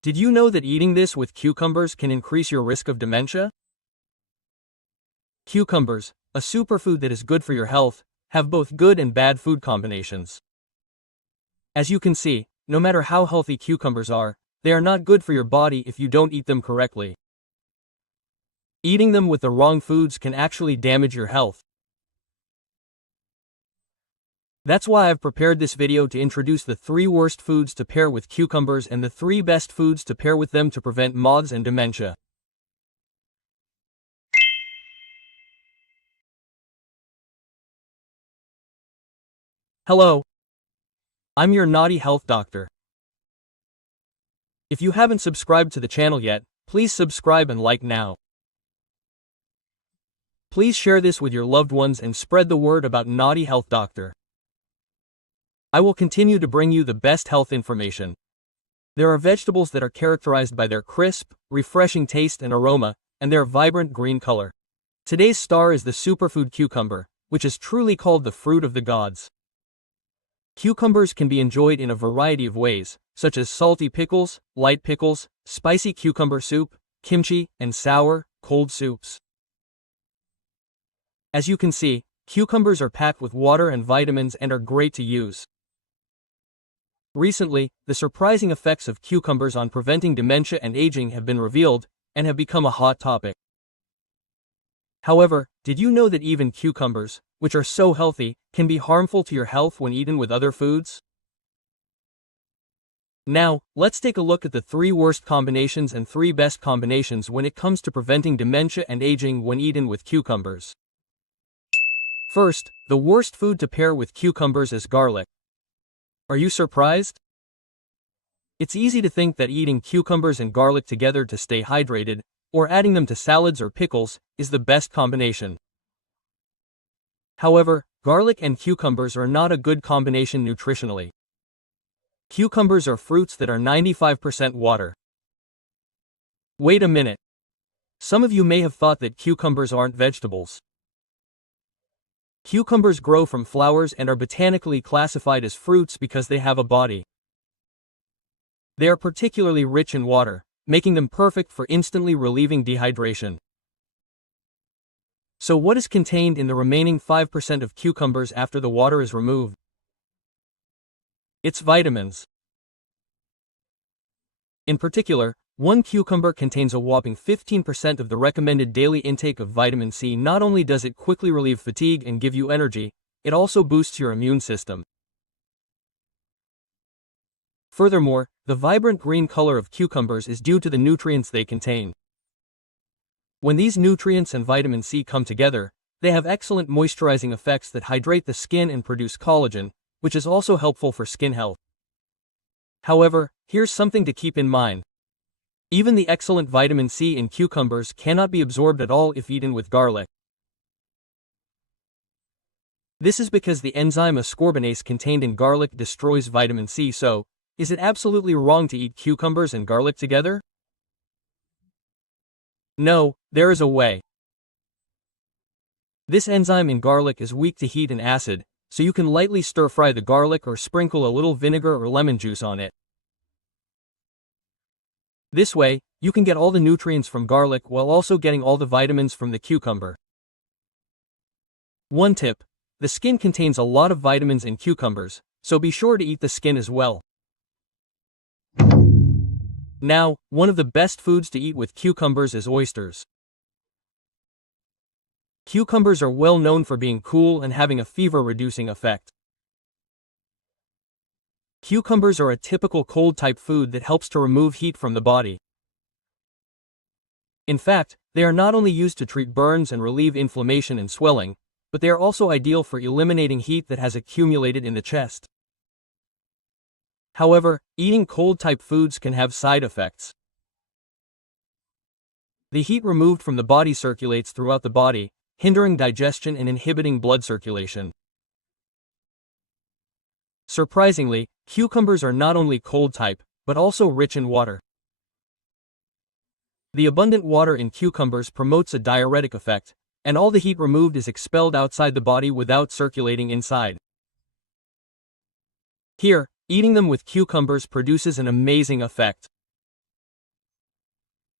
Did you know that eating this with cucumbers can increase your risk of dementia? Cucumbers, a superfood that is good for your health, have both good and bad food combinations. As you can see, no matter how healthy cucumbers are, they are not good for your body if you don't eat them correctly. Eating them with the wrong foods can actually damage your health. That's why I've prepared this video to introduce the 3 worst foods to pair with cucumbers and the 3 best foods to pair with them to prevent moths and dementia. Hello. I'm your naughty health doctor. If you haven't subscribed to the channel yet, please subscribe and like now. Please share this with your loved ones and spread the word about Naughty Health Doctor. I will continue to bring you the best health information. There are vegetables that are characterized by their crisp, refreshing taste and aroma, and their vibrant green color. Today's star is the superfood cucumber, which is truly called the fruit of the gods. Cucumbers can be enjoyed in a variety of ways, such as salty pickles, light pickles, spicy cucumber soup, kimchi, and sour, cold soups. As you can see, cucumbers are packed with water and vitamins and are great to use. Recently, the surprising effects of cucumbers on preventing dementia and aging have been revealed, and have become a hot topic. However, did you know that even cucumbers, which are so healthy, can be harmful to your health when eaten with other foods? Now, let's take a look at the 3 worst combinations and 3 best combinations when it comes to preventing dementia and aging when eaten with cucumbers. First, the worst food to pair with cucumbers is garlic. Are you surprised? It's easy to think that eating cucumbers and garlic together to stay hydrated, or adding them to salads or pickles, is the best combination. However, garlic and cucumbers are not a good combination nutritionally. Cucumbers are fruits that are 95% water. Wait a minute. Some of you may have thought that cucumbers aren't vegetables. Cucumbers grow from flowers and are botanically classified as fruits because they have a body. They are particularly rich in water, making them perfect for instantly relieving dehydration. So what is contained in the remaining 5% of cucumbers after the water is removed? It's vitamins. In particular, 1 cucumber contains a whopping 15% of the recommended daily intake of vitamin C. Not only does it quickly relieve fatigue and give you energy, it also boosts your immune system. Furthermore, the vibrant green color of cucumbers is due to the nutrients they contain. When these nutrients and vitamin C come together, they have excellent moisturizing effects that hydrate the skin and produce collagen, which is also helpful for skin health. However, here's something to keep in mind. Even the excellent vitamin C in cucumbers cannot be absorbed at all if eaten with garlic. This is because the enzyme ascorbinase contained in garlic destroys vitamin C. So, is it absolutely wrong to eat cucumbers and garlic together? No, there is a way. This enzyme in garlic is weak to heat and acid, so you can lightly stir-fry the garlic or sprinkle a little vinegar or lemon juice on it. This way, you can get all the nutrients from garlic while also getting all the vitamins from the cucumber. One tip: the skin contains a lot of vitamins in cucumbers, so be sure to eat the skin as well. Now, one of the best foods to eat with cucumbers is oysters. Cucumbers are well known for being cool and having a fever-reducing effect. Cucumbers are a typical cold-type food that helps to remove heat from the body. In fact, they are not only used to treat burns and relieve inflammation and swelling, but they are also ideal for eliminating heat that has accumulated in the chest. However, eating cold-type foods can have side effects. The heat removed from the body circulates throughout the body, hindering digestion and inhibiting blood circulation. Surprisingly, cucumbers are not only cold-type, but also rich in water. The abundant water in cucumbers promotes a diuretic effect, and all the heat removed is expelled outside the body without circulating inside. Here, eating them with cucumbers produces an amazing effect.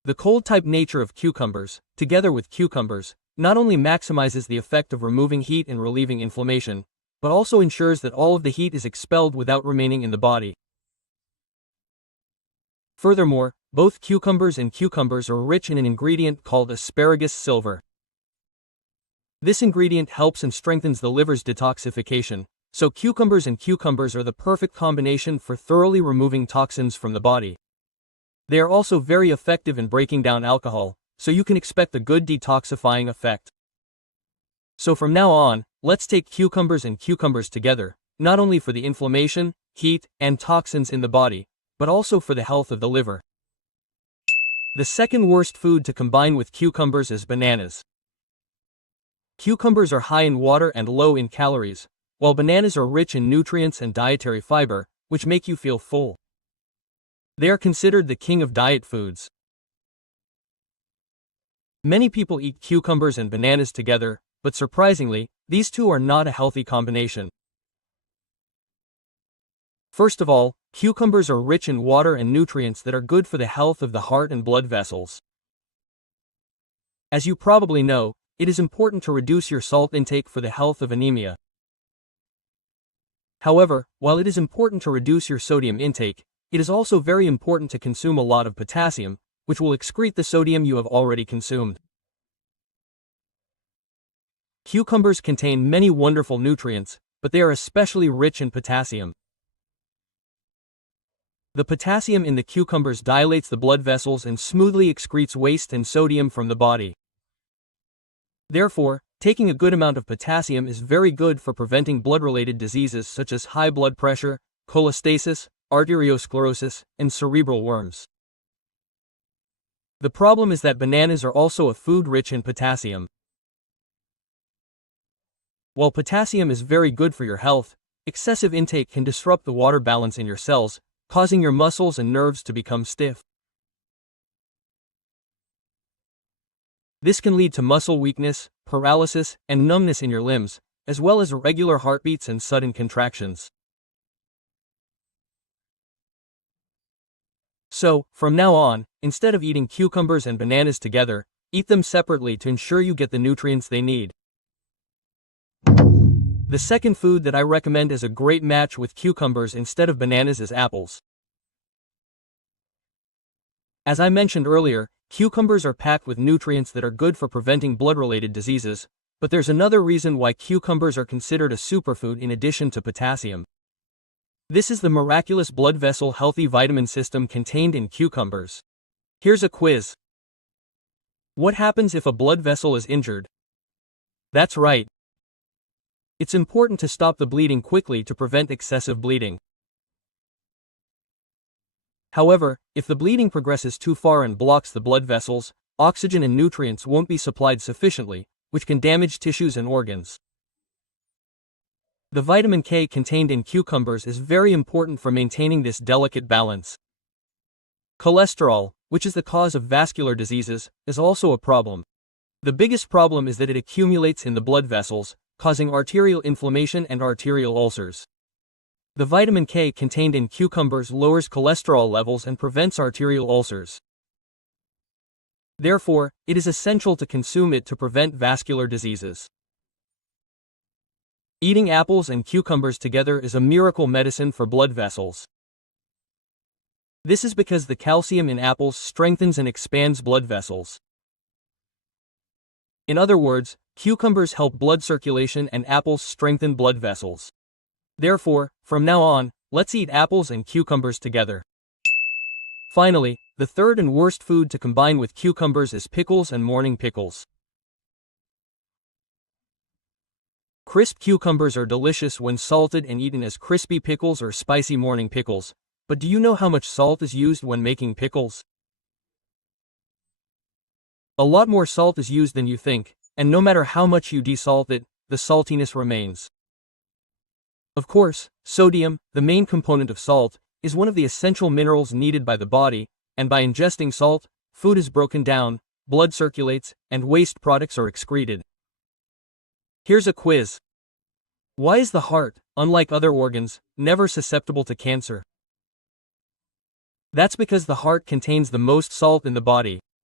The cold-type nature of cucumbers, together with cucumbers, not only maximizes the effect of removing heat and relieving inflammation, but also ensures that all of the heat is expelled without remaining in the body. Furthermore, both cucumbers and cucumbers are rich in an ingredient called asparagus silver. This ingredient helps and strengthens the liver's detoxification, so cucumbers and cucumbers are the perfect combination for thoroughly removing toxins from the body. They are also very effective in breaking down alcohol, so you can expect a good detoxifying effect. So from now on, let's take cucumbers and cucumbers together, not only for the inflammation, heat, and toxins in the body, but also for the health of the liver. The second worst food to combine with cucumbers is bananas. Cucumbers are high in water and low in calories, while bananas are rich in nutrients and dietary fiber, which make you feel full. They are considered the king of diet foods. Many people eat cucumbers and bananas together, but surprisingly, these two are not a healthy combination. First of all, cucumbers are rich in water and nutrients that are good for the health of the heart and blood vessels. As you probably know, it is important to reduce your salt intake for the health of anemia. However, while it is important to reduce your sodium intake, it is also very important to consume a lot of potassium, which will excrete the sodium you have already consumed. Cucumbers contain many wonderful nutrients, but they are especially rich in potassium. The potassium in the cucumbers dilates the blood vessels and smoothly excretes waste and sodium from the body. Therefore, taking a good amount of potassium is very good for preventing blood-related diseases such as high blood pressure, cholestasis, arteriosclerosis, and cerebral worms. The problem is that bananas are also a food rich in potassium. While potassium is very good for your health, excessive intake can disrupt the water balance in your cells, causing your muscles and nerves to become stiff. This can lead to muscle weakness, paralysis, and numbness in your limbs, as well as irregular heartbeats and sudden contractions. So, from now on, instead of eating cucumbers and bananas together, eat them separately to ensure you get the nutrients they need. The second food that I recommend as a great match with cucumbers instead of bananas is apples. As I mentioned earlier, cucumbers are packed with nutrients that are good for preventing blood-related diseases, but there's another reason why cucumbers are considered a superfood in addition to potassium. This is the miraculous blood vessel healthy vitamin system contained in cucumbers. Here's a quiz. What happens if a blood vessel is injured? That's right. It's important to stop the bleeding quickly to prevent excessive bleeding. However, if the bleeding progresses too far and blocks the blood vessels, oxygen and nutrients won't be supplied sufficiently, which can damage tissues and organs. The vitamin K contained in cucumbers is very important for maintaining this delicate balance. Cholesterol, which is the cause of vascular diseases, is also a problem. The biggest problem is that it accumulates in the blood vessels, causing arterial inflammation and arterial ulcers. The vitamin K contained in cucumbers lowers cholesterol levels and prevents arterial ulcers. Therefore, it is essential to consume it to prevent vascular diseases. Eating apples and cucumbers together is a miracle medicine for blood vessels. This is because the calcium in apples strengthens and expands blood vessels. In other words, cucumbers help blood circulation and apples strengthen blood vessels. Therefore, from now on, let's eat apples and cucumbers together. Finally, the third and worst food to combine with cucumbers is pickles and morning pickles. Crisp cucumbers are delicious when salted and eaten as crispy pickles or spicy morning pickles, but do you know how much salt is used when making pickles? A lot more salt is used than you think, and no matter how much you desalt it, the saltiness remains. Of course, sodium, the main component of salt, is one of the essential minerals needed by the body, and by ingesting salt, food is broken down, blood circulates, and waste products are excreted. Here's a quiz. Why is the heart, unlike other organs, never susceptible to cancer? That's because the heart contains the most salt in the body.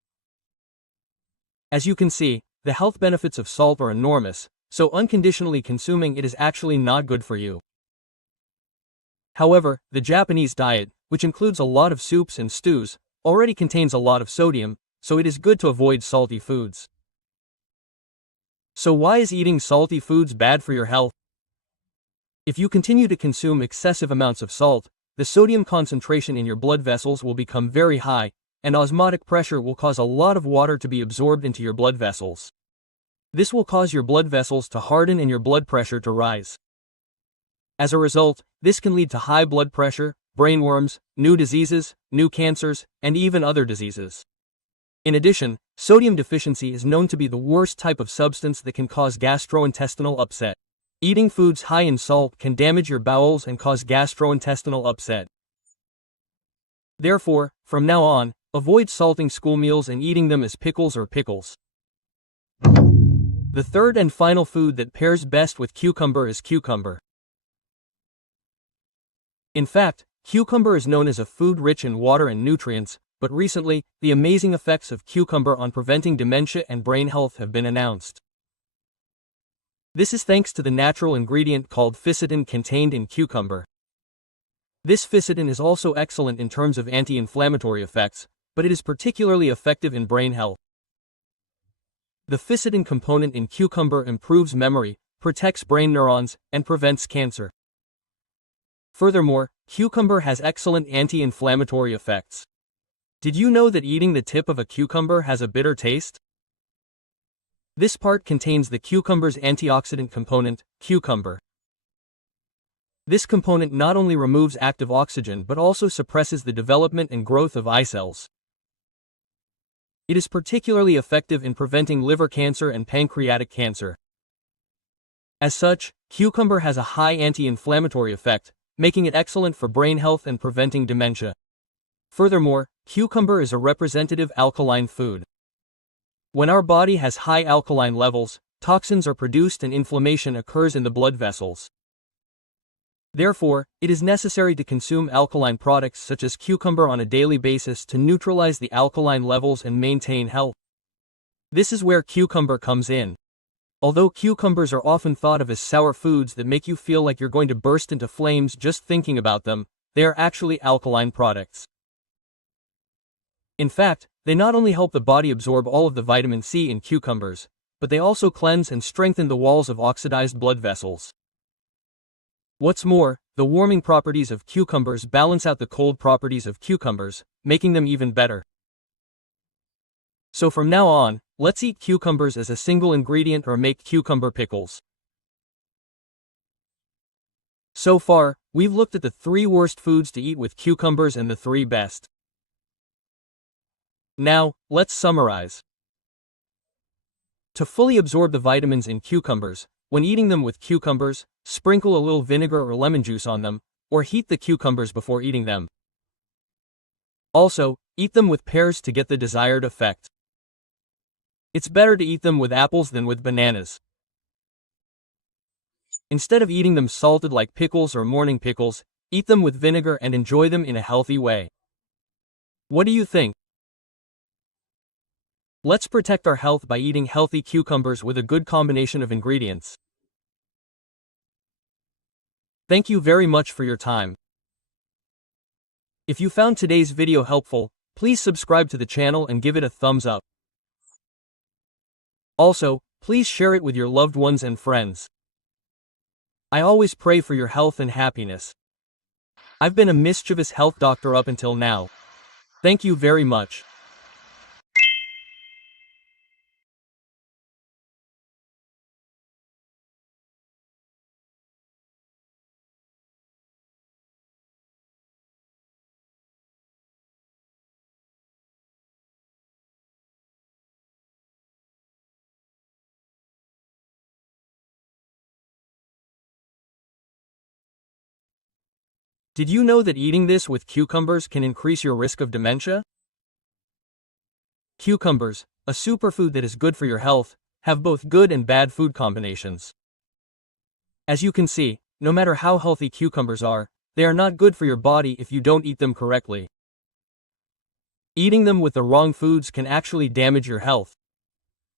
As you can see, the health benefits of salt are enormous, so unconditionally consuming it is actually not good for you. However, the Japanese diet, which includes a lot of soups and stews, already contains a lot of sodium, so it is good to avoid salty foods. So why is eating salty foods bad for your health? If you continue to consume excessive amounts of salt, the sodium concentration in your blood vessels will become very high, and osmotic pressure will cause a lot of water to be absorbed into your blood vessels. This will cause your blood vessels to harden and your blood pressure to rise. As a result, this can lead to high blood pressure, brain worms, new diseases, new cancers, and even other diseases. In addition, sodium deficiency is known to be the worst type of substance that can cause gastrointestinal upset. Eating foods high in salt can damage your bowels and cause gastrointestinal upset. Therefore, from now on, avoid salting school meals and eating them as pickles or pickles. The third and final food that pairs best with cucumber is cucumber. In fact, cucumber is known as a food rich in water and nutrients, but recently, the amazing effects of cucumber on preventing dementia and brain health have been announced. This is thanks to the natural ingredient called ficitin contained in cucumber. This ficitin is also excellent in terms of anti-inflammatory effects, but it is particularly effective in brain health. The ficitin component in cucumber improves memory, protects brain neurons, and prevents cancer. Furthermore, cucumber has excellent anti-inflammatory effects. Did you know that eating the tip of a cucumber has a bitter taste? This part contains the cucumber's antioxidant component, cucumber. This component not only removes active oxygen but also suppresses the development and growth of eye cells. It is particularly effective in preventing liver cancer and pancreatic cancer. As such, cucumber has a high anti-inflammatory effect, making it excellent for brain health and preventing dementia. Furthermore, cucumber is a representative alkaline food. When our body has high alkaline levels, toxins are produced and inflammation occurs in the blood vessels. Therefore, it is necessary to consume alkaline products such as cucumber on a daily basis to neutralize the alkaline levels and maintain health. This is where cucumber comes in. Although cucumbers are often thought of as sour foods that make you feel like you're going to burst into flames just thinking about them, they are actually alkaline products. In fact, they not only help the body absorb all of the vitamin C in cucumbers, but they also cleanse and strengthen the walls of oxidized blood vessels. What's more, the warming properties of cucumbers balance out the cold properties of cucumbers, making them even better. So from now on, let's eat cucumbers as a single ingredient or make cucumber pickles. So far, we've looked at the 3 worst foods to eat with cucumbers and the 3 best. Now, let's summarize. To fully absorb the vitamins in cucumbers, when eating them with cucumbers, sprinkle a little vinegar or lemon juice on them, or heat the cucumbers before eating them. Also, eat them with pears to get the desired effect. It's better to eat them with apples than with bananas. Instead of eating them salted like pickles or morning pickles, eat them with vinegar and enjoy them in a healthy way. What do you think? Let's protect our health by eating healthy cucumbers with a good combination of ingredients. Thank you very much for your time. If you found today's video helpful, please subscribe to the channel and give it a thumbs up. Also, please share it with your loved ones and friends. I always pray for your health and happiness. I've been a mischievous health doctor up until now. Thank you very much. Did you know that eating this with cucumbers can increase your risk of dementia? Cucumbers, a superfood that is good for your health, have both good and bad food combinations. As you can see, no matter how healthy cucumbers are, they are not good for your body if you don't eat them correctly. Eating them with the wrong foods can actually damage your health.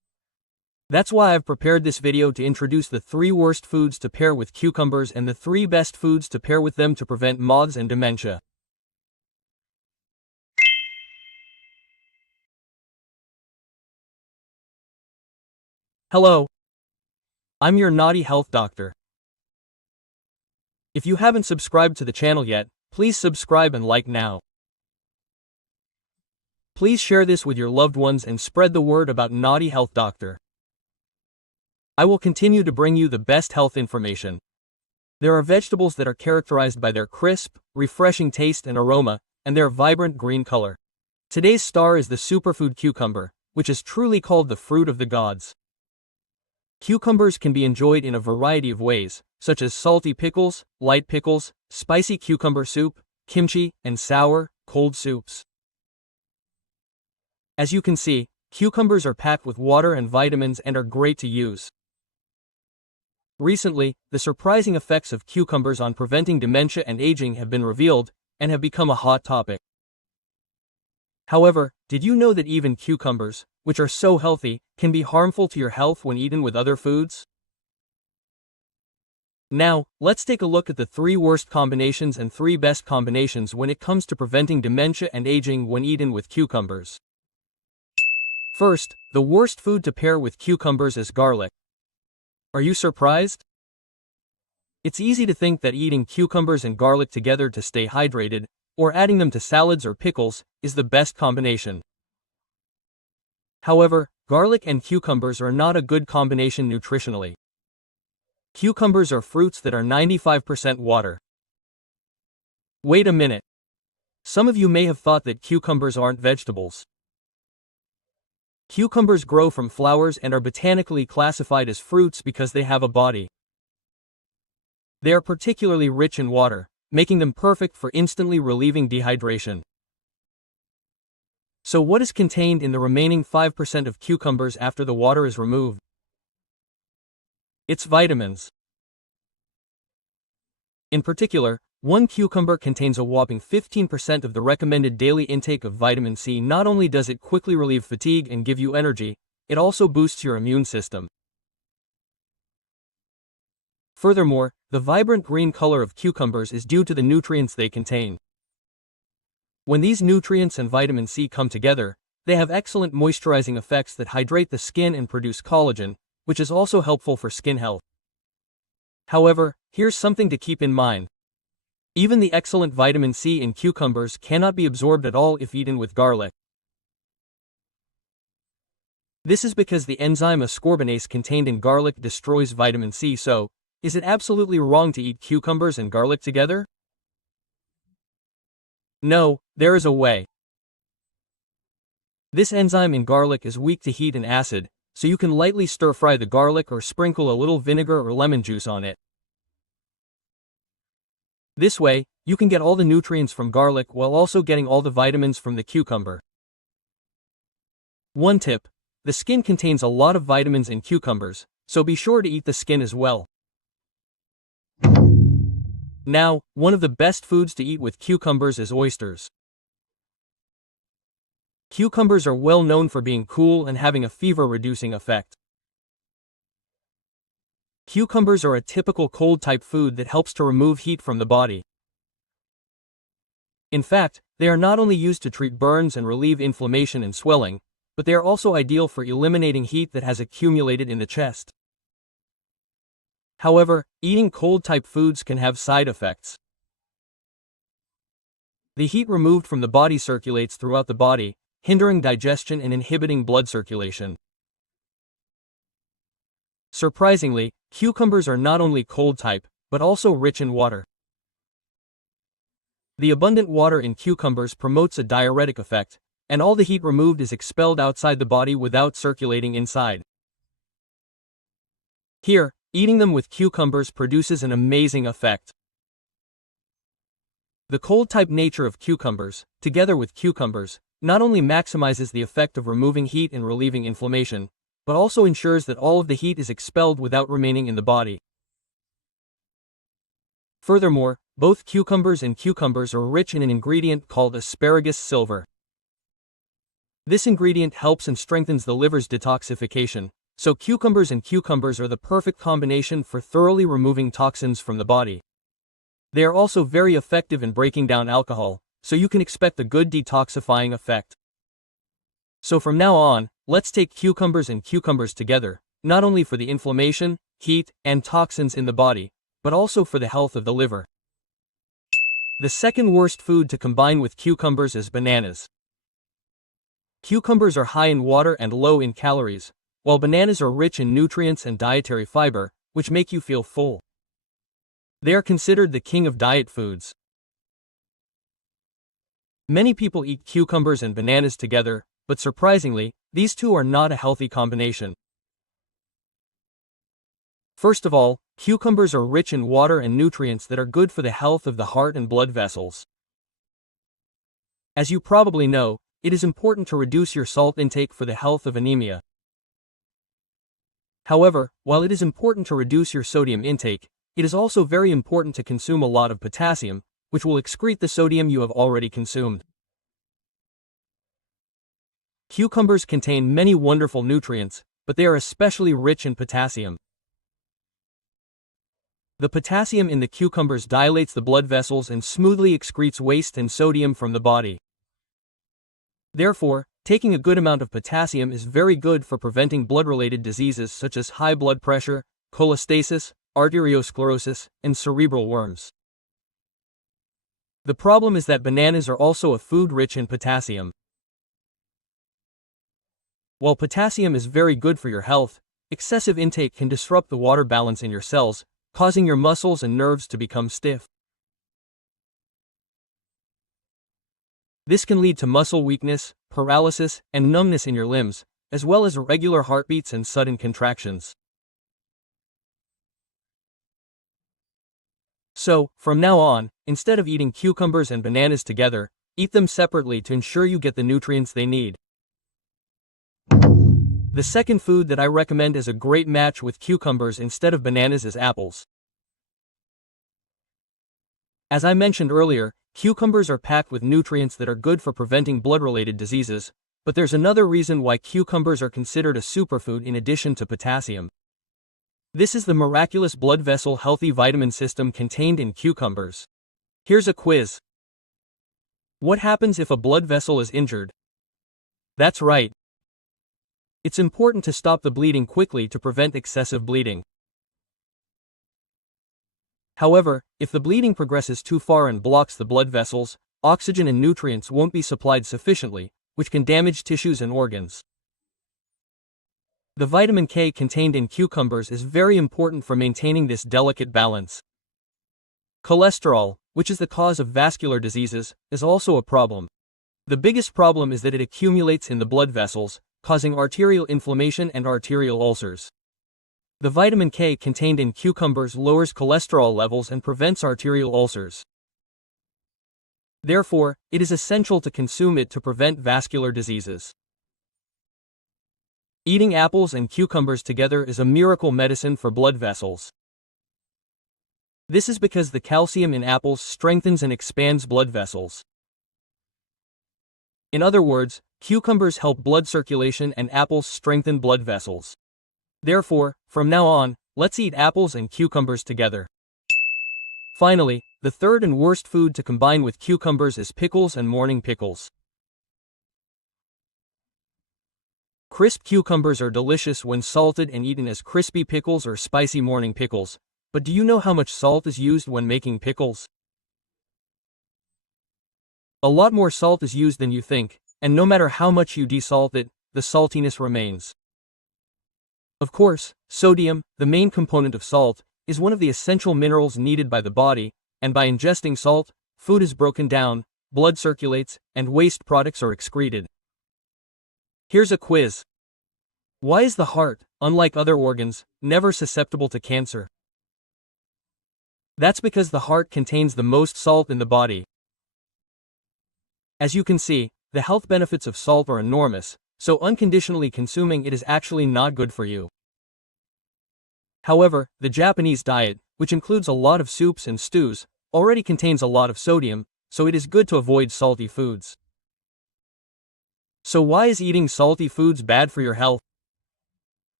That's why I've prepared this video to introduce the 3 worst foods to pair with cucumbers and the 3 best foods to pair with them to prevent moths and dementia. Hello. I'm your naughty health doctor. If you haven't subscribed to the channel yet, please subscribe and like now. Please share this with your loved ones and spread the word about Naughty Health Doctor. I will continue to bring you the best health information. There are vegetables that are characterized by their crisp, refreshing taste and aroma, and their vibrant green color. Today's star is the superfood cucumber, which is truly called the fruit of the gods. Cucumbers can be enjoyed in a variety of ways, such as salty pickles, light pickles, spicy cucumber soup, kimchi, and sour, cold soups. As you can see, cucumbers are packed with water and vitamins and are great to use. Recently, the surprising effects of cucumbers on preventing dementia and aging have been revealed, and have become a hot topic. However, did you know that even cucumbers, which are so healthy, can be harmful to your health when eaten with other foods? Now, let's take a look at the 3 worst combinations and 3 best combinations when it comes to preventing dementia and aging when eaten with cucumbers. First, the worst food to pair with cucumbers is garlic. Are you surprised? It's easy to think that eating cucumbers and garlic together to stay hydrated, or adding them to salads or pickles, is the best combination. However, garlic and cucumbers are not a good combination nutritionally. Cucumbers are fruits that are 95% water. Wait a minute. Some of you may have thought that cucumbers aren't vegetables. Cucumbers grow from flowers and are botanically classified as fruits because they have a body. They are particularly rich in water, making them perfect for instantly relieving dehydration. So what is contained in the remaining 5% of cucumbers after the water is removed? It's vitamins. In particular, 1 cucumber contains a whopping 15% of the recommended daily intake of vitamin C. Not only does it quickly relieve fatigue and give you energy, it also boosts your immune system. Furthermore, the vibrant green color of cucumbers is due to the nutrients they contain. When these nutrients and vitamin C come together, they have excellent moisturizing effects that hydrate the skin and produce collagen, which is also helpful for skin health. However, here's something to keep in mind. Even the excellent vitamin C in cucumbers cannot be absorbed at all if eaten with garlic. This is because the enzyme ascorbinase contained in garlic destroys vitamin C. So, is it absolutely wrong to eat cucumbers and garlic together? No, there is a way. This enzyme in garlic is weak to heat and acid, so you can lightly stir-fry the garlic or sprinkle a little vinegar or lemon juice on it. This way, you can get all the nutrients from garlic while also getting all the vitamins from the cucumber. One tip: the skin contains a lot of vitamins in cucumbers, so be sure to eat the skin as well. Now, one of the best foods to eat with cucumbers is oysters. Cucumbers are well known for being cool and having a fever-reducing effect. Cucumbers are a typical cold-type food that helps to remove heat from the body. In fact, they are not only used to treat burns and relieve inflammation and swelling, but they are also ideal for eliminating heat that has accumulated in the chest. However, eating cold-type foods can have side effects. The heat removed from the body circulates throughout the body, hindering digestion and inhibiting blood circulation. Surprisingly, cucumbers are not only cold-type, but also rich in water. The abundant water in cucumbers promotes a diuretic effect, and all the heat removed is expelled outside the body without circulating inside. Here, eating them with cucumbers produces an amazing effect. The cold-type nature of cucumbers, together with cucumbers, not only maximizes the effect of removing heat and relieving inflammation, but also ensures that all of the heat is expelled without remaining in the body. Furthermore, both cucumbers and cucumbers are rich in an ingredient called asparagus silver. This ingredient helps and strengthens the liver's detoxification, So cucumbers are the perfect combination for thoroughly removing toxins from the body. They are also very effective in breaking down alcohol, so you can expect a good detoxifying effect. So from now on, let's take cucumbers together, not only for the inflammation, heat, and toxins in the body, but also for the health of the liver. The second worst food to combine with cucumbers is bananas. Cucumbers are high in water and low in calories, while bananas are rich in nutrients and dietary fiber, which make you feel full. They are considered the king of diet foods. Many people eat cucumbers and bananas together, but surprisingly, these two are not a healthy combination. First of all, cucumbers are rich in water and nutrients that are good for the health of the heart and blood vessels. As you probably know, it is important to reduce your salt intake for the health of anemia. However, while it is important to reduce your sodium intake, it is also very important to consume a lot of potassium, which will excrete the sodium you have already consumed. Cucumbers contain many wonderful nutrients, but they are especially rich in potassium. The potassium in the cucumbers dilates the blood vessels and smoothly excretes waste and sodium from the body. Therefore, taking a good amount of potassium is very good for preventing blood-related diseases such as high blood pressure, cholestasis, arteriosclerosis, and cerebral worms. The problem is that bananas are also a food rich in potassium. While potassium is very good for your health, excessive intake can disrupt the water balance in your cells, causing your muscles and nerves to become stiff. This can lead to muscle weakness, paralysis, and numbness in your limbs, as well as irregular heartbeats and sudden contractions. So, from now on, instead of eating cucumbers and bananas together, eat them separately to ensure you get the nutrients they need. The second food that I recommend as a great match with cucumbers instead of bananas is apples. As I mentioned earlier, cucumbers are packed with nutrients that are good for preventing blood-related diseases, but there's another reason why cucumbers are considered a superfood in addition to potassium. This is the miraculous blood vessel healthy vitamin system contained in cucumbers. Here's a quiz. What happens if a blood vessel is injured? That's right. It's important to stop the bleeding quickly to prevent excessive bleeding. However, if the bleeding progresses too far and blocks the blood vessels, oxygen and nutrients won't be supplied sufficiently, which can damage tissues and organs. The vitamin K contained in cucumbers is very important for maintaining this delicate balance. Cholesterol, which is the cause of vascular diseases, is also a problem. The biggest problem is that it accumulates in the blood vessels, causing arterial inflammation and arterial ulcers. The vitamin K contained in cucumbers lowers cholesterol levels and prevents arterial ulcers. Therefore, it is essential to consume it to prevent vascular diseases. Eating apples and cucumbers together is a miracle medicine for blood vessels. This is because the calcium in apples strengthens and expands blood vessels. In other words, cucumbers help blood circulation and apples strengthen blood vessels. Therefore, from now on, let's eat apples and cucumbers together. Finally, the third and worst food to combine with cucumbers is pickles and morning pickles. Crisp cucumbers are delicious when salted and eaten as crispy pickles or spicy morning pickles, but do you know how much salt is used when making pickles? A lot more salt is used than you think, and no matter how much you desalt it, the saltiness remains. Of course, sodium, the main component of salt, is one of the essential minerals needed by the body, and by ingesting salt, food is broken down, blood circulates, and waste products are excreted. Here's a quiz. Why is the heart, unlike other organs, never susceptible to cancer? That's because the heart contains the most salt in the body. As you can see, the health benefits of salt are enormous, so unconditionally consuming it is actually not good for you. However, the Japanese diet, which includes a lot of soups and stews, already contains a lot of sodium, so it is good to avoid salty foods. So why is eating salty foods bad for your health?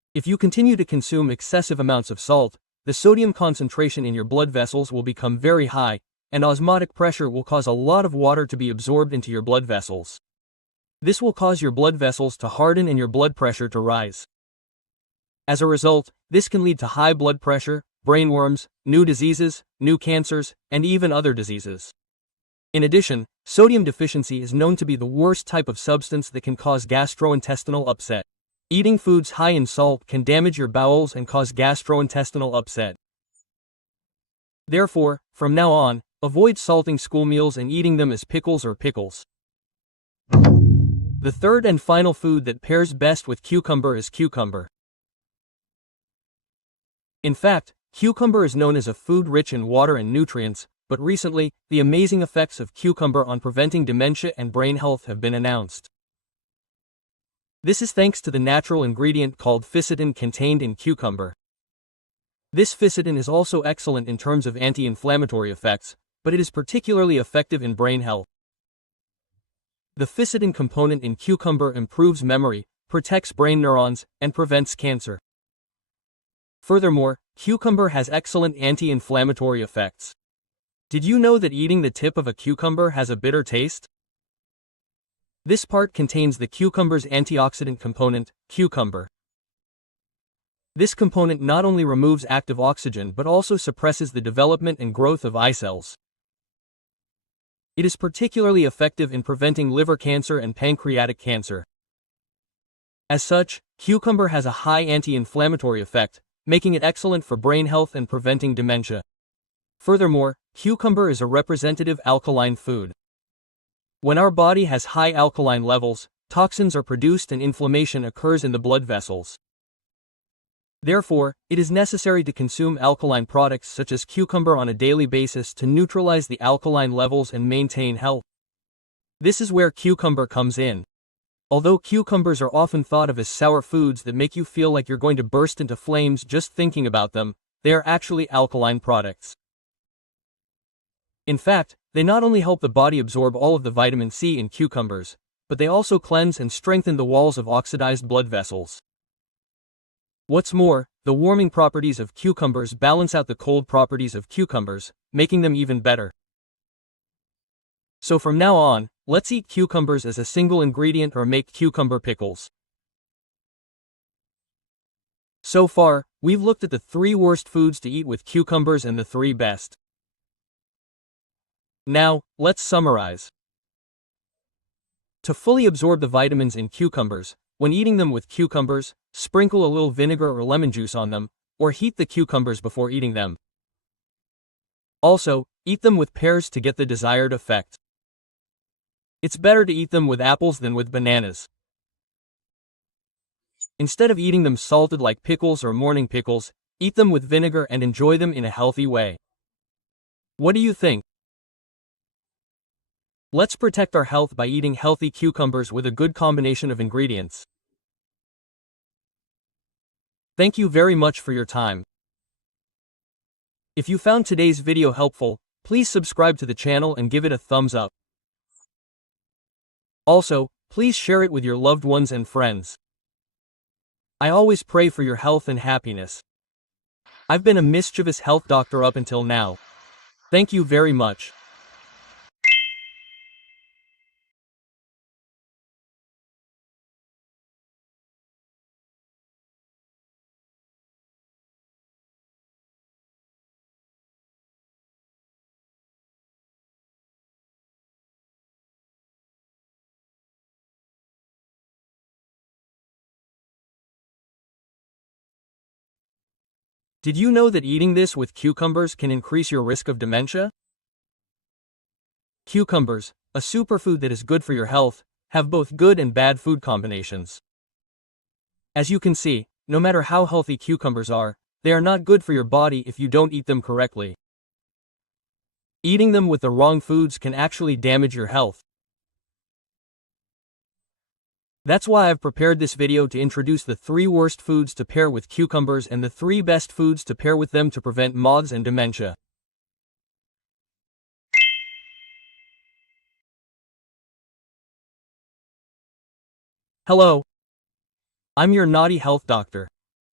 If you continue to consume excessive amounts of salt, the sodium concentration in your blood vessels will become very high, and osmotic pressure will cause a lot of water to be absorbed into your blood vessels. This will cause your blood vessels to harden and your blood pressure to rise. As a result, this can lead to high blood pressure, brain worms, new diseases, new cancers, and even other diseases. In addition, sodium deficiency is known to be the worst type of substance that can cause gastrointestinal upset. Eating foods high in salt can damage your bowels and cause gastrointestinal upset. Therefore, from now on, avoid salting school meals and eating them as pickles or pickles. The third and final food that pairs best with cucumber is cucumber. In fact, cucumber is known as a food rich in water and nutrients, but recently, the amazing effects of cucumber on preventing dementia and brain health have been announced. This is thanks to the natural ingredient called fisetin contained in cucumber. This fisetin is also excellent in terms of anti-inflammatory effects, but it is particularly effective in brain health. The fisetin component in cucumber improves memory, protects brain neurons, and prevents cancer. Furthermore, cucumber has excellent anti-inflammatory effects. Did you know that eating the tip of a cucumber has a bitter taste? This part contains the cucumber's antioxidant component, cucumber. This component not only removes active oxygen but also suppresses the development and growth of eye cells. It is particularly effective in preventing liver cancer and pancreatic cancer. As such, cucumber has a high anti-inflammatory effect, making it excellent for brain health and preventing dementia. Furthermore, cucumber is a representative alkaline food. When our body has high alkaline levels, toxins are produced and inflammation occurs in the blood vessels. Therefore, it is necessary to consume alkaline products such as cucumber on a daily basis to neutralize the alkaline levels and maintain health. This is where cucumber comes in. Although cucumbers are often thought of as sour foods that make you feel like you're going to burst into flames just thinking about them, they are actually alkaline products. In fact, they not only help the body absorb all of the vitamin C in cucumbers, but they also cleanse and strengthen the walls of oxidized blood vessels. What's more, the warming properties of cucumbers balance out the cold properties of cucumbers, making them even better. So from now on, let's eat cucumbers as a single ingredient or make cucumber pickles. So far, we've looked at the 3 worst foods to eat with cucumbers and the 3 best. Now, let's summarize. To fully absorb the vitamins in cucumbers, when eating them with cucumbers, sprinkle a little vinegar or lemon juice on them, or heat the cucumbers before eating them. Also, eat them with pears to get the desired effect. It's better to eat them with apples than with bananas. Instead of eating them salted like pickles or morning pickles, eat them with vinegar and enjoy them in a healthy way. What do you think? Let's protect our health by eating healthy cucumbers with a good combination of ingredients. Thank you very much for your time. If you found today's video helpful, please subscribe to the channel and give it a thumbs up. Also, please share it with your loved ones and friends. I always pray for your health and happiness. I've been a mischievous health doctor up until now. Thank you very much. Did you know that eating this with cucumbers can increase your risk of dementia? Cucumbers, a superfood that is good for your health, have both good and bad food combinations. As you can see, no matter how healthy cucumbers are, they are not good for your body if you don't eat them correctly. Eating them with the wrong foods can actually damage your health. That's why I've prepared this video to introduce the 3 worst foods to pair with cucumbers and the 3 best foods to pair with them to prevent moths and dementia. Hello. I'm your naughty health doctor.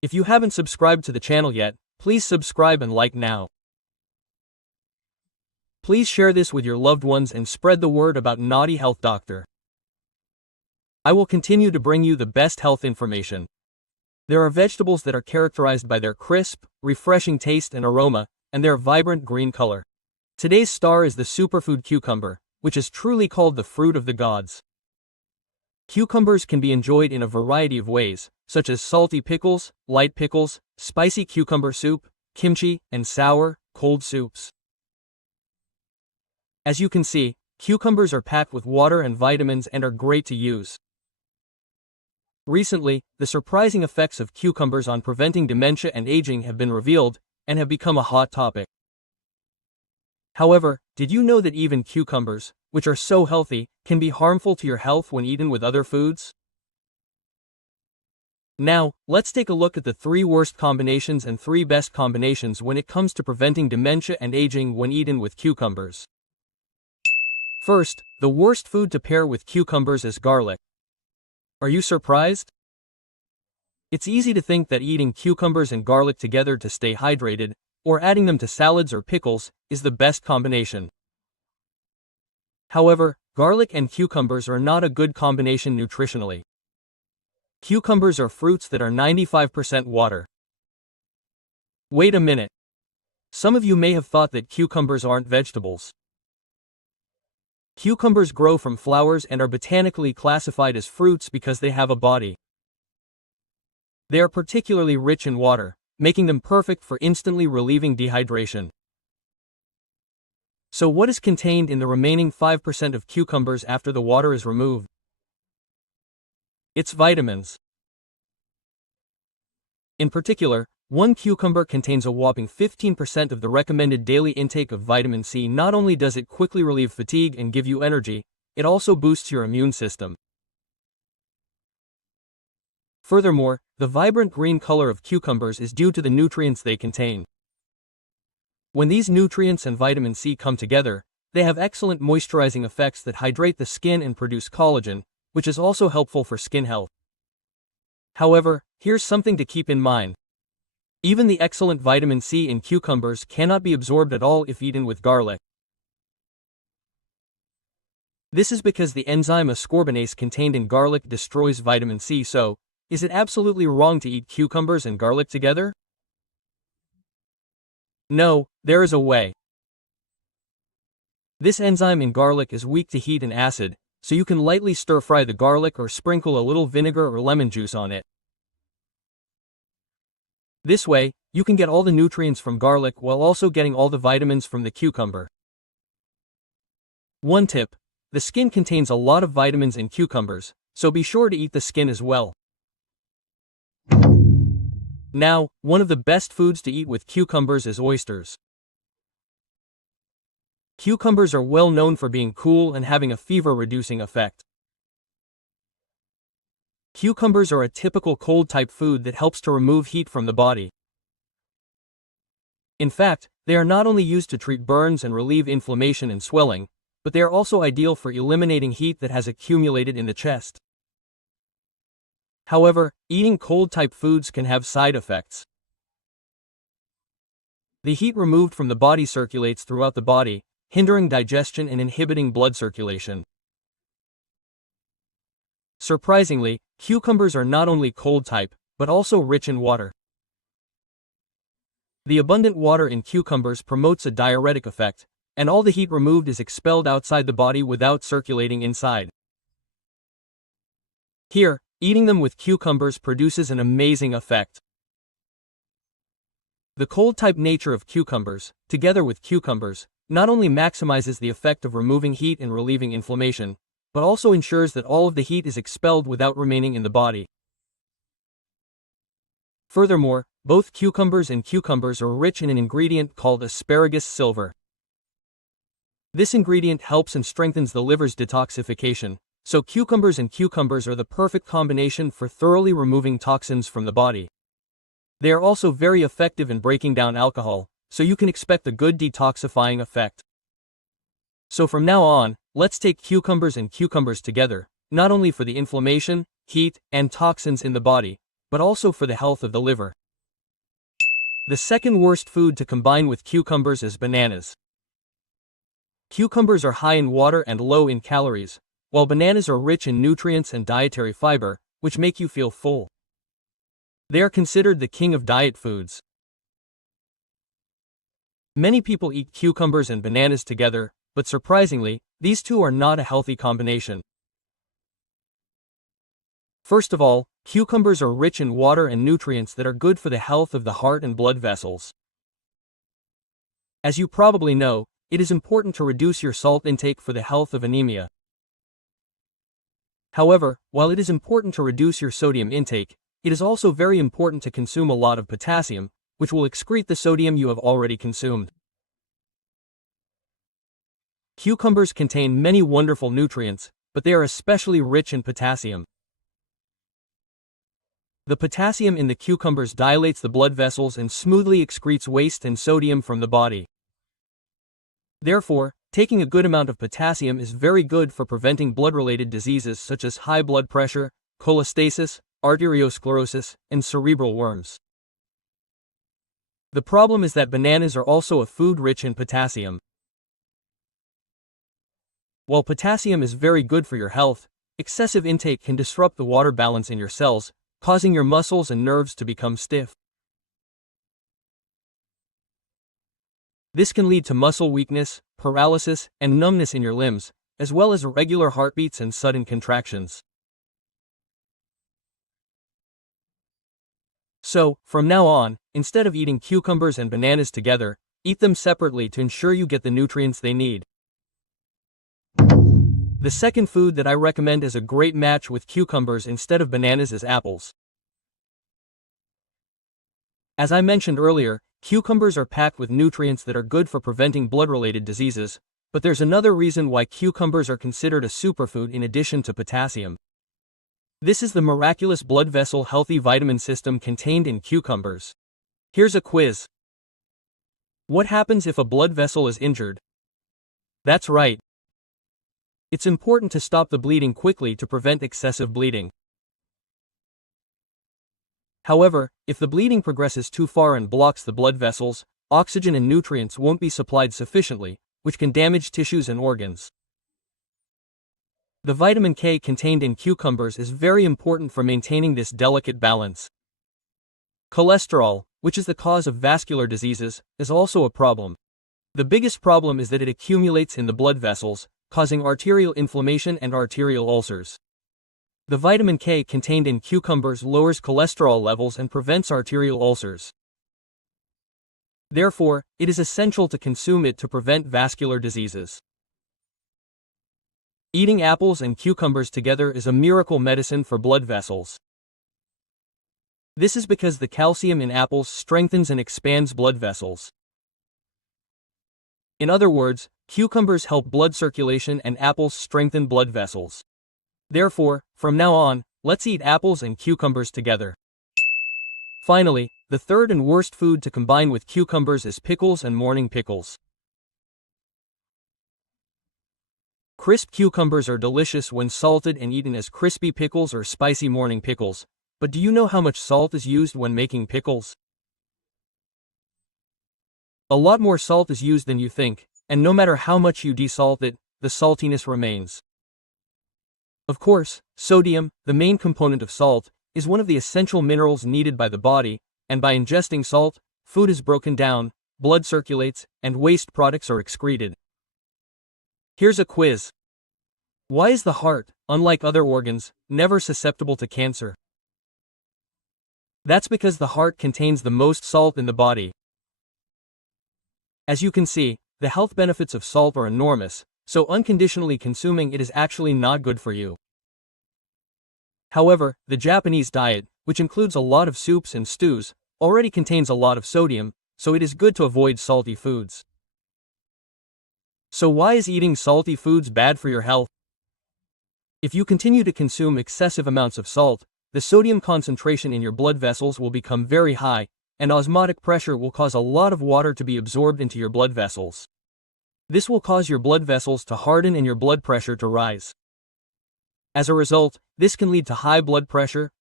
If you haven't subscribed to the channel yet, please subscribe and like now. Please share this with your loved ones and spread the word about Naughty Health Doctor. I will continue to bring you the best health information. There are vegetables that are characterized by their crisp, refreshing taste and aroma, and their vibrant green color. Today's star is the superfood cucumber, which is truly called the fruit of the gods. Cucumbers can be enjoyed in a variety of ways, such as salty pickles, light pickles, spicy cucumber soup, kimchi, and sour, cold soups. As you can see, cucumbers are packed with water and vitamins and are great to use. Recently, the surprising effects of cucumbers on preventing dementia and aging have been revealed, and have become a hot topic. However, did you know that even cucumbers, which are so healthy, can be harmful to your health when eaten with other foods? Now, let's take a look at the 3 worst combinations and 3 best combinations when it comes to preventing dementia and aging when eaten with cucumbers. First, the worst food to pair with cucumbers is garlic. Are you surprised? It's easy to think that eating cucumbers and garlic together to stay hydrated, or adding them to salads or pickles, is the best combination. However, garlic and cucumbers are not a good combination nutritionally. Cucumbers are fruits that are 95% water. Wait a minute. Some of you may have thought that cucumbers aren't vegetables. Cucumbers grow from flowers and are botanically classified as fruits because they have a body. They are particularly rich in water, making them perfect for instantly relieving dehydration. So what is contained in the remaining 5% of cucumbers after the water is removed? It's vitamins. In particular, 1 cucumber contains a whopping 15% of the recommended daily intake of vitamin C. Not only does it quickly relieve fatigue and give you energy, it also boosts your immune system. Furthermore, the vibrant green color of cucumbers is due to the nutrients they contain. When these nutrients and vitamin C come together, they have excellent moisturizing effects that hydrate the skin and produce collagen, which is also helpful for skin health. However, here's something to keep in mind. Even the excellent vitamin C in cucumbers cannot be absorbed at all if eaten with garlic. This is because the enzyme ascorbinase contained in garlic destroys vitamin C. So, is it absolutely wrong to eat cucumbers and garlic together? No, there is a way. This enzyme in garlic is weak to heat and acid, so you can lightly stir-fry the garlic or sprinkle a little vinegar or lemon juice on it. This way, you can get all the nutrients from garlic while also getting all the vitamins from the cucumber. One tip: the skin contains a lot of vitamins in cucumbers, so be sure to eat the skin as well. Now, one of the best foods to eat with cucumbers is oysters. Cucumbers are well known for being cool and having a fever-reducing effect. Cucumbers are a typical cold-type food that helps to remove heat from the body. In fact, they are not only used to treat burns and relieve inflammation and swelling, but they are also ideal for eliminating heat that has accumulated in the chest. However, eating cold-type foods can have side effects. The heat removed from the body circulates throughout the body, hindering digestion and inhibiting blood circulation. Surprisingly, cucumbers are not only cold-type, but also rich in water. The abundant water in cucumbers promotes a diuretic effect, and all the heat removed is expelled outside the body without circulating inside. Here, eating them with cucumbers produces an amazing effect. The cold-type nature of cucumbers, together with cucumbers, not only maximizes the effect of removing heat and relieving inflammation, but also ensures that all of the heat is expelled without remaining in the body. Furthermore, both cucumbers and cucumbers are rich in an ingredient called asparagus silver. This ingredient helps and strengthens the liver's detoxification, so cucumbers and cucumbers are the perfect combination for thoroughly removing toxins from the body. They are also very effective in breaking down alcohol, so you can expect a good detoxifying effect. So from now on, let's take cucumbers and cucumbers together, not only for the inflammation, heat, and toxins in the body, but also for the health of the liver. The second worst food to combine with cucumbers is bananas. Cucumbers are high in water and low in calories, while bananas are rich in nutrients and dietary fiber, which make you feel full. They are considered the king of diet foods. Many people eat cucumbers and bananas together, but surprisingly, these two are not a healthy combination. First of all, cucumbers are rich in water and nutrients that are good for the health of the heart and blood vessels. As you probably know, it is important to reduce your salt intake for the health of anemia. However, while it is important to reduce your sodium intake, it is also very important to consume a lot of potassium, which will excrete the sodium you have already consumed. Cucumbers contain many wonderful nutrients, but they are especially rich in potassium. The potassium in the cucumbers dilates the blood vessels and smoothly excretes waste and sodium from the body. Therefore, taking a good amount of potassium is very good for preventing blood-related diseases such as high blood pressure, cholestasis, arteriosclerosis, and cerebral worms. The problem is that bananas are also a food rich in potassium. While potassium is very good for your health, excessive intake can disrupt the water balance in your cells, causing your muscles and nerves to become stiff. This can lead to muscle weakness, paralysis, and numbness in your limbs, as well as irregular heartbeats and sudden contractions. So, from now on, instead of eating cucumbers and bananas together, eat them separately to ensure you get the nutrients they need. The second food that I recommend as a great match with cucumbers instead of bananas is apples. As I mentioned earlier, cucumbers are packed with nutrients that are good for preventing blood-related diseases, but there's another reason why cucumbers are considered a superfood in addition to potassium. This is the miraculous blood vessel healthy vitamin system contained in cucumbers. Here's a quiz. What happens if a blood vessel is injured? That's right. It's important to stop the bleeding quickly to prevent excessive bleeding. However, if the bleeding progresses too far and blocks the blood vessels, oxygen and nutrients won't be supplied sufficiently, which can damage tissues and organs. The vitamin K contained in cucumbers is very important for maintaining this delicate balance. Cholesterol, which is the cause of vascular diseases, is also a problem. The biggest problem is that it accumulates in the blood vessels, causing arterial inflammation and arterial ulcers. The vitamin K contained in cucumbers lowers cholesterol levels and prevents arterial ulcers. Therefore, it is essential to consume it to prevent vascular diseases. Eating apples and cucumbers together is a miracle medicine for blood vessels. This is because the calcium in apples strengthens and expands blood vessels. In other words, cucumbers help blood circulation and apples strengthen blood vessels. Therefore, from now on, let's eat apples and cucumbers together. Finally, the third and worst food to combine with cucumbers is pickles and morning pickles. Crisp cucumbers are delicious when salted and eaten as crispy pickles or spicy morning pickles, but do you know how much salt is used when making pickles? A lot more salt is used than you think, and no matter how much you desalt it, the saltiness remains. Of course, sodium, the main component of salt, is one of the essential minerals needed by the body, and by ingesting salt, food is broken down, blood circulates, and waste products are excreted. Here's a quiz. Why is the heart, unlike other organs, never susceptible to cancer? That's because the heart contains the most salt in the body. As you can see, the health benefits of salt are enormous, so unconditionally consuming it is actually not good for you. However, the Japanese diet, which includes a lot of soups and stews, already contains a lot of sodium, so it is good to avoid salty foods. So why is eating salty foods bad for your health? If you continue to consume excessive amounts of salt, the sodium concentration in your blood vessels will become very high, and osmotic pressure will cause a lot of water to be absorbed into your blood vessels. This will cause your blood vessels to harden and your blood pressure to rise. As a result, this can lead to high blood pressure,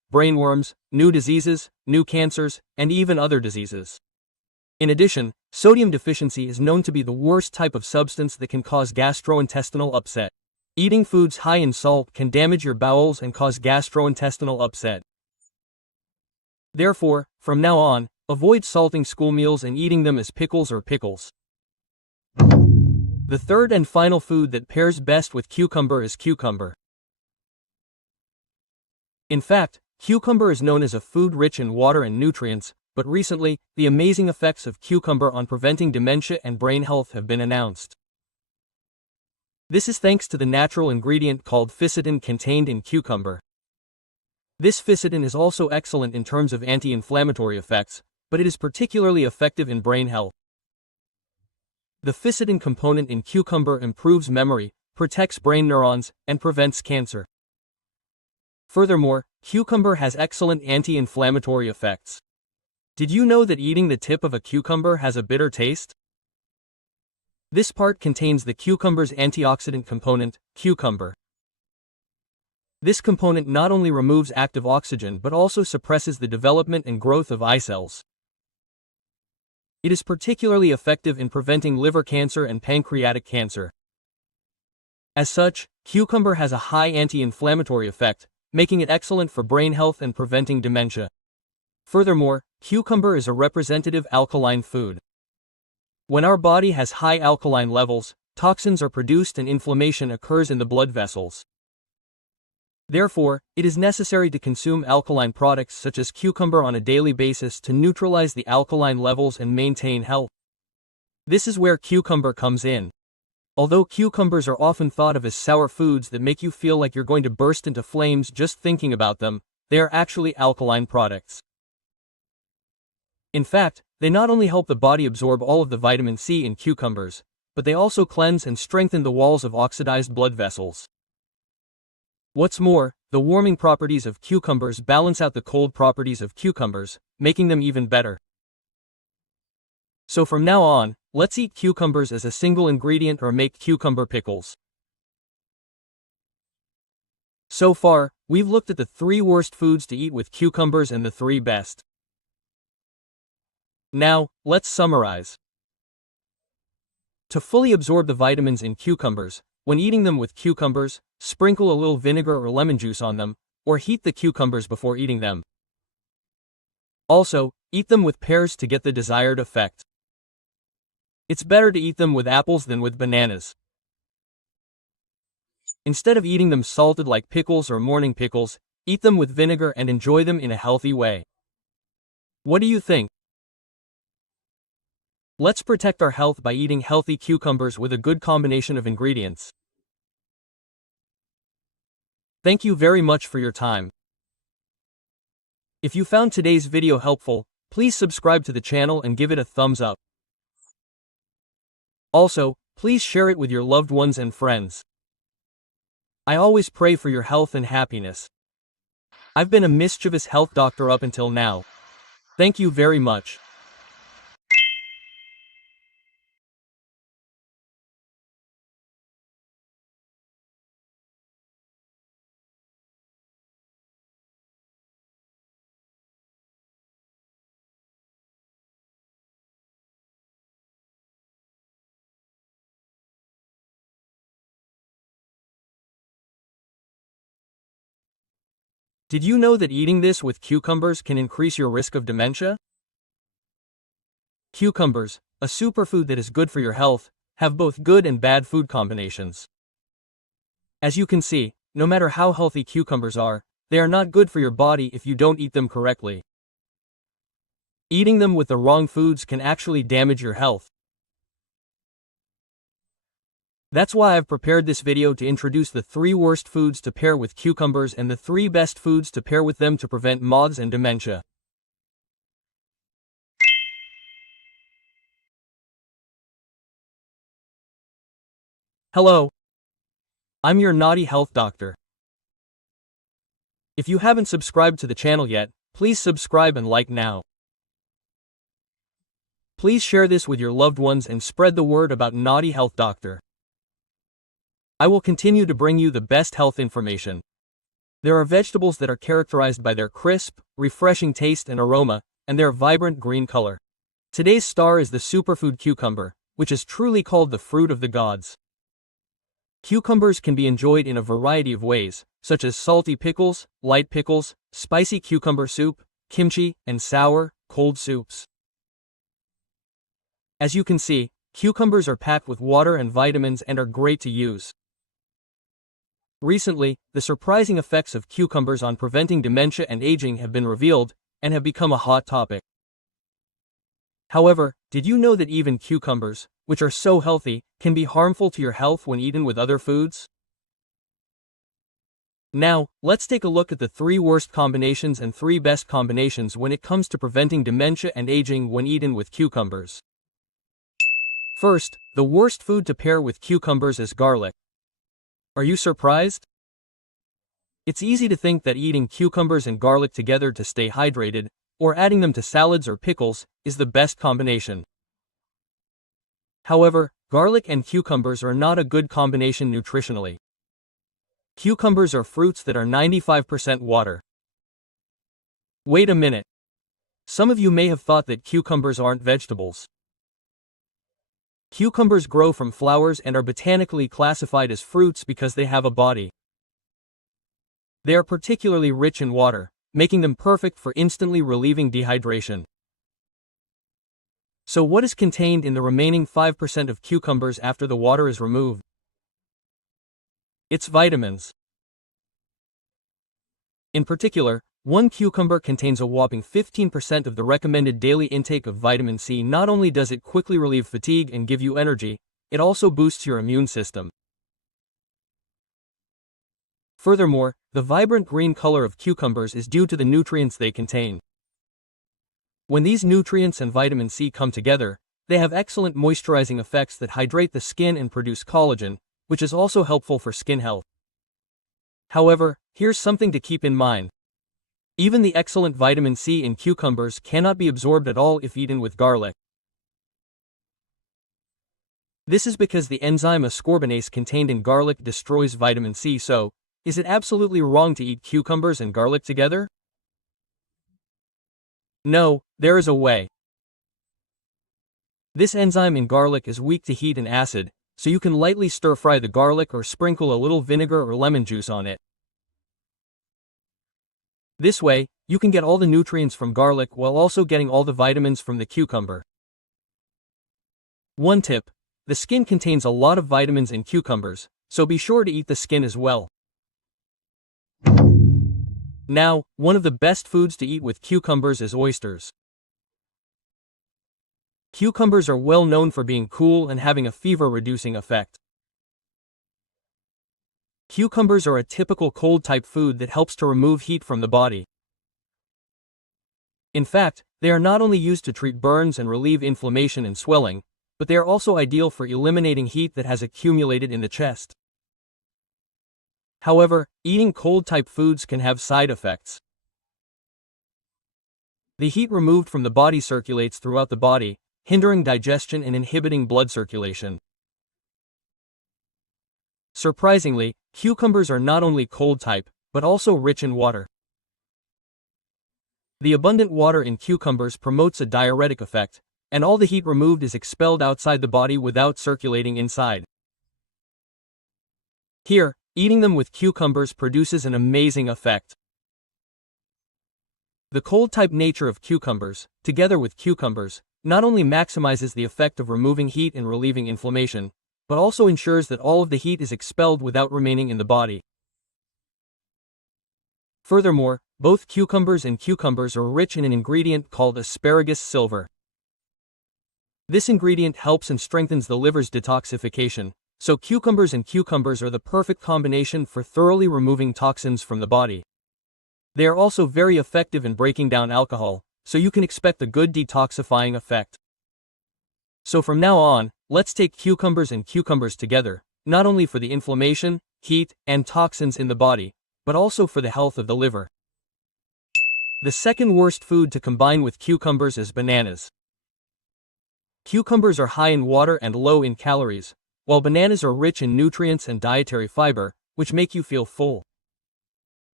brainworms, new diseases, new cancers, and even other diseases. In addition, sodium deficiency is known to be the worst type of substance that can cause gastrointestinal upset. Eating foods high in salt can damage your bowels and cause gastrointestinal upset. Therefore, from now on, avoid salting school meals and eating them as pickles or pickles. The third and final food that pairs best with cucumber is cucumber. In fact, cucumber is known as a food rich in water and nutrients, but recently, the amazing effects of cucumber on preventing dementia and brain health have been announced. This is thanks to the natural ingredient called fisetin contained in cucumber. This fisetin is also excellent in terms of anti-inflammatory effects, but it is particularly effective in brain health. The fisetin component in cucumber improves memory, protects brain neurons, and prevents cancer. Furthermore, cucumber has excellent anti-inflammatory effects. Did you know that eating the tip of a cucumber has a bitter taste? This part contains the cucumber's antioxidant component, cucumber. This component not only removes active oxygen but also suppresses the development and growth of eye cells. It is particularly effective in preventing liver cancer and pancreatic cancer. As such, cucumber has a high anti-inflammatory effect, making it excellent for brain health and preventing dementia. Furthermore, cucumber is a representative alkaline food. When our body has high alkaline levels, toxins are produced and inflammation occurs in the blood vessels. Therefore, it is necessary to consume alkaline products such as cucumber on a daily basis to neutralize the alkaline levels and maintain health. This is where cucumber comes in. Although cucumbers are often thought of as sour foods that make you feel like you're going to burst into flames just thinking about them, they are actually alkaline products. In fact, they not only help the body absorb all of the vitamin C in cucumbers, but they also cleanse and strengthen the walls of oxidized blood vessels. What's more, the warming properties of cucumbers balance out the cold properties of cucumbers, making them even better. So from now on, let's eat cucumbers as a single ingredient or make cucumber pickles. So far, we've looked at the 3 worst foods to eat with cucumbers and the 3 best. Now, let's summarize. To fully absorb the vitamins in cucumbers, when eating them with cucumbers, sprinkle a little vinegar or lemon juice on them, or heat the cucumbers before eating them. Also, eat them with pears to get the desired effect. It's better to eat them with apples than with bananas. Instead of eating them salted like pickles or morning pickles, eat them with vinegar and enjoy them in a healthy way. What do you think? Let's protect our health by eating healthy cucumbers with a good combination of ingredients. Thank you very much for your time. If you found today's video helpful, please subscribe to the channel and give it a thumbs up. Also, please share it with your loved ones and friends. I always pray for your health and happiness. I've been a mischievous health doctor up until now. Thank you very much. Did you know that eating this with cucumbers can increase your risk of dementia? Cucumbers, a superfood that is good for your health, have both good and bad food combinations. As you can see, no matter how healthy cucumbers are, they are not good for your body if you don't eat them correctly. Eating them with the wrong foods can actually damage your health. That's why I've prepared this video to introduce the 3 worst foods to pair with cucumbers and the 3 best foods to pair with them to prevent MODS and dementia. Hello. I'm your naughty health doctor. If you haven't subscribed to the channel yet, please subscribe and like now. Please share this with your loved ones and spread the word about Naughty Health Doctor. I will continue to bring you the best health information. There are vegetables that are characterized by their crisp, refreshing taste and aroma, and their vibrant green color. Today's star is the superfood cucumber, which is truly called the fruit of the gods. Cucumbers can be enjoyed in a variety of ways, such as salty pickles, light pickles, spicy cucumber soup, kimchi, and sour, cold soups. As you can see, cucumbers are packed with water and vitamins and are great to use. Recently, the surprising effects of cucumbers on preventing dementia and aging have been revealed, and have become a hot topic. However, did you know that even cucumbers, which are so healthy, can be harmful to your health when eaten with other foods? Now, let's take a look at the 3 worst combinations and 3 best combinations when it comes to preventing dementia and aging when eaten with cucumbers. First, the worst food to pair with cucumbers is garlic. Are you surprised? It's easy to think that eating cucumbers and garlic together to stay hydrated, or adding them to salads or pickles, is the best combination. However, garlic and cucumbers are not a good combination nutritionally. Cucumbers are fruits that are 95% water. Wait a minute. Some of you may have thought that cucumbers aren't vegetables. Cucumbers grow from flowers and are botanically classified as fruits because they have a body. They are particularly rich in water, making them perfect for instantly relieving dehydration. So what is contained in the remaining 5% of cucumbers after the water is removed? It's vitamins. In particular, one cucumber contains a whopping 15% of the recommended daily intake of vitamin C. Not only does it quickly relieve fatigue and give you energy, it also boosts your immune system. Furthermore, the vibrant green color of cucumbers is due to the nutrients they contain. When these nutrients and vitamin C come together, they have excellent moisturizing effects that hydrate the skin and produce collagen, which is also helpful for skin health. However, here's something to keep in mind. Even the excellent vitamin C in cucumbers cannot be absorbed at all if eaten with garlic. This is because the enzyme ascorbinase contained in garlic destroys vitamin C. So, is it absolutely wrong to eat cucumbers and garlic together? No, there is a way. This enzyme in garlic is weak to heat and acid, so you can lightly stir-fry the garlic or sprinkle a little vinegar or lemon juice on it. This way, you can get all the nutrients from garlic while also getting all the vitamins from the cucumber. One tip: the skin contains a lot of vitamins in cucumbers, so be sure to eat the skin as well. Now, one of the best foods to eat with cucumbers is oysters. Cucumbers are well known for being cool and having a fever-reducing effect. Cucumbers are a typical cold-type food that helps to remove heat from the body. In fact, they are not only used to treat burns and relieve inflammation and swelling, but they are also ideal for eliminating heat that has accumulated in the chest. However, eating cold-type foods can have side effects. The heat removed from the body circulates throughout the body, hindering digestion and inhibiting blood circulation. Surprisingly, cucumbers are not only cold-type, but also rich in water. The abundant water in cucumbers promotes a diuretic effect, and all the heat removed is expelled outside the body without circulating inside. Here, eating them with cucumbers produces an amazing effect. The cold-type nature of cucumbers, together with cucumbers, not only maximizes the effect of removing heat and relieving inflammation, but also ensures that all of the heat is expelled without remaining in the body. Furthermore, both cucumbers and cucumbers are rich in an ingredient called asparagus silver. This ingredient helps and strengthens the liver's detoxification, so cucumbers and cucumbers are the perfect combination for thoroughly removing toxins from the body. They are also very effective in breaking down alcohol, so you can expect a good detoxifying effect. So from now on, let's take cucumbers and cucumbers together, not only for the inflammation, heat, and toxins in the body, but also for the health of the liver. The second worst food to combine with cucumbers is bananas. Cucumbers are high in water and low in calories, while bananas are rich in nutrients and dietary fiber, which make you feel full.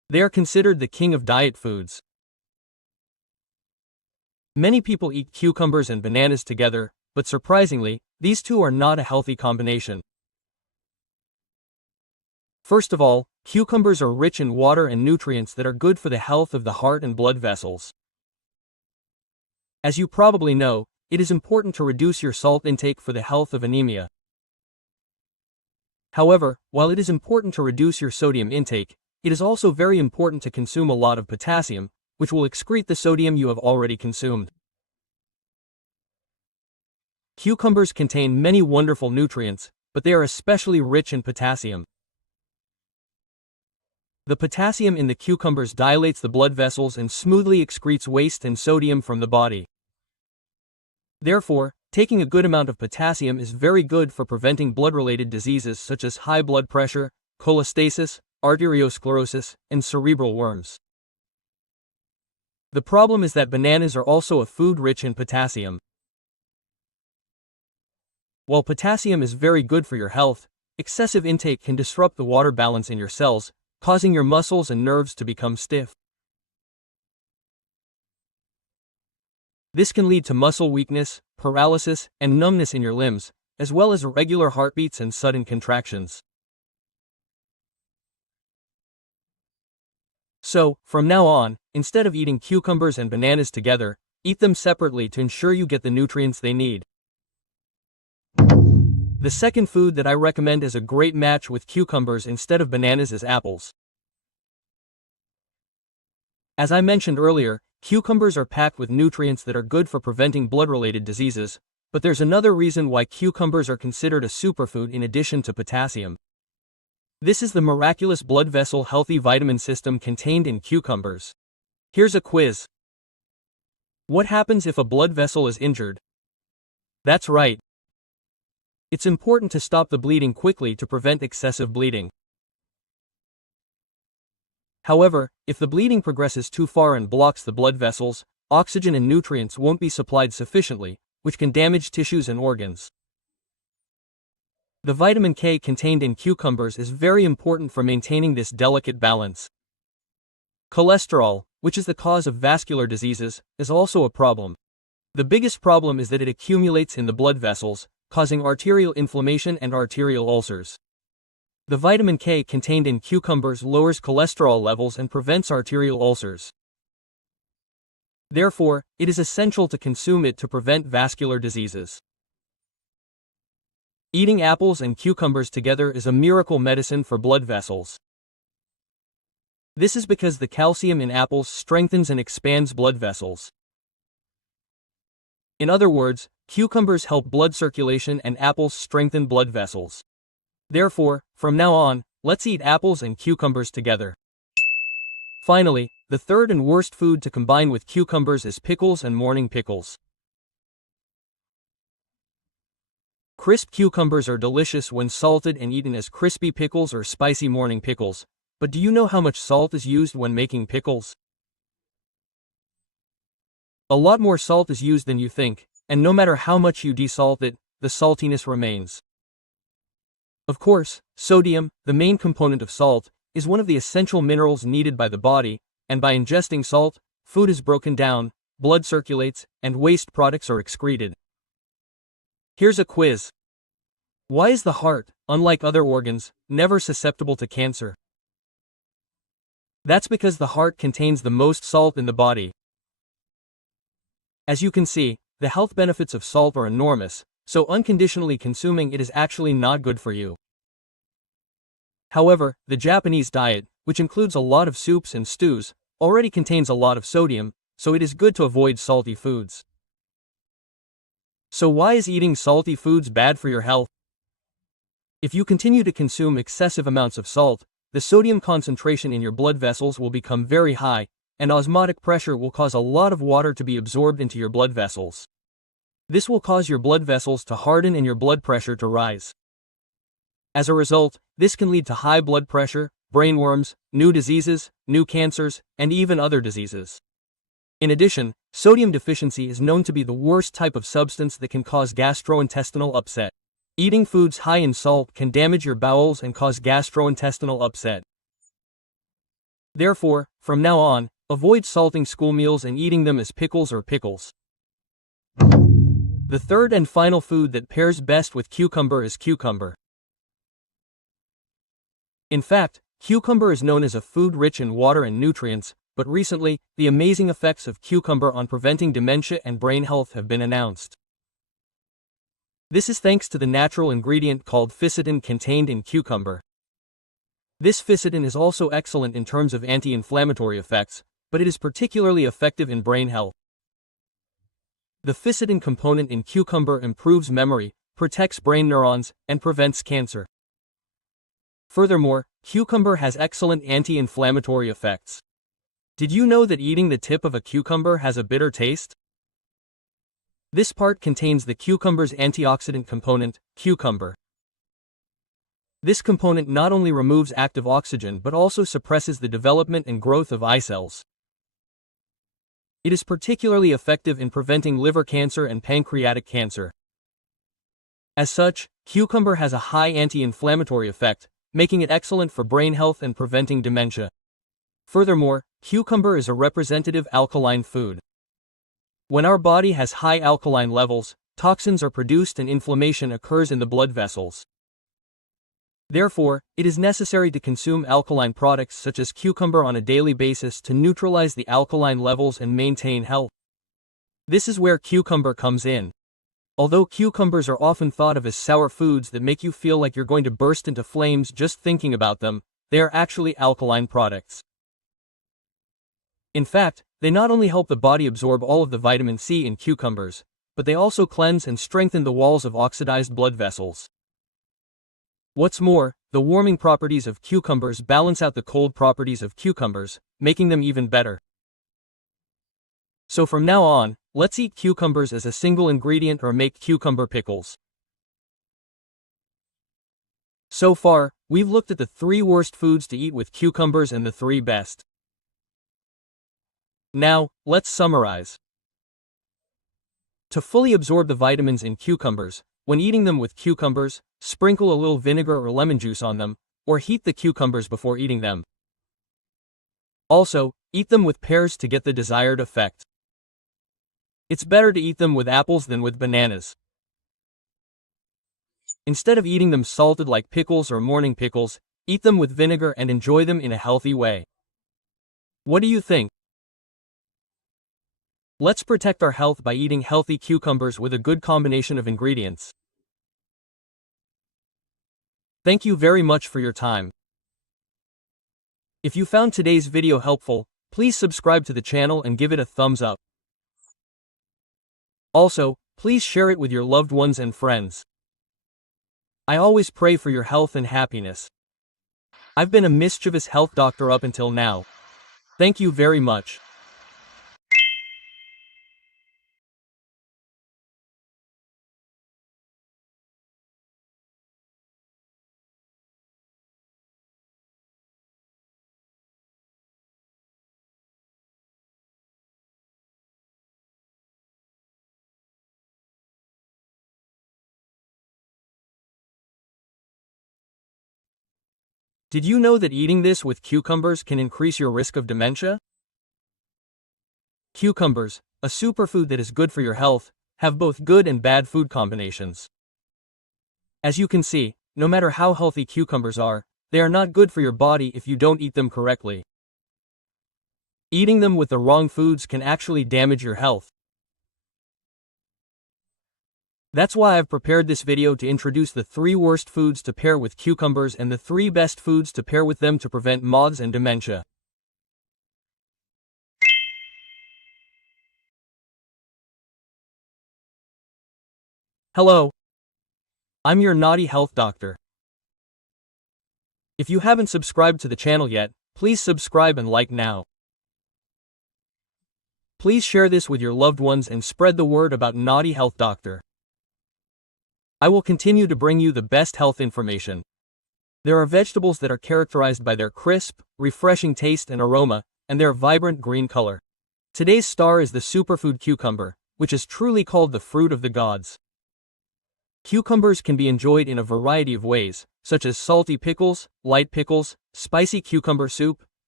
They are considered the king of diet foods. Many people eat cucumbers and bananas together, but surprisingly, these two are not a healthy combination. First of all, cucumbers are rich in water and nutrients that are good for the health of the heart and blood vessels. As you probably know, it is important to reduce your salt intake for the health of anemia. However, while it is important to reduce your sodium intake, it is also very important to consume a lot of potassium, which will excrete the sodium you have already consumed. Cucumbers contain many wonderful nutrients, but they are especially rich in potassium. The potassium in the cucumbers dilates the blood vessels and smoothly excretes waste and sodium from the body. Therefore, taking a good amount of potassium is very good for preventing blood-related diseases such as high blood pressure, cholestasis, arteriosclerosis, and cerebral worms. The problem is that bananas are also a food rich in potassium. While potassium is very good for your health, excessive intake can disrupt the water balance in your cells, causing your muscles and nerves to become stiff. This can lead to muscle weakness, paralysis, and numbness in your limbs, as well as irregular heartbeats and sudden contractions. So, from now on, instead of eating cucumbers and bananas together, eat them separately to ensure you get the nutrients they need. The second food that I recommend as a great match with cucumbers instead of bananas is apples. As I mentioned earlier, cucumbers are packed with nutrients that are good for preventing blood-related diseases, but there's another reason why cucumbers are considered a superfood in addition to potassium. This is the miraculous blood vessel healthy vitamin system contained in cucumbers. Here's a quiz. What happens if a blood vessel is injured? That's right. It's important to stop the bleeding quickly to prevent excessive bleeding. However, if the bleeding progresses too far and blocks the blood vessels, oxygen and nutrients won't be supplied sufficiently, which can damage tissues and organs. The vitamin K contained in cucumbers is very important for maintaining this delicate balance. Cholesterol, which is the cause of vascular diseases, is also a problem. The biggest problem is that it accumulates in the blood vessels, causing arterial inflammation and arterial ulcers. The vitamin K contained in cucumbers lowers cholesterol levels and prevents arterial ulcers. Therefore, it is essential to consume it to prevent vascular diseases. Eating apples and cucumbers together is a miracle medicine for blood vessels. This is because the calcium in apples strengthens and expands blood vessels. In other words, cucumbers help blood circulation and apples strengthen blood vessels. Therefore, from now on, let's eat apples and cucumbers together. Finally, the third and worst food to combine with cucumbers is pickles and morning pickles. Crisp cucumbers are delicious when salted and eaten as crispy pickles or spicy morning pickles, but do you know how much salt is used when making pickles? A lot more salt is used than you think, and no matter how much you desalt it, the saltiness remains. Of course, sodium, the main component of salt, is one of the essential minerals needed by the body, and by ingesting salt, food is broken down, blood circulates, and waste products are excreted. Here's a quiz. Why is the heart, unlike other organs, never susceptible to cancer? That's because the heart contains the most salt in the body. As you can see, the health benefits of salt are enormous, so unconditionally consuming it is actually not good for you. However, the Japanese diet, which includes a lot of soups and stews, already contains a lot of sodium, so it is good to avoid salty foods. So why is eating salty foods bad for your health? If you continue to consume excessive amounts of salt, the sodium concentration in your blood vessels will become very high, and osmotic pressure will cause a lot of water to be absorbed into your blood vessels. This will cause your blood vessels to harden and your blood pressure to rise. As a result, this can lead to high blood pressure, brain worms, new diseases, new cancers, and even other diseases. In addition, sodium deficiency is known to be the worst type of substance that can cause gastrointestinal upset. Eating foods high in salt can damage your bowels and cause gastrointestinal upset. Therefore, from now on, avoid salting school meals and eating them as pickles or pickles. The third and final food that pairs best with cucumber is cucumber. In fact, cucumber is known as a food rich in water and nutrients, but recently, the amazing effects of cucumber on preventing dementia and brain health have been announced. This is thanks to the natural ingredient called ficitin contained in cucumber. This ficitin is also excellent in terms of anti-inflammatory effects, but it is particularly effective in brain health. The ficitin component in cucumber improves memory, protects brain neurons, and prevents cancer. Furthermore, cucumber has excellent anti-inflammatory effects. Did you know that eating the tip of a cucumber has a bitter taste? This part contains the cucumber's antioxidant component, cucumber. This component not only removes active oxygen but also suppresses the development and growth of eye cells. It is particularly effective in preventing liver cancer and pancreatic cancer. As such, cucumber has a high anti-inflammatory effect, making it excellent for brain health and preventing dementia. Furthermore, cucumber is a representative alkaline food. When our body has high alkaline levels, toxins are produced and inflammation occurs in the blood vessels. Therefore, it is necessary to consume alkaline products such as cucumber on a daily basis to neutralize the alkaline levels and maintain health. This is where cucumber comes in. Although cucumbers are often thought of as sour foods that make you feel like you're going to burst into flames just thinking about them, they are actually alkaline products. In fact, they not only help the body absorb all of the vitamin C in cucumbers, but they also cleanse and strengthen the walls of oxidized blood vessels. What's more, the warming properties of cucumbers balance out the cold properties of cucumbers, making them even better. So from now on, let's eat cucumbers as a single ingredient or make cucumber pickles. So far, we've looked at the 3 worst foods to eat with cucumbers and the 3 best. Now, let's summarize. To fully absorb the vitamins in cucumbers, when eating them with cucumbers, sprinkle a little vinegar or lemon juice on them, or heat the cucumbers before eating them. Also, eat them with pears to get the desired effect. It's better to eat them with apples than with bananas. Instead of eating them salted like pickles or morning pickles, eat them with vinegar and enjoy them in a healthy way. What do you think? Let's protect our health by eating healthy cucumbers with a good combination of ingredients. Thank you very much for your time. If you found today's video helpful, please subscribe to the channel and give it a thumbs up. Also, please share it with your loved ones and friends. I always pray for your health and happiness. I've been a mischievous health doctor up until now. Thank you very much. Did you know that eating this with cucumbers can increase your risk of dementia? Cucumbers, a superfood that is good for your health, have both good and bad food combinations. As you can see, no matter how healthy cucumbers are, they are not good for your body if you don't eat them correctly. Eating them with the wrong foods can actually damage your health. That's why I've prepared this video to introduce the 3 worst foods to pair with cucumbers and the 3 best foods to pair with them to prevent MODS and dementia. Hello. I'm your naughty health doctor. If you haven't subscribed to the channel yet, please subscribe and like now. Please share this with your loved ones and spread the word about Naughty Health Doctor. I will continue to bring you the best health information. There are vegetables that are characterized by their crisp, refreshing taste and aroma, and their vibrant green color. Today's star is the superfood cucumber, which is truly called the fruit of the gods. Cucumbers can be enjoyed in a variety of ways, such as salty pickles, light pickles, spicy cucumber soup,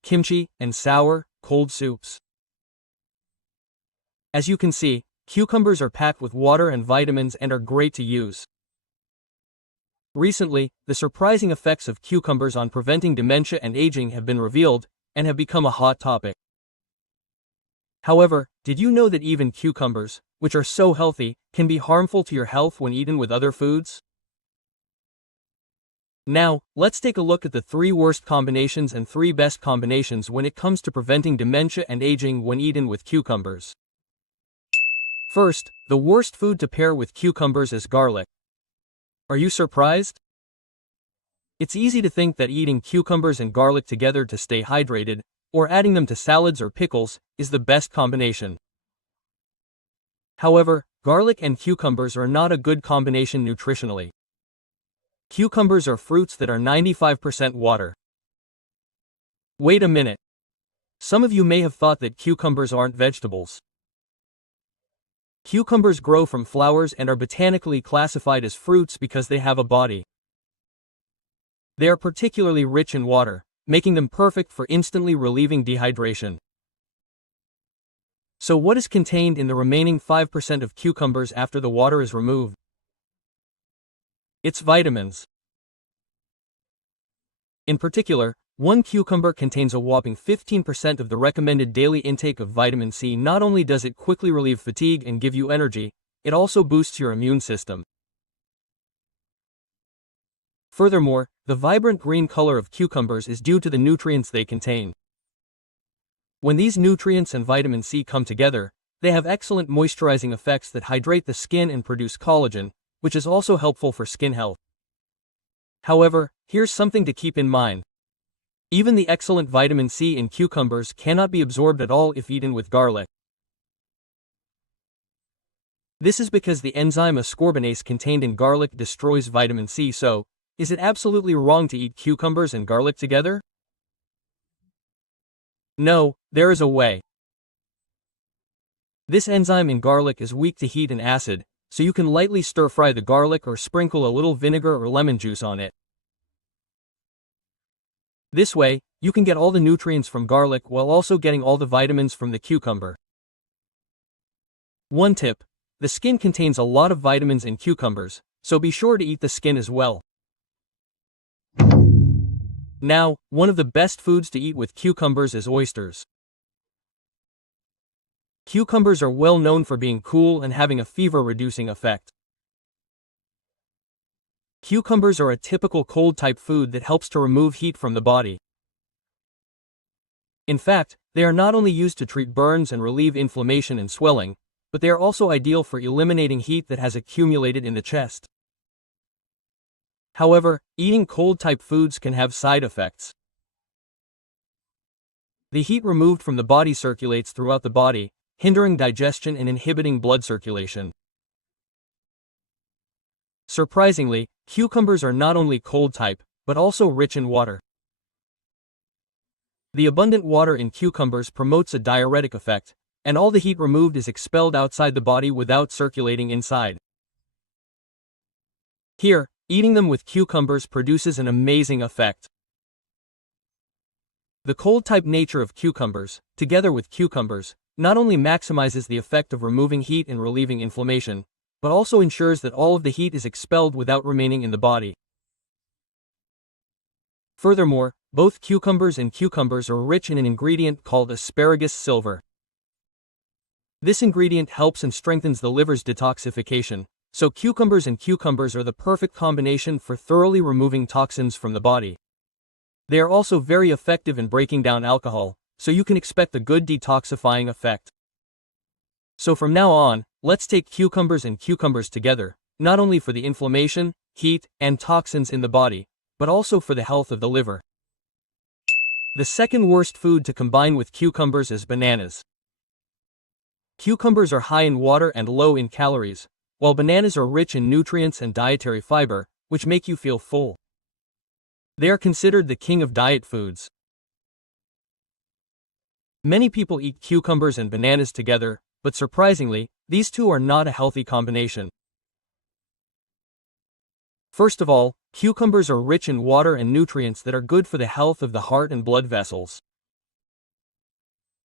kimchi, and sour, cold soups. As you can see, cucumbers are packed with water and vitamins and are great to use. Recently, the surprising effects of cucumbers on preventing dementia and aging have been revealed, and have become a hot topic. However, did you know that even cucumbers, which are so healthy, can be harmful to your health when eaten with other foods? Now, let's take a look at the 3 worst combinations and 3 best combinations when it comes to preventing dementia and aging when eaten with cucumbers. First, the worst food to pair with cucumbers is garlic. Are you surprised? It's easy to think that eating cucumbers and garlic together to stay hydrated, or adding them to salads or pickles, is the best combination. However, garlic and cucumbers are not a good combination nutritionally. Cucumbers are fruits that are 95% water. Wait a minute. Some of you may have thought that cucumbers aren't vegetables. Cucumbers grow from flowers and are botanically classified as fruits because they have a body. They are particularly rich in water, making them perfect for instantly relieving dehydration. So what is contained in the remaining 5% of cucumbers after the water is removed? It's vitamins. In particular, one cucumber contains a whopping 15% of the recommended daily intake of vitamin C. Not only does it quickly relieve fatigue and give you energy, it also boosts your immune system. Furthermore, the vibrant green color of cucumbers is due to the nutrients they contain. When these nutrients and vitamin C come together, they have excellent moisturizing effects that hydrate the skin and produce collagen, which is also helpful for skin health. However, here's something to keep in mind. Even the excellent vitamin C in cucumbers cannot be absorbed at all if eaten with garlic. This is because the enzyme ascorbinase contained in garlic destroys vitamin C. So, is it absolutely wrong to eat cucumbers and garlic together? No, there is a way. This enzyme in garlic is weak to heat and acid, so you can lightly stir-fry the garlic or sprinkle a little vinegar or lemon juice on it. This way, you can get all the nutrients from garlic while also getting all the vitamins from the cucumber. One tip: the skin contains a lot of vitamins in cucumbers, so be sure to eat the skin as well. Now, one of the best foods to eat with cucumbers is oysters. Cucumbers are well known for being cool and having a fever-reducing effect. Cucumbers are a typical cold-type food that helps to remove heat from the body. In fact, they are not only used to treat burns and relieve inflammation and swelling, but they are also ideal for eliminating heat that has accumulated in the chest. However, eating cold-type foods can have side effects. The heat removed from the body circulates throughout the body, hindering digestion and inhibiting blood circulation. Surprisingly, cucumbers are not only cold-type, but also rich in water. The abundant water in cucumbers promotes a diuretic effect, and all the heat removed is expelled outside the body without circulating inside. Here, eating them with cucumbers produces an amazing effect. The cold-type nature of cucumbers, together with cucumbers, not only maximizes the effect of removing heat and relieving inflammation, but also ensures that all of the heat is expelled without remaining in the body. Furthermore, both cucumbers and cucumbers are rich in an ingredient called asparagus silver. This ingredient helps and strengthens the liver's detoxification, so cucumbers are the perfect combination for thoroughly removing toxins from the body. They are also very effective in breaking down alcohol, so you can expect a good detoxifying effect. So from now on, let's take cucumbers and cucumbers together, not only for the inflammation, heat, and toxins in the body, but also for the health of the liver. The second worst food to combine with cucumbers is bananas. Cucumbers are high in water and low in calories, while bananas are rich in nutrients and dietary fiber, which make you feel full. They are considered the king of diet foods. Many people eat cucumbers and bananas together, but surprisingly, these two are not a healthy combination. First of all, cucumbers are rich in water and nutrients that are good for the health of the heart and blood vessels.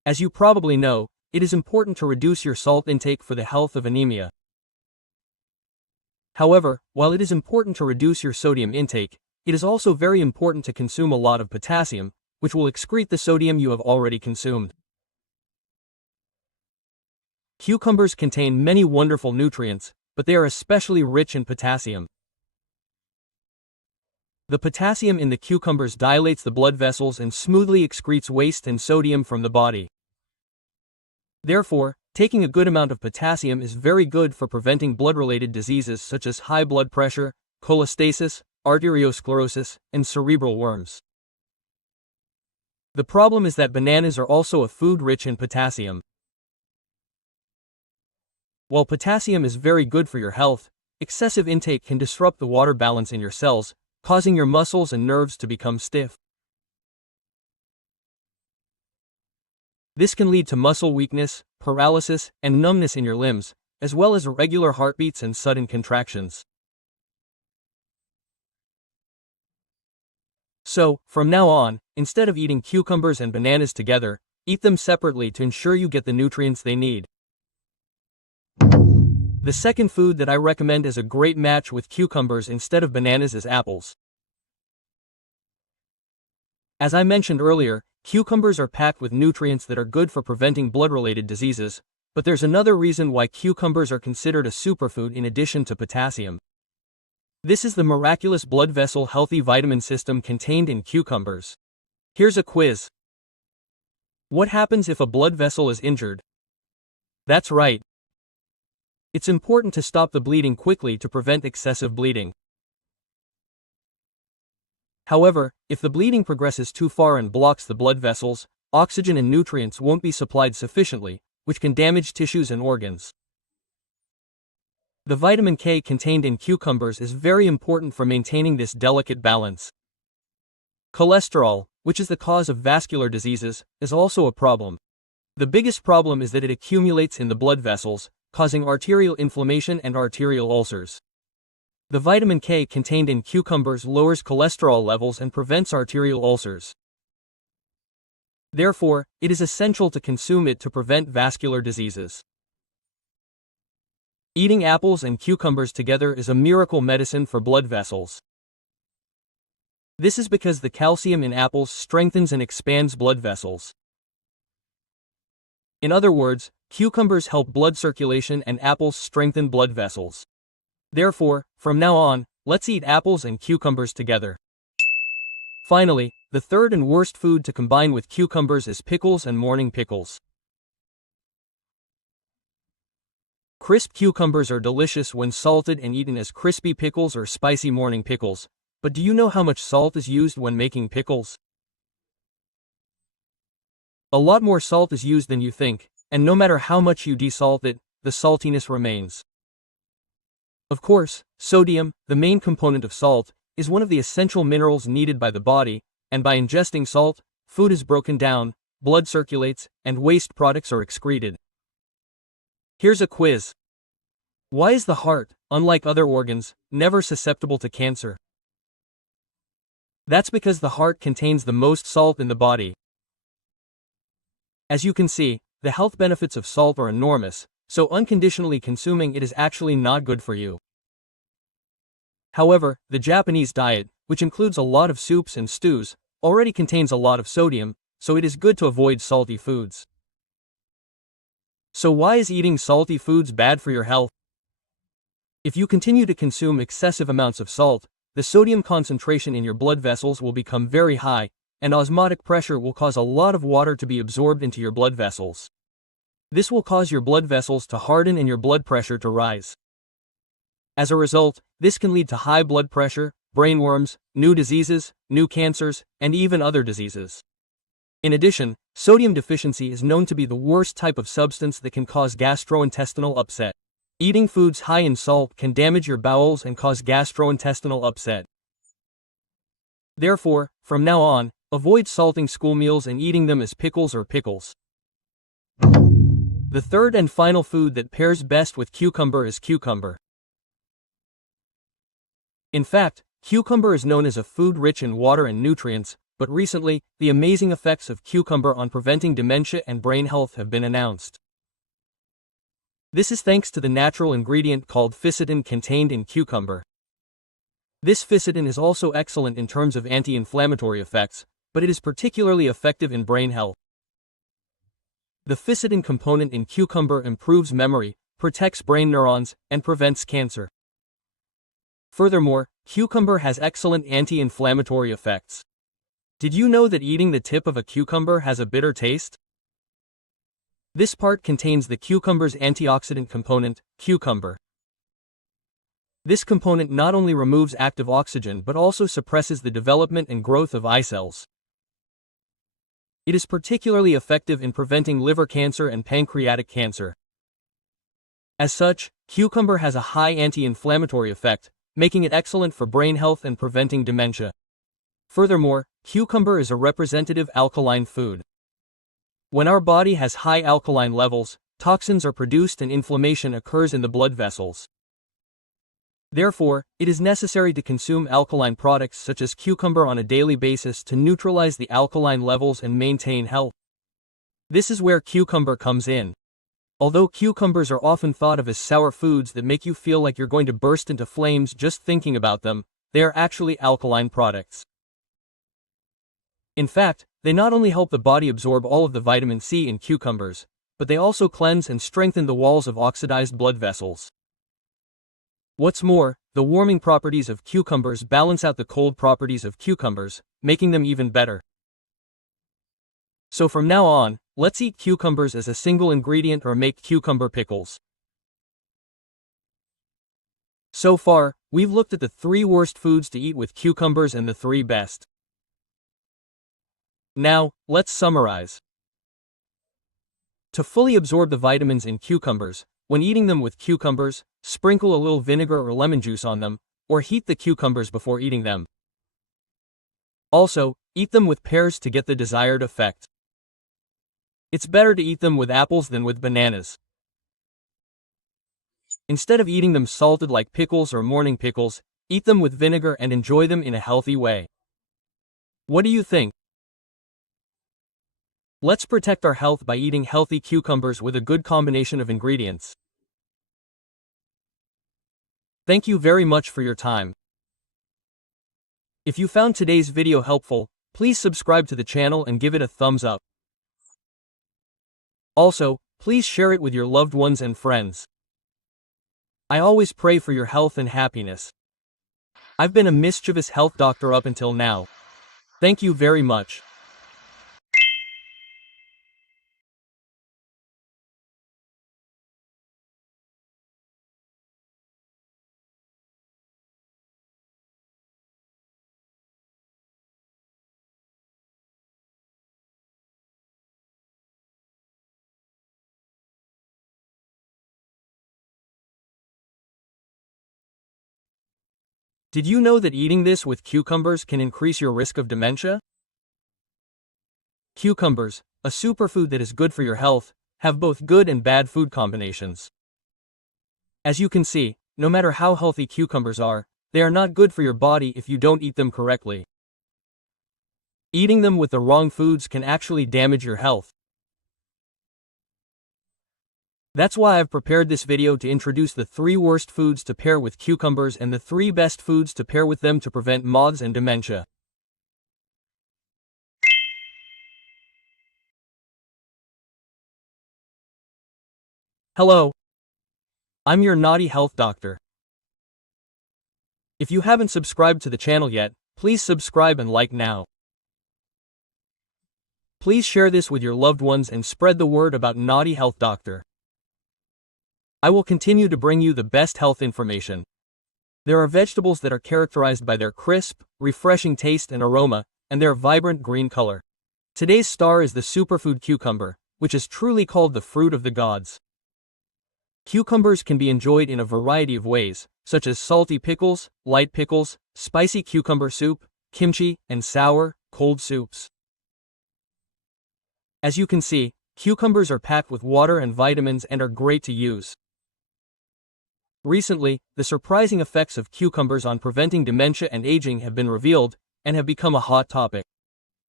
As you probably know, it is important to reduce your salt intake for the health of anemia. However, while it is important to reduce your sodium intake, it is also very important to consume a lot of potassium, which will excrete the sodium you have already consumed. Cucumbers contain many wonderful nutrients, but they are especially rich in potassium. The potassium in the cucumbers dilates the blood vessels and smoothly excretes waste and sodium from the body. Therefore, taking a good amount of potassium is very good for preventing blood-related diseases such as high blood pressure, cholestasis, arteriosclerosis, and cerebral worms. The problem is that bananas are also a food rich in potassium. While potassium is very good for your health, excessive intake can disrupt the water balance in your cells, causing your muscles and nerves to become stiff. This can lead to muscle weakness, paralysis, and numbness in your limbs, as well as irregular heartbeats and sudden contractions. So, from now on, instead of eating cucumbers and bananas together, eat them separately to ensure you get the nutrients they need. The second food that I recommend as a great match with cucumbers instead of bananas is apples. As I mentioned earlier, cucumbers are packed with nutrients that are good for preventing blood-related diseases, but there's another reason why cucumbers are considered a superfood in addition to potassium. This is the miraculous blood vessel healthy vitamin system contained in cucumbers. Here's a quiz. What happens if a blood vessel is injured? That's right. It's important to stop the bleeding quickly to prevent excessive bleeding. However, if the bleeding progresses too far and blocks the blood vessels, oxygen and nutrients won't be supplied sufficiently, which can damage tissues and organs. The vitamin K contained in cucumbers is very important for maintaining this delicate balance. Cholesterol, which is the cause of vascular diseases, is also a problem. The biggest problem is that it accumulates in the blood vessels, causing arterial inflammation and arterial ulcers. The vitamin K contained in cucumbers lowers cholesterol levels and prevents arterial ulcers. Therefore, it is essential to consume it to prevent vascular diseases. Eating apples and cucumbers together is a miracle medicine for blood vessels. This is because the calcium in apples strengthens and expands blood vessels. In other words, cucumbers help blood circulation and apples strengthen blood vessels. Therefore, from now on, let's eat apples and cucumbers together. Finally, the third and worst food to combine with cucumbers is pickles and morning pickles. Crisp cucumbers are delicious when salted and eaten as crispy pickles or spicy morning pickles, but do you know how much salt is used when making pickles? A lot more salt is used than you think, and no matter how much you desalt it, the saltiness remains. Of course, sodium, the main component of salt, is one of the essential minerals needed by the body, and by ingesting salt, food is broken down, blood circulates, and waste products are excreted. Here's a quiz. Why is the heart, unlike other organs, never susceptible to cancer? That's because the heart contains the most salt in the body. As you can see, the health benefits of salt are enormous, so unconditionally consuming it is actually not good for you. However, the Japanese diet, which includes a lot of soups and stews, already contains a lot of sodium, so it is good to avoid salty foods. So why is eating salty foods bad for your health? If you continue to consume excessive amounts of salt, the sodium concentration in your blood vessels will become very high, and osmotic pressure will cause a lot of water to be absorbed into your blood vessels. This will cause your blood vessels to harden and your blood pressure to rise. As a result, this can lead to high blood pressure, brain worms, new diseases, new cancers, and even other diseases. In addition, sodium deficiency is known to be the worst type of substance that can cause gastrointestinal upset. Eating foods high in salt can damage your bowels and cause gastrointestinal upset. Therefore, from now on, avoid salting school meals and eating them as pickles or pickles. The third and final food that pairs best with cucumber is cucumber. In fact, cucumber is known as a food rich in water and nutrients, but recently, the amazing effects of cucumber on preventing dementia and brain health have been announced. This is thanks to the natural ingredient called ficitin contained in cucumber. This ficitin is also excellent in terms of anti-inflammatory effects, but it is particularly effective in brain health. The ficitin component in cucumber improves memory, protects brain neurons, and prevents cancer. Furthermore, cucumber has excellent anti-inflammatory effects. Did you know that eating the tip of a cucumber has a bitter taste? This part contains the cucumber's antioxidant component, cucumber. This component not only removes active oxygen but also suppresses the development and growth of eye cells. It is particularly effective in preventing liver cancer and pancreatic cancer. As such, cucumber has a high anti-inflammatory effect, making it excellent for brain health and preventing dementia. Furthermore, cucumber is a representative alkaline food. When our body has high alkaline levels, toxins are produced and inflammation occurs in the blood vessels. Therefore, it is necessary to consume alkaline products such as cucumber on a daily basis to neutralize the alkaline levels and maintain health. This is where cucumber comes in. Although cucumbers are often thought of as sour foods that make you feel like you're going to burst into flames just thinking about them, they are actually alkaline products. In fact, they not only help the body absorb all of the vitamin C in cucumbers, but they also cleanse and strengthen the walls of oxidized blood vessels. What's more, the warming properties of cucumbers balance out the cold properties of cucumbers, making them even better. So from now on, let's eat cucumbers as a single ingredient or make cucumber pickles. So far, we've looked at the 3 worst foods to eat with cucumbers and the 3 best. Now, let's summarize. To fully absorb the vitamins in cucumbers, when eating them with cucumbers, sprinkle a little vinegar or lemon juice on them, or heat the cucumbers before eating them. Also, eat them with pears to get the desired effect. It's better to eat them with apples than with bananas. Instead of eating them salted like pickles or morning pickles, eat them with vinegar and enjoy them in a healthy way. What do you think? Let's protect our health by eating healthy cucumbers with a good combination of ingredients. Thank you very much for your time. If you found today's video helpful, please subscribe to the channel and give it a thumbs up. Also, please share it with your loved ones and friends. I always pray for your health and happiness. I've been a mischievous health doctor up until now. Thank you very much. Did you know that eating this with cucumbers can increase your risk of dementia? Cucumbers, a superfood that is good for your health, have both good and bad food combinations. As you can see, no matter how healthy cucumbers are, they are not good for your body if you don't eat them correctly. Eating them with the wrong foods can actually damage your health. That's why I've prepared this video to introduce the 3 worst foods to pair with cucumbers and the 3 best foods to pair with them to prevent moths and dementia. Hello. I'm your naughty health doctor. If you haven't subscribed to the channel yet, please subscribe and like now. Please share this with your loved ones and spread the word about Naughty Health Doctor. I will continue to bring you the best health information. There are vegetables that are characterized by their crisp, refreshing taste and aroma, and their vibrant green color. Today's star is the superfood cucumber, which is truly called the fruit of the gods. Cucumbers can be enjoyed in a variety of ways, such as salty pickles, light pickles, spicy cucumber soup, kimchi, and sour, cold soups. As you can see, cucumbers are packed with water and vitamins and are great to use. Recently, the surprising effects of cucumbers on preventing dementia and aging have been revealed, and have become a hot topic.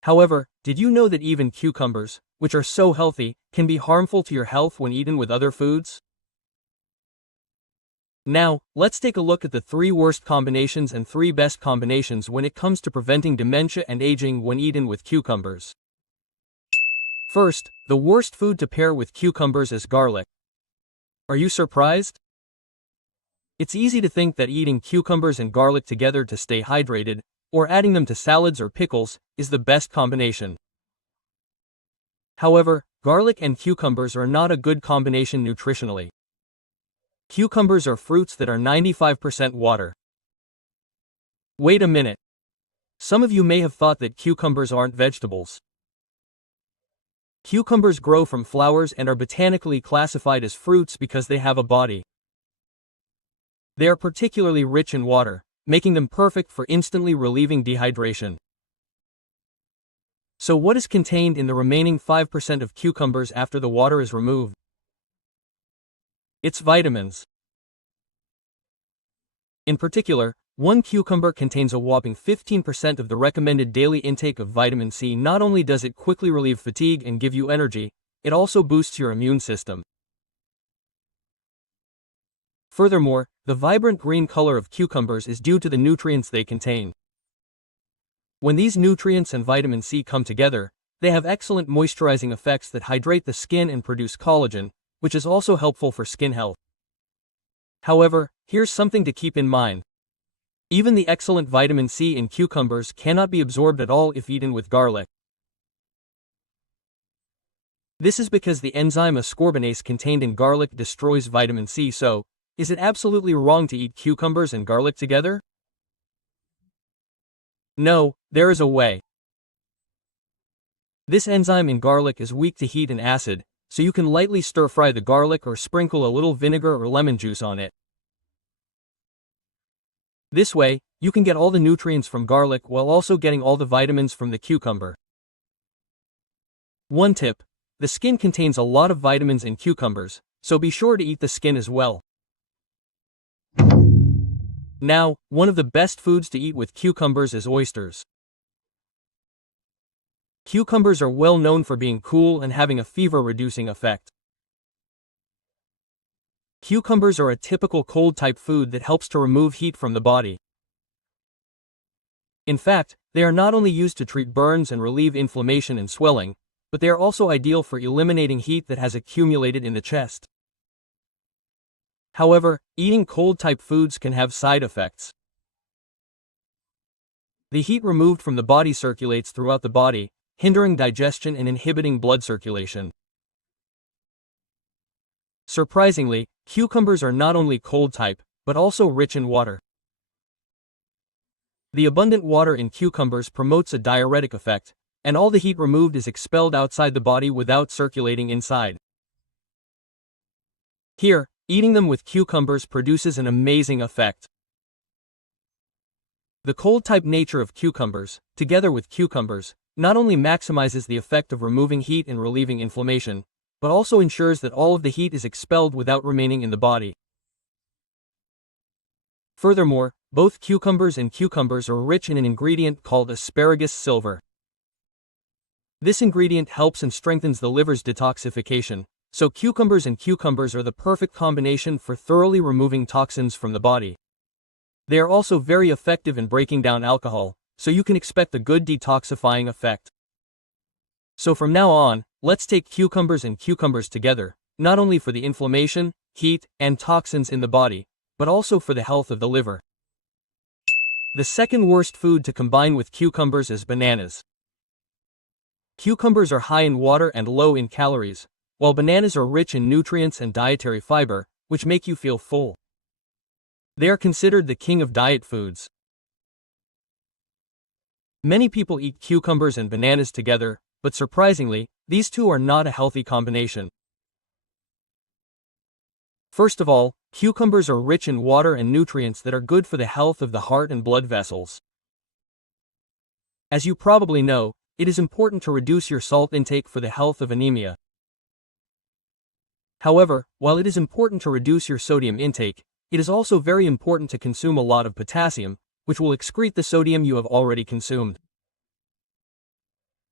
However, did you know that even cucumbers, which are so healthy, can be harmful to your health when eaten with other foods? Now, let's take a look at the 3 worst combinations and 3 best combinations when it comes to preventing dementia and aging when eaten with cucumbers. First, the worst food to pair with cucumbers is garlic. Are you surprised? It's easy to think that eating cucumbers and garlic together to stay hydrated, or adding them to salads or pickles, is the best combination. However, garlic and cucumbers are not a good combination nutritionally. Cucumbers are fruits that are 95% water. Wait a minute. Some of you may have thought that cucumbers aren't vegetables. Cucumbers grow from flowers and are botanically classified as fruits because they have a body. They are particularly rich in water, making them perfect for instantly relieving dehydration. So what is contained in the remaining 5% of cucumbers after the water is removed? It's vitamins. In particular, one cucumber contains a whopping 15% of the recommended daily intake of vitamin C. Not only does it quickly relieve fatigue and give you energy, it also boosts your immune system. Furthermore, the vibrant green color of cucumbers is due to the nutrients they contain. When these nutrients and vitamin C come together, they have excellent moisturizing effects that hydrate the skin and produce collagen, which is also helpful for skin health. However, here's something to keep in mind. Even the excellent vitamin C in cucumbers cannot be absorbed at all if eaten with garlic. This is because the enzyme ascorbinase contained in garlic destroys vitamin C. So, is it absolutely wrong to eat cucumbers and garlic together? No, there is a way. This enzyme in garlic is weak to heat and acid, so you can lightly stir-fry the garlic or sprinkle a little vinegar or lemon juice on it. This way, you can get all the nutrients from garlic while also getting all the vitamins from the cucumber. One tip: the skin contains a lot of vitamins in cucumbers, so be sure to eat the skin as well. Now, one of the best foods to eat with cucumbers is oysters. Cucumbers are well known for being cool and having a fever-reducing effect. Cucumbers are a typical cold-type food that helps to remove heat from the body. In fact, they are not only used to treat burns and relieve inflammation and swelling, but they are also ideal for eliminating heat that has accumulated in the chest. However, eating cold-type foods can have side effects. The heat removed from the body circulates throughout the body, hindering digestion and inhibiting blood circulation. Surprisingly, cucumbers are not only cold-type, but also rich in water. The abundant water in cucumbers promotes a diuretic effect, and all the heat removed is expelled outside the body without circulating inside. Here, eating them with cucumbers produces an amazing effect. The cold-type nature of cucumbers, together with cucumbers, not only maximizes the effect of removing heat and relieving inflammation, but also ensures that all of the heat is expelled without remaining in the body. Furthermore, both cucumbers and cucumbers are rich in an ingredient called asparagus silver. This ingredient helps and strengthens the liver's detoxification, so cucumbers and cucumbers are the perfect combination for thoroughly removing toxins from the body. They are also very effective in breaking down alcohol, so you can expect a good detoxifying effect. So from now on, let's take cucumbers and cucumbers together, not only for the inflammation, heat, and toxins in the body, but also for the health of the liver. The second worst food to combine with cucumbers is bananas. Cucumbers are high in water and low in calories, while bananas are rich in nutrients and dietary fiber, which make you feel full. They are considered the king of diet foods. Many people eat cucumbers and bananas together, but surprisingly, these two are not a healthy combination. First of all, cucumbers are rich in water and nutrients that are good for the health of the heart and blood vessels. As you probably know, it is important to reduce your salt intake for the health of anemia. However, while it is important to reduce your sodium intake, it is also very important to consume a lot of potassium, which will excrete the sodium you have already consumed.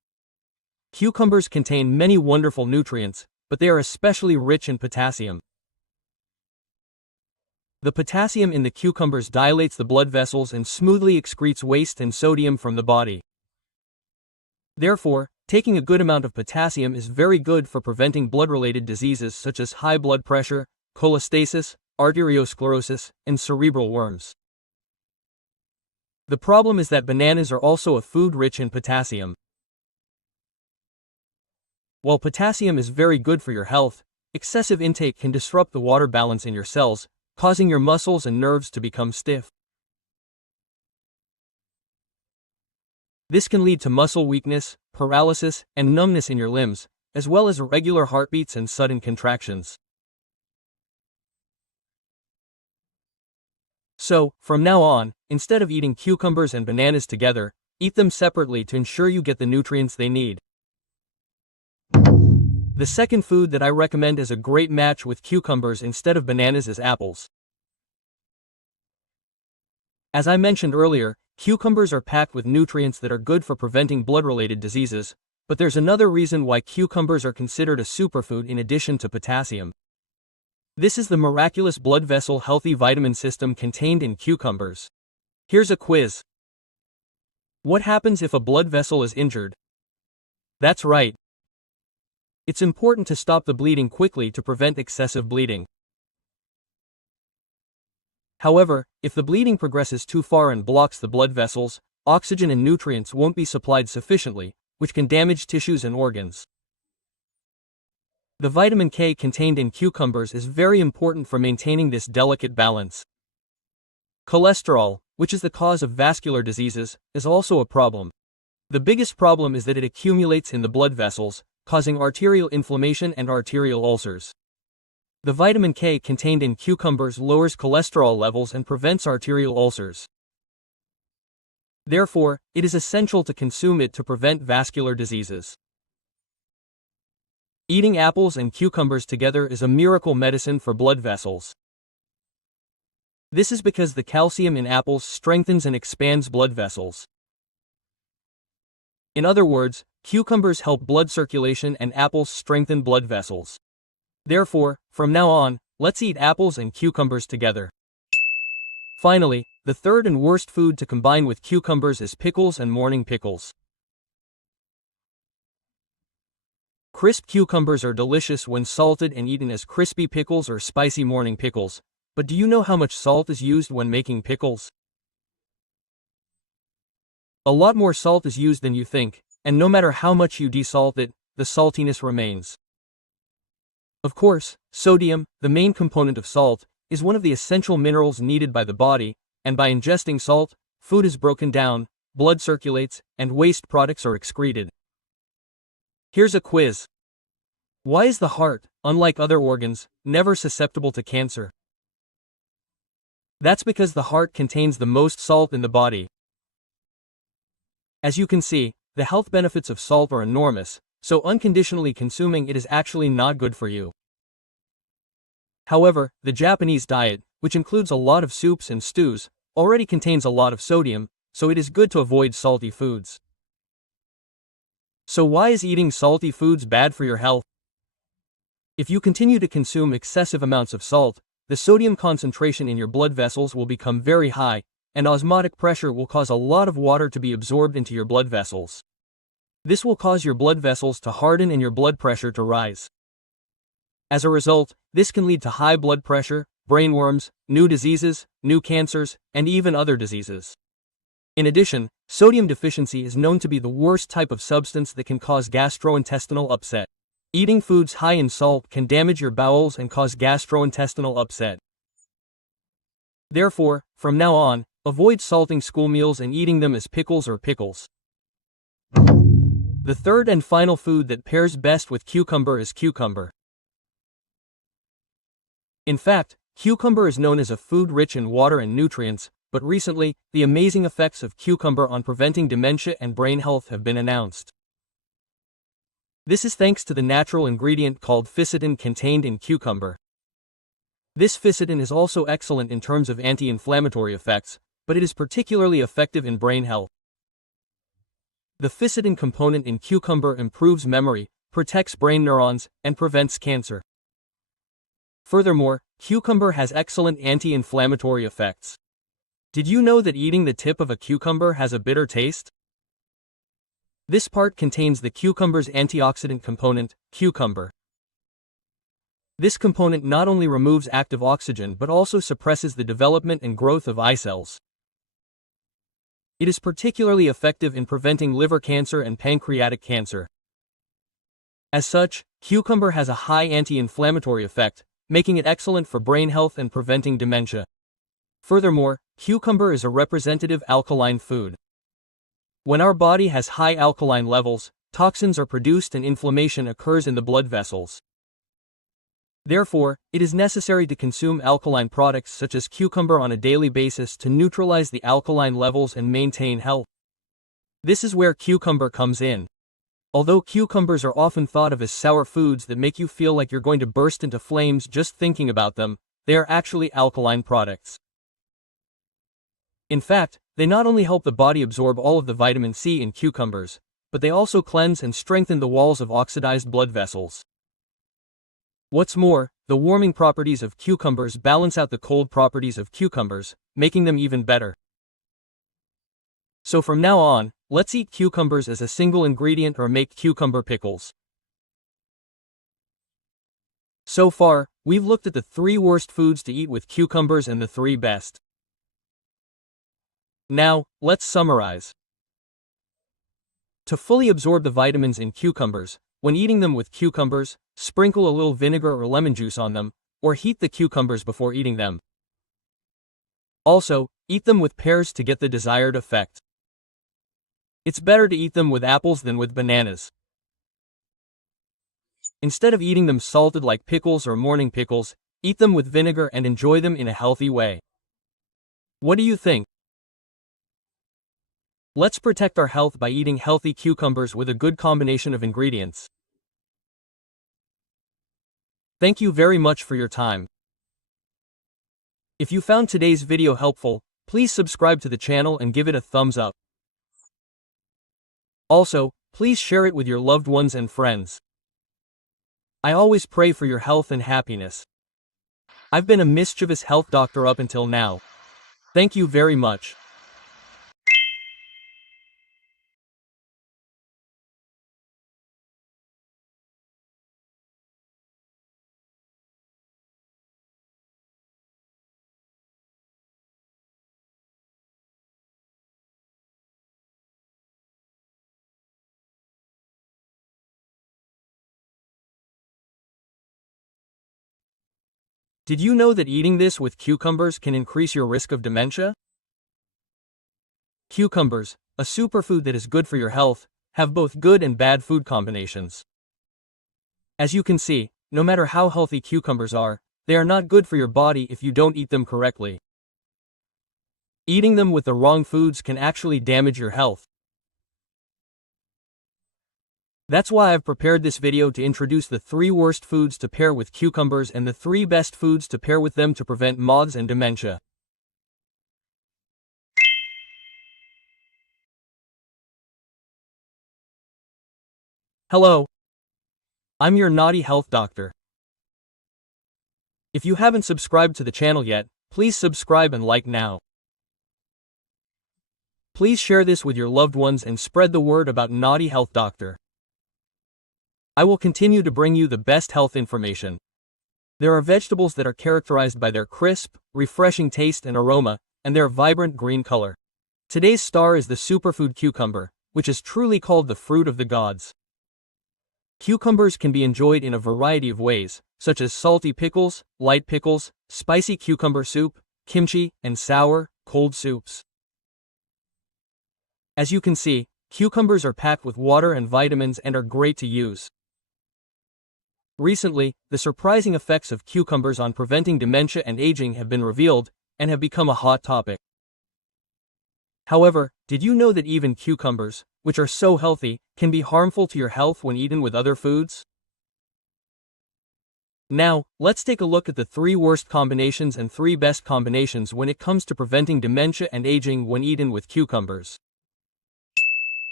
Cucumbers contain many wonderful nutrients, but they are especially rich in potassium. The potassium in the cucumbers dilates the blood vessels and smoothly excretes waste and sodium from the body. Therefore, taking a good amount of potassium is very good for preventing blood-related diseases such as high blood pressure, cholestasis, arteriosclerosis, and cerebral worms. The problem is that bananas are also a food rich in potassium. While potassium is very good for your health, excessive intake can disrupt the water balance in your cells, causing your muscles and nerves to become stiff. This can lead to muscle weakness, paralysis, and numbness in your limbs, as well as irregular heartbeats and sudden contractions. So, from now on, instead of eating cucumbers and bananas together, eat them separately to ensure you get the nutrients they need. The second food that I recommend as a great match with cucumbers instead of bananas is apples. As I mentioned earlier, cucumbers are packed with nutrients that are good for preventing blood-related diseases, but there's another reason why cucumbers are considered a superfood in addition to potassium. This is the miraculous blood vessel healthy vitamin system contained in cucumbers. Here's a quiz. What happens if a blood vessel is injured? That's right. It's important to stop the bleeding quickly to prevent excessive bleeding. However, if the bleeding progresses too far and blocks the blood vessels, oxygen and nutrients won't be supplied sufficiently, which can damage tissues and organs. The vitamin K contained in cucumbers is very important for maintaining this delicate balance. Cholesterol, which is the cause of vascular diseases, is also a problem. The biggest problem is that it accumulates in the blood vessels, causing arterial inflammation and arterial ulcers. The vitamin K contained in cucumbers lowers cholesterol levels and prevents arterial ulcers. Therefore, it is essential to consume it to prevent vascular diseases. Eating apples and cucumbers together is a miracle medicine for blood vessels. This is because the calcium in apples strengthens and expands blood vessels. In other words, cucumbers help blood circulation and apples strengthen blood vessels. Therefore, from now on, let's eat apples and cucumbers together. Finally, the third and worst food to combine with cucumbers is pickles and morning pickles. Crisp cucumbers are delicious when salted and eaten as crispy pickles or spicy morning pickles, but do you know how much salt is used when making pickles? A lot more salt is used than you think, and no matter how much you desalt it, the saltiness remains. Of course, sodium, the main component of salt, is one of the essential minerals needed by the body, and by ingesting salt, food is broken down, blood circulates, and waste products are excreted. Here's a quiz. Why is the heart, unlike other organs, never susceptible to cancer? That's because the heart contains the most salt in the body. As you can see, the health benefits of salt are enormous, so unconditionally consuming it is actually not good for you. However, the Japanese diet, which includes a lot of soups and stews, already contains a lot of sodium, so it is good to avoid salty foods. So why is eating salty foods bad for your health? If you continue to consume excessive amounts of salt, the sodium concentration in your blood vessels will become very high, and osmotic pressure will cause a lot of water to be absorbed into your blood vessels. This will cause your blood vessels to harden and your blood pressure to rise. As a result, this can lead to high blood pressure, brain worms, new diseases, new cancers, and even other diseases. In addition, sodium deficiency is known to be the worst type of substance that can cause gastrointestinal upset. Eating foods high in salt can damage your bowels and cause gastrointestinal upset. Therefore, from now on, avoid salting school meals and eating them as pickles or pickles. The third and final food that pairs best with cucumber is cucumber. In fact, cucumber is known as a food rich in water and nutrients, but recently, the amazing effects of cucumber on preventing dementia and brain health have been announced. This is thanks to the natural ingredient called ficitin contained in cucumber. This ficitin is also excellent in terms of anti-inflammatory effects, but it is particularly effective in brain health. The ficedin component in cucumber improves memory, protects brain neurons, and prevents cancer. Furthermore, cucumber has excellent anti-inflammatory effects. Did you know that eating the tip of a cucumber has a bitter taste? This part contains the cucumber's antioxidant component, cucumber. This component not only removes active oxygen but also suppresses the development and growth of eye cells. It is particularly effective in preventing liver cancer and pancreatic cancer. As such, cucumber has a high anti-inflammatory effect, making it excellent for brain health and preventing dementia. Furthermore, cucumber is a representative alkaline food. When our body has high alkaline levels, toxins are produced and inflammation occurs in the blood vessels. Therefore, it is necessary to consume alkaline products such as cucumber on a daily basis to neutralize the alkaline levels and maintain health. This is where cucumber comes in. Although cucumbers are often thought of as sour foods that make you feel like you're going to burst into flames just thinking about them, they are actually alkaline products. In fact, they not only help the body absorb all of the vitamin C in cucumbers, but they also cleanse and strengthen the walls of oxidized blood vessels. What's more, the warming properties of cucumbers balance out the cold properties of cucumbers, making them even better. So from now on, let's eat cucumbers as a single ingredient or make cucumber pickles. So far, we've looked at the 3 worst foods to eat with cucumbers and the 3 best. Now, let's summarize. To fully absorb the vitamins in cucumbers, when eating them with cucumbers, sprinkle a little vinegar or lemon juice on them, or heat the cucumbers before eating them. Also, eat them with pears to get the desired effect. It's better to eat them with apples than with bananas. Instead of eating them salted like pickles or morning pickles, eat them with vinegar and enjoy them in a healthy way. What do you think? Let's protect our health by eating healthy cucumbers with a good combination of ingredients. Thank you very much for your time. If you found today's video helpful, please subscribe to the channel and give it a thumbs up. Also, please share it with your loved ones and friends. I always pray for your health and happiness. I've been a mischievous health doctor up until now. Thank you very much. Did you know that eating this with cucumbers can increase your risk of dementia? Cucumbers, a superfood that is good for your health, have both good and bad food combinations. As you can see, no matter how healthy cucumbers are, they are not good for your body if you don't eat them correctly. Eating them with the wrong foods can actually damage your health. That's why I've prepared this video to introduce the 3 worst foods to pair with cucumbers and the 3 best foods to pair with them to prevent MODS and dementia. Hello. I'm your naughty health doctor. If you haven't subscribed to the channel yet, please subscribe and like now. Please share this with your loved ones and spread the word about Naughty Health Doctor. I will continue to bring you the best health information. There are vegetables that are characterized by their crisp, refreshing taste and aroma, and their vibrant green color. Today's star is the superfood cucumber, which is truly called the fruit of the gods. Cucumbers can be enjoyed in a variety of ways, such as salty pickles, light pickles, spicy cucumber soup, kimchi, and sour, cold soups. As you can see, cucumbers are packed with water and vitamins and are great to use. Recently, the surprising effects of cucumbers on preventing dementia and aging have been revealed, and have become a hot topic. However, did you know that even cucumbers, which are so healthy, can be harmful to your health when eaten with other foods? Now, let's take a look at the 3 worst combinations and 3 best combinations when it comes to preventing dementia and aging when eaten with cucumbers.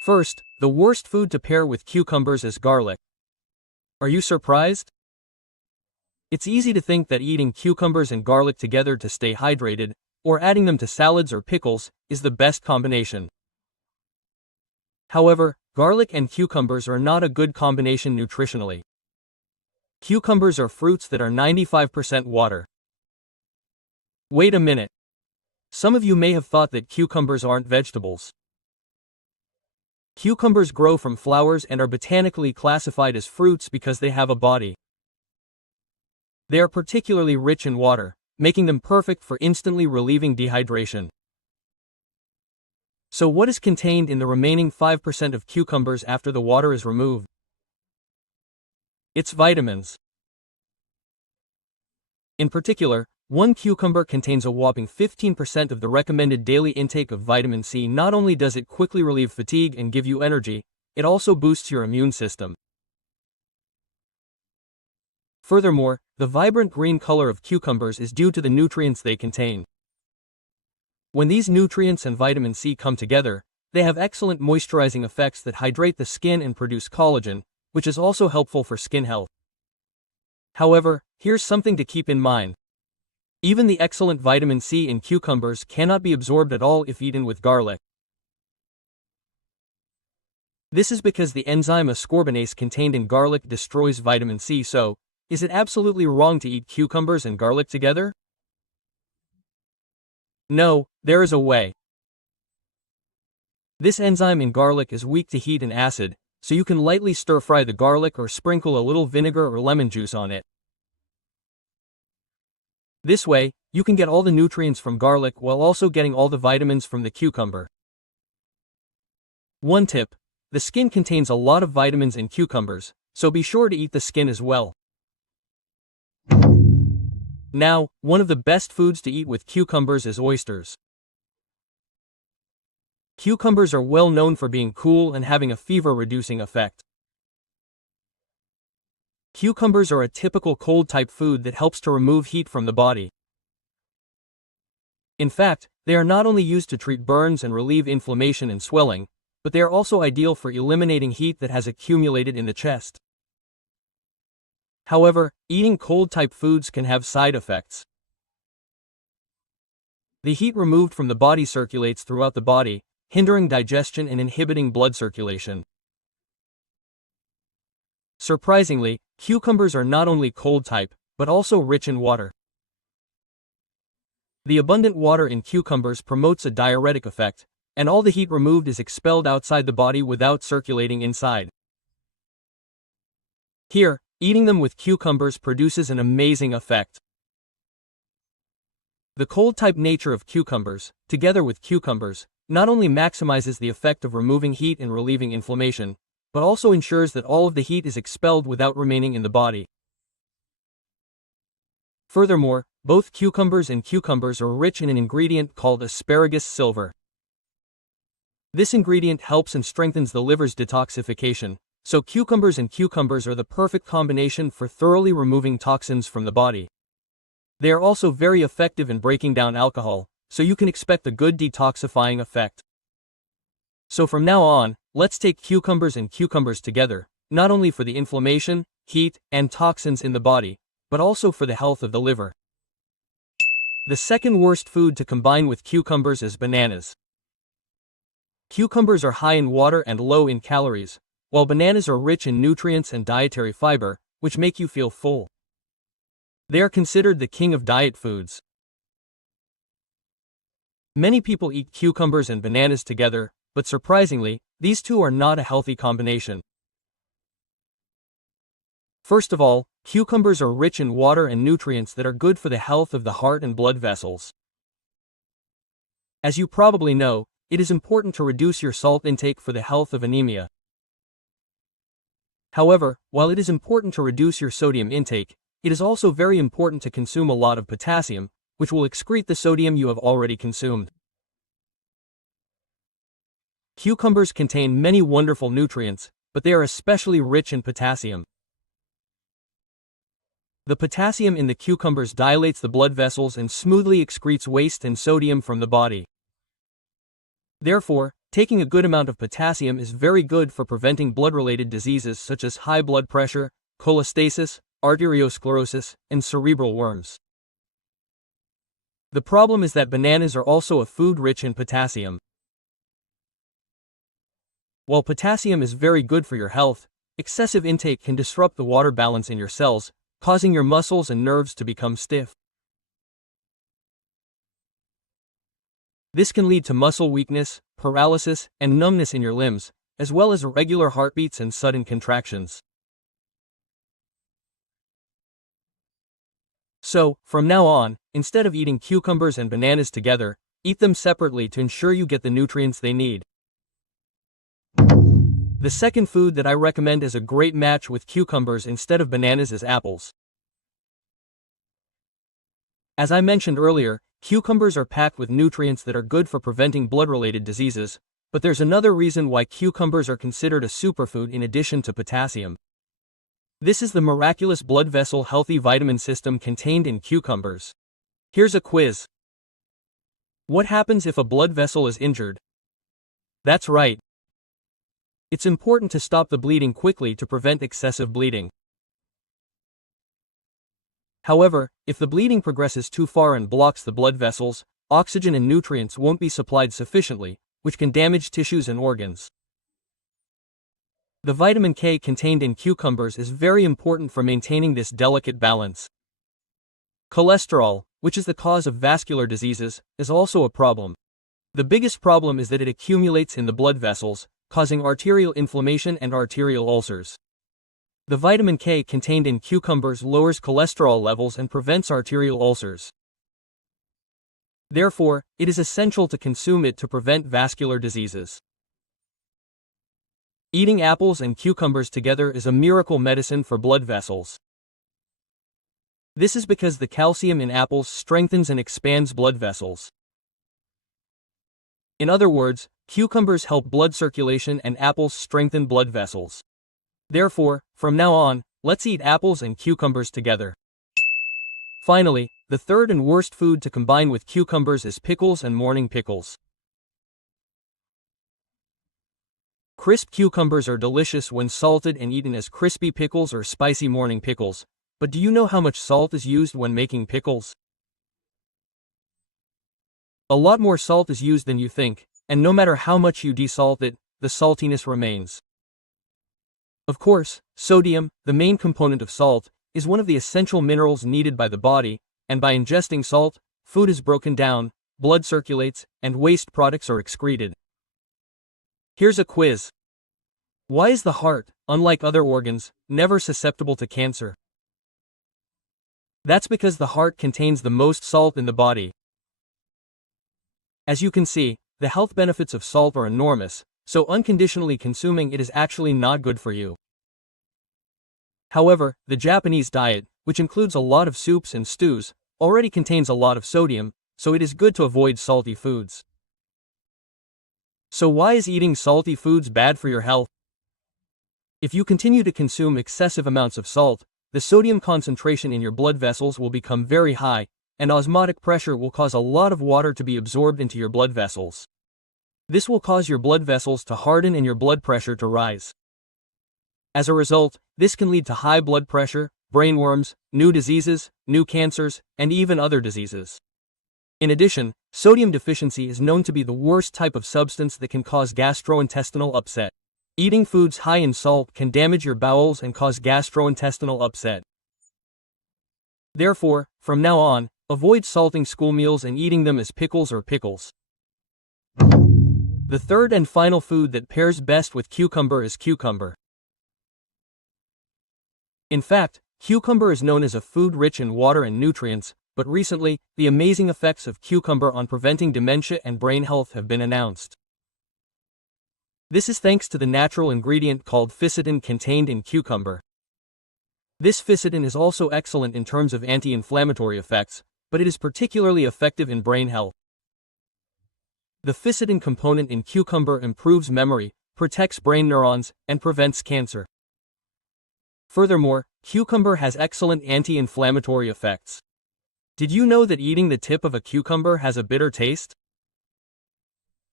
First, the worst food to pair with cucumbers is garlic. Are you surprised? It's easy to think that eating cucumbers and garlic together to stay hydrated, or adding them to salads or pickles, is the best combination. However, garlic and cucumbers are not a good combination nutritionally. Cucumbers are fruits that are 95% water. Wait a minute. Some of you may have thought that cucumbers aren't vegetables. Cucumbers grow from flowers and are botanically classified as fruits because they have a body. They are particularly rich in water, making them perfect for instantly relieving dehydration. So what is contained in the remaining 5% of cucumbers after the water is removed? It's vitamins. In particular, one cucumber contains a whopping 15% of the recommended daily intake of vitamin C. Not only does it quickly relieve fatigue and give you energy, it also boosts your immune system. Furthermore, the vibrant green color of cucumbers is due to the nutrients they contain. When these nutrients and vitamin C come together, they have excellent moisturizing effects that hydrate the skin and produce collagen, which is also helpful for skin health. However, here's something to keep in mind. Even the excellent vitamin C in cucumbers cannot be absorbed at all if eaten with garlic. This is because the enzyme ascorbinase contained in garlic destroys vitamin C. So, is it absolutely wrong to eat cucumbers and garlic together? No, there is a way. This enzyme in garlic is weak to heat and acid, so you can lightly stir-fry the garlic or sprinkle a little vinegar or lemon juice on it. This way, you can get all the nutrients from garlic while also getting all the vitamins from the cucumber. One tip: the skin contains a lot of vitamins in cucumbers, so be sure to eat the skin as well. Now, one of the best foods to eat with cucumbers is oysters. Cucumbers are well known for being cool and having a fever-reducing effect. Cucumbers are a typical cold-type food that helps to remove heat from the body. In fact, they are not only used to treat burns and relieve inflammation and swelling, but they are also ideal for eliminating heat that has accumulated in the chest. However, eating cold-type foods can have side effects. The heat removed from the body circulates throughout the body, hindering digestion and inhibiting blood circulation. Surprisingly, cucumbers are not only cold-type, but also rich in water. The abundant water in cucumbers promotes a diuretic effect, and all the heat removed is expelled outside the body without circulating inside. Here, eating them with cucumbers produces an amazing effect. The cold-type nature of cucumbers, together with cucumbers, not only maximizes the effect of removing heat and relieving inflammation, but also ensures that all of the heat is expelled without remaining in the body. Furthermore, both cucumbers and cucumbers are rich in an ingredient called asparagus silver. This ingredient helps and strengthens the liver's detoxification, so cucumbers and cucumbers are the perfect combination for thoroughly removing toxins from the body. They are also very effective in breaking down alcohol, so you can expect a good detoxifying effect. So from now on, let's take cucumbers and cucumbers together, not only for the inflammation, heat, and toxins in the body, but also for the health of the liver. The second worst food to combine with cucumbers is bananas. Cucumbers are high in water and low in calories, while bananas are rich in nutrients and dietary fiber, which make you feel full. They are considered the king of diet foods. Many people eat cucumbers and bananas together, but surprisingly, these two are not a healthy combination. First of all, cucumbers are rich in water and nutrients that are good for the health of the heart and blood vessels. As you probably know, it is important to reduce your salt intake for the health of anemia. However, while it is important to reduce your sodium intake, it is also very important to consume a lot of potassium, which will excrete the sodium you have already consumed. Cucumbers contain many wonderful nutrients, but they are especially rich in potassium. The potassium in the cucumbers dilates the blood vessels and smoothly excretes waste and sodium from the body. Therefore, taking a good amount of potassium is very good for preventing blood-related diseases such as high blood pressure, cholestasis, arteriosclerosis, and cerebral worms. The problem is that bananas are also a food rich in potassium. While potassium is very good for your health, excessive intake can disrupt the water balance in your cells, causing your muscles and nerves to become stiff. This can lead to muscle weakness, paralysis, and numbness in your limbs, as well as irregular heartbeats and sudden contractions. So, from now on, instead of eating cucumbers and bananas together, eat them separately to ensure you get the nutrients they need. The second food that I recommend as a great match with cucumbers instead of bananas is apples. As I mentioned earlier, cucumbers are packed with nutrients that are good for preventing blood-related diseases, but there's another reason why cucumbers are considered a superfood in addition to potassium. This is the miraculous blood vessel healthy vitamin system contained in cucumbers. Here's a quiz. What happens if a blood vessel is injured? That's right. It's important to stop the bleeding quickly to prevent excessive bleeding. However, if the bleeding progresses too far and blocks the blood vessels, oxygen and nutrients won't be supplied sufficiently, which can damage tissues and organs. The vitamin K contained in cucumbers is very important for maintaining this delicate balance. Cholesterol, which is the cause of vascular diseases, is also a problem. The biggest problem is that it accumulates in the blood vessels, causing arterial inflammation and arterial ulcers. The vitamin K contained in cucumbers lowers cholesterol levels and prevents arterial ulcers. Therefore, it is essential to consume it to prevent vascular diseases. Eating apples and cucumbers together is a miracle medicine for blood vessels. This is because the calcium in apples strengthens and expands blood vessels. In other words, cucumbers help blood circulation and apples strengthen blood vessels. Therefore, from now on, let's eat apples and cucumbers together. Finally, the third and worst food to combine with cucumbers is pickles and morning pickles. Crisp cucumbers are delicious when salted and eaten as crispy pickles or spicy morning pickles, but do you know how much salt is used when making pickles? A lot more salt is used than you think, and no matter how much you desalt it, the saltiness remains. Of course, sodium, the main component of salt, is one of the essential minerals needed by the body, and by ingesting salt, food is broken down, blood circulates, and waste products are excreted. Here's a quiz. Why is the heart, unlike other organs, never susceptible to cancer? That's because the heart contains the most salt in the body. As you can see, the health benefits of salt are enormous, so unconditionally consuming it is actually not good for you. However, the Japanese diet, which includes a lot of soups and stews, already contains a lot of sodium, so it is good to avoid salty foods. So why is eating salty foods bad for your health? If you continue to consume excessive amounts of salt, the sodium concentration in your blood vessels will become very high, and osmotic pressure will cause a lot of water to be absorbed into your blood vessels. This will cause your blood vessels to harden and your blood pressure to rise. As a result, this can lead to high blood pressure, brain worms, new diseases, new cancers, and even other diseases. In addition, sodium deficiency is known to be the worst type of substance that can cause gastrointestinal upset. Eating foods high in salt can damage your bowels and cause gastrointestinal upset. Therefore, from now on, avoid salting school meals and eating them as pickles or pickles. The third and final food that pairs best with cucumber is cucumber. In fact, cucumber is known as a food rich in water and nutrients, but recently, the amazing effects of cucumber on preventing dementia and brain health have been announced. This is thanks to the natural ingredient called fisetin contained in cucumber. This fisetin is also excellent in terms of anti-inflammatory effects, but it is particularly effective in brain health. The fisetin component in cucumber improves memory, protects brain neurons, and prevents cancer. Furthermore, cucumber has excellent anti-inflammatory effects. Did you know that eating the tip of a cucumber has a bitter taste?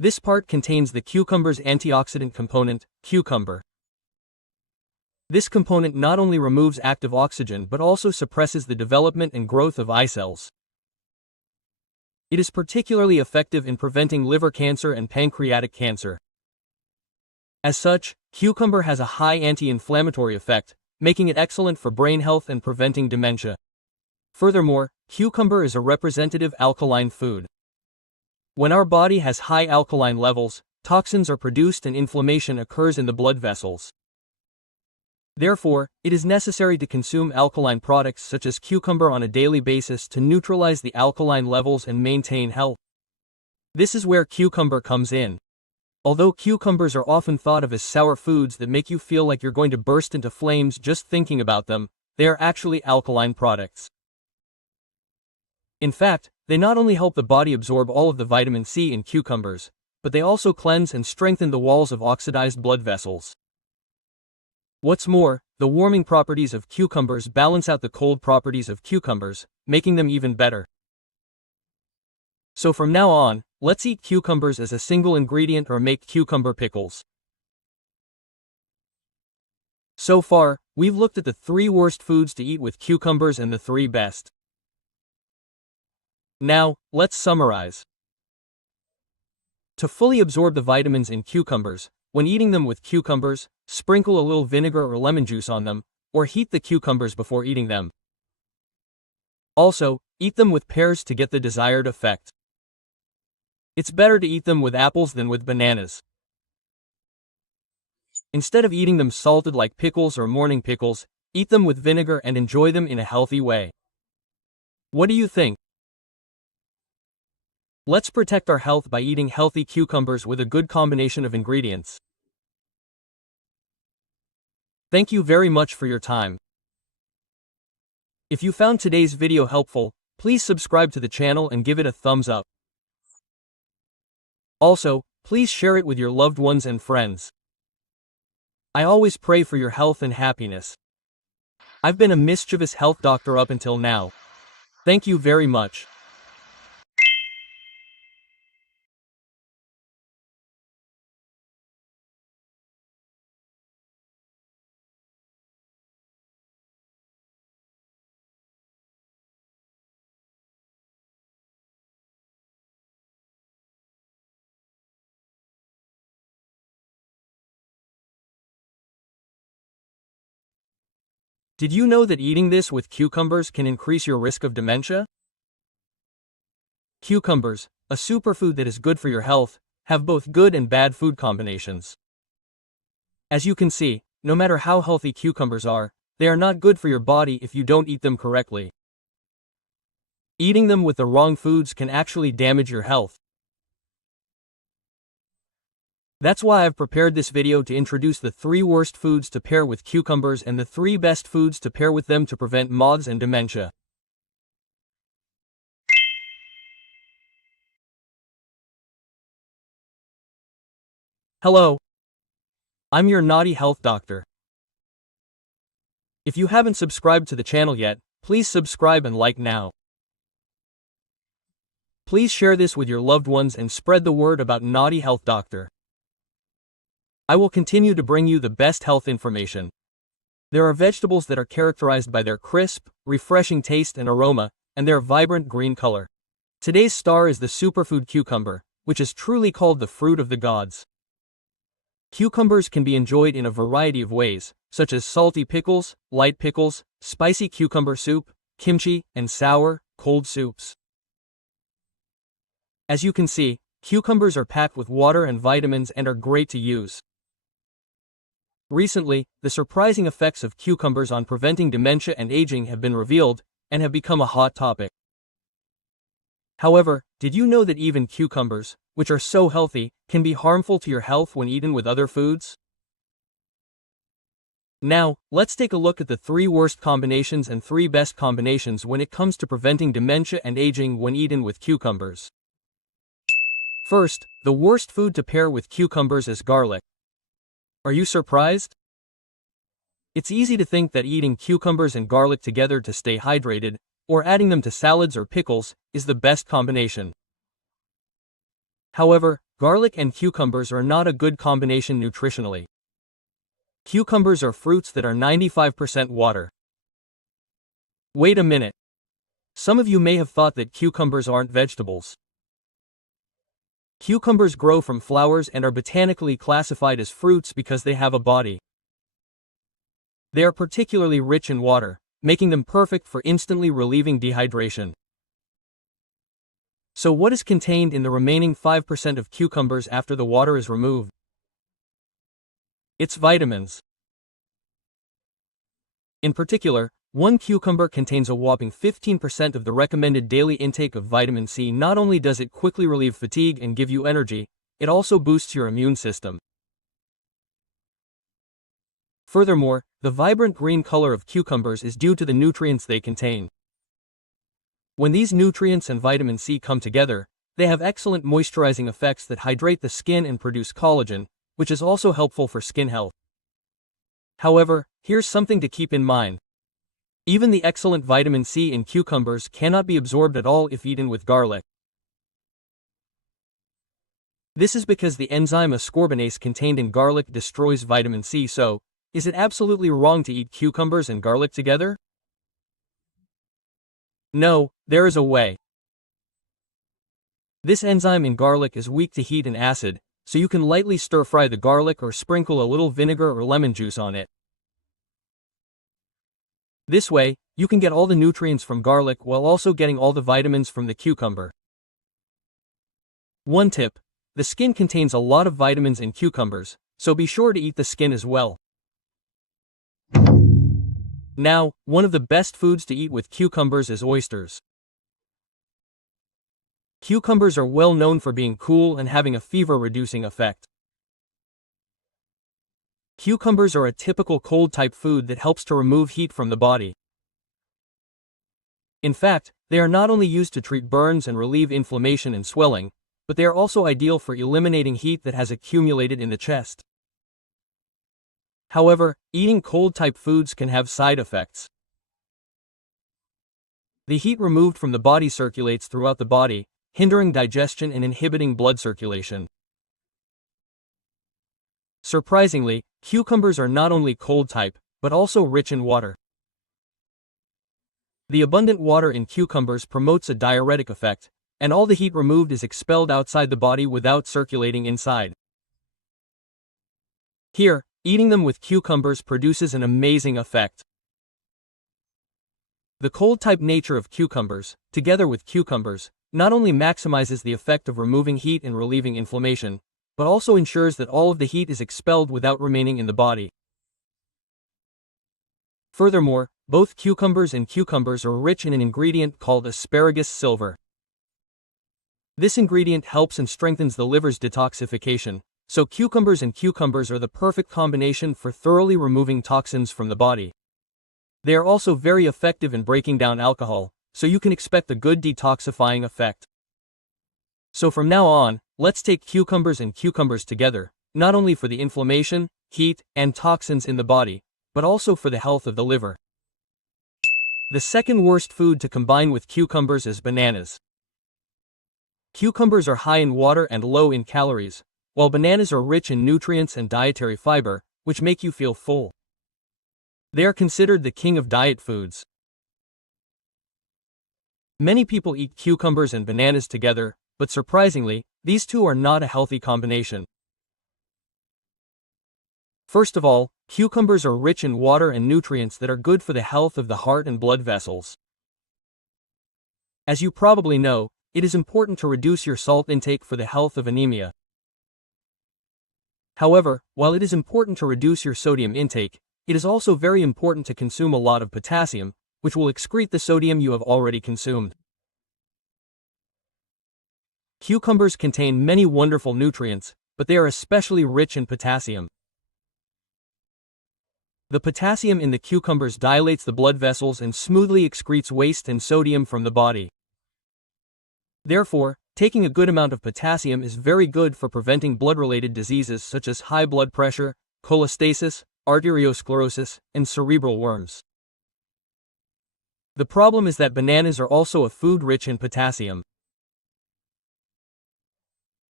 This part contains the cucumber's antioxidant component, cucumber. This component not only removes active oxygen but also suppresses the development and growth of eye cells. It is particularly effective in preventing liver cancer and pancreatic cancer. As such, cucumber has a high anti-inflammatory effect, making it excellent for brain health and preventing dementia. Furthermore, cucumber is a representative alkaline food. When our body has high alkaline levels, toxins are produced and inflammation occurs in the blood vessels. Therefore, it is necessary to consume alkaline products such as cucumber on a daily basis to neutralize the alkaline levels and maintain health. This is where cucumber comes in. Although cucumbers are often thought of as sour foods that make you feel like you're going to burst into flames just thinking about them, they are actually alkaline products. In fact, they not only help the body absorb all of the vitamin C in cucumbers, but they also cleanse and strengthen the walls of oxidized blood vessels. What's more, the warming properties of cucumbers balance out the cold properties of cucumbers, making them even better. So from now on, let's eat cucumbers as a single ingredient or make cucumber pickles. So far, we've looked at the 3 worst foods to eat with cucumbers and the 3 best. Now, let's summarize. To fully absorb the vitamins in cucumbers, when eating them with cucumbers, sprinkle a little vinegar or lemon juice on them, or heat the cucumbers before eating them. Also, eat them with pears to get the desired effect. It's better to eat them with apples than with bananas. Instead of eating them salted like pickles or morning pickles, eat them with vinegar and enjoy them in a healthy way. What do you think? Let's protect our health by eating healthy cucumbers with a good combination of ingredients. Thank you very much for your time. If you found today's video helpful, please subscribe to the channel and give it a thumbs up. Also, please share it with your loved ones and friends. I always pray for your health and happiness. I've been a mischievous health doctor up until now. Thank you very much. Did you know that eating this with cucumbers can increase your risk of dementia? Cucumbers, a superfood that is good for your health, have both good and bad food combinations. As you can see, no matter how healthy cucumbers are, they are not good for your body if you don't eat them correctly. Eating them with the wrong foods can actually damage your health. That's why I've prepared this video to introduce the 3 worst foods to pair with cucumbers and the 3 best foods to pair with them to prevent moths and dementia. Hello. I'm your naughty health doctor. If you haven't subscribed to the channel yet, please subscribe and like now. Please share this with your loved ones and spread the word about Naughty Health Doctor. I will continue to bring you the best health information. There are vegetables that are characterized by their crisp, refreshing taste and aroma, and their vibrant green color. Today's star is the superfood cucumber, which is truly called the fruit of the gods. Cucumbers can be enjoyed in a variety of ways, such as salty pickles, light pickles, spicy cucumber soup, kimchi, and sour, cold soups. As you can see, cucumbers are packed with water and vitamins and are great to use. Recently, the surprising effects of cucumbers on preventing dementia and aging have been revealed, and have become a hot topic. However, did you know that even cucumbers, which are so healthy, can be harmful to your health when eaten with other foods? Now, let's take a look at the 3 worst combinations and 3 best combinations when it comes to preventing dementia and aging when eaten with cucumbers. First, the worst food to pair with cucumbers is garlic. Are you surprised? It's easy to think that eating cucumbers and garlic together to stay hydrated, or adding them to salads or pickles, is the best combination. However, garlic and cucumbers are not a good combination nutritionally. Cucumbers are fruits that are 95% water. Wait a minute. Some of you may have thought that cucumbers aren't vegetables. Cucumbers grow from flowers and are botanically classified as fruits because they have a body. They are particularly rich in water, making them perfect for instantly relieving dehydration. So what is contained in the remaining 5% of cucumbers after the water is removed? It's vitamins. In particular, one cucumber contains a whopping 15% of the recommended daily intake of vitamin C. Not only does it quickly relieve fatigue and give you energy, it also boosts your immune system. Furthermore, the vibrant green color of cucumbers is due to the nutrients they contain. When these nutrients and vitamin C come together, they have excellent moisturizing effects that hydrate the skin and produce collagen, which is also helpful for skin health. However, here's something to keep in mind. Even the excellent vitamin C in cucumbers cannot be absorbed at all if eaten with garlic. This is because the enzyme ascorbinase contained in garlic destroys vitamin C. So, is it absolutely wrong to eat cucumbers and garlic together? No, there is a way. This enzyme in garlic is weak to heat and acid, so you can lightly stir-fry the garlic or sprinkle a little vinegar or lemon juice on it. This way, you can get all the nutrients from garlic while also getting all the vitamins from the cucumber. One tip: the skin contains a lot of vitamins in cucumbers, so be sure to eat the skin as well. Now, one of the best foods to eat with cucumbers is oysters. Cucumbers are well known for being cool and having a fever-reducing effect. Cucumbers are a typical cold-type food that helps to remove heat from the body. In fact, they are not only used to treat burns and relieve inflammation and swelling, but they are also ideal for eliminating heat that has accumulated in the chest. However, eating cold-type foods can have side effects. The heat removed from the body circulates throughout the body, hindering digestion and inhibiting blood circulation. Surprisingly, cucumbers are not only cold-type, but also rich in water. The abundant water in cucumbers promotes a diuretic effect, and all the heat removed is expelled outside the body without circulating inside. Here, eating them with cucumbers produces an amazing effect. The cold-type nature of cucumbers, together with cucumbers, not only maximizes the effect of removing heat and relieving inflammation, but also ensures that all of the heat is expelled without remaining in the body. Furthermore, both cucumbers and cucumbers are rich in an ingredient called asparagus silver. This ingredient helps and strengthens the liver's detoxification, so cucumbers and cucumbers are the perfect combination for thoroughly removing toxins from the body. They are also very effective in breaking down alcohol, so you can expect a good detoxifying effect. So from now on, let's take cucumbers and cucumbers together, not only for the inflammation, heat, and toxins in the body, but also for the health of the liver. The second worst food to combine with cucumbers is bananas. Cucumbers are high in water and low in calories, while bananas are rich in nutrients and dietary fiber, which make you feel full. They are considered the king of diet foods. Many people eat cucumbers and bananas together, but surprisingly, these two are not a healthy combination. First of all, cucumbers are rich in water and nutrients that are good for the health of the heart and blood vessels. As you probably know, it is important to reduce your salt intake for the health of anemia. However, while it is important to reduce your sodium intake, it is also very important to consume a lot of potassium, which will excrete the sodium you have already consumed. Cucumbers contain many wonderful nutrients, but they are especially rich in potassium. The potassium in the cucumbers dilates the blood vessels and smoothly excretes waste and sodium from the body. Therefore, taking a good amount of potassium is very good for preventing blood-related diseases such as high blood pressure, cholestasis, arteriosclerosis, and cerebral worms. The problem is that bananas are also a food rich in potassium.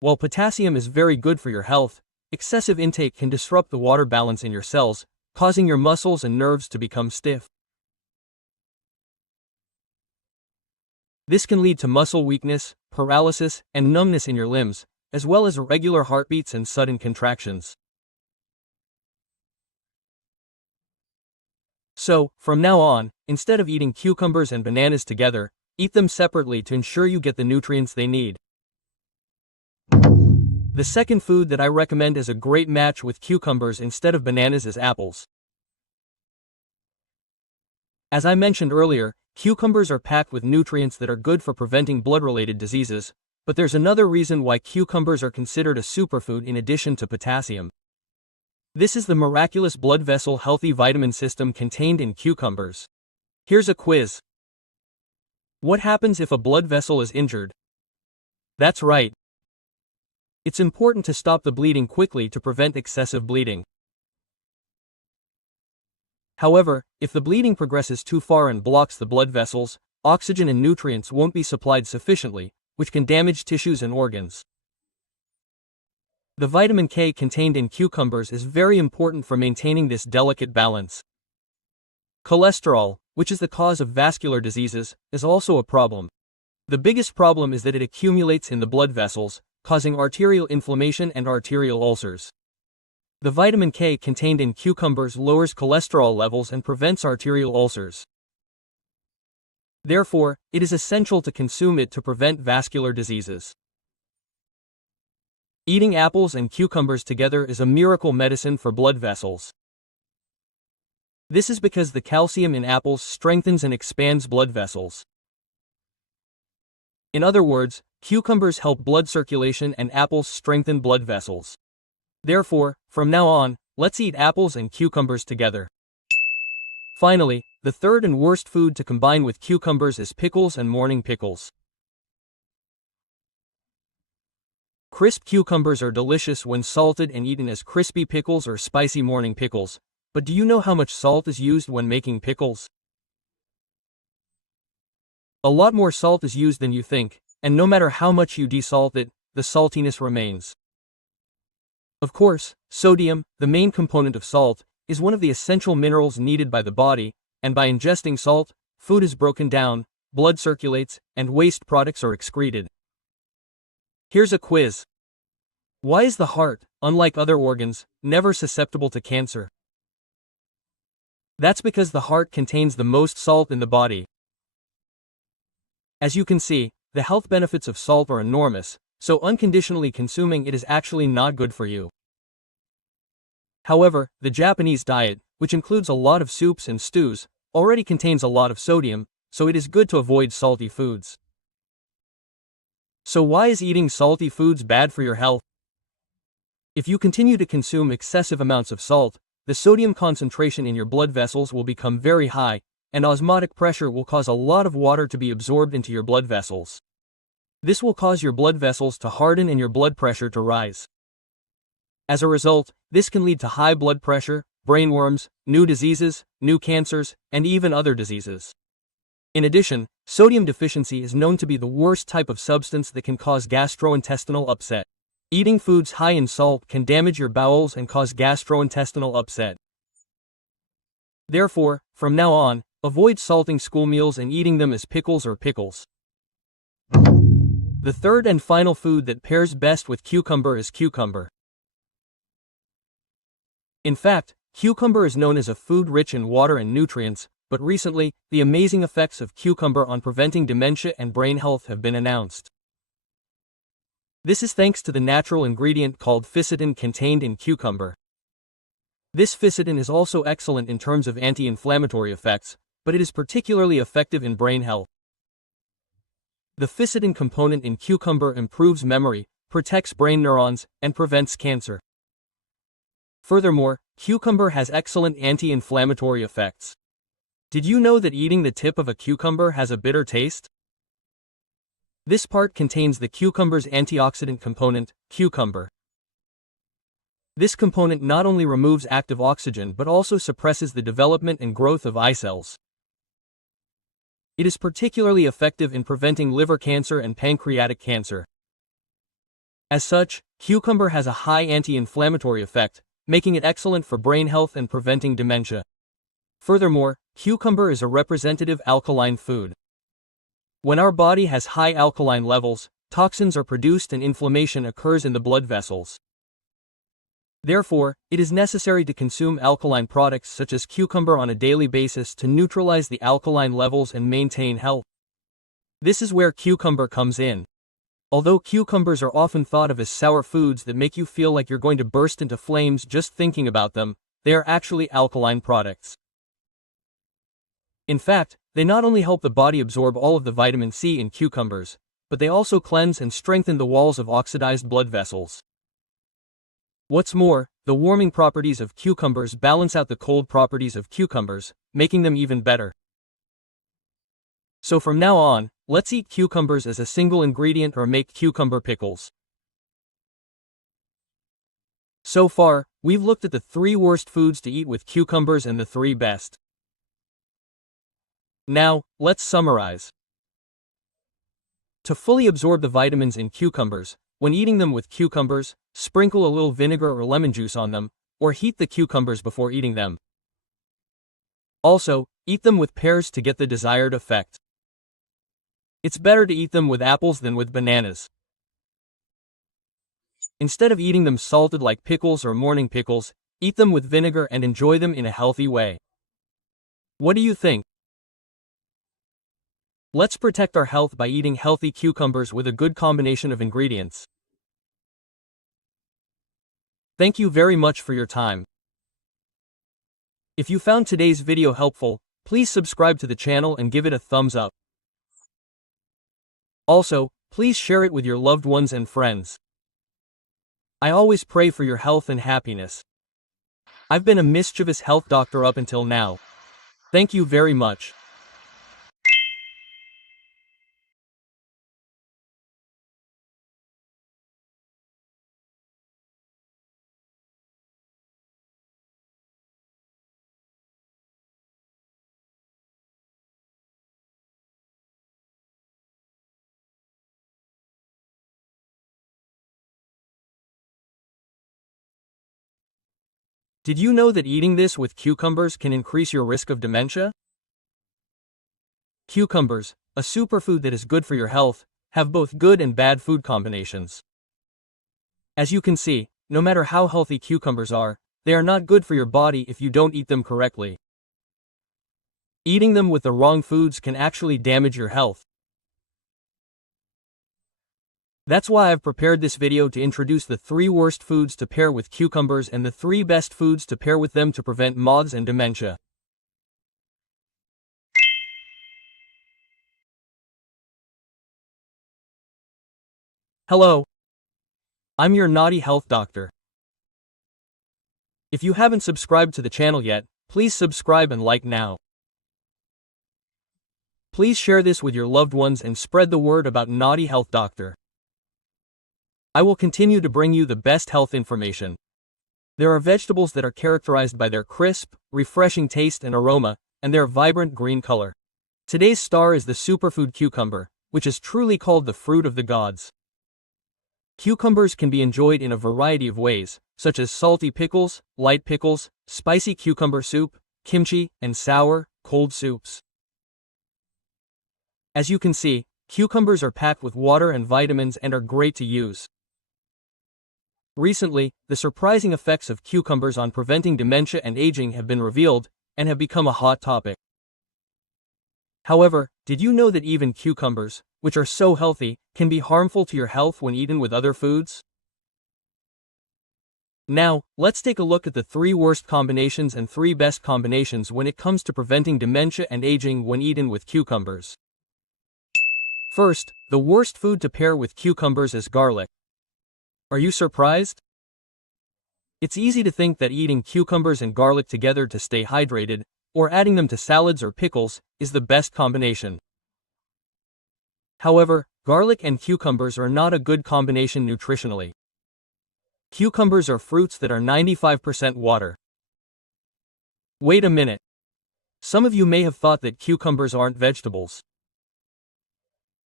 While potassium is very good for your health, excessive intake can disrupt the water balance in your cells, causing your muscles and nerves to become stiff. This can lead to muscle weakness, paralysis, and numbness in your limbs, as well as irregular heartbeats and sudden contractions. So, from now on, instead of eating cucumbers and bananas together, eat them separately to ensure you get the nutrients they need. The second food that I recommend as a great match with cucumbers instead of bananas is apples. As I mentioned earlier, cucumbers are packed with nutrients that are good for preventing blood-related diseases, but there's another reason why cucumbers are considered a superfood in addition to potassium. This is the miraculous blood vessel healthy vitamin system contained in cucumbers. Here's a quiz. What happens if a blood vessel is injured? That's right. It's important to stop the bleeding quickly to prevent excessive bleeding. However, if the bleeding progresses too far and blocks the blood vessels, oxygen and nutrients won't be supplied sufficiently, which can damage tissues and organs. The vitamin K contained in cucumbers is very important for maintaining this delicate balance. Cholesterol, which is the cause of vascular diseases, is also a problem. The biggest problem is that it accumulates in the blood vessels, causing arterial inflammation and arterial ulcers. The vitamin K contained in cucumbers lowers cholesterol levels and prevents arterial ulcers. Therefore, it is essential to consume it to prevent vascular diseases. Eating apples and cucumbers together is a miracle medicine for blood vessels. This is because the calcium in apples strengthens and expands blood vessels. In other words, cucumbers help blood circulation and apples strengthen blood vessels. Therefore, from now on, let's eat apples and cucumbers together. Finally, the third and worst food to combine with cucumbers is pickles and morning pickles. Crisp cucumbers are delicious when salted and eaten as crispy pickles or spicy morning pickles, but do you know how much salt is used when making pickles? A lot more salt is used than you think, and no matter how much you desalt it, the saltiness remains. Of course, sodium, the main component of salt, is one of the essential minerals needed by the body, and by ingesting salt, food is broken down, blood circulates, and waste products are excreted. Here's a quiz. Why is the heart, unlike other organs, never susceptible to cancer? That's because the heart contains the most salt in the body. As you can see, the health benefits of salt are enormous, so unconditionally consuming it is actually not good for you. However, the Japanese diet, which includes a lot of soups and stews, already contains a lot of sodium, so it is good to avoid salty foods. So why is eating salty foods bad for your health? If you continue to consume excessive amounts of salt, the sodium concentration in your blood vessels will become very high, and osmotic pressure will cause a lot of water to be absorbed into your blood vessels. This will cause your blood vessels to harden and your blood pressure to rise. As a result, this can lead to high blood pressure, brain worms, new diseases, new cancers, and even other diseases. In addition, sodium deficiency is known to be the worst type of substance that can cause gastrointestinal upset. Eating foods high in salt can damage your bowels and cause gastrointestinal upset. Therefore, from now on, avoid salting school meals and eating them as pickles or pickles. The third and final food that pairs best with cucumber is cucumber. In fact, cucumber is known as a food rich in water and nutrients, but recently, the amazing effects of cucumber on preventing dementia and brain health have been announced. This is thanks to the natural ingredient called fisetin contained in cucumber. This fisetin is also excellent in terms of anti-inflammatory effects, but it is particularly effective in brain health. The fisetin component in cucumber improves memory, protects brain neurons, and prevents cancer. Furthermore, cucumber has excellent anti-inflammatory effects. Did you know that eating the tip of a cucumber has a bitter taste? This part contains the cucumber's antioxidant component, cucumber. This component not only removes active oxygen but also suppresses the development and growth of eye cells. It is particularly effective in preventing liver cancer and pancreatic cancer. As such, cucumber has a high anti-inflammatory effect, making it excellent for brain health and preventing dementia. Furthermore, cucumber is a representative alkaline food. When our body has high alkaline levels, toxins are produced and inflammation occurs in the blood vessels. Therefore, it is necessary to consume alkaline products such as cucumber on a daily basis to neutralize the alkaline levels and maintain health. This is where cucumber comes in. Although cucumbers are often thought of as sour foods that make you feel like you're going to burst into flames just thinking about them, they are actually alkaline products. In fact, they not only help the body absorb all of the vitamin C in cucumbers, but they also cleanse and strengthen the walls of oxidized blood vessels. What's more, the warming properties of cucumbers balance out the cold properties of cucumbers, making them even better. So from now on, let's eat cucumbers as a single ingredient or make cucumber pickles. So far, we've looked at the 3 worst foods to eat with cucumbers and the 3 best. Now, let's summarize. To fully absorb the vitamins in cucumbers, when eating them with cucumbers, sprinkle a little vinegar or lemon juice on them, or heat the cucumbers before eating them. Also, eat them with pears to get the desired effect. It's better to eat them with apples than with bananas. Instead of eating them salted like pickles or morning pickles, eat them with vinegar and enjoy them in a healthy way. What do you think? Let's protect our health by eating healthy cucumbers with a good combination of ingredients. Thank you very much for your time. If you found today's video helpful, please subscribe to the channel and give it a thumbs up. Also, please share it with your loved ones and friends. I always pray for your health and happiness. I've been a mischievous health doctor up until now. Thank you very much. Did you know that eating this with cucumbers can increase your risk of dementia? Cucumbers, a superfood that is good for your health, have both good and bad food combinations. As you can see, no matter how healthy cucumbers are, they are not good for your body if you don't eat them correctly. Eating them with the wrong foods can actually damage your health. That's why I've prepared this video to introduce the 3 worst foods to pair with cucumbers and the 3 best foods to pair with them to prevent MODS and dementia. Hello. I'm your naughty health doctor. If you haven't subscribed to the channel yet, please subscribe and like now. Please share this with your loved ones and spread the word about Naughty Health Doctor. I will continue to bring you the best health information. There are vegetables that are characterized by their crisp, refreshing taste and aroma, and their vibrant green color. Today's star is the superfood cucumber, which is truly called the fruit of the gods. Cucumbers can be enjoyed in a variety of ways, such as salty pickles, light pickles, spicy cucumber soup, kimchi, and sour, cold soups. As you can see, cucumbers are packed with water and vitamins and are great to use. Recently, the surprising effects of cucumbers on preventing dementia and aging have been revealed, and have become a hot topic. However, did you know that even cucumbers, which are so healthy, can be harmful to your health when eaten with other foods? Now, let's take a look at the 3 worst combinations and 3 best combinations when it comes to preventing dementia and aging when eaten with cucumbers. First, the worst food to pair with cucumbers is garlic. Are you surprised? It's easy to think that eating cucumbers and garlic together to stay hydrated, or adding them to salads or pickles, is the best combination. However, garlic and cucumbers are not a good combination nutritionally. Cucumbers are fruits that are 95% water. Wait a minute. Some of you may have thought that cucumbers aren't vegetables.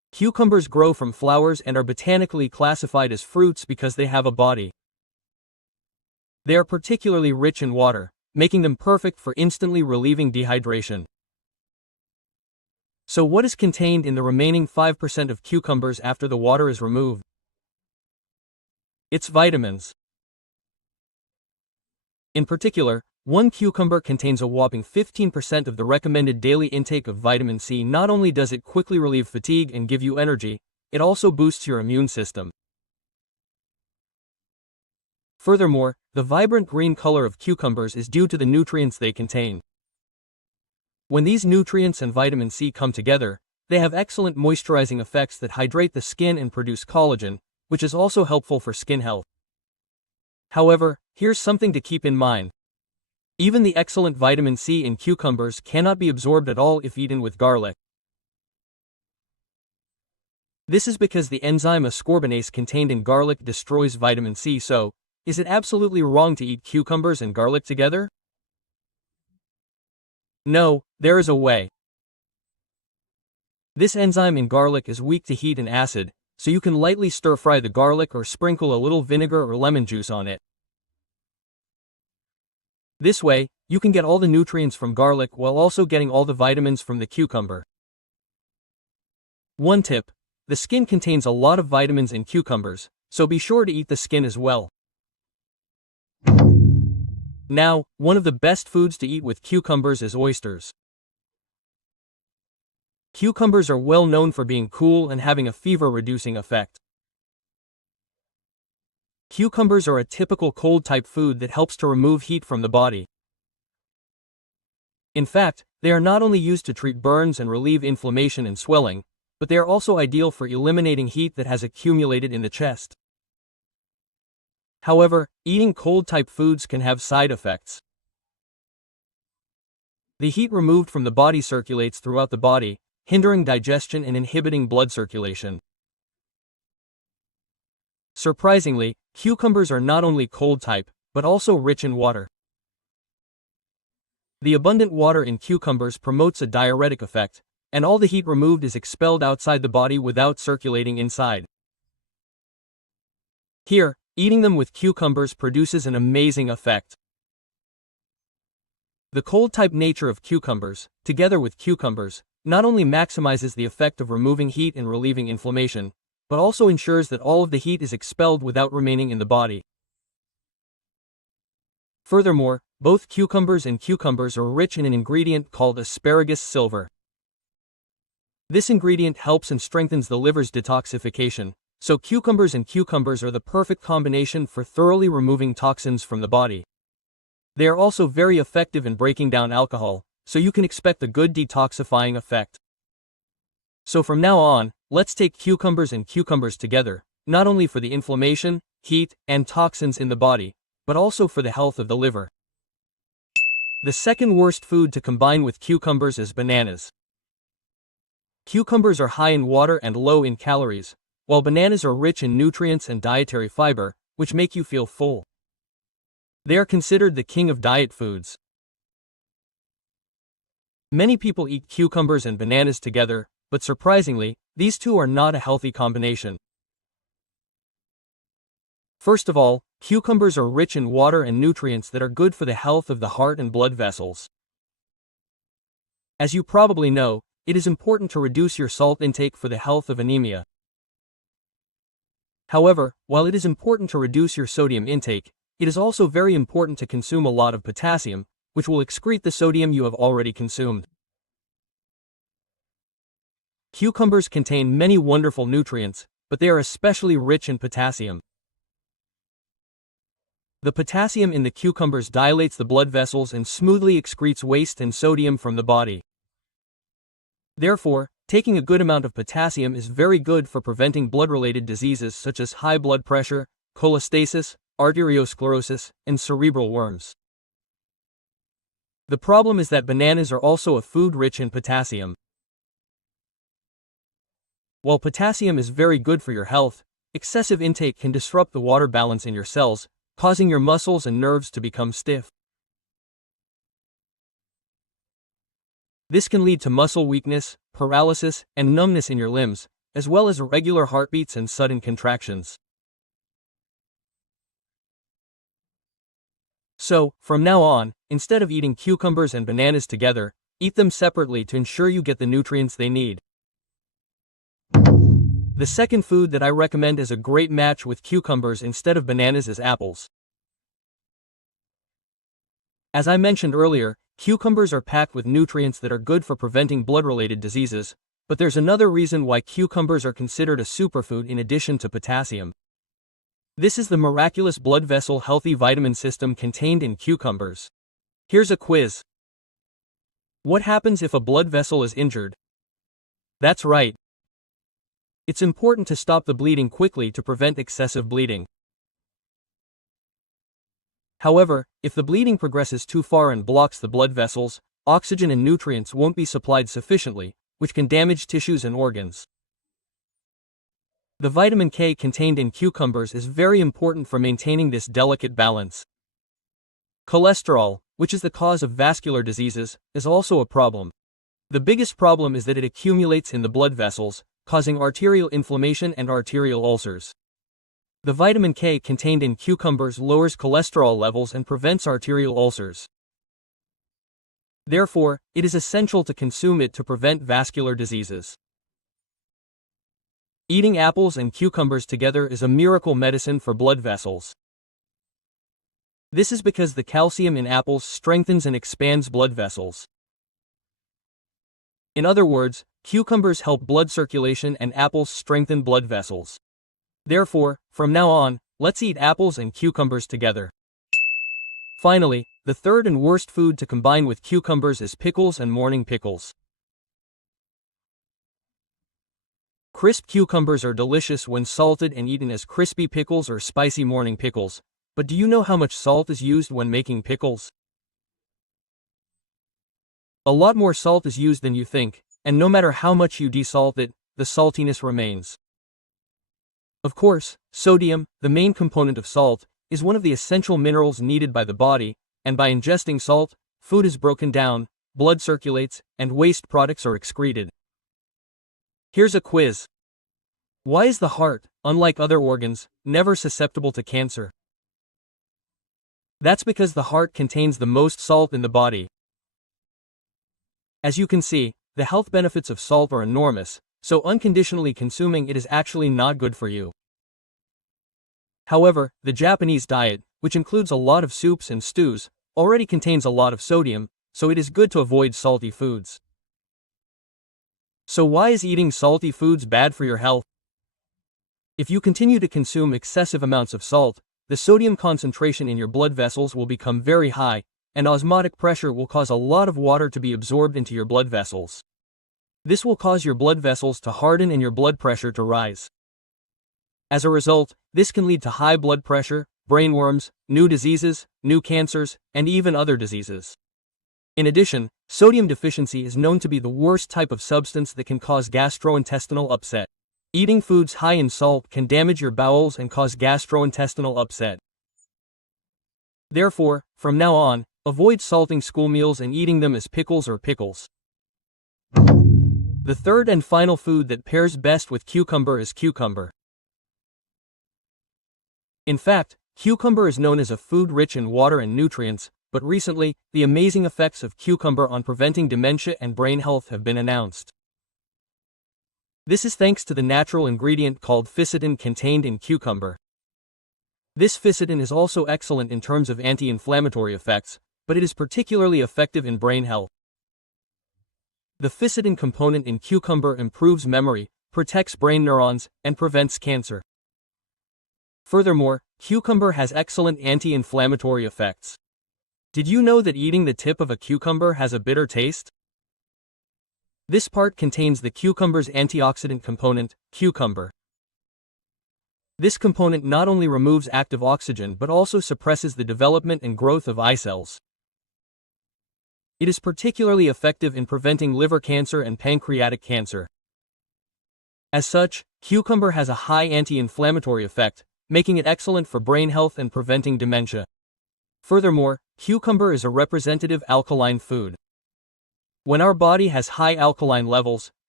Cucumbers grow from flowers and are botanically classified as fruits because they have a body. They are particularly rich in water, making them perfect for instantly relieving dehydration. So what is contained in the remaining 5% of cucumbers after the water is removed? It's vitamins. In particular, one cucumber contains a whopping 15% of the recommended daily intake of vitamin C. Not only does it quickly relieve fatigue and give you energy, it also boosts your immune system. Furthermore, the vibrant green color of cucumbers is due to the nutrients they contain. When these nutrients and vitamin C come together, they have excellent moisturizing effects that hydrate the skin and produce collagen, which is also helpful for skin health. However, here's something to keep in mind. Even the excellent vitamin C in cucumbers cannot be absorbed at all if eaten with garlic. This is because the enzyme ascorbinase contained in garlic destroys vitamin C. So, is it absolutely wrong to eat cucumbers and garlic together? No, there is a way. This enzyme in garlic is weak to heat and acid, so you can lightly stir-fry the garlic or sprinkle a little vinegar or lemon juice on it. This way, you can get all the nutrients from garlic while also getting all the vitamins from the cucumber. One tip: the skin contains a lot of vitamins in cucumbers, so be sure to eat the skin as well. Now, one of the best foods to eat with cucumbers is oysters. Cucumbers are well known for being cool and having a fever-reducing effect. Cucumbers are a typical cold-type food that helps to remove heat from the body. In fact, they are not only used to treat burns and relieve inflammation and swelling, but they are also ideal for eliminating heat that has accumulated in the chest. However, eating cold-type foods can have side effects. The heat removed from the body circulates throughout the body, hindering digestion and inhibiting blood circulation. Surprisingly, cucumbers are not only cold-type, but also rich in water. The abundant water in cucumbers promotes a diuretic effect, and all the heat removed is expelled outside the body without circulating inside. Here, eating them with cucumbers produces an amazing effect. The cold-type nature of cucumbers, together with cucumbers, not only maximizes the effect of removing heat and relieving inflammation, but also ensures that all of the heat is expelled without remaining in the body. Furthermore, both cucumbers and cucumbers are rich in an ingredient called asparagus silver. This ingredient helps and strengthens the liver's detoxification, so cucumbers and cucumbers are the perfect combination for thoroughly removing toxins from the body. They are also very effective in breaking down alcohol, so you can expect a good detoxifying effect. So from now on, let's take cucumbers and cucumbers together, not only for the inflammation, heat, and toxins in the body, but also for the health of the liver. The second worst food to combine with cucumbers is bananas. Cucumbers are high in water and low in calories, while bananas are rich in nutrients and dietary fiber, which make you feel full. They are considered the king of diet foods. Many people eat cucumbers and bananas together, but surprisingly, these two are not a healthy combination. First of all, cucumbers are rich in water and nutrients that are good for the health of the heart and blood vessels. As you probably know, it is important to reduce your salt intake for the health of anemia. However, while it is important to reduce your sodium intake, it is also very important to consume a lot of potassium, which will excrete the sodium you have already consumed. Cucumbers contain many wonderful nutrients, but they are especially rich in potassium. The potassium in the cucumbers dilates the blood vessels and smoothly excretes waste and sodium from the body. Therefore, taking a good amount of potassium is very good for preventing blood-related diseases such as high blood pressure, cholestasis, arteriosclerosis, and cerebral worms. The problem is that bananas are also a food rich in potassium. While potassium is very good for your health, excessive intake can disrupt the water balance in your cells, causing your muscles and nerves to become stiff. This can lead to muscle weakness, paralysis, and numbness in your limbs, as well as irregular heartbeats and sudden contractions. So, from now on, instead of eating cucumbers and bananas together, eat them separately to ensure you get the nutrients they need. The second food that I recommend as a great match with cucumbers instead of bananas is apples. As I mentioned earlier, cucumbers are packed with nutrients that are good for preventing blood-related diseases, but there's another reason why cucumbers are considered a superfood in addition to potassium. This is the miraculous blood vessel healthy vitamin system contained in cucumbers. Here's a quiz. What happens if a blood vessel is injured? That's right. It's important to stop the bleeding quickly to prevent excessive bleeding. However, if the bleeding progresses too far and blocks the blood vessels, oxygen and nutrients won't be supplied sufficiently, which can damage tissues and organs. The vitamin K contained in cucumbers is very important for maintaining this delicate balance. Cholesterol, which is the cause of vascular diseases, is also a problem. The biggest problem is that it accumulates in the blood vessels, causing arterial inflammation and arterial ulcers. The vitamin K contained in cucumbers lowers cholesterol levels and prevents arterial ulcers. Therefore, it is essential to consume it to prevent vascular diseases. Eating apples and cucumbers together is a miracle medicine for blood vessels. This is because the calcium in apples strengthens and expands blood vessels. In other words, cucumbers help blood circulation and apples strengthen blood vessels. Therefore, from now on, let's eat apples and cucumbers together. Finally, the third and worst food to combine with cucumbers is pickles and morning pickles. Crisp cucumbers are delicious when salted and eaten as crispy pickles or spicy morning pickles, but do you know how much salt is used when making pickles? A lot more salt is used than you think, and no matter how much you desalt it, the saltiness remains. Of course, sodium, the main component of salt, is one of the essential minerals needed by the body, and by ingesting salt, food is broken down, blood circulates, and waste products are excreted. Here's a quiz. Why is the heart, unlike other organs, never susceptible to cancer? That's because the heart contains the most salt in the body. As you can see, the health benefits of salt are enormous, so unconditionally consuming it is actually not good for you. However, the Japanese diet, which includes a lot of soups and stews, already contains a lot of sodium, so it is good to avoid salty foods. So why is eating salty foods bad for your health? If you continue to consume excessive amounts of salt, the sodium concentration in your blood vessels will become very high, and osmotic pressure will cause a lot of water to be absorbed into your blood vessels. This will cause your blood vessels to harden and your blood pressure to rise. As a result, this can lead to high blood pressure, brain worms, new diseases, new cancers, and even other diseases. In addition, sodium deficiency is known to be the worst type of substance that can cause gastrointestinal upset. Eating foods high in salt can damage your bowels and cause gastrointestinal upset. Therefore, from now on, avoid salting school meals and eating them as pickles or pickles. The third and final food that pairs best with cucumber is cucumber. In fact, cucumber is known as a food rich in water and nutrients, but recently, the amazing effects of cucumber on preventing dementia and brain health have been announced. This is thanks to the natural ingredient called ficitin contained in cucumber. This ficitin is also excellent in terms of anti-inflammatory effects, but it is particularly effective in brain health. The ficitin component in cucumber improves memory, protects brain neurons, and prevents cancer. Furthermore, cucumber has excellent anti-inflammatory effects. Did you know that eating the tip of a cucumber has a bitter taste? This part contains the cucumber's antioxidant component, cucumber. This component not only removes active oxygen but also suppresses the development and growth of eye cells. It is particularly effective in preventing liver cancer and pancreatic cancer. As such, cucumber has a high anti-inflammatory effect, making it excellent for brain health and preventing dementia. Furthermore, cucumber is a representative alkaline food. When our body has high alkaline levels,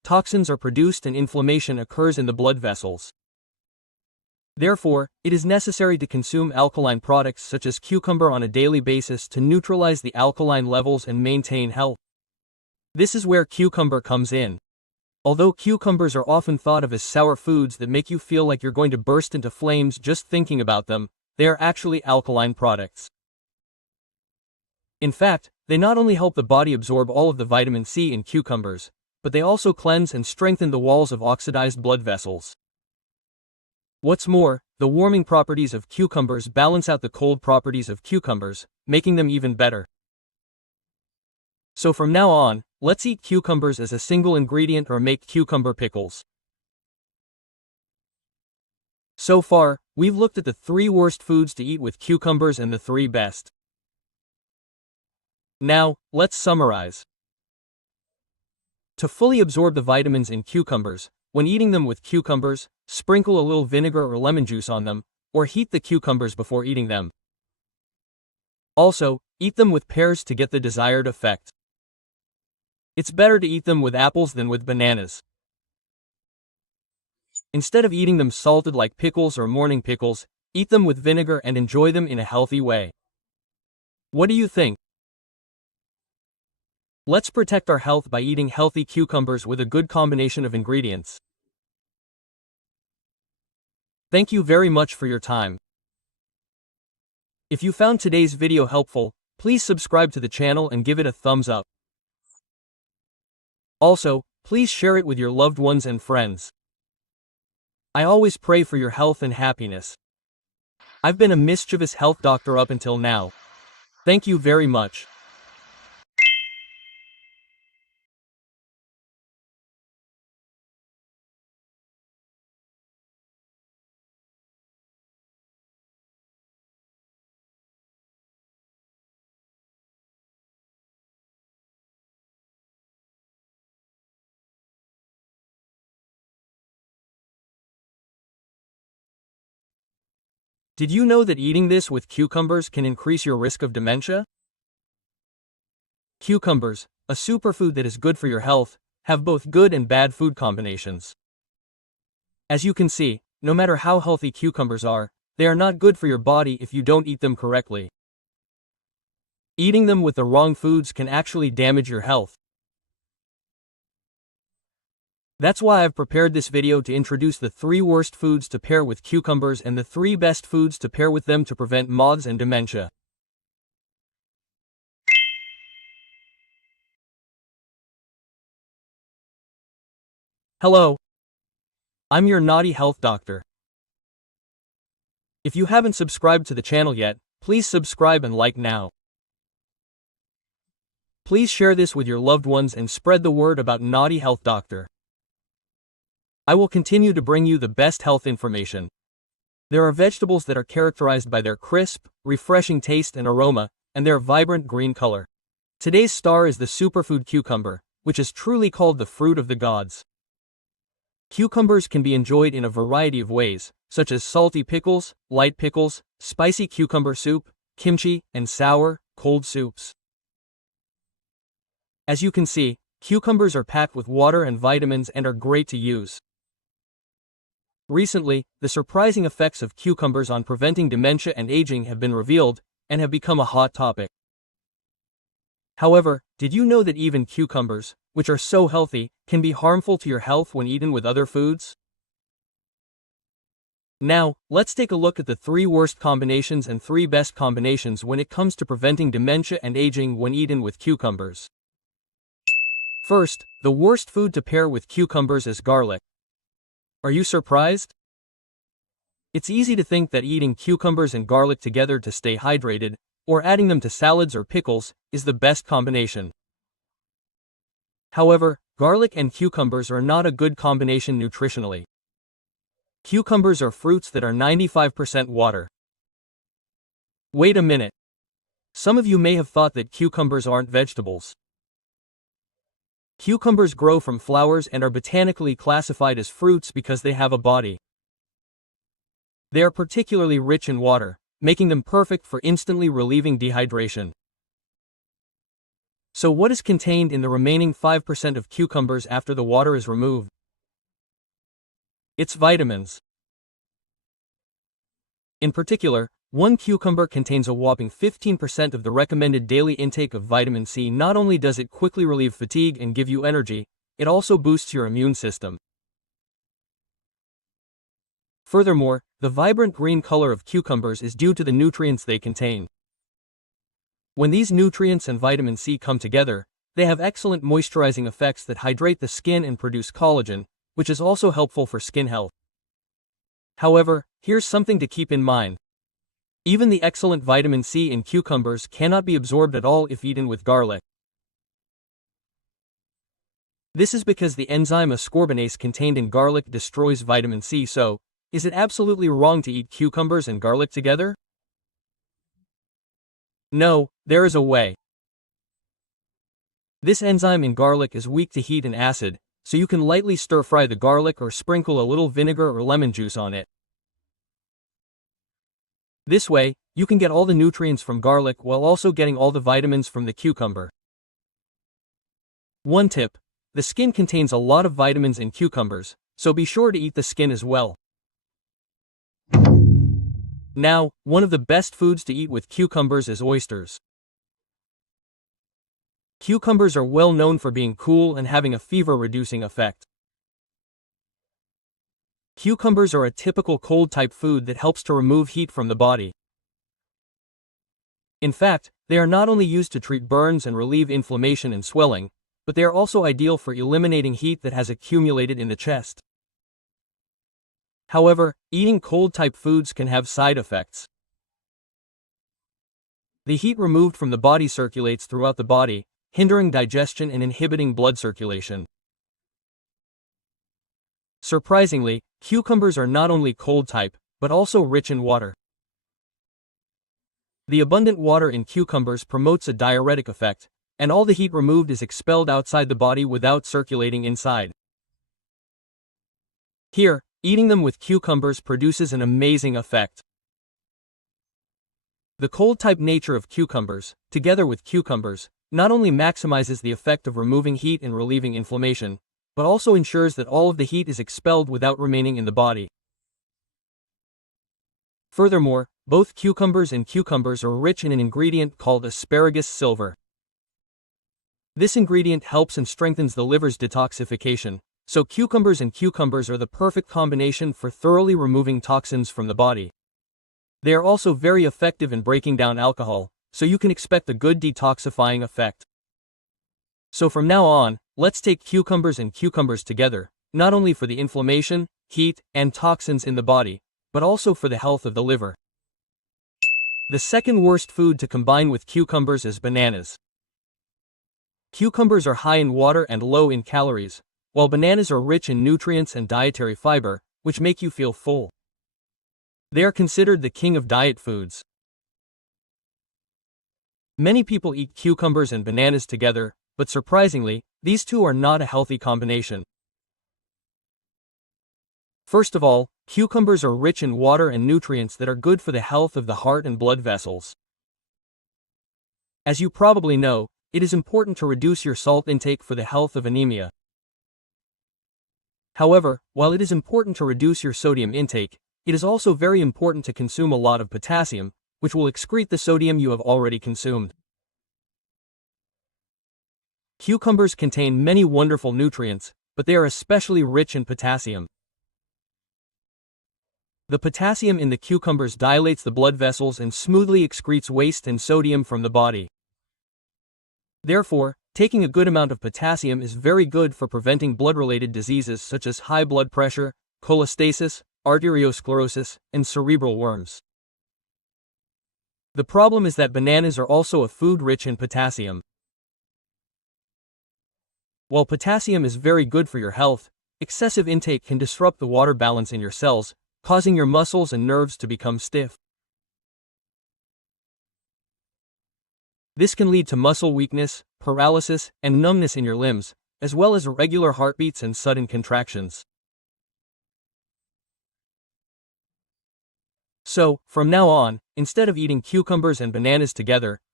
toxins are produced and inflammation occurs in the blood vessels. Therefore, it is necessary to consume alkaline products such as cucumber on a daily basis to neutralize the alkaline levels and maintain health. This is where cucumber comes in. Although cucumbers are often thought of as sour foods that make you feel like you're going to burst into flames just thinking about them, they are actually alkaline products. In fact, they not only help the body absorb all of the vitamin C in cucumbers, but they also cleanse and strengthen the walls of oxidized blood vessels. What's more, the warming properties of cucumbers balance out the cold properties of cucumbers, making them even better. So from now on, let's eat cucumbers as a single ingredient or make cucumber pickles. So far, we've looked at the 3 worst foods to eat with cucumbers and the 3 best. Now, let's summarize. To fully absorb the vitamins in cucumbers, when eating them with cucumbers, sprinkle a little vinegar or lemon juice on them, or heat the cucumbers before eating them. Also, eat them with pears to get the desired effect. It's better to eat them with apples than with bananas. Instead of eating them salted like pickles or morning pickles, eat them with vinegar and enjoy them in a healthy way. What do you think? Let's protect our health by eating healthy cucumbers with a good combination of ingredients. Thank you very much for your time. If you found today's video helpful, please subscribe to the channel and give it a thumbs up. Also, please share it with your loved ones and friends. I always pray for your health and happiness. I've been a mischievous health doctor up until now. Thank you very much. Did you know that eating this with cucumbers can increase your risk of dementia? Cucumbers, a superfood that is good for your health, have both good and bad food combinations. As you can see, no matter how healthy cucumbers are, they are not good for your body if you don't eat them correctly. Eating them with the wrong foods can actually damage your health. That's why I've prepared this video to introduce the 3 worst foods to pair with cucumbers and the 3 best foods to pair with them to prevent MODS and dementia. Hello. I'm your naughty health doctor. If you haven't subscribed to the channel yet, please subscribe and like now. Please share this with your loved ones and spread the word about Naughty Health Doctor. I will continue to bring you the best health information. There are vegetables that are characterized by their crisp, refreshing taste and aroma, and their vibrant green color. Today's star is the superfood cucumber, which is truly called the fruit of the gods. Cucumbers can be enjoyed in a variety of ways, such as salty pickles, light pickles, spicy cucumber soup, kimchi, and sour, cold soups. As you can see, cucumbers are packed with water and vitamins and are great to use. Recently, the surprising effects of cucumbers on preventing dementia and aging have been revealed, and have become a hot topic. However, did you know that even cucumbers, which are so healthy, can be harmful to your health when eaten with other foods? Now, let's take a look at the 3 worst combinations and 3 best combinations when it comes to preventing dementia and aging when eaten with cucumbers. First, the worst food to pair with cucumbers is garlic. Are you surprised? It's easy to think that eating cucumbers and garlic together to stay hydrated, or adding them to salads or pickles, is the best combination. However, garlic and cucumbers are not a good combination nutritionally. Cucumbers are fruits that are 95% water. Wait a minute. Some of you may have thought that cucumbers aren't vegetables. Cucumbers grow from flowers and are botanically classified as fruits because they have a body. They are particularly rich in water, making them perfect for instantly relieving dehydration. So what is contained in the remaining 5% of cucumbers after the water is removed? It's vitamins. In particular, one cucumber contains a whopping 15% of the recommended daily intake of vitamin C. Not only does it quickly relieve fatigue and give you energy, it also boosts your immune system. Furthermore, the vibrant green color of cucumbers is due to the nutrients they contain. When these nutrients and vitamin C come together, they have excellent moisturizing effects that hydrate the skin and produce collagen, which is also helpful for skin health. However, here's something to keep in mind. Even the excellent vitamin C in cucumbers cannot be absorbed at all if eaten with garlic. This is because the enzyme ascorbinase contained in garlic destroys vitamin C. So, is it absolutely wrong to eat cucumbers and garlic together? No, there is a way. This enzyme in garlic is weak to heat and acid, so you can lightly stir-fry the garlic or sprinkle a little vinegar or lemon juice on it. This way, you can get all the nutrients from garlic while also getting all the vitamins from the cucumber. One tip: the skin contains a lot of vitamins in cucumbers, so be sure to eat the skin as well. Now, one of the best foods to eat with cucumbers is oysters. Cucumbers are well known for being cool and having a fever-reducing effect. Cucumbers are a typical cold-type food that helps to remove heat from the body. In fact, they are not only used to treat burns and relieve inflammation and swelling, but they are also ideal for eliminating heat that has accumulated in the chest. However, eating cold-type foods can have side effects. The heat removed from the body circulates throughout the body, hindering digestion and inhibiting blood circulation. Surprisingly, cucumbers are not only cold-type, but also rich in water. The abundant water in cucumbers promotes a diuretic effect, and all the heat removed is expelled outside the body without circulating inside. Here, eating them with cucumbers produces an amazing effect. The cold-type nature of cucumbers, together with cucumbers, not only maximizes the effect of removing heat and relieving inflammation, but also ensures that all of the heat is expelled without remaining in the body. Furthermore, both cucumbers and cucumbers are rich in an ingredient called asparagus silver. This ingredient helps and strengthens the liver's detoxification, so cucumbers are the perfect combination for thoroughly removing toxins from the body. They are also very effective in breaking down alcohol, so you can expect a good detoxifying effect. So from now on, let's take cucumbers and cucumbers together, not only for the inflammation, heat, and toxins in the body, but also for the health of the liver. The second worst food to combine with cucumbers is bananas. Cucumbers are high in water and low in calories, while bananas are rich in nutrients and dietary fiber, which make you feel full. They are considered the king of diet foods. Many people eat cucumbers and bananas together, but surprisingly, these two are not a healthy combination. First of all, cucumbers are rich in water and nutrients that are good for the health of the heart and blood vessels. As you probably know, it is important to reduce your salt intake for the health of anemia. However, while it is important to reduce your sodium intake, it is also very important to consume a lot of potassium, which will excrete the sodium you have already consumed. Cucumbers contain many wonderful nutrients, but they are especially rich in potassium. The potassium in the cucumbers dilates the blood vessels and smoothly excretes waste and sodium from the body. Therefore, taking a good amount of potassium is very good for preventing blood-related diseases such as high blood pressure, cholestasis, arteriosclerosis, and cerebral worms. The problem is that bananas are also a food rich in potassium. While potassium is very good for your health, excessive intake can disrupt the water balance in your cells, causing your muscles and nerves to become stiff. This can lead to muscle weakness, paralysis, and numbness in your limbs, as well as irregular heartbeats and sudden contractions. So, from now on, instead of eating cucumbers and bananas together,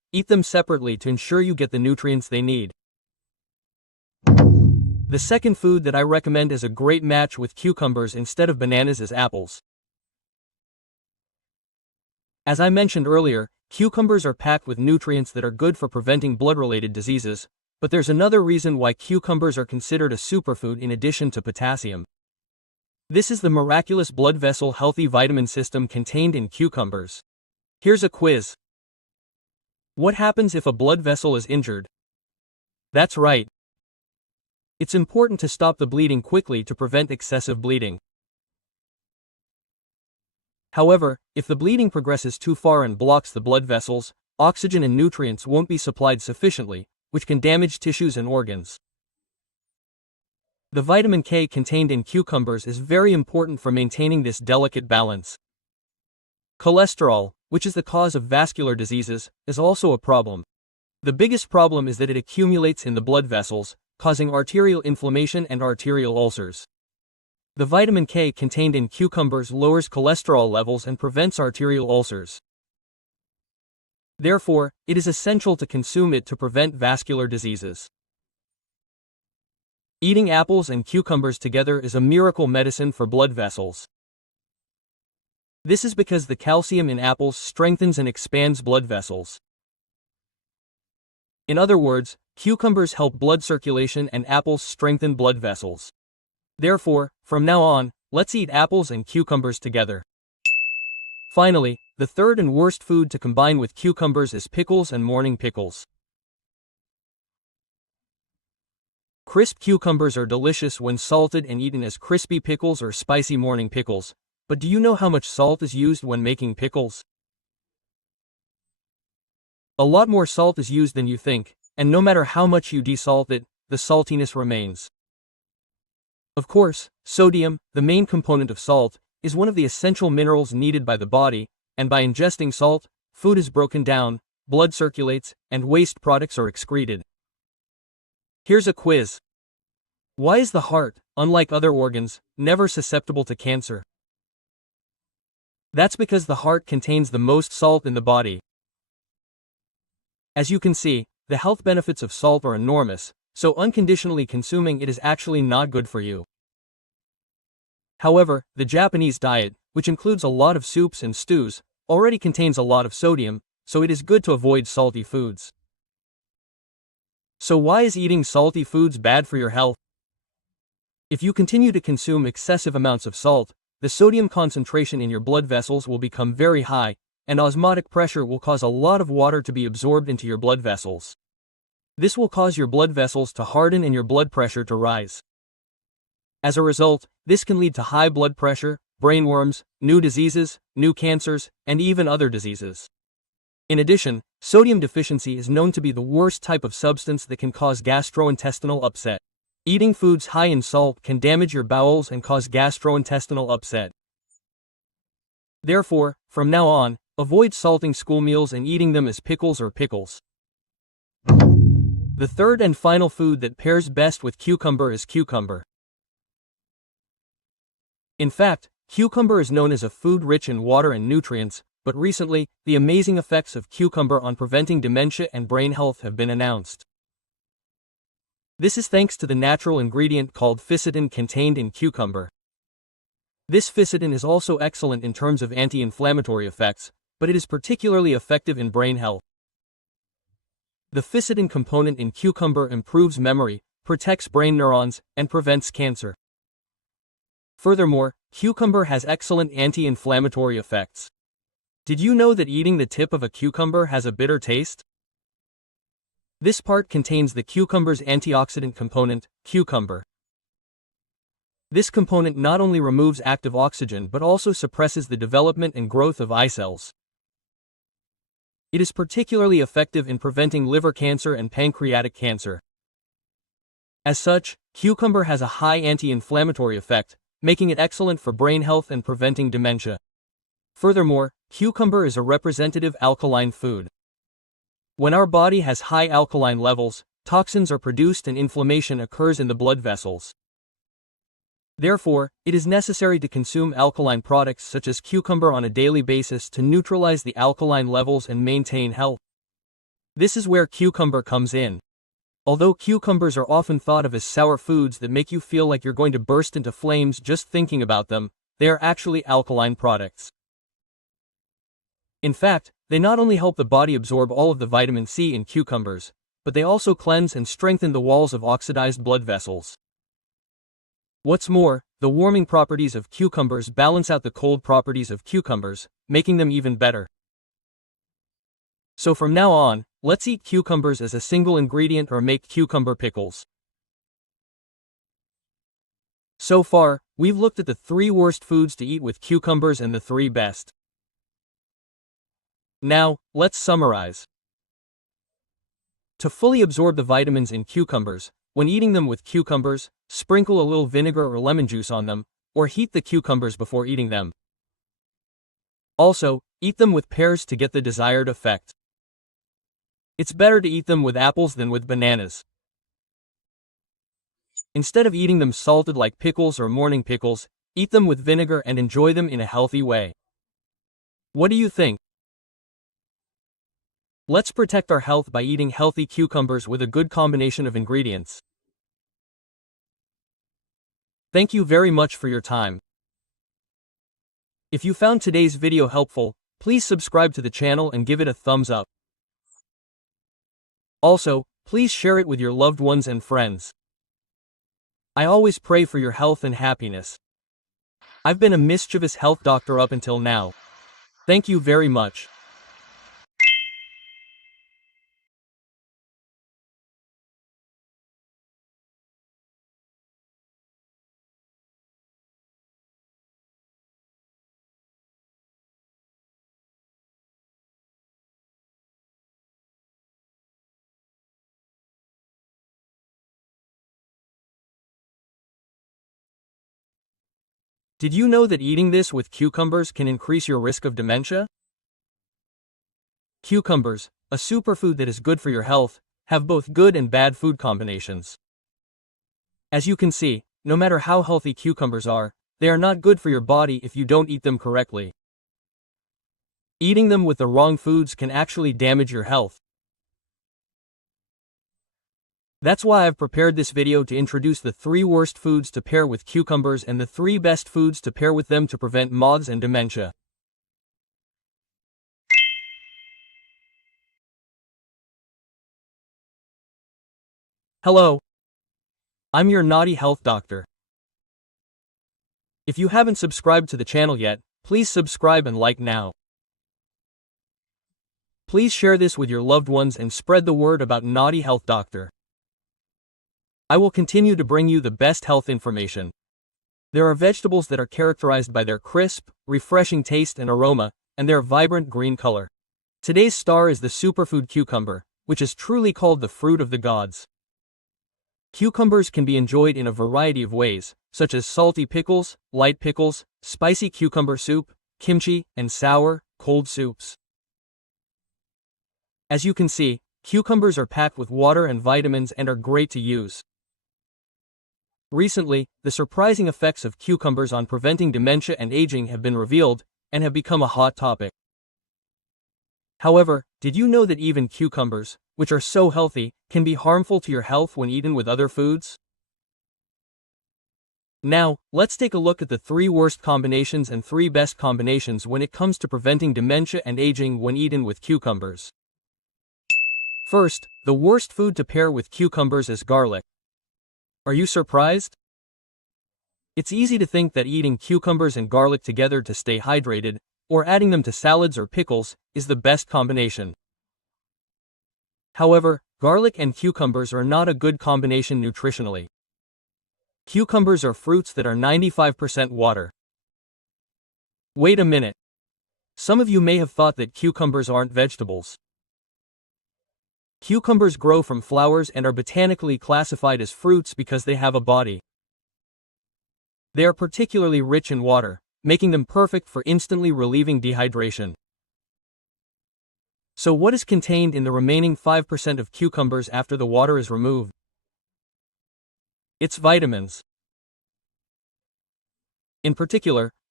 eat them separately to ensure you get the nutrients they need. The second food that I recommend as a great match with cucumbers instead of bananas is apples. As I mentioned earlier, cucumbers are packed with nutrients that are good for preventing blood-related diseases, but there's another reason why cucumbers are considered a superfood in addition to potassium. This is the miraculous blood vessel healthy vitamin system contained in cucumbers. Here's a quiz. What happens if a blood vessel is injured? That's right. It's important to stop the bleeding quickly to prevent excessive bleeding. However, if the bleeding progresses too far and blocks the blood vessels, oxygen and nutrients won't be supplied sufficiently, which can damage tissues and organs. The vitamin K contained in cucumbers is very important for maintaining this delicate balance. Cholesterol, which is the cause of vascular diseases, is also a problem. The biggest problem is that it accumulates in the blood vessels, causing arterial inflammation and arterial ulcers. The vitamin K contained in cucumbers lowers cholesterol levels and prevents arterial ulcers. Therefore, it is essential to consume it to prevent vascular diseases. Eating apples and cucumbers together is a miracle medicine for blood vessels. This is because the calcium in apples strengthens and expands blood vessels. In other words, cucumbers help blood circulation and apples strengthen blood vessels. Therefore, from now on, let's eat apples and cucumbers together. Finally, the third and worst food to combine with cucumbers is pickles and morning pickles. Crisp cucumbers are delicious when salted and eaten as crispy pickles or spicy morning pickles, but do you know how much salt is used when making pickles? A lot more salt is used than you think, and no matter how much you desalt it, the saltiness remains. Of course, sodium, the main component of salt, is one of the essential minerals needed by the body, and by ingesting salt, food is broken down, blood circulates, and waste products are excreted. Here's a quiz. Why is the heart, unlike other organs, never susceptible to cancer? That's because the heart contains the most salt in the body. As you can see, the health benefits of salt are enormous, so unconditionally consuming it is actually not good for you. However, the Japanese diet, which includes a lot of soups and stews, already contains a lot of sodium, so it is good to avoid salty foods. So why is eating salty foods bad for your health? If you continue to consume excessive amounts of salt, the sodium concentration in your blood vessels will become very high, and osmotic pressure will cause a lot of water to be absorbed into your blood vessels. This will cause your blood vessels to harden and your blood pressure to rise. As a result, this can lead to high blood pressure, brain worms, new diseases, new cancers, and even other diseases. In addition, sodium deficiency is known to be the worst type of substance that can cause gastrointestinal upset. Eating foods high in salt can damage your bowels and cause gastrointestinal upset. Therefore, from now on, avoid salting school meals and eating them as pickles or pickles. The third and final food that pairs best with cucumber is cucumber. In fact, cucumber is known as a food rich in water and nutrients, but recently, the amazing effects of cucumber on preventing dementia and brain health have been announced. This is thanks to the natural ingredient called ficitin contained in cucumber. This ficitin is also excellent in terms of anti-inflammatory effects, but it is particularly effective in brain health. The ficitin component in cucumber improves memory, protects brain neurons, and prevents cancer. Furthermore, cucumber has excellent anti-inflammatory effects. Did you know that eating the tip of a cucumber has a bitter taste? This part contains the cucumber's antioxidant component, cucumber. This component not only removes active oxygen but also suppresses the development and growth of eye cells. It is particularly effective in preventing liver cancer and pancreatic cancer. As such, cucumber has a high anti-inflammatory effect, making it excellent for brain health and preventing dementia. Furthermore, cucumber is a representative alkaline food. When our body has high alkaline levels, toxins are produced and inflammation occurs in the blood vessels. Therefore, it is necessary to consume alkaline products such as cucumber on a daily basis to neutralize the alkaline levels and maintain health. This is where cucumber comes in. Although cucumbers are often thought of as sour foods that make you feel like you're going to burst into flames just thinking about them, they are actually alkaline products. In fact, they not only help the body absorb all of the vitamin C in cucumbers, but they also cleanse and strengthen the walls of oxidized blood vessels. What's more, the warming properties of cucumbers balance out the cold properties of cucumbers, making them even better. So from now on, let's eat cucumbers as a single ingredient or make cucumber pickles. So far, we've looked at the 3 worst foods to eat with cucumbers and the 3 best. Now, let's summarize. To fully absorb the vitamins in cucumbers, when eating them with cucumbers, sprinkle a little vinegar or lemon juice on them, or heat the cucumbers before eating them. Also, eat them with pears to get the desired effect. It's better to eat them with apples than with bananas. Instead of eating them salted like pickles or morning pickles, eat them with vinegar and enjoy them in a healthy way. What do you think? Let's protect our health by eating healthy cucumbers with a good combination of ingredients. Thank you very much for your time. If you found today's video helpful, please subscribe to the channel and give it a thumbs up. Also, please share it with your loved ones and friends. I always pray for your health and happiness. I've been a mischievous health doctor up until now. Thank you very much. Did you know that eating this with cucumbers can increase your risk of dementia? Cucumbers, a superfood that is good for your health, have both good and bad food combinations. As you can see, no matter how healthy cucumbers are, they are not good for your body if you don't eat them correctly. Eating them with the wrong foods can actually damage your health. That's why I've prepared this video to introduce the 3 worst foods to pair with cucumbers and the 3 best foods to pair with them to prevent moths and dementia. Hello. I'm your naughty health doctor. If you haven't subscribed to the channel yet, please subscribe and like now. Please share this with your loved ones and spread the word about Naughty Health Doctor. I will continue to bring you the best health information. There are vegetables that are characterized by their crisp, refreshing taste and aroma, and their vibrant green color. Today's star is the superfood cucumber, which is truly called the fruit of the gods. Cucumbers can be enjoyed in a variety of ways, such as salty pickles, light pickles, spicy cucumber soup, kimchi, and sour, cold soups. As you can see, cucumbers are packed with water and vitamins and are great to use. Recently, the surprising effects of cucumbers on preventing dementia and aging have been revealed, and have become a hot topic. However, did you know that even cucumbers, which are so healthy, can be harmful to your health when eaten with other foods? Now, let's take a look at the 3 worst combinations and 3 best combinations when it comes to preventing dementia and aging when eaten with cucumbers. First, the worst food to pair with cucumbers is garlic. Are you surprised? It's easy to think that eating cucumbers and garlic together to stay hydrated, or adding them to salads or pickles, is the best combination. However, garlic and cucumbers are not a good combination nutritionally. Cucumbers are fruits that are 95% water. Wait a minute. Some of you may have thought that cucumbers aren't vegetables. Cucumbers grow from flowers and are botanically classified as fruits because they have a body. They are particularly rich in water, making them perfect for instantly relieving dehydration. So what is contained in the remaining 5% of cucumbers after the water is removed? It's vitamins. In particular,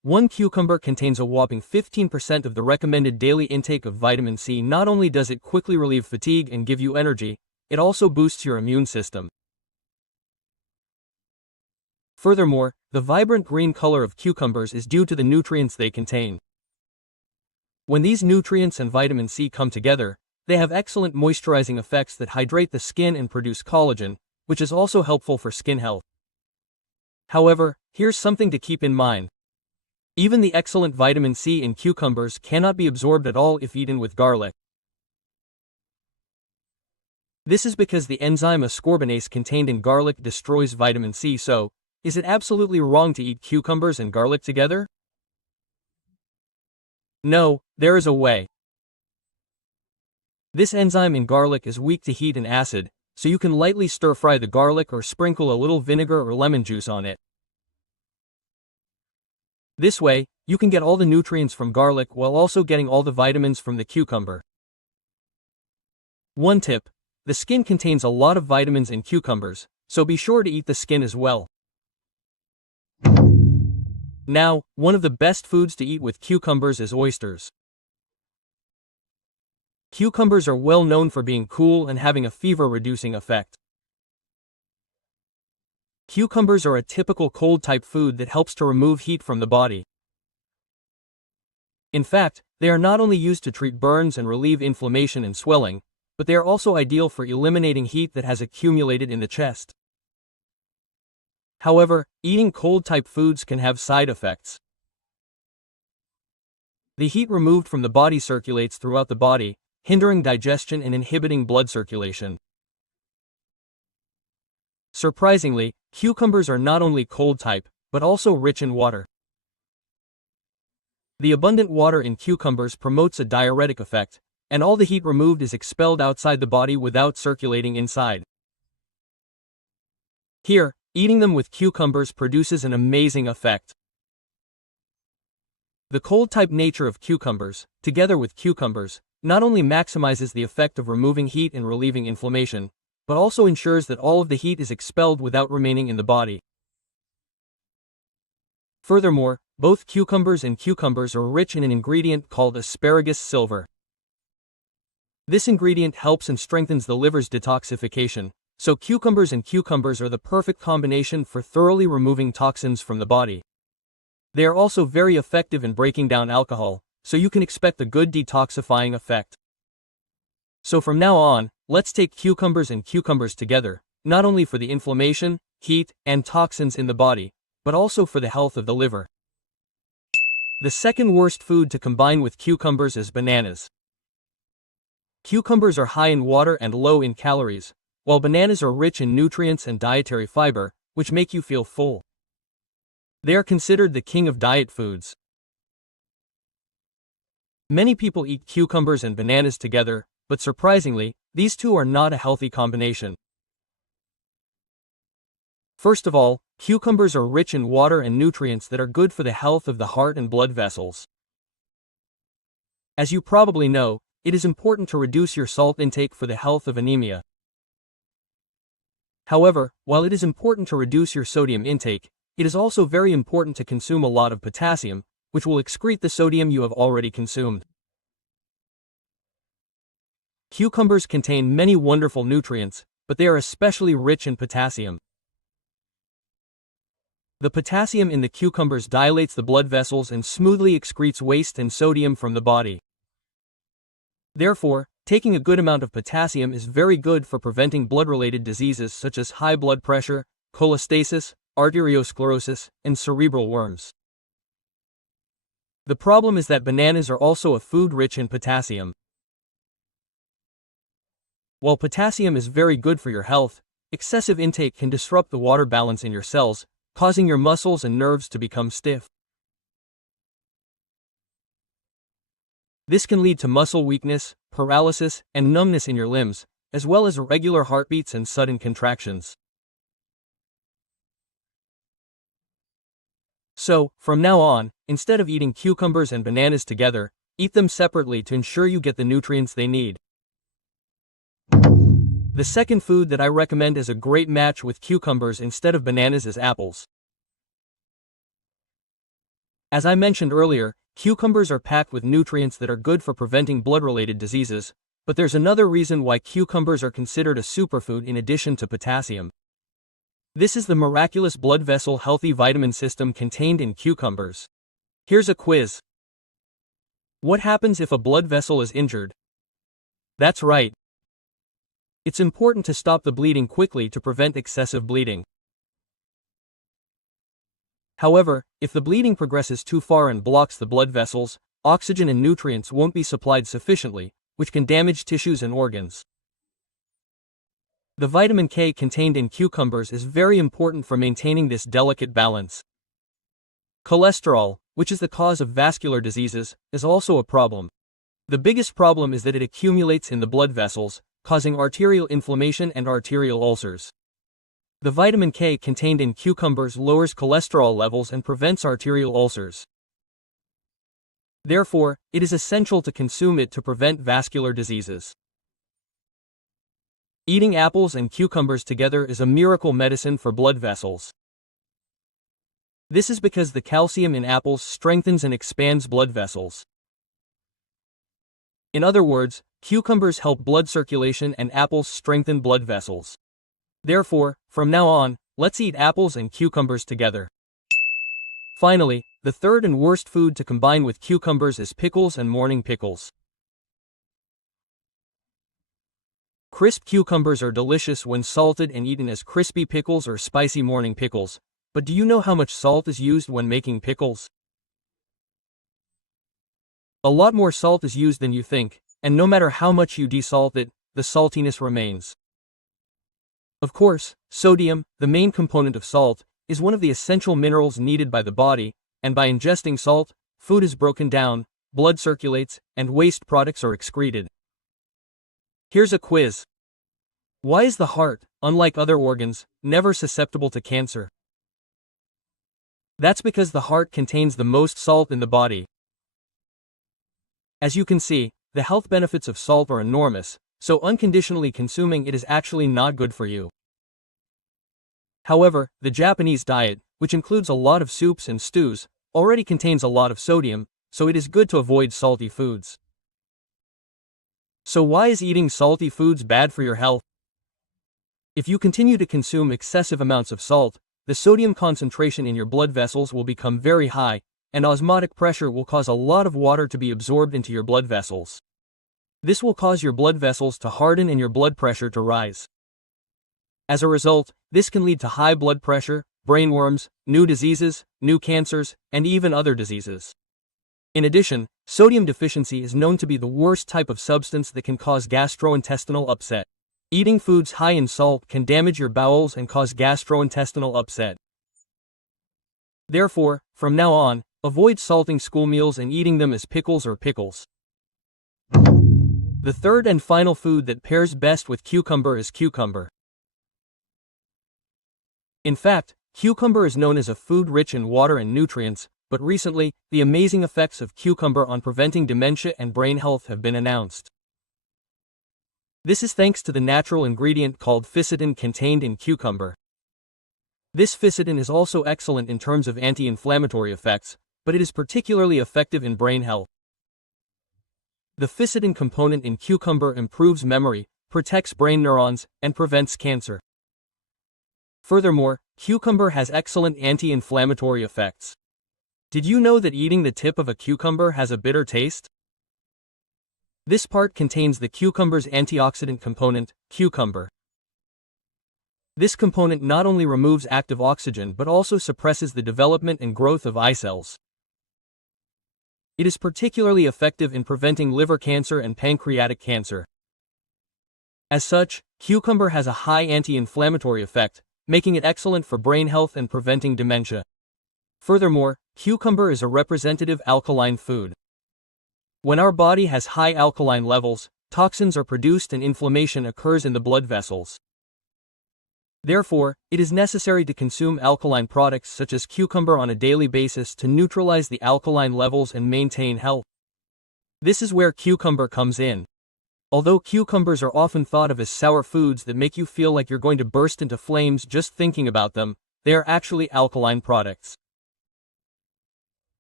One cucumber contains a whopping 15% of the recommended daily intake of vitamin C. Not only does it quickly relieve fatigue and give you energy, it also boosts your immune system. Furthermore, the vibrant green color of cucumbers is due to the nutrients they contain. When these nutrients and vitamin C come together, they have excellent moisturizing effects that hydrate the skin and produce collagen, which is also helpful for skin health. However, here's something to keep in mind. Even the excellent vitamin C in cucumbers cannot be absorbed at all if eaten with garlic. This is because the enzyme ascorbinase contained in garlic destroys vitamin C. So, is it absolutely wrong to eat cucumbers and garlic together? No, there is a way. This enzyme in garlic is weak to heat and acid, so you can lightly stir-fry the garlic or sprinkle a little vinegar or lemon juice on it. This way, you can get all the nutrients from garlic while also getting all the vitamins from the cucumber. One tip: the skin contains a lot of vitamins in cucumbers, so be sure to eat the skin as well. Now, one of the best foods to eat with cucumbers is oysters. Cucumbers are well known for being cool and having a fever-reducing effect. Cucumbers are a typical cold-type food that helps to remove heat from the body. In fact, they are not only used to treat burns and relieve inflammation and swelling, but they are also ideal for eliminating heat that has accumulated in the chest. However, eating cold-type foods can have side effects. The heat removed from the body circulates throughout the body, hindering digestion and inhibiting blood circulation. Surprisingly, cucumbers are not only cold-type, but also rich in water. The abundant water in cucumbers promotes a diuretic effect, and all the heat removed is expelled outside the body without circulating inside. Here, eating them with cucumbers produces an amazing effect. The cold-type nature of cucumbers, together with cucumbers, not only maximizes the effect of removing heat and relieving inflammation, but also ensures that all of the heat is expelled without remaining in the body. Furthermore, both cucumbers and cucumbers are rich in an ingredient called asparagus silver. This ingredient helps and strengthens the liver's detoxification, so cucumbers and cucumbers are the perfect combination for thoroughly removing toxins from the body. They are also very effective in breaking down alcohol, so you can expect a good detoxifying effect. So from now on, let's take cucumbers and cucumbers together, not only for the inflammation, heat, and toxins in the body, but also for the health of the liver. The second worst food to combine with cucumbers is bananas. Cucumbers are high in water and low in calories, while bananas are rich in nutrients and dietary fiber, which make you feel full. They are considered the king of diet foods. Many people eat cucumbers and bananas together, but surprisingly, these two are not a healthy combination. First of all, cucumbers are rich in water and nutrients that are good for the health of the heart and blood vessels. As you probably know, it is important to reduce your salt intake for the health of anemia. However, while it is important to reduce your sodium intake, it is also very important to consume a lot of potassium, which will excrete the sodium you have already consumed. Cucumbers contain many wonderful nutrients, but they are especially rich in potassium. The potassium in the cucumbers dilates the blood vessels and smoothly excretes waste and sodium from the body. Therefore, taking a good amount of potassium is very good for preventing blood-related diseases such as high blood pressure, cholestasis, arteriosclerosis, and cerebral worms. The problem is that bananas are also a food rich in potassium. While potassium is very good for your health, excessive intake can disrupt the water balance in your cells, causing your muscles and nerves to become stiff. This can lead to muscle weakness, paralysis, and numbness in your limbs, as well as irregular heartbeats and sudden contractions. So, from now on, instead of eating cucumbers and bananas together, eat them separately to ensure you get the nutrients they need. The second food that I recommend as a great match with cucumbers instead of bananas is apples. As I mentioned earlier, cucumbers are packed with nutrients that are good for preventing blood-related diseases, but there's another reason why cucumbers are considered a superfood in addition to potassium. This is the miraculous blood vessel healthy vitamin system contained in cucumbers. Here's a quiz. What happens if a blood vessel is injured? That's right. It's important to stop the bleeding quickly to prevent excessive bleeding. However, if the bleeding progresses too far and blocks the blood vessels, oxygen and nutrients won't be supplied sufficiently, which can damage tissues and organs. The vitamin K contained in cucumbers is very important for maintaining this delicate balance. Cholesterol, which is the cause of vascular diseases, is also a problem. The biggest problem is that it accumulates in the blood vessels, causing arterial inflammation and arterial ulcers. The vitamin K contained in cucumbers lowers cholesterol levels and prevents arterial ulcers. Therefore, it is essential to consume it to prevent vascular diseases. Eating apples and cucumbers together is a miracle medicine for blood vessels. This is because the calcium in apples strengthens and expands blood vessels. In other words, cucumbers help blood circulation and apples strengthen blood vessels. Therefore, from now on, let's eat apples and cucumbers together. Finally, the third and worst food to combine with cucumbers is pickles and morning pickles. Crisp cucumbers are delicious when salted and eaten as crispy pickles or spicy morning pickles, but do you know how much salt is used when making pickles? A lot more salt is used than you think, and no matter how much you desalt it, the saltiness remains. Of course, sodium, the main component of salt, is one of the essential minerals needed by the body, and by ingesting salt, food is broken down, blood circulates, and waste products are excreted. Here's a quiz. Why is the heart, unlike other organs, never susceptible to cancer? That's because the heart contains the most salt in the body. As you can see, the health benefits of salt are enormous, so unconditionally consuming it is actually not good for you. However, the Japanese diet, which includes a lot of soups and stews, already contains a lot of sodium, so it is good to avoid salty foods. So why is eating salty foods bad for your health? If you continue to consume excessive amounts of salt, the sodium concentration in your blood vessels will become very high, and osmotic pressure will cause a lot of water to be absorbed into your blood vessels. This will cause your blood vessels to harden and your blood pressure to rise. As a result, this can lead to high blood pressure, brain worms, new diseases, new cancers, and even other diseases. In addition, sodium deficiency is known to be the worst type of substance that can cause gastrointestinal upset. Eating foods high in salt can damage your bowels and cause gastrointestinal upset. Therefore, from now on, avoid salting school meals and eating them as pickles or pickles. The third and final food that pairs best with cucumber is cucumber. In fact, cucumber is known as a food rich in water and nutrients, but recently, the amazing effects of cucumber on preventing dementia and brain health have been announced. This is thanks to the natural ingredient called ficitin contained in cucumber. This ficitin is also excellent in terms of anti-inflammatory effects, but it is particularly effective in brain health. The ficitin component in cucumber improves memory, protects brain neurons, and prevents cancer. Furthermore, cucumber has excellent anti-inflammatory effects. Did you know that eating the tip of a cucumber has a bitter taste? This part contains the cucumber's antioxidant component, cucumber. This component not only removes active oxygen but also suppresses the development and growth of eye cells. It is particularly effective in preventing liver cancer and pancreatic cancer. As such, cucumber has a high anti-inflammatory effect, making it excellent for brain health and preventing dementia. Furthermore, cucumber is a representative alkaline food. When our body has high alkaline levels, toxins are produced and inflammation occurs in the blood vessels. Therefore, it is necessary to consume alkaline products such as cucumber on a daily basis to neutralize the alkaline levels and maintain health. This is where cucumber comes in. Although cucumbers are often thought of as sour foods that make you feel like you're going to burst into flames just thinking about them, they are actually alkaline products.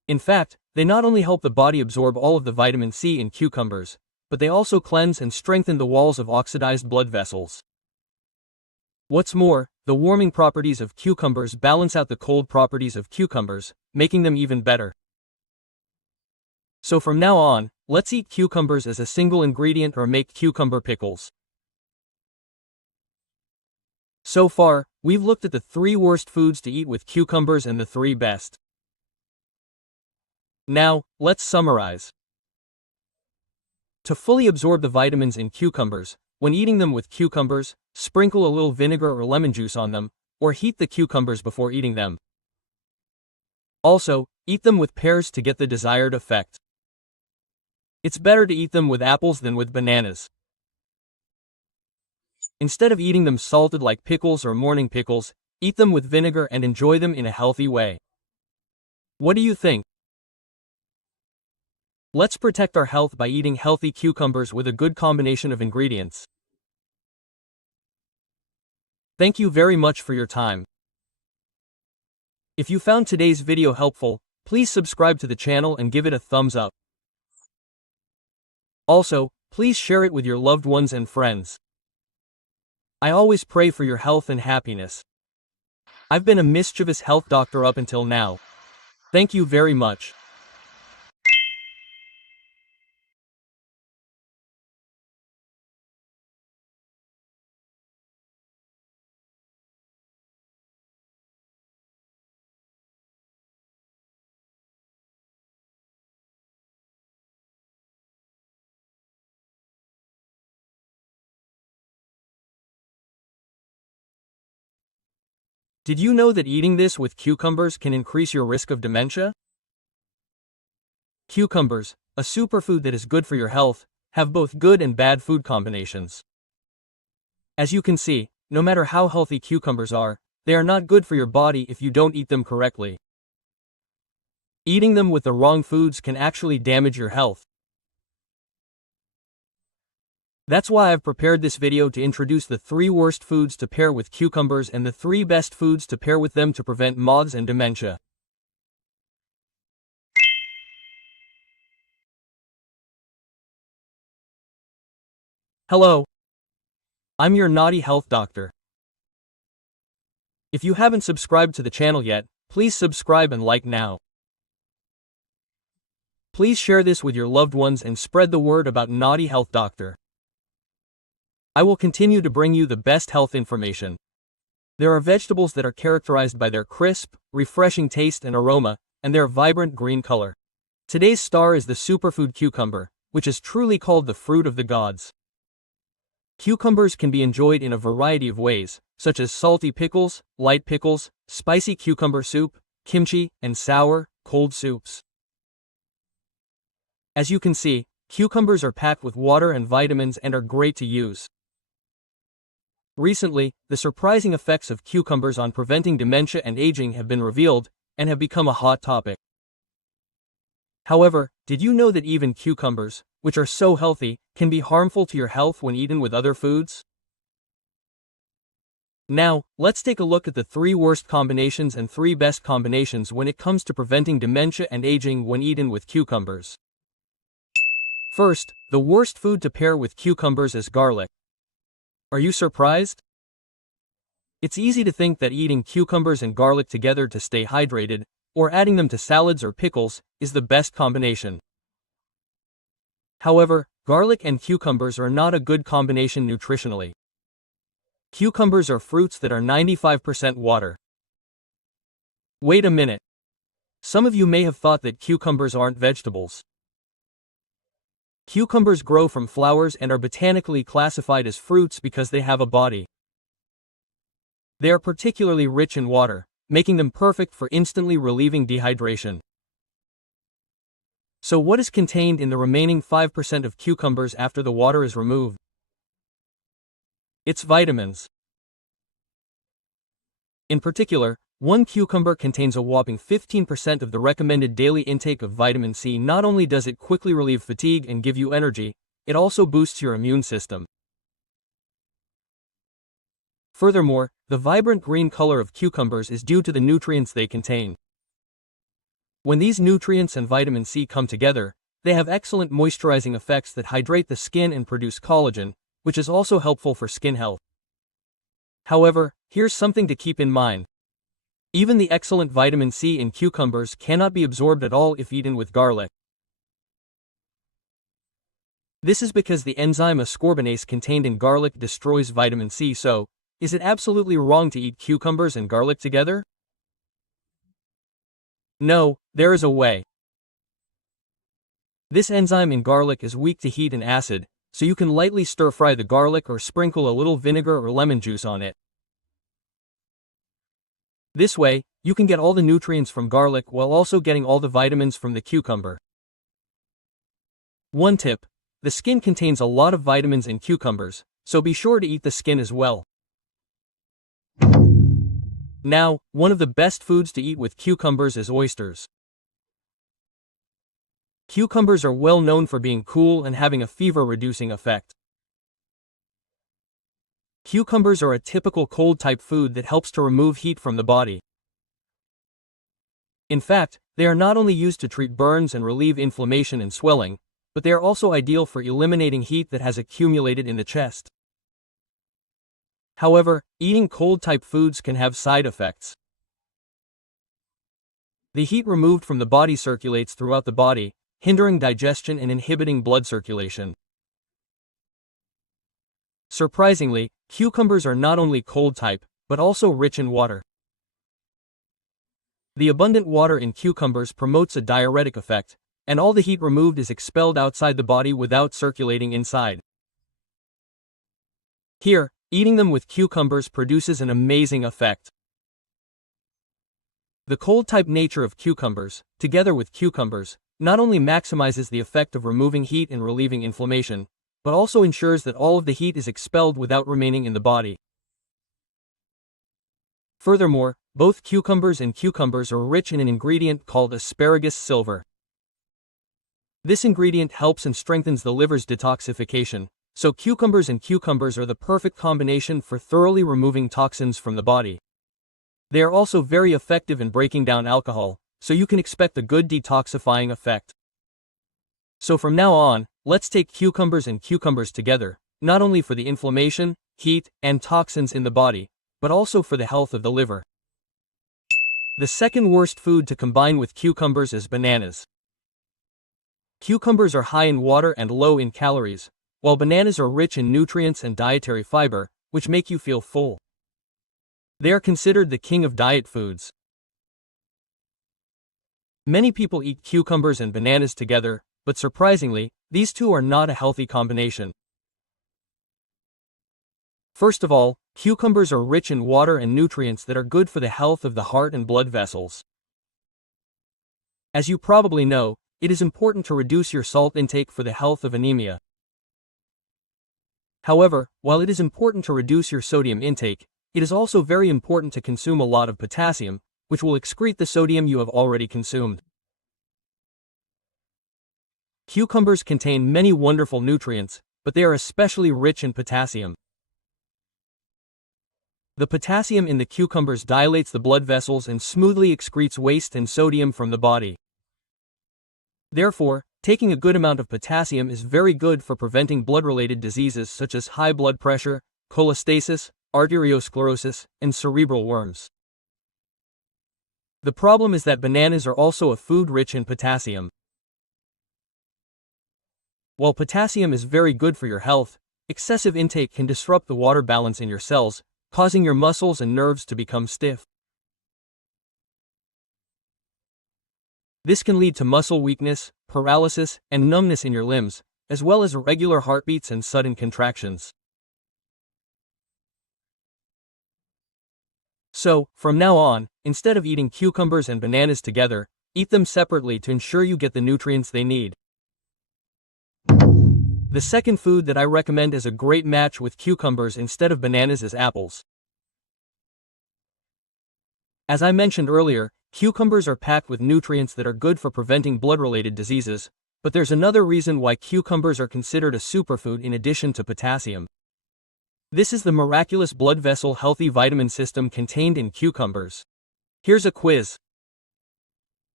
In fact, they not only help the body absorb all of the vitamin C in cucumbers, but they also cleanse and strengthen the walls of oxidized blood vessels. What's more, the warming properties of cucumbers balance out the cold properties of cucumbers, making them even better. So from now on, let's eat cucumbers as a single ingredient or make cucumber pickles. So far, we've looked at the 3 worst foods to eat with cucumbers and the 3 best. Now, let's summarize. To fully absorb the vitamins in cucumbers, when eating them with cucumbers, sprinkle a little vinegar or lemon juice on them, or heat the cucumbers before eating them. Also, eat them with pears to get the desired effect. It's better to eat them with apples than with bananas. Instead of eating them salted like pickles or morning pickles, eat them with vinegar and enjoy them in a healthy way. What do you think? Let's protect our health by eating healthy cucumbers with a good combination of ingredients. Thank you very much for your time. If you found today's video helpful, please subscribe to the channel and give it a thumbs up. Also, please share it with your loved ones and friends. I always pray for your health and happiness. I've been a mischievous health doctor up until now. Thank you very much. Did you know that eating this with cucumbers can increase your risk of dementia? Cucumbers, a superfood that is good for your health, have both good and bad food combinations. As you can see, no matter how healthy cucumbers are, they are not good for your body if you don't eat them correctly. Eating them with the wrong foods can actually damage your health. That's why I've prepared this video to introduce the 3 worst foods to pair with cucumbers and the 3 best foods to pair with them to prevent MODS and dementia. Hello. I'm your naughty health doctor. If you haven't subscribed to the channel yet, please subscribe and like now. Please share this with your loved ones and spread the word about Naughty Health Doctor. I will continue to bring you the best health information. There are vegetables that are characterized by their crisp, refreshing taste and aroma, and their vibrant green color. Today's star is the superfood cucumber, which is truly called the fruit of the gods. Cucumbers can be enjoyed in a variety of ways, such as salty pickles, light pickles, spicy cucumber soup, kimchi, and sour, cold soups. As you can see, cucumbers are packed with water and vitamins and are great to use. Recently, the surprising effects of cucumbers on preventing dementia and aging have been revealed, and have become a hot topic. However, did you know that even cucumbers, which are so healthy, can be harmful to your health when eaten with other foods? Now, let's take a look at the 3 worst combinations and 3 best combinations when it comes to preventing dementia and aging when eaten with cucumbers. First, the worst food to pair with cucumbers is garlic. Are you surprised? It's easy to think that eating cucumbers and garlic together to stay hydrated, or adding them to salads or pickles, is the best combination. However, garlic and cucumbers are not a good combination nutritionally. Cucumbers are fruits that are 95% water. Wait a minute. Some of you may have thought that cucumbers aren't vegetables. Cucumbers grow from flowers and are botanically classified as fruits because they have a body. They are particularly rich in water, making them perfect for instantly relieving dehydration. So what is contained in the remaining 5% of cucumbers after the water is removed? It's vitamins. In particular, 1 cucumber contains a whopping 15% of the recommended daily intake of vitamin C. Not only does it quickly relieve fatigue and give you energy, it also boosts your immune system. Furthermore, the vibrant green color of cucumbers is due to the nutrients they contain. When these nutrients and vitamin C come together, they have excellent moisturizing effects that hydrate the skin and produce collagen, which is also helpful for skin health. However, here's something to keep in mind. Even the excellent vitamin C in cucumbers cannot be absorbed at all if eaten with garlic. This is because the enzyme ascorbinase contained in garlic destroys vitamin C, so, is it absolutely wrong to eat cucumbers and garlic together? No, there is a way. This enzyme in garlic is weak to heat and acid, so you can lightly stir-fry the garlic or sprinkle a little vinegar or lemon juice on it. This way, you can get all the nutrients from garlic while also getting all the vitamins from the cucumber. One tip: the skin contains a lot of vitamins in cucumbers, so be sure to eat the skin as well. Now, one of the best foods to eat with cucumbers is oysters. Cucumbers are well known for being cool and having a fever-reducing effect. Cucumbers are a typical cold-type food that helps to remove heat from the body. In fact, they are not only used to treat burns and relieve inflammation and swelling, but they are also ideal for eliminating heat that has accumulated in the chest. However, eating cold-type foods can have side effects. The heat removed from the body circulates throughout the body, hindering digestion and inhibiting blood circulation. Surprisingly, cucumbers are not only cold-type, but also rich in water. The abundant water in cucumbers promotes a diuretic effect, and all the heat removed is expelled outside the body without circulating inside. Here, eating them with cucumbers produces an amazing effect. The cold-type nature of cucumbers, together with cucumbers, not only maximizes the effect of removing heat and relieving inflammation, but also ensures that all of the heat is expelled without remaining in the body. Furthermore, both cucumbers and cucumbers are rich in an ingredient called asparagus silver. This ingredient helps and strengthens the liver's detoxification, so cucumbers and cucumbers are the perfect combination for thoroughly removing toxins from the body. They are also very effective in breaking down alcohol, so you can expect a good detoxifying effect. So from now on, let's take cucumbers and cucumbers together, not only for the inflammation, heat, and toxins in the body, but also for the health of the liver. The second worst food to combine with cucumbers is bananas. Cucumbers are high in water and low in calories, while bananas are rich in nutrients and dietary fiber, which make you feel full. They are considered the king of diet foods. Many people eat cucumbers and bananas together, but surprisingly, these two are not a healthy combination. First of all, cucumbers are rich in water and nutrients that are good for the health of the heart and blood vessels. As you probably know, it is important to reduce your salt intake for the health of anemia. However, while it is important to reduce your sodium intake, it is also very important to consume a lot of potassium, which will excrete the sodium you have already consumed. Cucumbers contain many wonderful nutrients, but they are especially rich in potassium. The potassium in the cucumbers dilates the blood vessels and smoothly excretes waste and sodium from the body. Therefore, taking a good amount of potassium is very good for preventing blood-related diseases such as high blood pressure, cholestasis, arteriosclerosis, and cerebral worms. The problem is that bananas are also a food rich in potassium. While potassium is very good for your health, excessive intake can disrupt the water balance in your cells, causing your muscles and nerves to become stiff. This can lead to muscle weakness, paralysis, and numbness in your limbs, as well as irregular heartbeats and sudden contractions. So, from now on, instead of eating cucumbers and bananas together, eat them separately to ensure you get the nutrients they need. The second food that I recommend as a great match with cucumbers instead of bananas is apples. As I mentioned earlier, cucumbers are packed with nutrients that are good for preventing blood-related diseases, but there's another reason why cucumbers are considered a superfood in addition to potassium. This is the miraculous blood vessel healthy vitamin system contained in cucumbers. Here's a quiz.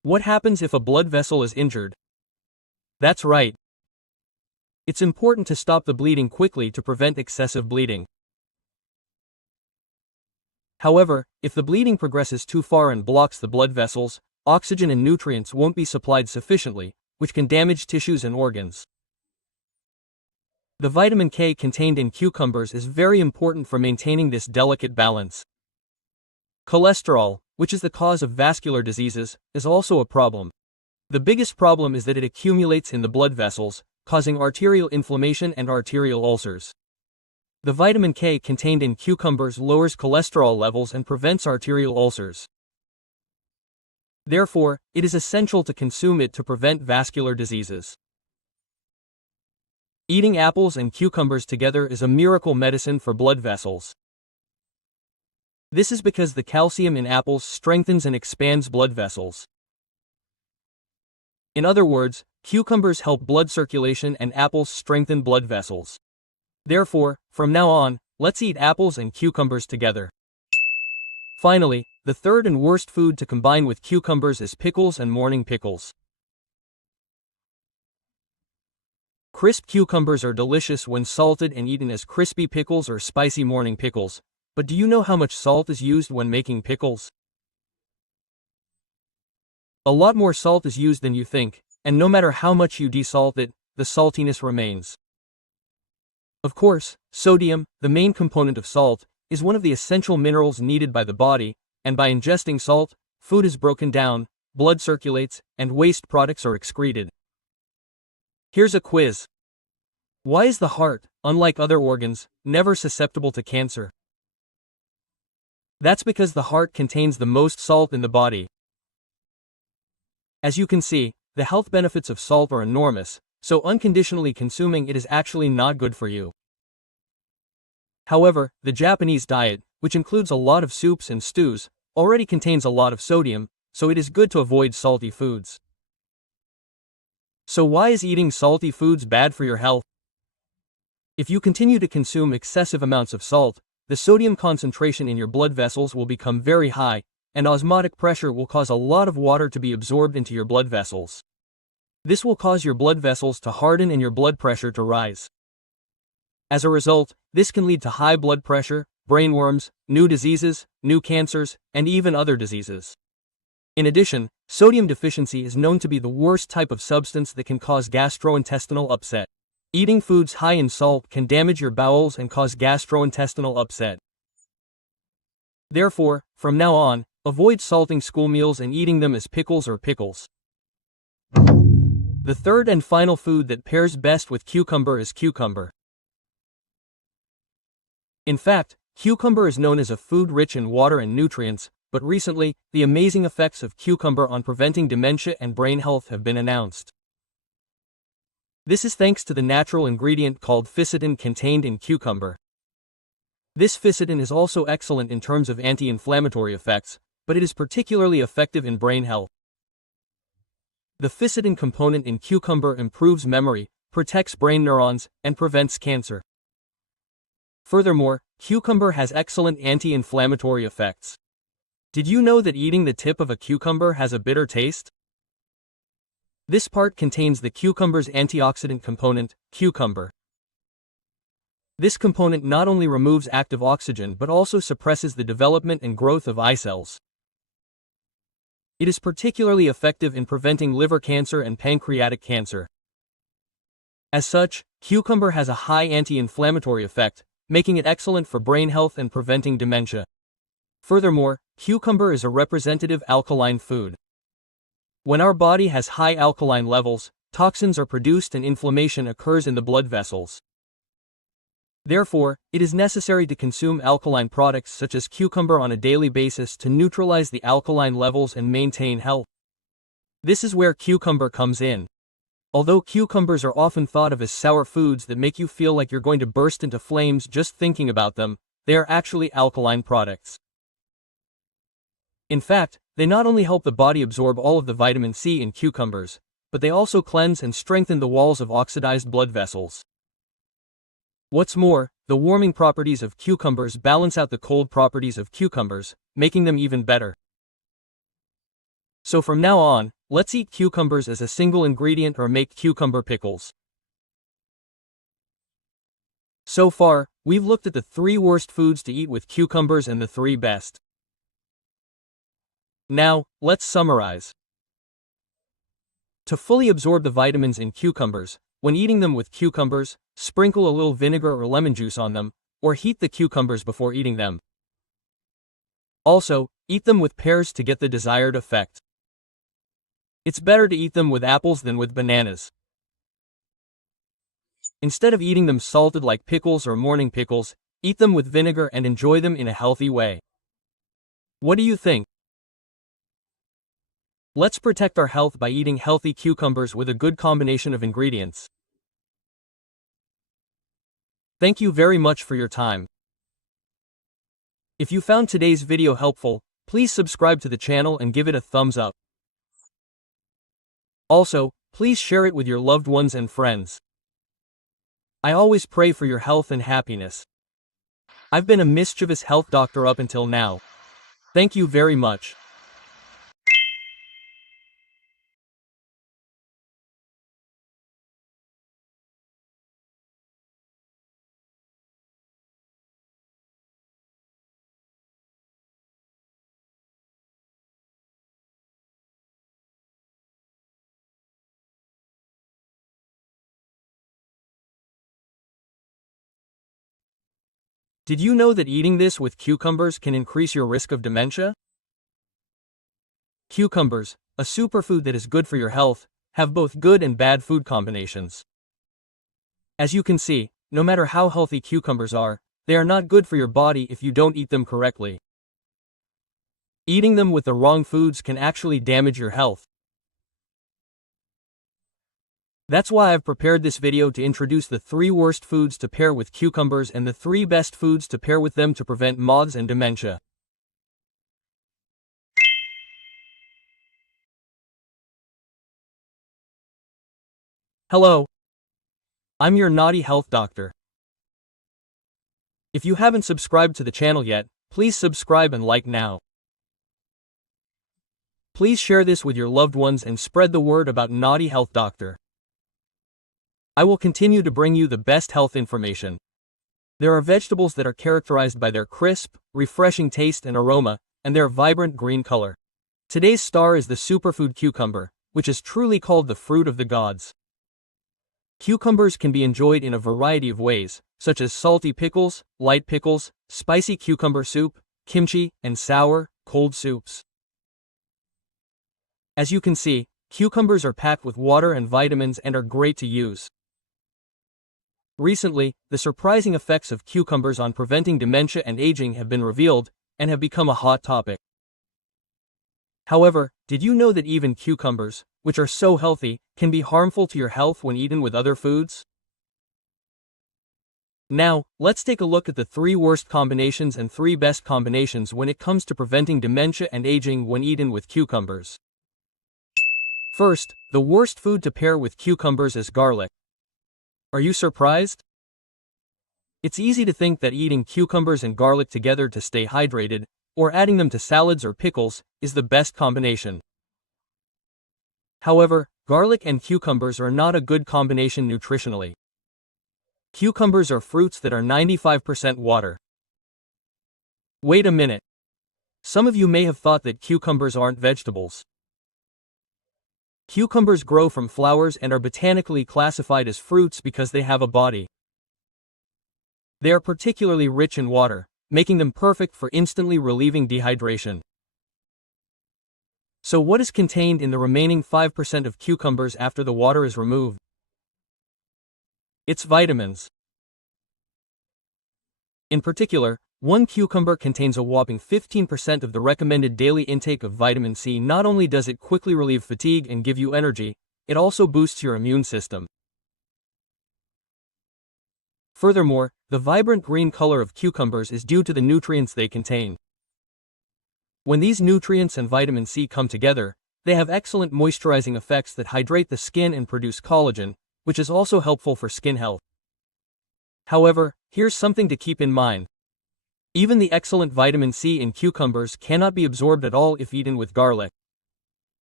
What happens if a blood vessel is injured? That's right. It's important to stop the bleeding quickly to prevent excessive bleeding. However, if the bleeding progresses too far and blocks the blood vessels, oxygen and nutrients won't be supplied sufficiently, which can damage tissues and organs. The vitamin K contained in cucumbers is very important for maintaining this delicate balance. Cholesterol, which is the cause of vascular diseases, is also a problem. The biggest problem is that it accumulates in the blood vessels, causing arterial inflammation and arterial ulcers. The vitamin K contained in cucumbers lowers cholesterol levels and prevents arterial ulcers. Therefore, it is essential to consume it to prevent vascular diseases. Eating apples and cucumbers together is a miracle medicine for blood vessels. This is because the calcium in apples strengthens and expands blood vessels. In other words, cucumbers help blood circulation and apples strengthen blood vessels. Therefore, from now on, let's eat apples and cucumbers together. Finally, the third and worst food to combine with cucumbers is pickles and morning pickles. Crisp cucumbers are delicious when salted and eaten as crispy pickles or spicy morning pickles, but do you know how much salt is used when making pickles? A lot more salt is used than you think, and no matter how much you desalt it, the saltiness remains. Of course, sodium, the main component of salt, is one of the essential minerals needed by the body, and by ingesting salt, food is broken down, blood circulates, and waste products are excreted. Here's a quiz. Why is the heart, unlike other organs, never susceptible to cancer? That's because the heart contains the most salt in the body. As you can see, the health benefits of salt are enormous, so unconditionally consuming it is actually not good for you. However, the Japanese diet, which includes a lot of soups and stews, already contains a lot of sodium, so it is good to avoid salty foods. So why is eating salty foods bad for your health? If you continue to consume excessive amounts of salt, the sodium concentration in your blood vessels will become very high, and osmotic pressure will cause a lot of water to be absorbed into your blood vessels. This will cause your blood vessels to harden and your blood pressure to rise. As a result, this can lead to high blood pressure, brain worms, new diseases, new cancers, and even other diseases. In addition, sodium deficiency is known to be the worst type of substance that can cause gastrointestinal upset. Eating foods high in salt can damage your bowels and cause gastrointestinal upset. Therefore, from now on, avoid salting school meals and eating them as pickles or pickles. The third and final food that pairs best with cucumber is cucumber. In fact, cucumber is known as a food rich in water and nutrients, but recently, the amazing effects of cucumber on preventing dementia and brain health have been announced. This is thanks to the natural ingredient called fisetin contained in cucumber. This fisetin is also excellent in terms of anti-inflammatory effects, but it is particularly effective in brain health. The fisetin component in cucumber improves memory, protects brain neurons, and prevents cancer. Furthermore, cucumber has excellent anti-inflammatory effects. Did you know that eating the tip of a cucumber has a bitter taste? This part contains the cucumber's antioxidant component, cucumber. This component not only removes active oxygen but also suppresses the development and growth of eye cells. It is particularly effective in preventing liver cancer and pancreatic cancer. As such, cucumber has a high anti-inflammatory effect, making it excellent for brain health and preventing dementia. Furthermore, cucumber is a representative alkaline food. When our body has high alkaline levels, toxins are produced and inflammation occurs in the blood vessels. Therefore, it is necessary to consume alkaline products such as cucumber on a daily basis to neutralize the alkaline levels and maintain health. This is where cucumber comes in. Although cucumbers are often thought of as sour foods that make you feel like you're going to burst into flames just thinking about them, they are actually alkaline products. In fact, they not only help the body absorb all of the vitamin C in cucumbers, but they also cleanse and strengthen the walls of oxidized blood vessels. What's more, the warming properties of cucumbers balance out the cold properties of cucumbers, making them even better. So from now on, let's eat cucumbers as a single ingredient or make cucumber pickles. So far, we've looked at the 3 worst foods to eat with cucumbers and the 3 best. Now, let's summarize. To fully absorb the vitamins in cucumbers, when eating them with cucumbers, sprinkle a little vinegar or lemon juice on them, or heat the cucumbers before eating them. Also, eat them with pears to get the desired effect. It's better to eat them with apples than with bananas. Instead of eating them salted like pickles or morning pickles, eat them with vinegar and enjoy them in a healthy way. What do you think? Let's protect our health by eating healthy cucumbers with a good combination of ingredients. Thank you very much for your time. If you found today's video helpful, please subscribe to the channel and give it a thumbs up. Also, please share it with your loved ones and friends. I always pray for your health and happiness. I've been a mischievous health doctor up until now. Thank you very much. Did you know that eating this with cucumbers can increase your risk of dementia? Cucumbers, a superfood that is good for your health, have both good and bad food combinations. As you can see, no matter how healthy cucumbers are, they are not good for your body if you don't eat them correctly. Eating them with the wrong foods can actually damage your health. That's why I've prepared this video to introduce the 3 worst foods to pair with cucumbers and the 3 best foods to pair with them to prevent MODS and dementia. Hello. I'm your naughty health doctor. If you haven't subscribed to the channel yet, please subscribe and like now. Please share this with your loved ones and spread the word about Naughty Health Doctor. I will continue to bring you the best health information. There are vegetables that are characterized by their crisp, refreshing taste and aroma, and their vibrant green color. Today's star is the superfood cucumber, which is truly called the fruit of the gods. Cucumbers can be enjoyed in a variety of ways, such as salty pickles, light pickles, spicy cucumber soup, kimchi, and sour, cold soups. As you can see, cucumbers are packed with water and vitamins and are great to use. Recently, the surprising effects of cucumbers on preventing dementia and aging have been revealed, and have become a hot topic. However, did you know that even cucumbers, which are so healthy, can be harmful to your health when eaten with other foods? Now, let's take a look at the 3 worst combinations and 3 best combinations when it comes to preventing dementia and aging when eaten with cucumbers. First, the worst food to pair with cucumbers is garlic. Are you surprised? It's easy to think that eating cucumbers and garlic together to stay hydrated, or adding them to salads or pickles, is the best combination. However, garlic and cucumbers are not a good combination nutritionally. Cucumbers are fruits that are 95% water. Wait a minute. Some of you may have thought that cucumbers aren't vegetables. Cucumbers grow from flowers and are botanically classified as fruits because they have a body. They are particularly rich in water, making them perfect for instantly relieving dehydration. So what is contained in the remaining 5% of cucumbers after the water is removed? It's vitamins. In particular, 1 cucumber contains a whopping 15% of the recommended daily intake of vitamin C. Not only does it quickly relieve fatigue and give you energy, it also boosts your immune system. Furthermore, the vibrant green color of cucumbers is due to the nutrients they contain. When these nutrients and vitamin C come together, they have excellent moisturizing effects that hydrate the skin and produce collagen, which is also helpful for skin health. However, here's something to keep in mind. Even the excellent vitamin C in cucumbers cannot be absorbed at all if eaten with garlic.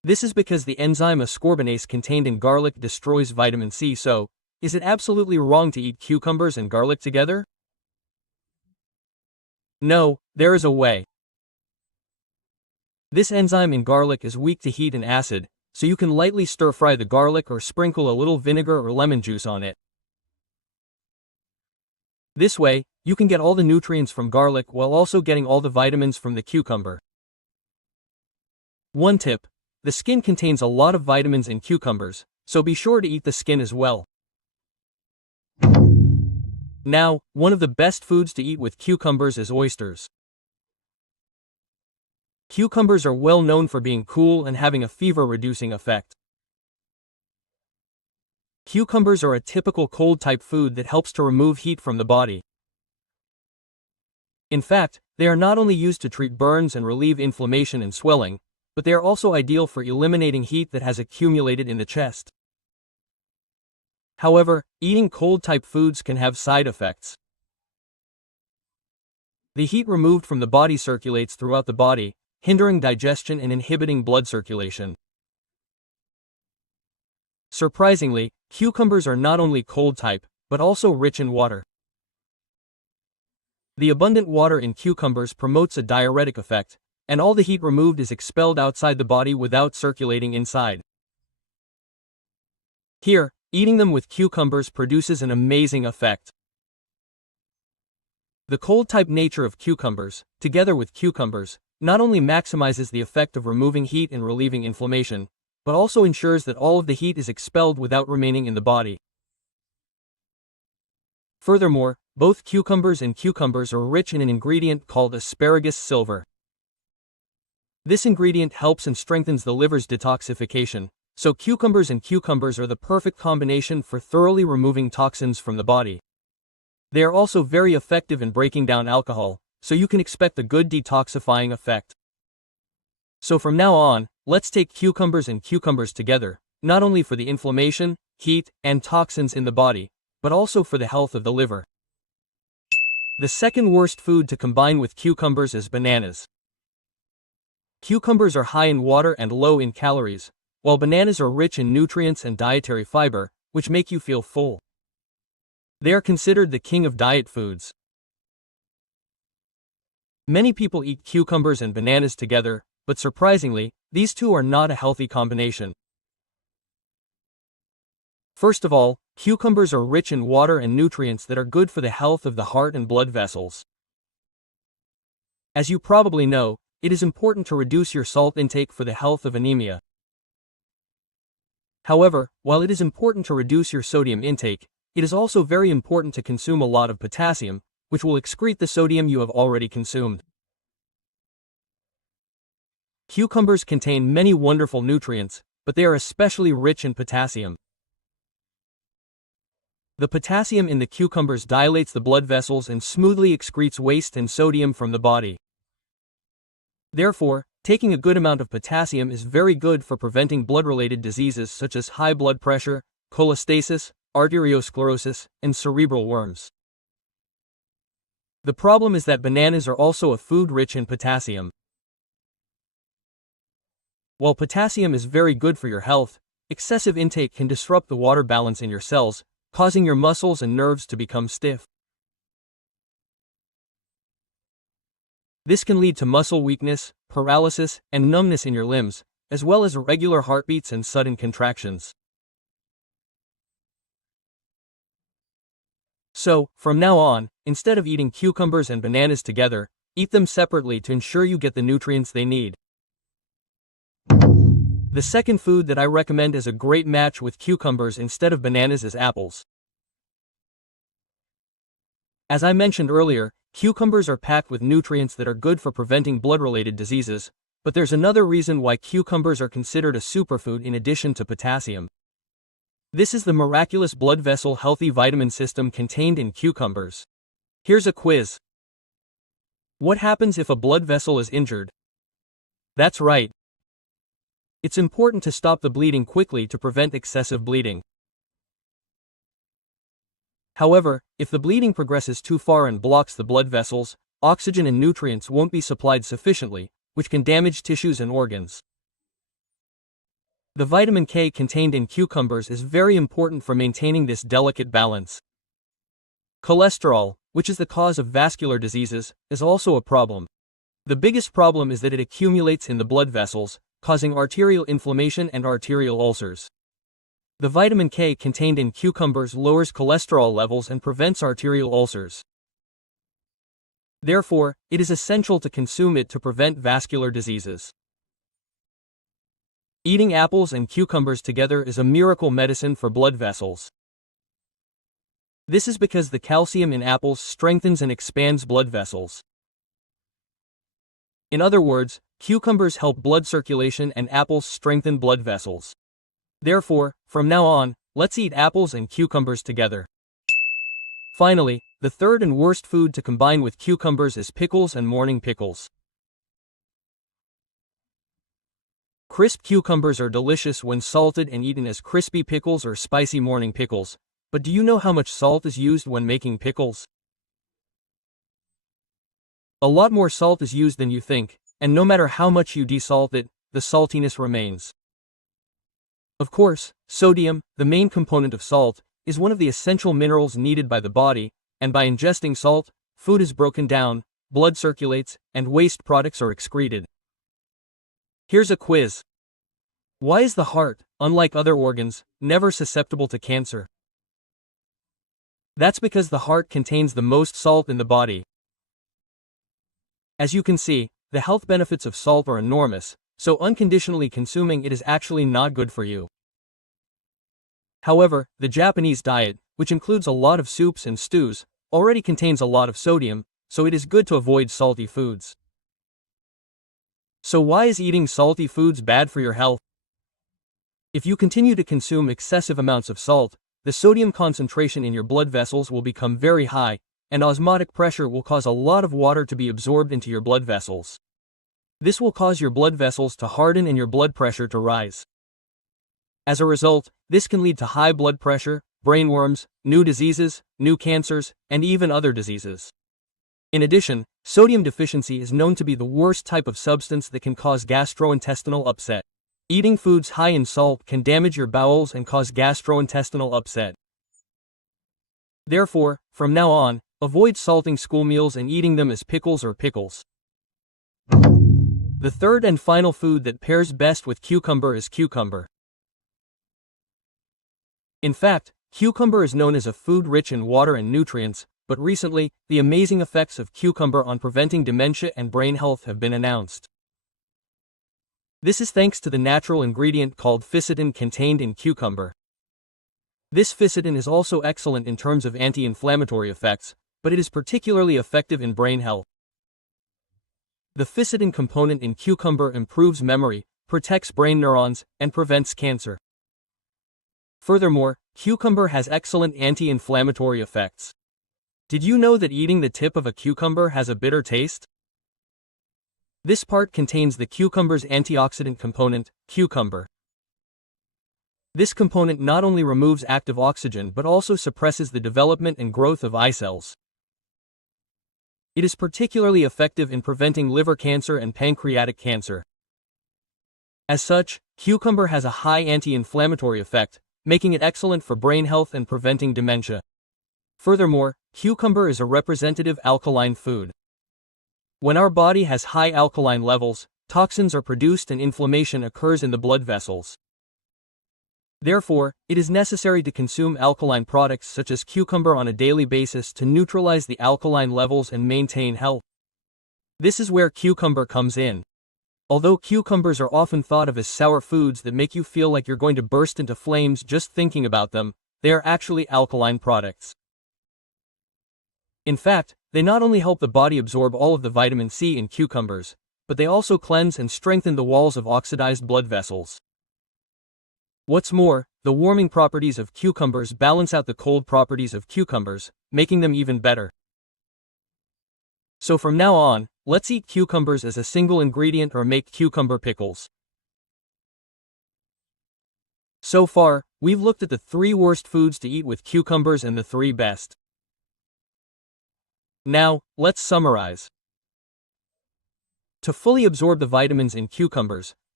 This is because the enzyme ascorbinase contained in garlic destroys vitamin C, so, is it absolutely wrong to eat cucumbers and garlic together? No, there is a way. This enzyme in garlic is weak to heat and acid, so you can lightly stir-fry the garlic or sprinkle a little vinegar or lemon juice on it. This way, you can get all the nutrients from garlic while also getting all the vitamins from the cucumber. One tip: the skin contains a lot of vitamins in cucumbers, so be sure to eat the skin as well. Now, one of the best foods to eat with cucumbers is oysters. Cucumbers are well known for being cool and having a fever-reducing effect. Cucumbers are a typical cold-type food that helps to remove heat from the body. In fact, they are not only used to treat burns and relieve inflammation and swelling, but they are also ideal for eliminating heat that has accumulated in the chest. However, eating cold-type foods can have side effects. The heat removed from the body circulates throughout the body, hindering digestion and inhibiting blood circulation. Surprisingly, cucumbers are not only cold-type, but also rich in water. The abundant water in cucumbers promotes a diuretic effect, and all the heat removed is expelled outside the body without circulating inside. Here, eating them with cucumbers produces an amazing effect. The cold-type nature of cucumbers, together with cucumbers, not only maximizes the effect of removing heat and relieving inflammation, but also ensures that all of the heat is expelled without remaining in the body. Furthermore, both cucumbers and cucumbers are rich in an ingredient called asparagus silver. This ingredient helps and strengthens the liver's detoxification, so cucumbers are the perfect combination for thoroughly removing toxins from the body. They are also very effective in breaking down alcohol, so you can expect a good detoxifying effect. So from now on, let's take cucumbers together, not only for the inflammation, heat, and toxins in the body, but also for the health of the liver. The second worst food to combine with cucumbers is bananas. Cucumbers are high in water and low in calories, while bananas are rich in nutrients and dietary fiber, which make you feel full. They are considered the king of diet foods. Many people eat cucumbers and bananas together, but surprisingly, these two are not a healthy combination. First of all, cucumbers are rich in water and nutrients that are good for the health of the heart and blood vessels. As you probably know, it is important to reduce your salt intake for the health of anemia. However, while it is important to reduce your sodium intake, it is also very important to consume a lot of potassium, which will excrete the sodium you have already consumed. Cucumbers contain many wonderful nutrients, but they are especially rich in potassium. The potassium in the cucumbers dilates the blood vessels and smoothly excretes waste and sodium from the body. Therefore, taking a good amount of potassium is very good for preventing blood-related diseases such as high blood pressure, cholestasis, arteriosclerosis, and cerebral worms. The problem is that bananas are also a food rich in potassium. While potassium is very good for your health, excessive intake can disrupt the water balance in your cells, causing your muscles and nerves to become stiff. This can lead to muscle weakness, paralysis, and numbness in your limbs, as well as irregular heartbeats and sudden contractions. So, from now on, instead of eating cucumbers and bananas together, eat them separately to ensure you get the nutrients they need. The second food that I recommend as a great match with cucumbers instead of bananas is apples. As I mentioned earlier, cucumbers are packed with nutrients that are good for preventing blood-related diseases, but there's another reason why cucumbers are considered a superfood in addition to potassium. This is the miraculous blood vessel healthy vitamin system contained in cucumbers. Here's a quiz. What happens if a blood vessel is injured? That's right. It's important to stop the bleeding quickly to prevent excessive bleeding. However, if the bleeding progresses too far and blocks the blood vessels, oxygen and nutrients won't be supplied sufficiently, which can damage tissues and organs. The vitamin K contained in cucumbers is very important for maintaining this delicate balance. Cholesterol, which is the cause of vascular diseases, is also a problem. The biggest problem is that it accumulates in the blood vessels, causing arterial inflammation and arterial ulcers. The vitamin K contained in cucumbers lowers cholesterol levels and prevents arterial ulcers. Therefore, it is essential to consume it to prevent vascular diseases. Eating apples and cucumbers together is a miracle medicine for blood vessels. This is because the calcium in apples strengthens and expands blood vessels. In other words, cucumbers help blood circulation and apples strengthen blood vessels. Therefore, from now on, let's eat apples and cucumbers together. Finally, the third and worst food to combine with cucumbers is pickles and morning pickles. Crisp cucumbers are delicious when salted and eaten as crispy pickles or spicy morning pickles, but do you know how much salt is used when making pickles? A lot more salt is used than you think, and no matter how much you desalt it, the saltiness remains. Of course, sodium, the main component of salt, is one of the essential minerals needed by the body, and by ingesting salt, food is broken down, blood circulates, and waste products are excreted. Here's a quiz. Why is the heart, unlike other organs, never susceptible to cancer? That's because the heart contains the most salt in the body. As you can see, the health benefits of salt are enormous, so unconditionally consuming it is actually not good for you. However, the Japanese diet, which includes a lot of soups and stews, already contains a lot of sodium, so it is good to avoid salty foods. So why is eating salty foods bad for your health? If you continue to consume excessive amounts of salt, the sodium concentration in your blood vessels will become very high, and osmotic pressure will cause a lot of water to be absorbed into your blood vessels. This will cause your blood vessels to harden and your blood pressure to rise. As a result, this can lead to high blood pressure, brain worms, new diseases, new cancers, and even other diseases. In addition, sodium deficiency is known to be the worst type of substance that can cause gastrointestinal upset. Eating foods high in salt can damage your bowels and cause gastrointestinal upset. Therefore, from now on, avoid salting school meals and eating them as pickles or pickles. The third and final food that pairs best with cucumber is cucumber. In fact, cucumber is known as a food rich in water and nutrients, but recently, the amazing effects of cucumber on preventing dementia and brain health have been announced. This is thanks to the natural ingredient called ficitin contained in cucumber. This ficitin is also excellent in terms of anti-inflammatory effects, but it is particularly effective in brain health. The ficitin component in cucumber improves memory, protects brain neurons, and prevents cancer. Furthermore, cucumber has excellent anti-inflammatory effects. Did you know that eating the tip of a cucumber has a bitter taste? This part contains the cucumber's antioxidant component, cucumber. This component not only removes active oxygen but also suppresses the development and growth of eye cells. It is particularly effective in preventing liver cancer and pancreatic cancer. As such, cucumber has a high anti-inflammatory effect, making it excellent for brain health and preventing dementia. Furthermore, cucumber is a representative alkaline food. When our body has high alkaline levels, toxins are produced and inflammation occurs in the blood vessels. Therefore, it is necessary to consume alkaline products such as cucumber on a daily basis to neutralize the alkaline levels and maintain health. This is where cucumber comes in. Although cucumbers are often thought of as sour foods that make you feel like you're going to burst into flames just thinking about them, they are actually alkaline products. In fact, they not only help the body absorb all of the vitamin C in cucumbers, but they also cleanse and strengthen the walls of oxidized blood vessels. What's more, the warming properties of cucumbers balance out the cold properties of cucumbers, making them even better. So from now on, let's eat cucumbers as a single ingredient or make cucumber pickles. So far, we've looked at the 3 worst foods to eat with cucumbers and the 3 best. Now, let's summarize. To fully absorb the vitamins in cucumbers,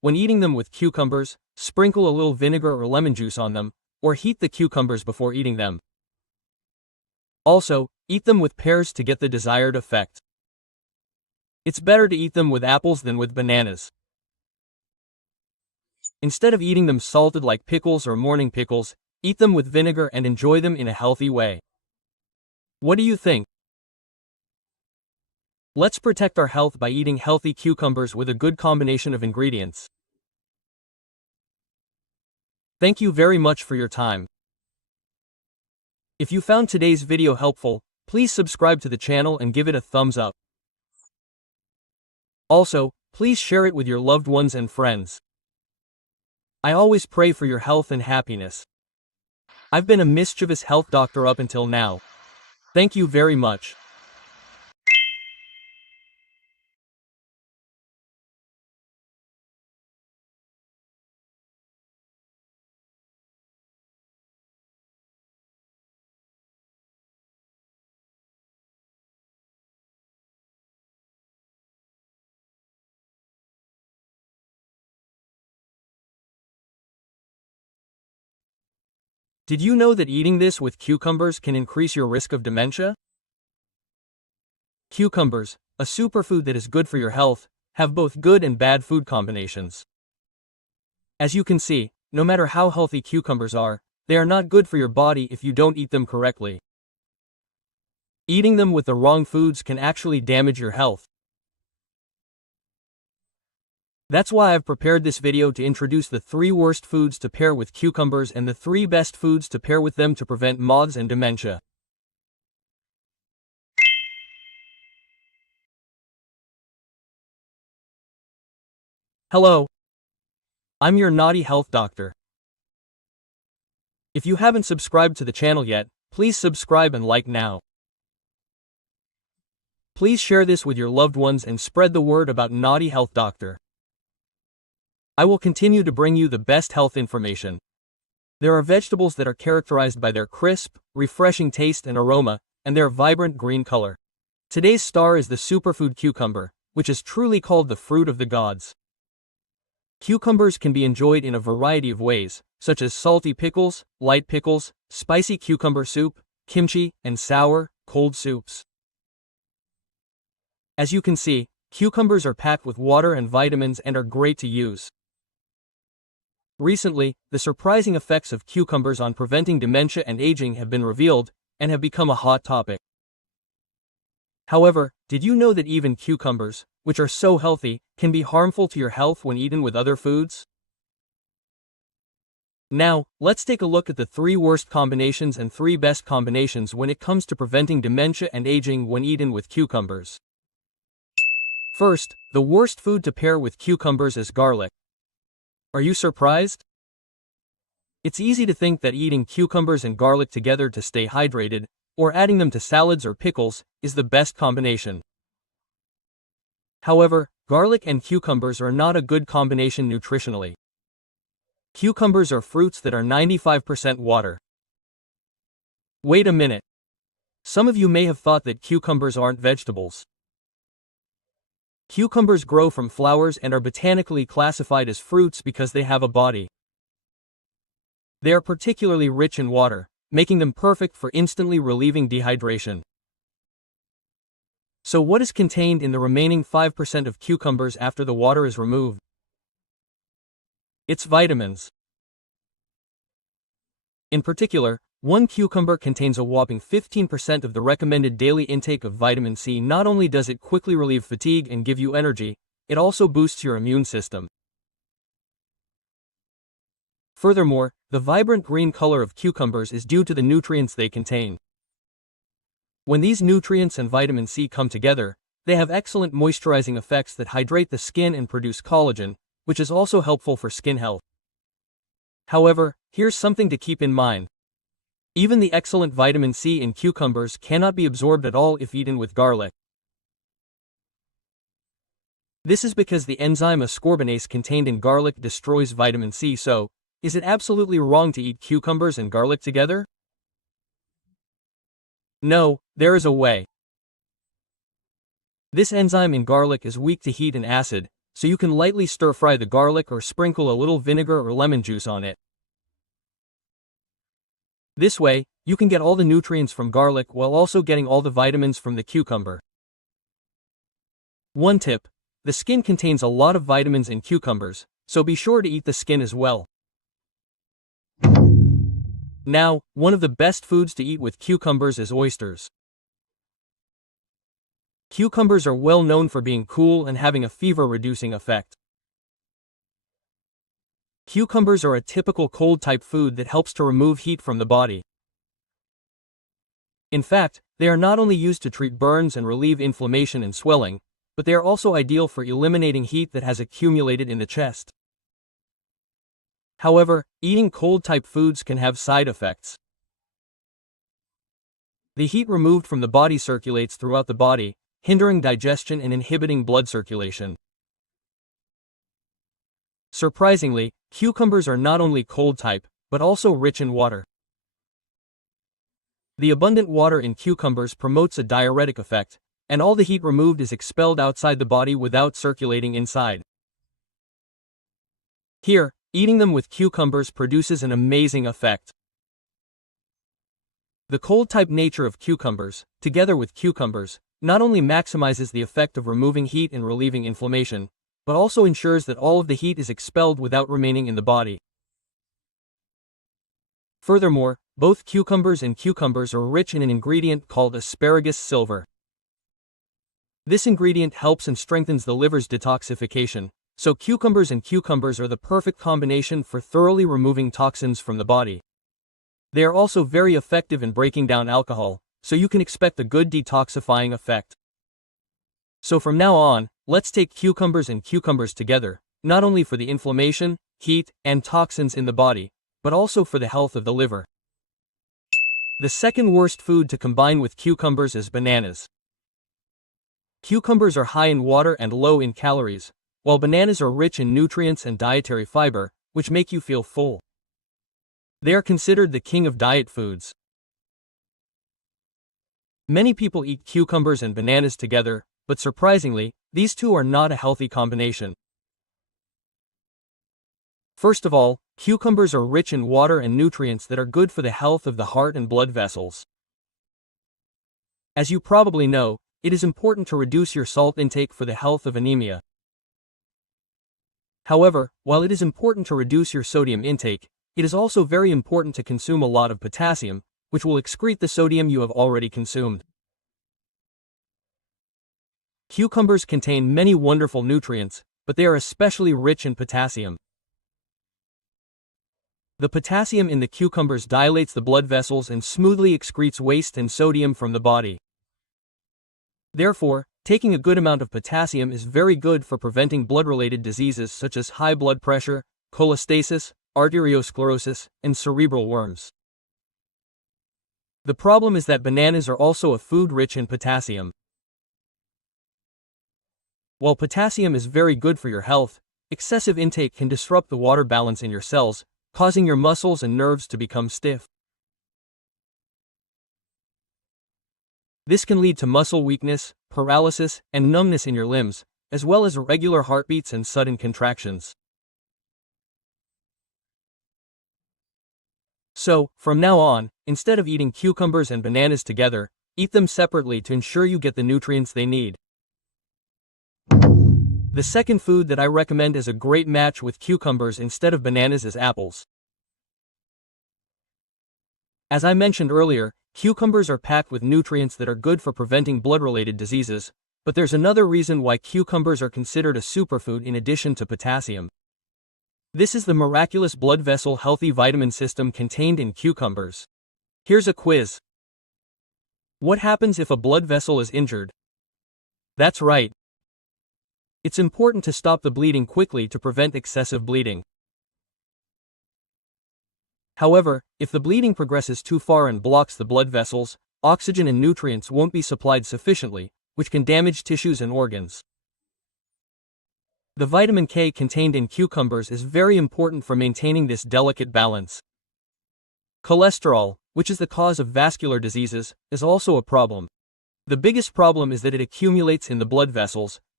When eating them with cucumbers, sprinkle a little vinegar or lemon juice on them, or heat the cucumbers before eating them. Also, eat them with pears to get the desired effect. It's better to eat them with apples than with bananas. Instead of eating them salted like pickles or morning pickles, eat them with vinegar and enjoy them in a healthy way. What do you think? Let's protect our health by eating healthy cucumbers with a good combination of ingredients. Thank you very much for your time. If you found today's video helpful, please subscribe to the channel and give it a thumbs up. Also, please share it with your loved ones and friends. I always pray for your health and happiness. I've been a mischievous health doctor up until now. Thank you very much. Did you know that eating this with cucumbers can increase your risk of dementia? Cucumbers, a superfood that is good for your health, have both good and bad food combinations. As you can see, no matter how healthy cucumbers are, they are not good for your body if you don't eat them correctly. Eating them with the wrong foods can actually damage your health. That's why I've prepared this video to introduce the 3 worst foods to pair with cucumbers and the 3 best foods to pair with them to prevent MODS and dementia. Hello. I'm your naughty health doctor. If you haven't subscribed to the channel yet, please subscribe and like now. Please share this with your loved ones and spread the word about Naughty Health Doctor. I will continue to bring you the best health information. There are vegetables that are characterized by their crisp, refreshing taste and aroma, and their vibrant green color. Today's star is the superfood cucumber, which is truly called the fruit of the gods. Cucumbers can be enjoyed in a variety of ways, such as salty pickles, light pickles, spicy cucumber soup, kimchi, and sour, cold soups. As you can see, cucumbers are packed with water and vitamins and are great to use. Recently, the surprising effects of cucumbers on preventing dementia and aging have been revealed, and have become a hot topic. However, did you know that even cucumbers, which are so healthy, can be harmful to your health when eaten with other foods? Now, let's take a look at the 3 worst combinations and 3 best combinations when it comes to preventing dementia and aging when eaten with cucumbers. First, the worst food to pair with cucumbers is garlic. Are you surprised? It's easy to think that eating cucumbers and garlic together to stay hydrated, or adding them to salads or pickles, is the best combination. However, garlic and cucumbers are not a good combination nutritionally. Cucumbers are fruits that are 95% water. Wait a minute. Some of you may have thought that cucumbers aren't vegetables. Cucumbers grow from flowers and are botanically classified as fruits because they have a body. They are particularly rich in water, making them perfect for instantly relieving dehydration. So what is contained in the remaining 5% of cucumbers after the water is removed? It's vitamins. In particular, 1 cucumber contains a whopping 15% of the recommended daily intake of vitamin C. Not only does it quickly relieve fatigue and give you energy, it also boosts your immune system. Furthermore, the vibrant green color of cucumbers is due to the nutrients they contain. When these nutrients and vitamin C come together, they have excellent moisturizing effects that hydrate the skin and produce collagen, which is also helpful for skin health. However, here's something to keep in mind. Even the excellent vitamin C in cucumbers cannot be absorbed at all if eaten with garlic. This is because the enzyme ascorbinase contained in garlic destroys vitamin C. So, is it absolutely wrong to eat cucumbers and garlic together? No, there is a way. This enzyme in garlic is weak to heat and acid, so you can lightly stir-fry the garlic or sprinkle a little vinegar or lemon juice on it. This way, you can get all the nutrients from garlic while also getting all the vitamins from the cucumber. One tip: the skin contains a lot of vitamins in cucumbers, so be sure to eat the skin as well. Now, one of the best foods to eat with cucumbers is oysters. Cucumbers are well known for being cool and having a fever-reducing effect. Cucumbers are a typical cold-type food that helps to remove heat from the body. In fact, they are not only used to treat burns and relieve inflammation and swelling, but they are also ideal for eliminating heat that has accumulated in the chest. However, eating cold-type foods can have side effects. The heat removed from the body circulates throughout the body, hindering digestion and inhibiting blood circulation. Surprisingly, cucumbers are not only cold-type, but also rich in water. The abundant water in cucumbers promotes a diuretic effect, and all the heat removed is expelled outside the body without circulating inside. Here, eating them with cucumbers produces an amazing effect. The cold-type nature of cucumbers, together with cucumbers, not only maximizes the effect of removing heat and relieving inflammation, but also ensures that all of the heat is expelled without remaining in the body. Furthermore, both cucumbers and cucumbers are rich in an ingredient called asparagus silver. This ingredient helps and strengthens the liver's detoxification, so cucumbers and cucumbers are the perfect combination for thoroughly removing toxins from the body. They are also very effective in breaking down alcohol, so you can expect a good detoxifying effect. So from now on, let's take cucumbers and cucumbers together, not only for the inflammation, heat, and toxins in the body, but also for the health of the liver. The second worst food to combine with cucumbers is bananas. Cucumbers are high in water and low in calories, while bananas are rich in nutrients and dietary fiber, which make you feel full. They are considered the king of diet foods. Many people eat cucumbers and bananas together, but surprisingly, these two are not a healthy combination. First of all, cucumbers are rich in water and nutrients that are good for the health of the heart and blood vessels. As you probably know, it is important to reduce your salt intake for the health of anemia. However, while it is important to reduce your sodium intake, it is also very important to consume a lot of potassium, which will excrete the sodium you have already consumed. Cucumbers contain many wonderful nutrients, but they are especially rich in potassium. The potassium in the cucumbers dilates the blood vessels and smoothly excretes waste and sodium from the body. Therefore, taking a good amount of potassium is very good for preventing blood-related diseases such as high blood pressure, cholestasis, arteriosclerosis, and cerebral worms. The problem is that bananas are also a food rich in potassium. While potassium is very good for your health, excessive intake can disrupt the water balance in your cells, causing your muscles and nerves to become stiff. This can lead to muscle weakness, paralysis, and numbness in your limbs, as well as irregular heartbeats and sudden contractions. So, from now on, instead of eating cucumbers and bananas together, eat them separately to ensure you get the nutrients they need. The second food that I recommend as a great match with cucumbers instead of bananas is apples. As I mentioned earlier, cucumbers are packed with nutrients that are good for preventing blood-related diseases, but there's another reason why cucumbers are considered a superfood in addition to potassium. This is the miraculous blood vessel healthy vitamin system contained in cucumbers. Here's a quiz. What happens if a blood vessel is injured? That's right. It's important to stop the bleeding quickly to prevent excessive bleeding. However, if the bleeding progresses too far and blocks the blood vessels, oxygen and nutrients won't be supplied sufficiently, which can damage tissues and organs. The vitamin K contained in cucumbers is very important for maintaining this delicate balance. Cholesterol, which is the cause of vascular diseases, is also a problem. The biggest problem is that it accumulates in the blood vessels,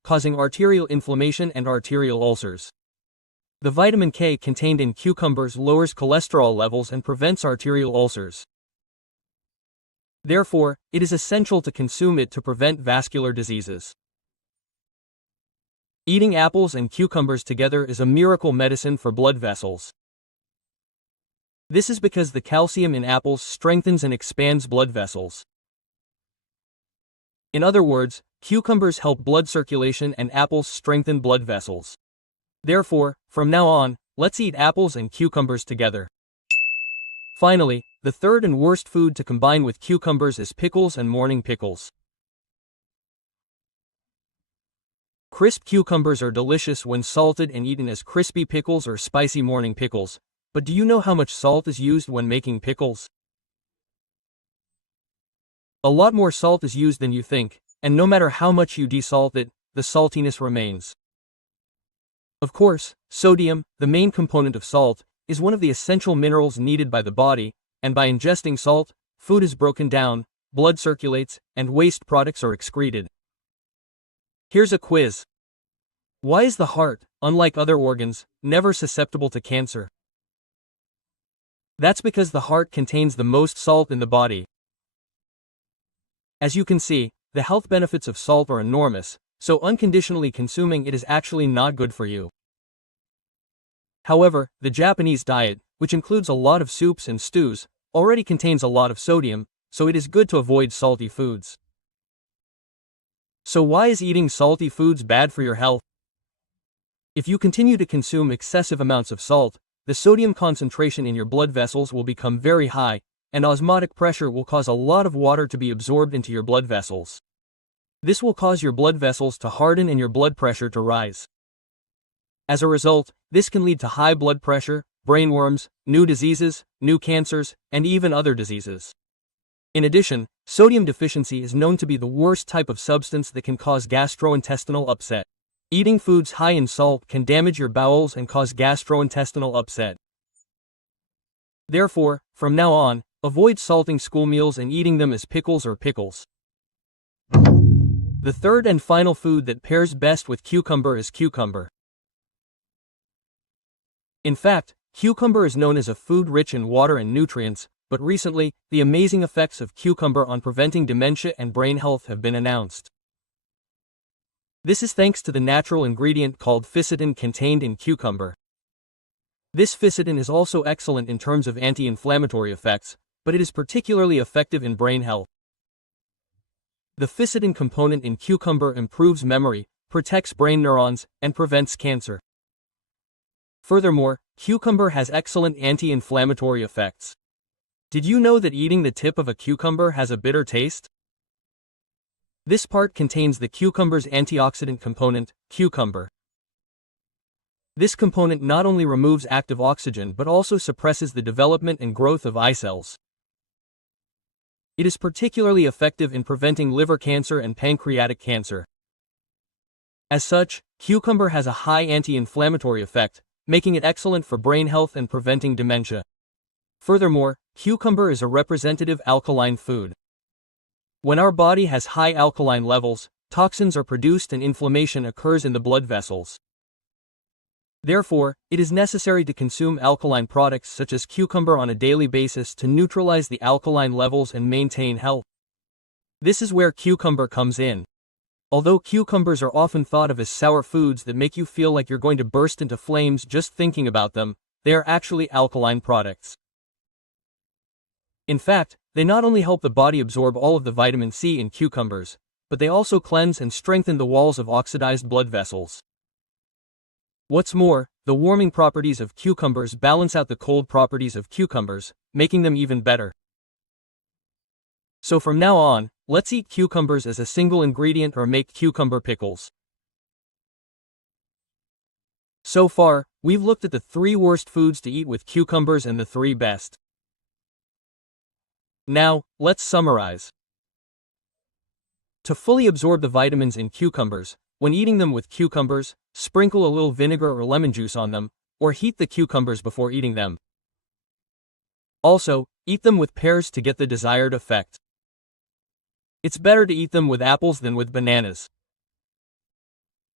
causing arterial inflammation and arterial ulcers. The vitamin K contained in cucumbers lowers cholesterol levels and prevents arterial ulcers. Therefore, it is essential to consume it to prevent vascular diseases. Eating apples and cucumbers together is a miracle medicine for blood vessels. This is because the calcium in apples strengthens and expands blood vessels. In other words, cucumbers help blood circulation and apples strengthen blood vessels. Therefore, from now on, let's eat apples and cucumbers together. Finally, the third and worst food to combine with cucumbers is pickles and morning pickles. Crisp cucumbers are delicious when salted and eaten as crispy pickles or spicy morning pickles, but do you know how much salt is used when making pickles? A lot more salt is used than you think, and no matter how much you desalt it, the saltiness remains. Of course, sodium, the main component of salt, is one of the essential minerals needed by the body, and by ingesting salt, food is broken down, blood circulates, and waste products are excreted. Here's a quiz. Why is the heart, unlike other organs, never susceptible to cancer? That's because the heart contains the most salt in the body. As you can see, the health benefits of salt are enormous, so unconditionally consuming it is actually not good for you. However, the Japanese diet, which includes a lot of soups and stews, already contains a lot of sodium, so it is good to avoid salty foods. So why is eating salty foods bad for your health? If you continue to consume excessive amounts of salt, the sodium concentration in your blood vessels will become very high, and osmotic pressure will cause a lot of water to be absorbed into your blood vessels. This will cause your blood vessels to harden and your blood pressure to rise. As a result, this can lead to high blood pressure, brain worms, new diseases, new cancers, and even other diseases. In addition, sodium deficiency is known to be the worst type of substance that can cause gastrointestinal upset. Eating foods high in salt can damage your bowels and cause gastrointestinal upset. Therefore, from now on, avoid salting school meals and eating them as pickles or pickles. The third and final food that pairs best with cucumber is cucumber. In fact, cucumber is known as a food rich in water and nutrients, but recently, the amazing effects of cucumber on preventing dementia and brain health have been announced. This is thanks to the natural ingredient called ficitin contained in cucumber. This ficitin is also excellent in terms of anti-inflammatory effects, but it is particularly effective in brain health. The ficitin component in cucumber improves memory, protects brain neurons, and prevents cancer. Furthermore, cucumber has excellent anti-inflammatory effects. Did you know that eating the tip of a cucumber has a bitter taste? This part contains the cucumber's antioxidant component, cucumber. This component not only removes active oxygen but also suppresses the development and growth of eye cells. It is particularly effective in preventing liver cancer and pancreatic cancer. As such, cucumber has a high anti-inflammatory effect, making it excellent for brain health and preventing dementia. Furthermore, cucumber is a representative alkaline food. When our body has high alkaline levels, toxins are produced and inflammation occurs in the blood vessels. Therefore, it is necessary to consume alkaline products such as cucumber on a daily basis to neutralize the alkaline levels and maintain health. This is where cucumber comes in. Although cucumbers are often thought of as sour foods that make you feel like you're going to burst into flames just thinking about them, they are actually alkaline products. In fact, they not only help the body absorb all of the vitamin C in cucumbers, but they also cleanse and strengthen the walls of oxidized blood vessels. What's more, the warming properties of cucumbers balance out the cold properties of cucumbers, making them even better. So from now on, let's eat cucumbers as a single ingredient or make cucumber pickles. So far, we've looked at the 3 worst foods to eat with cucumbers and the 3 best. Now, let's summarize. To fully absorb the vitamins in cucumbers, when eating them with cucumbers, sprinkle a little vinegar or lemon juice on them, or heat the cucumbers before eating them. Also, eat them with pears to get the desired effect. It's better to eat them with apples than with bananas.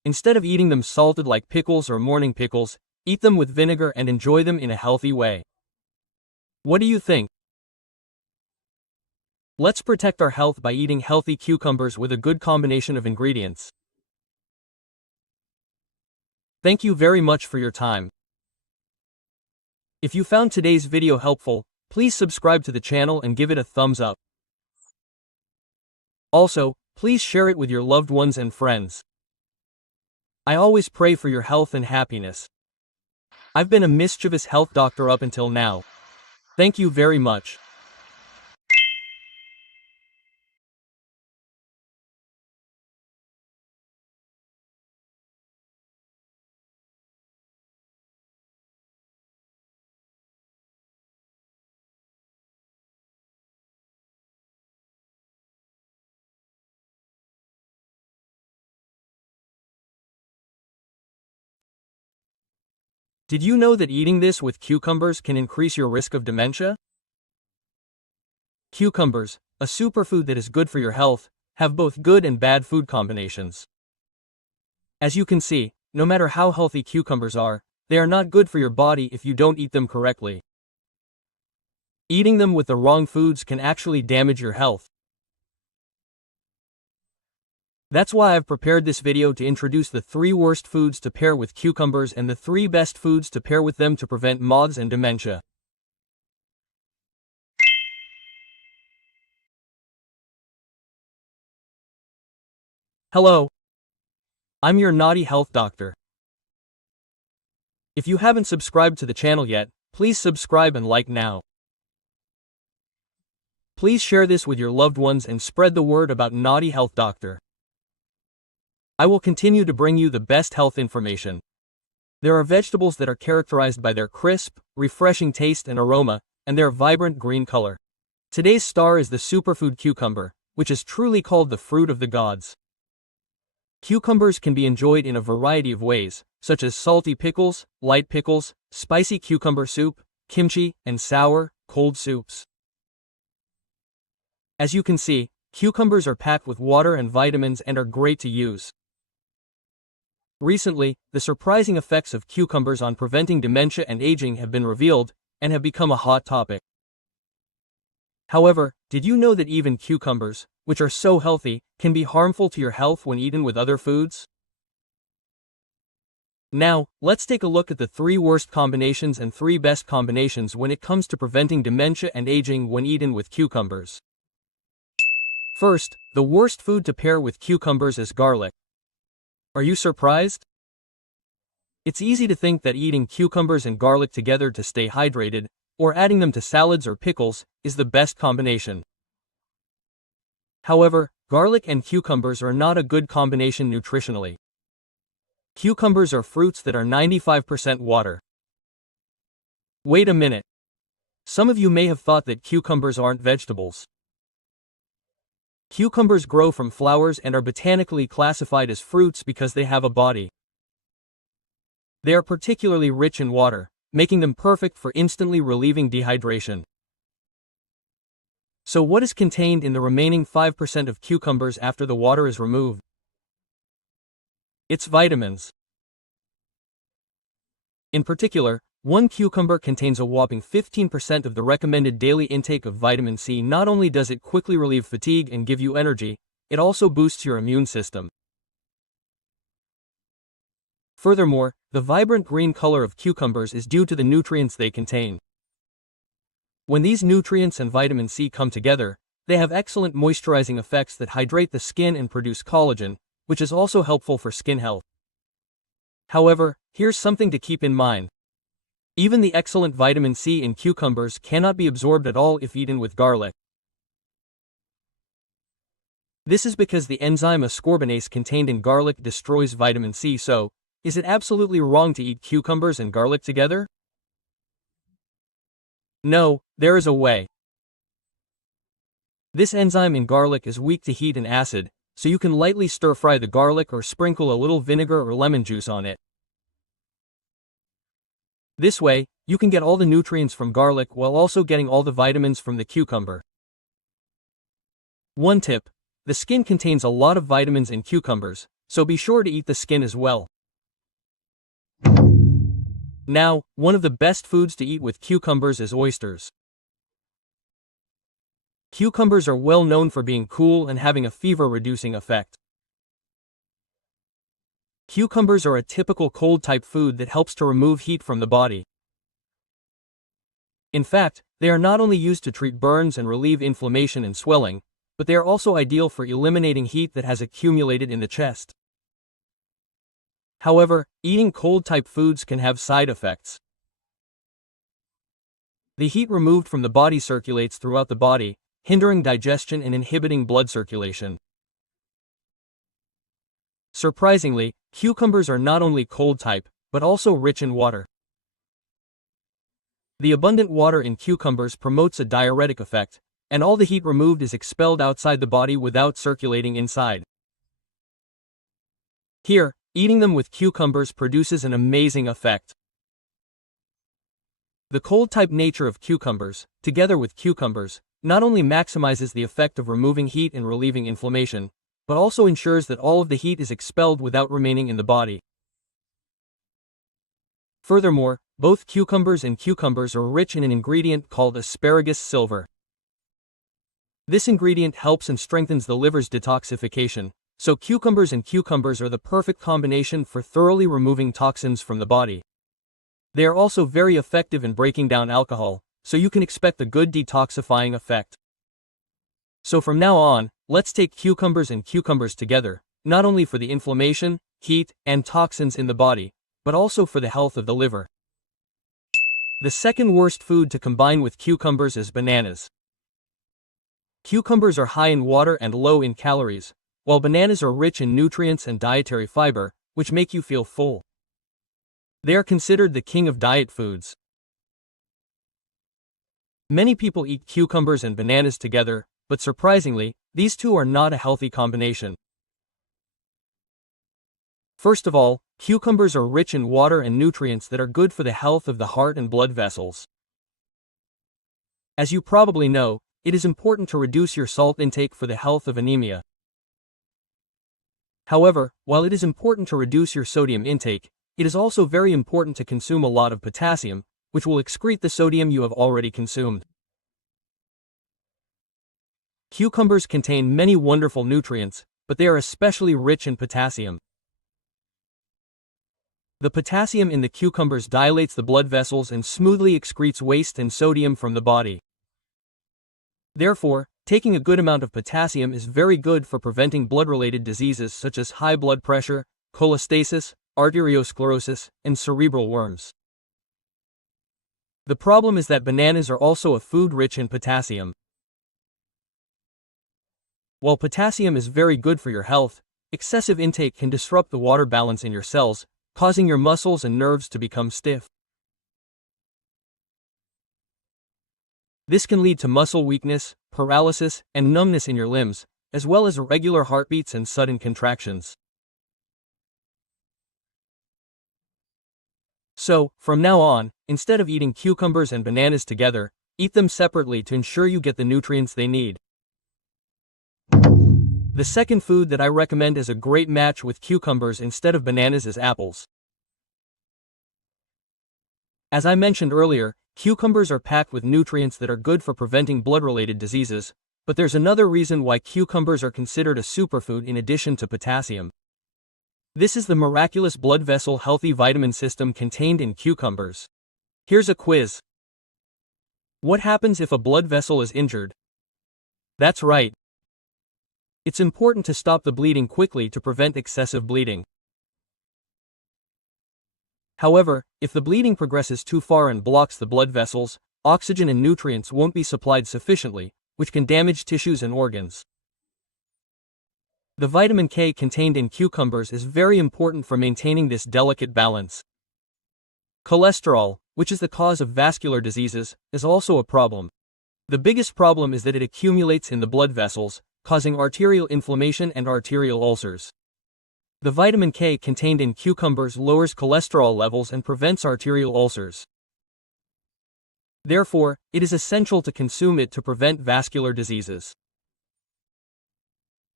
Instead of eating them salted like pickles or morning pickles, eat them with vinegar and enjoy them in a healthy way. What do you think? Let's protect our health by eating healthy cucumbers with a good combination of ingredients. Thank you very much for your time. If you found today's video helpful, please subscribe to the channel and give it a thumbs up. Also, please share it with your loved ones and friends. I always pray for your health and happiness. I've been a mischievous health doctor up until now. Thank you very much. Did you know that eating this with cucumbers can increase your risk of dementia? Cucumbers, a superfood that is good for your health, have both good and bad food combinations. As you can see, no matter how healthy cucumbers are, they are not good for your body if you don't eat them correctly. Eating them with the wrong foods can actually damage your health. That's why I've prepared this video to introduce the 3 worst foods to pair with cucumbers and the 3 best foods to pair with them to prevent MODS and dementia. Hello. I'm your naughty health doctor. If you haven't subscribed to the channel yet, please subscribe and like now. Please share this with your loved ones and spread the word about Naughty Health Doctor. I will continue to bring you the best health information. There are vegetables that are characterized by their crisp, refreshing taste and aroma, and their vibrant green color. Today's star is the superfood cucumber, which is truly called the fruit of the gods. Cucumbers can be enjoyed in a variety of ways, such as salty pickles, light pickles, spicy cucumber soup, kimchi, and sour, cold soups. As you can see, cucumbers are packed with water and vitamins and are great to use. Recently, the surprising effects of cucumbers on preventing dementia and aging have been revealed, and have become a hot topic. However, did you know that even cucumbers, which are so healthy, can be harmful to your health when eaten with other foods? Now, let's take a look at the 3 worst combinations and 3 best combinations when it comes to preventing dementia and aging when eaten with cucumbers. First, the worst food to pair with cucumbers is garlic. Are you surprised? It's easy to think that eating cucumbers and garlic together to stay hydrated, or adding them to salads or pickles, is the best combination. However, garlic and cucumbers are not a good combination nutritionally. Cucumbers are fruits that are 95% water. Wait a minute. Some of you may have thought that cucumbers aren't vegetables. Cucumbers grow from flowers and are botanically classified as fruits because they have a body. They are particularly rich in water, making them perfect for instantly relieving dehydration. So what is contained in the remaining 5% of cucumbers after the water is removed? It's vitamins. In particular, 1 cucumber contains a whopping 15% of the recommended daily intake of vitamin C. Not only does it quickly relieve fatigue and give you energy, it also boosts your immune system. Furthermore, the vibrant green color of cucumbers is due to the nutrients they contain. When these nutrients and vitamin C come together, they have excellent moisturizing effects that hydrate the skin and produce collagen, which is also helpful for skin health. However, here's something to keep in mind. Even the excellent vitamin C in cucumbers cannot be absorbed at all if eaten with garlic. This is because the enzyme ascorbinase contained in garlic destroys vitamin C. So, is it absolutely wrong to eat cucumbers and garlic together? No, there is a way. This enzyme in garlic is weak to heat and acid, so you can lightly stir-fry the garlic or sprinkle a little vinegar or lemon juice on it. This way, you can get all the nutrients from garlic while also getting all the vitamins from the cucumber. One tip: the skin contains a lot of vitamins in cucumbers, so be sure to eat the skin as well. Now, one of the best foods to eat with cucumbers is oysters. Cucumbers are well known for being cool and having a fever-reducing effect. Cucumbers are a typical cold-type food that helps to remove heat from the body. In fact, they are not only used to treat burns and relieve inflammation and swelling, but they are also ideal for eliminating heat that has accumulated in the chest. However, eating cold-type foods can have side effects. The heat removed from the body circulates throughout the body, hindering digestion and inhibiting blood circulation. Surprisingly, cucumbers are not only cold-type, but also rich in water. The abundant water in cucumbers promotes a diuretic effect, and all the heat removed is expelled outside the body without circulating inside. Here, eating them with cucumbers produces an amazing effect. The cold-type nature of cucumbers, together with cucumbers, not only maximizes the effect of removing heat and relieving inflammation, but also ensures that all of the heat is expelled without remaining in the body. Furthermore, both cucumbers and cucumbers are rich in an ingredient called asparagus silver. This ingredient helps and strengthens the liver's detoxification, so cucumbers and cucumbers are the perfect combination for thoroughly removing toxins from the body. They are also very effective in breaking down alcohol, so you can expect a good detoxifying effect. So from now on, let's take cucumbers and cucumbers together, not only for the inflammation, heat, and toxins in the body, but also for the health of the liver. The second worst food to combine with cucumbers is bananas. Cucumbers are high in water and low in calories, while bananas are rich in nutrients and dietary fiber, which make you feel full. They are considered the king of diet foods. Many people eat cucumbers and bananas together, but surprisingly, these two are not a healthy combination. First of all, cucumbers are rich in water and nutrients that are good for the health of the heart and blood vessels. As you probably know, it is important to reduce your salt intake for the health of anemia. However, while it is important to reduce your sodium intake, it is also very important to consume a lot of potassium, which will excrete the sodium you have already consumed. Cucumbers contain many wonderful nutrients, but they are especially rich in potassium. The potassium in the cucumbers dilates the blood vessels and smoothly excretes waste and sodium from the body. Therefore, taking a good amount of potassium is very good for preventing blood-related diseases such as high blood pressure, cholestasis, arteriosclerosis, and cerebral worms. The problem is that bananas are also a food rich in potassium. While potassium is very good for your health, excessive intake can disrupt the water balance in your cells, causing your muscles and nerves to become stiff. This can lead to muscle weakness, paralysis, and numbness in your limbs, as well as irregular heartbeats and sudden contractions. So, from now on, instead of eating cucumbers and bananas together, eat them separately to ensure you get the nutrients they need. The second food that I recommend as a great match with cucumbers instead of bananas is apples. As I mentioned earlier, cucumbers are packed with nutrients that are good for preventing blood-related diseases, but there's another reason why cucumbers are considered a superfood in addition to potassium. This is the miraculous blood vessel healthy vitamin system contained in cucumbers. Here's a quiz. What happens if a blood vessel is injured? That's right. It's important to stop the bleeding quickly to prevent excessive bleeding. However, if the bleeding progresses too far and blocks the blood vessels, oxygen and nutrients won't be supplied sufficiently, which can damage tissues and organs. The vitamin K contained in cucumbers is very important for maintaining this delicate balance. Cholesterol, which is the cause of vascular diseases, is also a problem. The biggest problem is that it accumulates in the blood vessels, causing arterial inflammation and arterial ulcers. The vitamin K contained in cucumbers lowers cholesterol levels and prevents arterial ulcers. Therefore, it is essential to consume it to prevent vascular diseases.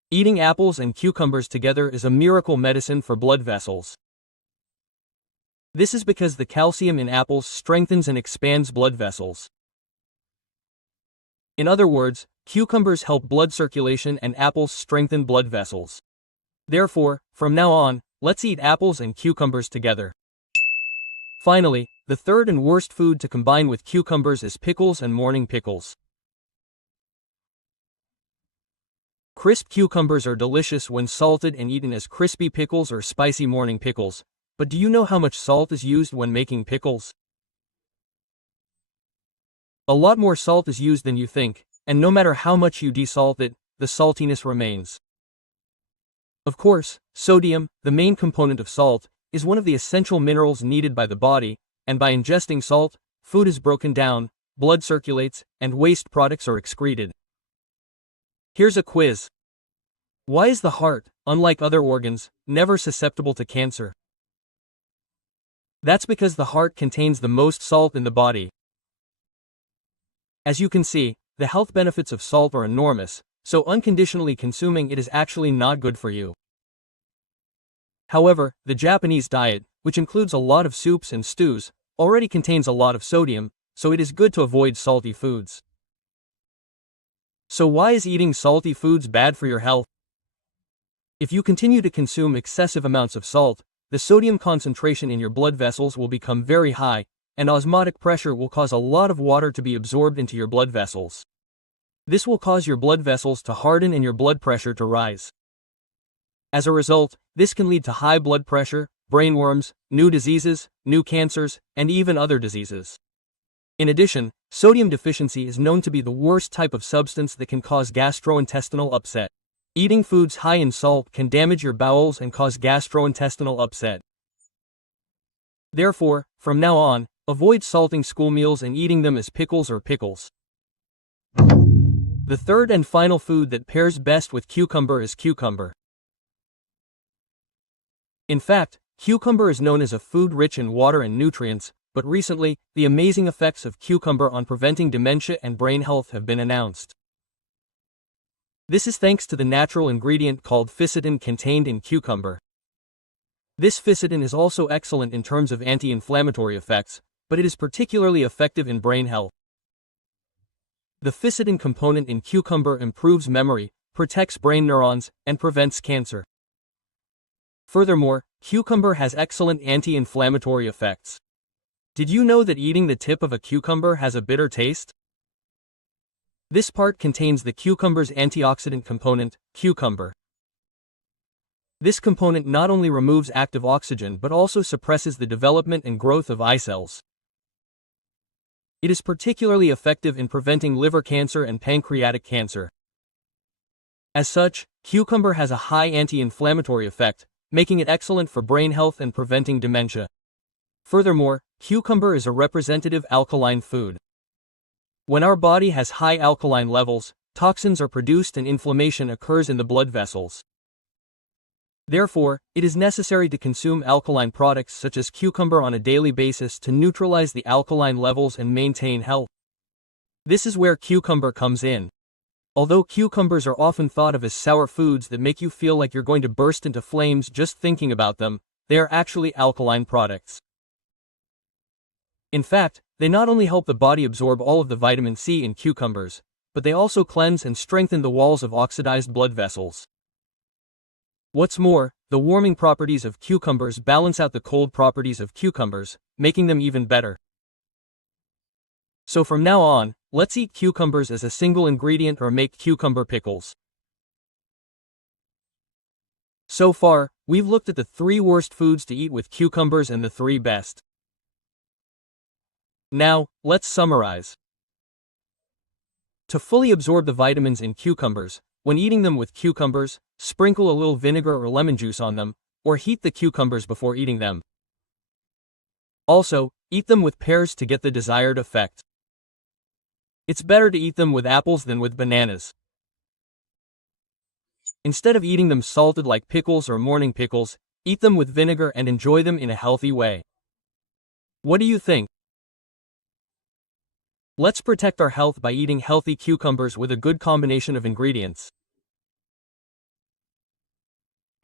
Eating apples and cucumbers together is a miracle medicine for blood vessels. This is because the calcium in apples strengthens and expands blood vessels. In other words, cucumbers help blood circulation and apples strengthen blood vessels. Therefore, from now on, let's eat apples and cucumbers together. Finally, the third and worst food to combine with cucumbers is pickles and morning pickles. Crisp cucumbers are delicious when salted and eaten as crispy pickles or spicy morning pickles, but do you know how much salt is used when making pickles? A lot more salt is used than you think, and no matter how much you desalt it, the saltiness remains. Of course, sodium, the main component of salt, is one of the essential minerals needed by the body, and by ingesting salt, food is broken down, blood circulates, and waste products are excreted. Here's a quiz. Why is the heart, unlike other organs, never susceptible to cancer? That's because the heart contains the most salt in the body. As you can see, the health benefits of salt are enormous, so unconditionally consuming it is actually not good for you. However, the Japanese diet, which includes a lot of soups and stews, already contains a lot of sodium, so it is good to avoid salty foods. So why is eating salty foods bad for your health? If you continue to consume excessive amounts of salt, the sodium concentration in your blood vessels will become very high, and osmotic pressure will cause a lot of water to be absorbed into your blood vessels. This will cause your blood vessels to harden and your blood pressure to rise. As a result, this can lead to high blood pressure, brain worms, new diseases, new cancers, and even other diseases. In addition, sodium deficiency is known to be the worst type of substance that can cause gastrointestinal upset. Eating foods high in salt can damage your bowels and cause gastrointestinal upset. Therefore, from now on, avoid salting school meals and eating them as pickles or pickles. The third and final food that pairs best with cucumber is cucumber. In fact, cucumber is known as a food rich in water and nutrients, but recently, the amazing effects of cucumber on preventing dementia and brain health have been announced. This is thanks to the natural ingredient called ficitin contained in cucumber. This ficitin is also excellent in terms of anti-inflammatory effects, but it is particularly effective in brain health. The ficitin component in cucumber improves memory, protects brain neurons, and prevents cancer. Furthermore, cucumber has excellent anti-inflammatory effects. Did you know that eating the tip of a cucumber has a bitter taste? This part contains the cucumber's antioxidant component, cucumber. This component not only removes active oxygen but also suppresses the development and growth of eye cells. It is particularly effective in preventing liver cancer and pancreatic cancer. As such, cucumber has a high anti-inflammatory effect, making it excellent for brain health and preventing dementia. Furthermore, cucumber is a representative alkaline food. When our body has high alkaline levels, toxins are produced and inflammation occurs in the blood vessels. Therefore, it is necessary to consume alkaline products such as cucumber on a daily basis to neutralize the alkaline levels and maintain health. This is where cucumber comes in. Although cucumbers are often thought of as sour foods that make you feel like you're going to burst into flames just thinking about them, they are actually alkaline products. In fact, they not only help the body absorb all of the vitamin C in cucumbers, but they also cleanse and strengthen the walls of oxidized blood vessels. What's more, the warming properties of cucumbers balance out the cold properties of cucumbers, making them even better. So from now on, let's eat cucumbers as a single ingredient or make cucumber pickles. So far, we've looked at the 3 worst foods to eat with cucumbers and the 3 best. Now, let's summarize. To fully absorb the vitamins in cucumbers, when eating them with cucumbers, sprinkle a little vinegar or lemon juice on them, or heat the cucumbers before eating them. Also, eat them with pears to get the desired effect. It's better to eat them with apples than with bananas. Instead of eating them salted like pickles or morning pickles, eat them with vinegar and enjoy them in a healthy way. What do you think? Let's protect our health by eating healthy cucumbers with a good combination of ingredients.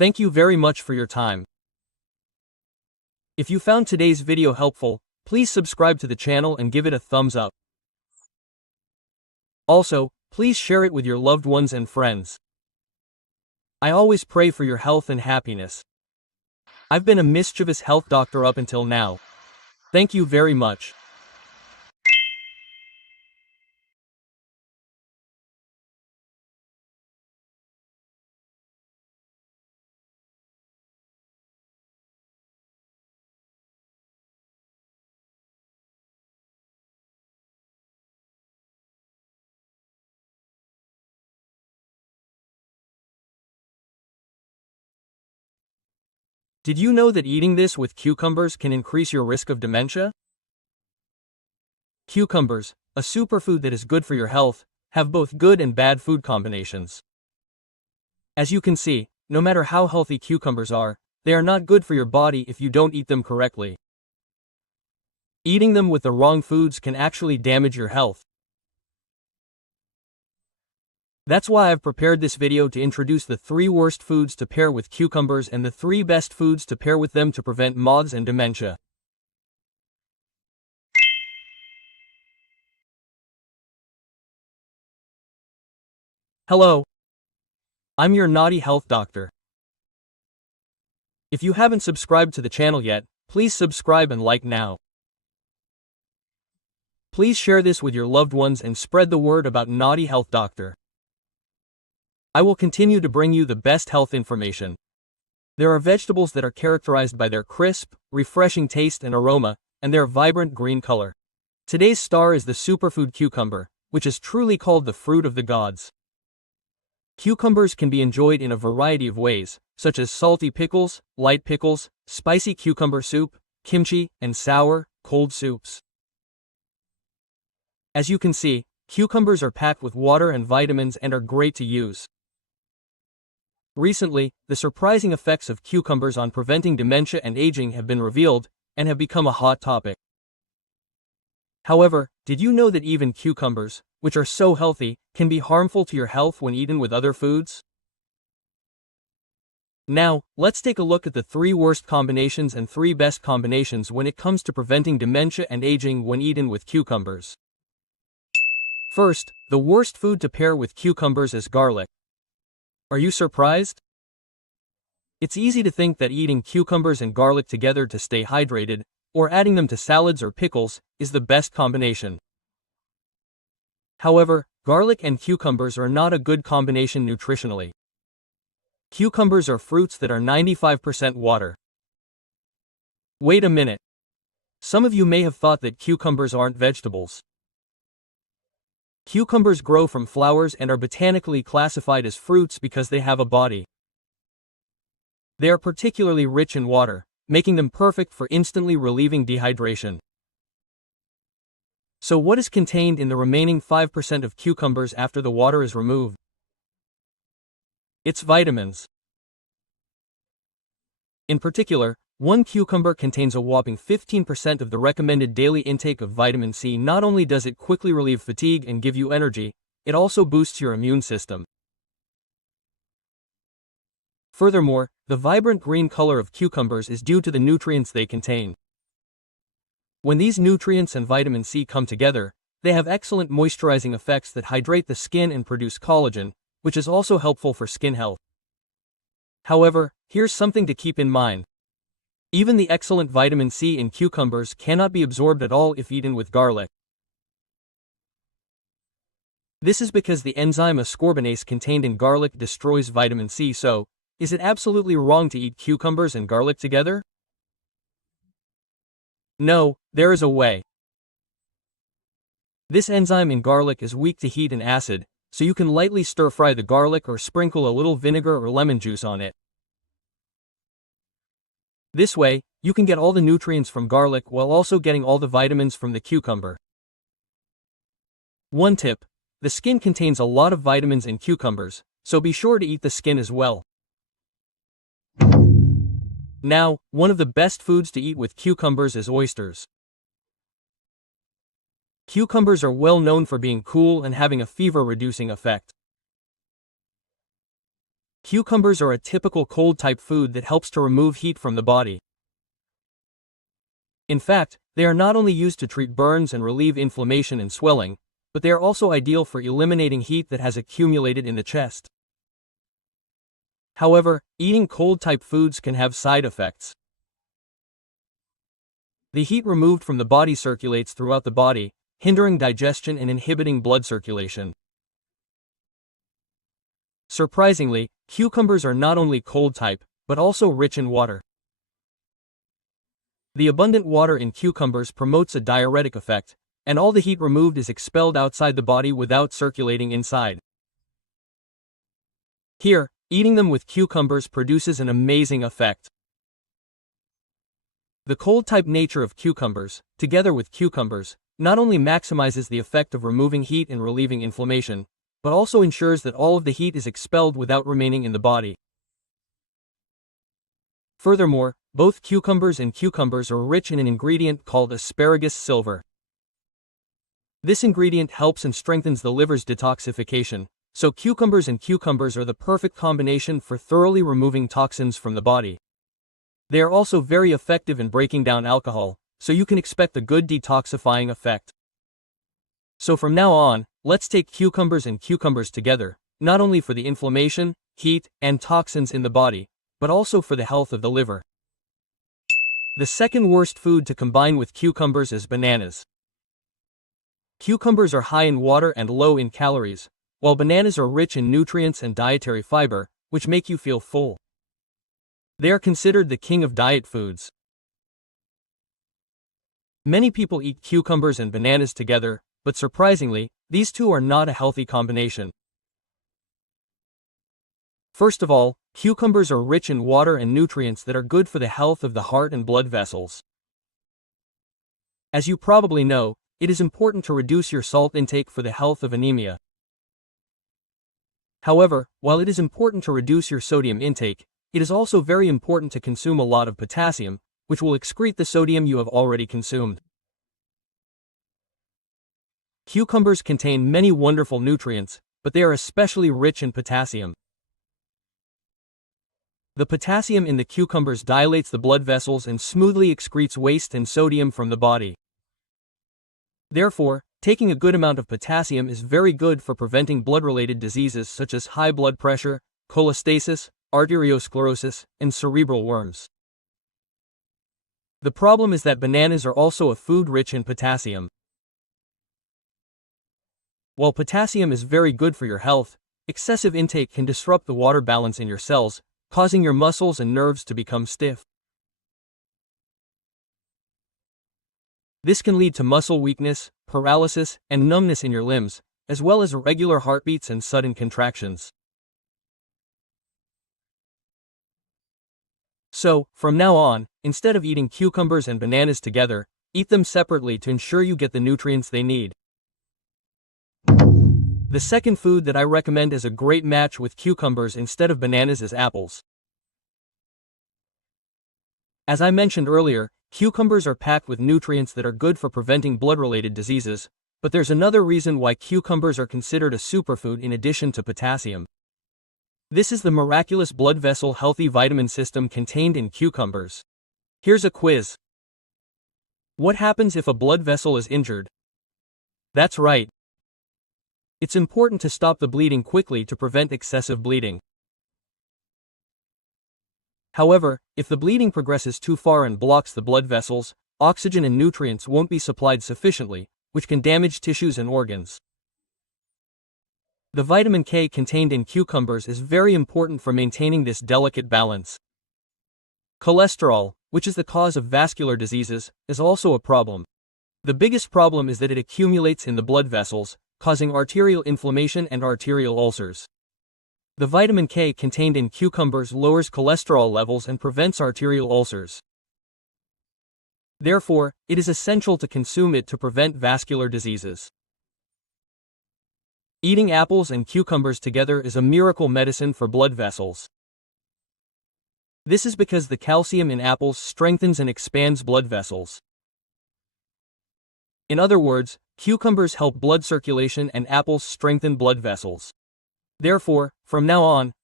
Thank you very much for your time. If you found today's video helpful, please subscribe to the channel and give it a thumbs up. Also, please share it with your loved ones and friends. I always pray for your health and happiness. I've been a mischievous health doctor up until now. Thank you very much. Did you know that eating this with cucumbers can increase your risk of dementia? Cucumbers, a superfood that is good for your health, have both good and bad food combinations. As you can see, no matter how healthy cucumbers are, they are not good for your body if you don't eat them correctly. Eating them with the wrong foods can actually damage your health. That's why I've prepared this video to introduce the 3 worst foods to pair with cucumbers and the 3 best foods to pair with them to prevent moths and dementia. Hello. I'm your naughty health doctor. If you haven't subscribed to the channel yet, please subscribe and like now. Please share this with your loved ones and spread the word about Naughty Health Doctor. I will continue to bring you the best health information. There are vegetables that are characterized by their crisp, refreshing taste and aroma, and their vibrant green color. Today's star is the superfood cucumber, which is truly called the fruit of the gods. Cucumbers can be enjoyed in a variety of ways, such as salty pickles, light pickles, spicy cucumber soup, kimchi, and sour, cold soups. As you can see, cucumbers are packed with water and vitamins and are great to use. Recently, the surprising effects of cucumbers on preventing dementia and aging have been revealed, and have become a hot topic. However, did you know that even cucumbers, which are so healthy, can be harmful to your health when eaten with other foods? Now, let's take a look at the 3 worst combinations and 3 best combinations when it comes to preventing dementia and aging when eaten with cucumbers. First, the worst food to pair with cucumbers is garlic. Are you surprised? It's easy to think that eating cucumbers and garlic together to stay hydrated, or adding them to salads or pickles, is the best combination. However, garlic and cucumbers are not a good combination nutritionally. Cucumbers are fruits that are 95% water. Wait a minute. Some of you may have thought that cucumbers aren't vegetables. Cucumbers grow from flowers and are botanically classified as fruits because they have a body. They are particularly rich in water, making them perfect for instantly relieving dehydration. So what is contained in the remaining 5% of cucumbers after the water is removed? It's vitamins. In particular, 1 cucumber contains a whopping 15% of the recommended daily intake of vitamin C. Not only does it quickly relieve fatigue and give you energy, it also boosts your immune system. Furthermore, the vibrant green color of cucumbers is due to the nutrients they contain. When these nutrients and vitamin C come together, they have excellent moisturizing effects that hydrate the skin and produce collagen, which is also helpful for skin health. However, here's something to keep in mind. Even the excellent vitamin C in cucumbers cannot be absorbed at all if eaten with garlic. This is because the enzyme ascorbinase contained in garlic destroys vitamin C. So, is it absolutely wrong to eat cucumbers and garlic together? No, there is a way. This enzyme in garlic is weak to heat and acid, so you can lightly stir-fry the garlic or sprinkle a little vinegar or lemon juice on it. This way, you can get all the nutrients from garlic while also getting all the vitamins from the cucumber. One tip: the skin contains a lot of vitamins in cucumbers, so be sure to eat the skin as well. Now, one of the best foods to eat with cucumbers is oysters. Cucumbers are well known for being cool and having a fever-reducing effect. Cucumbers are a typical cold-type food that helps to remove heat from the body. In fact, they are not only used to treat burns and relieve inflammation and swelling, but they are also ideal for eliminating heat that has accumulated in the chest. However, eating cold-type foods can have side effects. The heat removed from the body circulates throughout the body, hindering digestion and inhibiting blood circulation. Surprisingly, cucumbers are not only cold-type, but also rich in water. The abundant water in cucumbers promotes a diuretic effect, and all the heat removed is expelled outside the body without circulating inside. Here, eating them with cucumbers produces an amazing effect. The cold-type nature of cucumbers, together with cucumbers, not only maximizes the effect of removing heat and relieving inflammation, but also ensures that all of the heat is expelled without remaining in the body. Furthermore, both cucumbers and cucumbers are rich in an ingredient called asparagus silver. This ingredient helps and strengthens the liver's detoxification, so cucumbers and cucumbers are the perfect combination for thoroughly removing toxins from the body. They are also very effective in breaking down alcohol, so you can expect a good detoxifying effect. So from now on, let's take cucumbers and cucumbers together, not only for the inflammation, heat, and toxins in the body, but also for the health of the liver. The second worst food to combine with cucumbers is bananas. Cucumbers are high in water and low in calories, while bananas are rich in nutrients and dietary fiber, which make you feel full. They are considered the king of diet foods. Many people eat cucumbers and bananas together, but surprisingly, these two are not a healthy combination. First of all, cucumbers are rich in water and nutrients that are good for the health of the heart and blood vessels. As you probably know, it is important to reduce your salt intake for the health of anemia. However, while it is important to reduce your sodium intake, it is also very important to consume a lot of potassium, which will excrete the sodium you have already consumed. Cucumbers contain many wonderful nutrients, but they are especially rich in potassium. The potassium in the cucumbers dilates the blood vessels and smoothly excretes waste and sodium from the body. Therefore, taking a good amount of potassium is very good for preventing blood-related diseases such as high blood pressure, cholestasis, arteriosclerosis, and cerebral worms. The problem is that bananas are also a food rich in potassium. While potassium is very good for your health, excessive intake can disrupt the water balance in your cells, causing your muscles and nerves to become stiff. This can lead to muscle weakness, paralysis, and numbness in your limbs, as well as irregular heartbeats and sudden contractions. So, from now on, instead of eating cucumbers and bananas together, eat them separately to ensure you get the nutrients they need. The second food that I recommend as a great match with cucumbers instead of bananas is apples. As I mentioned earlier, cucumbers are packed with nutrients that are good for preventing blood-related diseases, but there's another reason why cucumbers are considered a superfood in addition to potassium. This is the miraculous blood vessel healthy vitamin system contained in cucumbers. Here's a quiz. What happens if a blood vessel is injured? That's right. It's important to stop the bleeding quickly to prevent excessive bleeding. However, if the bleeding progresses too far and blocks the blood vessels, oxygen and nutrients won't be supplied sufficiently, which can damage tissues and organs. The vitamin K contained in cucumbers is very important for maintaining this delicate balance. Cholesterol, which is the cause of vascular diseases, is also a problem. The biggest problem is that it accumulates in the blood vessels, causing arterial inflammation and arterial ulcers. The vitamin K contained in cucumbers lowers cholesterol levels and prevents arterial ulcers. Therefore, it is essential to consume it to prevent vascular diseases. Eating apples and cucumbers together is a miracle medicine for blood vessels. This is because the calcium in apples strengthens and expands blood vessels. In other words, cucumbers help blood circulation and apples strengthen blood vessels. Therefore, from now on,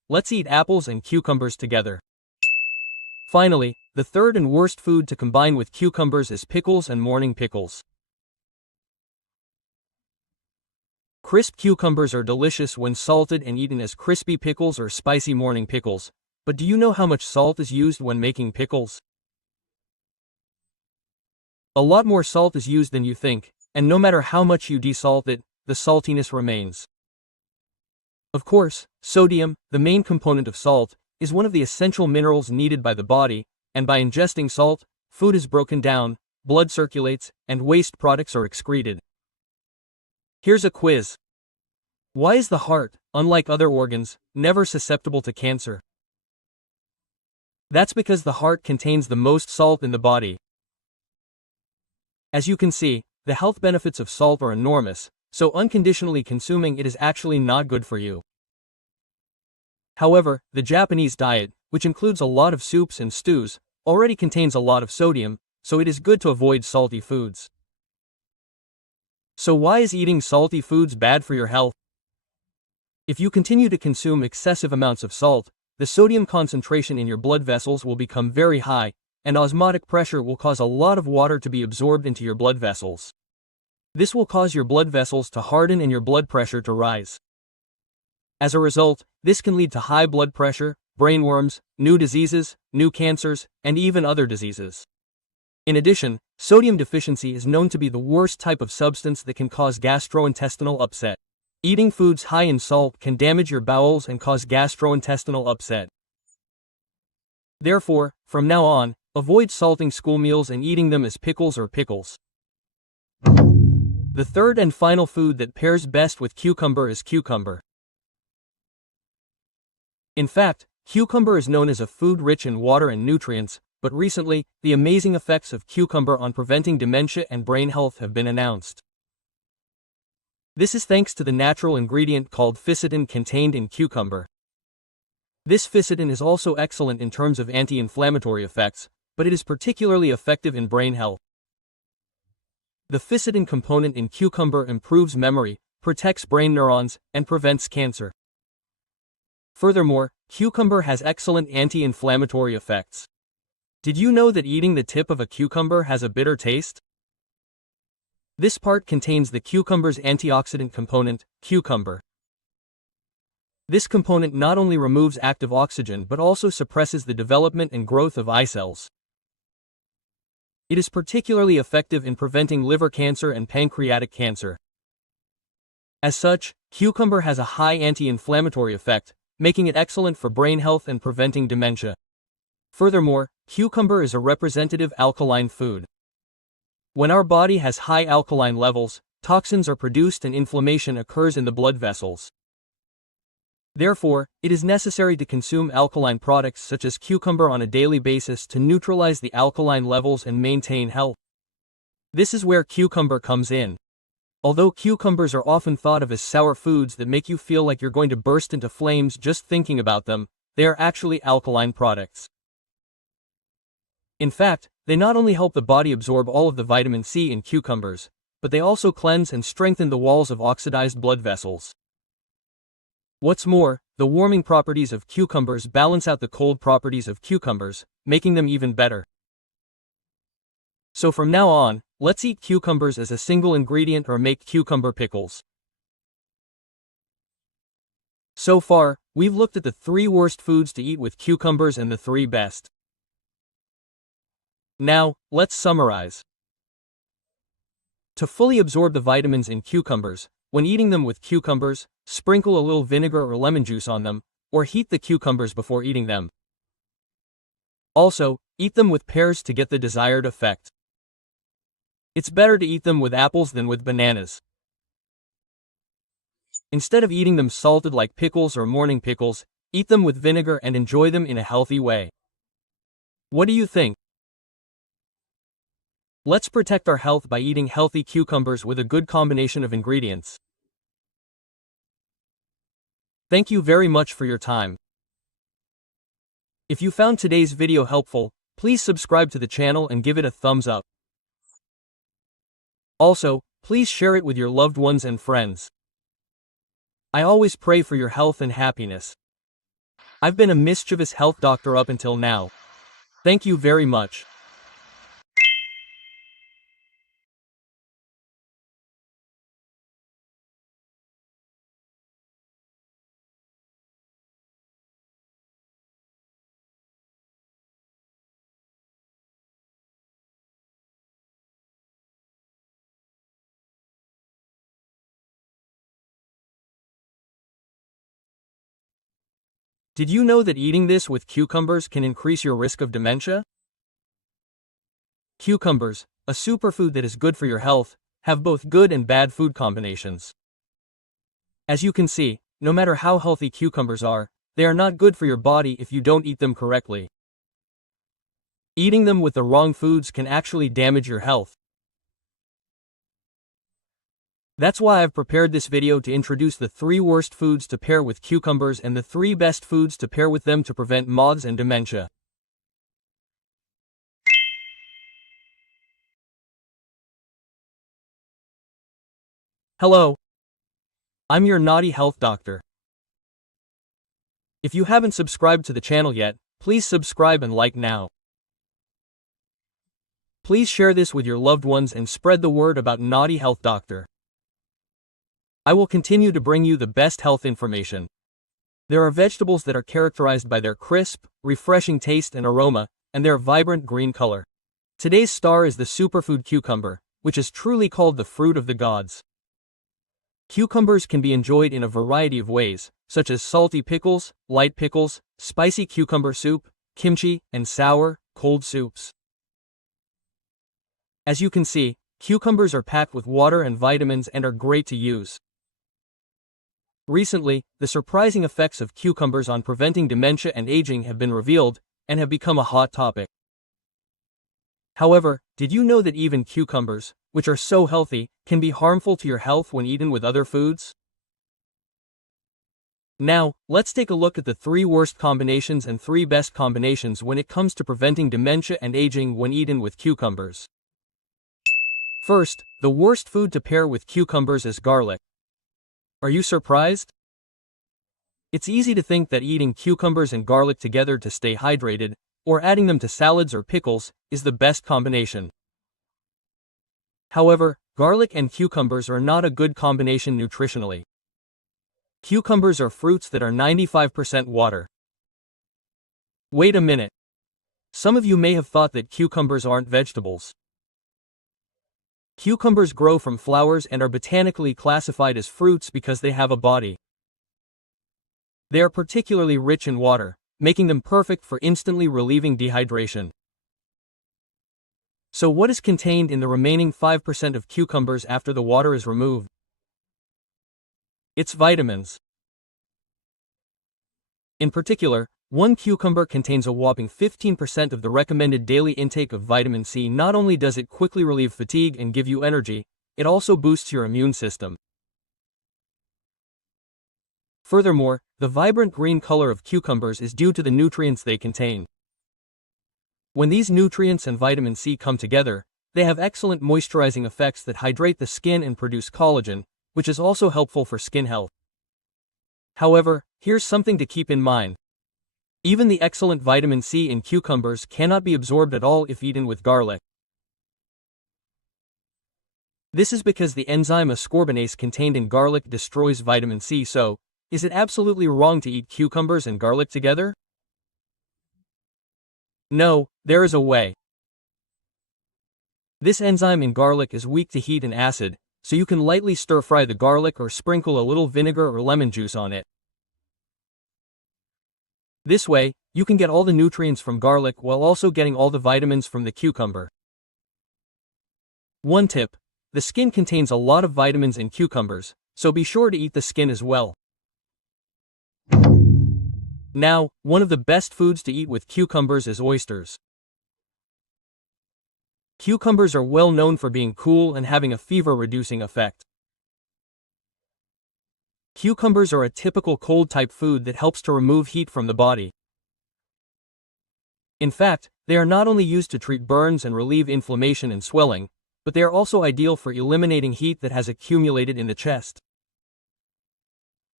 let's eat apples and cucumbers together. Finally, the third and worst food to combine with cucumbers is pickles and morning pickles. Crisp cucumbers are delicious when salted and eaten as crispy pickles or spicy morning pickles, but do you know how much salt is used when making pickles? A lot more salt is used than you think, and no matter how much you desalt it, the saltiness remains. Of course, sodium, the main component of salt, is one of the essential minerals needed by the body, and by ingesting salt, food is broken down, blood circulates, and waste products are excreted. Here's a quiz. Why is the heart, unlike other organs, never susceptible to cancer? That's because the heart contains the most salt in the body. As you can see, the health benefits of salt are enormous, so unconditionally consuming it is actually not good for you. However, the Japanese diet, which includes a lot of soups and stews, already contains a lot of sodium, so it is good to avoid salty foods. So why is eating salty foods bad for your health? If you continue to consume excessive amounts of salt, the sodium concentration in your blood vessels will become very high, and osmotic pressure will cause a lot of water to be absorbed into your blood vessels. This will cause your blood vessels to harden and your blood pressure to rise. As a result, this can lead to high blood pressure, brain worms, new diseases, new cancers, and even other diseases. In addition, sodium deficiency is known to be the worst type of substance that can cause gastrointestinal upset. Eating foods high in salt can damage your bowels and cause gastrointestinal upset. Therefore, from now on, avoid salting school meals and eating them as pickles or pickles. The third and final food that pairs best with cucumber is cucumber. In fact, cucumber is known as a food rich in water and nutrients, but recently, the amazing effects of cucumber on preventing dementia and brain health have been announced. This is thanks to the natural ingredient called ficitin contained in cucumber. This ficitin is also excellent in terms of anti-inflammatory effects, but it is particularly effective in brain health. The ficitin component in cucumber improves memory, protects brain neurons, and prevents cancer. Furthermore, cucumber has excellent anti-inflammatory effects. Did you know that eating the tip of a cucumber has a bitter taste? This part contains the cucumber's antioxidant component, cucumber. This component not only removes active oxygen but also suppresses the development and growth of eye cells. It is particularly effective in preventing liver cancer and pancreatic cancer. As such, cucumber has a high anti-inflammatory effect, making it excellent for brain health and preventing dementia. Furthermore, cucumber is a representative alkaline food. When our body has high alkaline levels, toxins are produced and inflammation occurs in the blood vessels. Therefore, it is necessary to consume alkaline products such as cucumber on a daily basis to neutralize the alkaline levels and maintain health. This is where cucumber comes in. Although cucumbers are often thought of as sour foods that make you feel like you're going to burst into flames just thinking about them, they are actually alkaline products. In fact, they not only help the body absorb all of the vitamin C in cucumbers, but they also cleanse and strengthen the walls of oxidized blood vessels. What's more, the warming properties of cucumbers balance out the cold properties of cucumbers, making them even better. So from now on, let's eat cucumbers as a single ingredient or make cucumber pickles. So far, we've looked at the 3 worst foods to eat with cucumbers and the 3 best. Now, let's summarize. To fully absorb the vitamins in cucumbers, when eating them with cucumbers, sprinkle a little vinegar or lemon juice on them, or heat the cucumbers before eating them. Also, eat them with pears to get the desired effect. It's better to eat them with apples than with bananas. Instead of eating them salted like pickles or morning pickles, eat them with vinegar and enjoy them in a healthy way. What do you think? Let's protect our health by eating healthy cucumbers with a good combination of ingredients. Thank you very much for your time. If you found today's video helpful, please subscribe to the channel and give it a thumbs up. Also, please share it with your loved ones and friends. I always pray for your health and happiness. I've been a mischievous health doctor up until now. Thank you very much. Did you know that eating this with cucumbers can increase your risk of dementia? Cucumbers, a superfood that is good for your health, have both good and bad food combinations. As you can see, no matter how healthy cucumbers are, they are not good for your body if you don't eat them correctly. Eating them with the wrong foods can actually damage your health. That's why I've prepared this video to introduce the 3 worst foods to pair with cucumbers and the 3 best foods to pair with them to prevent MODS and dementia. Hello. I'm your naughty health doctor. If you haven't subscribed to the channel yet, please subscribe and like now. Please share this with your loved ones and spread the word about Naughty Health Doctor. I will continue to bring you the best health information. There are vegetables that are characterized by their crisp, refreshing taste and aroma, and their vibrant green color. Today's star is the superfood cucumber, which is truly called the fruit of the gods. Cucumbers can be enjoyed in a variety of ways, such as salty pickles, light pickles, spicy cucumber soup, kimchi, and sour, cold soups. As you can see, cucumbers are packed with water and vitamins and are great to use. Recently, the surprising effects of cucumbers on preventing dementia and aging have been revealed, and have become a hot topic. However, did you know that even cucumbers, which are so healthy, can be harmful to your health when eaten with other foods? Now, let's take a look at the 3 worst combinations and 3 best combinations when it comes to preventing dementia and aging when eaten with cucumbers. First, the worst food to pair with cucumbers is garlic. Are you surprised? It's easy to think that eating cucumbers and garlic together to stay hydrated, or adding them to salads or pickles, is the best combination. However, garlic and cucumbers are not a good combination nutritionally. Cucumbers are fruits that are 95% water. Wait a minute. Some of you may have thought that cucumbers aren't vegetables. Cucumbers grow from flowers and are botanically classified as fruits because they have a body. They are particularly rich in water, making them perfect for instantly relieving dehydration. So what is contained in the remaining 5% of cucumbers after the water is removed? It's vitamins. In particular, 1 cucumber contains a whopping 15% of the recommended daily intake of vitamin C. Not only does it quickly relieve fatigue and give you energy, it also boosts your immune system. Furthermore, the vibrant green color of cucumbers is due to the nutrients they contain. When these nutrients and vitamin C come together, they have excellent moisturizing effects that hydrate the skin and produce collagen, which is also helpful for skin health. However, here's something to keep in mind. Even the excellent vitamin C in cucumbers cannot be absorbed at all if eaten with garlic. This is because the enzyme ascorbinase contained in garlic destroys vitamin C. So, is it absolutely wrong to eat cucumbers and garlic together? No, there is a way. This enzyme in garlic is weak to heat and acid, so you can lightly stir-fry the garlic or sprinkle a little vinegar or lemon juice on it. This way, you can get all the nutrients from garlic while also getting all the vitamins from the cucumber. One tip: the skin contains a lot of vitamins in cucumbers, so be sure to eat the skin as well. Now, one of the best foods to eat with cucumbers is oysters. Cucumbers are well known for being cool and having a fever-reducing effect. Cucumbers are a typical cold-type food that helps to remove heat from the body. In fact, they are not only used to treat burns and relieve inflammation and swelling, but they are also ideal for eliminating heat that has accumulated in the chest.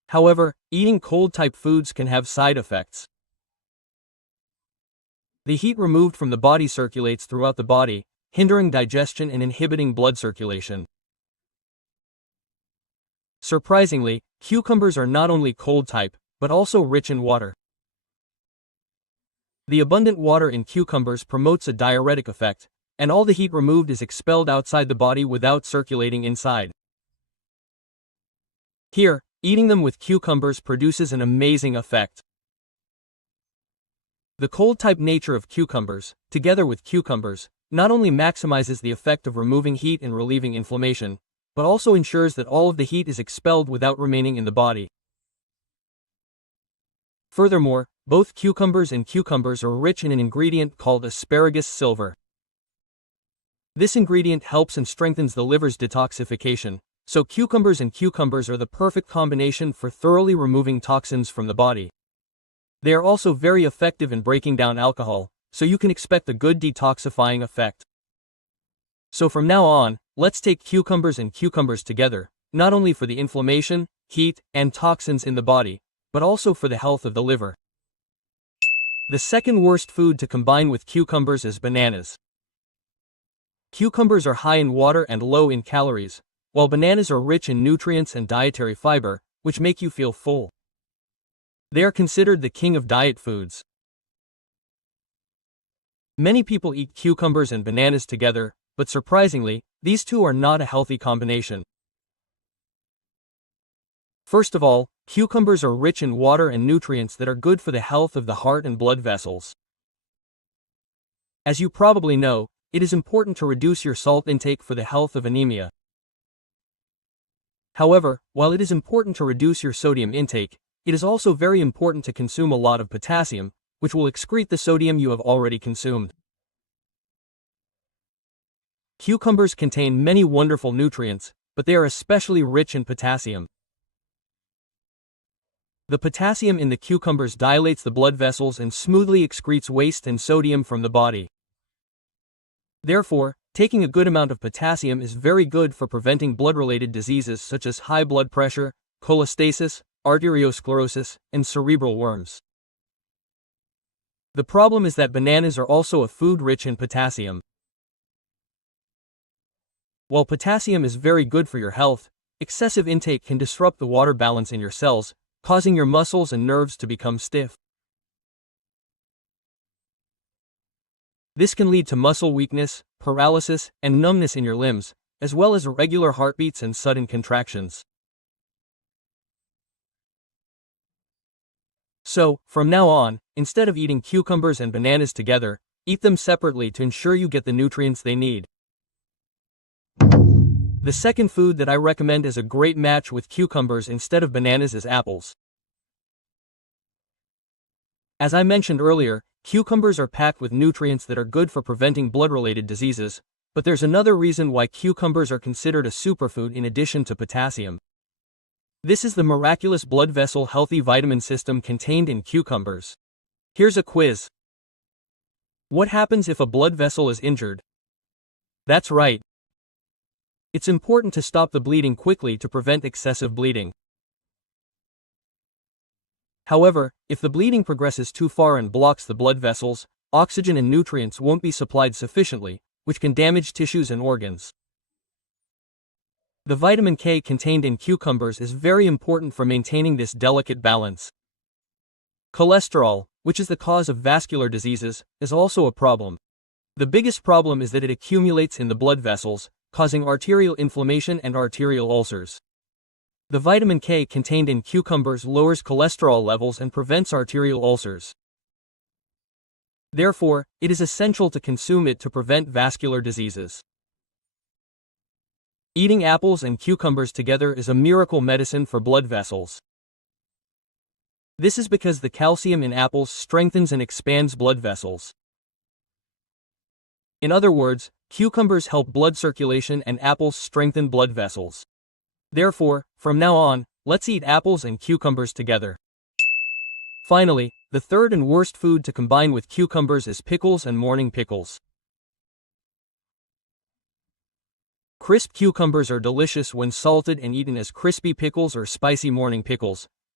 However, eating cold-type foods can have side effects. The heat removed from the body circulates throughout the body, hindering digestion and inhibiting blood circulation. Surprisingly, cucumbers are not only cold-type, but also rich in water. The abundant water in cucumbers promotes a diuretic effect, and all the heat removed is expelled outside the body without circulating inside. Here, eating them with cucumbers produces an amazing effect. The cold-type nature of cucumbers, together with cucumbers, not only maximizes the effect of removing heat and relieving inflammation, but also ensures that all of the heat is expelled without remaining in the body. Furthermore, both cucumbers and cucumbers are rich in an ingredient called asparagus silver. This ingredient helps and strengthens the liver's detoxification, so cucumbers and cucumbers are the perfect combination for thoroughly removing toxins from the body. They are also very effective in breaking down alcohol, so you can expect a good detoxifying effect. So from now on, let's take cucumbers and cucumbers together, not only for the inflammation, heat, and toxins in the body, but also for the health of the liver. The second worst food to combine with cucumbers is bananas. Cucumbers are high in water and low in calories, while bananas are rich in nutrients and dietary fiber, which make you feel full. They are considered the king of diet foods. Many people eat cucumbers and bananas together, but surprisingly, these two are not a healthy combination. First of all, cucumbers are rich in water and nutrients that are good for the health of the heart and blood vessels. As you probably know, it is important to reduce your salt intake for the health of anemia. However, while it is important to reduce your sodium intake, it is also very important to consume a lot of potassium, which will excrete the sodium you have already consumed. Cucumbers contain many wonderful nutrients, but they are especially rich in potassium. The potassium in the cucumbers dilates the blood vessels and smoothly excretes waste and sodium from the body. Therefore, taking a good amount of potassium is very good for preventing blood-related diseases such as high blood pressure, cholestasis, arteriosclerosis, and cerebral worms. The problem is that bananas are also a food rich in potassium. While potassium is very good for your health, excessive intake can disrupt the water balance in your cells, causing your muscles and nerves to become stiff. This can lead to muscle weakness, paralysis, and numbness in your limbs, as well as irregular heartbeats and sudden contractions. So, from now on, instead of eating cucumbers and bananas together, eat them separately to ensure you get the nutrients they need. The second food that I recommend as a great match with cucumbers instead of bananas is apples. As I mentioned earlier, cucumbers are packed with nutrients that are good for preventing blood-related diseases, but there's another reason why cucumbers are considered a superfood in addition to potassium. This is the miraculous blood vessel healthy vitamin system contained in cucumbers. Here's a quiz. What happens if a blood vessel is injured? That's right. It's important to stop the bleeding quickly to prevent excessive bleeding. However, if the bleeding progresses too far and blocks the blood vessels, oxygen and nutrients won't be supplied sufficiently, which can damage tissues and organs. The vitamin K contained in cucumbers is very important for maintaining this delicate balance. Cholesterol, which is the cause of vascular diseases, is also a problem. The biggest problem is that it accumulates in the blood vessels, causing arterial inflammation and arterial ulcers. The vitamin K contained in cucumbers lowers cholesterol levels and prevents arterial ulcers. Therefore, it is essential to consume it to prevent vascular diseases. Eating apples and cucumbers together is a miracle medicine for blood vessels. This is because the calcium in apples strengthens and expands blood vessels. In other words, cucumbers help blood circulation and apples strengthen blood vessels. Therefore, from now on, let's eat apples and cucumbers together. Finally, the third and worst food to combine with cucumbers is pickles and morning pickles. Crisp cucumbers are delicious when salted and eaten as crispy pickles or spicy morning pickles,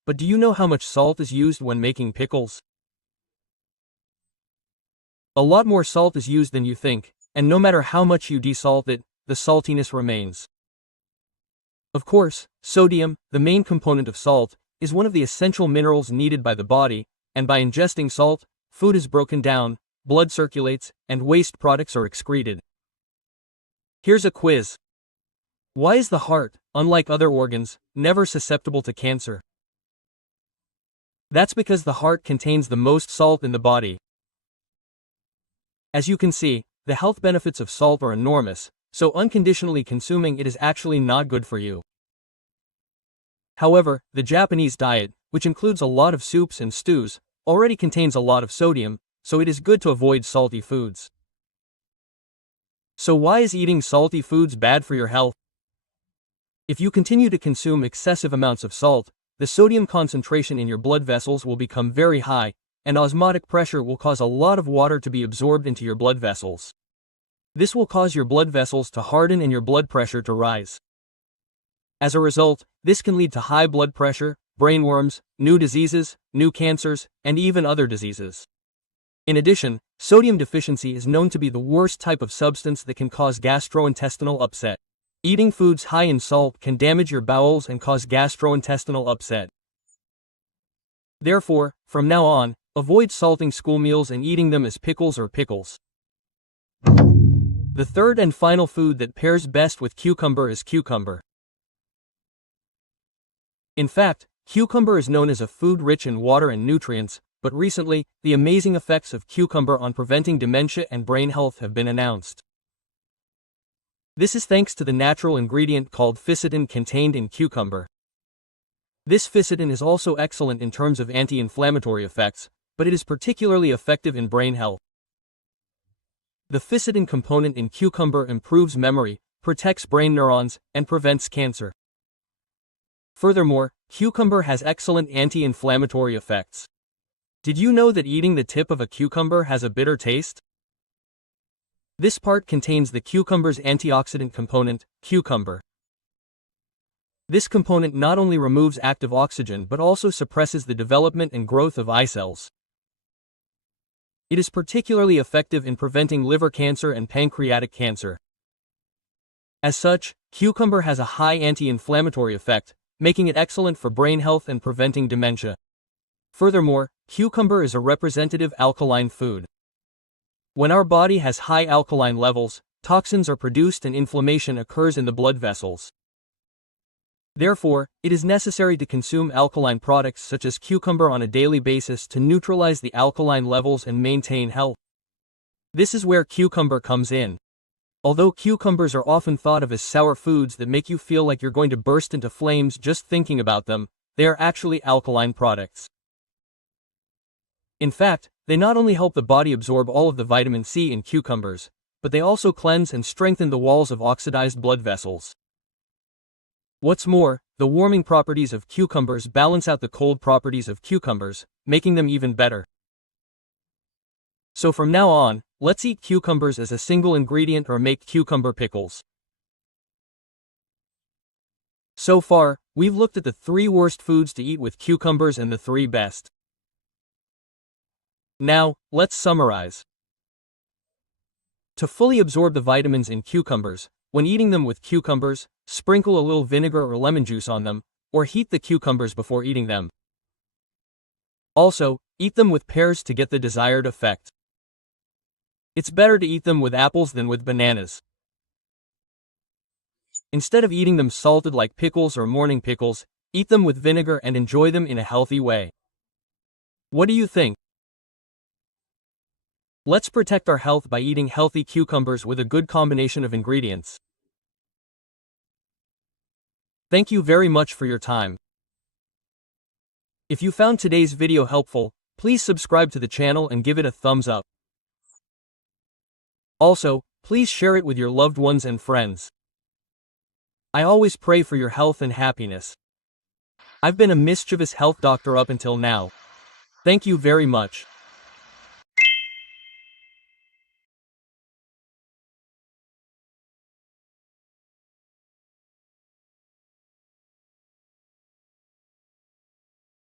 but do you know how much salt is used when making pickles? A lot more salt is used than you think, and no matter how much you desalt it, the saltiness remains. Of course, sodium, the main component of salt, is one of the essential minerals needed by the body, and by ingesting salt, food is broken down, blood circulates, and waste products are excreted. Here's a quiz. Why is the heart, unlike other organs, never susceptible to cancer? That's because the heart contains the most salt in the body. As you can see, the health benefits of salt are enormous, so unconditionally consuming it is actually not good for you. However, the Japanese diet, which includes a lot of soups and stews, already contains a lot of sodium, so it is good to avoid salty foods. So why is eating salty foods bad for your health? If you continue to consume excessive amounts of salt, the sodium concentration in your blood vessels will become very high, and osmotic pressure will cause a lot of water to be absorbed into your blood vessels. This will cause your blood vessels to harden and your blood pressure to rise. As a result, this can lead to high blood pressure, brain worms, new diseases, new cancers, and even other diseases. In addition, sodium deficiency is known to be the worst type of substance that can cause gastrointestinal upset. Eating foods high in salt can damage your bowels and cause gastrointestinal upset. Therefore, from now on, avoid salting school meals and eating them as pickles or pickles. The third and final food that pairs best with cucumber is cucumber. In fact, cucumber is known as a food rich in water and nutrients, but recently, the amazing effects of cucumber on preventing dementia and brain health have been announced. This is thanks to the natural ingredient called fisetin contained in cucumber. This fisetin is also excellent in terms of anti-inflammatory effects, but it is particularly effective in brain health. The fisetin component in cucumber improves memory, protects brain neurons, and prevents cancer. Furthermore, cucumber has excellent anti-inflammatory effects. Did you know that eating the tip of a cucumber has a bitter taste? This part contains the cucumber's antioxidant component, cucumber. This component not only removes active oxygen but also suppresses the development and growth of eye cells. It is particularly effective in preventing liver cancer and pancreatic cancer. As such, cucumber has a high anti-inflammatory effect, making it excellent for brain health and preventing dementia. Furthermore, cucumber is a representative alkaline food. When our body has high alkaline levels, toxins are produced and inflammation occurs in the blood vessels. Therefore, it is necessary to consume alkaline products such as cucumber on a daily basis to neutralize the alkaline levels and maintain health. This is where cucumber comes in. Although cucumbers are often thought of as sour foods that make you feel like you're going to burst into flames just thinking about them, they are actually alkaline products. In fact, they not only help the body absorb all of the vitamin C in cucumbers, but they also cleanse and strengthen the walls of oxidized blood vessels. What's more, the warming properties of cucumbers balance out the cold properties of cucumbers, making them even better. So from now on, let's eat cucumbers as a single ingredient or make cucumber pickles. So far, we've looked at the 3 worst foods to eat with cucumbers and the 3 best. Now, let's summarize. To fully absorb the vitamins in cucumbers, when eating them with cucumbers, sprinkle a little vinegar or lemon juice on them, or heat the cucumbers before eating them. Also, eat them with pears to get the desired effect. It's better to eat them with apples than with bananas. Instead of eating them salted like pickles or morning pickles, eat them with vinegar and enjoy them in a healthy way. What do you think? Let's protect our health by eating healthy cucumbers with a good combination of ingredients. Thank you very much for your time. If you found today's video helpful, please subscribe to the channel and give it a thumbs up. Also, please share it with your loved ones and friends. I always pray for your health and happiness. I've been a mischievous health doctor up until now. Thank you very much.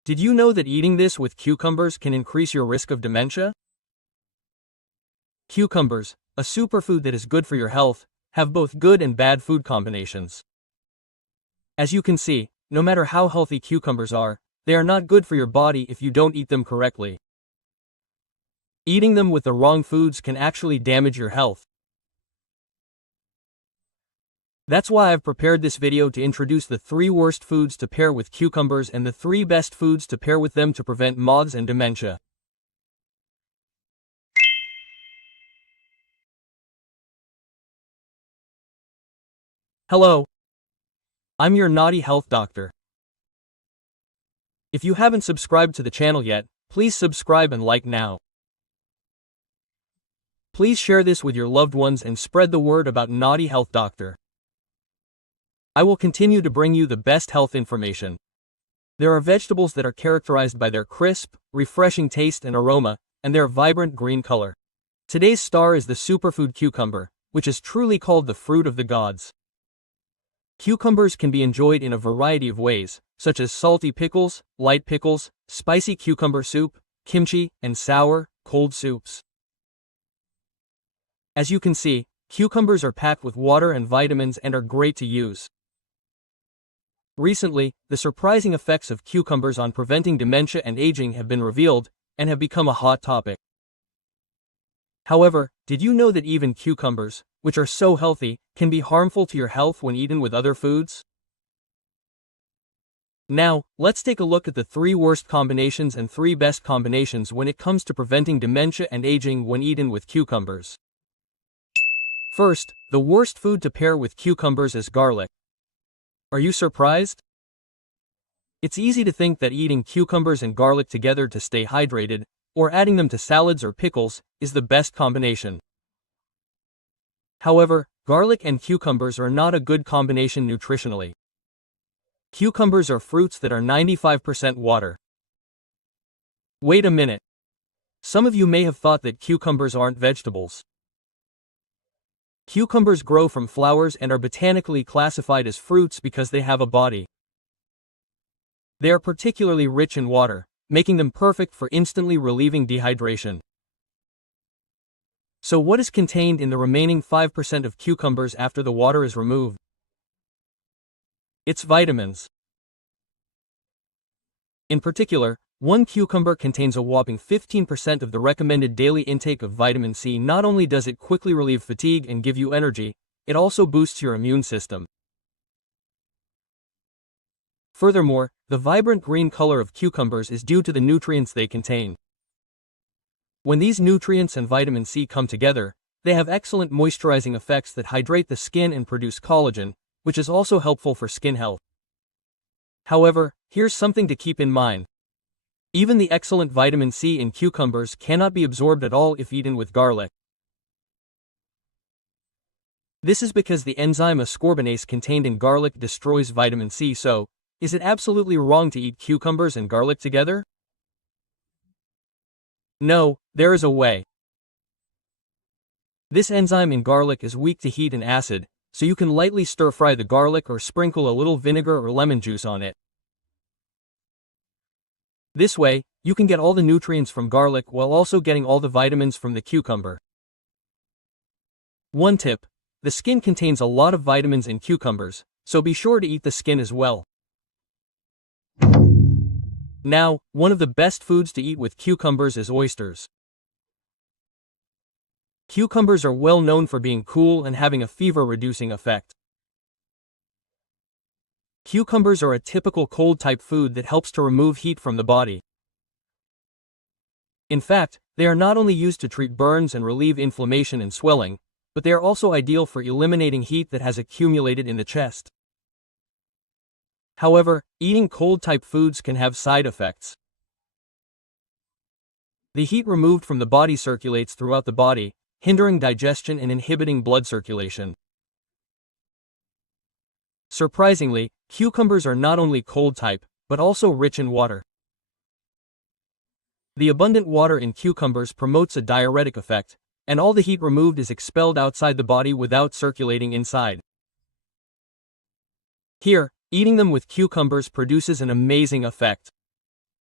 Did you know that eating this with cucumbers can increase your risk of dementia? Cucumbers, a superfood that is good for your health, have both good and bad food combinations. As you can see, no matter how healthy cucumbers are, they are not good for your body if you don't eat them correctly. Eating them with the wrong foods can actually damage your health. That's why I've prepared this video to introduce the 3 worst foods to pair with cucumbers and the 3 best foods to pair with them to prevent moths and dementia. Hello. I'm your naughty health doctor. If you haven't subscribed to the channel yet, please subscribe and like now. Please share this with your loved ones and spread the word about Naughty Health Doctor. I will continue to bring you the best health information. There are vegetables that are characterized by their crisp, refreshing taste and aroma, and their vibrant green color. Today's star is the superfood cucumber, which is truly called the fruit of the gods. Cucumbers can be enjoyed in a variety of ways, such as salty pickles, light pickles, spicy cucumber soup, kimchi, and sour, cold soups. As you can see, cucumbers are packed with water and vitamins and are great to use. Recently, the surprising effects of cucumbers on preventing dementia and aging have been revealed, and have become a hot topic. However, did you know that even cucumbers, which are so healthy, can be harmful to your health when eaten with other foods? Now, let's take a look at the 3 worst combinations and 3 best combinations when it comes to preventing dementia and aging when eaten with cucumbers. First, the worst food to pair with cucumbers is garlic. Are you surprised? It's easy to think that eating cucumbers and garlic together to stay hydrated, or adding them to salads or pickles, is the best combination. However, garlic and cucumbers are not a good combination nutritionally. Cucumbers are fruits that are 95% water. Wait a minute. Some of you may have thought that cucumbers aren't vegetables. Cucumbers grow from flowers and are botanically classified as fruits because they have a body. They are particularly rich in water, making them perfect for instantly relieving dehydration. So what is contained in the remaining 5% of cucumbers after the water is removed? It's vitamins. In particular, 1 cucumber contains a whopping 15% of the recommended daily intake of vitamin C. Not only does it quickly relieve fatigue and give you energy, it also boosts your immune system. Furthermore, the vibrant green color of cucumbers is due to the nutrients they contain. When these nutrients and vitamin C come together, they have excellent moisturizing effects that hydrate the skin and produce collagen, which is also helpful for skin health. However, here's something to keep in mind. Even the excellent vitamin C in cucumbers cannot be absorbed at all if eaten with garlic. This is because the enzyme ascorbinase contained in garlic destroys vitamin C. So, is it absolutely wrong to eat cucumbers and garlic together? No, there is a way. This enzyme in garlic is weak to heat and acid, so you can lightly stir-fry the garlic or sprinkle a little vinegar or lemon juice on it. This way, you can get all the nutrients from garlic while also getting all the vitamins from the cucumber. One tip: the skin contains a lot of vitamins in cucumbers, so be sure to eat the skin as well. Now, one of the best foods to eat with cucumbers is oysters. Cucumbers are well known for being cool and having a fever-reducing effect. Cucumbers are a typical cold-type food that helps to remove heat from the body. In fact, they are not only used to treat burns and relieve inflammation and swelling, but they are also ideal for eliminating heat that has accumulated in the chest. However, eating cold-type foods can have side effects. The heat removed from the body circulates throughout the body, hindering digestion and inhibiting blood circulation. Surprisingly, cucumbers are not only cold-type, but also rich in water. The abundant water in cucumbers promotes a diuretic effect, and all the heat removed is expelled outside the body without circulating inside. Here, eating them with cucumbers produces an amazing effect.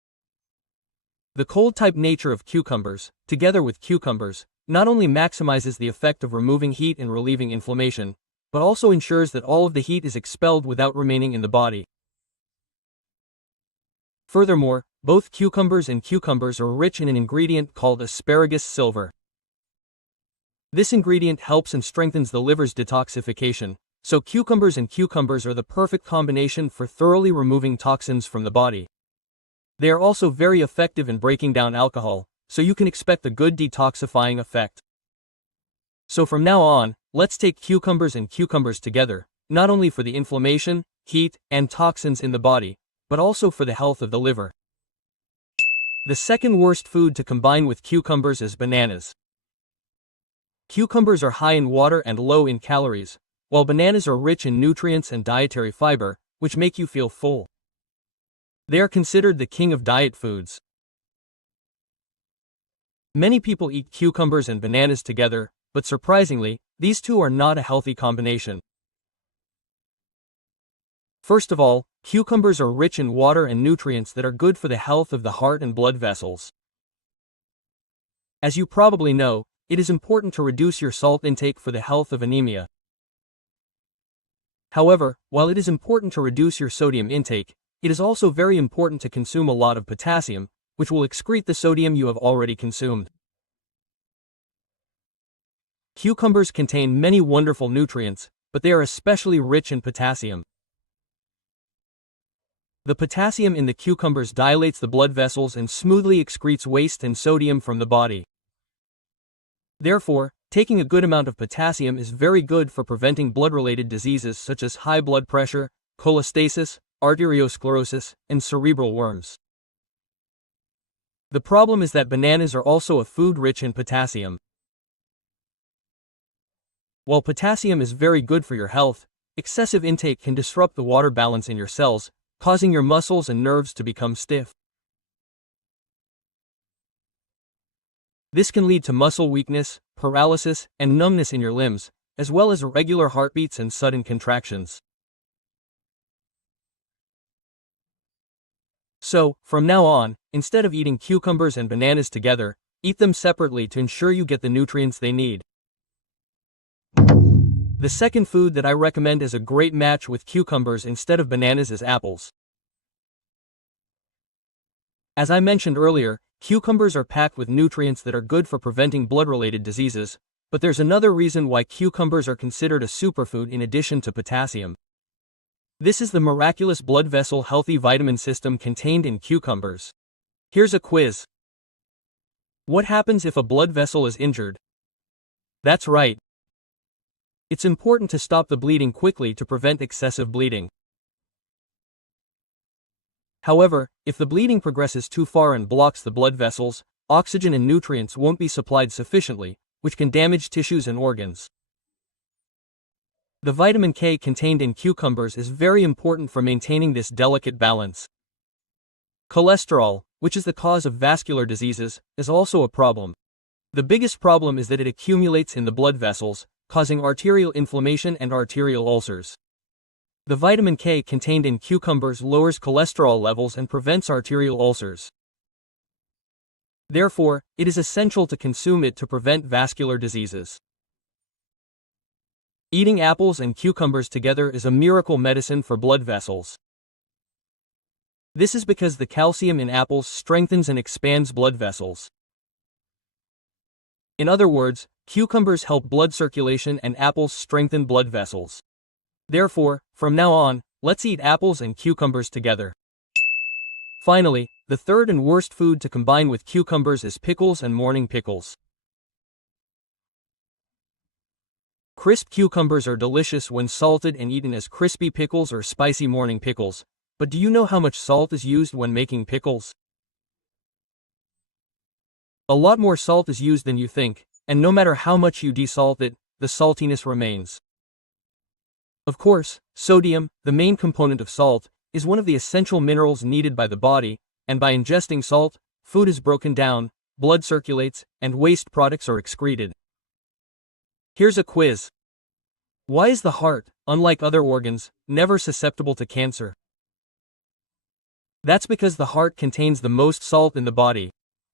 The cold-type nature of cucumbers, together with cucumbers, not only maximizes the effect of removing heat and relieving inflammation, but also ensures that all of the heat is expelled without remaining in the body. Furthermore, both cucumbers and cucumbers are rich in an ingredient called asparagus silver. This ingredient helps and strengthens the liver's detoxification, so cucumbers and cucumbers are the perfect combination for thoroughly removing toxins from the body. They are also very effective in breaking down alcohol, so you can expect a good detoxifying effect. So from now on, let's take cucumbers and cucumbers together, not only for the inflammation, heat, and toxins in the body, but also for the health of the liver. The second worst food to combine with cucumbers is bananas. Cucumbers are high in water and low in calories, while bananas are rich in nutrients and dietary fiber, which make you feel full. They are considered the king of diet foods. Many people eat cucumbers and bananas together, but surprisingly, these two are not a healthy combination. First of all, cucumbers are rich in water and nutrients that are good for the health of the heart and blood vessels. As you probably know, it is important to reduce your salt intake for the health of anemia. However, while it is important to reduce your sodium intake, it is also very important to consume a lot of potassium, which will excrete the sodium you have already consumed. Cucumbers contain many wonderful nutrients, but they are especially rich in potassium. The potassium in the cucumbers dilates the blood vessels and smoothly excretes waste and sodium from the body. Therefore, taking a good amount of potassium is very good for preventing blood-related diseases such as high blood pressure, cholestasis, arteriosclerosis, and cerebral worms. The problem is that bananas are also a food rich in potassium. While potassium is very good for your health, excessive intake can disrupt the water balance in your cells, causing your muscles and nerves to become stiff. This can lead to muscle weakness, paralysis, and numbness in your limbs, as well as irregular heartbeats and sudden contractions. So, from now on, instead of eating cucumbers and bananas together, eat them separately to ensure you get the nutrients they need. The second food that I recommend as a great match with cucumbers instead of bananas is apples. As I mentioned earlier, cucumbers are packed with nutrients that are good for preventing blood-related diseases, but there's another reason why cucumbers are considered a superfood in addition to potassium. This is the miraculous blood vessel healthy vitamin system contained in cucumbers. Here's a quiz. What happens if a blood vessel is injured? That's right. It's important to stop the bleeding quickly to prevent excessive bleeding. However, if the bleeding progresses too far and blocks the blood vessels, oxygen and nutrients won't be supplied sufficiently, which can damage tissues and organs. The vitamin K contained in cucumbers is very important for maintaining this delicate balance. Cholesterol, which is the cause of vascular diseases, is also a problem. The biggest problem is that it accumulates in the blood vessels, causing arterial inflammation and arterial ulcers. The vitamin K contained in cucumbers lowers cholesterol levels and prevents arterial ulcers. Therefore, it is essential to consume it to prevent vascular diseases. Eating apples and cucumbers together is a miracle medicine for blood vessels. This is because the calcium in apples strengthens and expands blood vessels. In other words, cucumbers help blood circulation and apples strengthen blood vessels. Therefore, from now on, let's eat apples and cucumbers together. Finally, the third and worst food to combine with cucumbers is pickles and morning pickles. Crisp cucumbers are delicious when salted and eaten as crispy pickles or spicy morning pickles, but do you know how much salt is used when making pickles? A lot more salt is used than you think, and no matter how much you desalt it, the saltiness remains. Of course, sodium, the main component of salt, is one of the essential minerals needed by the body, and by ingesting salt, food is broken down, blood circulates, and waste products are excreted. Here's a quiz. Why is the heart, unlike other organs, never susceptible to cancer? That's because the heart contains the most salt in the body.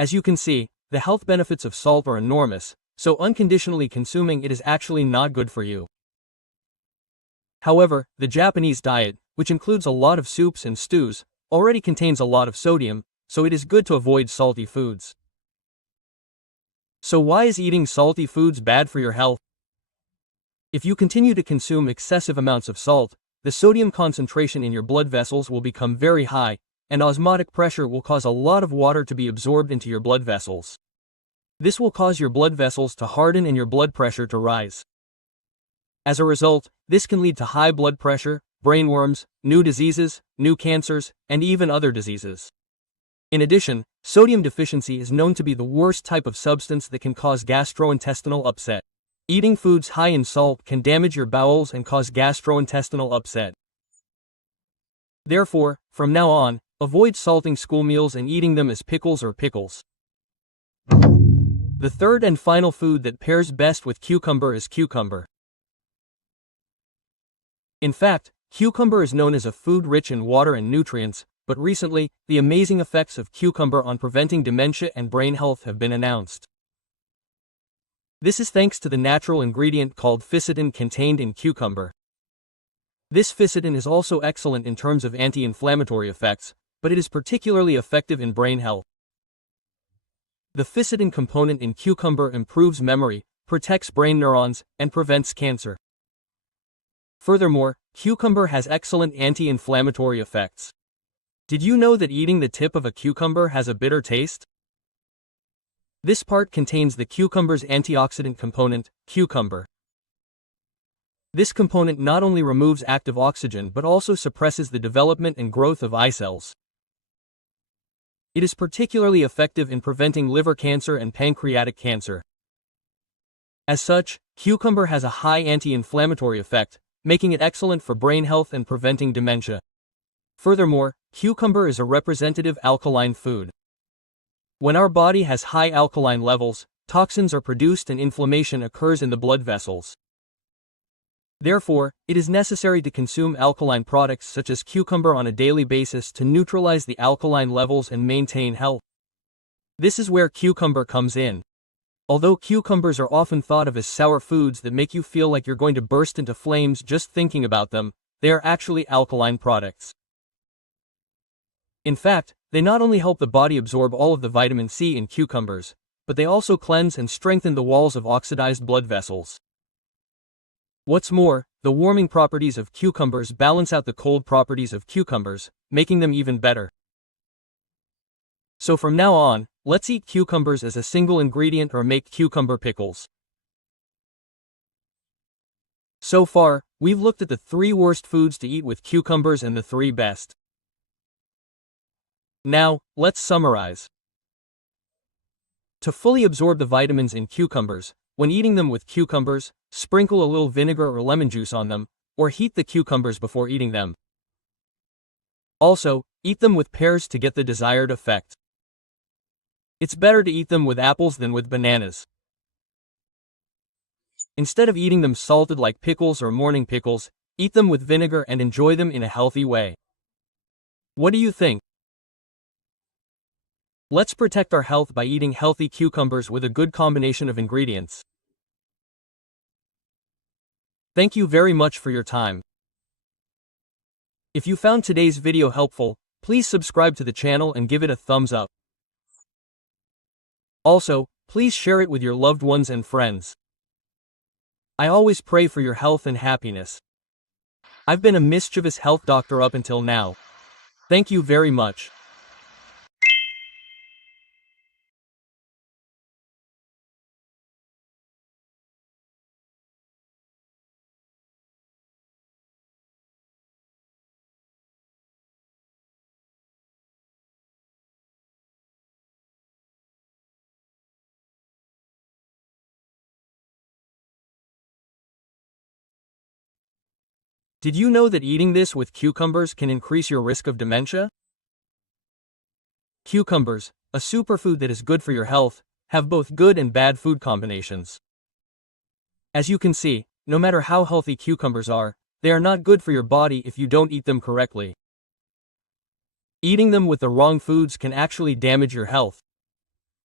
As you can see, the health benefits of salt are enormous, so unconditionally consuming it is actually not good for you. However, the Japanese diet, which includes a lot of soups and stews, already contains a lot of sodium, so it is good to avoid salty foods. So why is eating salty foods bad for your health? If you continue to consume excessive amounts of salt, the sodium concentration in your blood vessels will become very high, and osmotic pressure will cause a lot of water to be absorbed into your blood vessels. This will cause your blood vessels to harden and your blood pressure to rise. As a result, this can lead to high blood pressure, brain worms, new diseases, new cancers, and even other diseases. In addition, sodium deficiency is known to be the worst type of substance that can cause gastrointestinal upset. Eating foods high in salt can damage your bowels and cause gastrointestinal upset. Therefore, from now on, avoid salting school meals and eating them as pickles or pickles. The third and final food that pairs best with cucumber is cucumber. In fact, cucumber is known as a food rich in water and nutrients, but recently, the amazing effects of cucumber on preventing dementia and brain health have been announced. This is thanks to the natural ingredient called ficitin contained in cucumber. This ficitin is also excellent in terms of anti-inflammatory effects, but it is particularly effective in brain health. The ficitin component in cucumber improves memory, protects brain neurons, and prevents cancer. Furthermore, cucumber has excellent anti-inflammatory effects. Did you know that eating the tip of a cucumber has a bitter taste? This part contains the cucumber's antioxidant component, cucumber. This component not only removes active oxygen but also suppresses the development and growth of eye cells. It is particularly effective in preventing liver cancer and pancreatic cancer. As such, cucumber has a high anti-inflammatory effect, making it excellent for brain health and preventing dementia. Furthermore, cucumber is a representative alkaline food. When our body has high alkaline levels, toxins are produced and inflammation occurs in the blood vessels. Therefore, it is necessary to consume alkaline products such as cucumber on a daily basis to neutralize the alkaline levels and maintain health. This is where cucumber comes in. Although cucumbers are often thought of as sour foods that make you feel like you're going to burst into flames just thinking about them, they are actually alkaline products. In fact, they not only help the body absorb all of the vitamin C in cucumbers, but they also cleanse and strengthen the walls of oxidized blood vessels. What's more, the warming properties of cucumbers balance out the cold properties of cucumbers, making them even better. So from now on, let's eat cucumbers as a single ingredient or make cucumber pickles. So far, we've looked at the 3 worst foods to eat with cucumbers and the 3 best. Now, let's summarize. To fully absorb the vitamins in cucumbers, when eating them with cucumbers, sprinkle a little vinegar or lemon juice on them, or heat the cucumbers before eating them. Also, eat them with pears to get the desired effect. It's better to eat them with apples than with bananas. Instead of eating them salted like pickles or morning pickles, eat them with vinegar and enjoy them in a healthy way. What do you think? Let's protect our health by eating healthy cucumbers with a good combination of ingredients. Thank you very much for your time. If you found today's video helpful, please subscribe to the channel and give it a thumbs up. Also, please share it with your loved ones and friends. I always pray for your health and happiness. I've been a mischievous health doctor up until now. Thank you very much. Did you know that eating this with cucumbers can increase your risk of dementia? Cucumbers, a superfood that is good for your health, have both good and bad food combinations. As you can see, no matter how healthy cucumbers are, they are not good for your body if you don't eat them correctly. Eating them with the wrong foods can actually damage your health.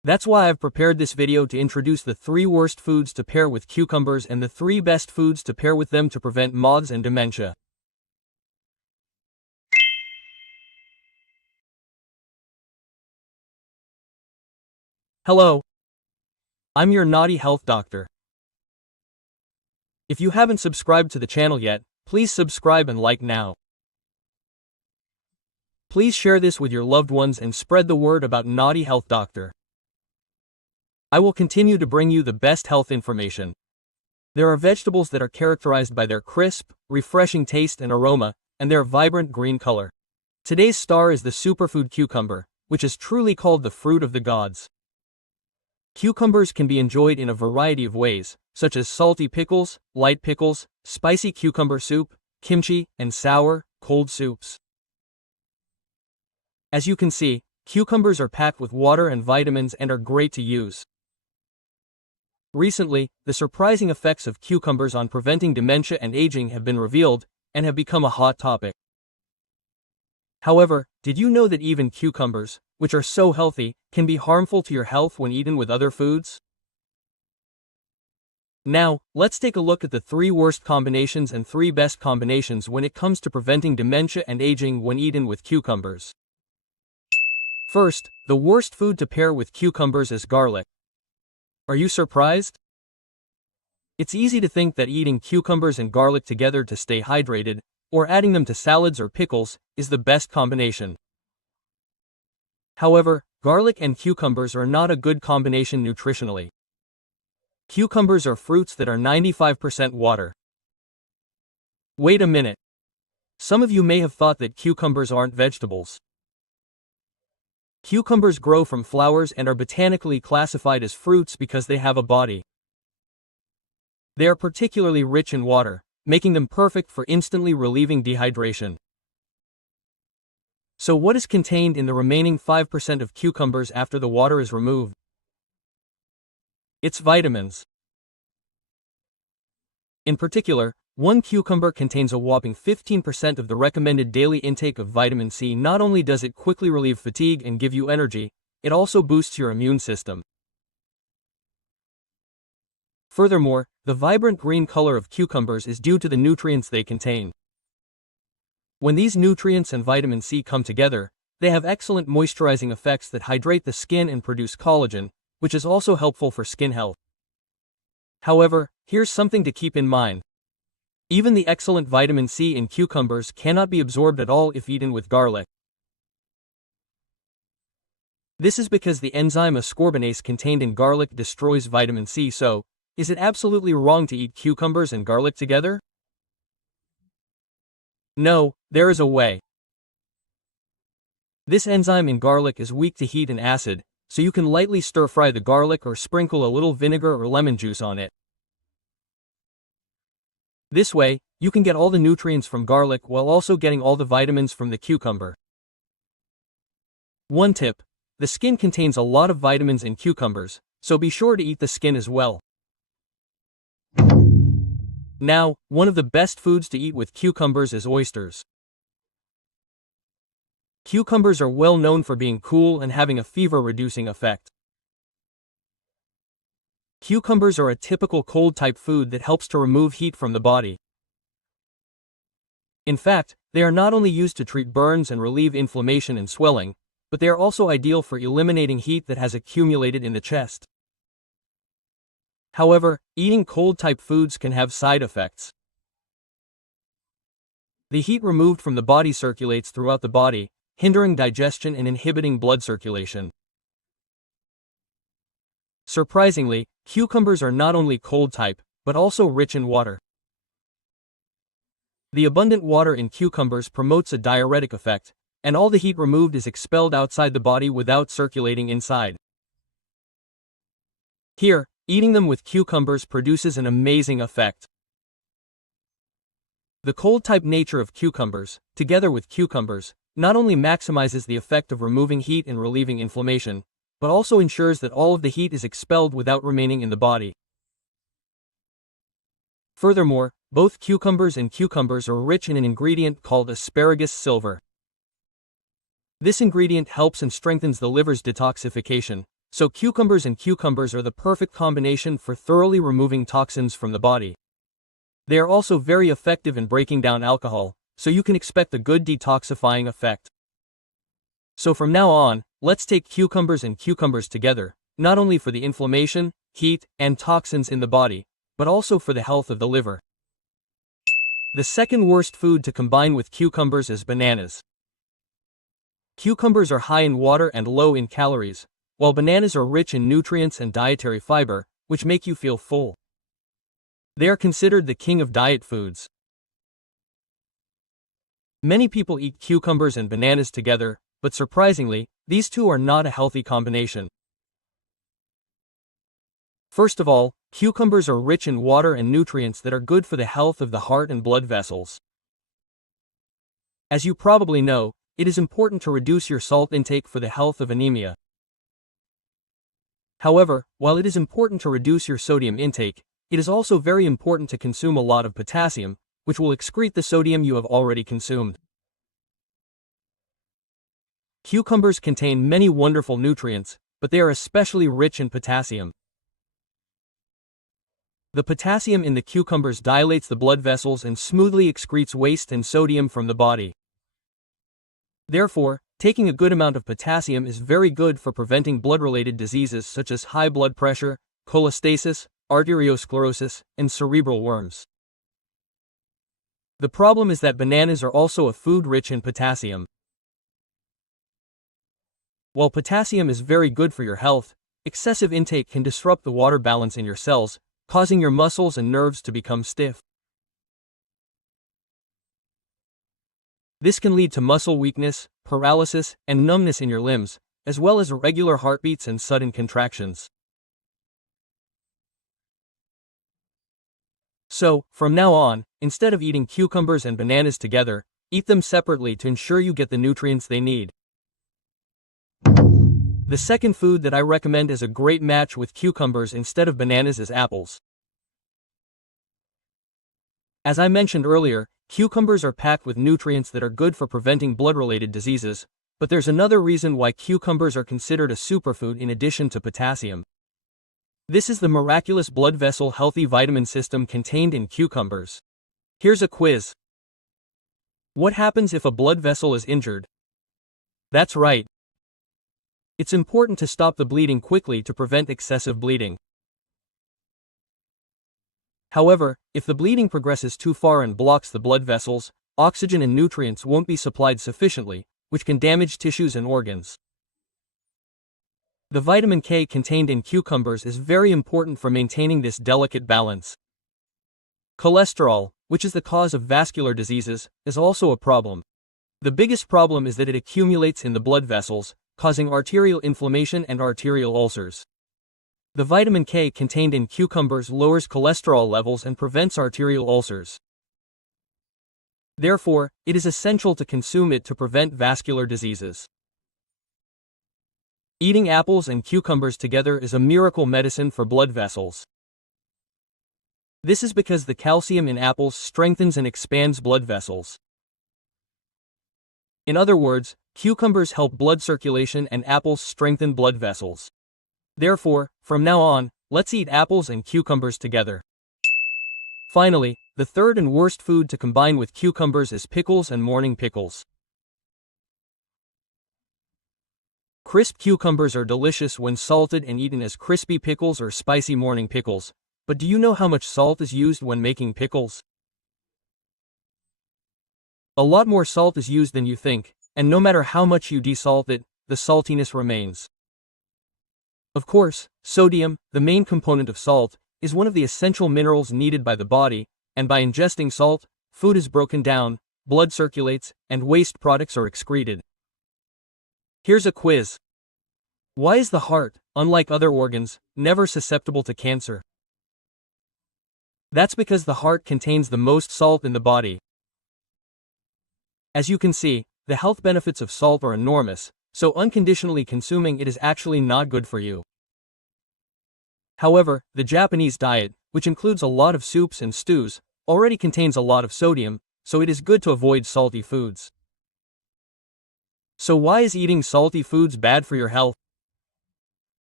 That's why I've prepared this video to introduce the 3 worst foods to pair with cucumbers and the 3 best foods to pair with them to prevent moths and dementia. Hello. I'm your naughty health doctor. If you haven't subscribed to the channel yet, please subscribe and like now. Please share this with your loved ones and spread the word about Naughty Health Doctor. I will continue to bring you the best health information. There are vegetables that are characterized by their crisp, refreshing taste and aroma, and their vibrant green color. Today's star is the superfood cucumber, which is truly called the fruit of the gods. Cucumbers can be enjoyed in a variety of ways, such as salty pickles, light pickles, spicy cucumber soup, kimchi, and sour, cold soups. As you can see, cucumbers are packed with water and vitamins and are great to use. Recently, the surprising effects of cucumbers on preventing dementia and aging have been revealed, and have become a hot topic. However, did you know that even cucumbers, which are so healthy, can be harmful to your health when eaten with other foods? Now, let's take a look at the 3 worst combinations and 3 best combinations when it comes to preventing dementia and aging when eaten with cucumbers. First, the worst food to pair with cucumbers is garlic. Are you surprised? It's easy to think that eating cucumbers and garlic together to stay hydrated, or adding them to salads or pickles, is the best combination. However, garlic and cucumbers are not a good combination nutritionally. Cucumbers are fruits that are 95% water. Wait a minute. Some of you may have thought that cucumbers aren't vegetables. Cucumbers grow from flowers and are botanically classified as fruits because they have a body. They are particularly rich in water, making them perfect for instantly relieving dehydration. So what is contained in the remaining 5% of cucumbers after the water is removed? It's vitamins. In particular, 1 cucumber contains a whopping 15% of the recommended daily intake of vitamin C. Not only does it quickly relieve fatigue and give you energy, it also boosts your immune system. Furthermore, the vibrant green color of cucumbers is due to the nutrients they contain. When these nutrients and vitamin C come together, they have excellent moisturizing effects that hydrate the skin and produce collagen, which is also helpful for skin health. However, here's something to keep in mind. Even the excellent vitamin C in cucumbers cannot be absorbed at all if eaten with garlic. This is because the enzyme ascorbinase contained in garlic destroys vitamin C. So, is it absolutely wrong to eat cucumbers and garlic together? No, there is a way. This enzyme in garlic is weak to heat and acid, so you can lightly stir-fry the garlic or sprinkle a little vinegar or lemon juice on it. This way, you can get all the nutrients from garlic while also getting all the vitamins from the cucumber. One tip: the skin contains a lot of vitamins in cucumbers, so be sure to eat the skin as well. Now, one of the best foods to eat with cucumbers is oysters. Cucumbers are well known for being cool and having a fever-reducing effect. Cucumbers are a typical cold-type food that helps to remove heat from the body. In fact, they are not only used to treat burns and relieve inflammation and swelling, but they are also ideal for eliminating heat that has accumulated in the chest. However, eating cold-type foods can have side effects. The heat removed from the body circulates throughout the body, hindering digestion and inhibiting blood circulation. Surprisingly, cucumbers are not only cold-type, but also rich in water. The abundant water in cucumbers promotes a diuretic effect, and all the heat removed is expelled outside the body without circulating inside. Here, eating them with cucumbers produces an amazing effect. The cold-type nature of cucumbers, together with cucumbers, not only maximizes the effect of removing heat and relieving inflammation, but also ensures that all of the heat is expelled without remaining in the body. Furthermore, both cucumbers and cucumbers are rich in an ingredient called asparagus silver. This ingredient helps and strengthens the liver's detoxification, So cucumbers are the perfect combination for thoroughly removing toxins from the body. They are also very effective in breaking down alcohol, so you can expect a good detoxifying effect. So from now on, let's take cucumbers together, not only for the inflammation, heat, and toxins in the body, but also for the health of the liver. The second worst food to combine with cucumbers is bananas. Cucumbers are high in water and low in calories, while bananas are rich in nutrients and dietary fiber, which make you feel full. They are considered the king of diet foods. Many people eat cucumbers and bananas together, but surprisingly, these two are not a healthy combination. First of all, cucumbers are rich in water and nutrients that are good for the health of the heart and blood vessels. As you probably know, it is important to reduce your salt intake for the health of anemia. However, while it is important to reduce your sodium intake, it is also very important to consume a lot of potassium, which will excrete the sodium you have already consumed. Cucumbers contain many wonderful nutrients, but they are especially rich in potassium. The potassium in the cucumbers dilates the blood vessels and smoothly excretes waste and sodium from the body. Therefore, taking a good amount of potassium is very good for preventing blood-related diseases such as high blood pressure, cholestasis, arteriosclerosis, and cerebral worms. The problem is that bananas are also a food rich in potassium. While potassium is very good for your health, excessive intake can disrupt the water balance in your cells, causing your muscles and nerves to become stiff. This can lead to muscle weakness, paralysis, and numbness in your limbs, as well as irregular heartbeats and sudden contractions. So, from now on, instead of eating cucumbers and bananas together, eat them separately to ensure you get the nutrients they need. The second food that I recommend as a great match with cucumbers instead of bananas is apples. As I mentioned earlier, cucumbers are packed with nutrients that are good for preventing blood-related diseases, but there's another reason why cucumbers are considered a superfood in addition to potassium. This is the miraculous blood vessel healthy vitamin system contained in cucumbers. Here's a quiz. What happens if a blood vessel is injured? That's right. It's important to stop the bleeding quickly to prevent excessive bleeding. However, if the bleeding progresses too far and blocks the blood vessels, oxygen and nutrients won't be supplied sufficiently, which can damage tissues and organs. The vitamin K contained in cucumbers is very important for maintaining this delicate balance. Cholesterol, which is the cause of vascular diseases, is also a problem. The biggest problem is that it accumulates in the blood vessels, causing arterial inflammation and arterial ulcers. The vitamin K contained in cucumbers lowers cholesterol levels and prevents arterial ulcers. Therefore, it is essential to consume it to prevent vascular diseases. Eating apples and cucumbers together is a miracle medicine for blood vessels. This is because the calcium in apples strengthens and expands blood vessels. In other words, cucumbers help blood circulation and apples strengthen blood vessels. Therefore, from now on, let's eat apples and cucumbers together. Finally, the third and worst food to combine with cucumbers is pickles and morning pickles. Crisp cucumbers are delicious when salted and eaten as crispy pickles or spicy morning pickles, but do you know how much salt is used when making pickles? A lot more salt is used than you think, and no matter how much you desalt it, the saltiness remains. Of course, sodium, the main component of salt, is one of the essential minerals needed by the body, and by ingesting salt, food is broken down, blood circulates, and waste products are excreted. Here's a quiz. Why is the heart, unlike other organs, never susceptible to cancer? That's because the heart contains the most salt in the body. As you can see, the health benefits of salt are enormous, so unconditionally consuming it is actually not good for you. However, the Japanese diet, which includes a lot of soups and stews, already contains a lot of sodium, so it is good to avoid salty foods. So why is eating salty foods bad for your health?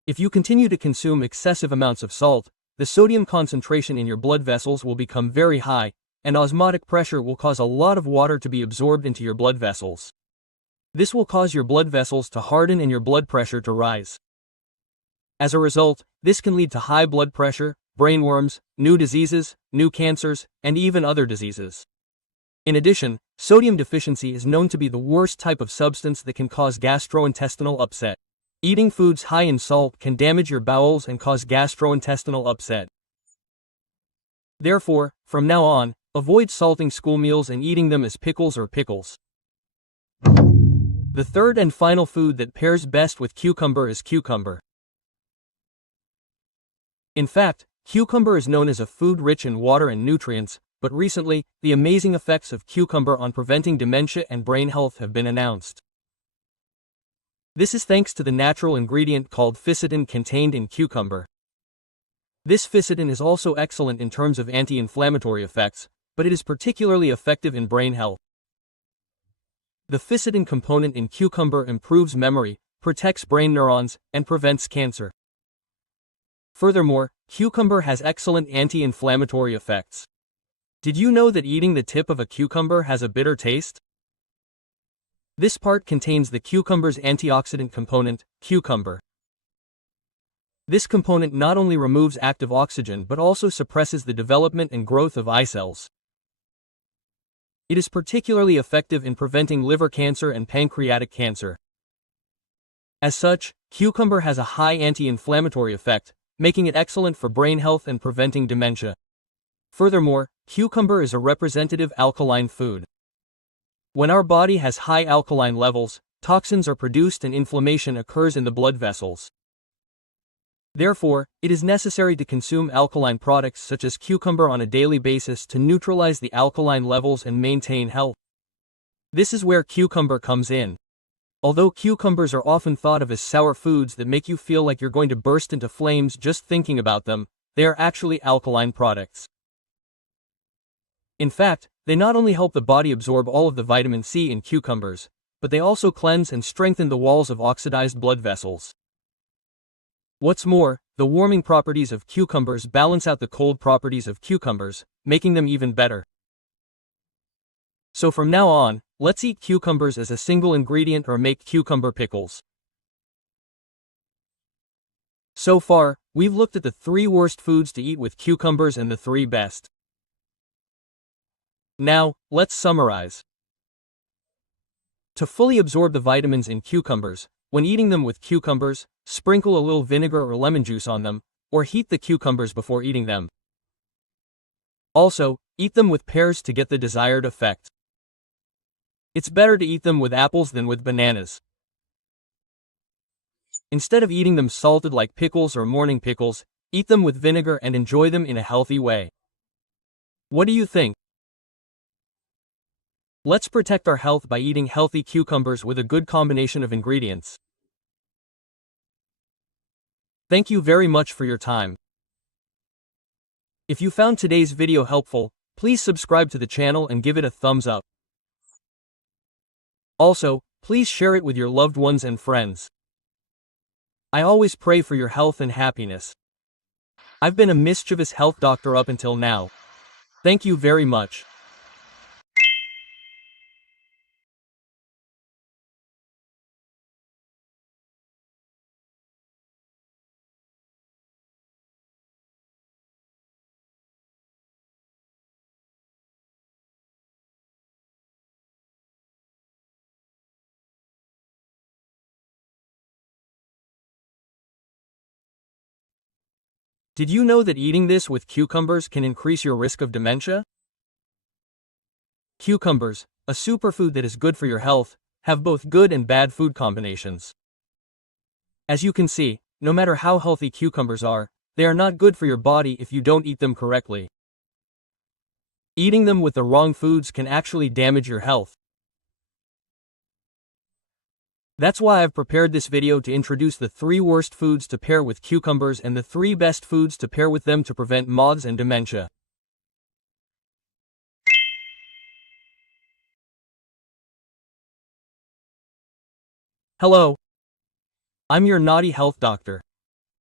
If you continue to consume excessive amounts of salt, the sodium concentration in your blood vessels will become very high, and osmotic pressure will cause a lot of water to be absorbed into your blood vessels. This will cause your blood vessels to harden and your blood pressure to rise. As a result, this can lead to high blood pressure, brain worms, new diseases, new cancers, and even other diseases. In addition, sodium deficiency is known to be the worst type of substance that can cause gastrointestinal upset. Eating foods high in salt can damage your bowels and cause gastrointestinal upset. Therefore, from now on, avoid salting school meals and eating them as pickles or pickles. The third and final food that pairs best with cucumber is cucumber. In fact, cucumber is known as a food rich in water and nutrients, but recently, the amazing effects of cucumber on preventing dementia and brain health have been announced. This is thanks to the natural ingredient called ficitin contained in cucumber. This ficitin is also excellent in terms of anti-inflammatory effects, but it is particularly effective in brain health. The ficitin component in cucumber improves memory, protects brain neurons, and prevents cancer. Furthermore, cucumber has excellent anti-inflammatory effects. Did you know that eating the tip of a cucumber has a bitter taste? This part contains the cucumber's antioxidant component, cucumber. This component not only removes active oxygen but also suppresses the development and growth of eye cells. It is particularly effective in preventing liver cancer and pancreatic cancer. As such, cucumber has a high anti-inflammatory effect, making it excellent for brain health and preventing dementia. Furthermore, cucumber is a representative alkaline food. When our body has high alkaline levels, toxins are produced and inflammation occurs in the blood vessels. Therefore, it is necessary to consume alkaline products such as cucumber on a daily basis to neutralize the alkaline levels and maintain health. This is where cucumber comes in. Although cucumbers are often thought of as sour foods that make you feel like you're going to burst into flames just thinking about them, they are actually alkaline products. In fact, they not only help the body absorb all of the vitamin C in cucumbers, but they also cleanse and strengthen the walls of oxidized blood vessels. What's more, the warming properties of cucumbers balance out the cold properties of cucumbers, making them even better. So from now on, let's eat cucumbers as a single ingredient or make cucumber pickles. So far, we've looked at the 3 worst foods to eat with cucumbers and the 3 best. Now, let's summarize. To fully absorb the vitamins in cucumbers, when eating them with cucumbers, sprinkle a little vinegar or lemon juice on them, or heat the cucumbers before eating them. Also, eat them with pears to get the desired effect. It's better to eat them with apples than with bananas. Instead of eating them salted like pickles or morning pickles, eat them with vinegar and enjoy them in a healthy way. What do you think? Let's protect our health by eating healthy cucumbers with a good combination of ingredients. Thank you very much for your time. If you found today's video helpful, please subscribe to the channel and give it a thumbs up. Also, please share it with your loved ones and friends. I always pray for your health and happiness. I've been a mischievous health doctor up until now. Thank you very much. Did you know that eating this with cucumbers can increase your risk of dementia? Cucumbers, a superfood that is good for your health, have both good and bad food combinations. As you can see, no matter how healthy cucumbers are, they are not good for your body if you don't eat them correctly. Eating them with the wrong foods can actually damage your health. That's why I've prepared this video to introduce the 3 worst foods to pair with cucumbers and the 3 best foods to pair with them to prevent MODS and dementia. Hello. I'm your naughty health doctor.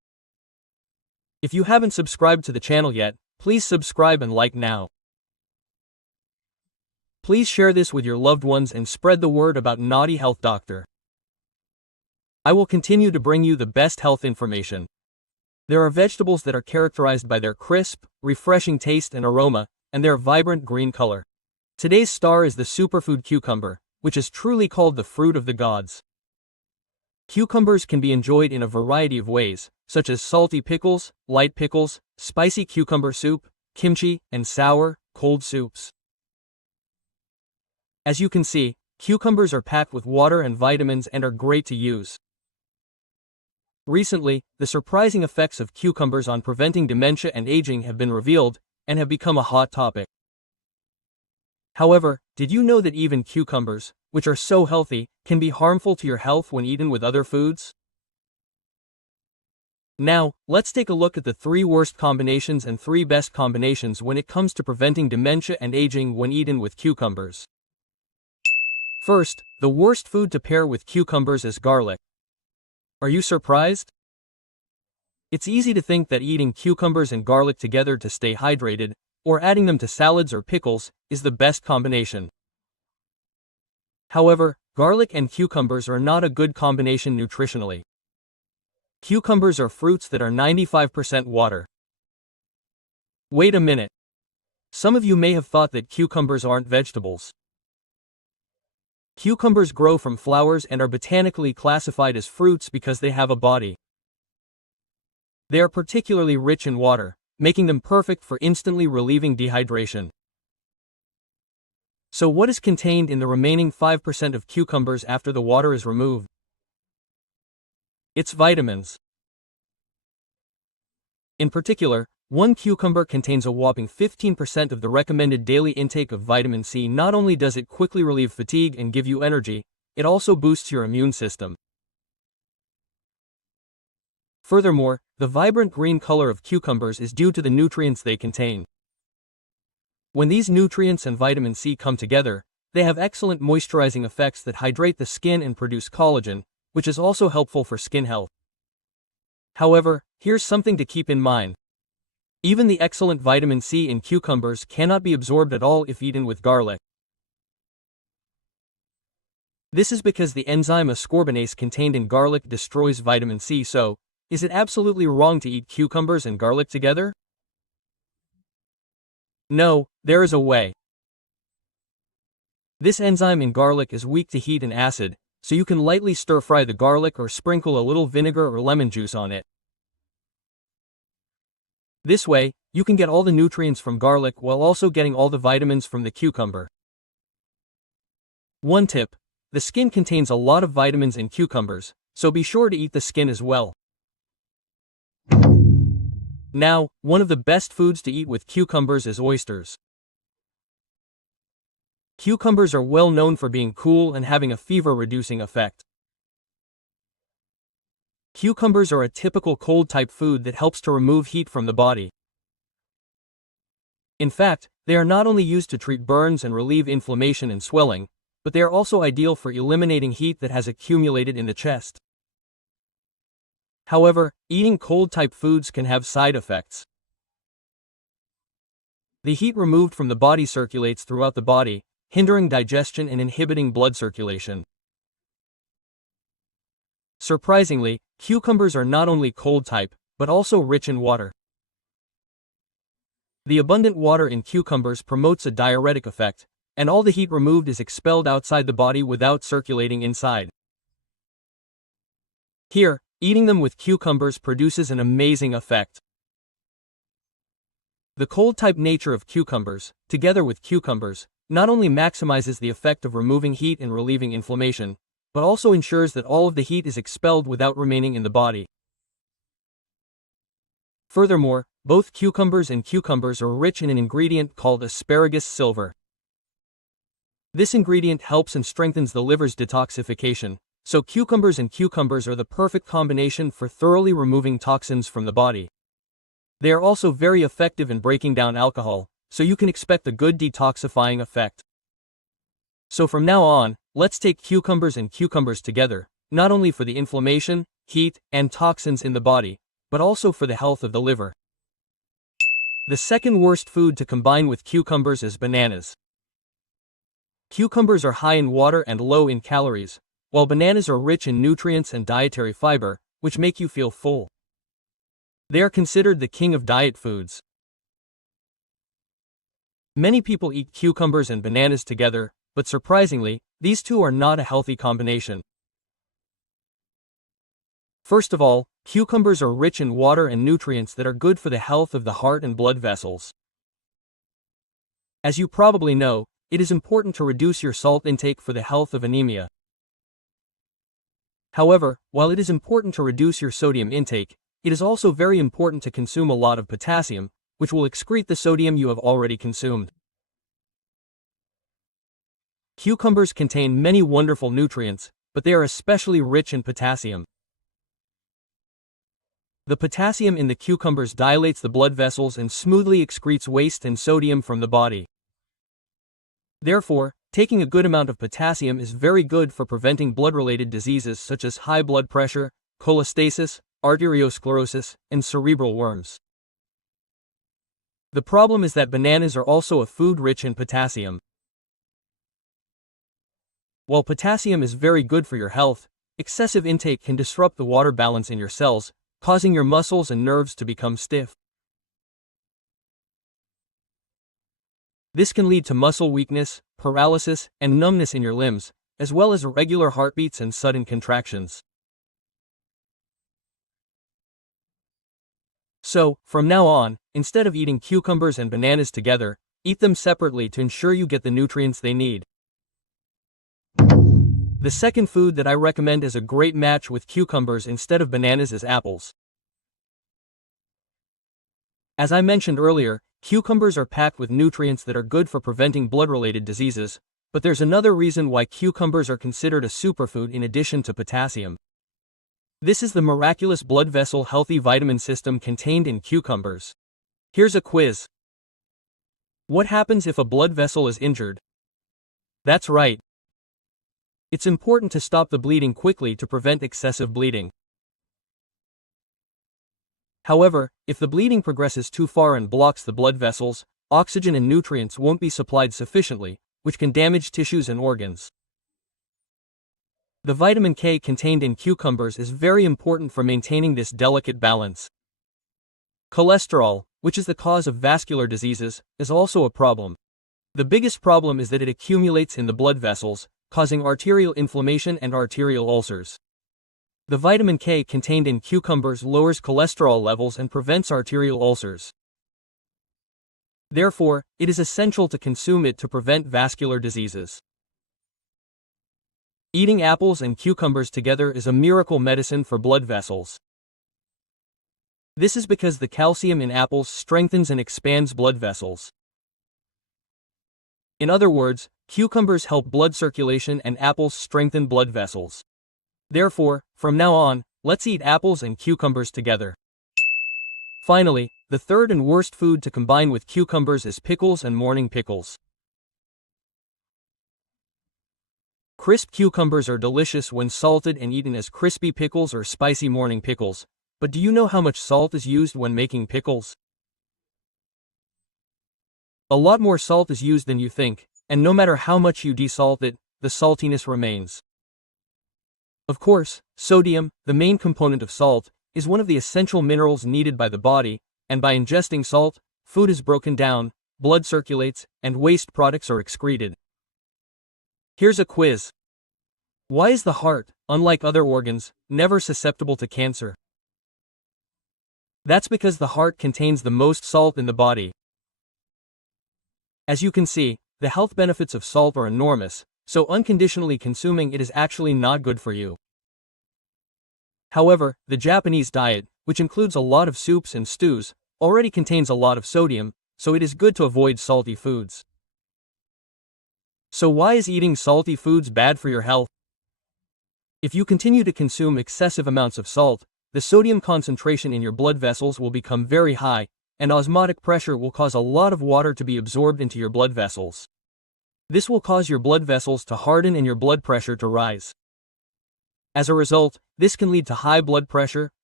If you haven't subscribed to the channel yet, please subscribe and like now. Please share this with your loved ones and spread the word about Naughty Health Doctor. I will continue to bring you the best health information. There are vegetables that are characterized by their crisp, refreshing taste and aroma, and their vibrant green color. Today's star is the superfood cucumber, which is truly called the fruit of the gods. Cucumbers can be enjoyed in a variety of ways, such as salty pickles, light pickles, spicy cucumber soup, kimchi, and sour, cold soups. As you can see, cucumbers are packed with water and vitamins and are great to use. Recently, the surprising effects of cucumbers on preventing dementia and aging have been revealed, and have become a hot topic. However, did you know that even cucumbers, which are so healthy, can be harmful to your health when eaten with other foods? Now, let's take a look at the 3 worst combinations and 3 best combinations when it comes to preventing dementia and aging when eaten with cucumbers. First, the worst food to pair with cucumbers is garlic. Are you surprised? It's easy to think that eating cucumbers and garlic together to stay hydrated, or adding them to salads or pickles, is the best combination. However, garlic and cucumbers are not a good combination nutritionally. Cucumbers are fruits that are 95% water. Wait a minute. Some of you may have thought that cucumbers aren't vegetables. Cucumbers grow from flowers and are botanically classified as fruits because they have a body. They are particularly rich in water, making them perfect for instantly relieving dehydration. So what is contained in the remaining 5% of cucumbers after the water is removed? It's vitamins. In particular, 1 cucumber contains a whopping 15% of the recommended daily intake of vitamin C. Not only does it quickly relieve fatigue and give you energy, it also boosts your immune system. Furthermore, the vibrant green color of cucumbers is due to the nutrients they contain. When these nutrients and vitamin C come together, they have excellent moisturizing effects that hydrate the skin and produce collagen, which is also helpful for skin health. However, here's something to keep in mind. Even the excellent vitamin C in cucumbers cannot be absorbed at all if eaten with garlic. This is because the enzyme ascorbinase contained in garlic destroys vitamin C. So, is it absolutely wrong to eat cucumbers and garlic together? No, there is a way. This enzyme in garlic is weak to heat and acid, so you can lightly stir-fry the garlic or sprinkle a little vinegar or lemon juice on it. This way, you can get all the nutrients from garlic while also getting all the vitamins from the cucumber. One tip: the skin contains a lot of vitamins in cucumbers, so be sure to eat the skin as well. Now, one of the best foods to eat with cucumbers is oysters. Cucumbers are well known for being cool and having a fever-reducing effect. Cucumbers are a typical cold-type food that helps to remove heat from the body. In fact, they are not only used to treat burns and relieve inflammation and swelling, but they are also ideal for eliminating heat that has accumulated in the chest. However, eating cold-type foods can have side effects. The heat removed from the body circulates throughout the body, hindering digestion and inhibiting blood circulation. Surprisingly, cucumbers are not only cold-type, but also rich in water. The abundant water in cucumbers promotes a diuretic effect, and all the heat removed is expelled outside the body without circulating inside. Here, eating them with cucumbers produces an amazing effect. The cold-type nature of cucumbers, together with cucumbers, not only maximizes the effect of removing heat and relieving inflammation, but also ensures that all of the heat is expelled without remaining in the body. Furthermore, both cucumbers and cucumbers are rich in an ingredient called asparagus silver. This ingredient helps and strengthens the liver's detoxification, so cucumbers and cucumbers are the perfect combination for thoroughly removing toxins from the body. They are also very effective in breaking down alcohol, so you can expect a good detoxifying effect. So from now on, let's take cucumbers and cucumbers together, not only for the inflammation, heat, and toxins in the body, but also for the health of the liver. The second worst food to combine with cucumbers is bananas. Cucumbers are high in water and low in calories, while bananas are rich in nutrients and dietary fiber, which make you feel full. They are considered the king of diet foods. Many people eat cucumbers and bananas together, but surprisingly, these two are not a healthy combination. First of all, cucumbers are rich in water and nutrients that are good for the health of the heart and blood vessels. As you probably know, it is important to reduce your salt intake for the health of anemia. However, while it is important to reduce your sodium intake, it is also very important to consume a lot of potassium, which will excrete the sodium you have already consumed. Cucumbers contain many wonderful nutrients, but they are especially rich in potassium. The potassium in the cucumbers dilates the blood vessels and smoothly excretes waste and sodium from the body. Therefore, taking a good amount of potassium is very good for preventing blood-related diseases such as high blood pressure, cholestasis, arteriosclerosis, and cerebral worms. The problem is that bananas are also a food rich in potassium. While potassium is very good for your health, excessive intake can disrupt the water balance in your cells, causing your muscles and nerves to become stiff. This can lead to muscle weakness, paralysis, and numbness in your limbs, as well as irregular heartbeats and sudden contractions. So, from now on, instead of eating cucumbers and bananas together, eat them separately to ensure you get the nutrients they need. The second food that I recommend as a great match with cucumbers instead of bananas is apples. As I mentioned earlier, cucumbers are packed with nutrients that are good for preventing blood-related diseases, but there's another reason why cucumbers are considered a superfood in addition to potassium. This is the miraculous blood vessel healthy vitamin system contained in cucumbers. Here's a quiz. What happens if a blood vessel is injured? That's right. It's important to stop the bleeding quickly to prevent excessive bleeding. However, if the bleeding progresses too far and blocks the blood vessels, oxygen and nutrients won't be supplied sufficiently, which can damage tissues and organs. The vitamin K contained in cucumbers is very important for maintaining this delicate balance. Cholesterol, which is the cause of vascular diseases, is also a problem. The biggest problem is that it accumulates in the blood vessels, causing arterial inflammation and arterial ulcers. The vitamin K contained in cucumbers lowers cholesterol levels and prevents arterial ulcers. Therefore, it is essential to consume it to prevent vascular diseases. Eating apples and cucumbers together is a miracle medicine for blood vessels. This is because the calcium in apples strengthens and expands blood vessels. In other words, cucumbers help blood circulation and apples strengthen blood vessels. Therefore, from now on, let's eat apples and cucumbers together. Finally, the third and worst food to combine with cucumbers is pickles and morning pickles. Crisp cucumbers are delicious when salted and eaten as crispy pickles or spicy morning pickles, but do you know how much salt is used when making pickles? A lot more salt is used than you think, and no matter how much you desalt it, the saltiness remains. Of course, sodium, the main component of salt, is one of the essential minerals needed by the body, and by ingesting salt, food is broken down, blood circulates, and waste products are excreted. Here's a quiz. Why is the heart, unlike other organs, never susceptible to cancer? That's because the heart contains the most salt in the body. As you can see, the health benefits of salt are enormous, so unconditionally consuming it is actually not good for you. However, the Japanese diet, which includes a lot of soups and stews, already contains a lot of sodium, so it is good to avoid salty foods. So why is eating salty foods bad for your health? If you continue to consume excessive amounts of salt, the sodium concentration in your blood vessels will become very high, and osmotic pressure will cause a lot of water to be absorbed into your blood vessels. This will cause your blood vessels to harden and your blood pressure to rise. As a result, this can lead to high blood pressure,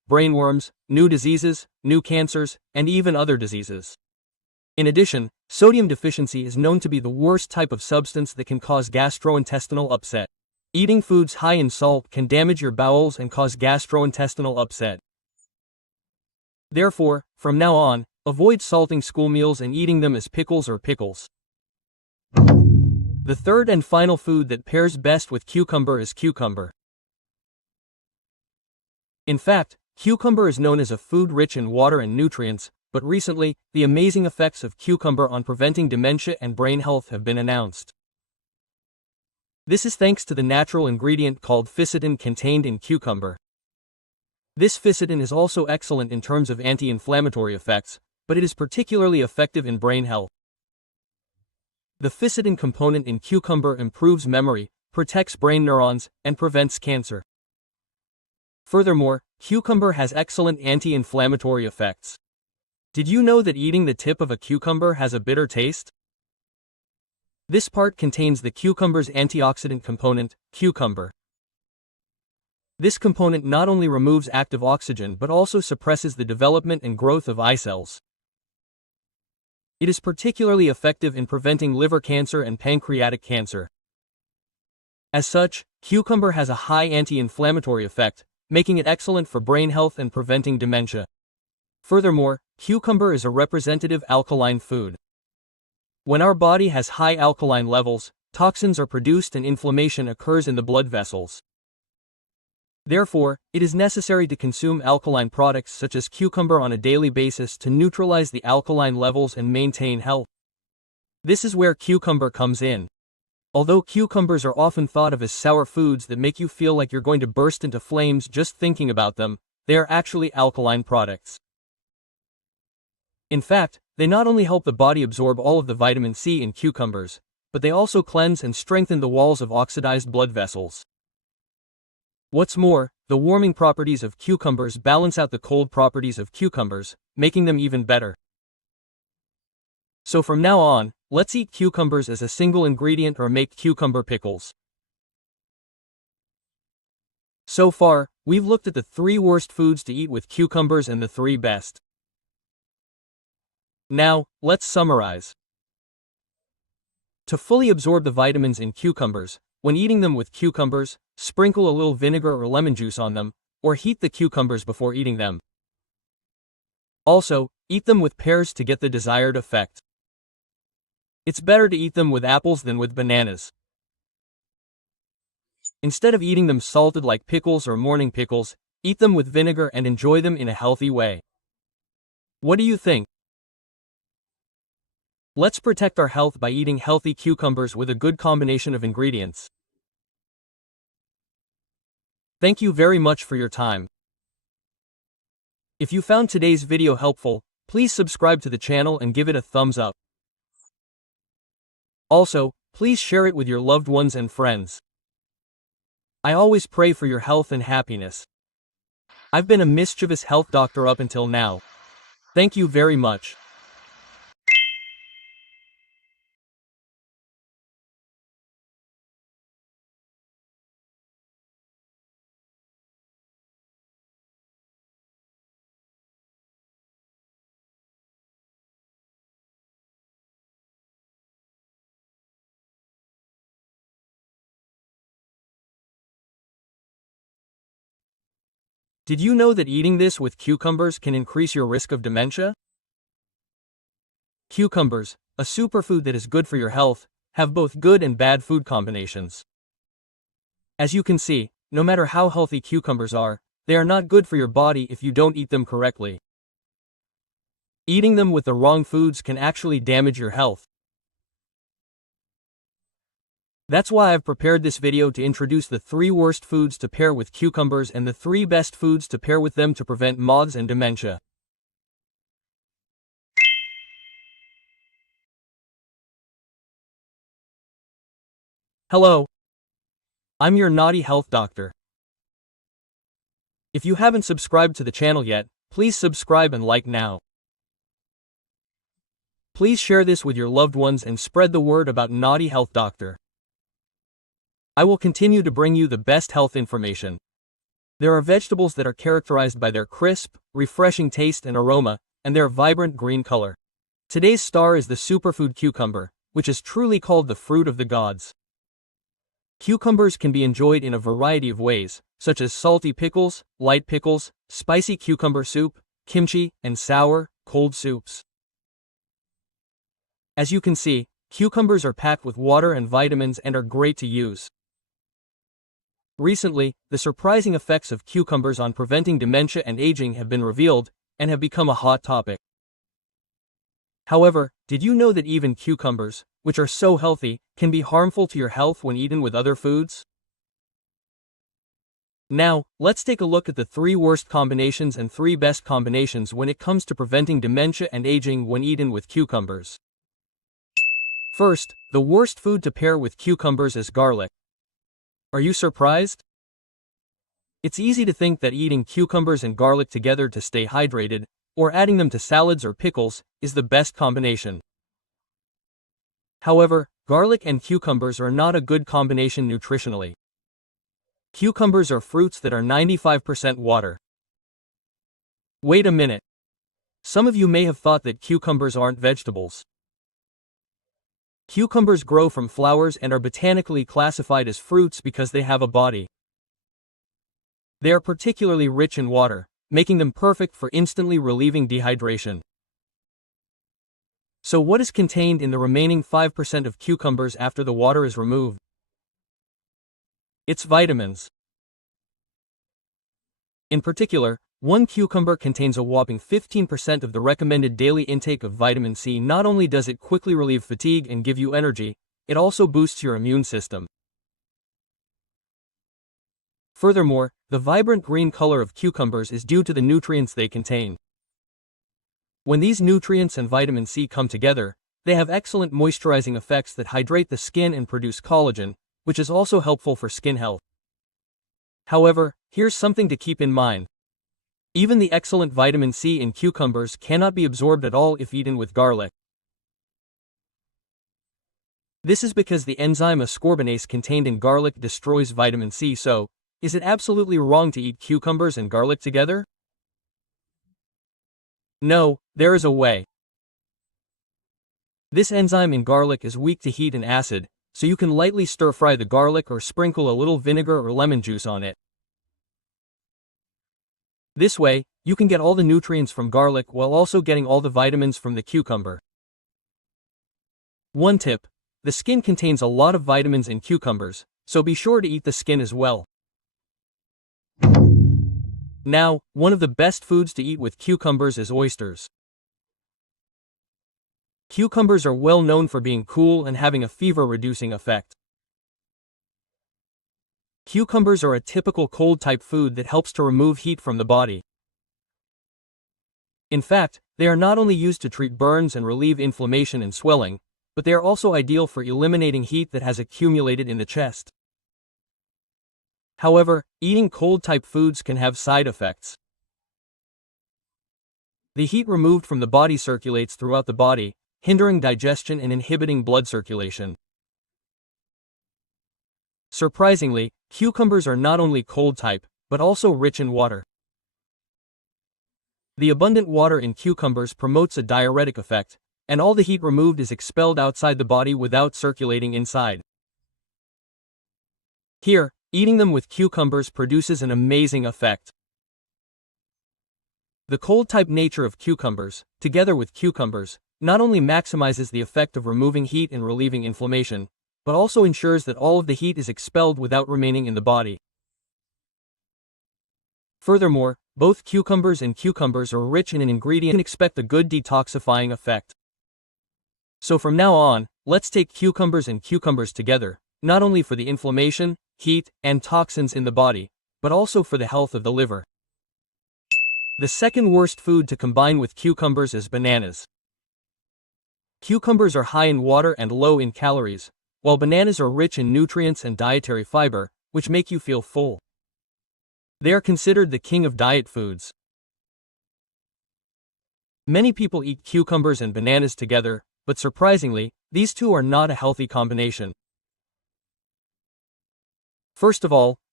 brain worms, new diseases, new cancers, and even other diseases. In addition, sodium deficiency is known to be the worst type of substance that can cause gastrointestinal upset. Eating foods high in salt can damage your bowels and cause gastrointestinal upset. Therefore, from now on, avoid salting school meals and eating them as pickles or pickles. The third and final food that pairs best with cucumber is cucumber. In fact, cucumber is known as a food rich in water and nutrients, but recently, the amazing effects of cucumber on preventing dementia and brain health have been announced. This is thanks to the natural ingredient called ficitin contained in cucumber. This ficitin is also excellent in terms of anti-inflammatory effects, but it is particularly effective in brain health. The ficitin component in cucumber improves memory, protects brain neurons, and prevents cancer. Furthermore, cucumber has excellent anti-inflammatory effects. Did you know that eating the tip of a cucumber has a bitter taste? This part contains the cucumber's antioxidant component, cucumber. This component not only removes active oxygen but also suppresses the development and growth of eye cells. It is particularly effective in preventing liver cancer and pancreatic cancer. As such, cucumber has a high anti-inflammatory effect, making it excellent for brain health and preventing dementia. Furthermore, cucumber is a representative alkaline food. When our body has high alkaline levels, toxins are produced and inflammation occurs in the blood vessels. Therefore, it is necessary to consume alkaline products such as cucumber on a daily basis to neutralize the alkaline levels and maintain health. This is where cucumber comes in. Although cucumbers are often thought of as sour foods that make you feel like you're going to burst into flames just thinking about them, they are actually alkaline products. In fact, they not only help the body absorb all of the vitamin C in cucumbers, but they also cleanse and strengthen the walls of oxidized blood vessels. What's more, the warming properties of cucumbers balance out the cold properties of cucumbers, making them even better. So from now on, let's eat cucumbers as a single ingredient or make cucumber pickles. So far, we've looked at the 3 worst foods to eat with cucumbers and the 3 best. Now, let's summarize. To fully absorb the vitamins in cucumbers, when eating them with cucumbers, sprinkle a little vinegar or lemon juice on them, or heat the cucumbers before eating them. Also, eat them with pears to get the desired effect. It's better to eat them with apples than with bananas. Instead of eating them salted like pickles or morning pickles, eat them with vinegar and enjoy them in a healthy way. What do you think? Let's protect our health by eating healthy cucumbers with a good combination of ingredients. Thank you very much for your time. If you found today's video helpful, please subscribe to the channel and give it a thumbs up. Also, please share it with your loved ones and friends. I always pray for your health and happiness. I've been a mischievous health doctor up until now. Thank you very much. Did you know that eating this with cucumbers can increase your risk of dementia? Cucumbers, a superfood that is good for your health, have both good and bad food combinations. As you can see, no matter how healthy cucumbers are, they are not good for your body if you don't eat them correctly. Eating them with the wrong foods can actually damage your health. That's why I've prepared this video to introduce the 3 worst foods to pair with cucumbers and the 3 best foods to pair with them to prevent MODS and dementia. Hello. I'm your naughty health doctor. If you haven't subscribed to the channel yet, please subscribe and like now. Please share this with your loved ones and spread the word about Naughty Health Doctor. I will continue to bring you the best health information. There are vegetables that are characterized by their crisp, refreshing taste and aroma, and their vibrant green color. Today's star is the superfood cucumber, which is truly called the fruit of the gods. Cucumbers can be enjoyed in a variety of ways, such as salty pickles, light pickles, spicy cucumber soup, kimchi, and sour, cold soups. As you can see, cucumbers are packed with water and vitamins and are great to use. Recently, the surprising effects of cucumbers on preventing dementia and aging have been revealed, and have become a hot topic. However, did you know that even cucumbers, which are so healthy, can be harmful to your health when eaten with other foods? Now, let's take a look at the 3 worst combinations and 3 best combinations when it comes to preventing dementia and aging when eaten with cucumbers. First, the worst food to pair with cucumbers is garlic. Are you surprised? It's easy to think that eating cucumbers and garlic together to stay hydrated, or adding them to salads or pickles, is the best combination. However, garlic and cucumbers are not a good combination nutritionally. Cucumbers are fruits that are 95% water. Wait a minute. Some of you may have thought that cucumbers aren't vegetables. Cucumbers grow from flowers and are botanically classified as fruits because they have a body. They are particularly rich in water, making them perfect for instantly relieving dehydration. So what is contained in the remaining 5% of cucumbers after the water is removed? It's vitamins. In particular, one cucumber contains a whopping 15% of the recommended daily intake of vitamin C. Not only does it quickly relieve fatigue and give you energy, it also boosts your immune system. Furthermore, the vibrant green color of cucumbers is due to the nutrients they contain. When these nutrients and vitamin C come together, they have excellent moisturizing effects that hydrate the skin and produce collagen, which is also helpful for skin health. However, here's something to keep in mind. Even the excellent vitamin C in cucumbers cannot be absorbed at all if eaten with garlic. This is because the enzyme ascorbinase contained in garlic destroys vitamin C. So, is it absolutely wrong to eat cucumbers and garlic together? No, there is a way. This enzyme in garlic is weak to heat and acid, so you can lightly stir-fry the garlic or sprinkle a little vinegar or lemon juice on it. This way, you can get all the nutrients from garlic while also getting all the vitamins from the cucumber. One tip: the skin contains a lot of vitamins in cucumbers, so be sure to eat the skin as well. Now, one of the best foods to eat with cucumbers is oysters. Cucumbers are well known for being cool and having a fever-reducing effect. Cucumbers are a typical cold-type food that helps to remove heat from the body. In fact, they are not only used to treat burns and relieve inflammation and swelling, but they are also ideal for eliminating heat that has accumulated in the chest. However, eating cold-type foods can have side effects. The heat removed from the body circulates throughout the body, hindering digestion and inhibiting blood circulation. Surprisingly, cucumbers are not only cold-type, but also rich in water. The abundant water in cucumbers promotes a diuretic effect, and all the heat removed is expelled outside the body without circulating inside. Here, eating them with cucumbers produces an amazing effect. The cold-type nature of cucumbers, together with cucumbers, not only maximizes the effect of removing heat and relieving inflammation, but also ensures that all of the heat is expelled without remaining in the body. Furthermore, both cucumbers and cucumbers are rich in an ingredient that can expect a good detoxifying effect. So from now on, let's take cucumbers and cucumbers together, not only for the inflammation, heat, and toxins in the body, but also for the health of the liver. The second worst food to combine with cucumbers is bananas. Cucumbers are high in water and low in calories, while bananas are rich in nutrients and dietary fiber, which make you feel full. They are considered the king of diet foods. Many people eat cucumbers and bananas together, but surprisingly, these two are not a healthy combination. First of all,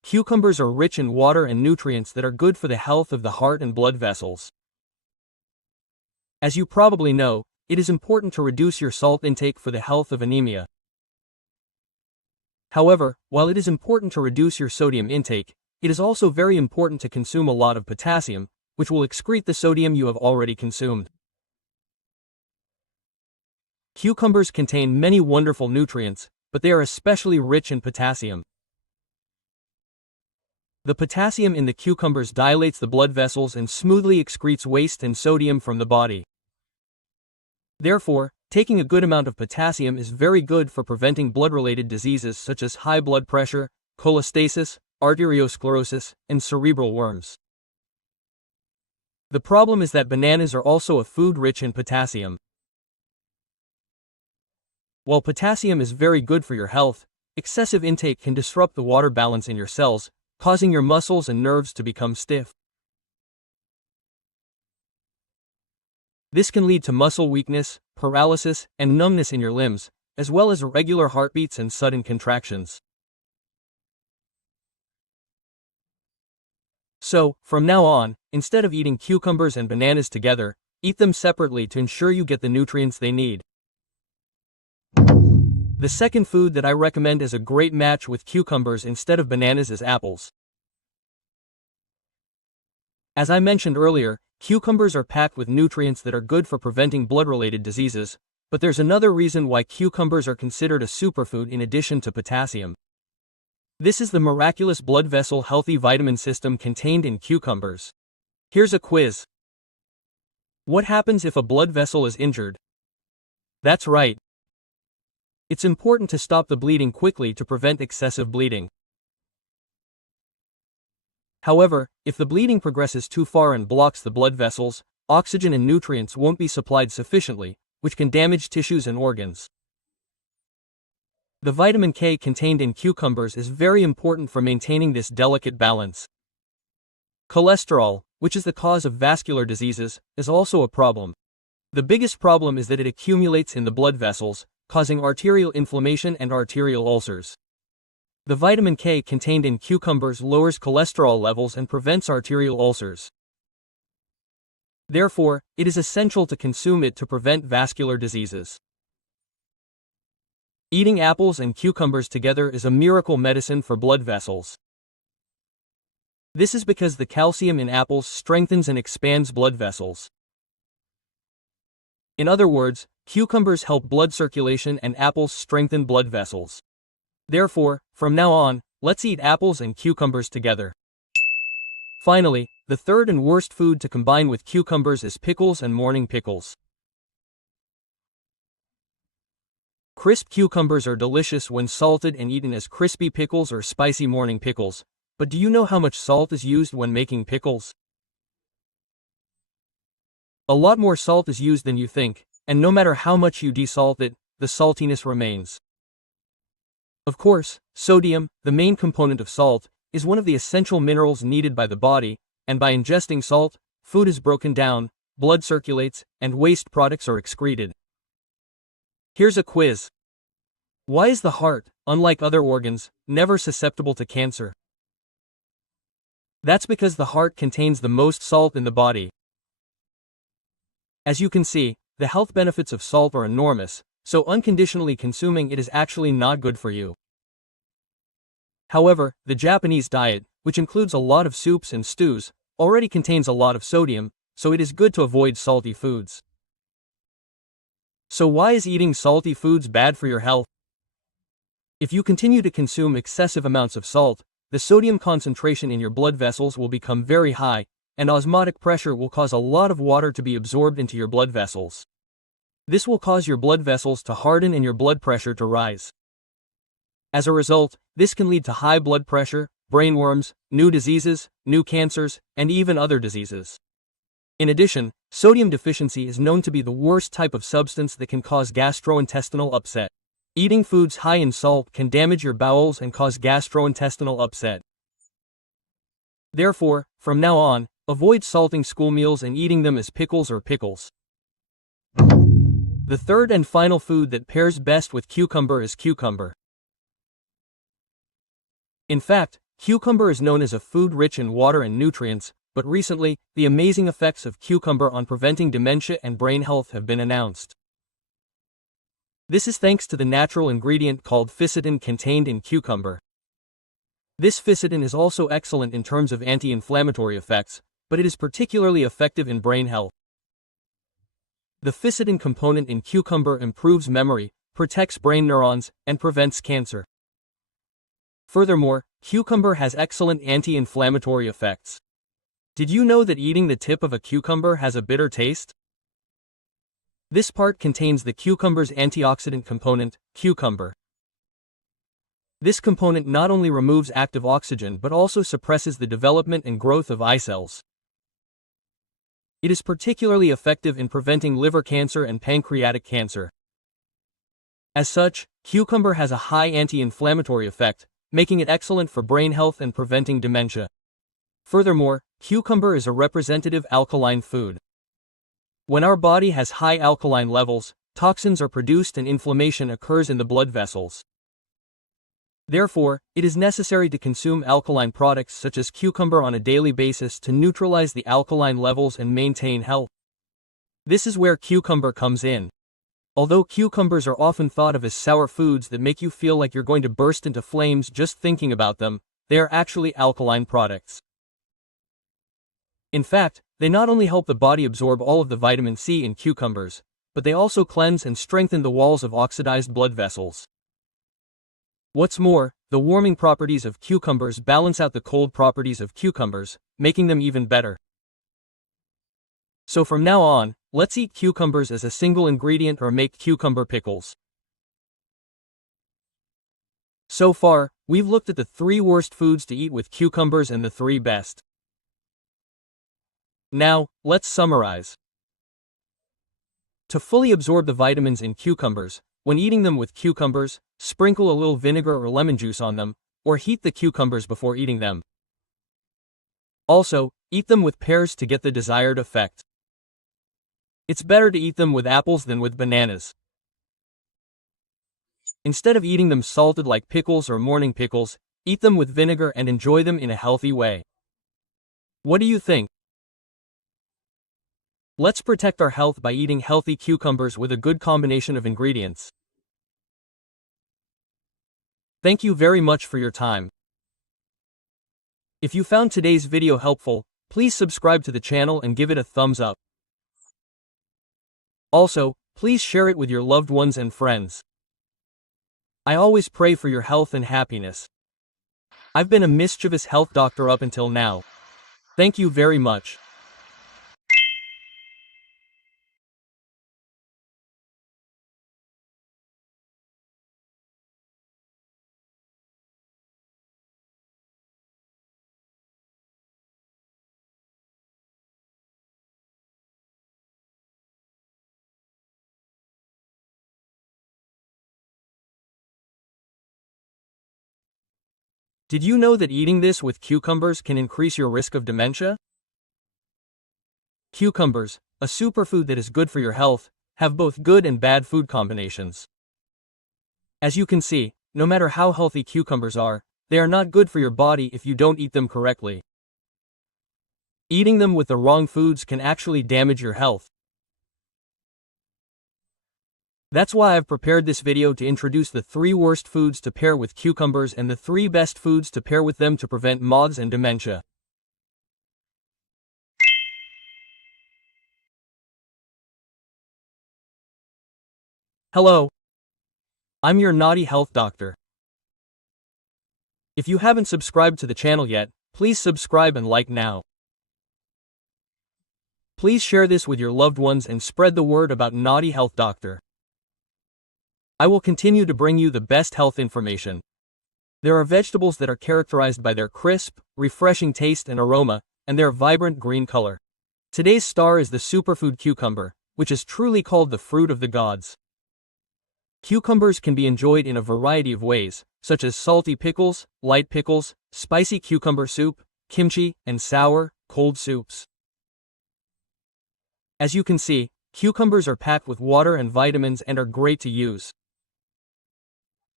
Cucumbers are rich in water and nutrients that are good for the health of the heart and blood vessels. As you probably know, it is important to reduce your salt intake for the health of anemia. However, while it is important to reduce your sodium intake, it is also very important to consume a lot of potassium, which will excrete the sodium you have already consumed. Cucumbers contain many wonderful nutrients, but they are especially rich in potassium. The potassium in the cucumbers dilates the blood vessels and smoothly excretes waste and sodium from the body. Therefore, taking a good amount of potassium is very good for preventing blood-related diseases such as high blood pressure, cholestasis, arteriosclerosis, and cerebral worms. The problem is that bananas are also a food rich in potassium. While potassium is very good for your health, excessive intake can disrupt the water balance in your cells, causing your muscles and nerves to become stiff. This can lead to muscle weakness, paralysis, and numbness in your limbs, as well as irregular heartbeats and sudden contractions. So, from now on, instead of eating cucumbers and bananas together, eat them separately to ensure you get the nutrients they need. The second food that I recommend as a great match with cucumbers instead of bananas is apples. As I mentioned earlier, cucumbers are packed with nutrients that are good for preventing blood-related diseases, but there's another reason why cucumbers are considered a superfood in addition to potassium. This is the miraculous blood vessel healthy vitamin system contained in cucumbers. Here's a quiz. What happens if a blood vessel is injured? That's right. It's important to stop the bleeding quickly to prevent excessive bleeding. However, if the bleeding progresses too far and blocks the blood vessels, oxygen and nutrients won't be supplied sufficiently, which can damage tissues and organs. The vitamin K contained in cucumbers is very important for maintaining this delicate balance. Cholesterol, which is the cause of vascular diseases, is also a problem. The biggest problem is that it accumulates in the blood vessels, causing arterial inflammation and arterial ulcers. The vitamin K contained in cucumbers lowers cholesterol levels and prevents arterial ulcers. Therefore, it is essential to consume it to prevent vascular diseases. Eating apples and cucumbers together is a miracle medicine for blood vessels. This is because the calcium in apples strengthens and expands blood vessels. In other words, cucumbers help blood circulation and apples strengthen blood vessels. Therefore, from now on, let's eat apples and cucumbers together. Finally, the third and worst food to combine with cucumbers is pickles and morning pickles. Crisp cucumbers are delicious when salted and eaten as crispy pickles or spicy morning pickles, but do you know how much salt is used when making pickles? A lot more salt is used than you think, and no matter how much you desalt it, the saltiness remains. Of course, sodium, the main component of salt, is one of the essential minerals needed by the body, and by ingesting salt, food is broken down, blood circulates, and waste products are excreted. Here's a quiz. Why is the heart, unlike other organs, never susceptible to cancer? That's because the heart contains the most salt in the body. As you can see, the health benefits of salt are enormous, so unconditionally consuming it is actually not good for you. However, the Japanese diet, which includes a lot of soups and stews, already contains a lot of sodium, so it is good to avoid salty foods. So why is eating salty foods bad for your health? If you continue to consume excessive amounts of salt, the sodium concentration in your blood vessels will become very high, and osmotic pressure will cause a lot of water to be absorbed into your blood vessels. This will cause your blood vessels to harden and your blood pressure to rise. As a result, this can lead to high blood pressure, brain worms, new diseases, new cancers, and even other diseases. In addition, sodium deficiency is known to be the worst type of substance that can cause gastrointestinal upset. Eating foods high in salt can damage your bowels and cause gastrointestinal upset. Therefore, from now on, avoid salting school meals and eating them as pickles or pickles. The third and final food that pairs best with cucumber is cucumber. In fact, Cucumber is known as a food rich in water and nutrients, but recently, the amazing effects of cucumber on preventing dementia and brain health have been announced. This is thanks to the natural ingredient called ficedin contained in cucumber. This ficedin is also excellent in terms of anti-inflammatory effects, but it is particularly effective in brain health. The ficedin component in cucumber improves memory, protects brain neurons, and prevents cancer. Furthermore, cucumber has excellent anti-inflammatory effects. Did you know that eating the tip of a cucumber has a bitter taste? This part contains the cucumber's antioxidant component, cucumber. This component not only removes active oxygen but also suppresses the development and growth of eye cells. It is particularly effective in preventing liver cancer and pancreatic cancer. As such, cucumber has a high anti-inflammatory effect, making it excellent for brain health and preventing dementia. Furthermore, cucumber is a representative alkaline food. When our body has high alkaline levels, toxins are produced and inflammation occurs in the blood vessels. Therefore, it is necessary to consume alkaline products such as cucumber on a daily basis to neutralize the alkaline levels and maintain health. This is where cucumber comes in. Although cucumbers are often thought of as sour foods that make you feel like you're going to burst into flames just thinking about them, they are actually alkaline products. In fact, they not only help the body absorb all of the vitamin C in cucumbers, but they also cleanse and strengthen the walls of oxidized blood vessels. What's more, the warming properties of cucumbers balance out the cold properties of cucumbers, making them even better. So from now on, let's eat cucumbers as a single ingredient or make cucumber pickles. So far, we've looked at the 3 worst foods to eat with cucumbers and the 3 best. Now, let's summarize. To fully absorb the vitamins in cucumbers, when eating them with cucumbers, sprinkle a little vinegar or lemon juice on them, or heat the cucumbers before eating them. Also, eat them with pears to get the desired effect. It's better to eat them with apples than with bananas. Instead of eating them salted like pickles or morning pickles, eat them with vinegar and enjoy them in a healthy way. What do you think? Let's protect our health by eating healthy cucumbers with a good combination of ingredients. Thank you very much for your time. If you found today's video helpful, please subscribe to the channel and give it a thumbs up. Also, please share it with your loved ones and friends. I always pray for your health and happiness. I've been a mischievous health doctor up until now. Thank you very much. Did you know that eating this with cucumbers can increase your risk of dementia? Cucumbers, a superfood that is good for your health, have both good and bad food combinations. As you can see, no matter how healthy cucumbers are, they are not good for your body if you don't eat them correctly. Eating them with the wrong foods can actually damage your health. That's why I've prepared this video to introduce the 3 worst foods to pair with cucumbers and the 3 best foods to pair with them to prevent MODS and dementia. Hello. I'm your naughty health doctor. If you haven't subscribed to the channel yet, please subscribe and like now. Please share this with your loved ones and spread the word about Naughty Health Doctor. I will continue to bring you the best health information. There are vegetables that are characterized by their crisp, refreshing taste and aroma, and their vibrant green color. Today's star is the superfood cucumber, which is truly called the fruit of the gods. Cucumbers can be enjoyed in a variety of ways, such as salty pickles, light pickles, spicy cucumber soup, kimchi, and sour, cold soups. As you can see, cucumbers are packed with water and vitamins and are great to use.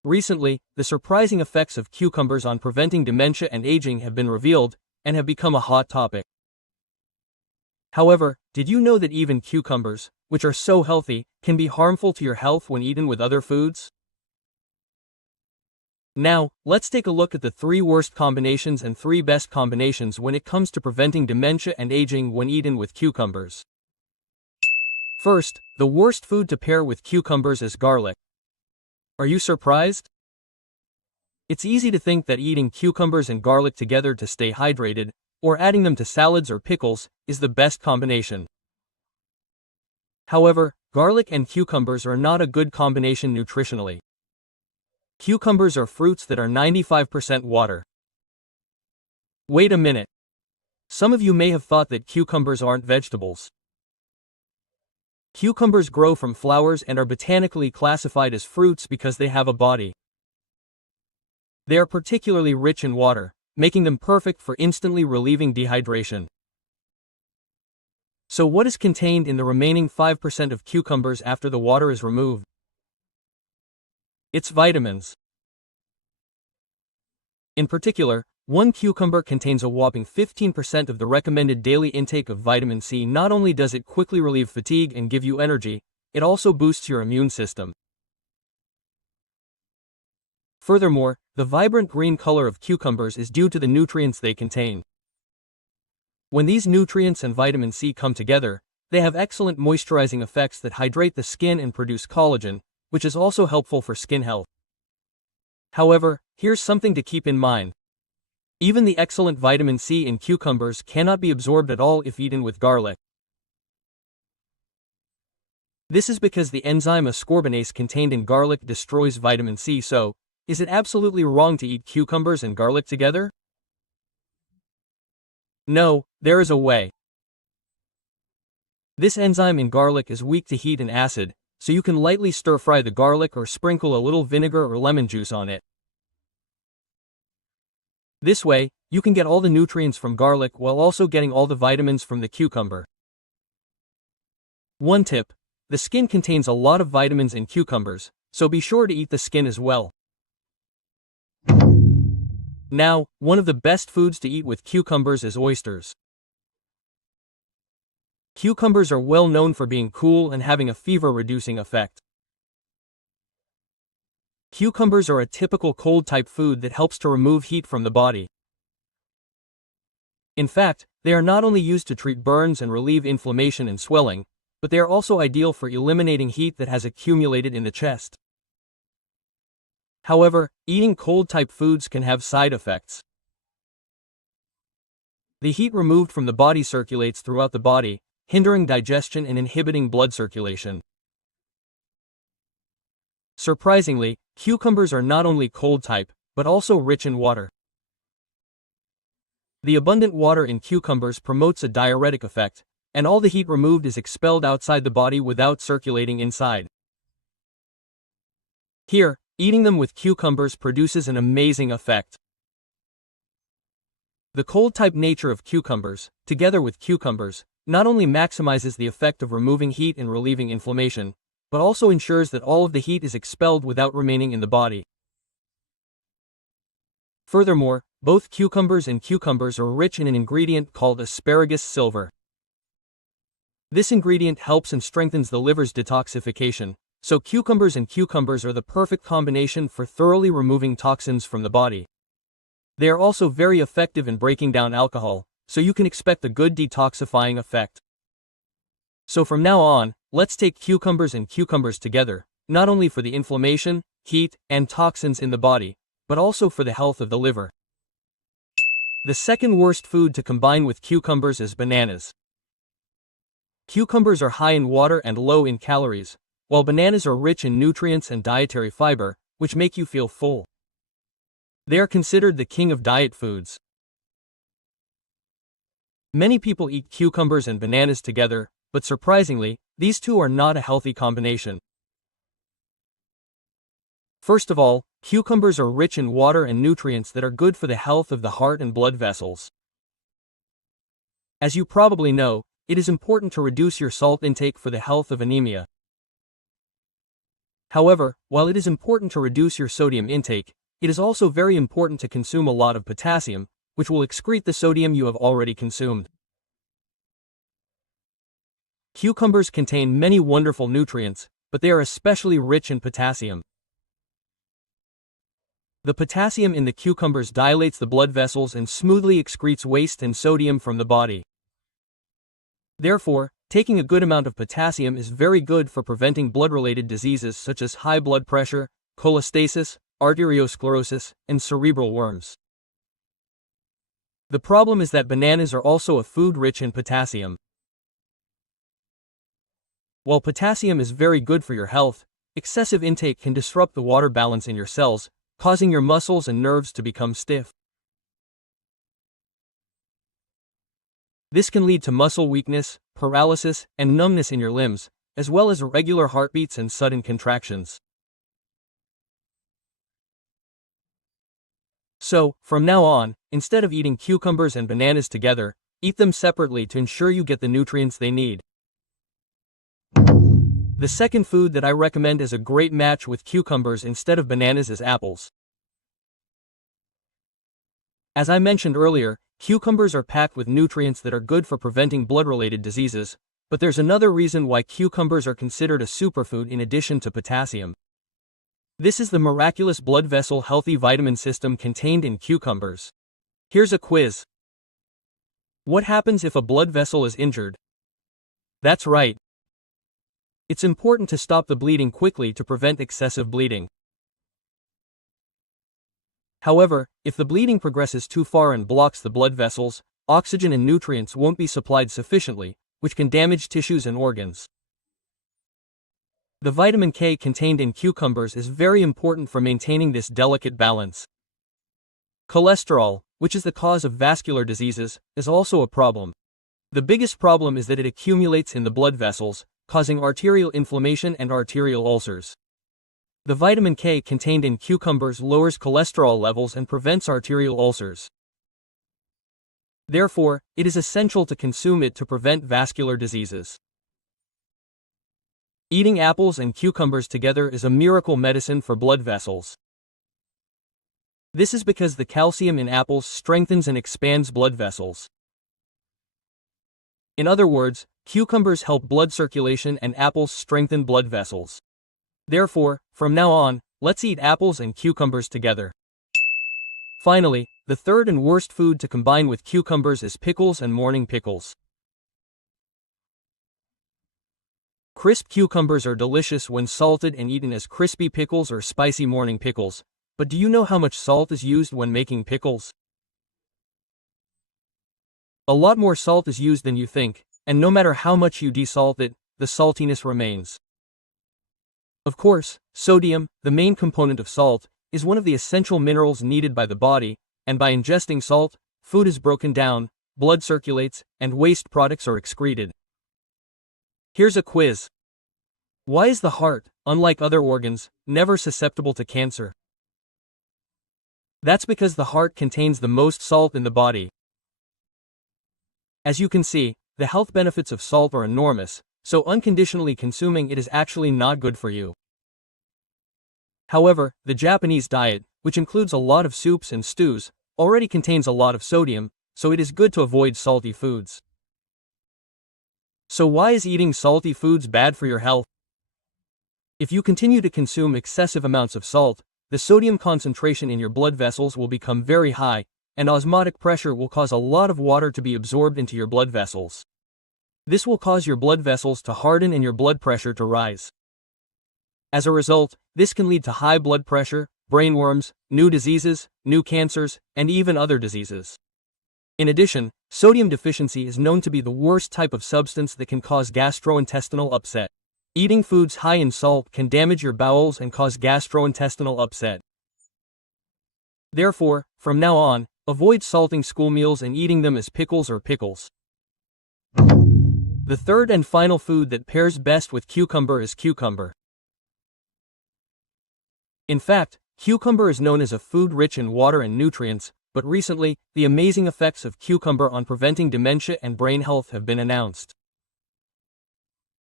Recently, the surprising effects of cucumbers on preventing dementia and aging have been revealed, and have become a hot topic. However, did you know that even cucumbers, which are so healthy, can be harmful to your health when eaten with other foods? Now, let's take a look at the 3 worst combinations and 3 best combinations when it comes to preventing dementia and aging when eaten with cucumbers. First, the worst food to pair with cucumbers is garlic. Are you surprised? It's easy to think that eating cucumbers and garlic together to stay hydrated, or adding them to salads or pickles, is the best combination. However, garlic and cucumbers are not a good combination nutritionally. Cucumbers are fruits that are 95% water. Wait a minute. Some of you may have thought that cucumbers aren't vegetables. Cucumbers grow from flowers and are botanically classified as fruits because they have a body. They are particularly rich in water, making them perfect for instantly relieving dehydration. So what is contained in the remaining 5% of cucumbers after the water is removed? It's vitamins. In particular, one cucumber contains a whopping 15% of the recommended daily intake of vitamin C. Not only does it quickly relieve fatigue and give you energy, it also boosts your immune system. Furthermore, the vibrant green color of cucumbers is due to the nutrients they contain. When these nutrients and vitamin C come together, they have excellent moisturizing effects that hydrate the skin and produce collagen, which is also helpful for skin health. However, here's something to keep in mind. Even the excellent vitamin C in cucumbers cannot be absorbed at all if eaten with garlic. This is because the enzyme ascorbinase contained in garlic destroys vitamin C. So, is it absolutely wrong to eat cucumbers and garlic together? No, there is a way. This enzyme in garlic is weak to heat and acid, so you can lightly stir-fry the garlic or sprinkle a little vinegar or lemon juice on it. This way, you can get all the nutrients from garlic while also getting all the vitamins from the cucumber. One tip: the skin contains a lot of vitamins in cucumbers, so be sure to eat the skin as well. Now, one of the best foods to eat with cucumbers is oysters. Cucumbers are well known for being cool and having a fever-reducing effect. Cucumbers are a typical cold-type food that helps to remove heat from the body. In fact, they are not only used to treat burns and relieve inflammation and swelling, but they are also ideal for eliminating heat that has accumulated in the chest. However, eating cold-type foods can have side effects. The heat removed from the body circulates throughout the body, hindering digestion and inhibiting blood circulation. Surprisingly, cucumbers are not only cold-type, but also rich in water. The abundant water in cucumbers promotes a diuretic effect, and all the heat removed is expelled outside the body without circulating inside. Here, eating them with cucumbers produces an amazing effect. The cold-type nature of cucumbers, together with cucumbers, not only maximizes the effect of removing heat and relieving inflammation, but also ensures that all of the heat is expelled without remaining in the body. Furthermore, both cucumbers and cucumbers are rich in an ingredient called asparagus silver. This ingredient helps and strengthens the liver's detoxification, so cucumbers and cucumbers are the perfect combination for thoroughly removing toxins from the body. They are also very effective in breaking down alcohol, so you can expect a good detoxifying effect. So from now on, let's take cucumbers and cucumbers together, not only for the inflammation, heat, and toxins in the body, but also for the health of the liver. The second worst food to combine with cucumbers is bananas. Cucumbers are high in water and low in calories, while bananas are rich in nutrients and dietary fiber, which make you feel full. They are considered the king of diet foods. Many people eat cucumbers and bananas together, but surprisingly, these two are not a healthy combination. First of all, cucumbers are rich in water and nutrients that are good for the health of the heart and blood vessels. As you probably know, it is important to reduce your salt intake for the health of anemia. However, while it is important to reduce your sodium intake, it is also very important to consume a lot of potassium, which will excrete the sodium you have already consumed. Cucumbers contain many wonderful nutrients, but they are especially rich in potassium. The potassium in the cucumbers dilates the blood vessels and smoothly excretes waste and sodium from the body. Therefore, taking a good amount of potassium is very good for preventing blood-related diseases such as high blood pressure, cholestasis, arteriosclerosis, and cerebral worms. The problem is that bananas are also a food rich in potassium. While potassium is very good for your health, excessive intake can disrupt the water balance in your cells, causing your muscles and nerves to become stiff. This can lead to muscle weakness, paralysis, and numbness in your limbs, as well as irregular heartbeats and sudden contractions. So, from now on, instead of eating cucumbers and bananas together, eat them separately to ensure you get the nutrients they need. The second food that I recommend as a great match with cucumbers instead of bananas is apples. As I mentioned earlier, cucumbers are packed with nutrients that are good for preventing blood-related diseases, but there's another reason why cucumbers are considered a superfood in addition to potassium. This is the miraculous blood vessel healthy vitamin system contained in cucumbers. Here's a quiz. What happens if a blood vessel is injured? That's right. It's important to stop the bleeding quickly to prevent excessive bleeding. However, if the bleeding progresses too far and blocks the blood vessels, oxygen and nutrients won't be supplied sufficiently, which can damage tissues and organs. The vitamin K contained in cucumbers is very important for maintaining this delicate balance. Cholesterol, which is the cause of vascular diseases, is also a problem. The biggest problem is that it accumulates in the blood vessels, causing arterial inflammation and arterial ulcers. The vitamin K contained in cucumbers lowers cholesterol levels and prevents arterial ulcers. Therefore, it is essential to consume it to prevent vascular diseases. Eating apples and cucumbers together is a miracle medicine for blood vessels. This is because the calcium in apples strengthens and expands blood vessels. In other words, cucumbers help blood circulation and apples strengthen blood vessels. Therefore, from now on, let's eat apples and cucumbers together. Finally, the third and worst food to combine with cucumbers is pickles and morning pickles. Crisp cucumbers are delicious when salted and eaten as crispy pickles or spicy morning pickles, but do you know how much salt is used when making pickles? A lot more salt is used than you think, and no matter how much you desalt it, the saltiness remains. Of course, sodium, the main component of salt, is one of the essential minerals needed by the body, and by ingesting salt, food is broken down, blood circulates, and waste products are excreted. Here's a quiz. Why is the heart, unlike other organs, never susceptible to cancer? That's because the heart contains the most salt in the body. As you can see, the health benefits of salt are enormous, so unconditionally consuming it is actually not good for you. However, the Japanese diet, which includes a lot of soups and stews, already contains a lot of sodium, so it is good to avoid salty foods. So why is eating salty foods bad for your health? If you continue to consume excessive amounts of salt, the sodium concentration in your blood vessels will become very high, and osmotic pressure will cause a lot of water to be absorbed into your blood vessels. This will cause your blood vessels to harden and your blood pressure to rise. As a result, this can lead to high blood pressure, brain worms, new diseases, new cancers, and even other diseases. In addition, sodium deficiency is known to be the worst type of substance that can cause gastrointestinal upset. Eating foods high in salt can damage your bowels and cause gastrointestinal upset. Therefore, from now on, avoid salting school meals and eating them as pickles or pickles. The third and final food that pairs best with cucumber is cucumber. In fact, cucumber is known as a food rich in water and nutrients, but recently, the amazing effects of cucumber on preventing dementia and brain health have been announced.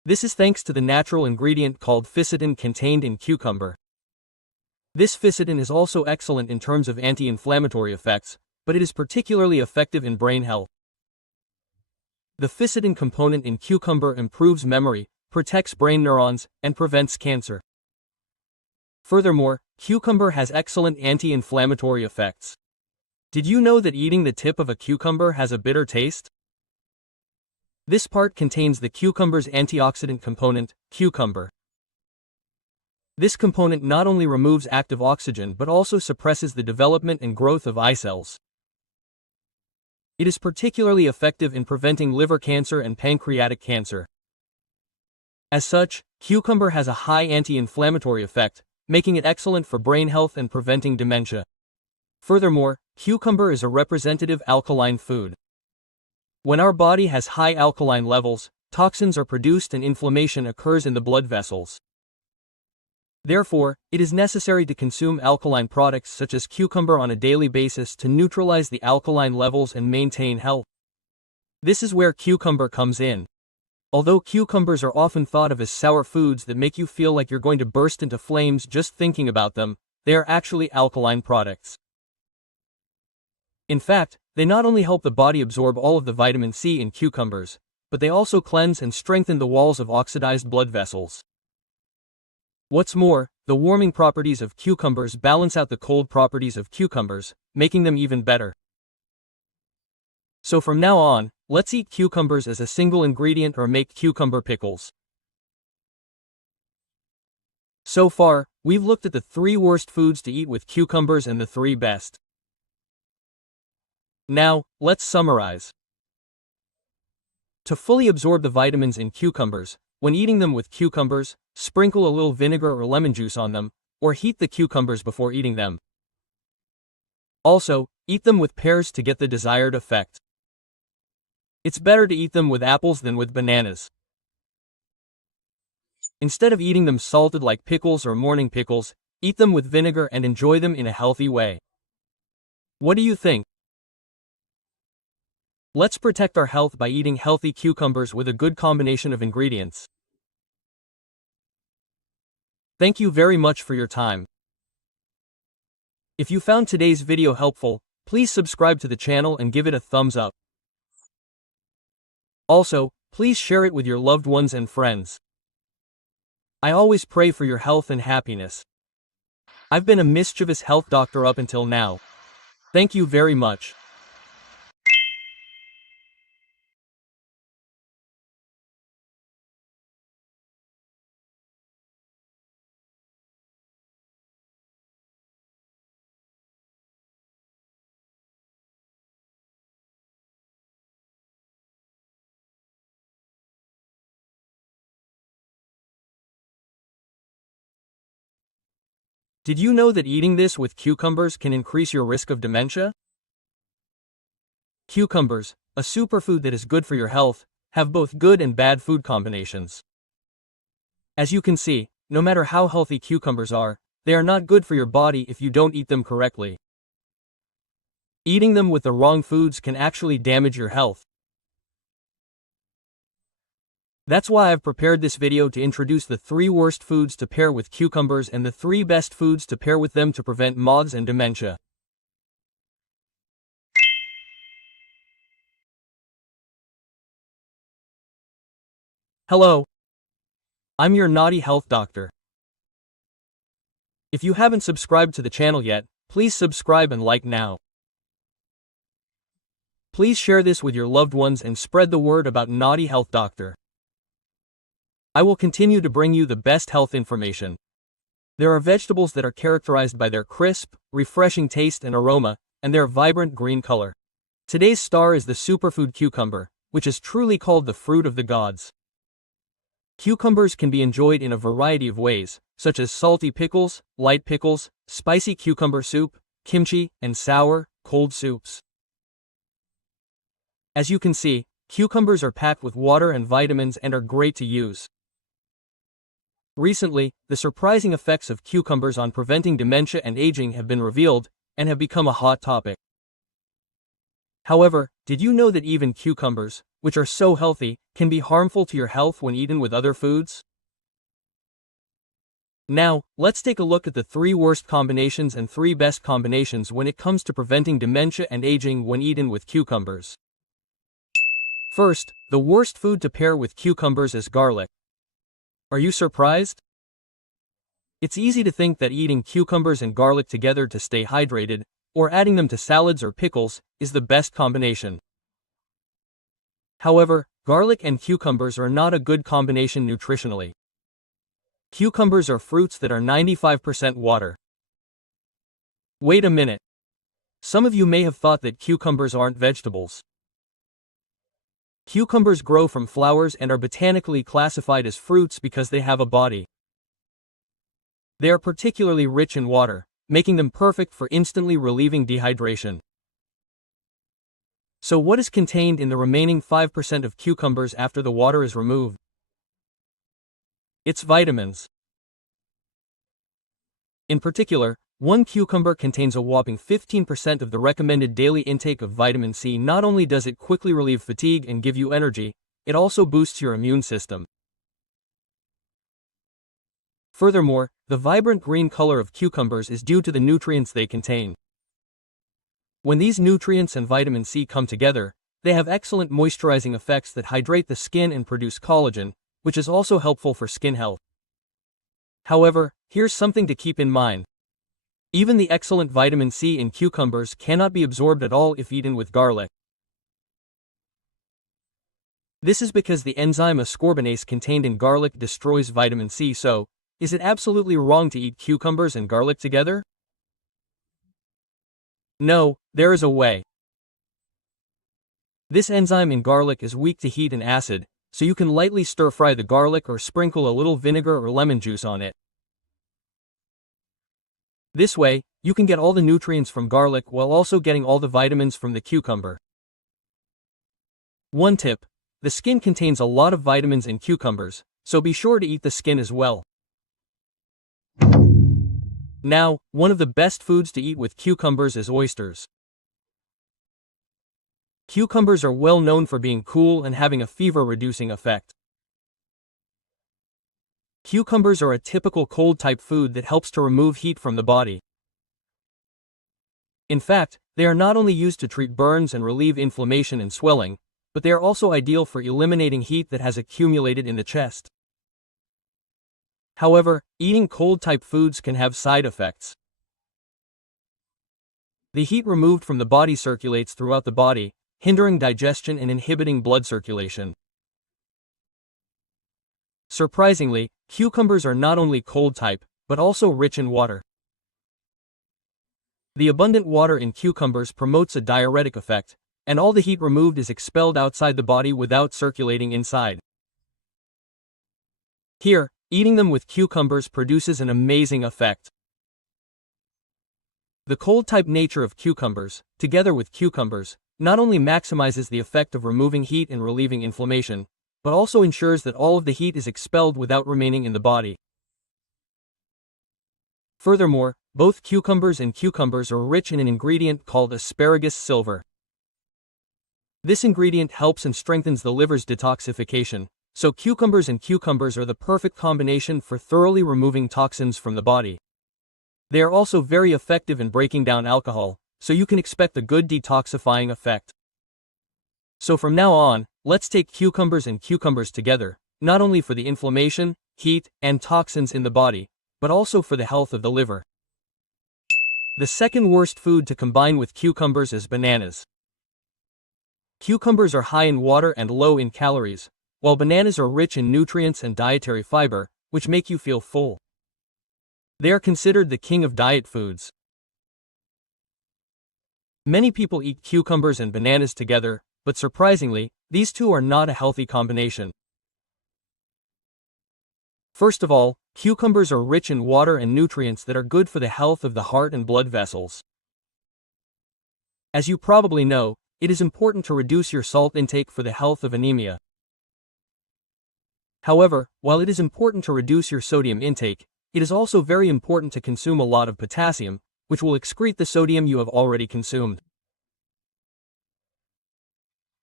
This is thanks to the natural ingredient called ficitin contained in cucumber. This ficitin is also excellent in terms of anti-inflammatory effects, but it is particularly effective in brain health. The ficitin component in cucumber improves memory, protects brain neurons, and prevents cancer. Furthermore, cucumber has excellent anti-inflammatory effects. Did you know that eating the tip of a cucumber has a bitter taste? This part contains the cucumber's antioxidant component, cucumber. This component not only removes active oxygen but also suppresses the development and growth of eye cells. It is particularly effective in preventing liver cancer and pancreatic cancer. As such, cucumber has a high anti-inflammatory effect, making it excellent for brain health and preventing dementia. Furthermore, cucumber is a representative alkaline food. When our body has high alkaline levels, toxins are produced and inflammation occurs in the blood vessels. Therefore, it is necessary to consume alkaline products such as cucumber on a daily basis to neutralize the alkaline levels and maintain health. This is where cucumber comes in. Although cucumbers are often thought of as sour foods that make you feel like you're going to burst into flames just thinking about them, they are actually alkaline products. In fact, they not only help the body absorb all of the vitamin C in cucumbers, but they also cleanse and strengthen the walls of oxidized blood vessels. What's more, the warming properties of cucumbers balance out the cold properties of cucumbers, making them even better. So from now on, let's eat cucumbers as a single ingredient or make cucumber pickles. So far, we've looked at the 3 worst foods to eat with cucumbers and the 3 best. Now, let's summarize. To fully absorb the vitamins in cucumbers, when eating them with cucumbers, sprinkle a little vinegar or lemon juice on them, or heat the cucumbers before eating them. Also, eat them with pears to get the desired effect. It's better to eat them with apples than with bananas. Instead of eating them salted like pickles or morning pickles, eat them with vinegar and enjoy them in a healthy way. What do you think? Let's protect our health by eating healthy cucumbers with a good combination of ingredients. Thank you very much for your time. If you found today's video helpful, please subscribe to the channel and give it a thumbs up. Also, please share it with your loved ones and friends. I always pray for your health and happiness. I've been a mischievous health doctor up until now. Thank you very much. Did you know that eating this with cucumbers can increase your risk of dementia? Cucumbers, a superfood that is good for your health, have both good and bad food combinations. As you can see, no matter how healthy cucumbers are, they are not good for your body if you don't eat them correctly. Eating them with the wrong foods can actually damage your health. That's why I've prepared this video to introduce the 3 worst foods to pair with cucumbers and the 3 best foods to pair with them to prevent moths and dementia. Hello. I'm your naughty health doctor. If you haven't subscribed to the channel yet, please subscribe and like now. Please share this with your loved ones and spread the word about Naughty Health Doctor. I will continue to bring you the best health information. There are vegetables that are characterized by their crisp, refreshing taste and aroma, and their vibrant green color. Today's star is the superfood cucumber, which is truly called the fruit of the gods. Cucumbers can be enjoyed in a variety of ways, such as salty pickles, light pickles, spicy cucumber soup, kimchi, and sour, cold soups. As you can see, cucumbers are packed with water and vitamins and are great to use. Recently, the surprising effects of cucumbers on preventing dementia and aging have been revealed, and have become a hot topic. However, did you know that even cucumbers, which are so healthy, can be harmful to your health when eaten with other foods? Now, let's take a look at the 3 worst combinations and 3 best combinations when it comes to preventing dementia and aging when eaten with cucumbers. First, the worst food to pair with cucumbers is garlic. Are you surprised? It's easy to think that eating cucumbers and garlic together to stay hydrated, or adding them to salads or pickles, is the best combination. However, garlic and cucumbers are not a good combination nutritionally. Cucumbers are fruits that are 95% water. Wait a minute. Some of you may have thought that cucumbers aren't vegetables. Cucumbers grow from flowers and are botanically classified as fruits because they have a body. They are particularly rich in water, making them perfect for instantly relieving dehydration. So what is contained in the remaining 5% of cucumbers after the water is removed? It's vitamins. In particular, one cucumber contains a whopping 15% of the recommended daily intake of vitamin C. Not only does it quickly relieve fatigue and give you energy, it also boosts your immune system. Furthermore, the vibrant green color of cucumbers is due to the nutrients they contain. When these nutrients and vitamin C come together, they have excellent moisturizing effects that hydrate the skin and produce collagen, which is also helpful for skin health. However, here's something to keep in mind. Even the excellent vitamin C in cucumbers cannot be absorbed at all if eaten with garlic. This is because the enzyme ascorbinase contained in garlic destroys vitamin C. So, is it absolutely wrong to eat cucumbers and garlic together? No, there is a way. This enzyme in garlic is weak to heat and acid, so you can lightly stir-fry the garlic or sprinkle a little vinegar or lemon juice on it. This way, you can get all the nutrients from garlic while also getting all the vitamins from the cucumber. One tip: the skin contains a lot of vitamins in cucumbers, so be sure to eat the skin as well. Now, one of the best foods to eat with cucumbers is oysters. Cucumbers are well known for being cool and having a fever-reducing effect. Cucumbers are a typical cold-type food that helps to remove heat from the body. In fact, they are not only used to treat burns and relieve inflammation and swelling, but they are also ideal for eliminating heat that has accumulated in the chest. However, eating cold-type foods can have side effects. The heat removed from the body circulates throughout the body, hindering digestion and inhibiting blood circulation. Surprisingly, cucumbers are not only cold-type, but also rich in water. The abundant water in cucumbers promotes a diuretic effect, and all the heat removed is expelled outside the body without circulating inside. Here, eating them with cucumbers produces an amazing effect. The cold-type nature of cucumbers, together with cucumbers, not only maximizes the effect of removing heat and relieving inflammation, but also ensures that all of the heat is expelled without remaining in the body. Furthermore, both cucumbers and cucumbers are rich in an ingredient called asparagus silver. This ingredient helps and strengthens the liver's detoxification, so cucumbers and cucumbers are the perfect combination for thoroughly removing toxins from the body. They are also very effective in breaking down alcohol, so you can expect a good detoxifying effect. So from now on, let's take cucumbers and cucumbers together, not only for the inflammation, heat, and toxins in the body, but also for the health of the liver. The second worst food to combine with cucumbers is bananas. Cucumbers are high in water and low in calories, while bananas are rich in nutrients and dietary fiber, which make you feel full. They are considered the king of diet foods. Many people eat cucumbers and bananas together, but surprisingly, these two are not a healthy combination. First of all, cucumbers are rich in water and nutrients that are good for the health of the heart and blood vessels. As you probably know, it is important to reduce your salt intake for the health of anemia. However, while it is important to reduce your sodium intake, it is also very important to consume a lot of potassium, which will excrete the sodium you have already consumed.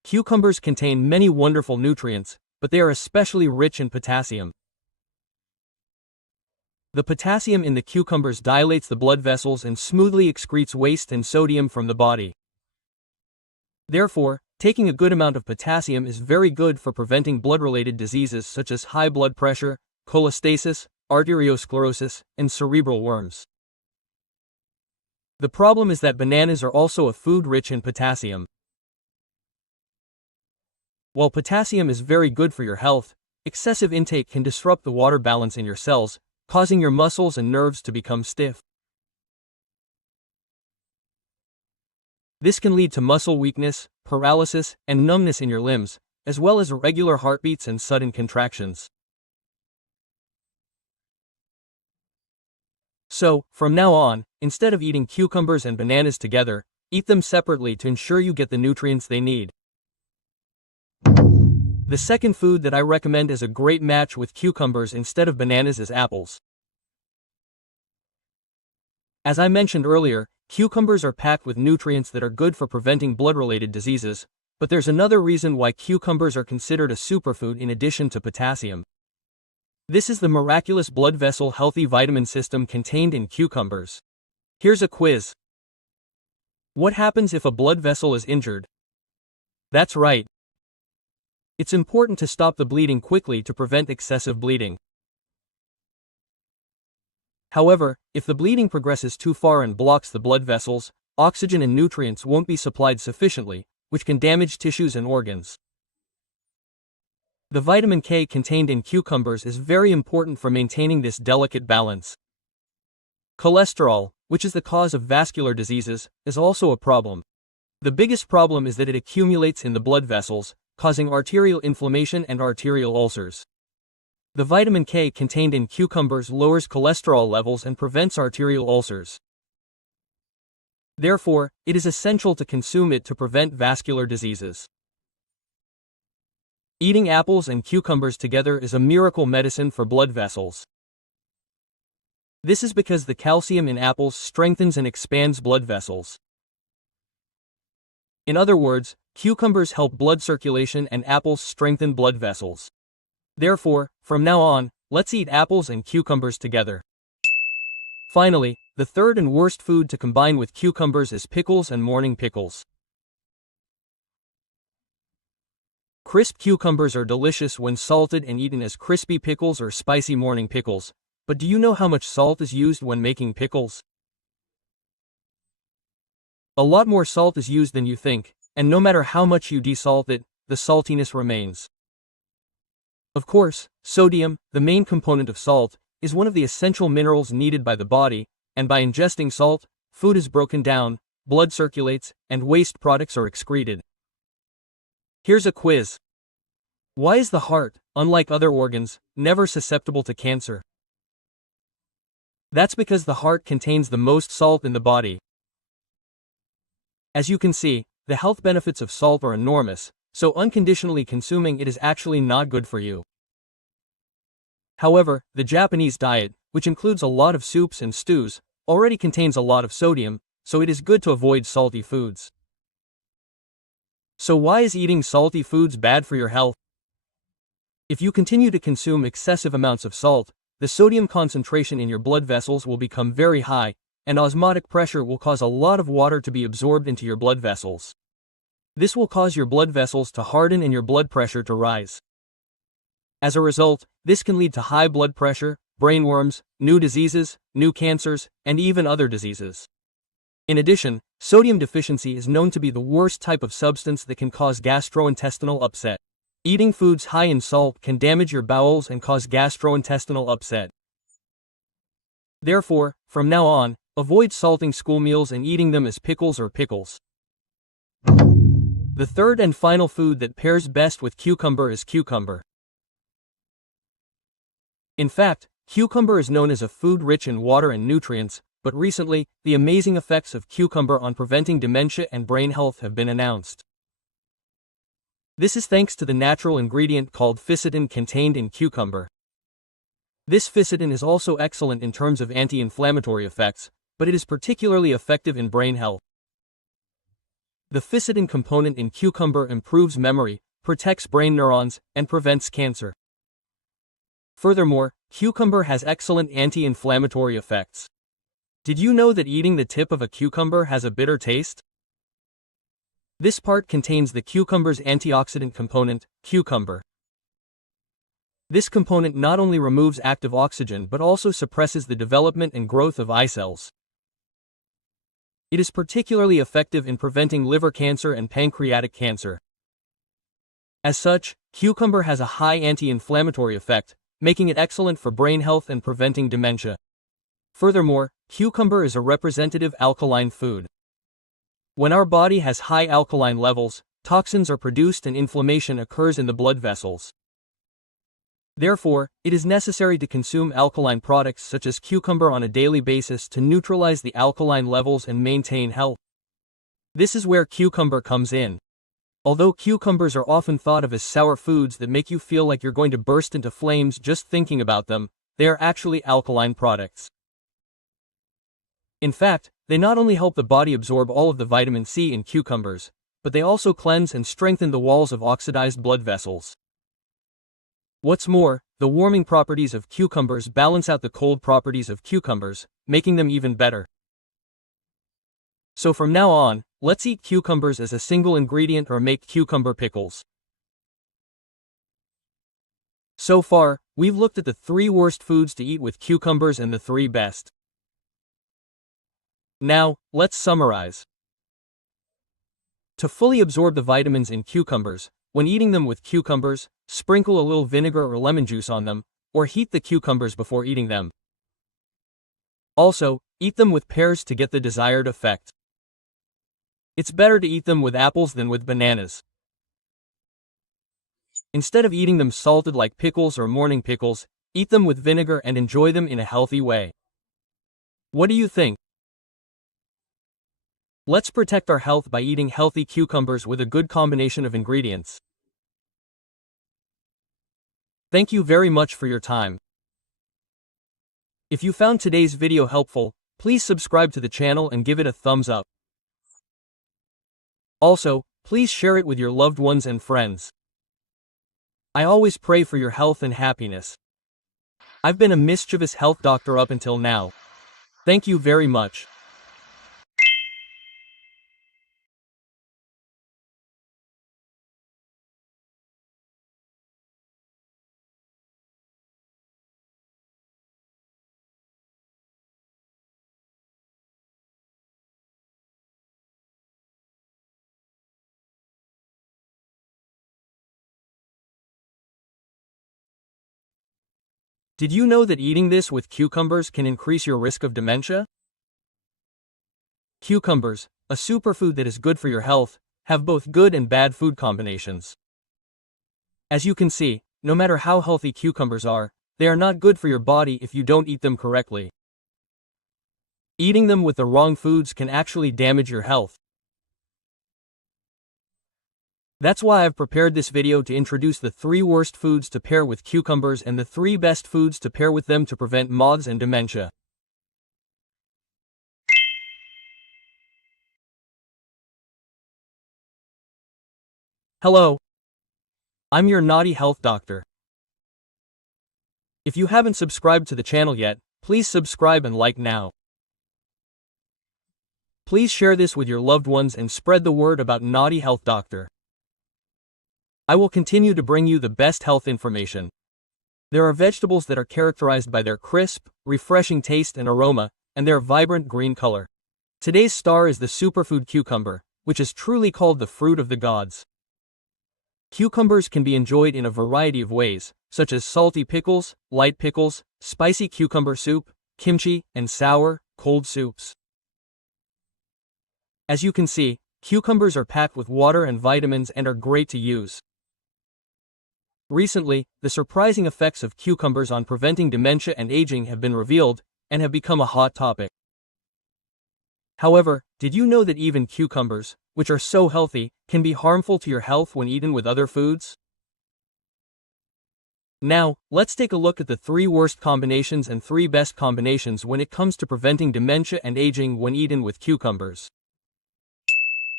Cucumbers contain many wonderful nutrients, but they are especially rich in potassium. The potassium in the cucumbers dilates the blood vessels and smoothly excretes waste and sodium from the body. Therefore, taking a good amount of potassium is very good for preventing blood-related diseases such as high blood pressure, cholestasis, arteriosclerosis, and cerebral worms. The problem is that bananas are also a food rich in potassium. While potassium is very good for your health, excessive intake can disrupt the water balance in your cells, causing your muscles and nerves to become stiff. This can lead to muscle weakness, paralysis, and numbness in your limbs, as well as irregular heartbeats and sudden contractions. So, from now on, instead of eating cucumbers and bananas together, eat them separately to ensure you get the nutrients they need. The second food that I recommend as a great match with cucumbers instead of bananas is apples. As I mentioned earlier, cucumbers are packed with nutrients that are good for preventing blood-related diseases, but there's another reason why cucumbers are considered a superfood in addition to potassium. This is the miraculous blood vessel healthy vitamin system contained in cucumbers. Here's a quiz. What happens if a blood vessel is injured? That's right. It's important to stop the bleeding quickly to prevent excessive bleeding. However, if the bleeding progresses too far and blocks the blood vessels, oxygen and nutrients won't be supplied sufficiently, which can damage tissues and organs. The vitamin K contained in cucumbers is very important for maintaining this delicate balance. Cholesterol, which is the cause of vascular diseases, is also a problem. The biggest problem is that it accumulates in the blood vessels, causing arterial inflammation and arterial ulcers. The vitamin K contained in cucumbers lowers cholesterol levels and prevents arterial ulcers. Therefore, it is essential to consume it to prevent vascular diseases. Eating apples and cucumbers together is a miracle medicine for blood vessels. This is because the calcium in apples strengthens and expands blood vessels. In other words, cucumbers help blood circulation and apples strengthen blood vessels. Therefore, from now on, let's eat apples and cucumbers together. Finally, the third and worst food to combine with cucumbers is pickles and morning pickles. Crisp cucumbers are delicious when salted and eaten as crispy pickles or spicy morning pickles, but do you know how much salt is used when making pickles? A lot more salt is used than you think, and no matter how much you desalt it, the saltiness remains. Of course, sodium, the main component of salt, is one of the essential minerals needed by the body, and by ingesting salt, food is broken down, blood circulates, and waste products are excreted. Here's a quiz. Why is the heart, unlike other organs, never susceptible to cancer? That's because the heart contains the most salt in the body. As you can see, the health benefits of salt are enormous, so unconditionally consuming it is actually not good for you. However, the Japanese diet, which includes a lot of soups and stews, already contains a lot of sodium, so it is good to avoid salty foods. So why is eating salty foods bad for your health? If you continue to consume excessive amounts of salt, the sodium concentration in your blood vessels will become very high, and osmotic pressure will cause a lot of water to be absorbed into your blood vessels. This will cause your blood vessels to harden and your blood pressure to rise. As a result, this can lead to high blood pressure, brain worms, new diseases, new cancers, and even other diseases. In addition, sodium deficiency is known to be the worst type of substance that can cause gastrointestinal upset. Eating foods high in salt can damage your bowels and cause gastrointestinal upset. Therefore, from now on, avoid salting school meals and eating them as pickles or pickles. The third and final food that pairs best with cucumber is cucumber. In fact, cucumber is known as a food rich in water and nutrients, but recently, the amazing effects of cucumber on preventing dementia and brain health have been announced. This is thanks to the natural ingredient called fisetin contained in cucumber. This fisetin is also excellent in terms of anti-inflammatory effects, but it is particularly effective in brain health. The ficedin component in cucumber improves memory, protects brain neurons, and prevents cancer. Furthermore, cucumber has excellent anti-inflammatory effects. Did you know that eating the tip of a cucumber has a bitter taste? This part contains the cucumber's antioxidant component, cucumber. This component not only removes active oxygen but also suppresses the development and growth of eye cells. It is particularly effective in preventing liver cancer and pancreatic cancer. As such, cucumber has a high anti-inflammatory effect, making it excellent for brain health and preventing dementia. Furthermore, cucumber is a representative alkaline food. When our body has high alkaline levels, toxins are produced and inflammation occurs in the blood vessels. Therefore, it is necessary to consume alkaline products such as cucumber on a daily basis to neutralize the alkaline levels and maintain health. This is where cucumber comes in. Although cucumbers are often thought of as sour foods that make you feel like you're going to burst into flames just thinking about them, they are actually alkaline products. In fact, they not only help the body absorb all of the vitamin C in cucumbers, but they also cleanse and strengthen the walls of oxidized blood vessels. What's more, the warming properties of cucumbers balance out the cold properties of cucumbers, making them even better. So from now on, let's eat cucumbers as a single ingredient or make cucumber pickles. So far, we've looked at the 3 worst foods to eat with cucumbers and the 3 best. Now, let's summarize. To fully absorb the vitamins in cucumbers, when eating them with cucumbers, sprinkle a little vinegar or lemon juice on them, or heat the cucumbers before eating them. Also, eat them with pears to get the desired effect. It's better to eat them with apples than with bananas. Instead of eating them salted like pickles or morning pickles, eat them with vinegar and enjoy them in a healthy way. What do you think? Let's protect our health by eating healthy cucumbers with a good combination of ingredients. Thank you very much for your time. If you found today's video helpful, please subscribe to the channel and give it a thumbs up. Also, please share it with your loved ones and friends. I always pray for your health and happiness. I've been a mischievous health doctor up until now. Thank you very much. Did you know that eating this with cucumbers can increase your risk of dementia? Cucumbers, a superfood that is good for your health, have both good and bad food combinations. As you can see, no matter how healthy cucumbers are, they are not good for your body if you don't eat them correctly. Eating them with the wrong foods can actually damage your health. That's why I've prepared this video to introduce the 3 worst foods to pair with cucumbers and the 3 best foods to pair with them to prevent MODS and dementia. Hello. I'm your naughty health doctor. If you haven't subscribed to the channel yet, please subscribe and like now. Please share this with your loved ones and spread the word about Naughty Health Doctor. I will continue to bring you the best health information. There are vegetables that are characterized by their crisp, refreshing taste and aroma, and their vibrant green color. Today's star is the superfood cucumber, which is truly called the fruit of the gods. Cucumbers can be enjoyed in a variety of ways, such as salty pickles, light pickles, spicy cucumber soup, kimchi, and sour, cold soups. As you can see, cucumbers are packed with water and vitamins and are great to use. Recently, the surprising effects of cucumbers on preventing dementia and aging have been revealed, and have become a hot topic. However, did you know that even cucumbers, which are so healthy, can be harmful to your health when eaten with other foods? Now, let's take a look at the 3 worst combinations and 3 best combinations when it comes to preventing dementia and aging when eaten with cucumbers.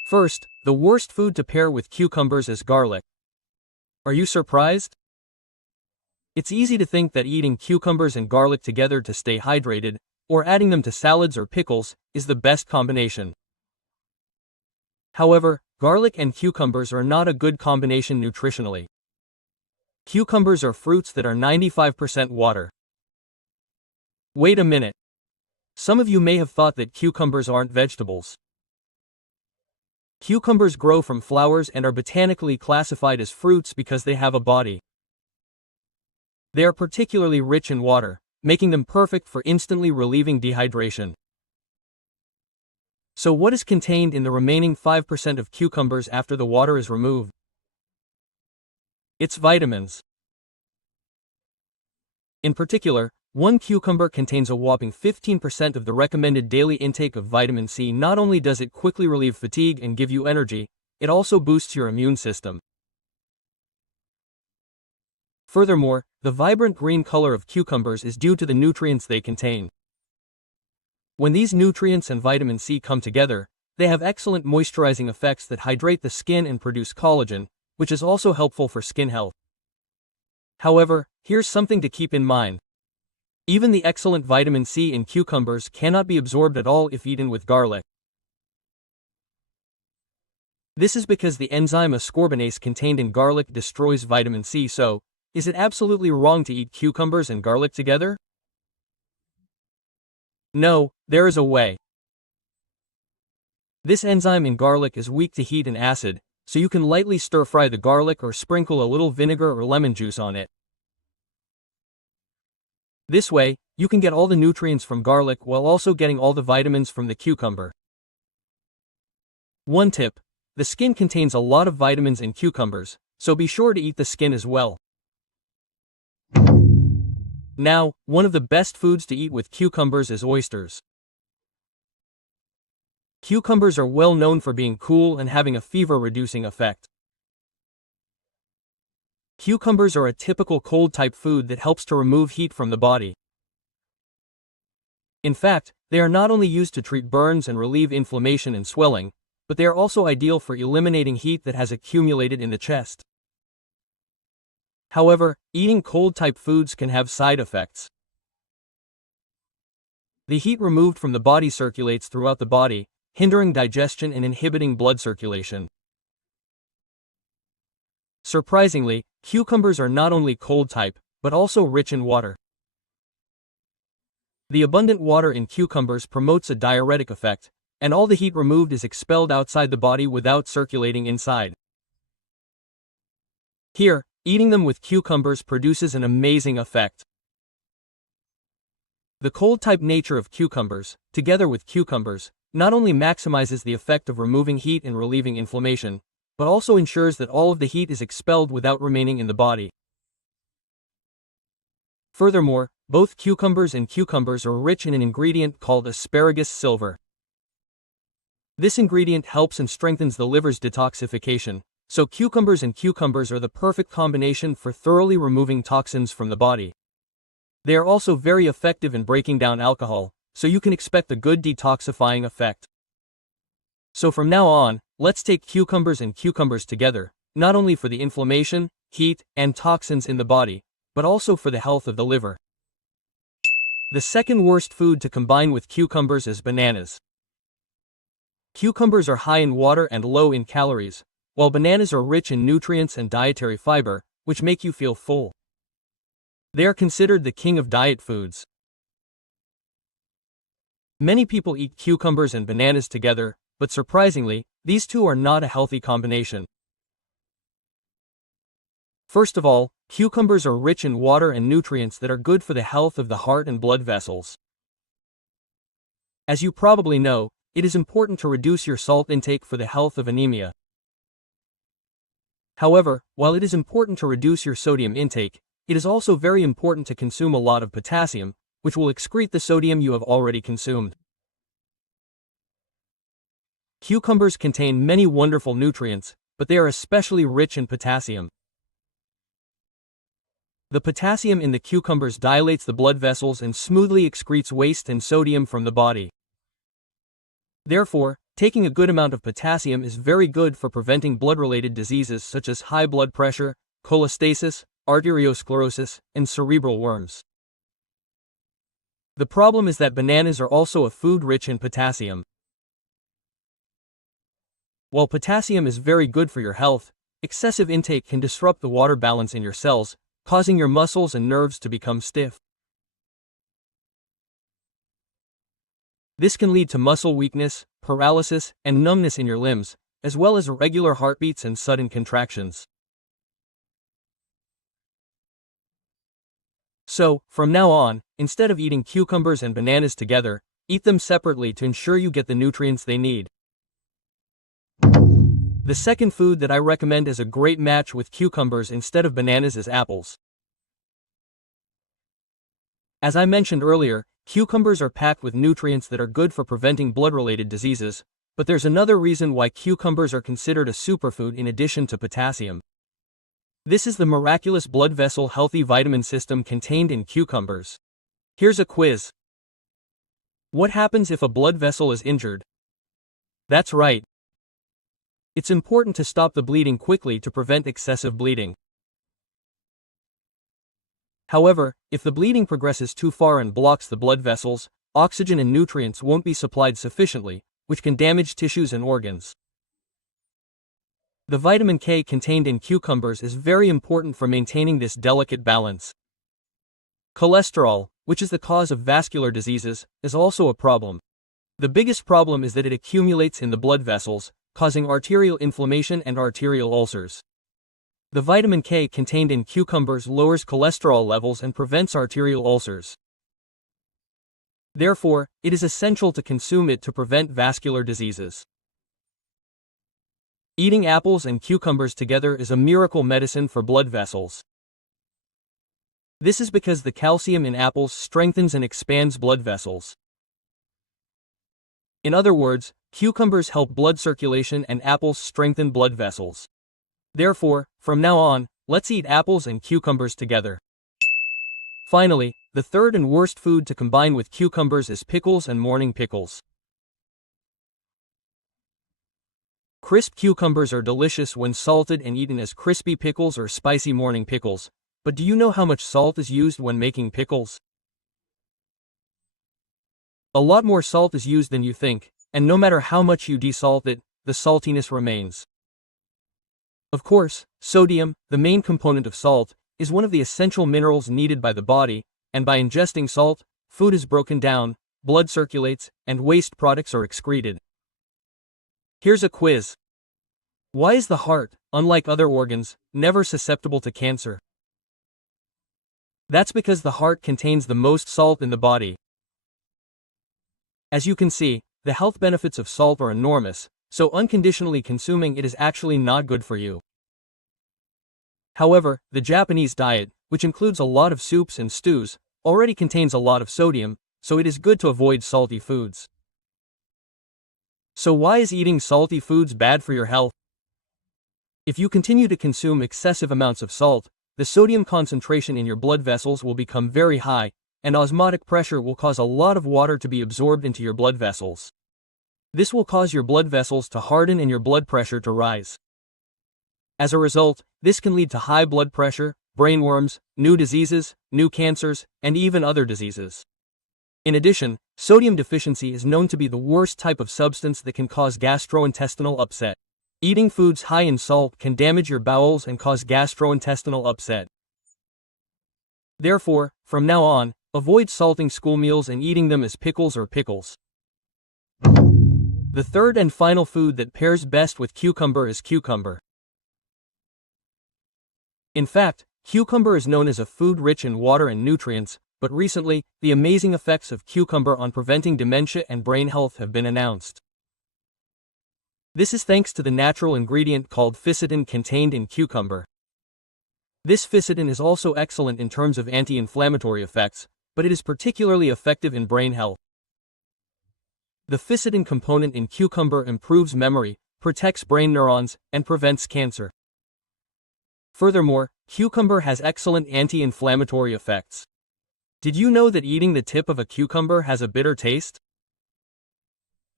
First, the worst food to pair with cucumbers is garlic. Are you surprised? It's easy to think that eating cucumbers and garlic together to stay hydrated, or adding them to salads or pickles, is the best combination. However, garlic and cucumbers are not a good combination nutritionally. Cucumbers are fruits that are 95% water. Wait a minute. Some of you may have thought that cucumbers aren't vegetables. Cucumbers grow from flowers and are botanically classified as fruits because they have a body. They are particularly rich in water, making them perfect for instantly relieving dehydration. So what is contained in the remaining 5% of cucumbers after the water is removed? It's vitamins. In particular, one cucumber contains a whopping 15% of the recommended daily intake of vitamin C. Not only does it quickly relieve fatigue and give you energy, it also boosts your immune system. Furthermore, the vibrant green color of cucumbers is due to the nutrients they contain. When these nutrients and vitamin C come together, they have excellent moisturizing effects that hydrate the skin and produce collagen, which is also helpful for skin health. However, here's something to keep in mind. Even the excellent vitamin C in cucumbers cannot be absorbed at all if eaten with garlic. This is because the enzyme ascorbinase contained in garlic destroys vitamin C. So, is it absolutely wrong to eat cucumbers and garlic together? No, there is a way. This enzyme in garlic is weak to heat and acid, so you can lightly stir-fry the garlic or sprinkle a little vinegar or lemon juice on it. This way, you can get all the nutrients from garlic while also getting all the vitamins from the cucumber. One tip: the skin contains a lot of vitamins in cucumbers, so be sure to eat the skin as well. Now, one of the best foods to eat with cucumbers is oysters. Cucumbers are well known for being cool and having a fever-reducing effect. Cucumbers are a typical cold-type food that helps to remove heat from the body. In fact, they are not only used to treat burns and relieve inflammation and swelling, but they are also ideal for eliminating heat that has accumulated in the chest. However, eating cold-type foods can have side effects. The heat removed from the body circulates throughout the body, hindering digestion and inhibiting blood circulation. Surprisingly, cucumbers are not only cold-type, but also rich in water. The abundant water in cucumbers promotes a diuretic effect, and all the heat removed is expelled outside the body without circulating inside. Here, eating them with cucumbers produces an amazing effect. The cold-type nature of cucumbers, together with cucumbers, not only maximizes the effect of removing heat and relieving inflammation, but also ensures that all of the heat is expelled without remaining in the body. Furthermore, both cucumbers and cucumbers are rich in an ingredient called asparagus silver. This ingredient helps and strengthens the liver's detoxification, so cucumbers and cucumbers are the perfect combination for thoroughly removing toxins from the body. They are also very effective in breaking down alcohol, so you can expect a good detoxifying effect. So from now on, let's take cucumbers and cucumbers together, not only for the inflammation, heat, and toxins in the body, but also for the health of the liver. The second worst food to combine with cucumbers is bananas. Cucumbers are high in water and low in calories, while bananas are rich in nutrients and dietary fiber, which make you feel full. They are considered the king of diet foods. Many people eat cucumbers and bananas together, but surprisingly, these two are not a healthy combination. First of all, cucumbers are rich in water and nutrients that are good for the health of the heart and blood vessels. As you probably know, it is important to reduce your salt intake for the health of anemia. However, while it is important to reduce your sodium intake, it is also very important to consume a lot of potassium, which will excrete the sodium you have already consumed. Cucumbers contain many wonderful nutrients, but they are especially rich in potassium. The potassium in the cucumbers dilates the blood vessels and smoothly excretes waste and sodium from the body. Therefore, taking a good amount of potassium is very good for preventing blood-related diseases such as high blood pressure, cholestasis, arteriosclerosis, and cerebral worms. The problem is that bananas are also a food rich in potassium. While potassium is very good for your health, excessive intake can disrupt the water balance in your cells, causing your muscles and nerves to become stiff. This can lead to muscle weakness, paralysis, and numbness in your limbs, as well as irregular heartbeats and sudden contractions. So, from now on, instead of eating cucumbers and bananas together, eat them separately to ensure you get the nutrients they need. The second food that I recommend as a great match with cucumbers instead of bananas is apples. As I mentioned earlier, cucumbers are packed with nutrients that are good for preventing blood-related diseases, but there's another reason why cucumbers are considered a superfood in addition to potassium. This is the miraculous blood vessel healthy vitamin system contained in cucumbers. Here's a quiz. What happens if a blood vessel is injured? That's right. It's important to stop the bleeding quickly to prevent excessive bleeding. However, if the bleeding progresses too far and blocks the blood vessels, oxygen and nutrients won't be supplied sufficiently, which can damage tissues and organs. The vitamin K contained in cucumbers is very important for maintaining this delicate balance. Cholesterol, which is the cause of vascular diseases, is also a problem. The biggest problem is that it accumulates in the blood vessels, causing arterial inflammation and arterial ulcers. The vitamin K contained in cucumbers lowers cholesterol levels and prevents arterial ulcers. Therefore, it is essential to consume it to prevent vascular diseases. Eating apples and cucumbers together is a miracle medicine for blood vessels. This is because the calcium in apples strengthens and expands blood vessels. In other words, cucumbers help blood circulation and apples strengthen blood vessels. Therefore, from now on, let's eat apples and cucumbers together. Finally, the third and worst food to combine with cucumbers is pickles and morning pickles. Crisp cucumbers are delicious when salted and eaten as crispy pickles or spicy morning pickles, but do you know how much salt is used when making pickles? A lot more salt is used than you think, and no matter how much you desalt it, the saltiness remains. Of course, sodium, the main component of salt, is one of the essential minerals needed by the body, and by ingesting salt, food is broken down, blood circulates, and waste products are excreted. Here's a quiz. Why is the heart, unlike other organs, never susceptible to cancer? That's because the heart contains the most salt in the body. As you can see, the health benefits of salt are enormous, so unconditionally consuming it is actually not good for you. However, the Japanese diet, which includes a lot of soups and stews, already contains a lot of sodium, so it is good to avoid salty foods. So why is eating salty foods bad for your health? If you continue to consume excessive amounts of salt, the sodium concentration in your blood vessels will become very high, and osmotic pressure will cause a lot of water to be absorbed into your blood vessels. This will cause your blood vessels to harden and your blood pressure to rise. As a result, this can lead to high blood pressure, brain worms, new diseases, new cancers, and even other diseases. In addition, sodium deficiency is known to be the worst type of substance that can cause gastrointestinal upset. Eating foods high in salt can damage your bowels and cause gastrointestinal upset. Therefore, from now on, avoid salting school meals and eating them as pickles or pickles. The third and final food that pairs best with cucumber is cucumber. In fact, cucumber is known as a food rich in water and nutrients, but recently, the amazing effects of cucumber on preventing dementia and brain health have been announced. This is thanks to the natural ingredient called ficitin contained in cucumber. This ficitin is also excellent in terms of anti-inflammatory effects, but it is particularly effective in brain health. The ficitin component in cucumber improves memory, protects brain neurons, and prevents cancer. Furthermore, cucumber has excellent anti-inflammatory effects. Did you know that eating the tip of a cucumber has a bitter taste?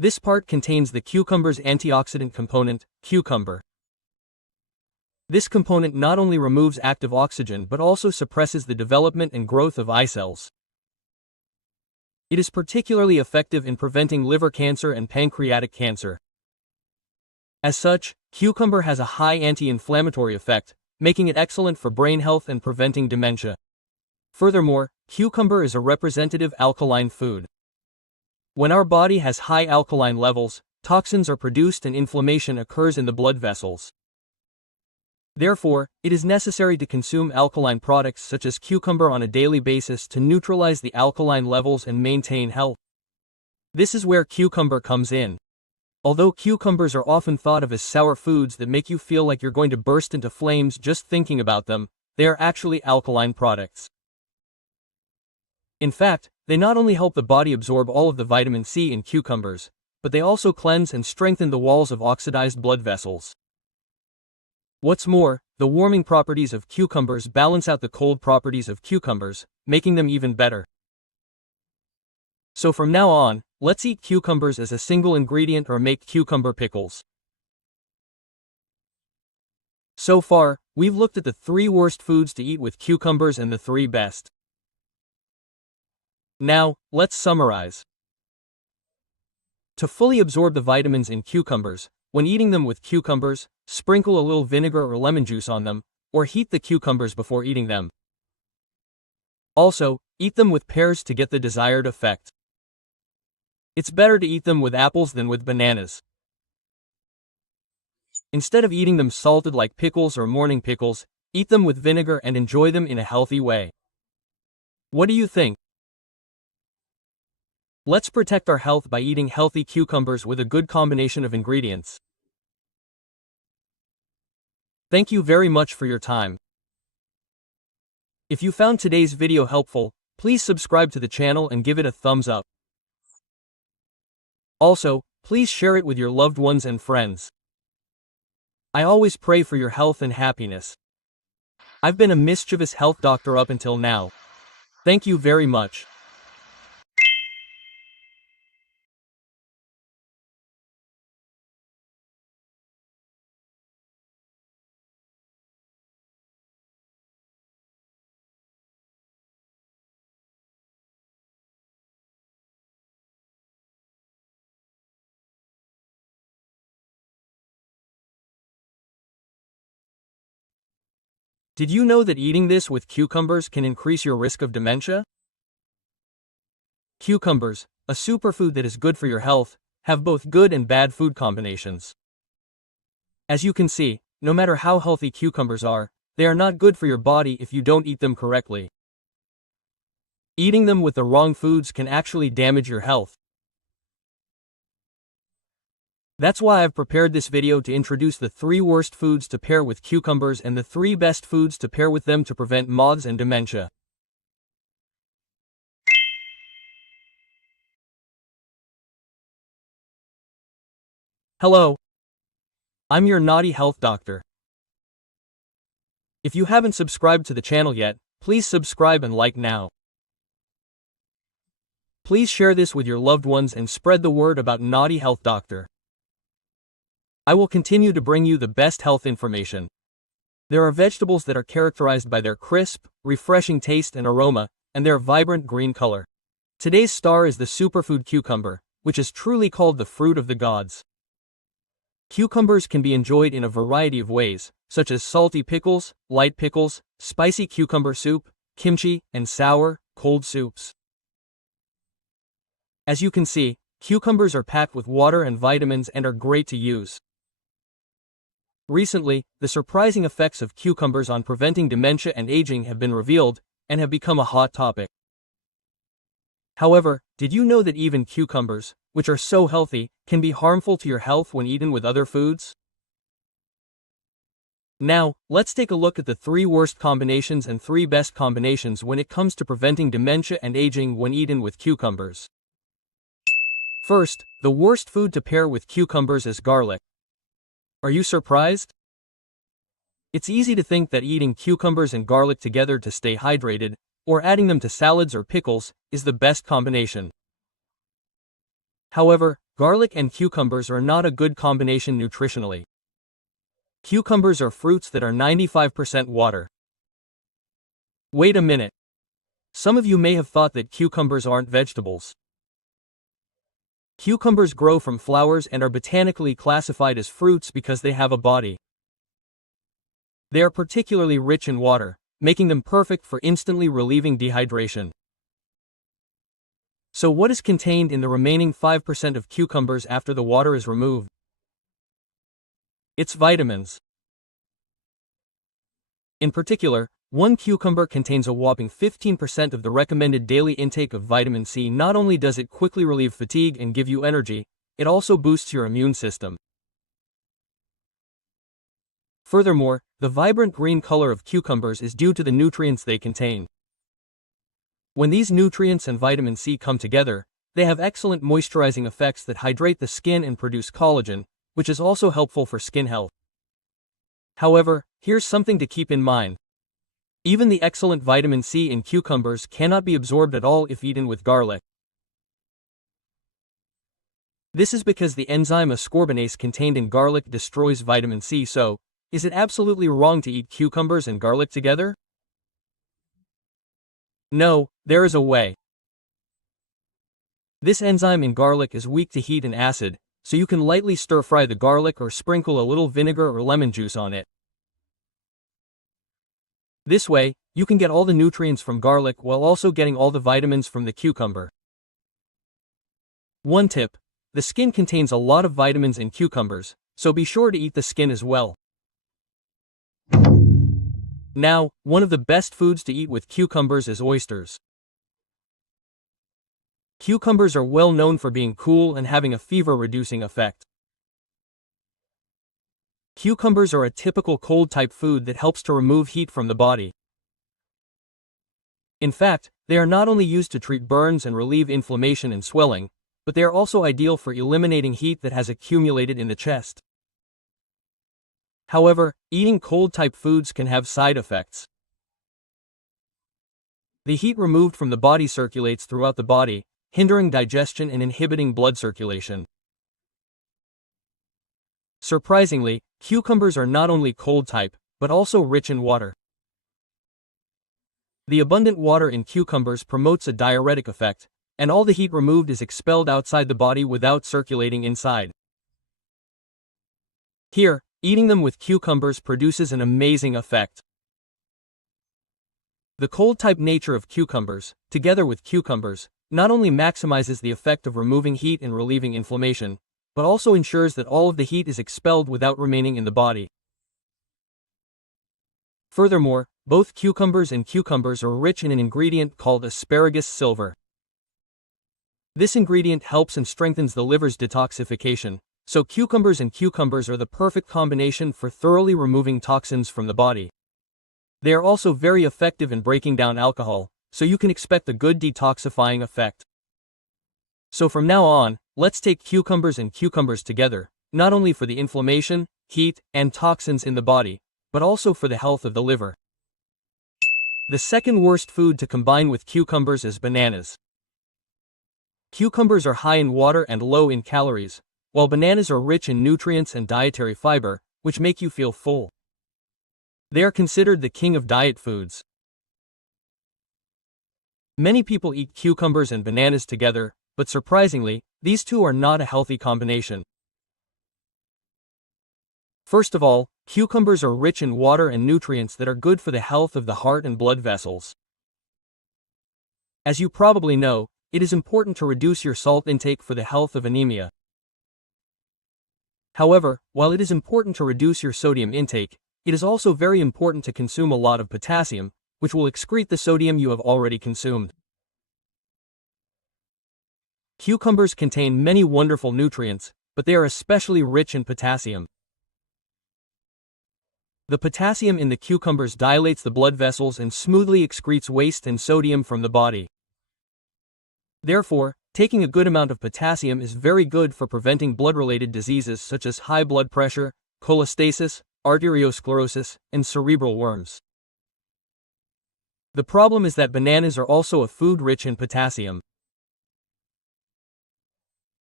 This part contains the cucumber's antioxidant component, cucumber. This component not only removes active oxygen but also suppresses the development and growth of eye cells. It is particularly effective in preventing liver cancer and pancreatic cancer. As such, cucumber has a high anti-inflammatory effect, making it excellent for brain health and preventing dementia. Furthermore, cucumber is a representative alkaline food. When our body has high alkaline levels, toxins are produced and inflammation occurs in the blood vessels. Therefore, it is necessary to consume alkaline products such as cucumber on a daily basis to neutralize the alkaline levels and maintain health. This is where cucumber comes in. Although cucumbers are often thought of as sour foods that make you feel like you're going to burst into flames just thinking about them, they are actually alkaline products. In fact, they not only help the body absorb all of the vitamin C in cucumbers, but they also cleanse and strengthen the walls of oxidized blood vessels. What's more, the warming properties of cucumbers balance out the cold properties of cucumbers, making them even better. So from now on, let's eat cucumbers as a single ingredient or make cucumber pickles. So far, we've looked at the 3 worst foods to eat with cucumbers and the 3 best. Now, let's summarize. To fully absorb the vitamins in cucumbers, when eating them with cucumbers, sprinkle a little vinegar or lemon juice on them, or heat the cucumbers before eating them. Also, eat them with pears to get the desired effect. It's better to eat them with apples than with bananas. Instead of eating them salted like pickles or morning pickles, eat them with vinegar and enjoy them in a healthy way. What do you think? Let's protect our health by eating healthy cucumbers with a good combination of ingredients. Thank you very much for your time. If you found today's video helpful, please subscribe to the channel and give it a thumbs up. Also, please share it with your loved ones and friends. I always pray for your health and happiness. I've been a mischievous health doctor up until now. Thank you very much. Did you know that eating this with cucumbers can increase your risk of dementia? Cucumbers, a superfood that is good for your health, have both good and bad food combinations. As you can see, no matter how healthy cucumbers are, they are not good for your body if you don't eat them correctly. Eating them with the wrong foods can actually damage your health. That's why I've prepared this video to introduce the 3 worst foods to pair with cucumbers and the 3 best foods to pair with them to prevent MODS and dementia. Hello. I'm your naughty health doctor. If you haven't subscribed to the channel yet, please subscribe and like now. Please share this with your loved ones and spread the word about Naughty Health Doctor. I will continue to bring you the best health information. There are vegetables that are characterized by their crisp, refreshing taste and aroma, and their vibrant green color. Today's star is the superfood cucumber, which is truly called the fruit of the gods. Cucumbers can be enjoyed in a variety of ways, such as salty pickles, light pickles, spicy cucumber soup, kimchi, and sour, cold soups. As you can see, cucumbers are packed with water and vitamins and are great to use. Recently, the surprising effects of cucumbers on preventing dementia and aging have been revealed, and have become a hot topic. However, did you know that even cucumbers, which are so healthy, can be harmful to your health when eaten with other foods? Now, let's take a look at the 3 worst combinations and 3 best combinations when it comes to preventing dementia and aging when eaten with cucumbers. First, the worst food to pair with cucumbers is garlic. Are you surprised? It's easy to think that eating cucumbers and garlic together to stay hydrated, or adding them to salads or pickles, is the best combination. However, garlic and cucumbers are not a good combination nutritionally. Cucumbers are fruits that are 95% water. Wait a minute. Some of you may have thought that cucumbers aren't vegetables. Cucumbers grow from flowers and are botanically classified as fruits because they have a body. They are particularly rich in water, making them perfect for instantly relieving dehydration. So what is contained in the remaining 5% of cucumbers after the water is removed? It's vitamins. In particular, one cucumber contains a whopping 15% of the recommended daily intake of vitamin C. Not only does it quickly relieve fatigue and give you energy, it also boosts your immune system. Furthermore, the vibrant green color of cucumbers is due to the nutrients they contain. When these nutrients and vitamin C come together, they have excellent moisturizing effects that hydrate the skin and produce collagen, which is also helpful for skin health. However, here's something to keep in mind. Even the excellent vitamin C in cucumbers cannot be absorbed at all if eaten with garlic. This is because the enzyme ascorbinase contained in garlic destroys vitamin C. So, is it absolutely wrong to eat cucumbers and garlic together? No, there is a way. This enzyme in garlic is weak to heat and acid, so you can lightly stir-fry the garlic or sprinkle a little vinegar or lemon juice on it. This way, you can get all the nutrients from garlic while also getting all the vitamins from the cucumber. One tip: the skin contains a lot of vitamins in cucumbers, so be sure to eat the skin as well. Now, one of the best foods to eat with cucumbers is oysters. Cucumbers are well known for being cool and having a fever-reducing effect. Cucumbers are a typical cold-type food that helps to remove heat from the body. In fact, they are not only used to treat burns and relieve inflammation and swelling, but they are also ideal for eliminating heat that has accumulated in the chest. However, eating cold-type foods can have side effects. The heat removed from the body circulates throughout the body, hindering digestion and inhibiting blood circulation. Surprisingly, cucumbers are not only cold-type, but also rich in water. The abundant water in cucumbers promotes a diuretic effect, and all the heat removed is expelled outside the body without circulating inside. Here, eating them with cucumbers produces an amazing effect. The cold-type nature of cucumbers, together with cucumbers, not only maximizes the effect of removing heat and relieving inflammation, but also ensures that all of the heat is expelled without remaining in the body. Furthermore, both cucumbers and cucumbers are rich in an ingredient called asparagus silver. This ingredient helps and strengthens the liver's detoxification, so cucumbers are the perfect combination for thoroughly removing toxins from the body. They are also very effective in breaking down alcohol, so you can expect a good detoxifying effect. So from now on, let's take cucumbers and cucumbers together, not only for the inflammation, heat, and toxins in the body, but also for the health of the liver. The second worst food to combine with cucumbers is bananas. Cucumbers are high in water and low in calories, while bananas are rich in nutrients and dietary fiber, which make you feel full. They are considered the king of diet foods. Many people eat cucumbers and bananas together, but surprisingly, these two are not a healthy combination. First of all, cucumbers are rich in water and nutrients that are good for the health of the heart and blood vessels. As you probably know, it is important to reduce your salt intake for the health of anemia. However, while it is important to reduce your sodium intake, it is also very important to consume a lot of potassium, which will excrete the sodium you have already consumed. Cucumbers contain many wonderful nutrients, but they are especially rich in potassium. The potassium in the cucumbers dilates the blood vessels and smoothly excretes waste and sodium from the body. Therefore, taking a good amount of potassium is very good for preventing blood-related diseases such as high blood pressure, cholestasis, arteriosclerosis, and cerebral worms. The problem is that bananas are also a food rich in potassium.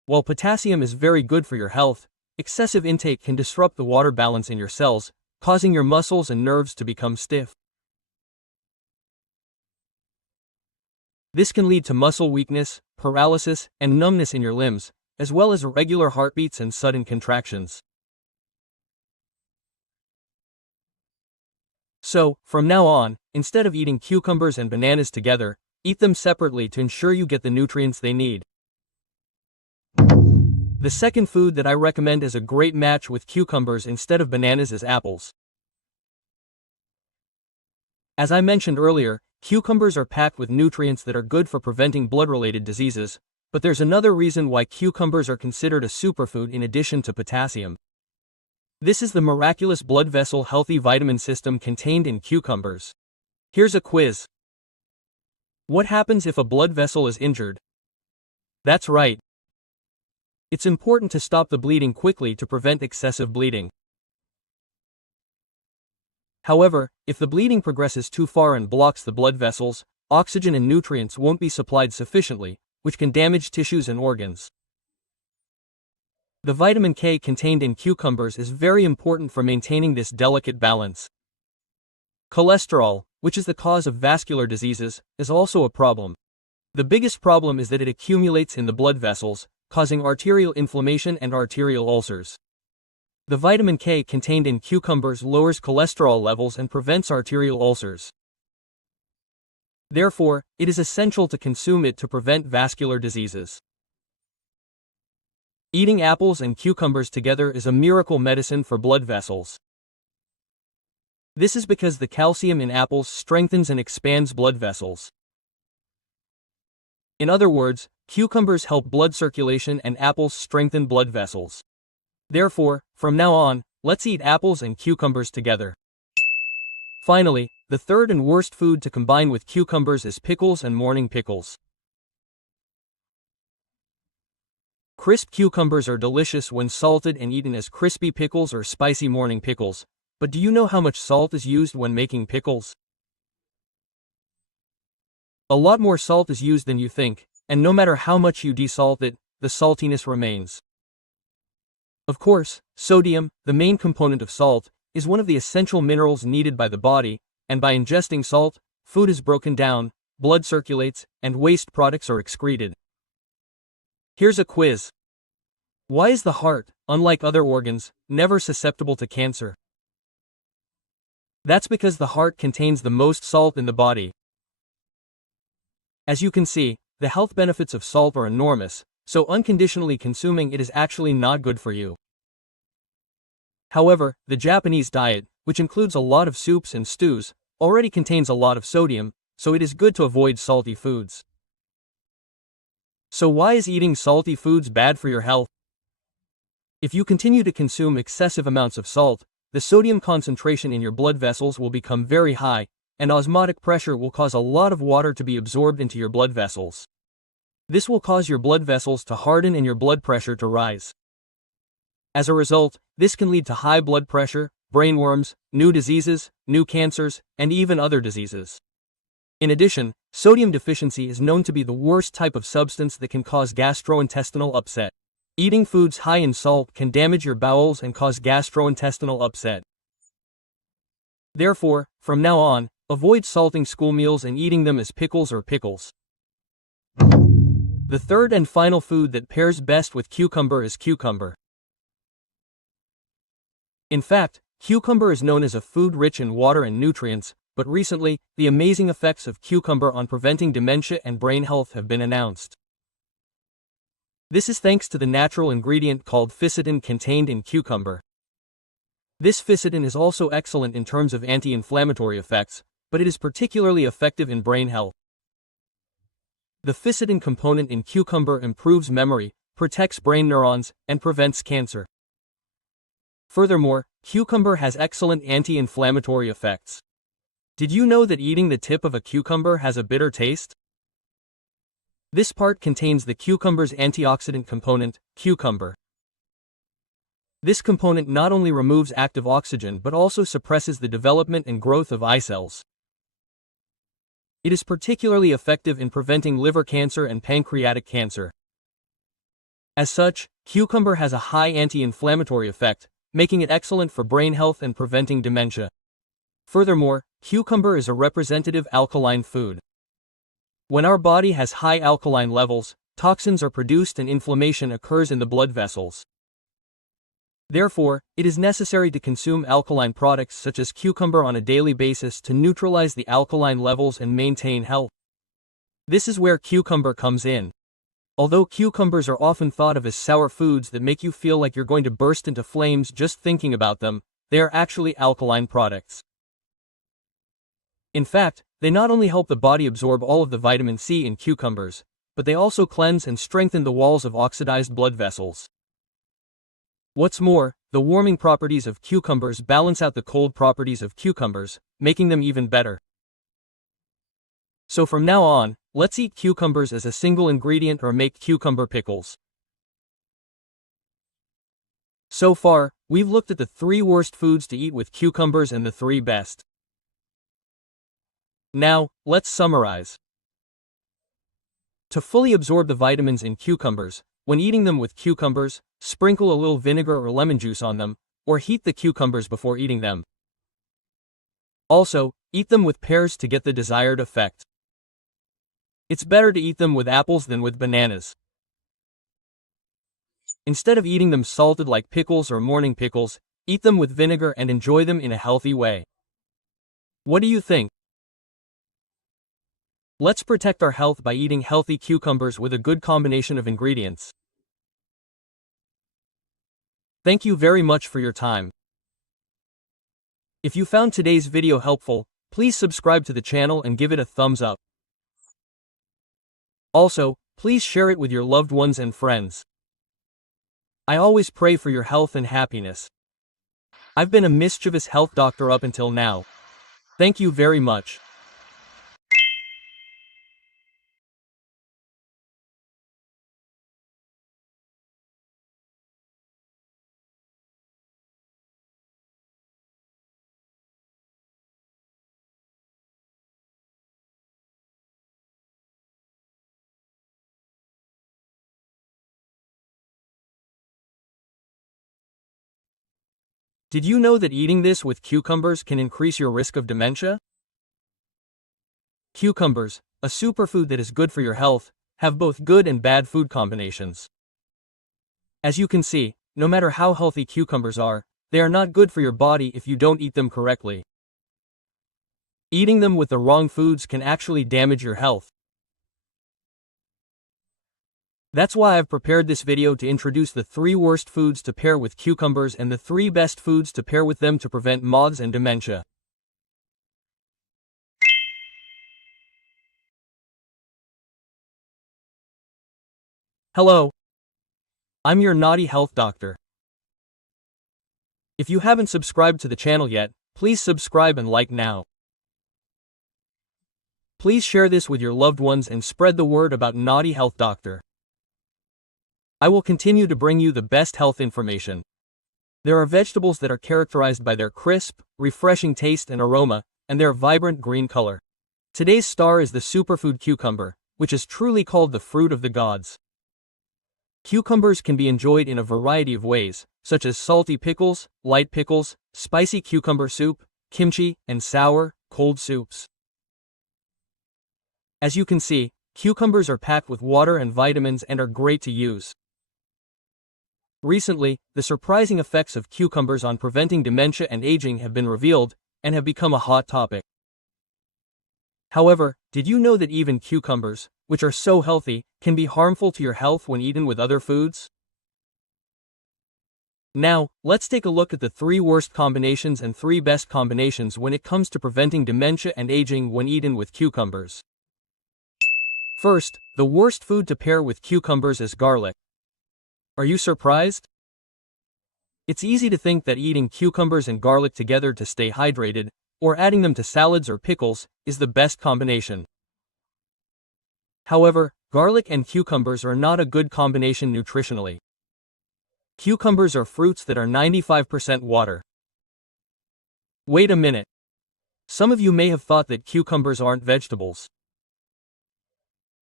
While potassium is very good for your health, excessive intake can disrupt the water balance in your cells, causing your muscles and nerves to become stiff. This can lead to muscle weakness, paralysis, and numbness in your limbs, as well as irregular heartbeats and sudden contractions. So, from now on, instead of eating cucumbers and bananas together, eat them separately to ensure you get the nutrients they need. The second food that I recommend as a great match with cucumbers instead of bananas is apples. As I mentioned earlier, cucumbers are packed with nutrients that are good for preventing blood-related diseases, but there's another reason why cucumbers are considered a superfood in addition to potassium. This is the miraculous blood vessel healthy vitamin system contained in cucumbers. Here's a quiz. What happens if a blood vessel is injured? That's right. It's important to stop the bleeding quickly to prevent excessive bleeding. However, if the bleeding progresses too far and blocks the blood vessels, oxygen and nutrients won't be supplied sufficiently, which can damage tissues and organs. The vitamin K contained in cucumbers is very important for maintaining this delicate balance. Cholesterol, which is the cause of vascular diseases, is also a problem. The biggest problem is that it accumulates in the blood vessels, causing arterial inflammation and arterial ulcers. The vitamin K contained in cucumbers lowers cholesterol levels and prevents arterial ulcers. Therefore, it is essential to consume it to prevent vascular diseases. Eating apples and cucumbers together is a miracle medicine for blood vessels. This is because the calcium in apples strengthens and expands blood vessels. In other words, cucumbers help blood circulation and apples strengthen blood vessels. Therefore, from now on, let's eat apples and cucumbers together. Finally, the third and worst food to combine with cucumbers is pickles and morning pickles. Crisp cucumbers are delicious when salted and eaten as crispy pickles or spicy morning pickles, but do you know how much salt is used when making pickles? A lot more salt is used than you think, and no matter how much you desalt it, the saltiness remains. Of course, sodium, the main component of salt, is one of the essential minerals needed by the body, and by ingesting salt, food is broken down, blood circulates, and waste products are excreted. Here's a quiz. Why is the heart, unlike other organs, never susceptible to cancer? That's because the heart contains the most salt in the body. As you can see, the health benefits of salt are enormous, so unconditionally consuming it is actually not good for you. However, the Japanese diet, which includes a lot of soups and stews, already contains a lot of sodium, so it is good to avoid salty foods. So why is eating salty foods bad for your health? If you continue to consume excessive amounts of salt, the sodium concentration in your blood vessels will become very high, and osmotic pressure will cause a lot of water to be absorbed into your blood vessels. This will cause your blood vessels to harden and your blood pressure to rise. As a result, this can lead to high blood pressure, brain worms, new diseases, new cancers, and even other diseases. In addition, sodium deficiency is known to be the worst type of substance that can cause gastrointestinal upset. Eating foods high in salt can damage your bowels and cause gastrointestinal upset. Therefore, from now on, avoid salting school meals and eating them as pickles or pickles. The third and final food that pairs best with cucumber is cucumber. In fact, cucumber is known as a food rich in water and nutrients, but recently, the amazing effects of cucumber on preventing dementia and brain health have been announced. This is thanks to the natural ingredient called ficitin contained in cucumber. This ficitin is also excellent in terms of anti-inflammatory effects, but it is particularly effective in brain health. The ficitin component in cucumber improves memory, protects brain neurons, and prevents cancer. Furthermore, cucumber has excellent anti-inflammatory effects. Did you know that eating the tip of a cucumber has a bitter taste? This part contains the cucumber's antioxidant component, cucumber. This component not only removes active oxygen but also suppresses the development and growth of eye cells. It is particularly effective in preventing liver cancer and pancreatic cancer. As such, cucumber has a high anti-inflammatory effect, making it excellent for brain health and preventing dementia. Furthermore, cucumber is a representative alkaline food. When our body has high alkaline levels, toxins are produced and inflammation occurs in the blood vessels. Therefore, it is necessary to consume alkaline products such as cucumber on a daily basis to neutralize the alkaline levels and maintain health. This is where cucumber comes in. Although cucumbers are often thought of as sour foods that make you feel like you're going to burst into flames just thinking about them, they are actually alkaline products. In fact, they not only help the body absorb all of the vitamin C in cucumbers, but they also cleanse and strengthen the walls of oxidized blood vessels. What's more, the warming properties of cucumbers balance out the cold properties of cucumbers, making them even better. So from now on, let's eat cucumbers as a single ingredient or make cucumber pickles. So far, we've looked at the 3 worst foods to eat with cucumbers and the 3 best. Now, let's summarize. To fully absorb the vitamins in cucumbers, when eating them with cucumbers, sprinkle a little vinegar or lemon juice on them, or heat the cucumbers before eating them. Also, eat them with pears to get the desired effect. It's better to eat them with apples than with bananas. Instead of eating them salted like pickles or morning pickles, eat them with vinegar and enjoy them in a healthy way. What do you think? Let's protect our health by eating healthy cucumbers with a good combination of ingredients. Thank you very much for your time. If you found today's video helpful, please subscribe to the channel and give it a thumbs up. Also, please share it with your loved ones and friends. I always pray for your health and happiness. I've been a mischievous health doctor up until now. Thank you very much. Did you know that eating this with cucumbers can increase your risk of dementia? Cucumbers, a superfood that is good for your health, have both good and bad food combinations. As you can see, no matter how healthy cucumbers are, they are not good for your body if you don't eat them correctly. Eating them with the wrong foods can actually damage your health. That's why I've prepared this video to introduce the 3 worst foods to pair with cucumbers and the 3 best foods to pair with them to prevent MODS and dementia. Hello. I'm your naughty health doctor. If you haven't subscribed to the channel yet, please subscribe and like now. Please share this with your loved ones and spread the word about Naughty Health Doctor. I will continue to bring you the best health information. There are vegetables that are characterized by their crisp, refreshing taste and aroma, and their vibrant green color. Today's star is the superfood cucumber, which is truly called the fruit of the gods. Cucumbers can be enjoyed in a variety of ways, such as salty pickles, light pickles, spicy cucumber soup, kimchi, and sour, cold soups. As you can see, cucumbers are packed with water and vitamins and are great to use. Recently, the surprising effects of cucumbers on preventing dementia and aging have been revealed, and have become a hot topic. However, did you know that even cucumbers, which are so healthy, can be harmful to your health when eaten with other foods? Now, let's take a look at the 3 worst combinations and 3 best combinations when it comes to preventing dementia and aging when eaten with cucumbers. First, the worst food to pair with cucumbers is garlic. Are you surprised? It's easy to think that eating cucumbers and garlic together to stay hydrated, or adding them to salads or pickles, is the best combination. However, garlic and cucumbers are not a good combination nutritionally. Cucumbers are fruits that are 95% water. Wait a minute. Some of you may have thought that cucumbers aren't vegetables.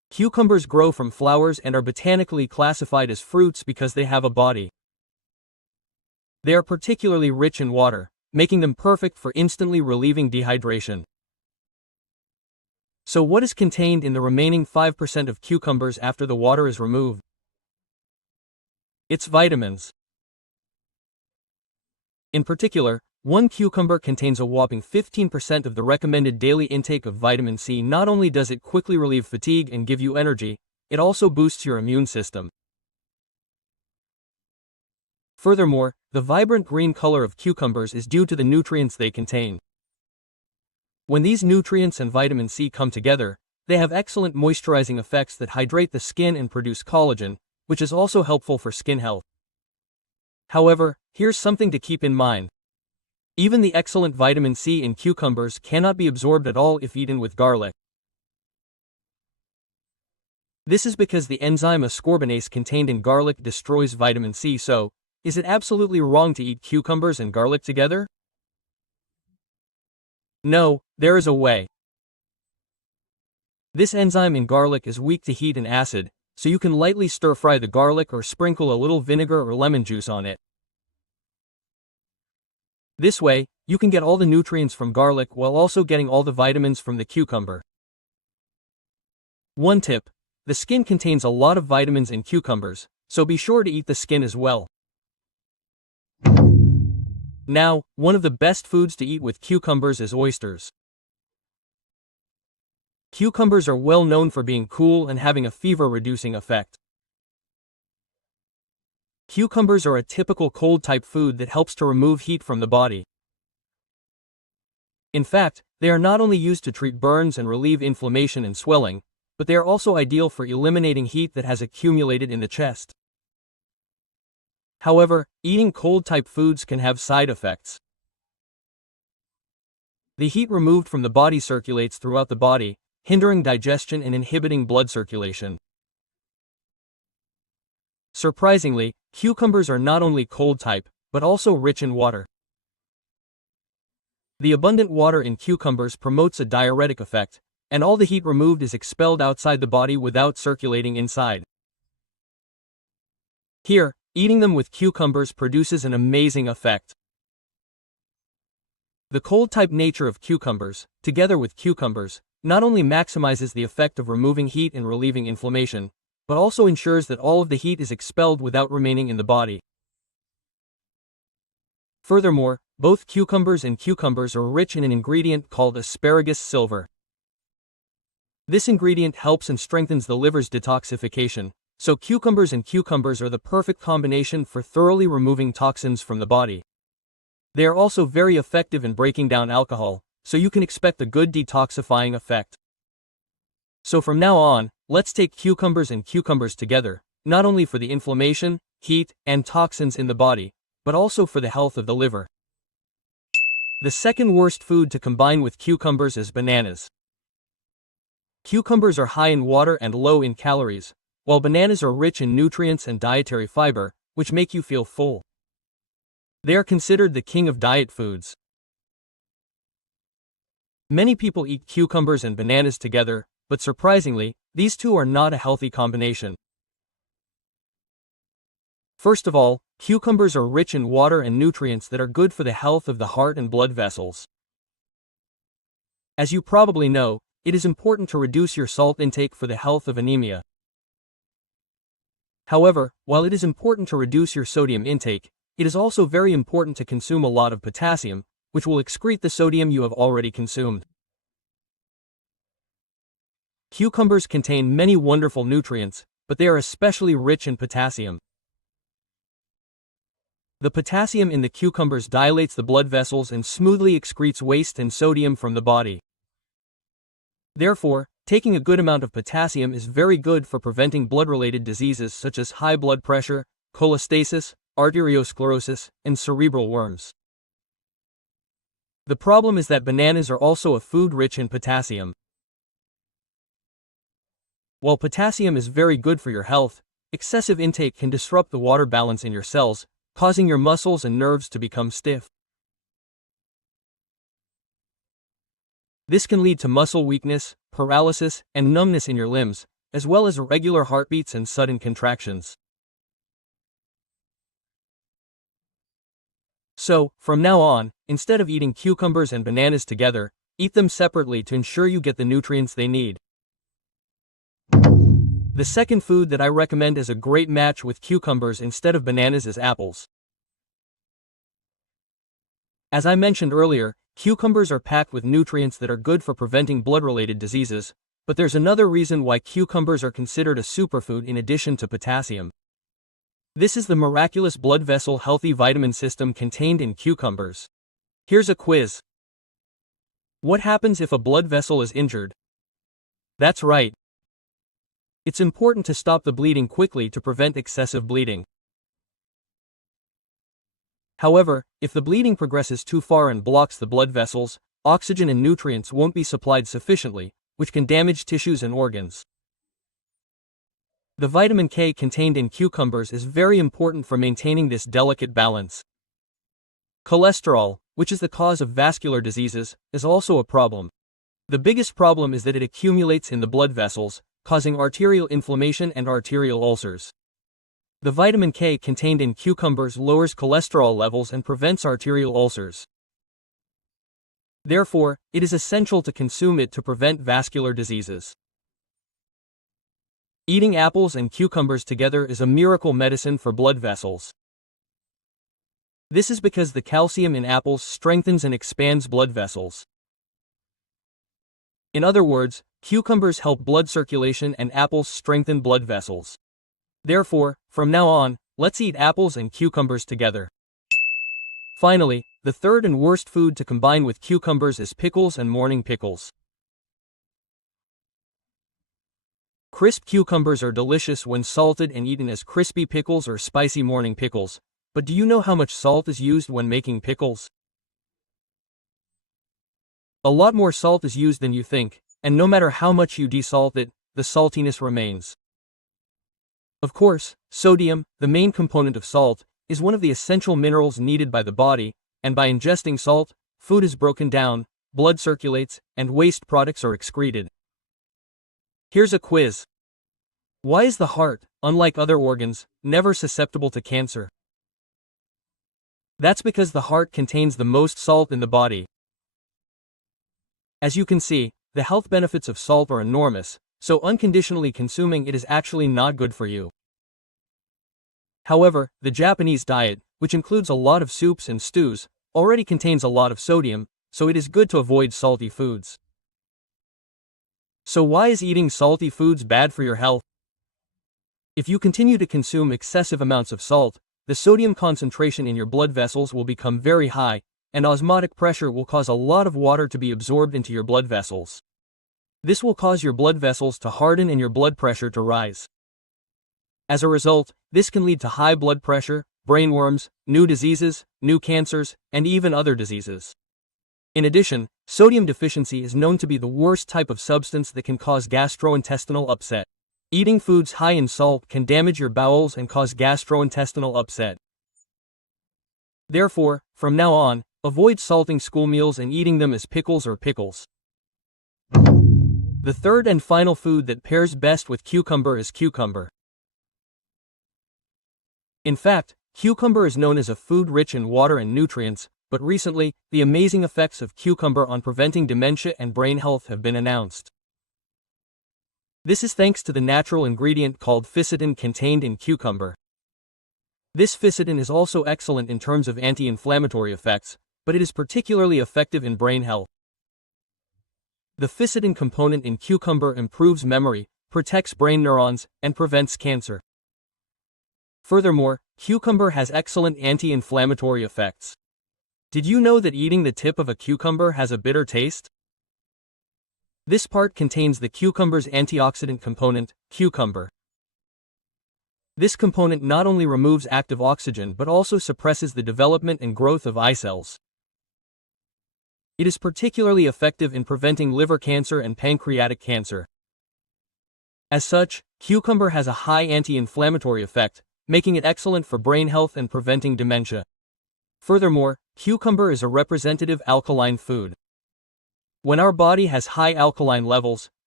Cucumbers grow from flowers and are botanically classified as fruits because they have a body. They are particularly rich in water, making them perfect for instantly relieving dehydration. So what is contained in the remaining 5% of cucumbers after the water is removed? It's vitamins. In particular, one cucumber contains a whopping 15% of the recommended daily intake of vitamin C. Not only does it quickly relieve fatigue and give you energy, it also boosts your immune system. Furthermore, the vibrant green color of cucumbers is due to the nutrients they contain. When these nutrients and vitamin C come together, they have excellent moisturizing effects that hydrate the skin and produce collagen, which is also helpful for skin health. However, here's something to keep in mind. Even the excellent vitamin C in cucumbers cannot be absorbed at all if eaten with garlic. This is because the enzyme ascorbinase contained in garlic destroys vitamin C. So, is it absolutely wrong to eat cucumbers and garlic together? No, there is a way. This enzyme in garlic is weak to heat and acid, so you can lightly stir-fry the garlic or sprinkle a little vinegar or lemon juice on it. This way, you can get all the nutrients from garlic while also getting all the vitamins from the cucumber. One tip: the skin contains a lot of vitamins in cucumbers, so be sure to eat the skin as well. Now, one of the best foods to eat with cucumbers is oysters. Cucumbers are well known for being cool and having a fever-reducing effect. Cucumbers are a typical cold-type food that helps to remove heat from the body. In fact, they are not only used to treat burns and relieve inflammation and swelling, but they are also ideal for eliminating heat that has accumulated in the chest. However, eating cold-type foods can have side effects. The heat removed from the body circulates throughout the body, hindering digestion and inhibiting blood circulation. Surprisingly, cucumbers are not only cold-type, but also rich in water. The abundant water in cucumbers promotes a diuretic effect, and all the heat removed is expelled outside the body without circulating inside. Here, eating them with cucumbers produces an amazing effect. The cold-type nature of cucumbers, together with cucumbers, not only maximizes the effect of removing heat and relieving inflammation, but also ensures that all of the heat is expelled without remaining in the body. Furthermore, both cucumbers and cucumbers are rich in an ingredient called asparagus silver. This ingredient helps and strengthens the liver's detoxification, so cucumbers and cucumbers are the perfect combination for thoroughly removing toxins from the body. They are also very effective in breaking down alcohol, so you can expect a good detoxifying effect. So from now on, let's take cucumbers and cucumbers together, not only for the inflammation, heat, and toxins in the body, but also for the health of the liver. The second worst food to combine with cucumbers is bananas. Cucumbers are high in water and low in calories, while bananas are rich in nutrients and dietary fiber, which make you feel full. They are considered the king of diet foods. Many people eat cucumbers and bananas together, but surprisingly, these two are not a healthy combination. First of all, cucumbers are rich in water and nutrients that are good for the health of the heart and blood vessels. As you probably know, it is important to reduce your salt intake for the health of anemia. However, while it is important to reduce your sodium intake, it is also very important to consume a lot of potassium, which will excrete the sodium you have already consumed. Cucumbers contain many wonderful nutrients, but they are especially rich in potassium. The potassium in the cucumbers dilates the blood vessels and smoothly excretes waste and sodium from the body. Therefore, taking a good amount of potassium is very good for preventing blood-related diseases such as high blood pressure, cholestasis, arteriosclerosis, and cerebral worms. The problem is that bananas are also a food rich in potassium. While potassium is very good for your health, excessive intake can disrupt the water balance in your cells, causing your muscles and nerves to become stiff. This can lead to muscle weakness, paralysis, and numbness in your limbs, as well as irregular heartbeats and sudden contractions. So, from now on, instead of eating cucumbers and bananas together, eat them separately to ensure you get the nutrients they need. The second food that I recommend as a great match with cucumbers instead of bananas is apples. As I mentioned earlier, cucumbers are packed with nutrients that are good for preventing blood-related diseases, but there's another reason why cucumbers are considered a superfood in addition to potassium. This is the miraculous blood vessel healthy vitamin system contained in cucumbers. Here's a quiz. What happens if a blood vessel is injured? That's right. It's important to stop the bleeding quickly to prevent excessive bleeding. However, if the bleeding progresses too far and blocks the blood vessels, oxygen and nutrients won't be supplied sufficiently, which can damage tissues and organs. The vitamin K contained in cucumbers is very important for maintaining this delicate balance. Cholesterol, which is the cause of vascular diseases, is also a problem. The biggest problem is that it accumulates in the blood vessels, causing arterial inflammation and arterial ulcers. The vitamin K contained in cucumbers lowers cholesterol levels and prevents arterial ulcers. Therefore, it is essential to consume it to prevent vascular diseases. Eating apples and cucumbers together is a miracle medicine for blood vessels. This is because the calcium in apples strengthens and expands blood vessels. In other words, cucumbers help blood circulation and apples strengthen blood vessels. Therefore, from now on, let's eat apples and cucumbers together. Finally, the third and worst food to combine with cucumbers is pickles and morning pickles. Crisp cucumbers are delicious when salted and eaten as crispy pickles or spicy morning pickles, but do you know how much salt is used when making pickles? A lot more salt is used than you think, and no matter how much you desalt it, the saltiness remains. Of course, sodium, the main component of salt, is one of the essential minerals needed by the body, and by ingesting salt, food is broken down, blood circulates, and waste products are excreted. Here's a quiz. Why is the heart, unlike other organs, never susceptible to cancer? That's because the heart contains the most salt in the body. As you can see, the health benefits of salt are enormous, so unconditionally consuming it is actually not good for you. However, the Japanese diet, which includes a lot of soups and stews, already contains a lot of sodium, so it is good to avoid salty foods. So why is eating salty foods bad for your health? If you continue to consume excessive amounts of salt, the sodium concentration in your blood vessels will become very high, and osmotic pressure will cause a lot of water to be absorbed into your blood vessels. This will cause your blood vessels to harden and your blood pressure to rise. As a result, this can lead to high blood pressure, brain worms, new diseases, new cancers, and even other diseases. In addition, sodium deficiency is known to be the worst type of substance that can cause gastrointestinal upset. Eating foods high in salt can damage your bowels and cause gastrointestinal upset. Therefore, from now on, avoid salting school meals and eating them as pickles or pickles. The third and final food that pairs best with cucumber is cucumber. In fact, cucumber is known as a food rich in water and nutrients, but recently, the amazing effects of cucumber on preventing dementia and brain health have been announced. This is thanks to the natural ingredient called ficitin contained in cucumber. This ficitin is also excellent in terms of anti-inflammatory effects, but it is particularly effective in brain health. The ficitin component in cucumber improves memory, protects brain neurons, and prevents cancer. Furthermore, cucumber has excellent anti-inflammatory effects. Did you know that eating the tip of a cucumber has a bitter taste? This part contains the cucumber's antioxidant component, cucumber. This component not only removes active oxygen but also suppresses the development and growth of eye cells. It is particularly effective in preventing liver cancer and pancreatic cancer. As such, cucumber has a high anti-inflammatory effect, making it excellent for brain health and preventing dementia. Furthermore, cucumber is a representative alkaline food. When our body has high alkaline levels,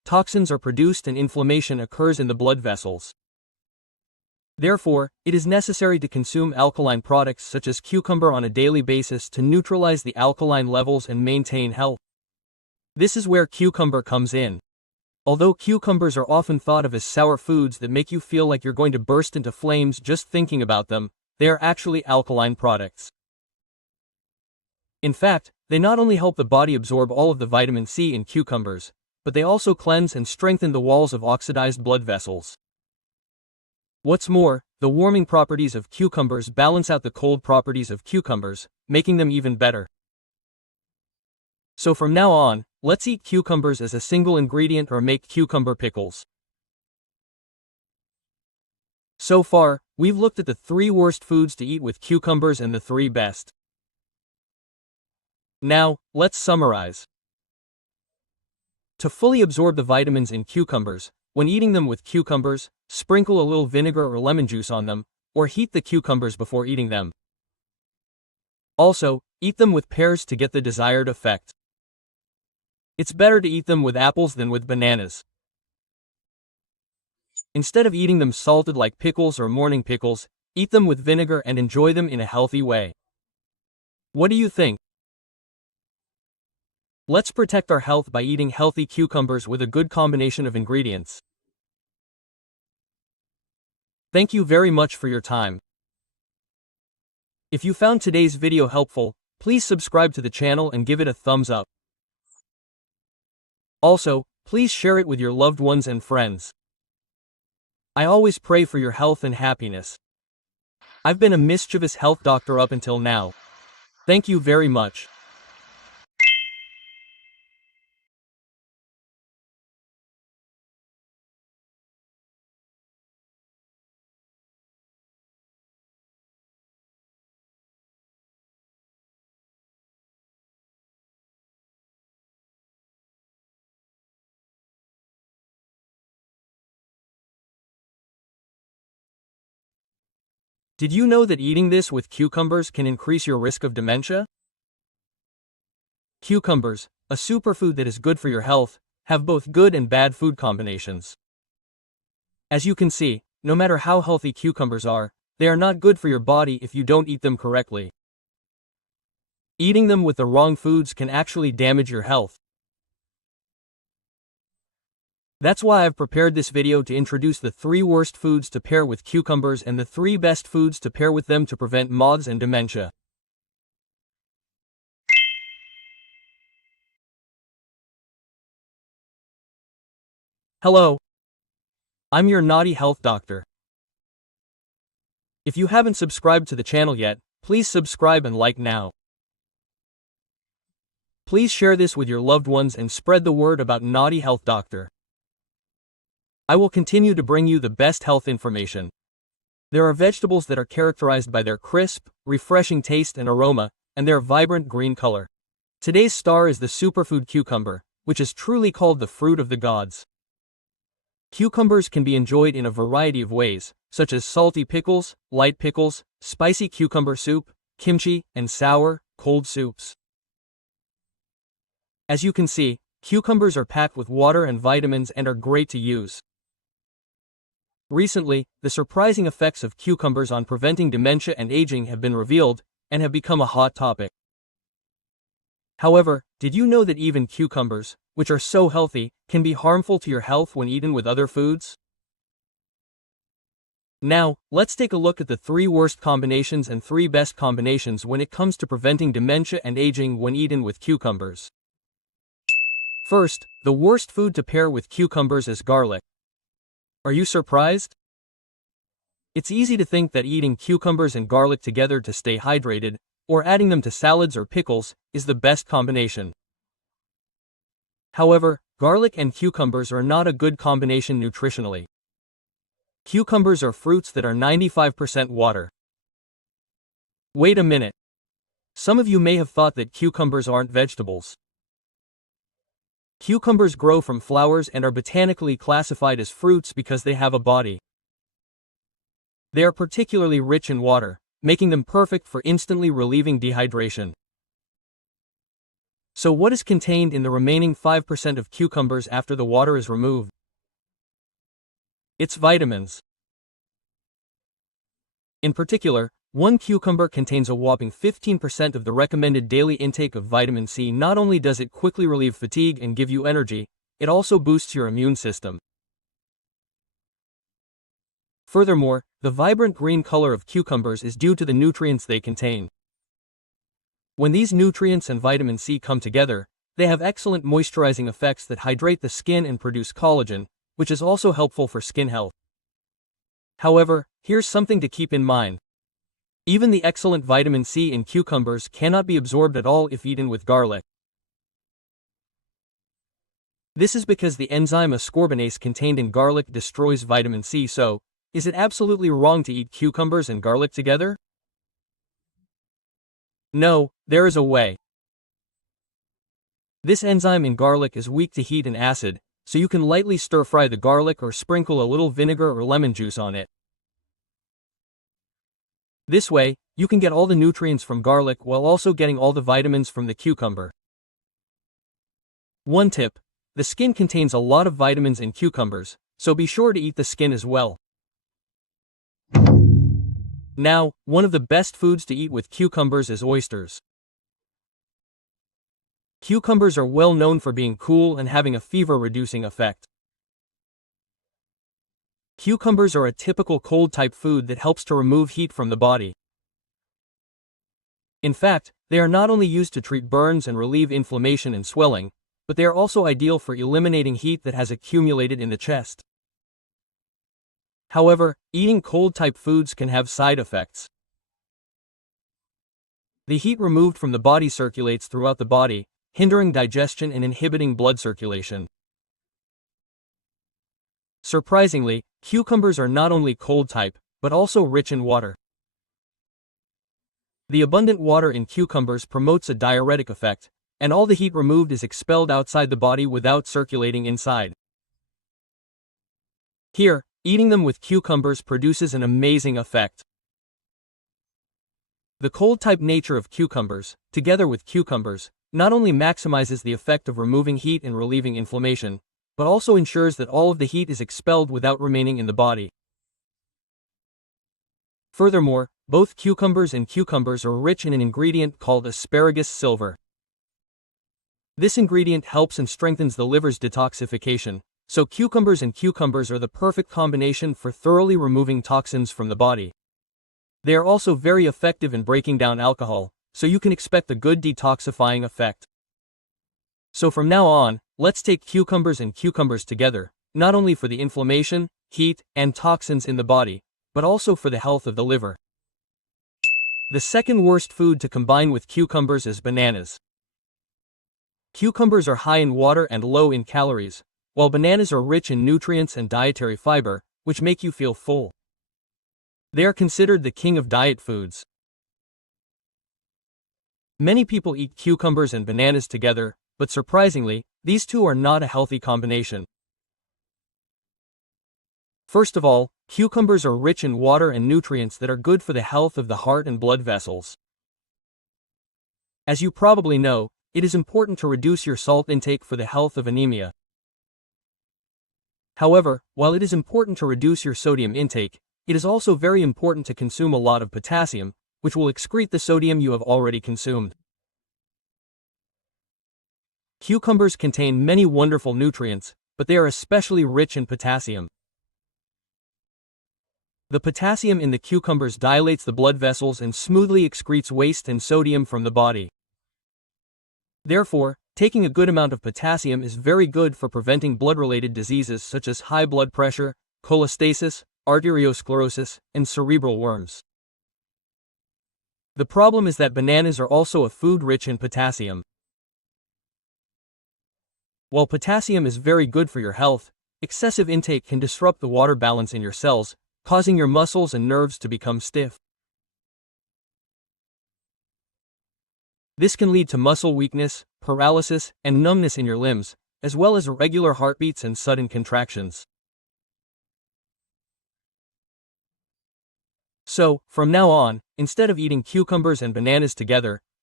toxins are produced and inflammation occurs in the blood vessels. Therefore, it is necessary to consume alkaline products such as cucumber on a daily basis to neutralize the alkaline levels and maintain health. This is where cucumber comes in. Although cucumbers are often thought of as sour foods that make you feel like you're going to burst into flames just thinking about them, they are actually alkaline products. In fact, they not only help the body absorb all of the vitamin C in cucumbers, but they also cleanse and strengthen the walls of oxidized blood vessels. What's more, the warming properties of cucumbers balance out the cold properties of cucumbers, making them even better. So from now on, let's eat cucumbers as a single ingredient or make cucumber pickles. So far, we've looked at the 3 worst foods to eat with cucumbers and the 3 best. Now, let's summarize. To fully absorb the vitamins in cucumbers, when eating them with cucumbers, sprinkle a little vinegar or lemon juice on them, or heat the cucumbers before eating them. Also, eat them with pears to get the desired effect. It's better to eat them with apples than with bananas. Instead of eating them salted like pickles or morning pickles, eat them with vinegar and enjoy them in a healthy way. What do you think? Let's protect our health by eating healthy cucumbers with a good combination of ingredients. Thank you very much for your time. If you found today's video helpful, please subscribe to the channel and give it a thumbs up. Also, please share it with your loved ones and friends. I always pray for your health and happiness. I've been a mischievous health doctor up until now. Thank you very much. Did you know that eating this with cucumbers can increase your risk of dementia? Cucumbers, a superfood that is good for your health, have both good and bad food combinations. As you can see, no matter how healthy cucumbers are, they are not good for your body if you don't eat them correctly. Eating them with the wrong foods can actually damage your health. That's why I've prepared this video to introduce the 3 worst foods to pair with cucumbers and the 3 best foods to pair with them to prevent MODS and dementia. Hello. I'm your naughty health doctor. If you haven't subscribed to the channel yet, please subscribe and like now. Please share this with your loved ones and spread the word about Naughty Health Doctor. I will continue to bring you the best health information. There are vegetables that are characterized by their crisp, refreshing taste and aroma, and their vibrant green color. Today's star is the superfood cucumber, which is truly called the fruit of the gods. Cucumbers can be enjoyed in a variety of ways, such as salty pickles, light pickles, spicy cucumber soup, kimchi, and sour, cold soups. As you can see, cucumbers are packed with water and vitamins and are great to use. Recently, the surprising effects of cucumbers on preventing dementia and aging have been revealed, and have become a hot topic. However, did you know that even cucumbers, which are so healthy, can be harmful to your health when eaten with other foods? Now, let's take a look at the 3 worst combinations and 3 best combinations when it comes to preventing dementia and aging when eaten with cucumbers. First, the worst food to pair with cucumbers is garlic. Are you surprised? It's easy to think that eating cucumbers and garlic together to stay hydrated, or adding them to salads or pickles, is the best combination. However, garlic and cucumbers are not a good combination nutritionally. Cucumbers are fruits that are 95% water. Wait a minute. Some of you may have thought that cucumbers aren't vegetables. Cucumbers grow from flowers and are botanically classified as fruits because they have a body. They are particularly rich in water, making them perfect for instantly relieving dehydration. So what is contained in the remaining 5% of cucumbers after the water is removed? It's vitamins. In particular, one cucumber contains a whopping 15% of the recommended daily intake of vitamin C. Not only does it quickly relieve fatigue and give you energy, it also boosts your immune system. Furthermore, the vibrant green color of cucumbers is due to the nutrients they contain. When these nutrients and vitamin C come together, they have excellent moisturizing effects that hydrate the skin and produce collagen, which is also helpful for skin health. However, here's something to keep in mind. Even the excellent vitamin C in cucumbers cannot be absorbed at all if eaten with garlic. This is because the enzyme ascorbinase contained in garlic destroys vitamin C. So, is it absolutely wrong to eat cucumbers and garlic together? No, there is a way. This enzyme in garlic is weak to heat and acid, so you can lightly stir-fry the garlic or sprinkle a little vinegar or lemon juice on it. This way, you can get all the nutrients from garlic while also getting all the vitamins from the cucumber. One tip: the skin contains a lot of vitamins in cucumbers, so be sure to eat the skin as well. Now, one of the best foods to eat with cucumbers is oysters. Cucumbers are well known for being cool and having a fever-reducing effect. Cucumbers are a typical cold-type food that helps to remove heat from the body. In fact, they are not only used to treat burns and relieve inflammation and swelling, but they are also ideal for eliminating heat that has accumulated in the chest. However, eating cold-type foods can have side effects. The heat removed from the body circulates throughout the body, hindering digestion and inhibiting blood circulation. Surprisingly, cucumbers are not only cold-type, but also rich in water. The abundant water in cucumbers promotes a diuretic effect, and all the heat removed is expelled outside the body without circulating inside. Here, eating them with cucumbers produces an amazing effect. The cold-type nature of cucumbers, together with cucumbers, not only maximizes the effect of removing heat and relieving inflammation, but also ensures that all of the heat is expelled without remaining in the body. Furthermore, both cucumbers and cucumbers are rich in an ingredient called asparagus silver. This ingredient helps and strengthens the liver's detoxification, so cucumbers and cucumbers are the perfect combination for thoroughly removing toxins from the body. They are also very effective in breaking down alcohol, so you can expect a good detoxifying effect. So from now on, let's take cucumbers and cucumbers together, not only for the inflammation, heat, and toxins in the body, but also for the health of the liver. The second worst food to combine with cucumbers is bananas. Cucumbers are high in water and low in calories, while bananas are rich in nutrients and dietary fiber, which make you feel full. They are considered the king of diet foods. Many people eat cucumbers and bananas together, but surprisingly, these two are not a healthy combination. First of all, cucumbers are rich in water and nutrients that are good for the health of the heart and blood vessels. As you probably know, it is important to reduce your salt intake for the health of anemia. However, while it is important to reduce your sodium intake, it is also very important to consume a lot of potassium, which will excrete the sodium you have already consumed. Cucumbers contain many wonderful nutrients, but they are especially rich in potassium. The potassium in the cucumbers dilates the blood vessels and smoothly excretes waste and sodium from the body. Therefore, taking a good amount of potassium is very good for preventing blood-related diseases such as high blood pressure, cholestasis, arteriosclerosis, and cerebral worms. The problem is that bananas are also a food rich in potassium. While potassium is very good for your health, excessive intake can disrupt the water balance in your cells, causing your muscles and nerves to become stiff. This can lead to muscle weakness, paralysis, and numbness in your limbs, as well as irregular heartbeats and sudden contractions. So, from now on, instead of eating cucumbers and bananas together,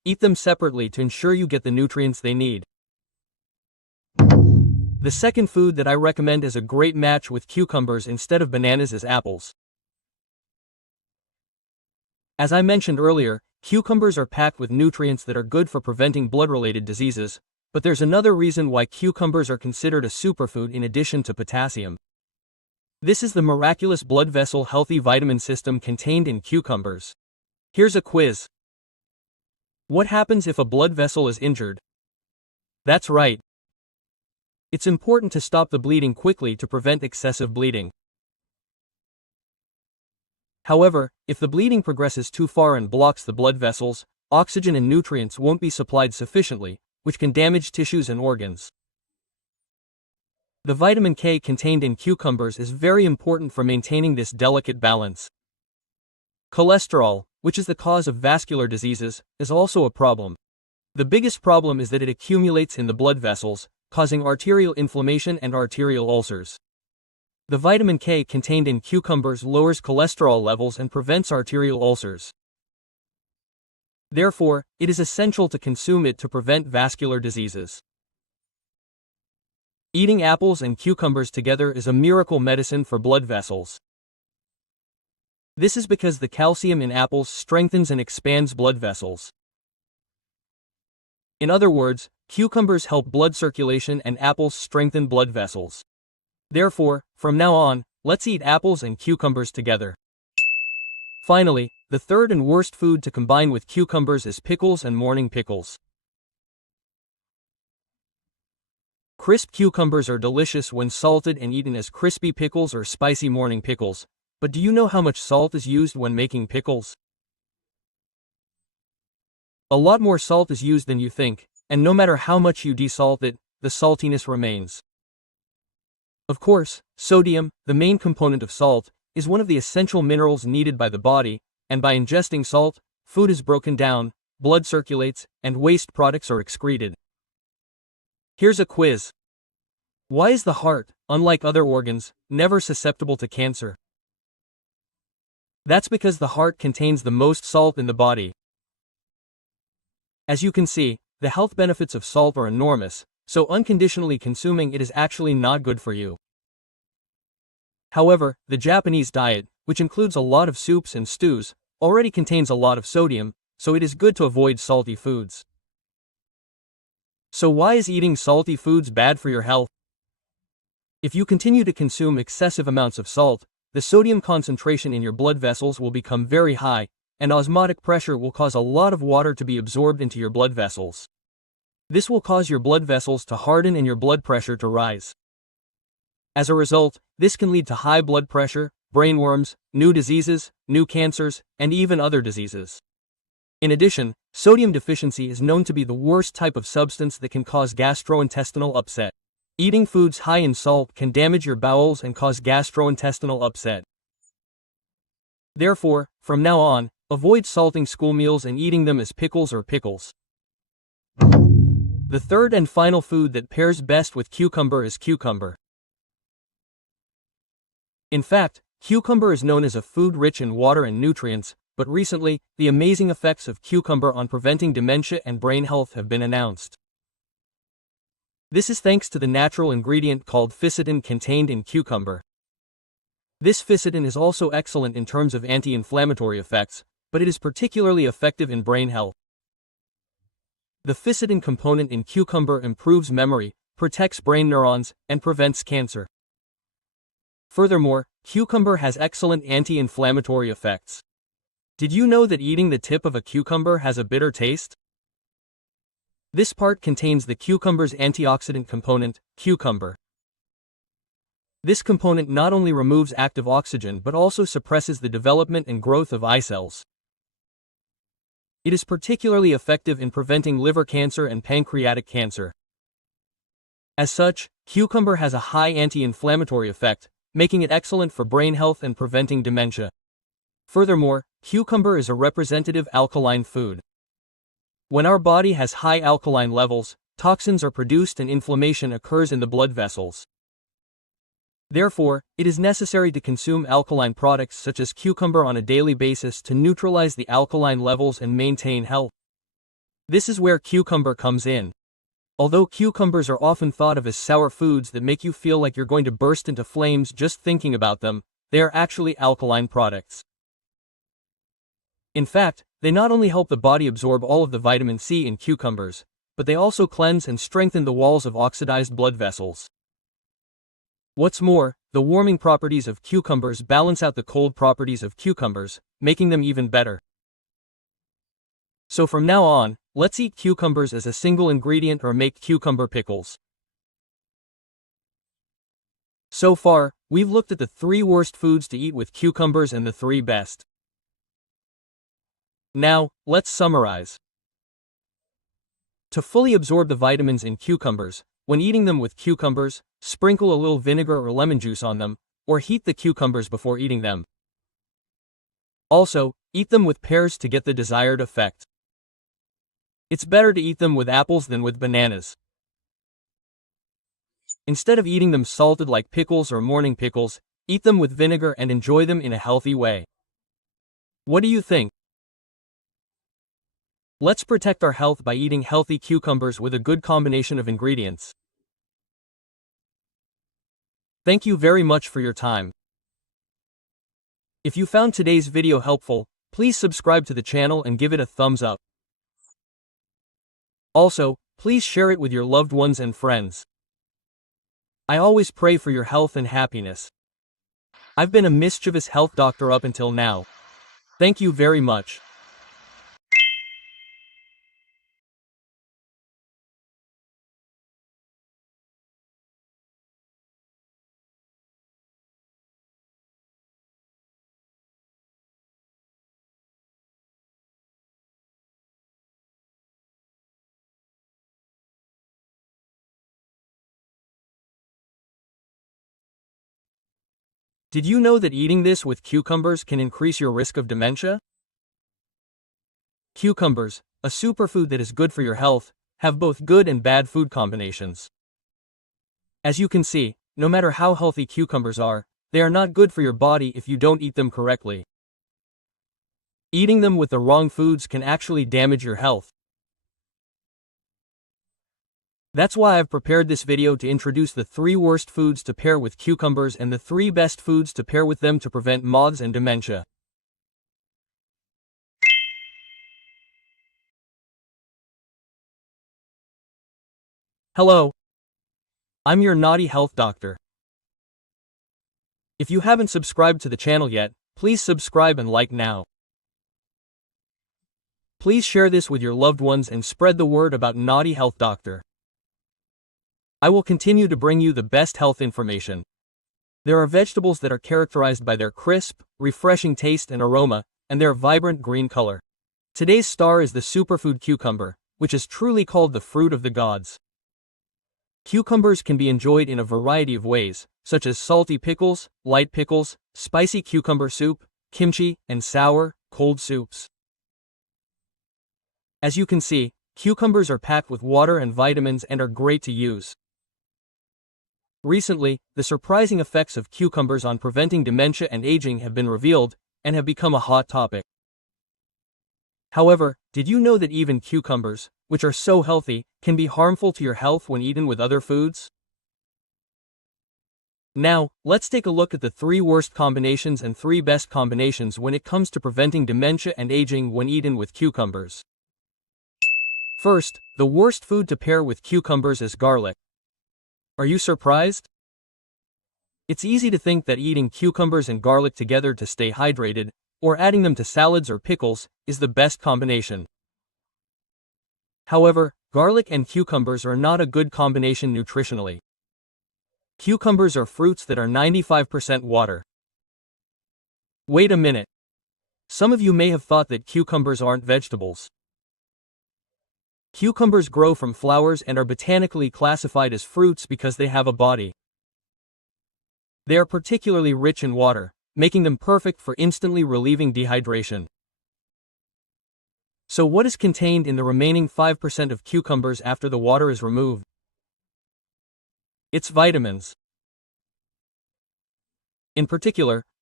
Eat them separately to ensure you get the nutrients they need. The second food that I recommend as a great match with cucumbers instead of bananas is apples. As I mentioned earlier, cucumbers are packed with nutrients that are good for preventing blood-related diseases, but there's another reason why cucumbers are considered a superfood in addition to potassium. This is the miraculous blood vessel healthy vitamin system contained in cucumbers. Here's a quiz. What happens if a blood vessel is injured? That's right. It's important to stop the bleeding quickly to prevent excessive bleeding. However, if the bleeding progresses too far and blocks the blood vessels, oxygen and nutrients won't be supplied sufficiently, which can damage tissues and organs. The vitamin K contained in cucumbers is very important for maintaining this delicate balance. Cholesterol, which is the cause of vascular diseases, is also a problem. The biggest problem is that it accumulates in the blood vessels, causing arterial inflammation and arterial ulcers. The vitamin K contained in cucumbers lowers cholesterol levels and prevents arterial ulcers. Therefore, it is essential to consume it to prevent vascular diseases. Eating apples and cucumbers together is a miracle medicine for blood vessels. This is because the calcium in apples strengthens and expands blood vessels. In other words, cucumbers help blood circulation and apples strengthen blood vessels. Therefore, from now on, let's eat apples and cucumbers together. Finally, the third and worst food to combine with cucumbers is pickles and morning pickles. Crisp cucumbers are delicious when salted and eaten as crispy pickles or spicy morning pickles, but do you know how much salt is used when making pickles? A lot more salt is used than you think, and no matter how much you desalt it, the saltiness remains. Of course, sodium, the main component of salt, is one of the essential minerals needed by the body, and by ingesting salt, food is broken down, blood circulates, and waste products are excreted. Here's a quiz. Why is the heart, unlike other organs, never susceptible to cancer? That's because the heart contains the most salt in the body. As you can see, the health benefits of salt are enormous, so unconditionally consuming it is actually not good for you. However, the Japanese diet, which includes a lot of soups and stews, already contains a lot of sodium, so it is good to avoid salty foods. So why is eating salty foods bad for your health? If you continue to consume excessive amounts of salt, the sodium concentration in your blood vessels will become very high, and osmotic pressure will cause a lot of water to be absorbed into your blood vessels. This will cause your blood vessels to harden and your blood pressure to rise. As a result, this can lead to high blood pressure, brain worms, new diseases, new cancers, and even other diseases. In addition, sodium deficiency is known to be the worst type of substance that can cause gastrointestinal upset. Eating foods high in salt can damage your bowels and cause gastrointestinal upset. Therefore, from now on, avoid salting school meals and eating them as pickles or pickles. The third and final food that pairs best with cucumber is cucumber. In fact, cucumber is known as a food rich in water and nutrients, but recently, the amazing effects of cucumber on preventing dementia and brain health have been announced. This is thanks to the natural ingredient called ficitin contained in cucumber. This ficitin is also excellent in terms of anti-inflammatory effects, but it is particularly effective in brain health. The ficitin component in cucumber improves memory, protects brain neurons, and prevents cancer. Furthermore, cucumber has excellent anti-inflammatory effects. Did you know that eating the tip of a cucumber has a bitter taste? This part contains the cucumber's antioxidant component, cucumber. This component not only removes active oxygen but also suppresses the development and growth of eye cells. It is particularly effective in preventing liver cancer and pancreatic cancer. As such, cucumber has a high anti-inflammatory effect, making it excellent for brain health and preventing dementia. Furthermore, cucumber is a representative alkaline food. When our body has high alkaline levels, toxins are produced and inflammation occurs in the blood vessels. Therefore, it is necessary to consume alkaline products such as cucumber on a daily basis to neutralize the alkaline levels and maintain health. This is where cucumber comes in. Although cucumbers are often thought of as sour foods that make you feel like you're going to burst into flames just thinking about them, they are actually alkaline products. In fact, they not only help the body absorb all of the vitamin C in cucumbers, but they also cleanse and strengthen the walls of oxidized blood vessels. What's more, the warming properties of cucumbers balance out the cold properties of cucumbers, making them even better. So from now on, let's eat cucumbers as a single ingredient or make cucumber pickles. So far, we've looked at the 3 worst foods to eat with cucumbers and the 3 best. Now, let's summarize. To fully absorb the vitamins in cucumbers, when eating them with cucumbers, sprinkle a little vinegar or lemon juice on them, or heat the cucumbers before eating them. Also, eat them with pears to get the desired effect. It's better to eat them with apples than with bananas. Instead of eating them salted like pickles or morning pickles, eat them with vinegar and enjoy them in a healthy way. What do you think? Let's protect our health by eating healthy cucumbers with a good combination of ingredients. Thank you very much for your time. If you found today's video helpful, please subscribe to the channel and give it a thumbs up. Also, please share it with your loved ones and friends. I always pray for your health and happiness. I've been a mischievous health doctor up until now. Thank you very much. Did you know that eating this with cucumbers can increase your risk of dementia? Cucumbers, a superfood that is good for your health, have both good and bad food combinations. As you can see, no matter how healthy cucumbers are, they are not good for your body if you don't eat them correctly. Eating them with the wrong foods can actually damage your health. That's why I've prepared this video to introduce the 3 worst foods to pair with cucumbers and the 3 best foods to pair with them to prevent moths and dementia. Hello. I'm your naughty health doctor. If you haven't subscribed to the channel yet, please subscribe and like now. Please share this with your loved ones and spread the word about Naughty Health Doctor. I will continue to bring you the best health information. There are vegetables that are characterized by their crisp, refreshing taste and aroma, and their vibrant green color. Today's star is the superfood cucumber, which is truly called the fruit of the gods. Cucumbers can be enjoyed in a variety of ways, such as salty pickles, light pickles, spicy cucumber soup, kimchi, and sour, cold soups. As you can see, cucumbers are packed with water and vitamins and are great to use. Recently, the surprising effects of cucumbers on preventing dementia and aging have been revealed, and have become a hot topic. However, did you know that even cucumbers, which are so healthy, can be harmful to your health when eaten with other foods? Now, let's take a look at the 3 worst combinations and 3 best combinations when it comes to preventing dementia and aging when eaten with cucumbers. First, the worst food to pair with cucumbers is garlic. Are you surprised? It's easy to think that eating cucumbers and garlic together to stay hydrated, or adding them to salads or pickles, is the best combination. However, garlic and cucumbers are not a good combination nutritionally. Cucumbers are fruits that are 95% water. Wait a minute. Some of you may have thought that cucumbers aren't vegetables. Cucumbers grow from flowers and are botanically classified as fruits because they have a body. They are particularly rich in water, making them perfect for instantly relieving dehydration. So what is contained in the remaining 5% of cucumbers after the water is removed? It's vitamins. In particular,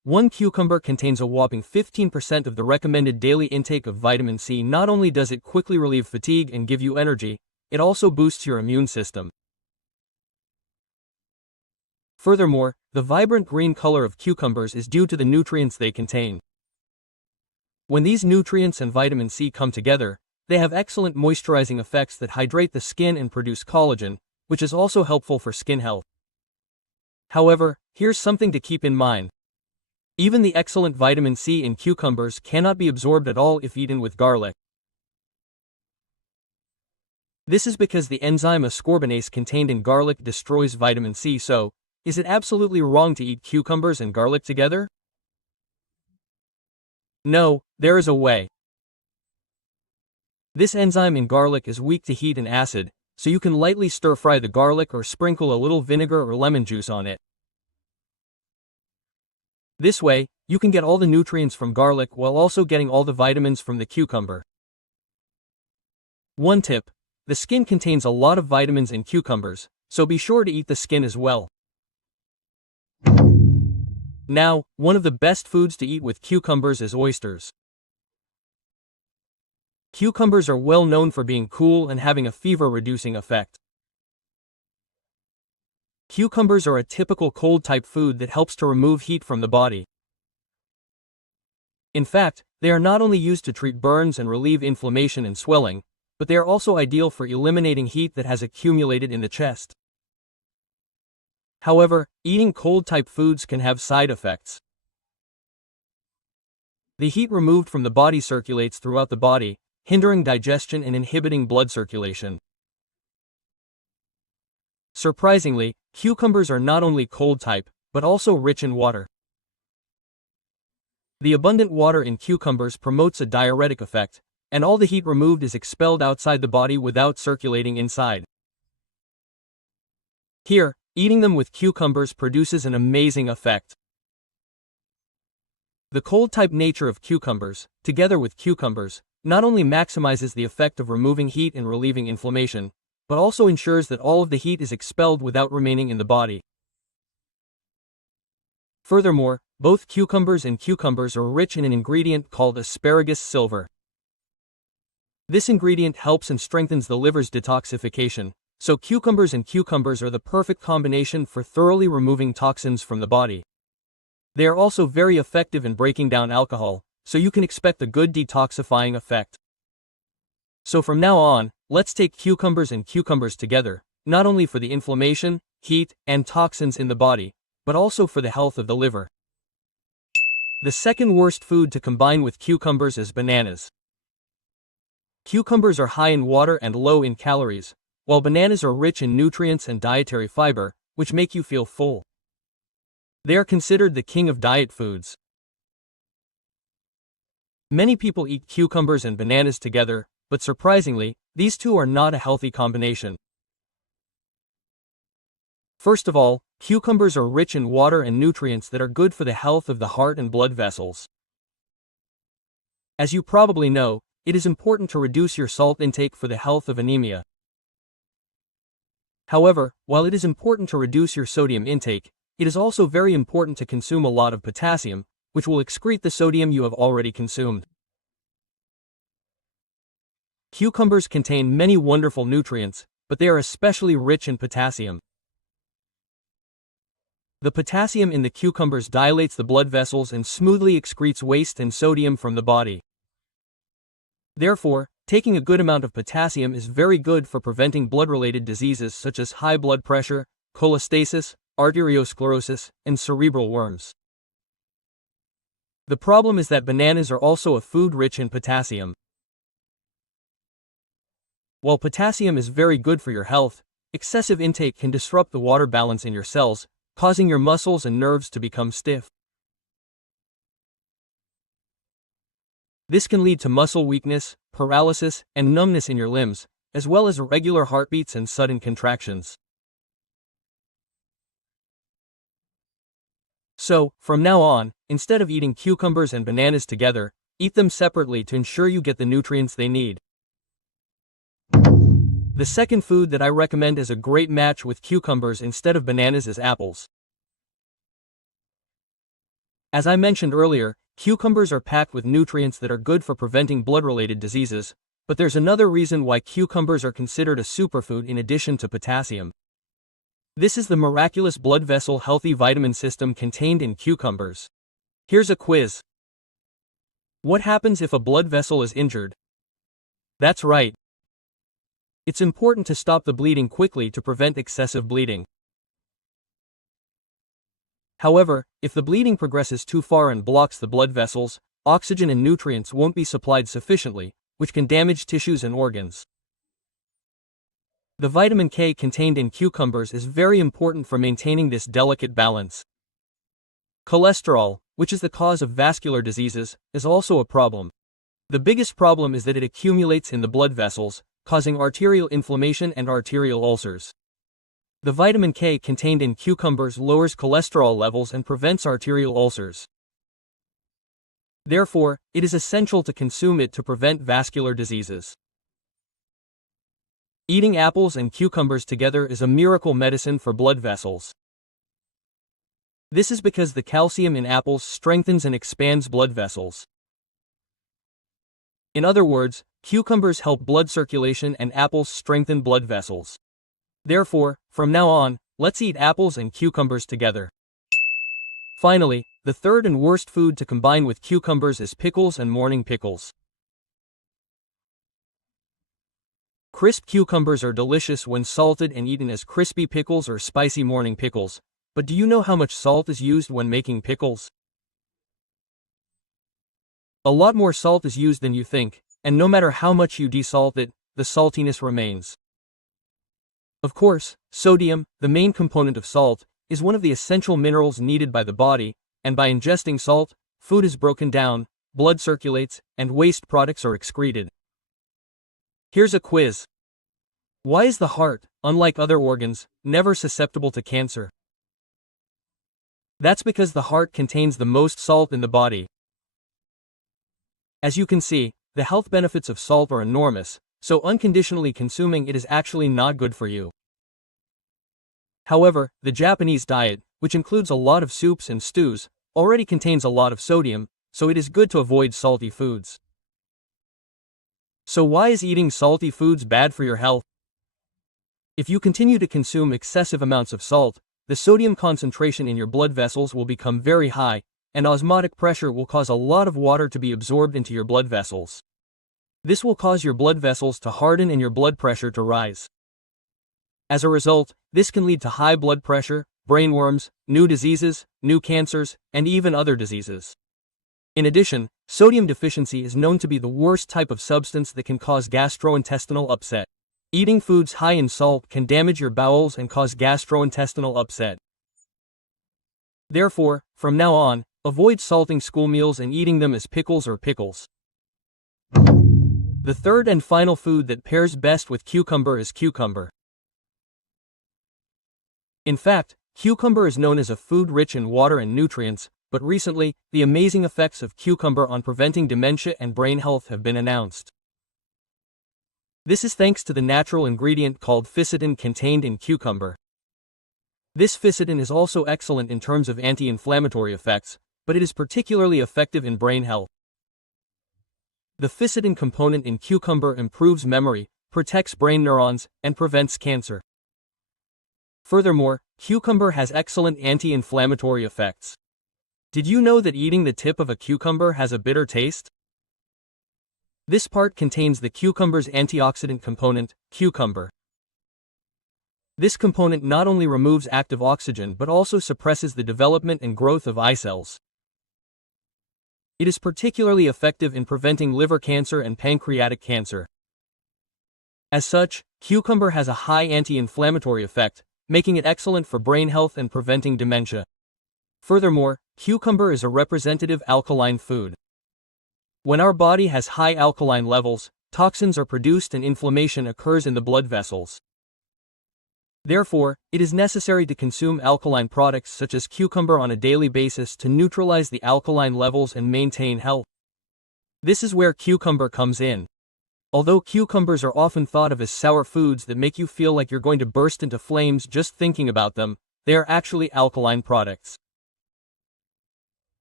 One cucumber contains a whopping 15% of the recommended daily intake of vitamin C. Not only does it quickly relieve fatigue and give you energy, it also boosts your immune system. Furthermore, the vibrant green color of cucumbers is due to the nutrients they contain. When these nutrients and vitamin C come together, they have excellent moisturizing effects that hydrate the skin and produce collagen, which is also helpful for skin health. However, here's something to keep in mind. Even the excellent vitamin C in cucumbers cannot be absorbed at all if eaten with garlic. This is because the enzyme ascorbinase contained in garlic destroys vitamin C. So, is it absolutely wrong to eat cucumbers and garlic together? No, there is a way. This enzyme in garlic is weak to heat and acid, so you can lightly stir-fry the garlic or sprinkle a little vinegar or lemon juice on it. This way, you can get all the nutrients from garlic while also getting all the vitamins from the cucumber. One tip: the skin contains a lot of vitamins in cucumbers, so be sure to eat the skin as well. Now, one of the best foods to eat with cucumbers is oysters. Cucumbers are well known for being cool and having a fever-reducing effect. Cucumbers are a typical cold-type food that helps to remove heat from the body. In fact, they are not only used to treat burns and relieve inflammation and swelling, but they are also ideal for eliminating heat that has accumulated in the chest. However, eating cold-type foods can have side effects. The heat removed from the body circulates throughout the body, hindering digestion and inhibiting blood circulation. Surprisingly, cucumbers are not only cold-type, but also rich in water. The abundant water in cucumbers promotes a diuretic effect, and all the heat removed is expelled outside the body without circulating inside. Here, eating them with cucumbers produces an amazing effect. The cold-type nature of cucumbers, together with cucumbers, not only maximizes the effect of removing heat and relieving inflammation, but also ensures that all of the heat is expelled without remaining in the body. Furthermore, both cucumbers and cucumbers are rich in an ingredient called asparagus silver. This ingredient helps and strengthens the liver's detoxification, so cucumbers and cucumbers are the perfect combination for thoroughly removing toxins from the body. They are also very effective in breaking down alcohol, so you can expect a good detoxifying effect. So from now on, let's take cucumbers and cucumbers together, not only for the inflammation, heat, and toxins in the body, but also for the health of the liver. The second worst food to combine with cucumbers is bananas. Cucumbers are high in water and low in calories, while bananas are rich in nutrients and dietary fiber, which make you feel full. They are considered the king of diet foods. Many people eat cucumbers and bananas together, but surprisingly, these two are not a healthy combination. First of all, cucumbers are rich in water and nutrients that are good for the health of the heart and blood vessels. As you probably know, it is important to reduce your salt intake for the health of anemia. However, while it is important to reduce your sodium intake, it is also very important to consume a lot of potassium, which will excrete the sodium you have already consumed. Cucumbers contain many wonderful nutrients, but they are especially rich in potassium. The potassium in the cucumbers dilates the blood vessels and smoothly excretes waste and sodium from the body. Therefore, taking a good amount of potassium is very good for preventing blood-related diseases such as high blood pressure, cholestasis, arteriosclerosis, and cerebral worms. The problem is that bananas are also a food rich in potassium. While potassium is very good for your health, excessive intake can disrupt the water balance in your cells, causing your muscles and nerves to become stiff. This can lead to muscle weakness, paralysis, and numbness in your limbs, as well as irregular heartbeats and sudden contractions. So, from now on, instead of eating cucumbers and bananas together, eat them separately to ensure you get the nutrients they need. The second food that I recommend as a great match with cucumbers instead of bananas is apples. As I mentioned earlier, cucumbers are packed with nutrients that are good for preventing blood-related diseases, but there's another reason why cucumbers are considered a superfood in addition to potassium. This is the miraculous blood vessel healthy vitamin system contained in cucumbers. Here's a quiz. What happens if a blood vessel is injured? That's right. It's important to stop the bleeding quickly to prevent excessive bleeding. However, if the bleeding progresses too far and blocks the blood vessels, oxygen and nutrients won't be supplied sufficiently, which can damage tissues and organs. The vitamin K contained in cucumbers is very important for maintaining this delicate balance. Cholesterol, which is the cause of vascular diseases, is also a problem. The biggest problem is that it accumulates in the blood vessels, causing arterial inflammation and arterial ulcers. The vitamin K contained in cucumbers lowers cholesterol levels and prevents arterial ulcers. Therefore, it is essential to consume it to prevent vascular diseases. Eating apples and cucumbers together is a miracle medicine for blood vessels. This is because the calcium in apples strengthens and expands blood vessels. In other words, cucumbers help blood circulation and apples strengthen blood vessels. Therefore, from now on, let's eat apples and cucumbers together. Finally, the third and worst food to combine with cucumbers is pickles and morning pickles. Crisp cucumbers are delicious when salted and eaten as crispy pickles or spicy morning pickles, but do you know how much salt is used when making pickles? A lot more salt is used than you think, and no matter how much you desalt it, the saltiness remains. Of course, sodium, the main component of salt, is one of the essential minerals needed by the body, and by ingesting salt, food is broken down, blood circulates, and waste products are excreted. Here's a quiz. Why is the heart, unlike other organs, never susceptible to cancer? That's because the heart contains the most salt in the body. As you can see, the health benefits of salt are enormous, so unconditionally consuming it is actually not good for you. However, the Japanese diet, which includes a lot of soups and stews, already contains a lot of sodium, so it is good to avoid salty foods. So why is eating salty foods bad for your health? If you continue to consume excessive amounts of salt, the sodium concentration in your blood vessels will become very high, and osmotic pressure will cause a lot of water to be absorbed into your blood vessels. This will cause your blood vessels to harden and your blood pressure to rise. As a result, this can lead to high blood pressure, brain worms, new diseases, new cancers, and even other diseases. In addition, sodium deficiency is known to be the worst type of substance that can cause gastrointestinal upset. Eating foods high in salt can damage your bowels and cause gastrointestinal upset. Therefore, from now on, avoid salting school meals and eating them as pickles or pickles. The third and final food that pairs best with cucumber is cucumber. In fact, cucumber is known as a food rich in water and nutrients, but recently, the amazing effects of cucumber on preventing dementia and brain health have been announced. This is thanks to the natural ingredient called fisetin contained in cucumber. This fisetin is also excellent in terms of anti-inflammatory effects, but it is particularly effective in brain health. The fisetin component in cucumber improves memory, protects brain neurons, and prevents cancer. Furthermore, cucumber has excellent anti-inflammatory effects. Did you know that eating the tip of a cucumber has a bitter taste? This part contains the cucumber's antioxidant component, cucumber. This component not only removes active oxygen but also suppresses the development and growth of eye cells. It is particularly effective in preventing liver cancer and pancreatic cancer. As such, cucumber has a high anti-inflammatory effect, making it excellent for brain health and preventing dementia. Furthermore, cucumber is a representative alkaline food. When our body has high alkaline levels, toxins are produced and inflammation occurs in the blood vessels. Therefore, it is necessary to consume alkaline products such as cucumber on a daily basis to neutralize the alkaline levels and maintain health. This is where cucumber comes in. Although cucumbers are often thought of as sour foods that make you feel like you're going to burst into flames just thinking about them, they are actually alkaline products.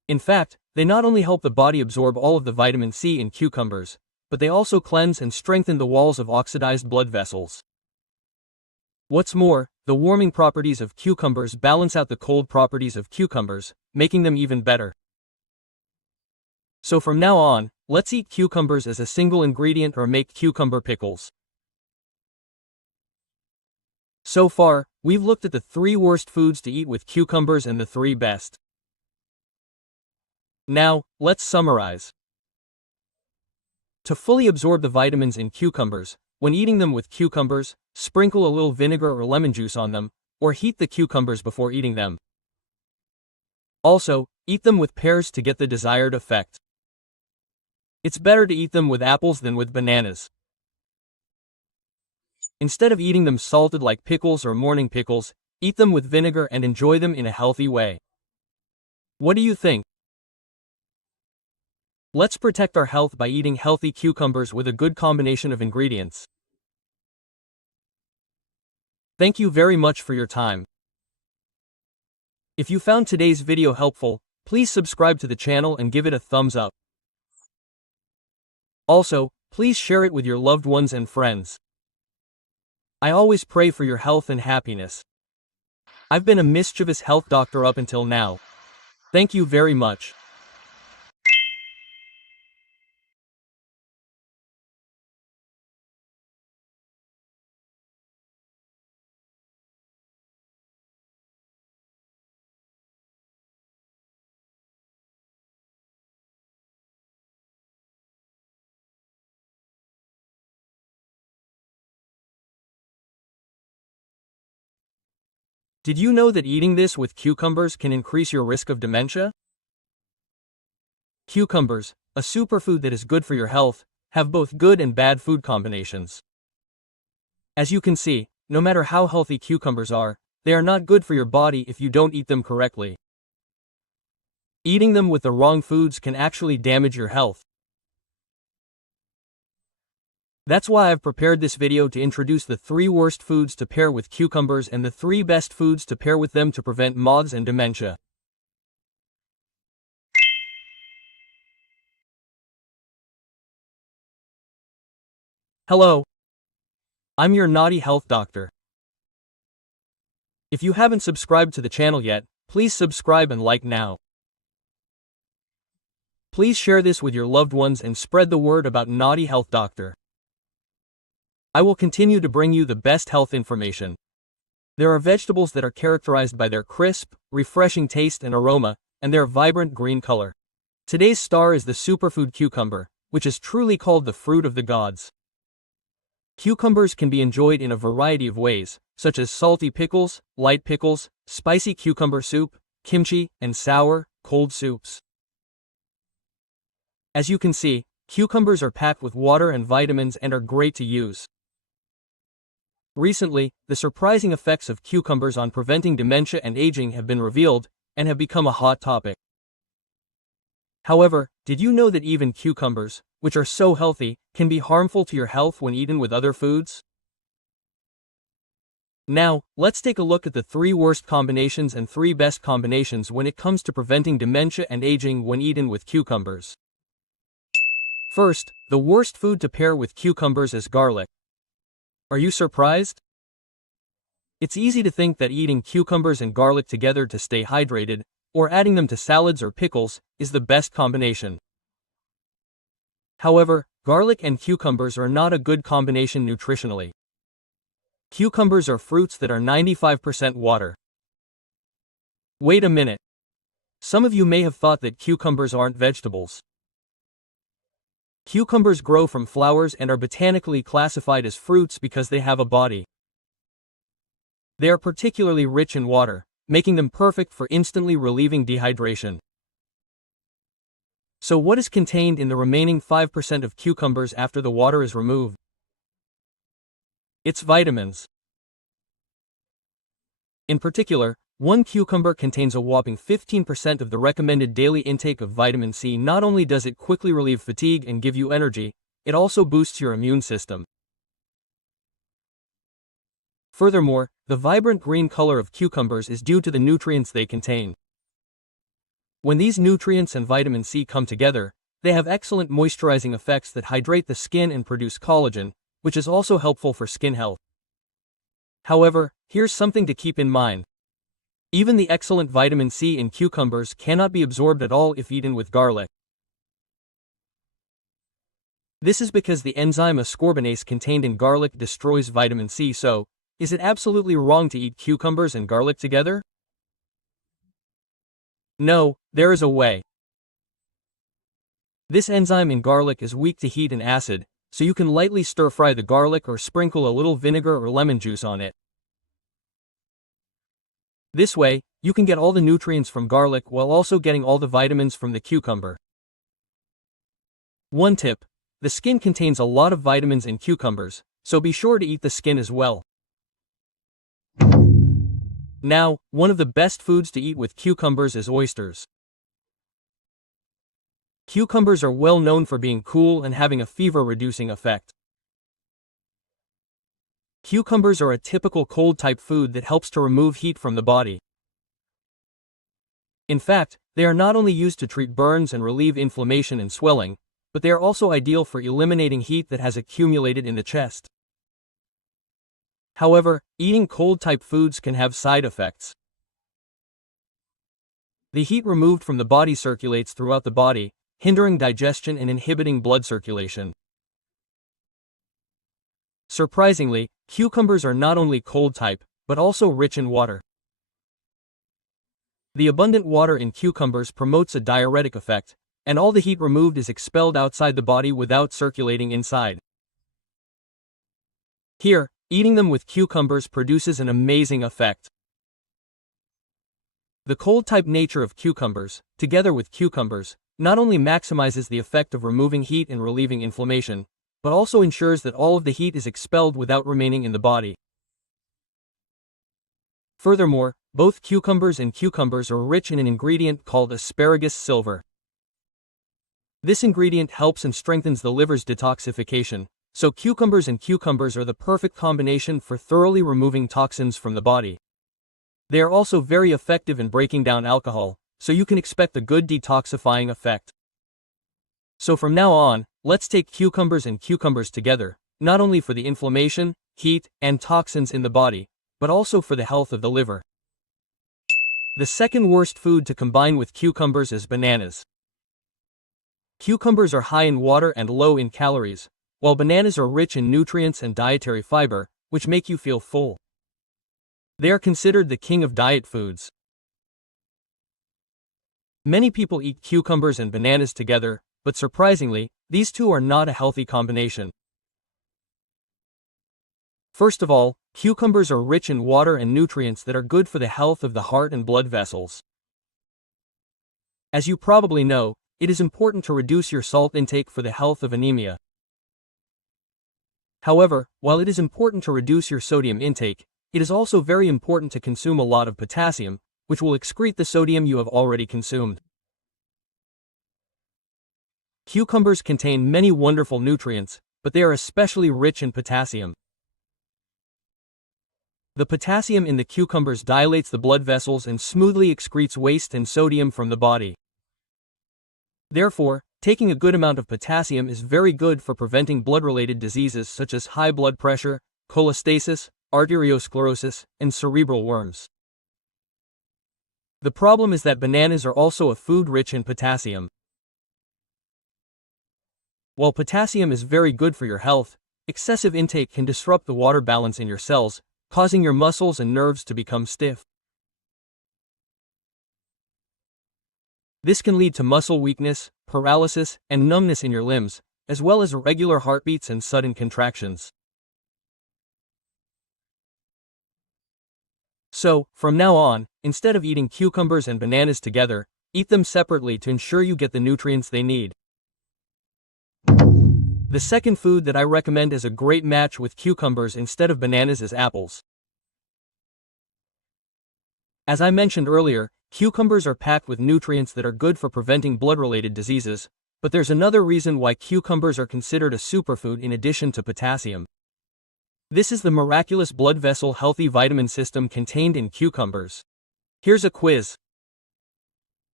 In fact, they not only help the body absorb all of the vitamin C in cucumbers, but they also cleanse and strengthen the walls of oxidized blood vessels. What's more, the warming properties of cucumbers balance out the cold properties of cucumbers, making them even better. So from now on, let's eat cucumbers as a single ingredient or make cucumber pickles. So far, we've looked at the 3 worst foods to eat with cucumbers and the 3 best. Now, let's summarize. To fully absorb the vitamins in cucumbers, when eating them with cucumbers, sprinkle a little vinegar or lemon juice on them, or heat the cucumbers before eating them. Also, eat them with pears to get the desired effect. It's better to eat them with apples than with bananas. Instead of eating them salted like pickles or morning pickles, eat them with vinegar and enjoy them in a healthy way. What do you think? Let's protect our health by eating healthy cucumbers with a good combination of ingredients. Thank you very much for your time. If you found today's video helpful, please subscribe to the channel and give it a thumbs up. Also, please share it with your loved ones and friends. I always pray for your health and happiness. I've been a mischievous health doctor up until now. Thank you very much. Did you know that eating this with cucumbers can increase your risk of dementia? Cucumbers, a superfood that is good for your health, have both good and bad food combinations. As you can see, no matter how healthy cucumbers are, they are not good for your body if you don't eat them correctly. Eating them with the wrong foods can actually damage your health. That's why I've prepared this video to introduce the 3 worst foods to pair with cucumbers and the 3 best foods to pair with them to prevent MODS and dementia. Hello. I'm your naughty health doctor. If you haven't subscribed to the channel yet, please subscribe and like now. Please share this with your loved ones and spread the word about Naughty Health Doctor. I will continue to bring you the best health information. There are vegetables that are characterized by their crisp, refreshing taste and aroma, and their vibrant green color. Today's star is the superfood cucumber, which is truly called the fruit of the gods. Cucumbers can be enjoyed in a variety of ways, such as salty pickles, light pickles, spicy cucumber soup, kimchi, and sour, cold soups. As you can see, cucumbers are packed with water and vitamins and are great to use. Recently, the surprising effects of cucumbers on preventing dementia and aging have been revealed, and have become a hot topic. However, did you know that even cucumbers, which are so healthy, can be harmful to your health when eaten with other foods? Now, let's take a look at the 3 worst combinations and 3 best combinations when it comes to preventing dementia and aging when eaten with cucumbers. First, the worst food to pair with cucumbers is garlic. Are you surprised? It's easy to think that eating cucumbers and garlic together to stay hydrated, or adding them to salads or pickles, is the best combination. However, garlic and cucumbers are not a good combination nutritionally. Cucumbers are fruits that are 95% water. Wait a minute. Some of you may have thought that cucumbers aren't vegetables. Cucumbers grow from flowers and are botanically classified as fruits because they have a body. They are particularly rich in water, making them perfect for instantly relieving dehydration. So what is contained in the remaining 5% of cucumbers after the water is removed? It's vitamins. In particular, 1 cucumber contains a whopping 15% of the recommended daily intake of vitamin C. Not only does it quickly relieve fatigue and give you energy, it also boosts your immune system. Furthermore, the vibrant green color of cucumbers is due to the nutrients they contain. When these nutrients and vitamin C come together, they have excellent moisturizing effects that hydrate the skin and produce collagen, which is also helpful for skin health. However, here's something to keep in mind. Even the excellent vitamin C in cucumbers cannot be absorbed at all if eaten with garlic. This is because the enzyme ascorbinase contained in garlic destroys vitamin C, so, is it absolutely wrong to eat cucumbers and garlic together? No, there is a way. This enzyme in garlic is weak to heat and acid, so you can lightly stir-fry the garlic or sprinkle a little vinegar or lemon juice on it. This way, you can get all the nutrients from garlic while also getting all the vitamins from the cucumber. One tip: the skin contains a lot of vitamins in cucumbers, so be sure to eat the skin as well. Now, one of the best foods to eat with cucumbers is oysters. Cucumbers are well known for being cool and having a fever-reducing effect. Cucumbers are a typical cold-type food that helps to remove heat from the body. In fact, they are not only used to treat burns and relieve inflammation and swelling, but they are also ideal for eliminating heat that has accumulated in the chest. However, eating cold-type foods can have side effects. The heat removed from the body circulates throughout the body, hindering digestion and inhibiting blood circulation. Surprisingly, cucumbers are not only cold-type, but also rich in water. The abundant water in cucumbers promotes a diuretic effect, and all the heat removed is expelled outside the body without circulating inside. Here, eating them with cucumbers produces an amazing effect. The cold-type nature of cucumbers, together with cucumbers, not only maximizes the effect of removing heat and relieving inflammation, but also ensures that all of the heat is expelled without remaining in the body. Furthermore, both cucumbers and cucumbers are rich in an ingredient called asparagus silver. This ingredient helps and strengthens the liver's detoxification, so cucumbers and cucumbers are the perfect combination for thoroughly removing toxins from the body. They are also very effective in breaking down alcohol, so you can expect a good detoxifying effect. So from now on, let's take cucumbers and cucumbers together, not only for the inflammation, heat, and toxins in the body, but also for the health of the liver. The second worst food to combine with cucumbers is bananas. Cucumbers are high in water and low in calories, while bananas are rich in nutrients and dietary fiber, which make you feel full. They are considered the king of diet foods. Many people eat cucumbers and bananas together, but surprisingly, these two are not a healthy combination. First of all, cucumbers are rich in water and nutrients that are good for the health of the heart and blood vessels. As you probably know, it is important to reduce your salt intake for the health of anemia. However, while it is important to reduce your sodium intake, it is also very important to consume a lot of potassium, which will excrete the sodium you have already consumed. Cucumbers contain many wonderful nutrients, but they are especially rich in potassium. The potassium in the cucumbers dilates the blood vessels and smoothly excretes waste and sodium from the body. Therefore, taking a good amount of potassium is very good for preventing blood-related diseases such as high blood pressure, cholestasis, arteriosclerosis, and cerebral worms. The problem is that bananas are also a food rich in potassium. While potassium is very good for your health, excessive intake can disrupt the water balance in your cells, causing your muscles and nerves to become stiff. This can lead to muscle weakness, paralysis, and numbness in your limbs, as well as irregular heartbeats and sudden contractions. So, from now on, instead of eating cucumbers and bananas together, eat them separately to ensure you get the nutrients they need. The second food that I recommend as a great match with cucumbers instead of bananas is apples. As I mentioned earlier, cucumbers are packed with nutrients that are good for preventing blood-related diseases, but there's another reason why cucumbers are considered a superfood in addition to potassium. This is the miraculous blood vessel healthy vitamin system contained in cucumbers. Here's a quiz.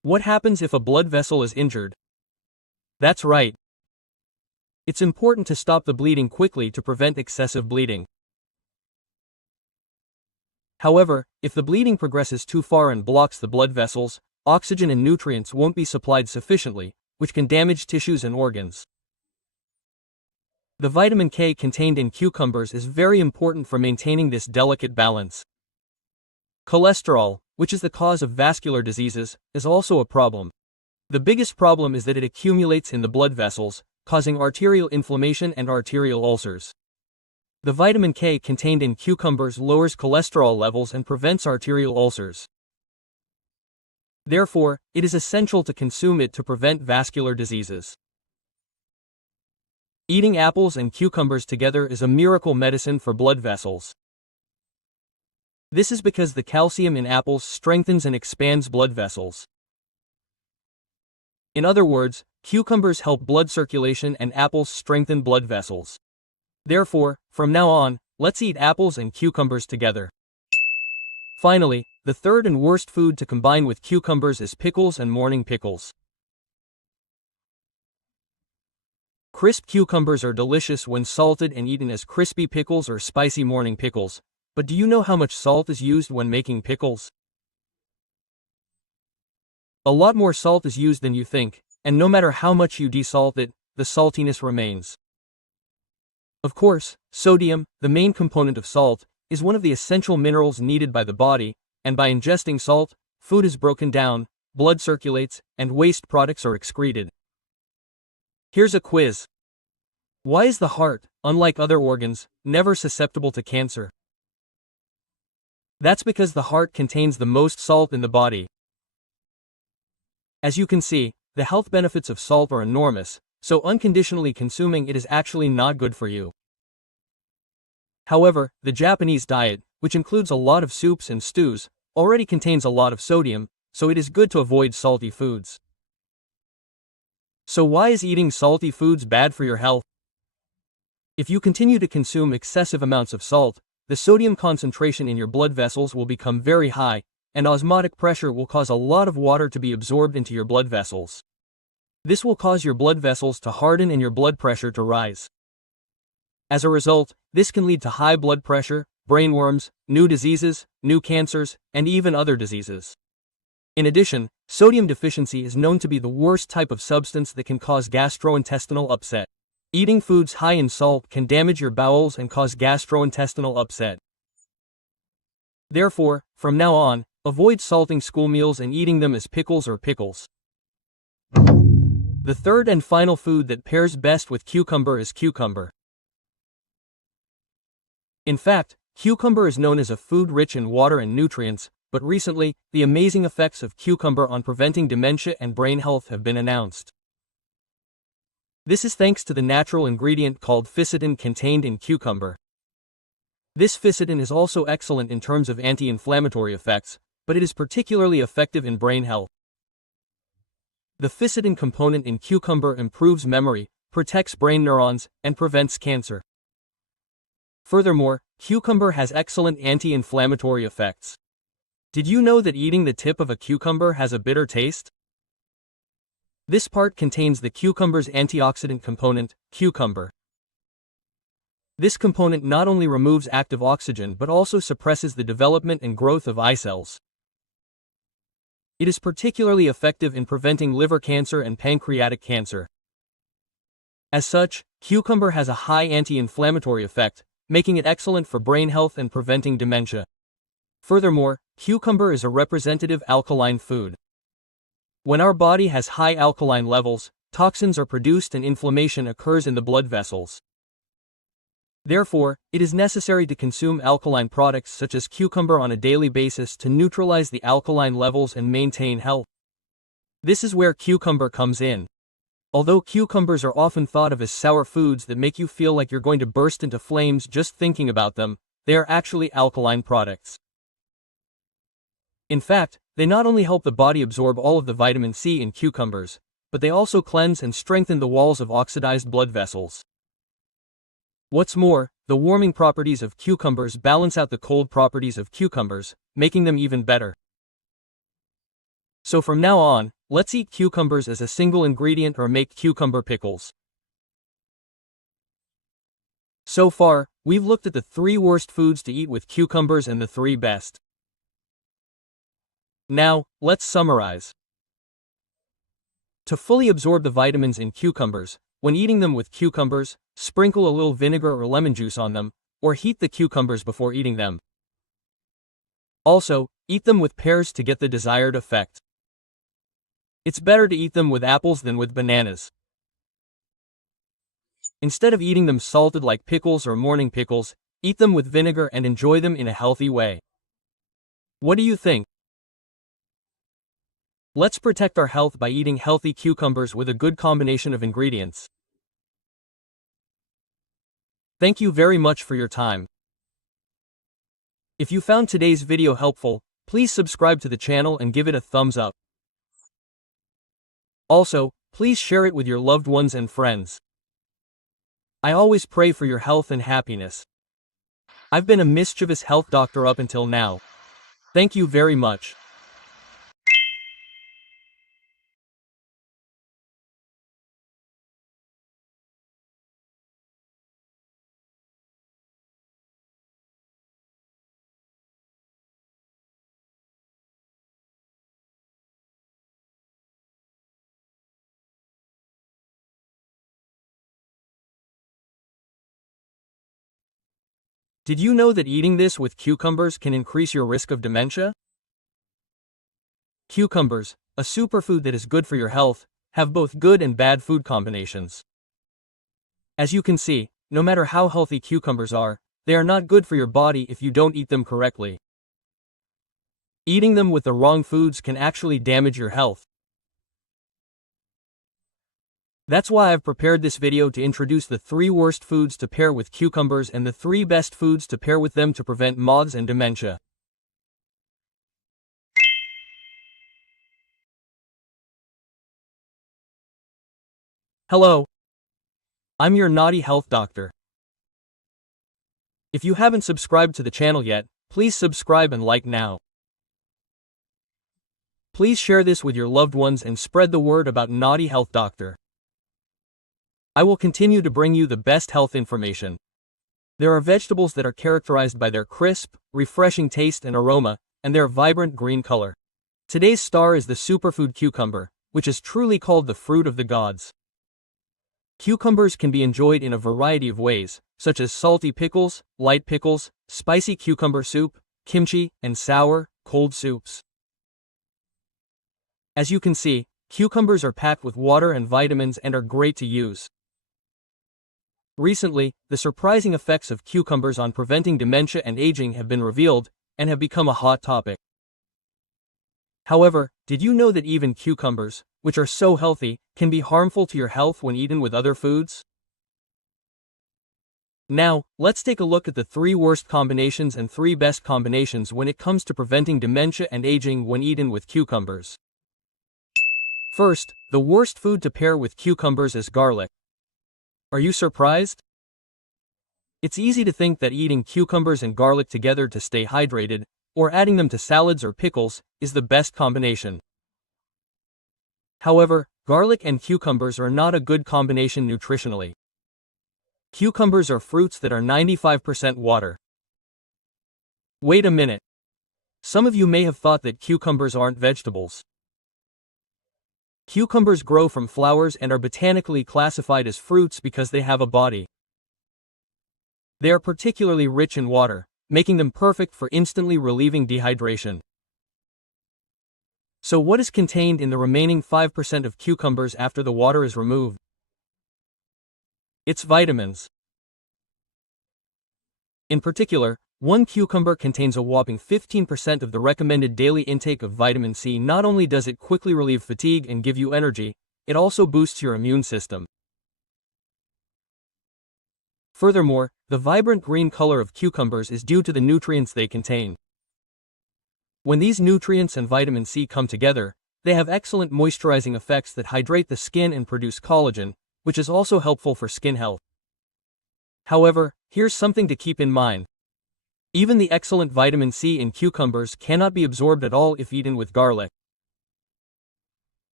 What happens if a blood vessel is injured? That's right. It's important to stop the bleeding quickly to prevent excessive bleeding. However, if the bleeding progresses too far and blocks the blood vessels, oxygen and nutrients won't be supplied sufficiently, which can damage tissues and organs. The vitamin K contained in cucumbers is very important for maintaining this delicate balance. Cholesterol, which is the cause of vascular diseases, is also a problem. The biggest problem is that it accumulates in the blood vessels, causing arterial inflammation and arterial ulcers. The vitamin K contained in cucumbers lowers cholesterol levels and prevents arterial ulcers. Therefore, it is essential to consume it to prevent vascular diseases. Eating apples and cucumbers together is a miracle medicine for blood vessels. This is because the calcium in apples strengthens and expands blood vessels. In other words, cucumbers help blood circulation and apples strengthen blood vessels. Therefore, from now on, let's eat apples and cucumbers together. Finally, the third and worst food to combine with cucumbers is pickles and morning pickles. Crisp cucumbers are delicious when salted and eaten as crispy pickles or spicy morning pickles, but do you know how much salt is used when making pickles? A lot more salt is used than you think, and no matter how much you desalt it, the saltiness remains. Of course, sodium, the main component of salt, is one of the essential minerals needed by the body, and by ingesting salt, food is broken down, blood circulates, and waste products are excreted. Here's a quiz. Why is the heart, unlike other organs, never susceptible to cancer? That's because the heart contains the most salt in the body. As you can see, the health benefits of salt are enormous, so unconditionally consuming it is actually not good for you. However, the Japanese diet, which includes a lot of soups and stews, already contains a lot of sodium, so it is good to avoid salty foods. So why is eating salty foods bad for your health? If you continue to consume excessive amounts of salt, the sodium concentration in your blood vessels will become very high, and osmotic pressure will cause a lot of water to be absorbed into your blood vessels. This will cause your blood vessels to harden and your blood pressure to rise. As a result, this can lead to high blood pressure, brain worms, new diseases, new cancers, and even other diseases. In addition, sodium deficiency is known to be the worst type of substance that can cause gastrointestinal upset. Eating foods high in salt can damage your bowels and cause gastrointestinal upset. Therefore, from now on, avoid salting school meals and eating them as pickles or pickles. The third and final food that pairs best with cucumber is cucumber. In fact, cucumber is known as a food rich in water and nutrients, but recently, the amazing effects of cucumber on preventing dementia and brain health have been announced. This is thanks to the natural ingredient called fisetin contained in cucumber. This fisetin is also excellent in terms of anti-inflammatory effects, but it is particularly effective in brain health. The fisetin component in cucumber improves memory, protects brain neurons, and prevents cancer. Furthermore, cucumber has excellent anti-inflammatory effects. Did you know that eating the tip of a cucumber has a bitter taste? This part contains the cucumber's antioxidant component, cucumber. This component not only removes active oxygen but also suppresses the development and growth of eye cells. It is particularly effective in preventing liver cancer and pancreatic cancer. As such, cucumber has a high anti-inflammatory effect, making it excellent for brain health and preventing dementia. Furthermore, cucumber is a representative alkaline food. When our body has high alkaline levels, toxins are produced and inflammation occurs in the blood vessels. Therefore, it is necessary to consume alkaline products such as cucumber on a daily basis to neutralize the alkaline levels and maintain health. This is where cucumber comes in. Although cucumbers are often thought of as sour foods that make you feel like you're going to burst into flames just thinking about them, they are actually alkaline products. In fact, they not only help the body absorb all of the vitamin C in cucumbers, but they also cleanse and strengthen the walls of oxidized blood vessels. What's more, the warming properties of cucumbers balance out the cold properties of cucumbers, making them even better. So from now on, let's eat cucumbers as a single ingredient or make cucumber pickles. So far, we've looked at the 3 worst foods to eat with cucumbers and the 3 best. Now, let's summarize. To fully absorb the vitamins in cucumbers, when eating them with cucumbers, sprinkle a little vinegar or lemon juice on them, or heat the cucumbers before eating them. Also, eat them with pears to get the desired effect. It's better to eat them with apples than with bananas. Instead of eating them salted like pickles or morning pickles, eat them with vinegar and enjoy them in a healthy way. What do you think? Let's protect our health by eating healthy cucumbers with a good combination of ingredients. Thank you very much for your time. If you found today's video helpful, please subscribe to the channel and give it a thumbs up. Also, please share it with your loved ones and friends. I always pray for your health and happiness. I've been a mischievous health doctor up until now. Thank you very much. Did you know that eating this with cucumbers can increase your risk of dementia? Cucumbers, a superfood that is good for your health, have both good and bad food combinations. As you can see, no matter how healthy cucumbers are, they are not good for your body if you don't eat them correctly. Eating them with the wrong foods can actually damage your health. That's why I've prepared this video to introduce the 3 worst foods to pair with cucumbers and the 3 best foods to pair with them to prevent moths and dementia. Hello. I'm your naughty health doctor. If you haven't subscribed to the channel yet, please subscribe and like now. Please share this with your loved ones and spread the word about Naughty Health Doctor. I will continue to bring you the best health information. There are vegetables that are characterized by their crisp, refreshing taste and aroma, and their vibrant green color. Today's star is the superfood cucumber, which is truly called the fruit of the gods. Cucumbers can be enjoyed in a variety of ways, such as salty pickles, light pickles, spicy cucumber soup, kimchi, and sour, cold soups. As you can see, cucumbers are packed with water and vitamins and are great to use. Recently, the surprising effects of cucumbers on preventing dementia and aging have been revealed, and have become a hot topic. However, did you know that even cucumbers, which are so healthy, can be harmful to your health when eaten with other foods? Now, let's take a look at the 3 worst combinations and 3 best combinations when it comes to preventing dementia and aging when eaten with cucumbers. First, the worst food to pair with cucumbers is garlic. Are you surprised? It's easy to think that eating cucumbers and garlic together to stay hydrated, or adding them to salads or pickles, is the best combination. However, garlic and cucumbers are not a good combination nutritionally. Cucumbers are fruits that are 95% water. Wait a minute. Some of you may have thought that cucumbers aren't vegetables. Cucumbers grow from flowers and are botanically classified as fruits because they have a body. They are particularly rich in water, making them perfect for instantly relieving dehydration. So what is contained in the remaining 5% of cucumbers after the water is removed? It's vitamins. In particular, 1 cucumber contains a whopping 15% of the recommended daily intake of vitamin C. Not only does it quickly relieve fatigue and give you energy, it also boosts your immune system. Furthermore, the vibrant green color of cucumbers is due to the nutrients they contain. When these nutrients and vitamin C come together, they have excellent moisturizing effects that hydrate the skin and produce collagen, which is also helpful for skin health. However, here's something to keep in mind. Even the excellent vitamin C in cucumbers cannot be absorbed at all if eaten with garlic.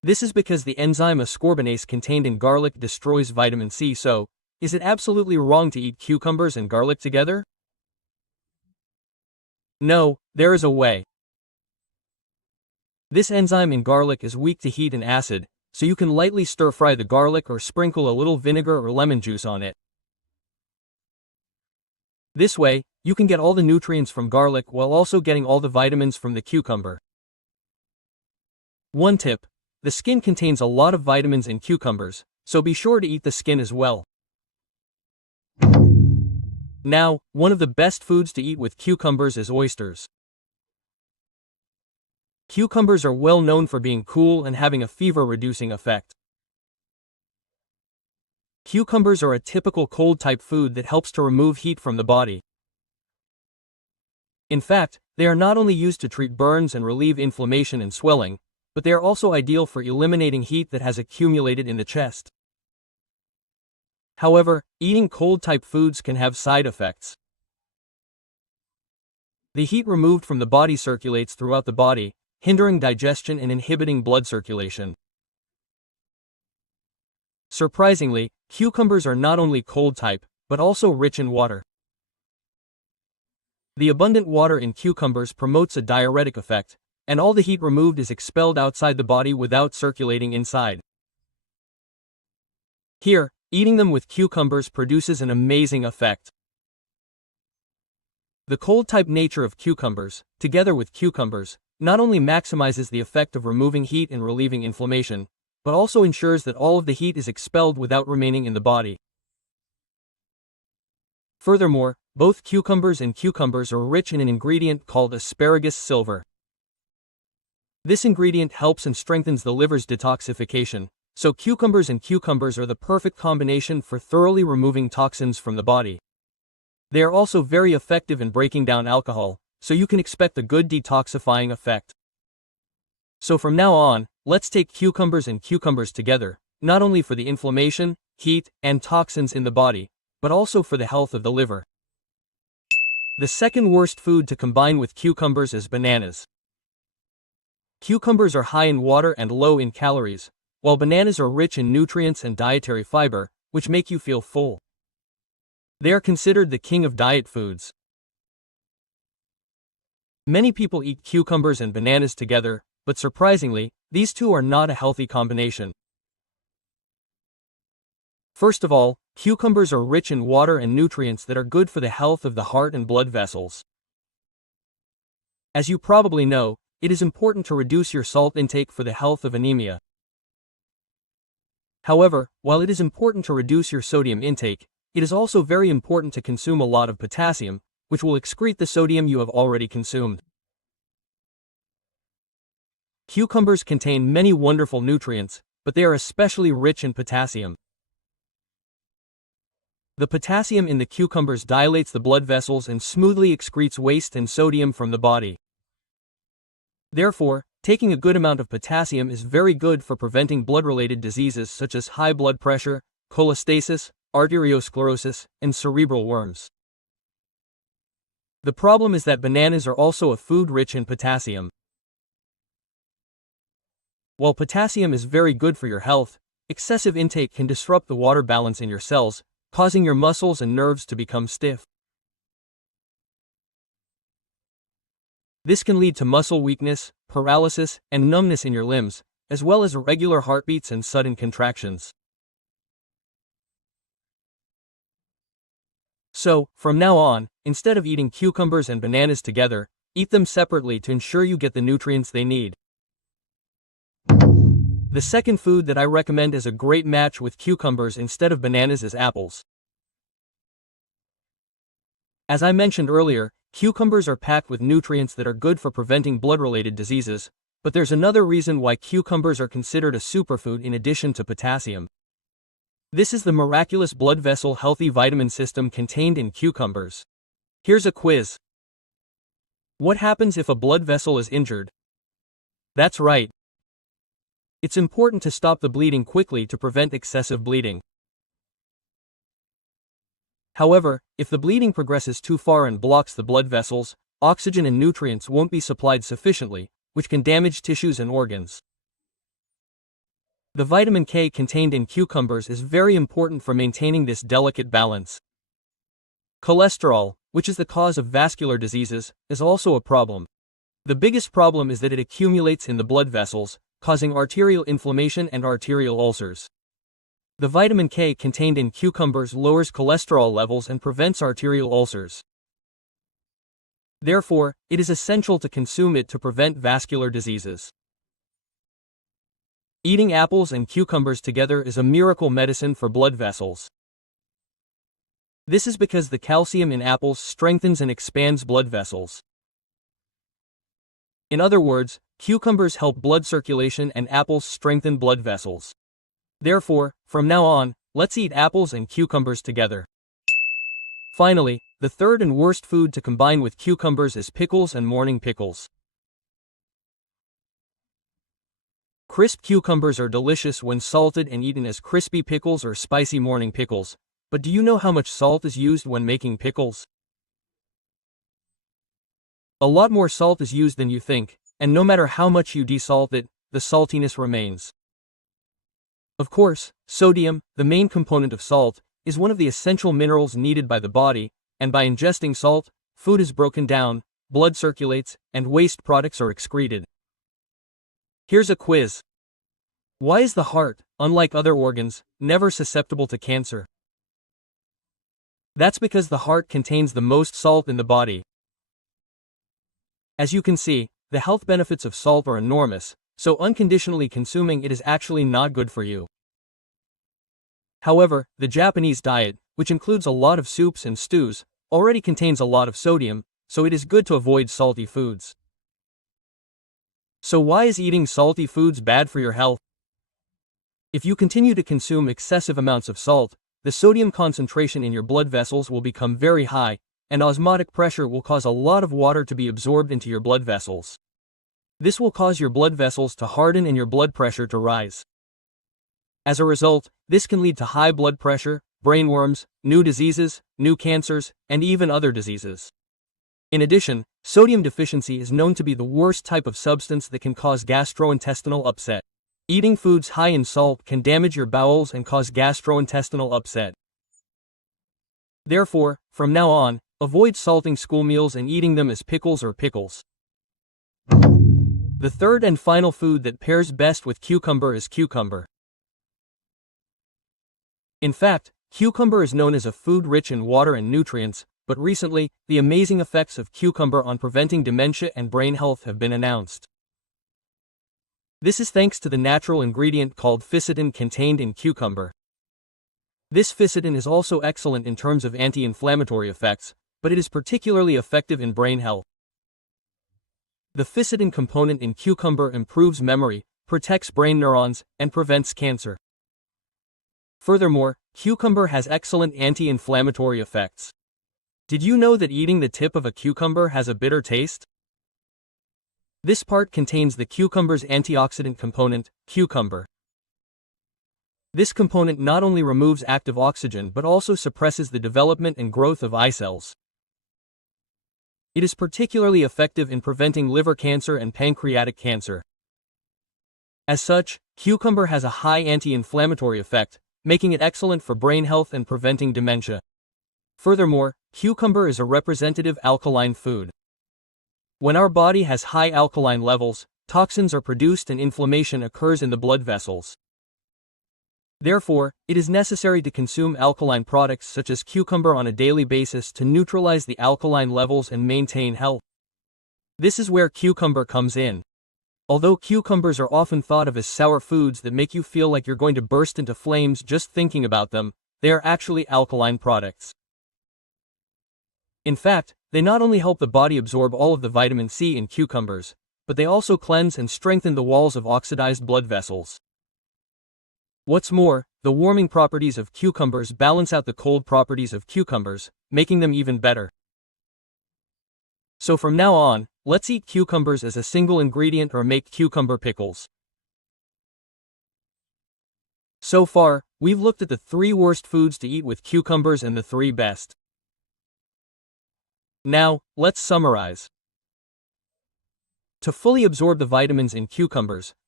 This is because the enzyme ascorbinase contained in garlic destroys vitamin C, so, is it absolutely wrong to eat cucumbers and garlic together? No, there is a way. This enzyme in garlic is weak to heat and acid, so you can lightly stir-fry the garlic or sprinkle a little vinegar or lemon juice on it. This way, you can get all the nutrients from garlic while also getting all the vitamins from the cucumber. One tip: the skin contains a lot of vitamins in cucumbers, so be sure to eat the skin as well. Now, one of the best foods to eat with cucumbers is oysters. Cucumbers are well known for being cool and having a fever-reducing effect. Cucumbers are a typical cold-type food that helps to remove heat from the body. In fact, they are not only used to treat burns and relieve inflammation and swelling, but they are also ideal for eliminating heat that has accumulated in the chest. However, eating cold-type foods can have side effects. The heat removed from the body circulates throughout the body, hindering digestion and inhibiting blood circulation. Surprisingly, cucumbers are not only cold-type, but also rich in water. The abundant water in cucumbers promotes a diuretic effect, and all the heat removed is expelled outside the body without circulating inside. Here, eating them with cucumbers produces an amazing effect. The cold-type nature of cucumbers, together with cucumbers, not only maximizes the effect of removing heat and relieving inflammation, but also ensures that all of the heat is expelled without remaining in the body. Furthermore, both cucumbers and cucumbers are rich in an ingredient called asparagus silver. This ingredient helps and strengthens the liver's detoxification, so cucumbers and cucumbers are the perfect combination for thoroughly removing toxins from the body. They are also very effective in breaking down alcohol, so you can expect a good detoxifying effect. So from now on, let's take cucumbers and cucumbers together, not only for the inflammation, heat, and toxins in the body, but also for the health of the liver. The second worst food to combine with cucumbers is bananas. Cucumbers are high in water and low in calories, while bananas are rich in nutrients and dietary fiber, which make you feel full. They are considered the king of diet foods. Many people eat cucumbers and bananas together, but surprisingly, these two are not a healthy combination. First of all, cucumbers are rich in water and nutrients that are good for the health of the heart and blood vessels. As you probably know, it is important to reduce your salt intake for the health of anemia. However, while it is important to reduce your sodium intake, it is also very important to consume a lot of potassium, which will excrete the sodium you have already consumed. Cucumbers contain many wonderful nutrients, but they are especially rich in potassium. The potassium in the cucumbers dilates the blood vessels and smoothly excretes waste and sodium from the body. Therefore, taking a good amount of potassium is very good for preventing blood-related diseases such as high blood pressure, cholestasis, arteriosclerosis, and cerebral worms. The problem is that bananas are also a food rich in potassium. While potassium is very good for your health, excessive intake can disrupt the water balance in your cells, causing your muscles and nerves to become stiff. This can lead to muscle weakness, paralysis, and numbness in your limbs, as well as irregular heartbeats and sudden contractions. So, from now on, instead of eating cucumbers and bananas together, eat them separately to ensure you get the nutrients they need. The second food that I recommend as a great match with cucumbers instead of bananas is apples. As I mentioned earlier, cucumbers are packed with nutrients that are good for preventing blood-related diseases, but there's another reason why cucumbers are considered a superfood in addition to potassium. This is the miraculous blood vessel healthy vitamin system contained in cucumbers. Here's a quiz. What happens if a blood vessel is injured? That's right. It's important to stop the bleeding quickly to prevent excessive bleeding. However, if the bleeding progresses too far and blocks the blood vessels, oxygen and nutrients won't be supplied sufficiently, which can damage tissues and organs. The vitamin K contained in cucumbers is very important for maintaining this delicate balance. Cholesterol, which is the cause of vascular diseases, is also a problem. The biggest problem is that it accumulates in the blood vessels, causing arterial inflammation and arterial ulcers. The vitamin K contained in cucumbers lowers cholesterol levels and prevents arterial ulcers. Therefore, it is essential to consume it to prevent vascular diseases. Eating apples and cucumbers together is a miracle medicine for blood vessels. This is because the calcium in apples strengthens and expands blood vessels. In other words, cucumbers help blood circulation and apples strengthen blood vessels. Therefore, from now on, let's eat apples and cucumbers together. Finally, the third and worst food to combine with cucumbers is pickles and morning pickles. Crisp cucumbers are delicious when salted and eaten as crispy pickles or spicy morning pickles, but do you know how much salt is used when making pickles? A lot more salt is used than you think, and no matter how much you desalt it, the saltiness remains. Of course, sodium, the main component of salt, is one of the essential minerals needed by the body, and by ingesting salt, food is broken down, blood circulates, and waste products are excreted. Here's a quiz. Why is the heart, unlike other organs, never susceptible to cancer? That's because the heart contains the most salt in the body. As you can see, the health benefits of salt are enormous, so unconditionally consuming it is actually not good for you. However, the Japanese diet, which includes a lot of soups and stews, already contains a lot of sodium, so it is good to avoid salty foods. So why is eating salty foods bad for your health? If you continue to consume excessive amounts of salt, the sodium concentration in your blood vessels will become very high, and osmotic pressure will cause a lot of water to be absorbed into your blood vessels. This will cause your blood vessels to harden and your blood pressure to rise. As a result, this can lead to high blood pressure, brain worms, new diseases, new cancers, and even other diseases. In addition, sodium deficiency is known to be the worst type of substance that can cause gastrointestinal upset. Eating foods high in salt can damage your bowels and cause gastrointestinal upset. Therefore, from now on, avoid salting school meals and eating them as pickles or pickles. The third and final food that pairs best with cucumber is cucumber. In fact, cucumber is known as a food rich in water and nutrients, but recently, the amazing effects of cucumber on preventing dementia and brain health have been announced. This is thanks to the natural ingredient called ficitin contained in cucumber. This ficitin is also excellent in terms of anti-inflammatory effects, but it is particularly effective in brain health. The ficitin component in cucumber improves memory, protects brain neurons, and prevents cancer. Furthermore, cucumber has excellent anti-inflammatory effects. Did you know that eating the tip of a cucumber has a bitter taste? This part contains the cucumber's antioxidant component, cucumber. This component not only removes active oxygen but also suppresses the development and growth of eye cells. It is particularly effective in preventing liver cancer and pancreatic cancer. As such, cucumber has a high anti-inflammatory effect, making it excellent for brain health and preventing dementia. Furthermore, cucumber is a representative alkaline food. When our body has high alkaline levels, toxins are produced and inflammation occurs in the blood vessels. Therefore, it is necessary to consume alkaline products such as cucumber on a daily basis to neutralize the alkaline levels and maintain health. This is where cucumber comes in. Although cucumbers are often thought of as sour foods that make you feel like you're going to burst into flames just thinking about them, they are actually alkaline products. In fact, they not only help the body absorb all of the vitamin C in cucumbers, but they also cleanse and strengthen the walls of oxidized blood vessels. What's more, the warming properties of cucumbers balance out the cold properties of cucumbers, making them even better. So from now on, let's eat cucumbers as a single ingredient or make cucumber pickles. So far, we've looked at the 3 worst foods to eat with cucumbers and the 3 best. Now, let's summarize. To fully absorb the vitamins in cucumbers,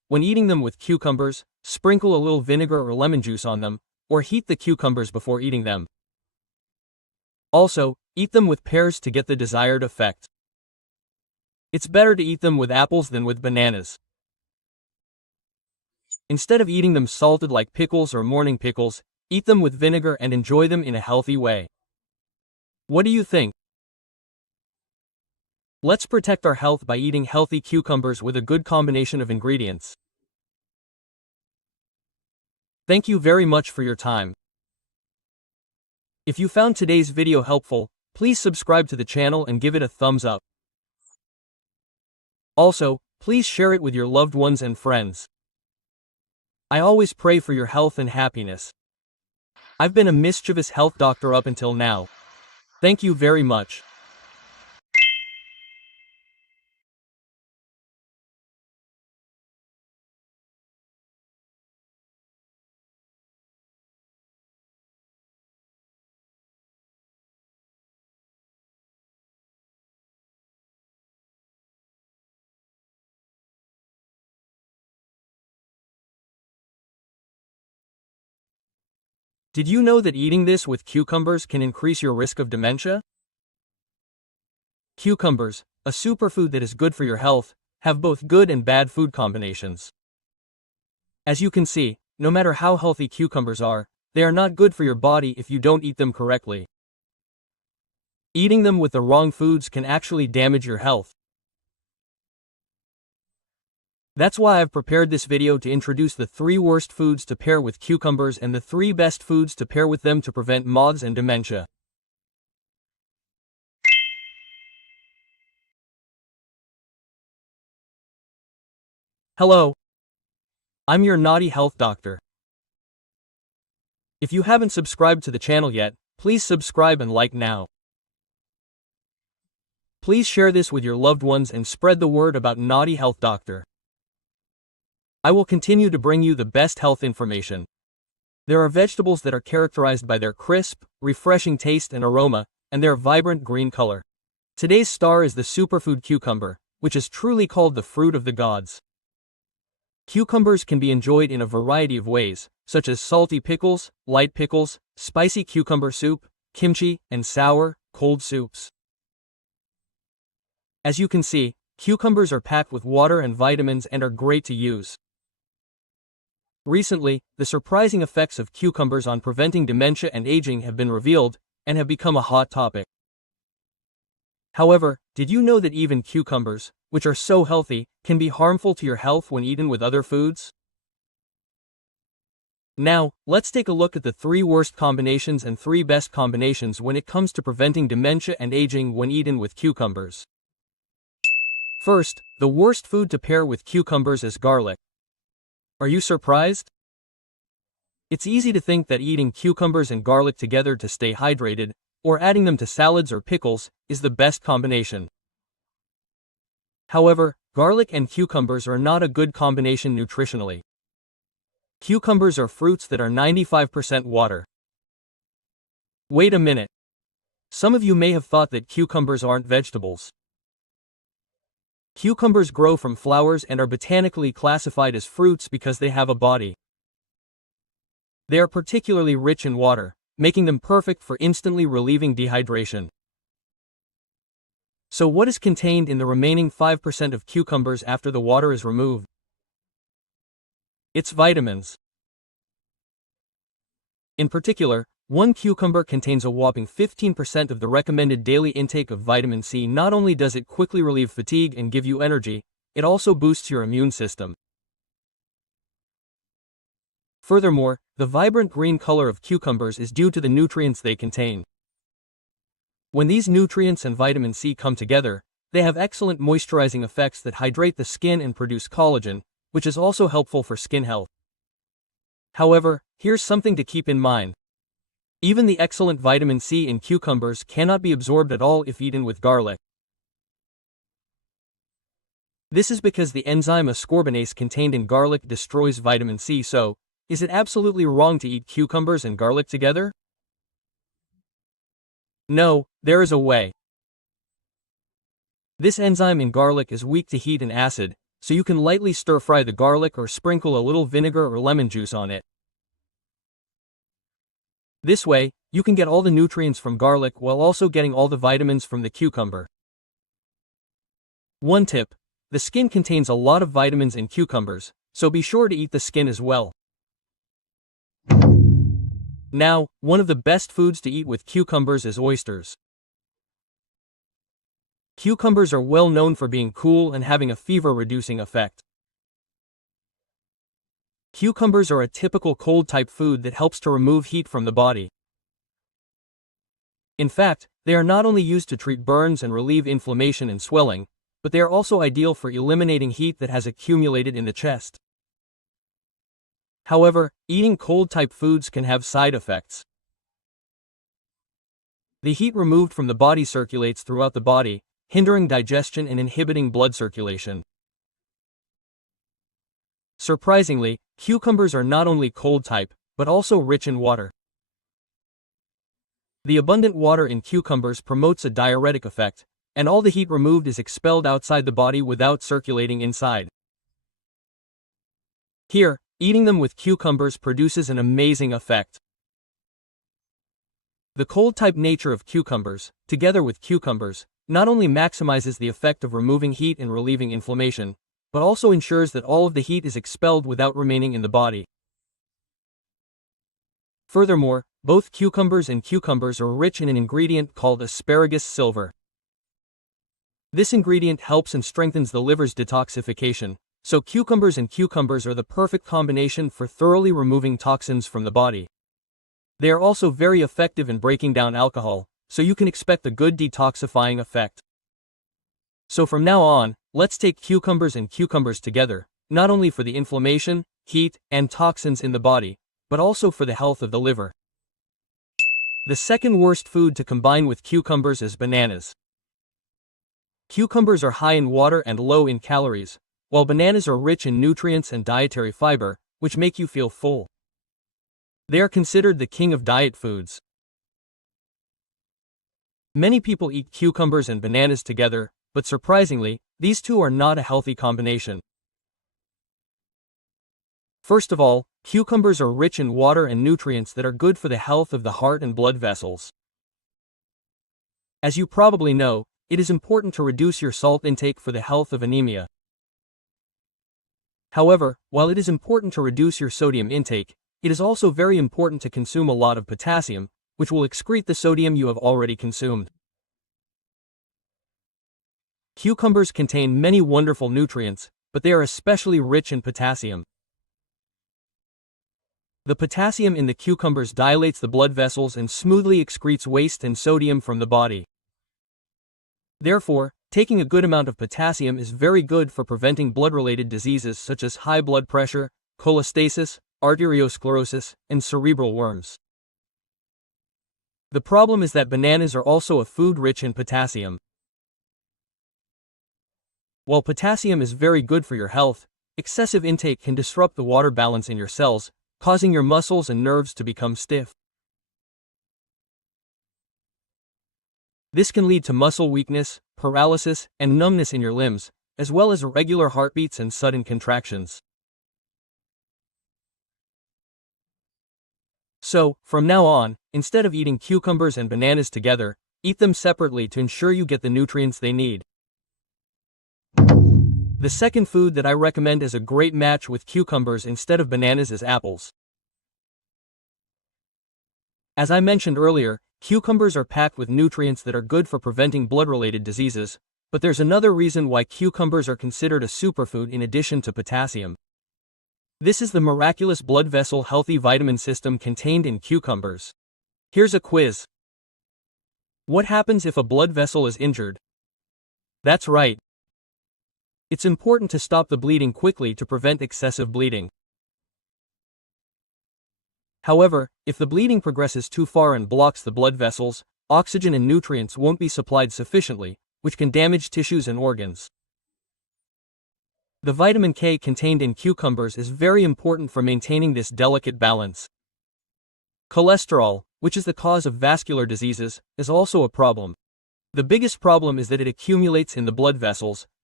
when eating them with cucumbers, sprinkle a little vinegar or lemon juice on them, or heat the cucumbers before eating them. Also, eat them with pears to get the desired effect. It's better to eat them with apples than with bananas. Instead of eating them salted like pickles or morning pickles, eat them with vinegar and enjoy them in a healthy way. What do you think? Let's protect our health by eating healthy cucumbers with a good combination of ingredients. Thank you very much for your time. If you found today's video helpful, please subscribe to the channel and give it a thumbs up. Also, please share it with your loved ones and friends. I always pray for your health and happiness. I've been a mischievous health doctor up until now. Thank you very much. Did you know that eating this with cucumbers can increase your risk of dementia? Cucumbers, a superfood that is good for your health, have both good and bad food combinations. As you can see, no matter how healthy cucumbers are, they are not good for your body if you don't eat them correctly. Eating them with the wrong foods can actually damage your health. That's why I've prepared this video to introduce the 3 worst foods to pair with cucumbers and the 3 best foods to pair with them to prevent moths and dementia. Hello. I'm your naughty health doctor. If you haven't subscribed to the channel yet, please subscribe and like now. Please share this with your loved ones and spread the word about Naughty Health Doctor. I will continue to bring you the best health information. There are vegetables that are characterized by their crisp, refreshing taste and aroma, and their vibrant green color. Today's star is the superfood cucumber, which is truly called the fruit of the gods. Cucumbers can be enjoyed in a variety of ways, such as salty pickles, light pickles, spicy cucumber soup, kimchi, and sour, cold soups. As you can see, cucumbers are packed with water and vitamins and are great to use. Recently, the surprising effects of cucumbers on preventing dementia and aging have been revealed, and have become a hot topic. However, did you know that even cucumbers, which are so healthy, can be harmful to your health when eaten with other foods? Now, let's take a look at the 3 worst combinations and 3 best combinations when it comes to preventing dementia and aging when eaten with cucumbers. First, the worst food to pair with cucumbers is garlic. Are you surprised? It's easy to think that eating cucumbers and garlic together to stay hydrated, or adding them to salads or pickles, is the best combination. However, garlic and cucumbers are not a good combination nutritionally. Cucumbers are fruits that are 95% water. Wait a minute. Some of you may have thought that cucumbers aren't vegetables. Cucumbers grow from flowers and are botanically classified as fruits because they have a body. They are particularly rich in water, making them perfect for instantly relieving dehydration. So what is contained in the remaining 5% of cucumbers after the water is removed? It's vitamins. In particular, 1 cucumber contains a whopping 15% of the recommended daily intake of vitamin C. Not only does it quickly relieve fatigue and give you energy, it also boosts your immune system. Furthermore, the vibrant green color of cucumbers is due to the nutrients they contain. When these nutrients and vitamin C come together, they have excellent moisturizing effects that hydrate the skin and produce collagen, which is also helpful for skin health. However, here's something to keep in mind. Even the excellent vitamin C in cucumbers cannot be absorbed at all if eaten with garlic. This is because the enzyme ascorbinase contained in garlic destroys vitamin C. So, is it absolutely wrong to eat cucumbers and garlic together? No, there is a way. This enzyme in garlic is weak to heat and acid, so you can lightly stir-fry the garlic or sprinkle a little vinegar or lemon juice on it. This way, you can get all the nutrients from garlic while also getting all the vitamins from the cucumber. One tip: the skin contains a lot of vitamins in cucumbers, so be sure to eat the skin as well. Now, one of the best foods to eat with cucumbers is oysters. Cucumbers are well known for being cool and having a fever-reducing effect. Cucumbers are a typical cold-type food that helps to remove heat from the body. In fact, they are not only used to treat burns and relieve inflammation and swelling, but they are also ideal for eliminating heat that has accumulated in the chest. However, eating cold-type foods can have side effects. The heat removed from the body circulates throughout the body, hindering digestion and inhibiting blood circulation. Surprisingly, cucumbers are not only cold-type, but also rich in water. The abundant water in cucumbers promotes a diuretic effect, and all the heat removed is expelled outside the body without circulating inside. Here, eating them with cucumbers produces an amazing effect. The cold-type nature of cucumbers, together with cucumbers, not only maximizes the effect of removing heat and relieving inflammation, but also ensures that all of the heat is expelled without remaining in the body. Furthermore, both cucumbers and cucumbers are rich in an ingredient called asparagus silver. This ingredient helps and strengthens the liver's detoxification, so cucumbers and cucumbers are the perfect combination for thoroughly removing toxins from the body. They are also very effective in breaking down alcohol, so you can expect a good detoxifying effect. So from now on, let's take cucumbers and cucumbers together, not only for the inflammation, heat, and toxins in the body, but also for the health of the liver. The second worst food to combine with cucumbers is bananas. Cucumbers are high in water and low in calories, while bananas are rich in nutrients and dietary fiber, which make you feel full. They are considered the king of diet foods. Many people eat cucumbers and bananas together, but surprisingly, these two are not a healthy combination. First of all, cucumbers are rich in water and nutrients that are good for the health of the heart and blood vessels. As you probably know, it is important to reduce your salt intake for the health of anemia. However, while it is important to reduce your sodium intake, it is also very important to consume a lot of potassium, which will excrete the sodium you have already consumed. Cucumbers contain many wonderful nutrients, but they are especially rich in potassium. The potassium in the cucumbers dilates the blood vessels and smoothly excretes waste and sodium from the body. Therefore, taking a good amount of potassium is very good for preventing blood-related diseases such as high blood pressure, cholestasis, arteriosclerosis, and cerebral worms. The problem is that bananas are also a food rich in potassium. While potassium is very good for your health, excessive intake can disrupt the water balance in your cells, causing your muscles and nerves to become stiff. This can lead to muscle weakness, paralysis, and numbness in your limbs, as well as irregular heartbeats and sudden contractions. So, from now on, instead of eating cucumbers and bananas together, eat them separately to ensure you get the nutrients they need. The second food that I recommend as a great match with cucumbers instead of bananas is apples. As I mentioned earlier, cucumbers are packed with nutrients that are good for preventing blood-related diseases, but there's another reason why cucumbers are considered a superfood in addition to potassium. This is the miraculous blood vessel healthy vitamin system contained in cucumbers. Here's a quiz. What happens if a blood vessel is injured? That's right. It's important to stop the bleeding quickly to prevent excessive bleeding. However, if the bleeding progresses too far and blocks the blood vessels, oxygen and nutrients won't be supplied sufficiently, which can damage tissues and organs. The vitamin K contained in cucumbers is very important for maintaining this delicate balance. Cholesterol, which is the cause of vascular diseases, is also a problem. The biggest problem is that it accumulates in the blood vessels,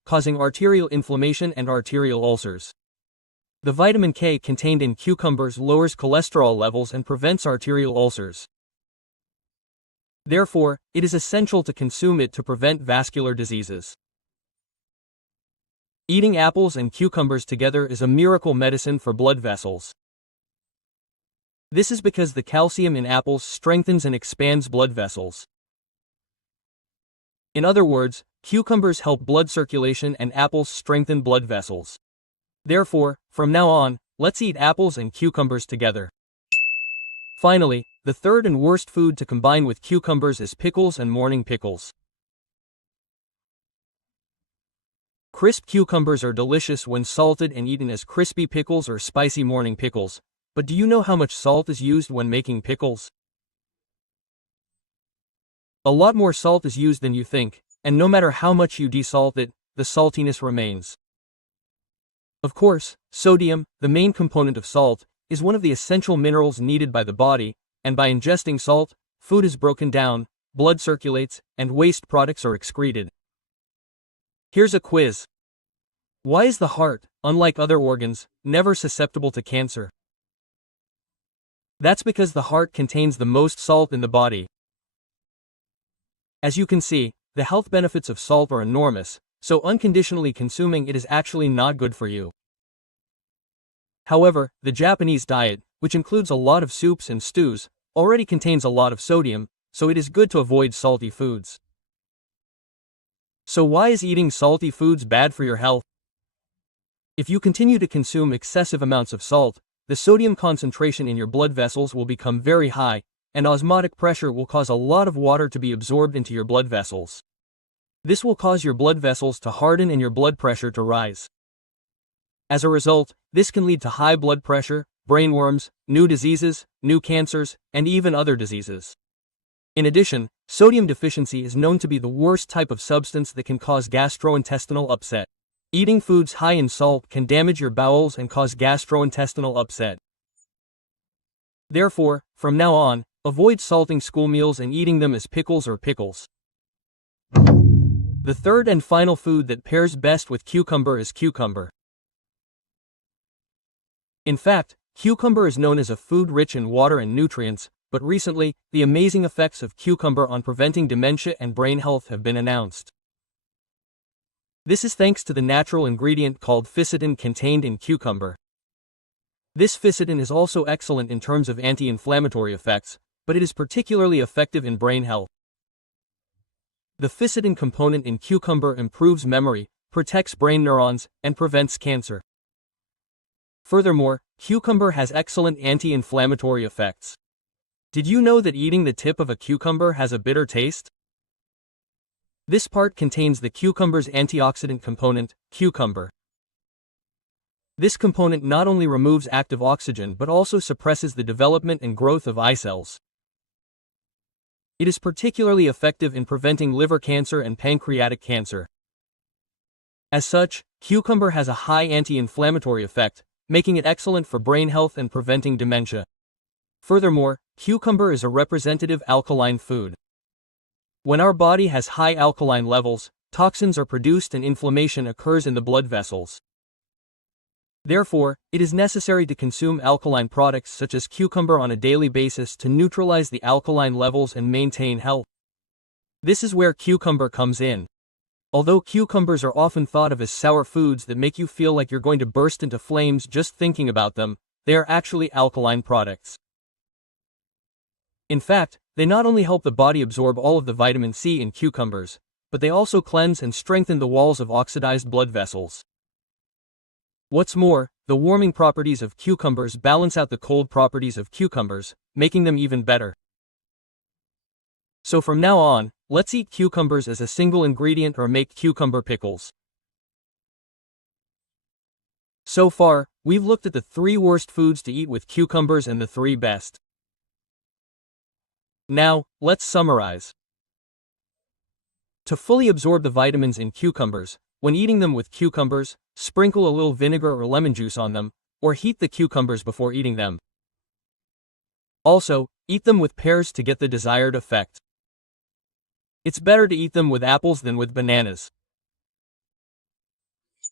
causing arterial inflammation and arterial ulcers. The vitamin K contained in cucumbers lowers cholesterol levels and prevents arterial ulcers. Therefore, it is essential to consume it to prevent vascular diseases. Eating apples and cucumbers together is a miracle medicine for blood vessels. This is because the calcium in apples strengthens and expands blood vessels. In other words, cucumbers help blood circulation and apples strengthen blood vessels. Therefore, from now on, let's eat apples and cucumbers together. Finally, the third and worst food to combine with cucumbers is pickles and morning pickles. Crisp cucumbers are delicious when salted and eaten as crispy pickles or spicy morning pickles, but do you know how much salt is used when making pickles? A lot more salt is used than you think, and no matter how much you desalt it, the saltiness remains. Of course, sodium, the main component of salt, is one of the essential minerals needed by the body, and by ingesting salt, food is broken down, blood circulates, and waste products are excreted. Here's a quiz. Why is the heart, unlike other organs, never susceptible to cancer? That's because the heart contains the most salt in the body. As you can see, the health benefits of salt are enormous, so unconditionally consuming it is actually not good for you. However, the Japanese diet, which includes a lot of soups and stews, already contains a lot of sodium, so it is good to avoid salty foods. So why is eating salty foods bad for your health? If you continue to consume excessive amounts of salt, the sodium concentration in your blood vessels will become very high, and osmotic pressure will cause a lot of water to be absorbed into your blood vessels. This will cause your blood vessels to harden and your blood pressure to rise. As a result, this can lead to high blood pressure, brain worms, new diseases, new cancers, and even other diseases. In addition, sodium deficiency is known to be the worst type of substance that can cause gastrointestinal upset. Eating foods high in salt can damage your bowels and cause gastrointestinal upset. Therefore, from now on, avoid salting school meals and eating them as pickles or pickles. The third and final food that pairs best with cucumber is cucumber. In fact, cucumber is known as a food rich in water and nutrients, but recently, the amazing effects of cucumber on preventing dementia and brain health have been announced. This is thanks to the natural ingredient called ficitin contained in cucumber. This ficitin is also excellent in terms of anti-inflammatory effects, but it is particularly effective in brain health. The ficitin component in cucumber improves memory, protects brain neurons, and prevents cancer. Furthermore, cucumber has excellent anti-inflammatory effects. Did you know that eating the tip of a cucumber has a bitter taste? This part contains the cucumber's antioxidant component, cucumber. This component not only removes active oxygen but also suppresses the development and growth of eye cells. It is particularly effective in preventing liver cancer and pancreatic cancer. As such, cucumber has a high anti-inflammatory effect, making it excellent for brain health and preventing dementia. Furthermore, cucumber is a representative alkaline food. When our body has high alkaline levels, toxins are produced and inflammation occurs in the blood vessels. Therefore, it is necessary to consume alkaline products such as cucumber on a daily basis to neutralize the alkaline levels and maintain health. This is where cucumber comes in. Although cucumbers are often thought of as sour foods that make you feel like you're going to burst into flames just thinking about them, they are actually alkaline products. In fact, they not only help the body absorb all of the vitamin C in cucumbers, but they also cleanse and strengthen the walls of oxidized blood vessels. What's more, the warming properties of cucumbers balance out the cold properties of cucumbers, making them even better. So from now on, let's eat cucumbers as a single ingredient or make cucumber pickles. So far, we've looked at the 3 worst foods to eat with cucumbers and the 3 best. Now, let's summarize. To fully absorb the vitamins in cucumbers, when eating them with cucumbers, sprinkle a little vinegar or lemon juice on them, or heat the cucumbers before eating them. Also, eat them with pears to get the desired effect. It's better to eat them with apples than with bananas.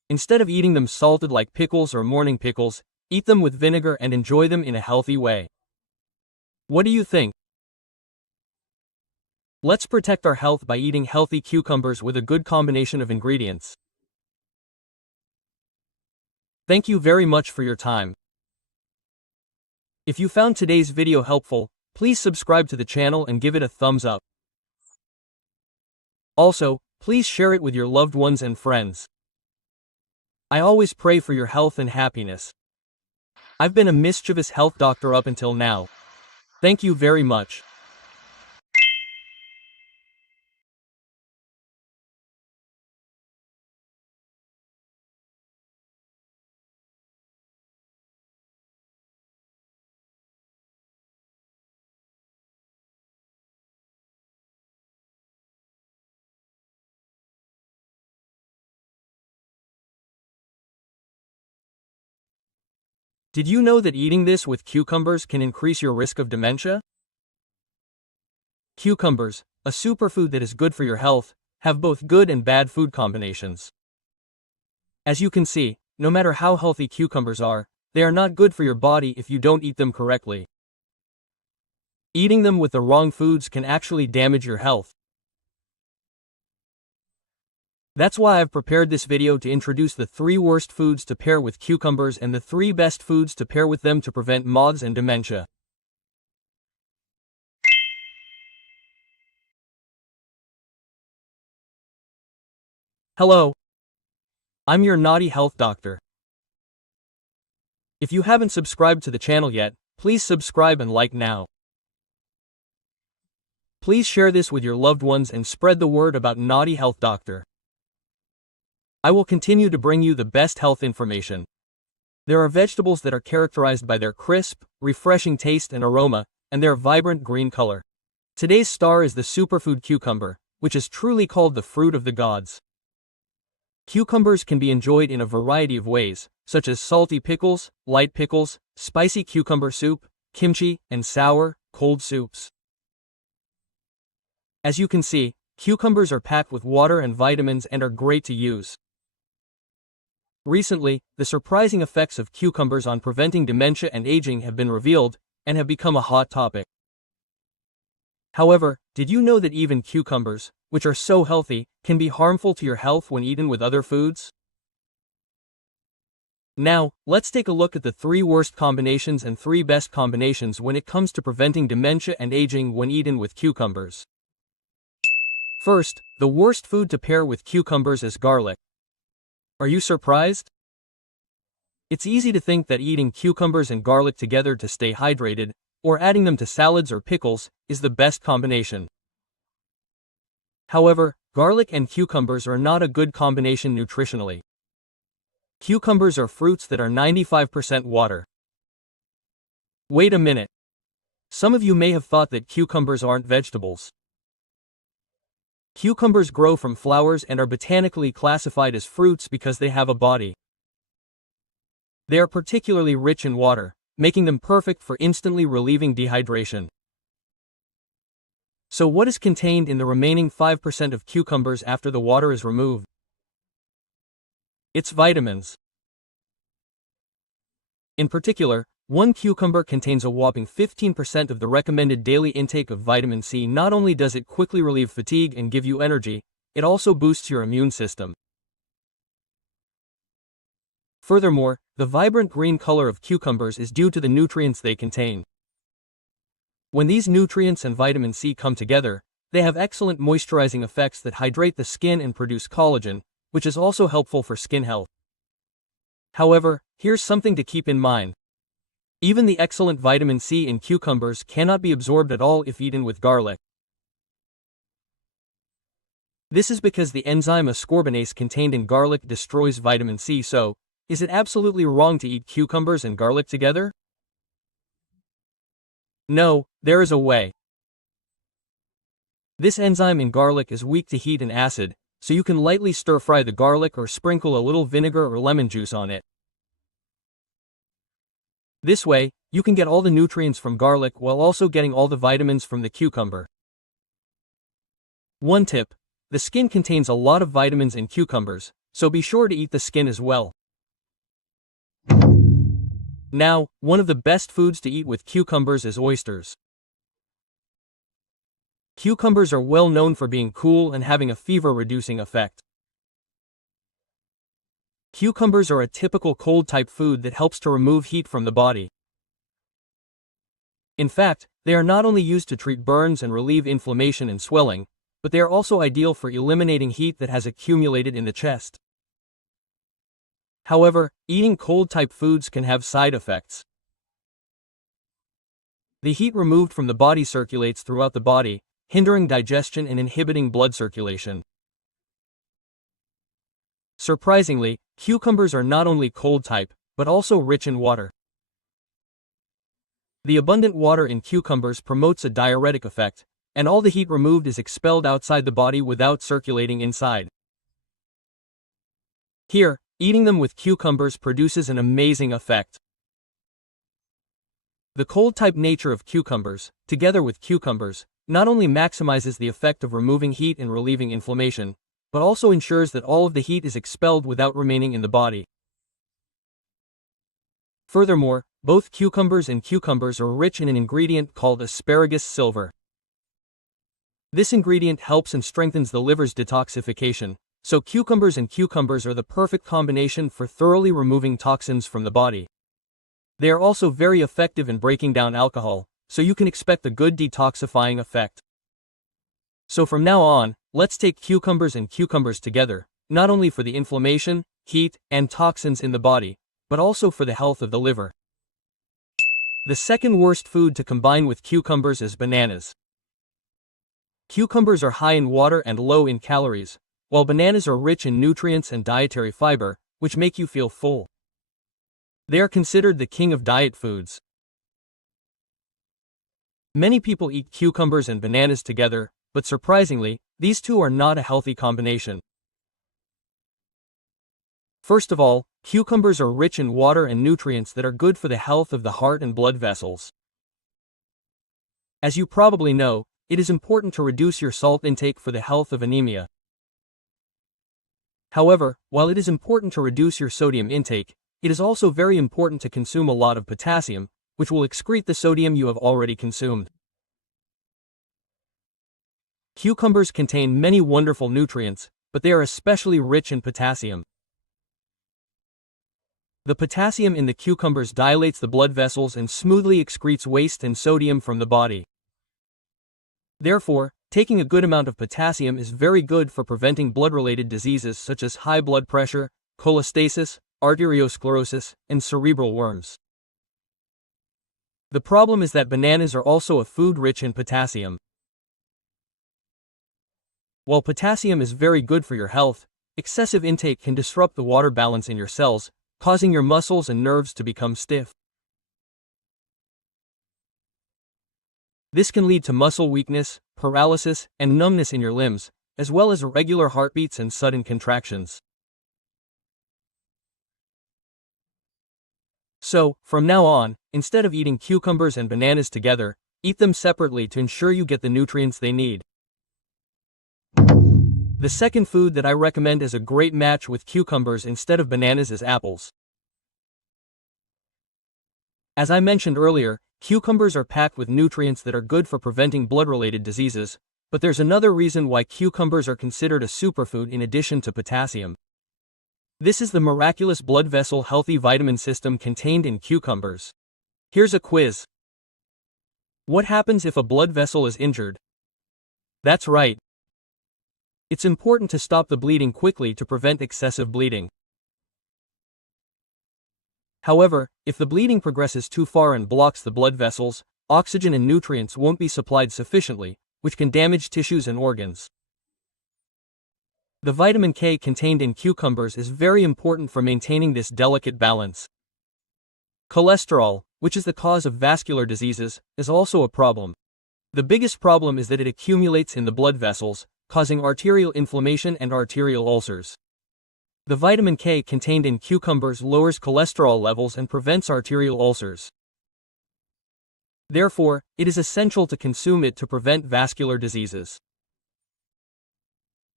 Instead of eating them salted like pickles or morning pickles, eat them with vinegar and enjoy them in a healthy way. What do you think? Let's protect our health by eating healthy cucumbers with a good combination of ingredients. Thank you very much for your time. If you found today's video helpful, please subscribe to the channel and give it a thumbs up. Also, please share it with your loved ones and friends. I always pray for your health and happiness. I've been a mischievous health doctor up until now. Thank you very much. Did you know that eating this with cucumbers can increase your risk of dementia? Cucumbers, a superfood that is good for your health, have both good and bad food combinations. As you can see, no matter how healthy cucumbers are, they are not good for your body if you don't eat them correctly. Eating them with the wrong foods can actually damage your health. That's why I've prepared this video to introduce the 3 worst foods to pair with cucumbers and the 3 best foods to pair with them to prevent MODS and dementia. Hello. I'm your naughty health doctor. If you haven't subscribed to the channel yet, please subscribe and like now. Please share this with your loved ones and spread the word about Naughty Health Doctor. I will continue to bring you the best health information. There are vegetables that are characterized by their crisp, refreshing taste and aroma, and their vibrant green color. Today's star is the superfood cucumber, which is truly called the fruit of the gods. Cucumbers can be enjoyed in a variety of ways, such as salty pickles, light pickles, spicy cucumber soup, kimchi, and sour, cold soups. As you can see, cucumbers are packed with water and vitamins and are great to use. Recently, the surprising effects of cucumbers on preventing dementia and aging have been revealed, and have become a hot topic. However, did you know that even cucumbers, which are so healthy, can be harmful to your health when eaten with other foods? Now, let's take a look at the 3 worst combinations and 3 best combinations when it comes to preventing dementia and aging when eaten with cucumbers. First, the worst food to pair with cucumbers is garlic. Are you surprised? It's easy to think that eating cucumbers and garlic together to stay hydrated, or adding them to salads or pickles, is the best combination. However, garlic and cucumbers are not a good combination nutritionally. Cucumbers are fruits that are 95% water. Wait a minute. Some of you may have thought that cucumbers aren't vegetables. Cucumbers grow from flowers and are botanically classified as fruits because they have a body. They are particularly rich in water, making them perfect for instantly relieving dehydration. So what is contained in the remaining 5% of cucumbers after the water is removed? It's vitamins. In particular, 1 cucumber contains a whopping 15% of the recommended daily intake of vitamin C. Not only does it quickly relieve fatigue and give you energy, it also boosts your immune system. Furthermore, the vibrant green color of cucumbers is due to the nutrients they contain. When these nutrients and vitamin C come together, they have excellent moisturizing effects that hydrate the skin and produce collagen, which is also helpful for skin health. However, here's something to keep in mind. Even the excellent vitamin C in cucumbers cannot be absorbed at all if eaten with garlic. This is because the enzyme ascorbinase contained in garlic destroys vitamin C. So, is it absolutely wrong to eat cucumbers and garlic together? No, there is a way. This enzyme in garlic is weak to heat and acid, so you can lightly stir-fry the garlic or sprinkle a little vinegar or lemon juice on it. This way, you can get all the nutrients from garlic while also getting all the vitamins from the cucumber. One tip: the skin contains a lot of vitamins in cucumbers, so be sure to eat the skin as well. Now, one of the best foods to eat with cucumbers is oysters. Cucumbers are well known for being cool and having a fever-reducing effect. Cucumbers are a typical cold-type food that helps to remove heat from the body. In fact, they are not only used to treat burns and relieve inflammation and swelling, but they are also ideal for eliminating heat that has accumulated in the chest. However, eating cold-type foods can have side effects. The heat removed from the body circulates throughout the body, hindering digestion and inhibiting blood circulation. Surprisingly, cucumbers are not only cold-type, but also rich in water. The abundant water in cucumbers promotes a diuretic effect, and all the heat removed is expelled outside the body without circulating inside. Here, eating them with cucumbers produces an amazing effect. The cold-type nature of cucumbers, together with cucumbers, not only maximizes the effect of removing heat and relieving inflammation, but also ensures that all of the heat is expelled without remaining in the body. Furthermore, both cucumbers and cucumbers are rich in an ingredient called asparagus silver. This ingredient helps and strengthens the liver's detoxification, so cucumbers are the perfect combination for thoroughly removing toxins from the body. They are also very effective in breaking down alcohol, so you can expect a good detoxifying effect. So from now on, let's take cucumbers together, not only for the inflammation, heat, and toxins in the body, but also for the health of the liver. The second worst food to combine with cucumbers is bananas. Cucumbers are high in water and low in calories, while bananas are rich in nutrients and dietary fiber, which make you feel full. They are considered the king of diet foods. Many people eat cucumbers and bananas together, but surprisingly, these two are not a healthy combination. First of all, cucumbers are rich in water and nutrients that are good for the health of the heart and blood vessels. As you probably know, it is important to reduce your salt intake for the health of anemia. However, while it is important to reduce your sodium intake, it is also very important to consume a lot of potassium, which will excrete the sodium you have already consumed. Cucumbers contain many wonderful nutrients, but they are especially rich in potassium. The potassium in the cucumbers dilates the blood vessels and smoothly excretes waste and sodium from the body. Therefore, taking a good amount of potassium is very good for preventing blood-related diseases such as high blood pressure, cholestasis, arteriosclerosis, and cerebral worms. The problem is that bananas are also a food rich in potassium. While potassium is very good for your health, excessive intake can disrupt the water balance in your cells, causing your muscles and nerves to become stiff. This can lead to muscle weakness, paralysis, and numbness in your limbs, as well as irregular heartbeats and sudden contractions. So, from now on, instead of eating cucumbers and bananas together, eat them separately to ensure you get the nutrients they need. The second food that I recommend as a great match with cucumbers instead of bananas is apples. As I mentioned earlier, cucumbers are packed with nutrients that are good for preventing blood-related diseases, but there's another reason why cucumbers are considered a superfood in addition to potassium. This is the miraculous blood vessel healthy vitamin system contained in cucumbers. Here's a quiz. What happens if a blood vessel is injured? That's right. It's important to stop the bleeding quickly to prevent excessive bleeding. However, if the bleeding progresses too far and blocks the blood vessels, oxygen and nutrients won't be supplied sufficiently, which can damage tissues and organs. The vitamin K contained in cucumbers is very important for maintaining this delicate balance. Cholesterol, which is the cause of vascular diseases, is also a problem. The biggest problem is that it accumulates in the blood vessels, causing arterial inflammation and arterial ulcers. The vitamin K contained in cucumbers lowers cholesterol levels and prevents arterial ulcers. Therefore, it is essential to consume it to prevent vascular diseases.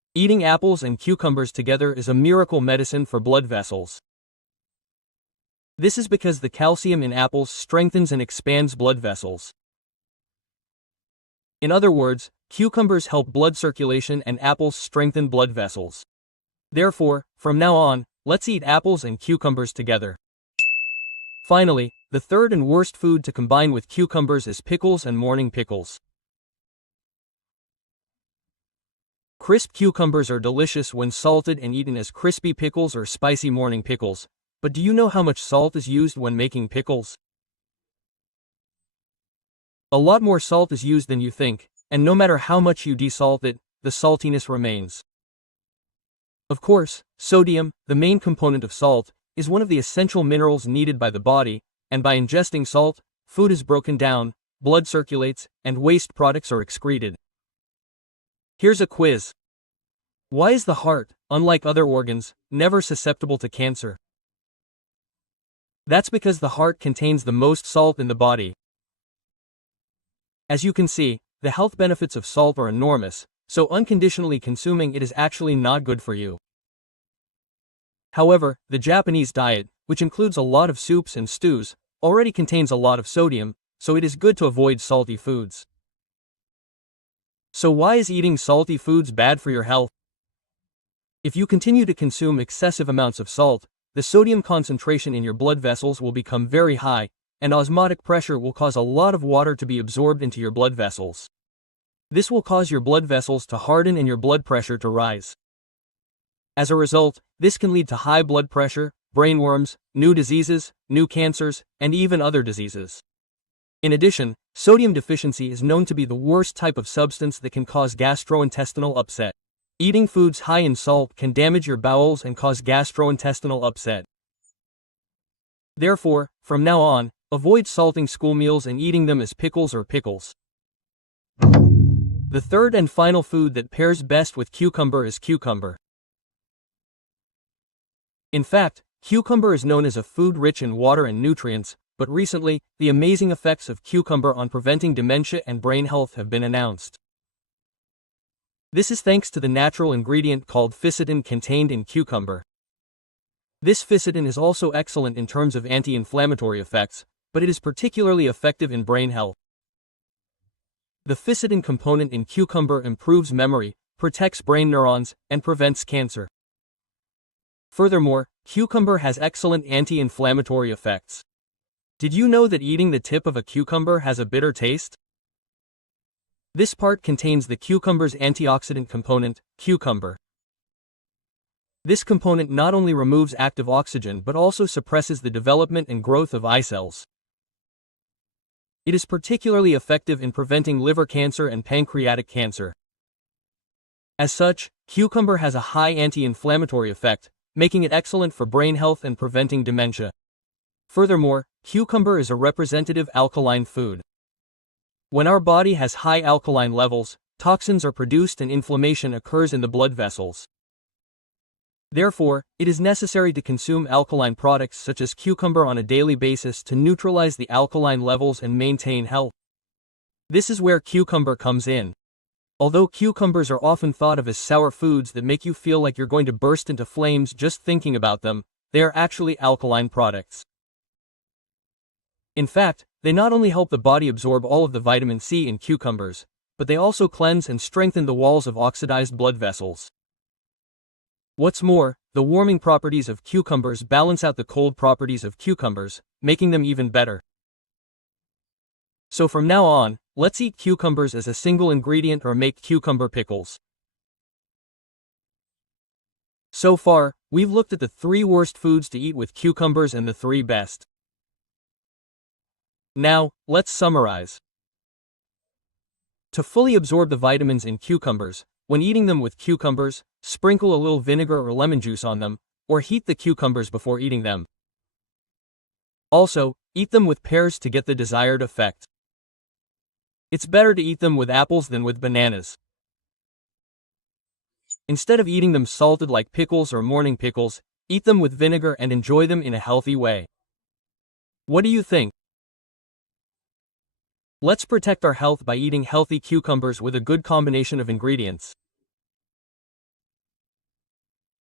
Eating apples and cucumbers together is a miracle medicine for blood vessels. This is because the calcium in apples strengthens and expands blood vessels. In other words, cucumbers help blood circulation and apples strengthen blood vessels. Therefore, from now on, let's eat apples and cucumbers together. Finally, the third and worst food to combine with cucumbers is pickles and morning pickles. Crisp cucumbers are delicious when salted and eaten as crispy pickles or spicy morning pickles, but do you know how much salt is used when making pickles? A lot more salt is used than you think, and no matter how much you desalt it, the saltiness remains. Of course, sodium, the main component of salt, is one of the essential minerals needed by the body, and by ingesting salt, food is broken down, blood circulates, and waste products are excreted. Here's a quiz. Why is the heart, unlike other organs, never susceptible to cancer? That's because the heart contains the most salt in the body. As you can see, the health benefits of salt are enormous, so unconditionally consuming it is actually not good for you. However, the Japanese diet, which includes a lot of soups and stews, already contains a lot of sodium, so it is good to avoid salty foods. So why is eating salty foods bad for your health? If you continue to consume excessive amounts of salt, the sodium concentration in your blood vessels will become very high, and osmotic pressure will cause a lot of water to be absorbed into your blood vessels. This will cause your blood vessels to harden and your blood pressure to rise. As a result, this can lead to high blood pressure, brain worms, new diseases, new cancers, and even other diseases. In addition, sodium deficiency is known to be the worst type of substance that can cause gastrointestinal upset. Eating foods high in salt can damage your bowels and cause gastrointestinal upset. Therefore, from now on, avoid salting school meals and eating them as pickles or pickles. The third and final food that pairs best with cucumber is cucumber. In fact, cucumber is known as a food rich in water and nutrients, but recently, the amazing effects of cucumber on preventing dementia and brain health have been announced. This is thanks to the natural ingredient called ficitin contained in cucumber. This ficitin is also excellent in terms of anti-inflammatory effects, but it is particularly effective in brain health. The ficitin component in cucumber improves memory, protects brain neurons, and prevents cancer. Furthermore, cucumber has excellent anti-inflammatory effects. Did you know that eating the tip of a cucumber has a bitter taste? This part contains the cucumber's antioxidant component, cucumber. This component not only removes active oxygen but also suppresses the development and growth of eye cells. It is particularly effective in preventing liver cancer and pancreatic cancer. As such, cucumber has a high anti-inflammatory effect, making it excellent for brain health and preventing dementia. Furthermore, cucumber is a representative alkaline food. When our body has high alkaline levels, toxins are produced and inflammation occurs in the blood vessels. Therefore, it is necessary to consume alkaline products such as cucumber on a daily basis to neutralize the alkaline levels and maintain health. This is where cucumber comes in. Although cucumbers are often thought of as sour foods that make you feel like you're going to burst into flames just thinking about them, they are actually alkaline products. In fact, they not only help the body absorb all of the vitamin C in cucumbers, but they also cleanse and strengthen the walls of oxidized blood vessels. What's more, the warming properties of cucumbers balance out the cold properties of cucumbers, making them even better. So from now on, let's eat cucumbers as a single ingredient or make cucumber pickles. So far, we've looked at the 3 worst foods to eat with cucumbers and the 3 best. Now, let's summarize. To fully absorb the vitamins in cucumbers, when eating them with cucumbers, sprinkle a little vinegar or lemon juice on them, or heat the cucumbers before eating them. Also, eat them with pears to get the desired effect. It's better to eat them with apples than with bananas. Instead of eating them salted like pickles or morning pickles, eat them with vinegar and enjoy them in a healthy way. What do you think? Let's protect our health by eating healthy cucumbers with a good combination of ingredients.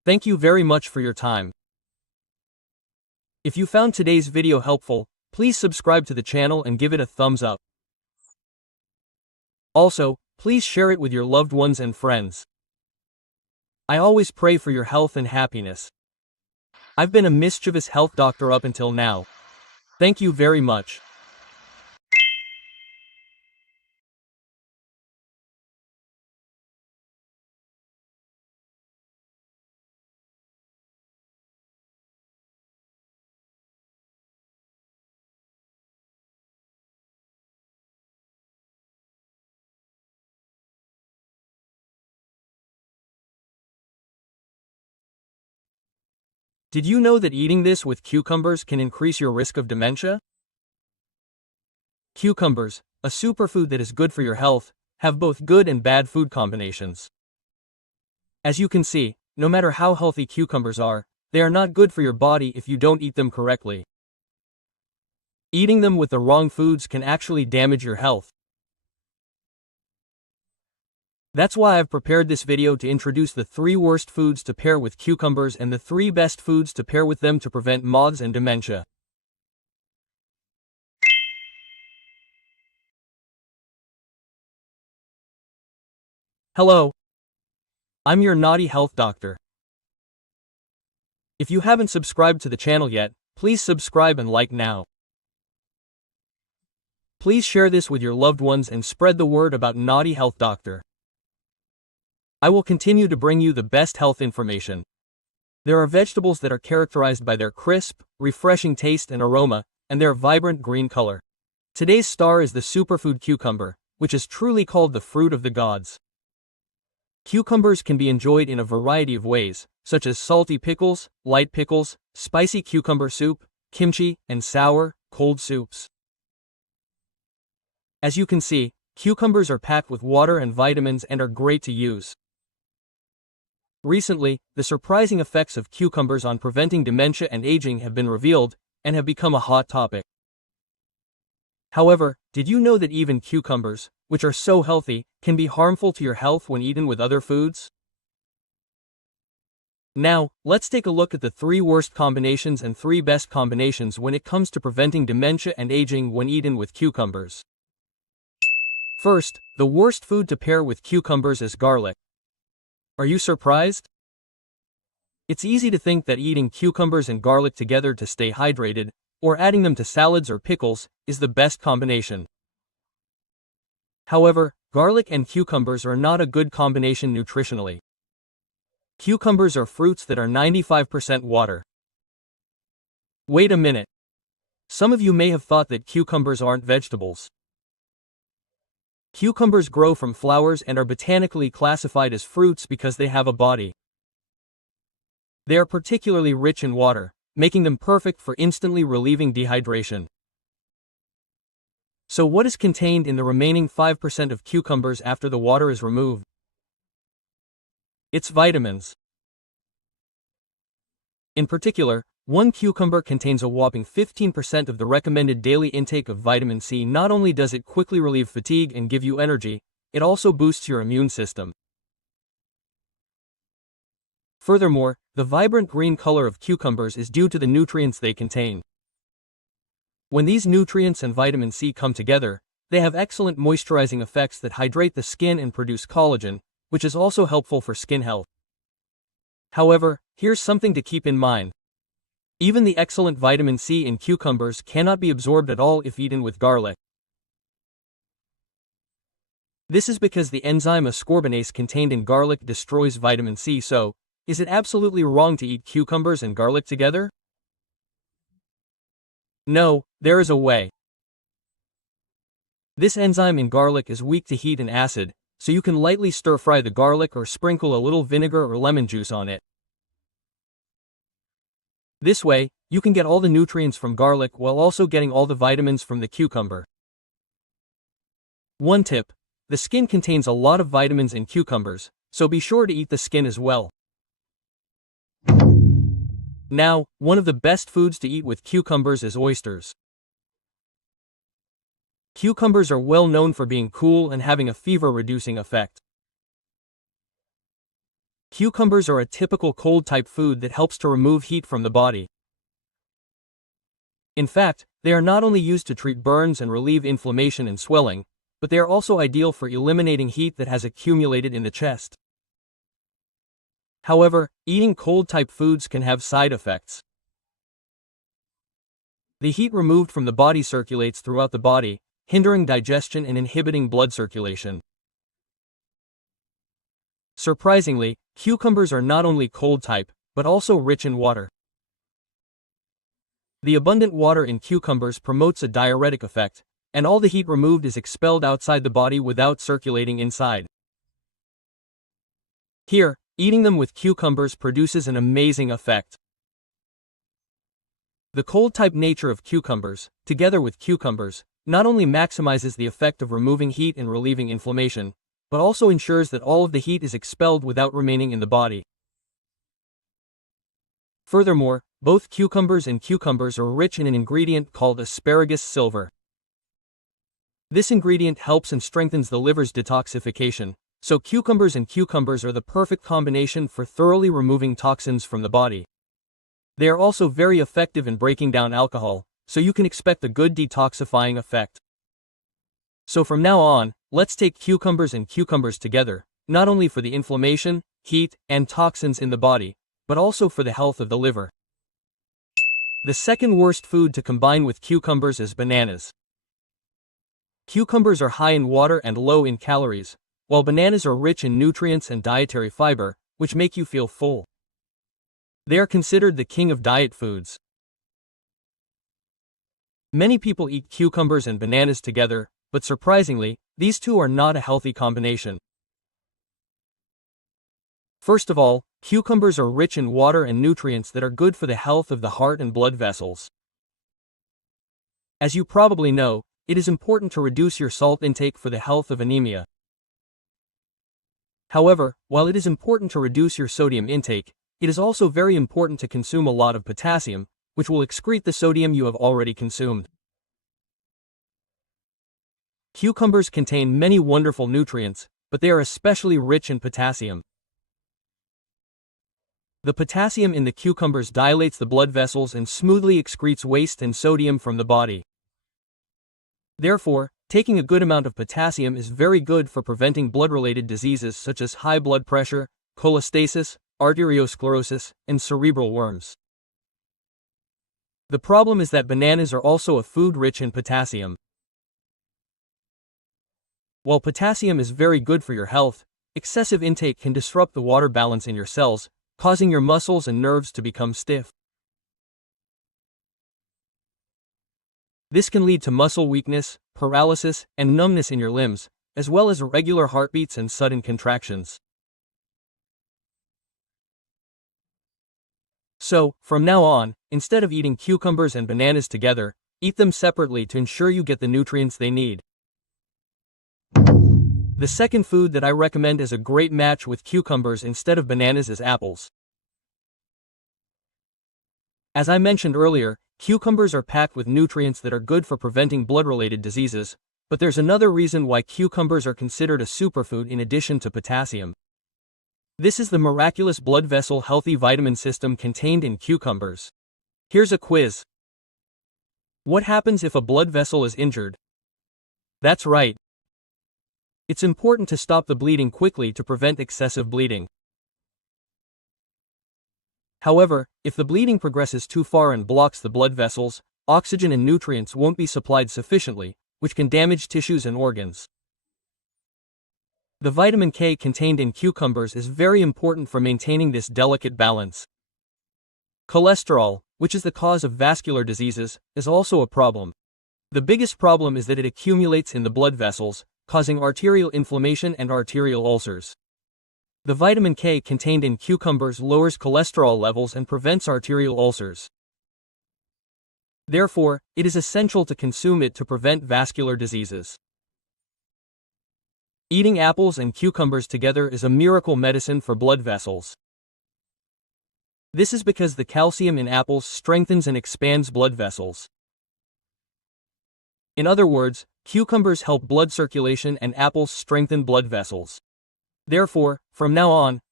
Thank you very much for your time. If you found today's video helpful, please subscribe to the channel and give it a thumbs up. Also, please share it with your loved ones and friends. I always pray for your health and happiness. I've been a mischievous health doctor up until now. Thank you very much. Did you know that eating this with cucumbers can increase your risk of dementia? Cucumbers, a superfood that is good for your health, have both good and bad food combinations. As you can see, no matter how healthy cucumbers are, they are not good for your body if you don't eat them correctly. Eating them with the wrong foods can actually damage your health. That's why I've prepared this video to introduce the 3 worst foods to pair with cucumbers and the 3 best foods to pair with them to prevent moths and dementia. Hello. I'm your naughty health doctor. If you haven't subscribed to the channel yet, please subscribe and like now. Please share this with your loved ones and spread the word about Naughty Health Doctor. I will continue to bring you the best health information. There are vegetables that are characterized by their crisp, refreshing taste and aroma, and their vibrant green color. Today's star is the superfood cucumber, which is truly called the fruit of the gods. Cucumbers can be enjoyed in a variety of ways, such as salty pickles, light pickles, spicy cucumber soup, kimchi, and sour, cold soups. As you can see, cucumbers are packed with water and vitamins and are great to use. Recently, the surprising effects of cucumbers on preventing dementia and aging have been revealed, and have become a hot topic. However, did you know that even cucumbers, which are so healthy, can be harmful to your health when eaten with other foods? Now, let's take a look at the 3 worst combinations and 3 best combinations when it comes to preventing dementia and aging when eaten with cucumbers. First, the worst food to pair with cucumbers is garlic. Are you surprised? It's easy to think that eating cucumbers and garlic together to stay hydrated, or adding them to salads or pickles, is the best combination. However, garlic and cucumbers are not a good combination nutritionally. Cucumbers are fruits that are 95% water. Wait a minute. Some of you may have thought that cucumbers aren't vegetables. Cucumbers grow from flowers and are botanically classified as fruits because they have a body. They are particularly rich in water, making them perfect for instantly relieving dehydration. So what is contained in the remaining 5% of cucumbers after the water is removed? It's vitamins. In particular, 1 cucumber contains a whopping 15% of the recommended daily intake of vitamin C. Not only does it quickly relieve fatigue and give you energy, it also boosts your immune system. Furthermore, the vibrant green color of cucumbers is due to the nutrients they contain. When these nutrients and vitamin C come together, they have excellent moisturizing effects that hydrate the skin and produce collagen, which is also helpful for skin health. However, here's something to keep in mind. Even the excellent vitamin C in cucumbers cannot be absorbed at all if eaten with garlic. This is because the enzyme ascorbinase contained in garlic destroys vitamin C. So, is it absolutely wrong to eat cucumbers and garlic together? No, there is a way. This enzyme in garlic is weak to heat and acid, so you can lightly stir-fry the garlic or sprinkle a little vinegar or lemon juice on it. This way, you can get all the nutrients from garlic while also getting all the vitamins from the cucumber. One tip: the skin contains a lot of vitamins in cucumbers, so be sure to eat the skin as well. Now, one of the best foods to eat with cucumbers is oysters. Cucumbers are well known for being cool and having a fever-reducing effect. Cucumbers are a typical cold-type food that helps to remove heat from the body. In fact, they are not only used to treat burns and relieve inflammation and swelling, but they are also ideal for eliminating heat that has accumulated in the chest. However, eating cold-type foods can have side effects. The heat removed from the body circulates throughout the body, hindering digestion and inhibiting blood circulation. Surprisingly, cucumbers are not only cold-type, but also rich in water. The abundant water in cucumbers promotes a diuretic effect, and all the heat removed is expelled outside the body without circulating inside. Here, eating them with cucumbers produces an amazing effect. The cold-type nature of cucumbers, together with cucumbers, not only maximizes the effect of removing heat and relieving inflammation, but also ensures that all of the heat is expelled without remaining in the body. Furthermore, both cucumbers and cucumbers are rich in an ingredient called asparagus silver. This ingredient helps and strengthens the liver's detoxification, so cucumbers and cucumbers are the perfect combination for thoroughly removing toxins from the body. They are also very effective in breaking down alcohol, so you can expect a good detoxifying effect. So from now on, let's take cucumbers and cucumbers together, not only for the inflammation, heat, and toxins in the body, but also for the health of the liver. The second worst food to combine with cucumbers is bananas. Cucumbers are high in water and low in calories, while bananas are rich in nutrients and dietary fiber, which make you feel full. They are considered the king of diet foods. Many people eat cucumbers and bananas together, but surprisingly, these two are not a healthy combination. First of all, cucumbers are rich in water and nutrients that are good for the health of the heart and blood vessels. As you probably know, it is important to reduce your salt intake for the health of anemia. However, while it is important to reduce your sodium intake, it is also very important to consume a lot of potassium, which will excrete the sodium you have already consumed. Cucumbers contain many wonderful nutrients, but they are especially rich in potassium. The potassium in the cucumbers dilates the blood vessels and smoothly excretes waste and sodium from the body. Therefore, taking a good amount of potassium is very good for preventing blood-related diseases such as high blood pressure, cholestasis, arteriosclerosis, and cerebral worms. The problem is that bananas are also a food rich in potassium. While potassium is very good for your health, excessive intake can disrupt the water balance in your cells, causing your muscles and nerves to become stiff. This can lead to muscle weakness, paralysis, and numbness in your limbs, as well as irregular heartbeats and sudden contractions. So, from now on, instead of eating cucumbers and bananas together, eat them separately to ensure you get the nutrients they need. The second food that I recommend as a great match with cucumbers instead of bananas is apples. As I mentioned earlier, cucumbers are packed with nutrients that are good for preventing blood-related diseases, but there's another reason why cucumbers are considered a superfood in addition to potassium. This is the miraculous blood vessel healthy vitamin system contained in cucumbers. Here's a quiz. What happens if a blood vessel is injured? That's right. It's important to stop the bleeding quickly to prevent excessive bleeding. However, if the bleeding progresses too far and blocks the blood vessels, oxygen and nutrients won't be supplied sufficiently, which can damage tissues and organs. The vitamin K contained in cucumbers is very important for maintaining this delicate balance. Cholesterol, which is the cause of vascular diseases, is also a problem. The biggest problem is that it accumulates in the blood vessels, causing arterial inflammation and arterial ulcers. The vitamin K contained in cucumbers lowers cholesterol levels and prevents arterial ulcers. Therefore, it is essential to consume it to prevent vascular diseases. Eating apples and cucumbers together is a miracle medicine for blood vessels. This is because the calcium in apples strengthens and expands blood vessels. In other words, cucumbers help blood circulation and apples strengthen blood vessels. Therefore, from now on,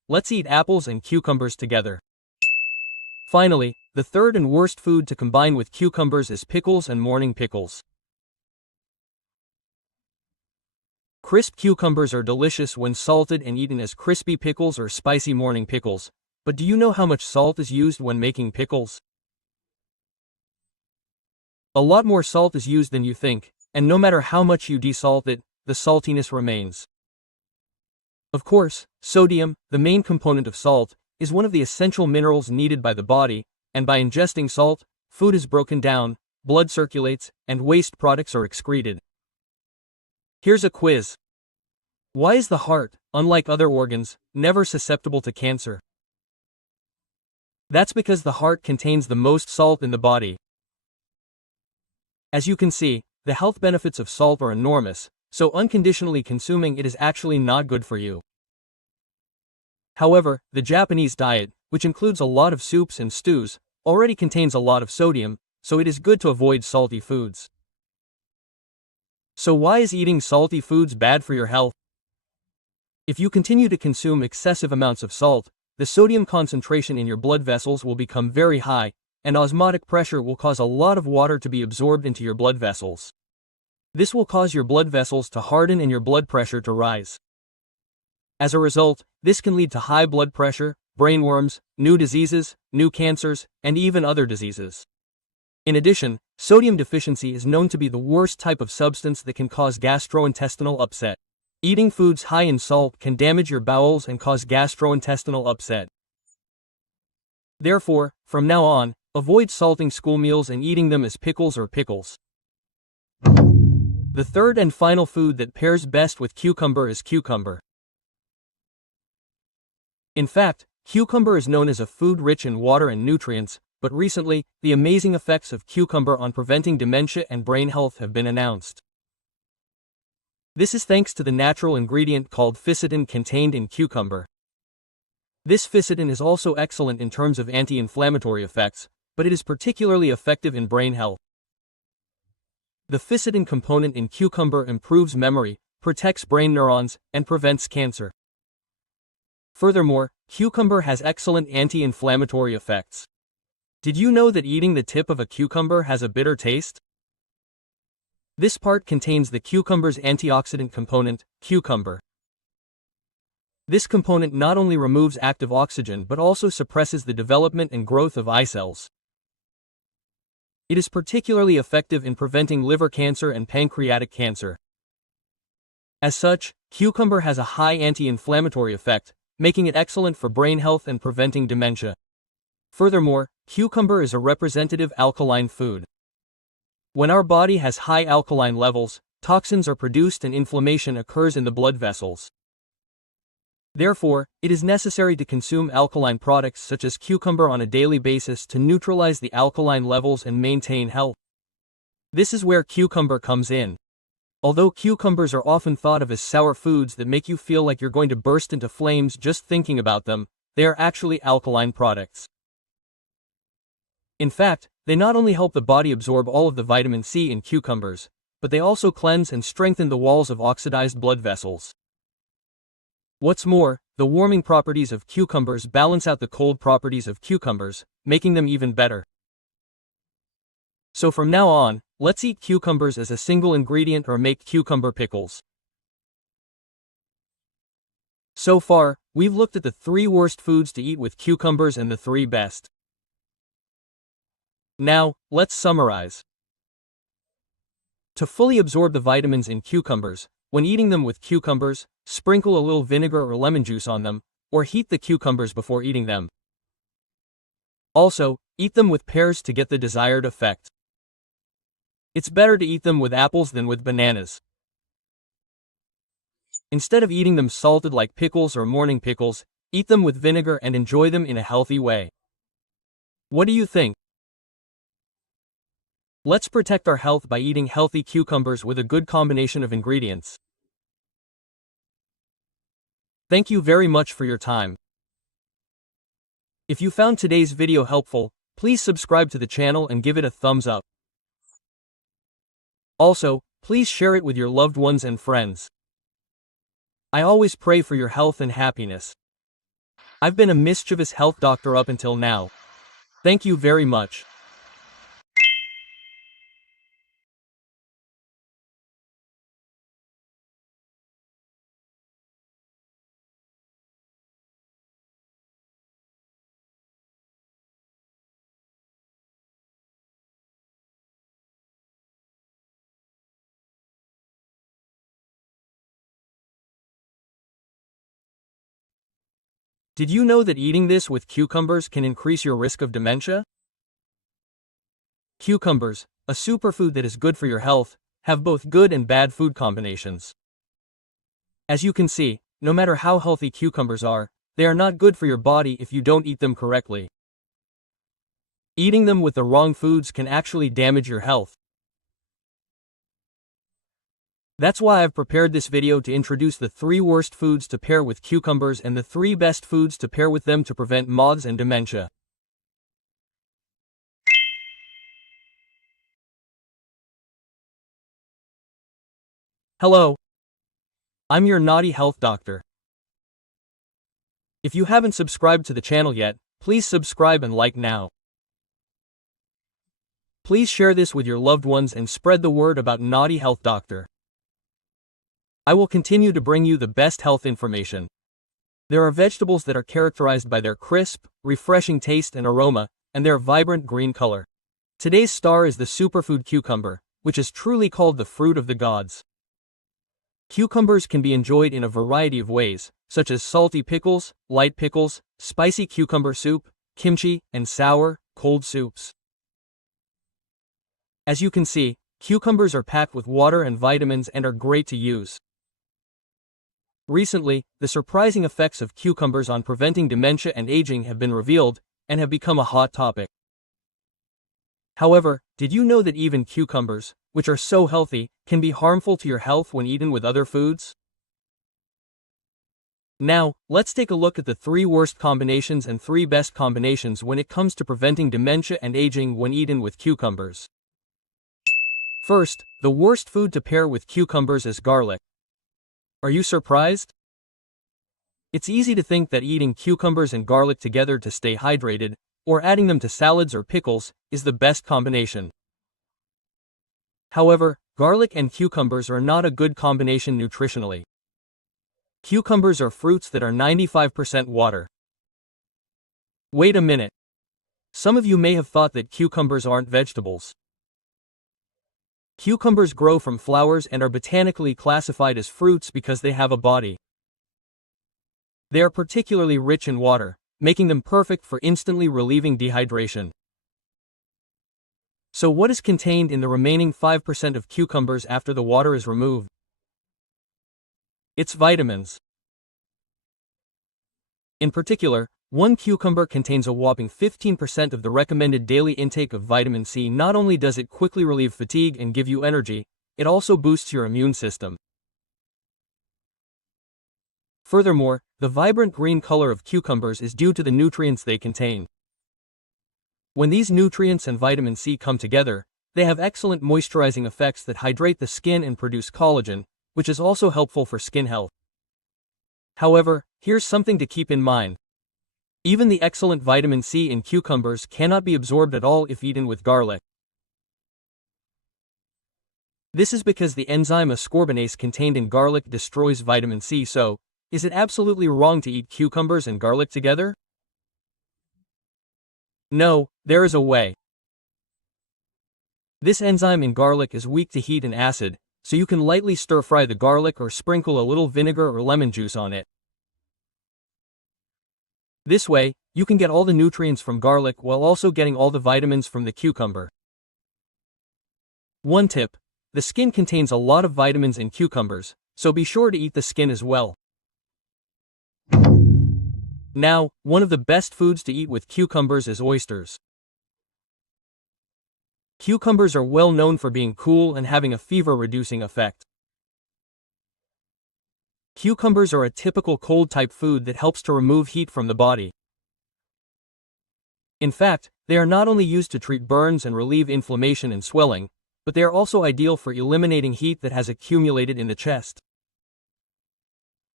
let's eat apples and cucumbers together. Finally, the third and worst food to combine with cucumbers is pickles and morning pickles. Crisp cucumbers are delicious when salted and eaten as crispy pickles or spicy morning pickles, but do you know how much salt is used when making pickles? A lot more salt is used than you think, and no matter how much you desalt it, the saltiness remains. Of course, sodium, the main component of salt, is one of the essential minerals needed by the body, and by ingesting salt, food is broken down, blood circulates, and waste products are excreted. Here's a quiz. Why is the heart, unlike other organs, never susceptible to cancer? That's because the heart contains the most salt in the body. As you can see, the health benefits of salt are enormous, so unconditionally consuming it is actually not good for you. However, the Japanese diet, which includes a lot of soups and stews, already contains a lot of sodium, so it is good to avoid salty foods. So why is eating salty foods bad for your health? If you continue to consume excessive amounts of salt, the sodium concentration in your blood vessels will become very high, and osmotic pressure will cause a lot of water to be absorbed into your blood vessels. This will cause your blood vessels to harden and your blood pressure to rise. As a result, this can lead to high blood pressure, brain worms, new diseases, new cancers, and even other diseases. In addition, sodium deficiency is known to be the worst type of substance that can cause gastrointestinal upset. Eating foods high in salt can damage your bowels and cause gastrointestinal upset. Therefore, from now on, avoid salting school meals and eating them as pickles or pickles. The third and final food that pairs best with cucumber is cucumber. In fact, cucumber is known as a food rich in water and nutrients, but recently, the amazing effects of cucumber on preventing dementia and brain health have been announced. This is thanks to the natural ingredient called ficitin contained in cucumber. This ficitin is also excellent in terms of anti-inflammatory effects, but it is particularly effective in brain health. The ficitin component in cucumber improves memory, protects brain neurons, and prevents cancer. Furthermore, cucumber has excellent anti-inflammatory effects. Did you know that eating the tip of a cucumber has a bitter taste? This part contains the cucumber's antioxidant component, cucumber. This component not only removes active oxygen but also suppresses the development and growth of eye cells. It is particularly effective in preventing liver cancer and pancreatic cancer. As such, cucumber has a high anti-inflammatory effect, making it excellent for brain health and preventing dementia. Furthermore, cucumber is a representative alkaline food. When our body has high alkaline levels, toxins are produced and inflammation occurs in the blood vessels. Therefore, it is necessary to consume alkaline products such as cucumber on a daily basis to neutralize the alkaline levels and maintain health. This is where cucumber comes in. Although cucumbers are often thought of as sour foods that make you feel like you're going to burst into flames just thinking about them, they are actually alkaline products. In fact, they not only help the body absorb all of the vitamin C in cucumbers, but they also cleanse and strengthen the walls of oxidized blood vessels. What's more, the warming properties of cucumbers balance out the cold properties of cucumbers, making them even better. So from now on, let's eat cucumbers as a single ingredient or make cucumber pickles. So far, we've looked at the 3 worst foods to eat with cucumbers and the 3 best. Now, let's summarize. To fully absorb the vitamins in cucumbers, when eating them with cucumbers, sprinkle a little vinegar or lemon juice on them, or heat the cucumbers before eating them. Also, eat them with pears to get the desired effect. It's better to eat them with apples than with bananas. Instead of eating them salted like pickles or morning pickles, eat them with vinegar and enjoy them in a healthy way. What do you think? Let's protect our health by eating healthy cucumbers with a good combination of ingredients. Thank you very much for your time. If you found today's video helpful, please subscribe to the channel and give it a thumbs up. Also, please share it with your loved ones and friends. I always pray for your health and happiness. I've been a mischievous health doctor up until now. Thank you very much. Did you know that eating this with cucumbers can increase your risk of dementia? Cucumbers, a superfood that is good for your health, have both good and bad food combinations. As you can see, no matter how healthy cucumbers are, they are not good for your body if you don't eat them correctly. Eating them with the wrong foods can actually damage your health. That's why I've prepared this video to introduce the 3 worst foods to pair with cucumbers and the 3 best foods to pair with them to prevent MODS and dementia. Hello. I'm your naughty health doctor. If you haven't subscribed to the channel yet, please subscribe and like now. Please share this with your loved ones and spread the word about Naughty Health Doctor. I will continue to bring you the best health information. There are vegetables that are characterized by their crisp, refreshing taste and aroma, and their vibrant green color. Today's star is the superfood cucumber, which is truly called the fruit of the gods. Cucumbers can be enjoyed in a variety of ways, such as salty pickles, light pickles, spicy cucumber soup, kimchi, and sour, cold soups. As you can see, cucumbers are packed with water and vitamins and are great to use. Recently, the surprising effects of cucumbers on preventing dementia and aging have been revealed, and have become a hot topic. However, did you know that even cucumbers, which are so healthy, can be harmful to your health when eaten with other foods? Now, let's take a look at the 3 worst combinations and 3 best combinations when it comes to preventing dementia and aging when eaten with cucumbers. First, the worst food to pair with cucumbers is garlic. Are you surprised? It's easy to think that eating cucumbers and garlic together to stay hydrated, or adding them to salads or pickles, is the best combination. However, garlic and cucumbers are not a good combination nutritionally. Cucumbers are fruits that are 95% water. Wait a minute. Some of you may have thought that cucumbers aren't vegetables. Cucumbers grow from flowers and are botanically classified as fruits because they have a body. They are particularly rich in water, making them perfect for instantly relieving dehydration. So what is contained in the remaining 5% of cucumbers after the water is removed? It's vitamins. In particular, 1 cucumber contains a whopping 15% of the recommended daily intake of vitamin C. Not only does it quickly relieve fatigue and give you energy, it also boosts your immune system. Furthermore, the vibrant green color of cucumbers is due to the nutrients they contain. When these nutrients and vitamin C come together, they have excellent moisturizing effects that hydrate the skin and produce collagen, which is also helpful for skin health. However, here's something to keep in mind. Even the excellent vitamin C in cucumbers cannot be absorbed at all if eaten with garlic. This is because the enzyme ascorbinase contained in garlic destroys vitamin C. So, is it absolutely wrong to eat cucumbers and garlic together? No, there is a way. This enzyme in garlic is weak to heat and acid, so you can lightly stir-fry the garlic or sprinkle a little vinegar or lemon juice on it. This way, you can get all the nutrients from garlic while also getting all the vitamins from the cucumber. One tip: the skin contains a lot of vitamins in cucumbers, so be sure to eat the skin as well. Now, one of the best foods to eat with cucumbers is oysters. Cucumbers are well known for being cool and having a fever-reducing effect. Cucumbers are a typical cold-type food that helps to remove heat from the body. In fact, they are not only used to treat burns and relieve inflammation and swelling, but they are also ideal for eliminating heat that has accumulated in the chest.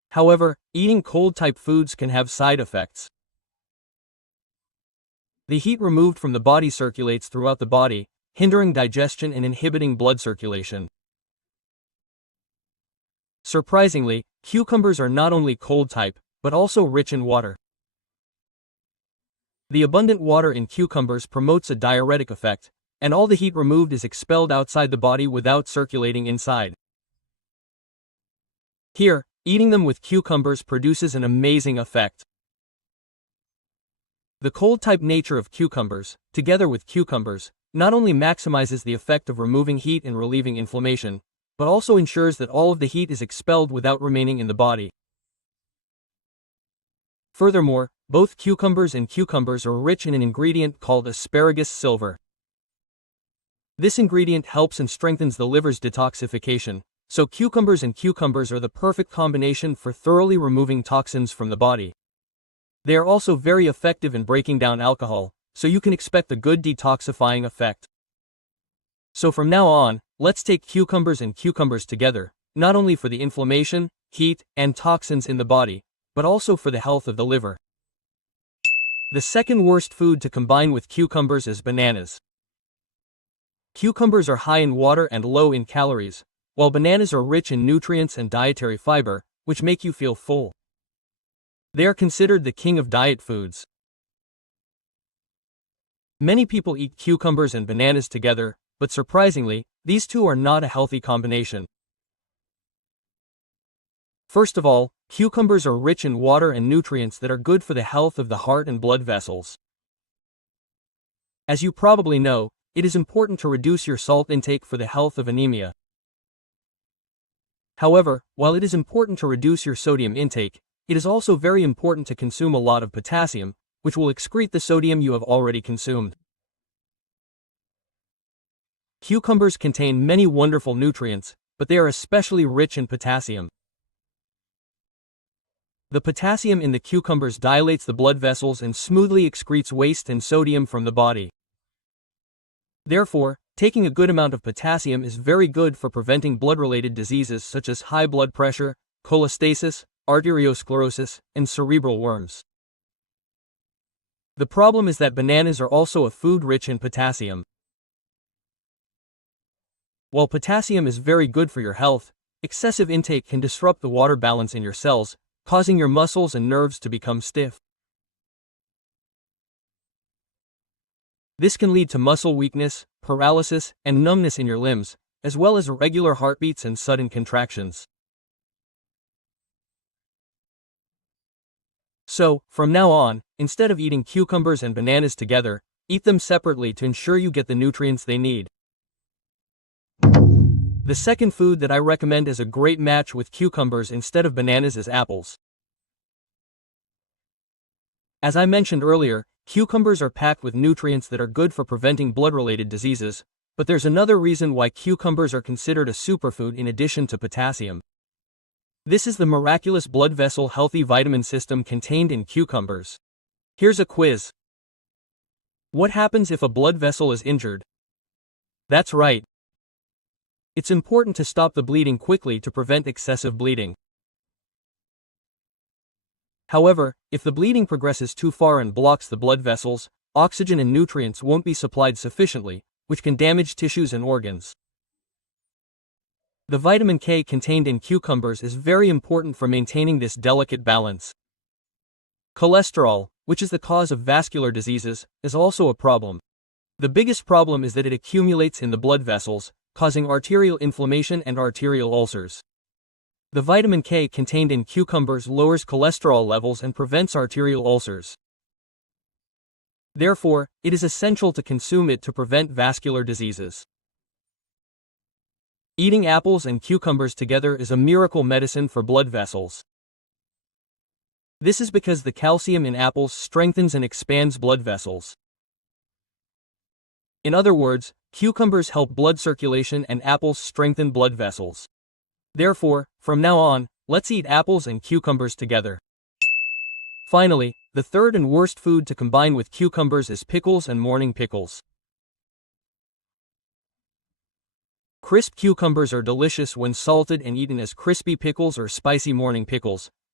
However, eating cold-type foods can have side effects. The heat removed from the body circulates throughout the body, hindering digestion and inhibiting blood circulation. Surprisingly, cucumbers are not only cold-type, but also rich in water. The abundant water in cucumbers promotes a diuretic effect, and all the heat removed is expelled outside the body without circulating inside. Here, eating them with cucumbers produces an amazing effect. The cold-type nature of cucumbers, together with cucumbers, not only maximizes the effect of removing heat and relieving inflammation, but also ensures that all of the heat is expelled without remaining in the body. Furthermore, both cucumbers and cucumbers are rich in an ingredient called asparagus silver. This ingredient helps and strengthens the liver's detoxification, so cucumbers and cucumbers are the perfect combination for thoroughly removing toxins from the body. They are also very effective in breaking down alcohol, so you can expect a good detoxifying effect. So from now on, let's take cucumbers and cucumbers together, not only for the inflammation, heat, and toxins in the body, but also for the health of the liver. The second worst food to combine with cucumbers is bananas. Cucumbers are high in water and low in calories, while bananas are rich in nutrients and dietary fiber, which make you feel full. They are considered the king of diet foods. Many people eat cucumbers and bananas together, but surprisingly, these two are not a healthy combination. First of all, cucumbers are rich in water and nutrients that are good for the health of the heart and blood vessels. As you probably know, it is important to reduce your salt intake for the health of anemia. However, while it is important to reduce your sodium intake, it is also very important to consume a lot of potassium, which will excrete the sodium you have already consumed. Cucumbers contain many wonderful nutrients, but they are especially rich in potassium. The potassium in the cucumbers dilates the blood vessels and smoothly excretes waste and sodium from the body. Therefore, taking a good amount of potassium is very good for preventing blood-related diseases such as high blood pressure, cholestasis, arteriosclerosis, and cerebral worms. The problem is that bananas are also a food rich in potassium. While potassium is very good for your health, excessive intake can disrupt the water balance in your cells, causing your muscles and nerves to become stiff. This can lead to muscle weakness, paralysis, and numbness in your limbs, as well as irregular heartbeats and sudden contractions. So, from now on, instead of eating cucumbers and bananas together, eat them separately to ensure you get the nutrients they need. The second food that I recommend as a great match with cucumbers instead of bananas is apples. As I mentioned earlier, cucumbers are packed with nutrients that are good for preventing blood-related diseases, but there's another reason why cucumbers are considered a superfood in addition to potassium. This is the miraculous blood vessel healthy vitamin system contained in cucumbers. Here's a quiz. What happens if a blood vessel is injured? That's right. It's important to stop the bleeding quickly to prevent excessive bleeding. However, if the bleeding progresses too far and blocks the blood vessels, oxygen and nutrients won't be supplied sufficiently, which can damage tissues and organs. The vitamin K contained in cucumbers is very important for maintaining this delicate balance. Cholesterol, which is the cause of vascular diseases, is also a problem. The biggest problem is that it accumulates in the blood vessels, causing arterial inflammation and arterial ulcers. The vitamin K contained in cucumbers lowers cholesterol levels and prevents arterial ulcers. Therefore, it is essential to consume it to prevent vascular diseases. Eating apples and cucumbers together is a miracle medicine for blood vessels. This is because the calcium in apples strengthens and expands blood vessels. In other words, cucumbers help blood circulation and apples strengthen blood vessels. Therefore, from now on, let's eat apples and cucumbers together. Finally, the third and worst food to combine with cucumbers is pickles and morning pickles. Crisp cucumbers are delicious when salted and eaten as crispy pickles or spicy morning pickles,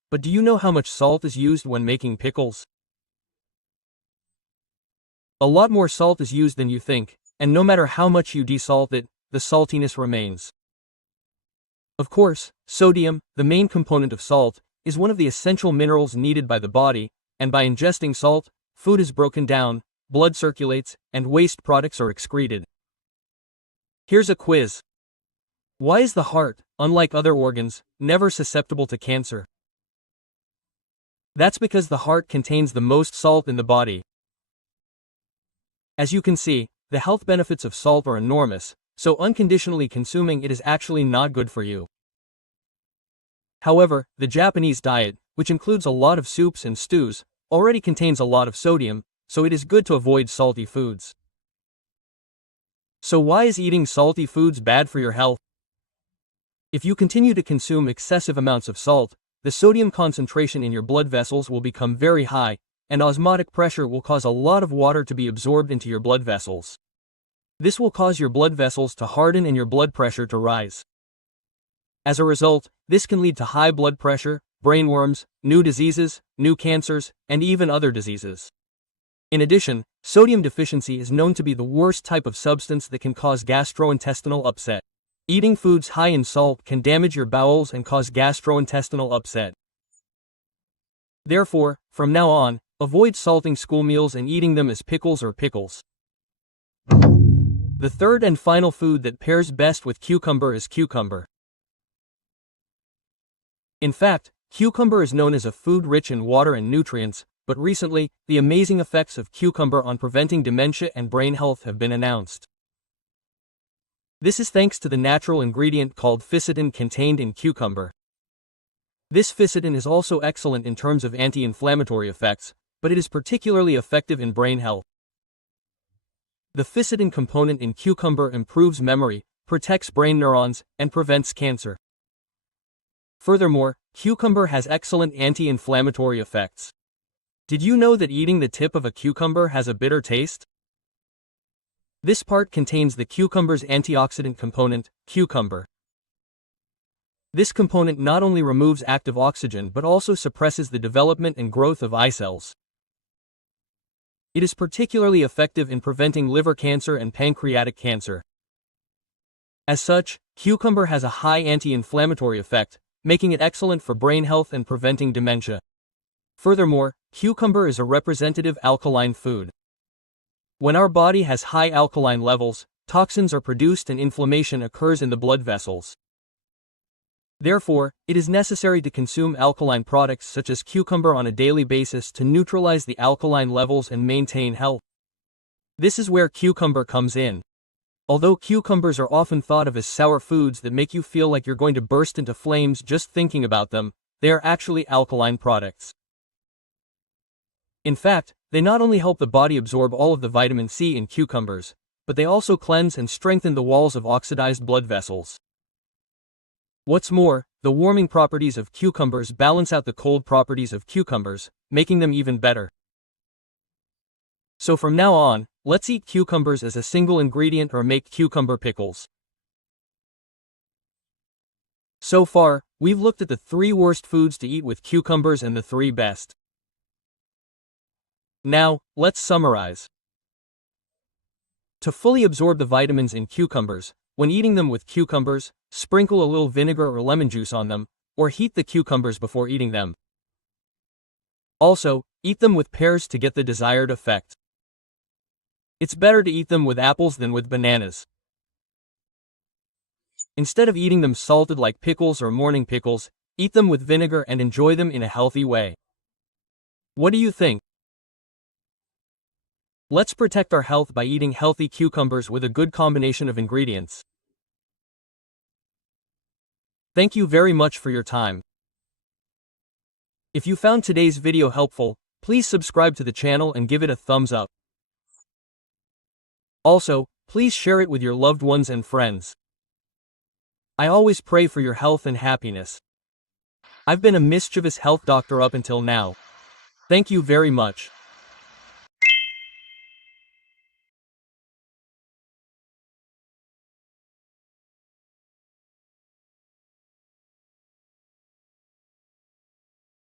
but do you know how much salt is used when making pickles? A lot more salt is used than you think, and no matter how much you desalt it, the saltiness remains. Of course, sodium, the main component of salt, is one of the essential minerals needed by the body, and by ingesting salt, food is broken down, blood circulates, and waste products are excreted. Here's a quiz. Why is the heart, unlike other organs, never susceptible to cancer? That's because the heart contains the most salt in the body. As you can see, the health benefits of salt are enormous, so unconditionally consuming it is actually not good for you. However, the Japanese diet, which includes a lot of soups and stews, already contains a lot of sodium, so it is good to avoid salty foods. So why is eating salty foods bad for your health? If you continue to consume excessive amounts of salt, the sodium concentration in your blood vessels will become very high, and osmotic pressure will cause a lot of water to be absorbed into your blood vessels. This will cause your blood vessels to harden and your blood pressure to rise. As a result, this can lead to high blood pressure, brain worms, new diseases, new cancers, and even other diseases. In addition, sodium deficiency is known to be the worst type of substance that can cause gastrointestinal upset. Eating foods high in salt can damage your bowels and cause gastrointestinal upset. Therefore, from now on, avoid salting school meals and eating them as pickles or pickles. The third and final food that pairs best with cucumber is cucumber. In fact, cucumber is known as a food rich in water and nutrients, but recently, the amazing effects of cucumber on preventing dementia and brain health have been announced. This is thanks to the natural ingredient called fisetin contained in cucumber. This fisetin is also excellent in terms of anti-inflammatory effects, but it is particularly effective in brain health. The fisetin component in cucumber improves memory, protects brain neurons, and prevents cancer. Furthermore, cucumber has excellent anti-inflammatory effects. Did you know that eating the tip of a cucumber has a bitter taste? This part contains the cucumber's antioxidant component, cucumber. This component not only removes active oxygen but also suppresses the development and growth of eye cells. It is particularly effective in preventing liver cancer and pancreatic cancer. As such, cucumber has a high anti-inflammatory effect, making it excellent for brain health and preventing dementia. Furthermore, cucumber is a representative alkaline food. When our body has high alkaline levels, toxins are produced and inflammation occurs in the blood vessels. Therefore, it is necessary to consume alkaline products such as cucumber on a daily basis to neutralize the alkaline levels and maintain health. This is where cucumber comes in. Although cucumbers are often thought of as sour foods that make you feel like you're going to burst into flames just thinking about them, they are actually alkaline products. In fact, they not only help the body absorb all of the vitamin C in cucumbers, but they also cleanse and strengthen the walls of oxidized blood vessels. What's more, the warming properties of cucumbers balance out the cold properties of cucumbers, making them even better. So from now on, let's eat cucumbers as a single ingredient or make cucumber pickles. So far, we've looked at the 3 worst foods to eat with cucumbers and the 3 best. Now, let's summarize. To fully absorb the vitamins in cucumbers, when eating them with cucumbers, sprinkle a little vinegar or lemon juice on them, or heat the cucumbers before eating them. Also, eat them with pears to get the desired effect. It's better to eat them with apples than with bananas. Instead of eating them salted like pickles or morning pickles, eat them with vinegar and enjoy them in a healthy way. What do you think? Let's protect our health by eating healthy cucumbers with a good combination of ingredients. Thank you very much for your time. If you found today's video helpful, please subscribe to the channel and give it a thumbs up. Also, please share it with your loved ones and friends. I always pray for your health and happiness. I've been a mischievous health doctor up until now. Thank you very much.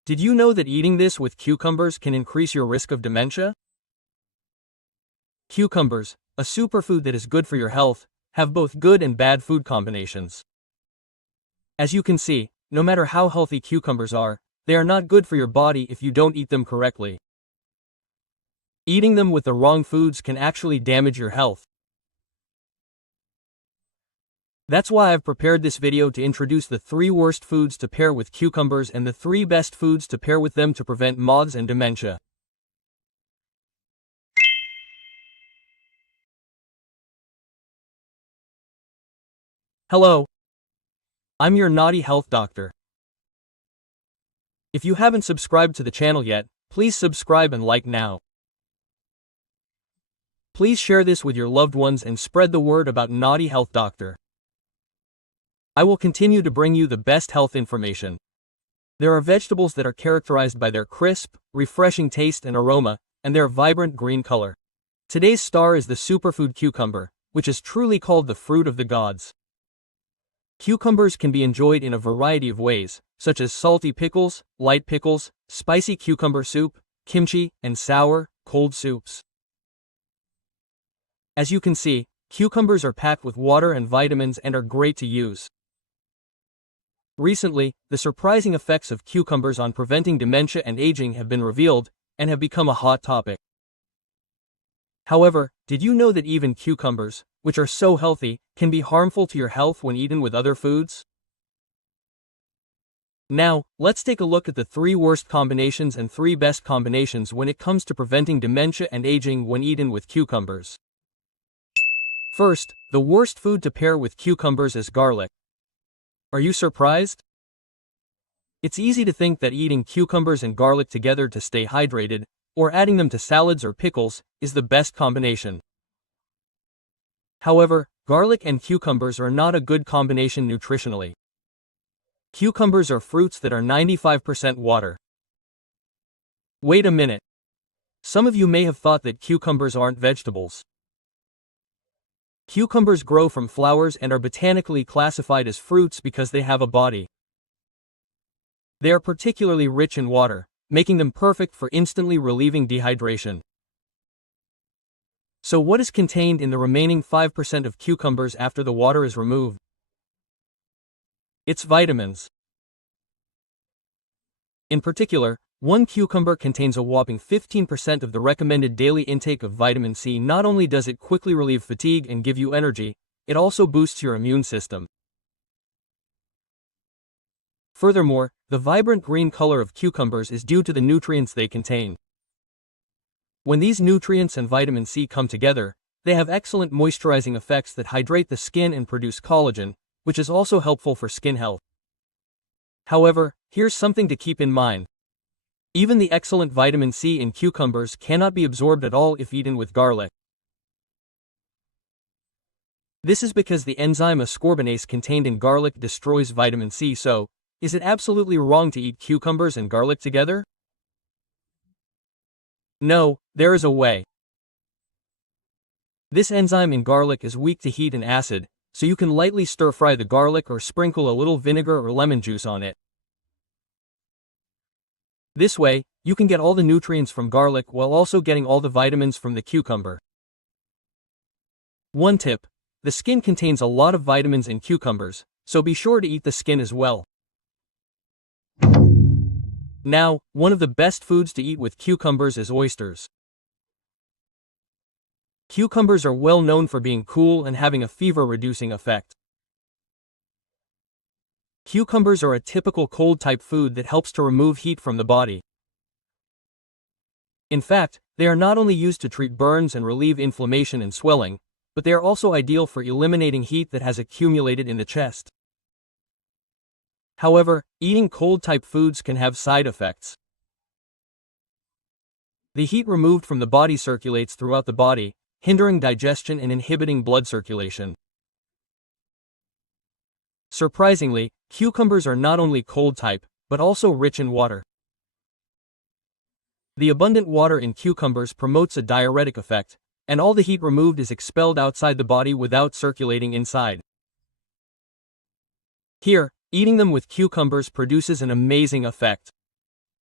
Did you know that eating this with cucumbers can increase your risk of dementia? Cucumbers, a superfood that is good for your health, have both good and bad food combinations. As you can see, no matter how healthy cucumbers are, they are not good for your body if you don't eat them correctly. Eating them with the wrong foods can actually damage your health. That's why I've prepared this video to introduce the 3 worst foods to pair with cucumbers and the 3 best foods to pair with them to prevent moths and dementia. Hello. I'm your naughty health doctor. If you haven't subscribed to the channel yet, please subscribe and like now. Please share this with your loved ones and spread the word about Naughty Health Doctor. I will continue to bring you the best health information. There are vegetables that are characterized by their crisp, refreshing taste and aroma, and their vibrant green color. Today's star is the superfood cucumber, which is truly called the fruit of the gods. Cucumbers can be enjoyed in a variety of ways, such as salty pickles, light pickles, spicy cucumber soup, kimchi, and sour, cold soups. As you can see, cucumbers are packed with water and vitamins and are great to use. Recently, the surprising effects of cucumbers on preventing dementia and aging have been revealed, and have become a hot topic. However, did you know that even cucumbers, which are so healthy, can be harmful to your health when eaten with other foods? Now, let's take a look at the 3 worst combinations and 3 best combinations when it comes to preventing dementia and aging when eaten with cucumbers. First, the worst food to pair with cucumbers is garlic. Are you surprised? It's easy to think that eating cucumbers and garlic together to stay hydrated, or adding them to salads or pickles, is the best combination. However, garlic and cucumbers are not a good combination nutritionally. Cucumbers are fruits that are 95% water. Wait a minute. Some of you may have thought that cucumbers aren't vegetables. Cucumbers grow from flowers and are botanically classified as fruits because they have a body. They are particularly rich in water, making them perfect for instantly relieving dehydration. So what is contained in the remaining 5% of cucumbers after the water is removed? It's vitamins. In particular, 1 cucumber contains a whopping 15% of the recommended daily intake of vitamin C. Not only does it quickly relieve fatigue and give you energy, it also boosts your immune system. Furthermore, the vibrant green color of cucumbers is due to the nutrients they contain. When these nutrients and vitamin C come together, they have excellent moisturizing effects that hydrate the skin and produce collagen, which is also helpful for skin health. However, here's something to keep in mind. Even the excellent vitamin C in cucumbers cannot be absorbed at all if eaten with garlic. This is because the enzyme ascorbinase contained in garlic destroys vitamin C. So, is it absolutely wrong to eat cucumbers and garlic together? No, there is a way. This enzyme in garlic is weak to heat and acid, so you can lightly stir-fry the garlic or sprinkle a little vinegar or lemon juice on it. This way, you can get all the nutrients from garlic while also getting all the vitamins from the cucumber. One tip: the skin contains a lot of vitamins in cucumbers, so be sure to eat the skin as well. Now, one of the best foods to eat with cucumbers is oysters. Cucumbers are well known for being cool and having a fever-reducing effect. Cucumbers are a typical cold-type food that helps to remove heat from the body. In fact, they are not only used to treat burns and relieve inflammation and swelling, but they are also ideal for eliminating heat that has accumulated in the chest. However, eating cold-type foods can have side effects. The heat removed from the body circulates throughout the body, hindering digestion and inhibiting blood circulation. Surprisingly, cucumbers are not only cold-type, but also rich in water. The abundant water in cucumbers promotes a diuretic effect, and all the heat removed is expelled outside the body without circulating inside. Here, eating them with cucumbers produces an amazing effect.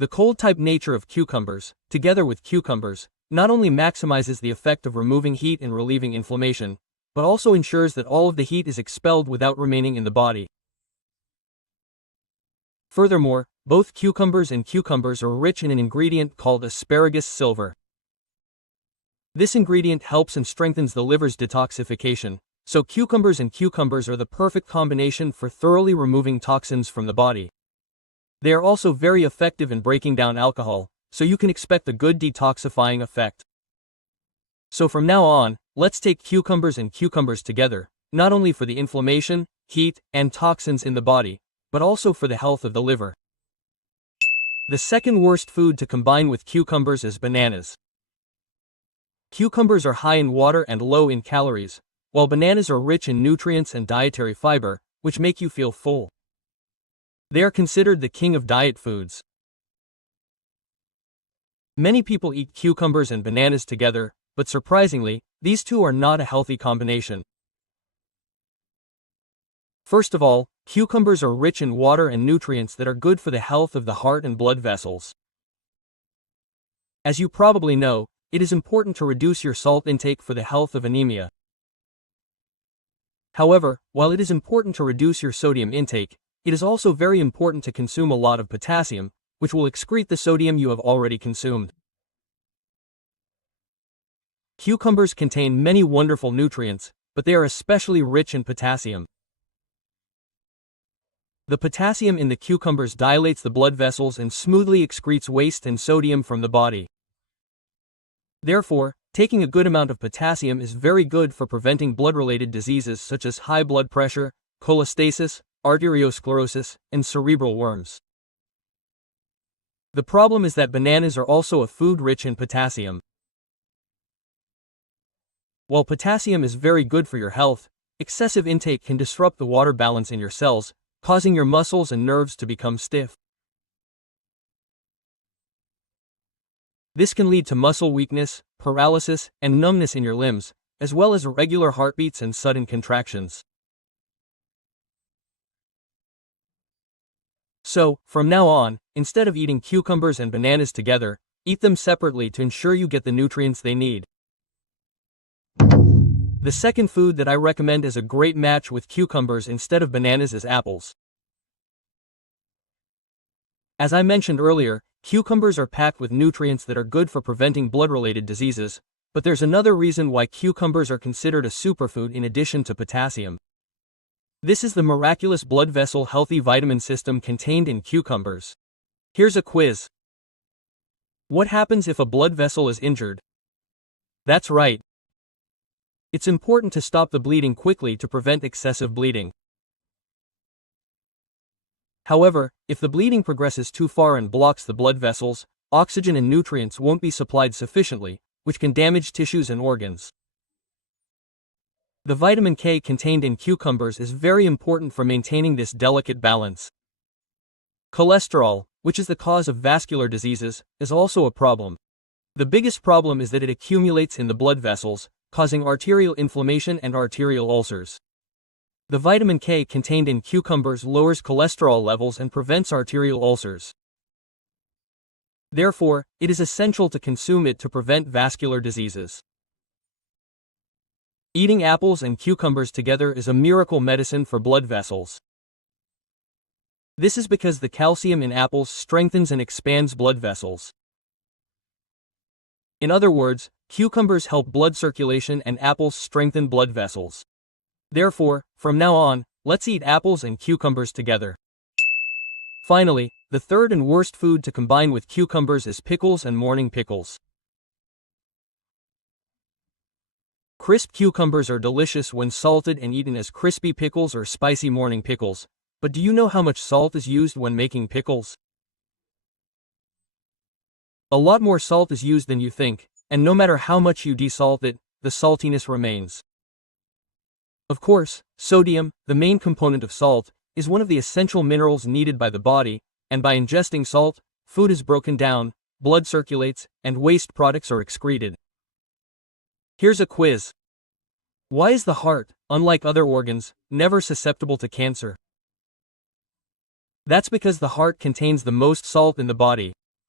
The cold-type nature of cucumbers, together with cucumbers, not only maximizes the effect of removing heat and relieving inflammation, but also ensures that all of the heat is expelled without remaining in the body. Furthermore, both cucumbers and cucumbers are rich in an ingredient called asparagus silver. This ingredient helps and strengthens the liver's detoxification, so cucumbers and cucumbers are the perfect combination for thoroughly removing toxins from the body. They are also very effective in breaking down alcohol, so you can expect a good detoxifying effect. So from now on, let's take cucumbers and cucumbers together, not only for the inflammation, heat, and toxins in the body, but also for the health of the liver. The second worst food to combine with cucumbers is bananas. Cucumbers are high in water and low in calories, while bananas are rich in nutrients and dietary fiber, which make you feel full. They are considered the king of diet foods. Many people eat cucumbers and bananas together, but surprisingly, these two are not a healthy combination. First of all, cucumbers are rich in water and nutrients that are good for the health of the heart and blood vessels. As you probably know, it is important to reduce your salt intake for the health of anemia. However, while it is important to reduce your sodium intake, it is also very important to consume a lot of potassium, which will excrete the sodium you have already consumed. Cucumbers contain many wonderful nutrients, but they are especially rich in potassium. The potassium in the cucumbers dilates the blood vessels and smoothly excretes waste and sodium from the body. Therefore, taking a good amount of potassium is very good for preventing blood-related diseases such as high blood pressure, cholestasis, arteriosclerosis, and cerebral worms. The problem is that bananas are also a food rich in potassium. While potassium is very good for your health, excessive intake can disrupt the water balance in your cells, causing your muscles and nerves to become stiff. This can lead to muscle weakness, paralysis, and numbness in your limbs, as well as irregular heartbeats and sudden contractions. So, from now on, instead of eating cucumbers and bananas together, eat them separately to ensure you get the nutrients they need. The second food that I recommend as a great match with cucumbers instead of bananas is apples. As I mentioned earlier, cucumbers are packed with nutrients that are good for preventing blood-related diseases, but there's another reason why cucumbers are considered a superfood in addition to potassium. This is the miraculous blood vessel healthy vitamin system contained in cucumbers. Here's a quiz. What happens if a blood vessel is injured? That's right. It's important to stop the bleeding quickly to prevent excessive bleeding. However, if the bleeding progresses too far and blocks the blood vessels, oxygen and nutrients won't be supplied sufficiently, which can damage tissues and organs. The vitamin K contained in cucumbers is very important for maintaining this delicate balance. Cholesterol, which is the cause of vascular diseases, is also a problem. The biggest problem is that it accumulates in the blood vessels, causing arterial inflammation and arterial ulcers. The vitamin K contained in cucumbers lowers cholesterol levels and prevents arterial ulcers. Therefore, it is essential to consume it to prevent vascular diseases. Eating apples and cucumbers together is a miracle medicine for blood vessels. This is because the calcium in apples strengthens and expands blood vessels. In other words, cucumbers help blood circulation and apples strengthen blood vessels. Therefore, from now on, let's eat apples and cucumbers together. Finally, the third and worst food to combine with cucumbers is pickles and morning pickles. Crisp cucumbers are delicious when salted and eaten as crispy pickles or spicy morning pickles, but do you know how much salt is used when making pickles? A lot more salt is used than you think, and no matter how much you desalt it, the saltiness remains. Of course, sodium, the main component of salt, is one of the essential minerals needed by the body, and by ingesting salt, food is broken down, blood circulates, and waste products are excreted. Here's a quiz. Why is the heart, unlike other organs, never susceptible to cancer? That's because the heart contains the most salt in the body.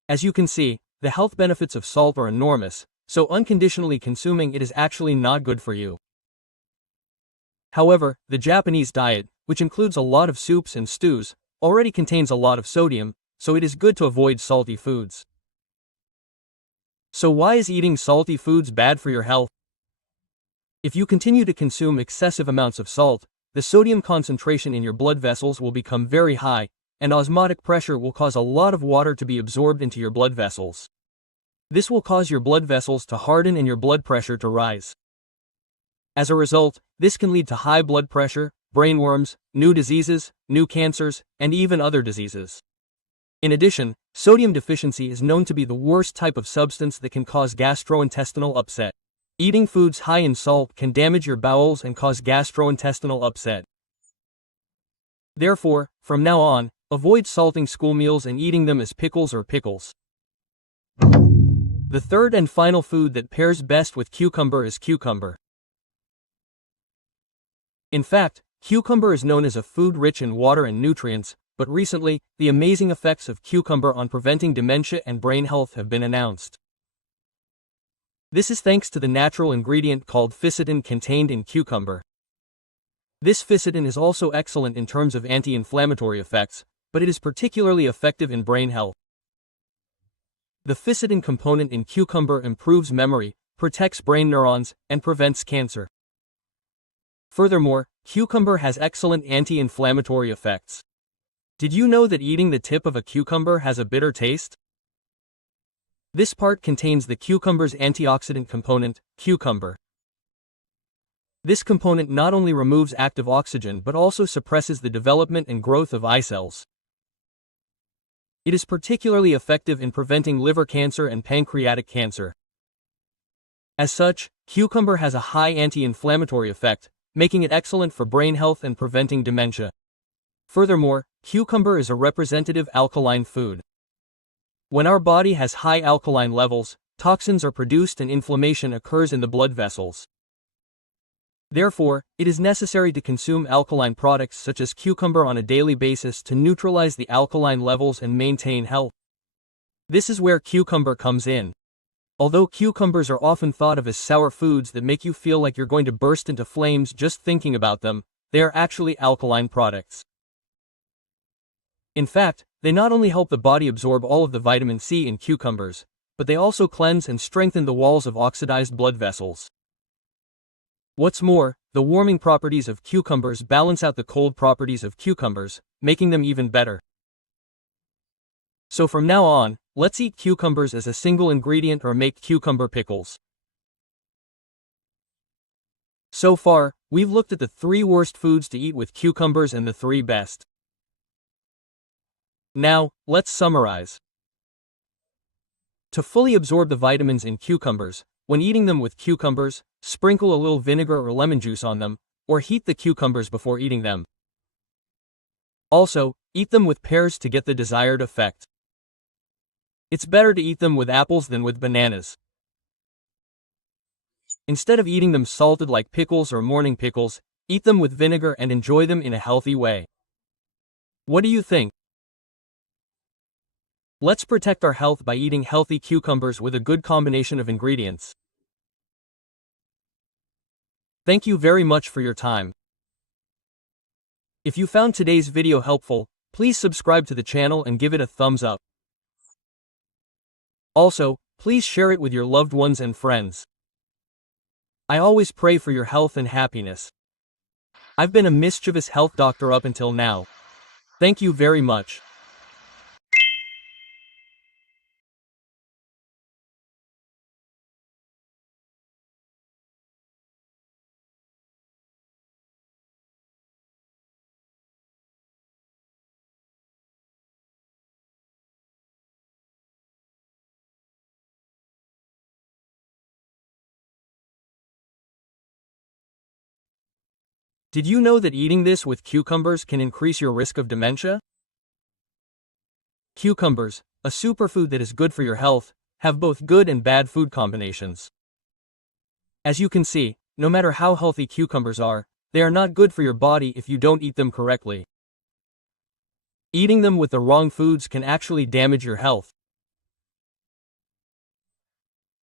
As you can see, the health benefits of salt are enormous, so unconditionally consuming it is actually not good for you. However, the Japanese diet, which includes a lot of soups and stews, already contains a lot of sodium, so it is good to avoid salty foods. So why is eating salty foods bad for your health? If you continue to consume excessive amounts of salt, the sodium concentration in your blood vessels will become very high, and osmotic pressure will cause a lot of water to be absorbed into your blood vessels. This will cause your blood vessels to harden and your blood pressure to rise. As a result, this can lead to high blood pressure, brain worms, new diseases, new cancers, and even other diseases. In addition, sodium deficiency is known to be the worst type of substance that can cause gastrointestinal upset. Eating foods high in salt can damage your bowels and cause gastrointestinal upset. Therefore, from now on, avoid salting school meals and eating them as pickles or pickles. The third and final food that pairs best with cucumber is cucumber. In fact, cucumber is known as a food rich in water and nutrients, but recently, the amazing effects of cucumber on preventing dementia and brain health have been announced. This is thanks to the natural ingredient called ficitin contained in cucumber. This ficitin is also excellent in terms of anti-inflammatory effects, but it is particularly effective in brain health. The ficitin component in cucumber improves memory, protects brain neurons, and prevents cancer. Furthermore, cucumber has excellent anti-inflammatory effects. Did you know that eating the tip of a cucumber has a bitter taste? This part contains the cucumber's antioxidant component, cucumber. This component not only removes active oxygen but also suppresses the development and growth of eye cells. It is particularly effective in preventing liver cancer and pancreatic cancer. As such, cucumber has a high anti-inflammatory effect, making it excellent for brain health and preventing dementia. Furthermore, cucumber is a representative alkaline food. When our body has high alkaline levels, toxins are produced and inflammation occurs in the blood vessels. Therefore, it is necessary to consume alkaline products such as cucumber on a daily basis to neutralize the alkaline levels and maintain health. This is where cucumber comes in. Although cucumbers are often thought of as sour foods that make you feel like you're going to burst into flames just thinking about them, they are actually alkaline products. In fact, they not only help the body absorb all of the vitamin C in cucumbers, but they also cleanse and strengthen the walls of oxidized blood vessels. What's more, the warming properties of cucumbers balance out the cold properties of cucumbers, making them even better. So from now on, let's eat cucumbers as a single ingredient or make cucumber pickles. So far, we've looked at the 3 worst foods to eat with cucumbers and the 3 best. Now, let's summarize. To fully absorb the vitamins in cucumbers, when eating them with cucumbers, sprinkle a little vinegar or lemon juice on them, or heat the cucumbers before eating them. Also, eat them with pears to get the desired effect. It's better to eat them with apples than with bananas. Instead of eating them salted like pickles or morning pickles, eat them with vinegar and enjoy them in a healthy way. What do you think? Let's protect our health by eating healthy cucumbers with a good combination of ingredients. Thank you very much for your time. If you found today's video helpful, please subscribe to the channel and give it a thumbs up. Also, please share it with your loved ones and friends. I always pray for your health and happiness. I've been a mischievous health doctor up until now. Thank you very much. Did you know that eating this with cucumbers can increase your risk of dementia? Cucumbers, a superfood that is good for your health, have both good and bad food combinations. As you can see, no matter how healthy cucumbers are, they are not good for your body if you don't eat them correctly. Eating them with the wrong foods can actually damage your health.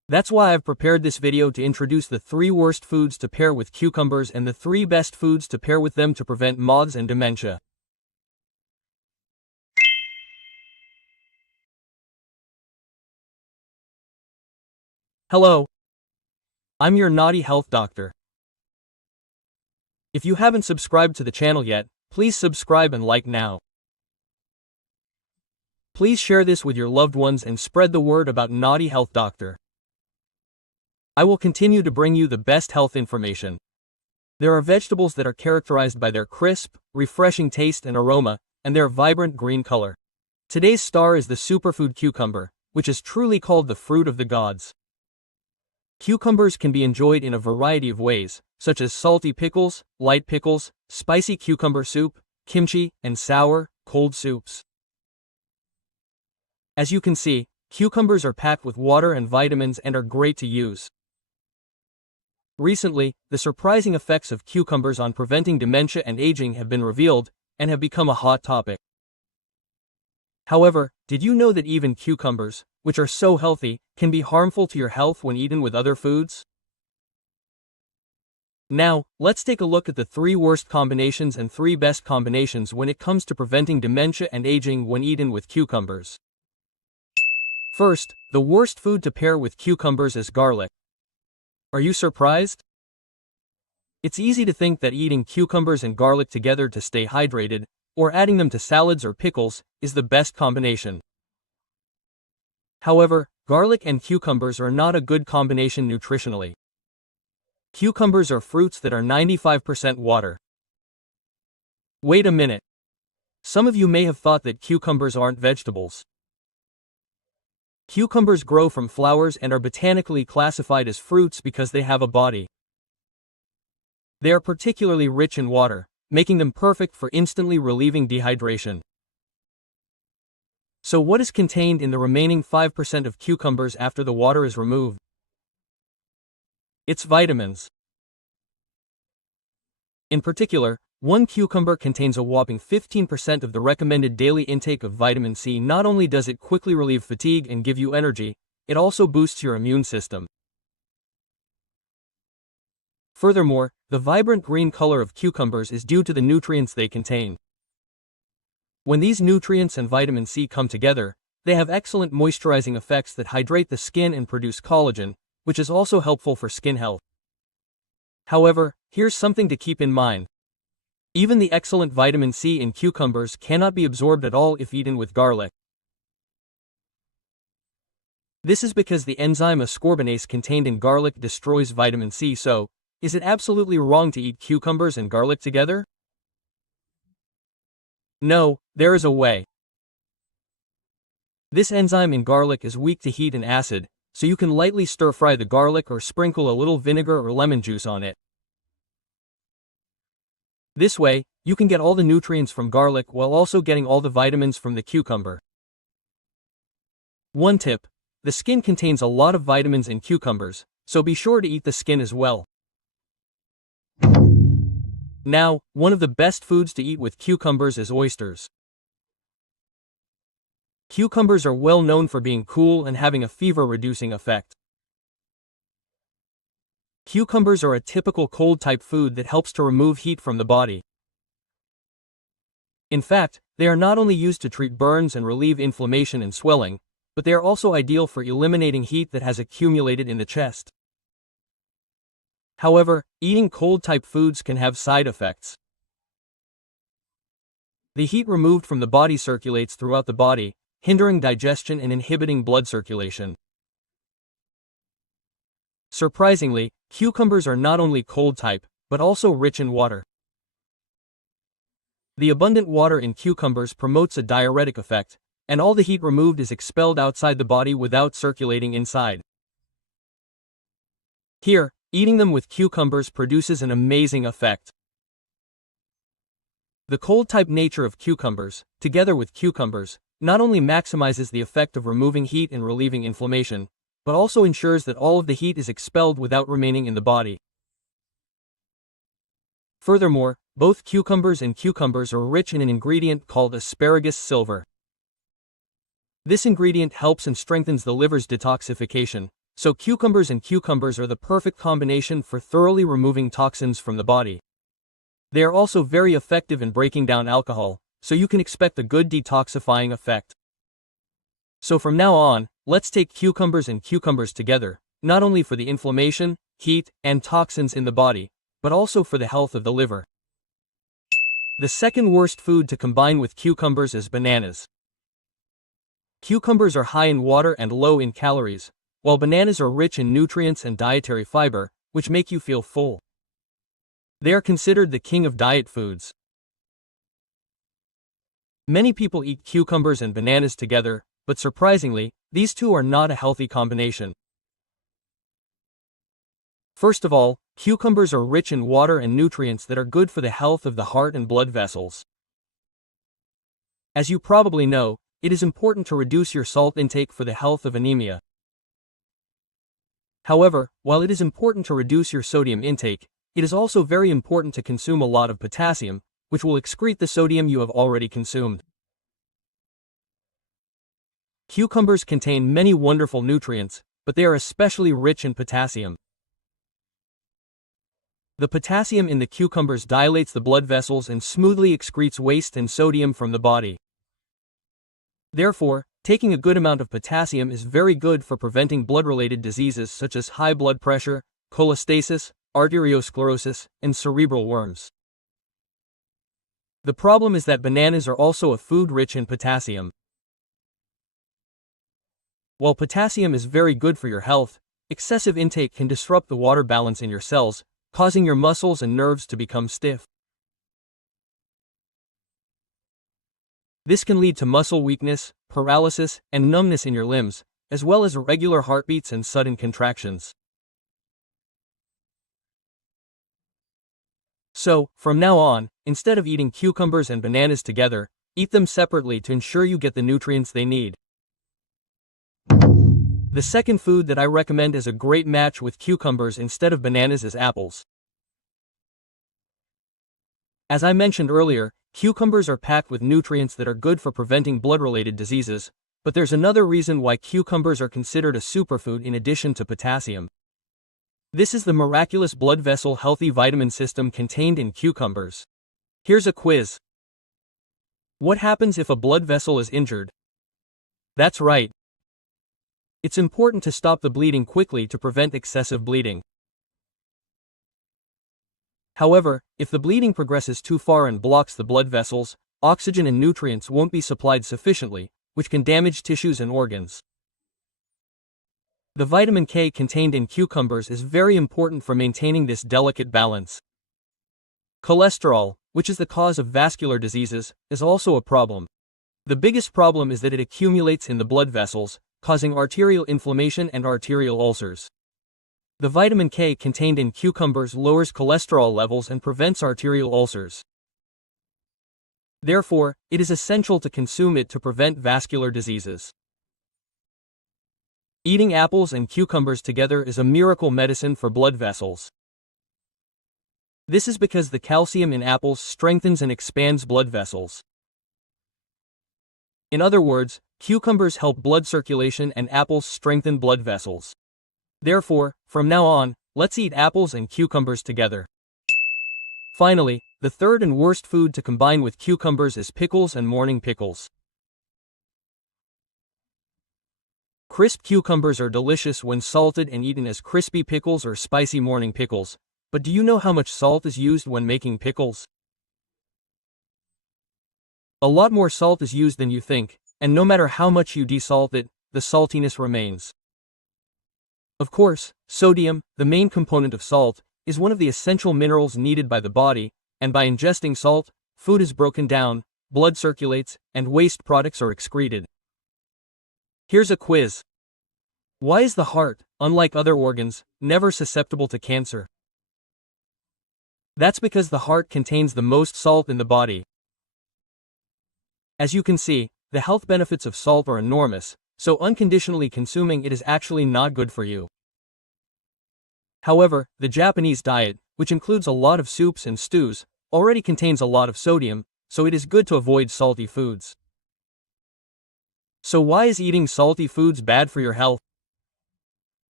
That's why I've prepared this video to introduce the 3 worst foods to pair with cucumbers and the 3 best foods to pair with them to prevent moths and dementia. Hello. I'm your naughty health doctor. If you haven't subscribed to the channel yet, please subscribe and like now. Please share this with your loved ones and spread the word about Naughty Health Doctor. I will continue to bring you the best health information. There are vegetables that are characterized by their crisp, refreshing taste and aroma, and their vibrant green color. Today's star is the superfood cucumber, which is truly called the fruit of the gods. Cucumbers can be enjoyed in a variety of ways, such as salty pickles, light pickles, spicy cucumber soup, kimchi, and sour, cold soups. As you can see, cucumbers are packed with water and vitamins and are great to use. Recently, the surprising effects of cucumbers on preventing dementia and aging have been revealed, and have become a hot topic. However, did you know that even cucumbers, which are so healthy, can be harmful to your health when eaten with other foods? Now, let's take a look at the 3 worst combinations and 3 best combinations when it comes to preventing dementia and aging when eaten with cucumbers. First, the worst food to pair with cucumbers is garlic. Are you surprised? It's easy to think that eating cucumbers and garlic together to stay hydrated, or adding them to salads or pickles, is the best combination. However, garlic and cucumbers are not a good combination nutritionally. Cucumbers are fruits that are 95% water. Wait a minute. Some of you may have thought that cucumbers aren't vegetables. Cucumbers grow from flowers and are botanically classified as fruits because they have a body. They are particularly rich in water, making them perfect for instantly relieving dehydration. So what is contained in the remaining 5% of cucumbers after the water is removed? It's vitamins. In particular, 1 cucumber contains a whopping 15% of the recommended daily intake of vitamin C. Not only does it quickly relieve fatigue and give you energy, it also boosts your immune system. Furthermore, the vibrant green color of cucumbers is due to the nutrients they contain. When these nutrients and vitamin C come together, they have excellent moisturizing effects that hydrate the skin and produce collagen, which is also helpful for skin health. However, here's something to keep in mind. Even the excellent vitamin C in cucumbers cannot be absorbed at all if eaten with garlic. This is because the enzyme ascorbinase contained in garlic destroys vitamin C. So, is it absolutely wrong to eat cucumbers and garlic together? No, there is a way. This enzyme in garlic is weak to heat and acid, so you can lightly stir-fry the garlic or sprinkle a little vinegar or lemon juice on it. This way, you can get all the nutrients from garlic while also getting all the vitamins from the cucumber. One tip: the skin contains a lot of vitamins in cucumbers, so be sure to eat the skin as well. Now, one of the best foods to eat with cucumbers is oysters. Cucumbers are well known for being cool and having a fever-reducing effect. Cucumbers are a typical cold-type food that helps to remove heat from the body. In fact, they are not only used to treat burns and relieve inflammation and swelling, but they are also ideal for eliminating heat that has accumulated in the chest. However, eating cold-type foods can have side effects. The heat removed from the body circulates throughout the body, hindering digestion and inhibiting blood circulation. Surprisingly, cucumbers are not only cold-type, but also rich in water. The abundant water in cucumbers promotes a diuretic effect, and all the heat removed is expelled outside the body without circulating inside. Here, eating them with cucumbers produces an amazing effect. The cold-type nature of cucumbers, together with cucumbers, not only maximizes the effect of removing heat and relieving inflammation, but also ensures that all of the heat is expelled without remaining in the body. Furthermore, both cucumbers and cucumbers are rich in an ingredient called asparagus silver. This ingredient helps and strengthens the liver's detoxification, so cucumbers are the perfect combination for thoroughly removing toxins from the body. They are also very effective in breaking down alcohol, so you can expect a good detoxifying effect. So from now on, let's take cucumbers together, not only for the inflammation, heat, and toxins in the body, but also for the health of the liver. The second worst food to combine with cucumbers is bananas. Cucumbers are high in water and low in calories, while bananas are rich in nutrients and dietary fiber, which make you feel full. They are considered the king of diet foods. Many people eat cucumbers and bananas together, but surprisingly, these two are not a healthy combination. First of all, cucumbers are rich in water and nutrients that are good for the health of the heart and blood vessels. As you probably know, it is important to reduce your salt intake for the health of anemia. However, while it is important to reduce your sodium intake, it is also very important to consume a lot of potassium, which will excrete the sodium you have already consumed. Cucumbers contain many wonderful nutrients, but they are especially rich in potassium. The potassium in the cucumbers dilates the blood vessels and smoothly excretes waste and sodium from the body. Therefore, taking a good amount of potassium is very good for preventing blood-related diseases such as high blood pressure, cholestasis, arteriosclerosis, and cerebral worms. The problem is that bananas are also a food rich in potassium. While potassium is very good for your health, excessive intake can disrupt the water balance in your cells, causing your muscles and nerves to become stiff. This can lead to muscle weakness, paralysis, and numbness in your limbs, as well as irregular heartbeats and sudden contractions. So, from now on, instead of eating cucumbers and bananas together, eat them separately to ensure you get the nutrients they need. The second food that I recommend as a great match with cucumbers instead of bananas is apples. As I mentioned earlier, cucumbers are packed with nutrients that are good for preventing blood-related diseases, but there's another reason why cucumbers are considered a superfood in addition to potassium. This is the miraculous blood vessel healthy vitamin system contained in cucumbers. Here's a quiz. What happens if a blood vessel is injured? That's right. It's important to stop the bleeding quickly to prevent excessive bleeding. However, if the bleeding progresses too far and blocks the blood vessels, oxygen and nutrients won't be supplied sufficiently, which can damage tissues and organs. The vitamin K contained in cucumbers is very important for maintaining this delicate balance. Cholesterol, which is the cause of vascular diseases, is also a problem. The biggest problem is that it accumulates in the blood vessels, causing arterial inflammation and arterial ulcers. The vitamin K contained in cucumbers lowers cholesterol levels and prevents arterial ulcers. Therefore, it is essential to consume it to prevent vascular diseases. Eating apples and cucumbers together is a miracle medicine for blood vessels. This is because the calcium in apples strengthens and expands blood vessels. In other words, cucumbers help blood circulation and apples strengthen blood vessels. Therefore, from now on, let's eat apples and cucumbers together. Finally, the third and worst food to combine with cucumbers is pickles and morning pickles. Crisp cucumbers are delicious when salted and eaten as crispy pickles or spicy morning pickles, but do you know how much salt is used when making pickles? A lot more salt is used than you think, and no matter how much you desalt it, the saltiness remains. Of course, sodium, the main component of salt, is one of the essential minerals needed by the body, and by ingesting salt, food is broken down, blood circulates, and waste products are excreted. Here's a quiz. Why is the heart, unlike other organs, never susceptible to cancer? That's because the heart contains the most salt in the body. As you can see, the health benefits of salt are enormous, so unconditionally consuming it is actually not good for you. However, the Japanese diet, which includes a lot of soups and stews, already contains a lot of sodium, so it is good to avoid salty foods. So why is eating salty foods bad for your health?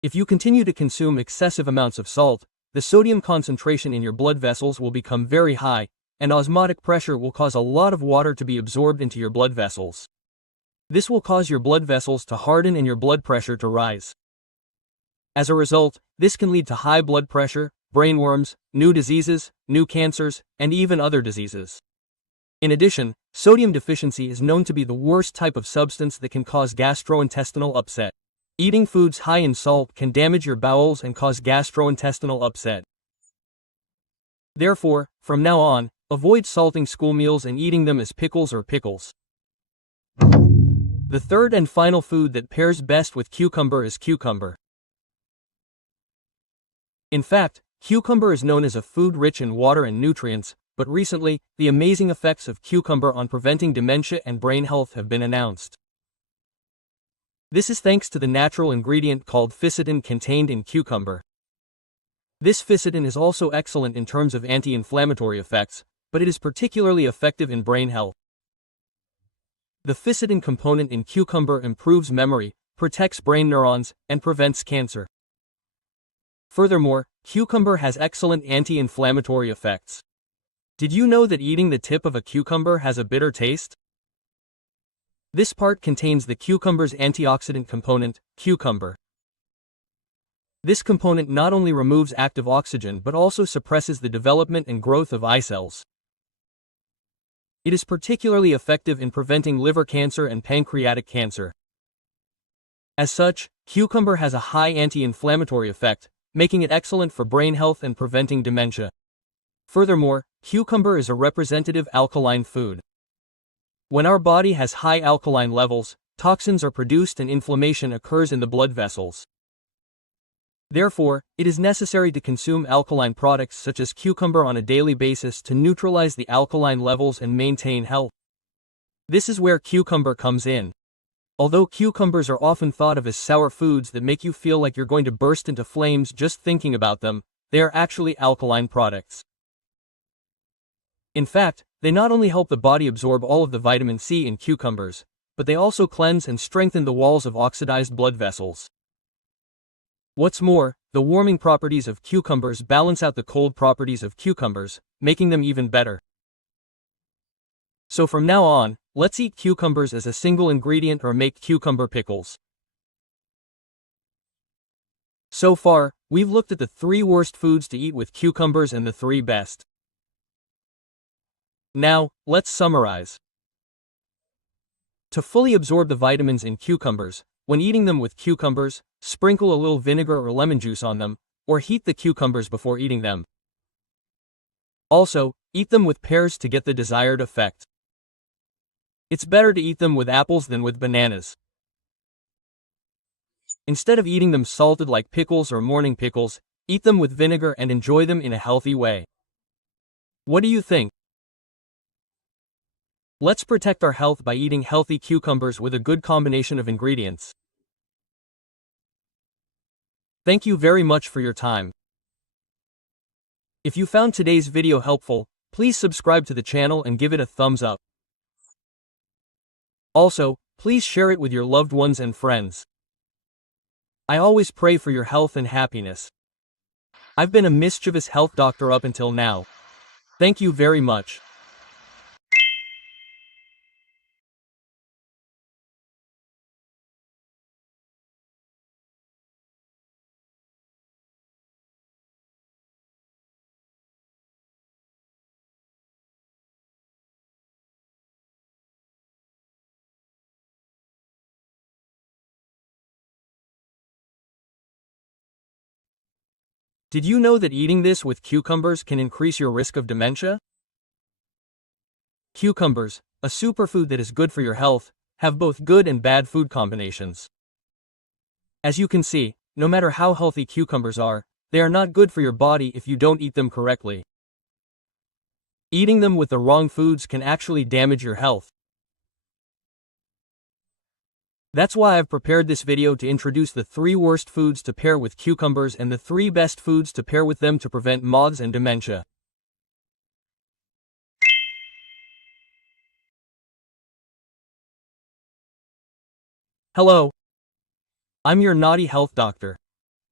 If you continue to consume excessive amounts of salt, the sodium concentration in your blood vessels will become very high, and osmotic pressure will cause a lot of water to be absorbed into your blood vessels. This will cause your blood vessels to harden and your blood pressure to rise. As a result, this can lead to high blood pressure, brain worms, new diseases, new cancers, and even other diseases. In addition, sodium deficiency is known to be the worst type of substance that can cause gastrointestinal upset. Eating foods high in salt can damage your bowels and cause gastrointestinal upset. Therefore, from now on, avoid salting school meals and eating them as pickles or pickles. The third and final food that pairs best with cucumber is cucumber. In fact, cucumber is known as a food rich in water and nutrients, but recently, the amazing effects of cucumber on preventing dementia and brain health have been announced. This is thanks to the natural ingredient called ficitin contained in cucumber. This ficitin is also excellent in terms of anti-inflammatory effects, but it is particularly effective in brain health. The ficitin component in cucumber improves memory, protects brain neurons, and prevents cancer. Furthermore, cucumber has excellent anti-inflammatory effects. Did you know that eating the tip of a cucumber has a bitter taste? This part contains the cucumber's antioxidant component, cucumber. This component not only removes active oxygen but also suppresses the development and growth of eye cells. It is particularly effective in preventing liver cancer and pancreatic cancer. As such, cucumber has a high anti-inflammatory effect, making it excellent for brain health and preventing dementia. Furthermore, cucumber is a representative alkaline food. When our body has high alkaline levels, toxins are produced and inflammation occurs in the blood vessels. Therefore, it is necessary to consume alkaline products such as cucumber on a daily basis to neutralize the alkaline levels and maintain health. This is where cucumber comes in. Although cucumbers are often thought of as sour foods that make you feel like you're going to burst into flames just thinking about them, they are actually alkaline products. In fact, they not only help the body absorb all of the vitamin C in cucumbers, but they also cleanse and strengthen the walls of oxidized blood vessels. What's more, the warming properties of cucumbers balance out the cold properties of cucumbers, making them even better. So from now on, let's eat cucumbers as a single ingredient or make cucumber pickles. So far, we've looked at the 3 worst foods to eat with cucumbers and the 3 best. Now, let's summarize. To fully absorb the vitamins in cucumbers, when eating them with cucumbers, sprinkle a little vinegar or lemon juice on them, or heat the cucumbers before eating them. Also, eat them with pears to get the desired effect. It's better to eat them with apples than with bananas. Instead of eating them salted like pickles or morning pickles, eat them with vinegar and enjoy them in a healthy way. What do you think? Let's protect our health by eating healthy cucumbers with a good combination of ingredients. Thank you very much for your time. If you found today's video helpful, please subscribe to the channel and give it a thumbs up. Also, please share it with your loved ones and friends. I always pray for your health and happiness. I've been a mischievous health doctor up until now. Thank you very much. Did you know that eating this with cucumbers can increase your risk of dementia? Cucumbers, a superfood that is good for your health, have both good and bad food combinations. As you can see, no matter how healthy cucumbers are, they are not good for your body if you don't eat them correctly. Eating them with the wrong foods can actually damage your health. That's why I've prepared this video to introduce the 3 worst foods to pair with cucumbers and the 3 best foods to pair with them to prevent moths and dementia. Hello. I'm your naughty health doctor.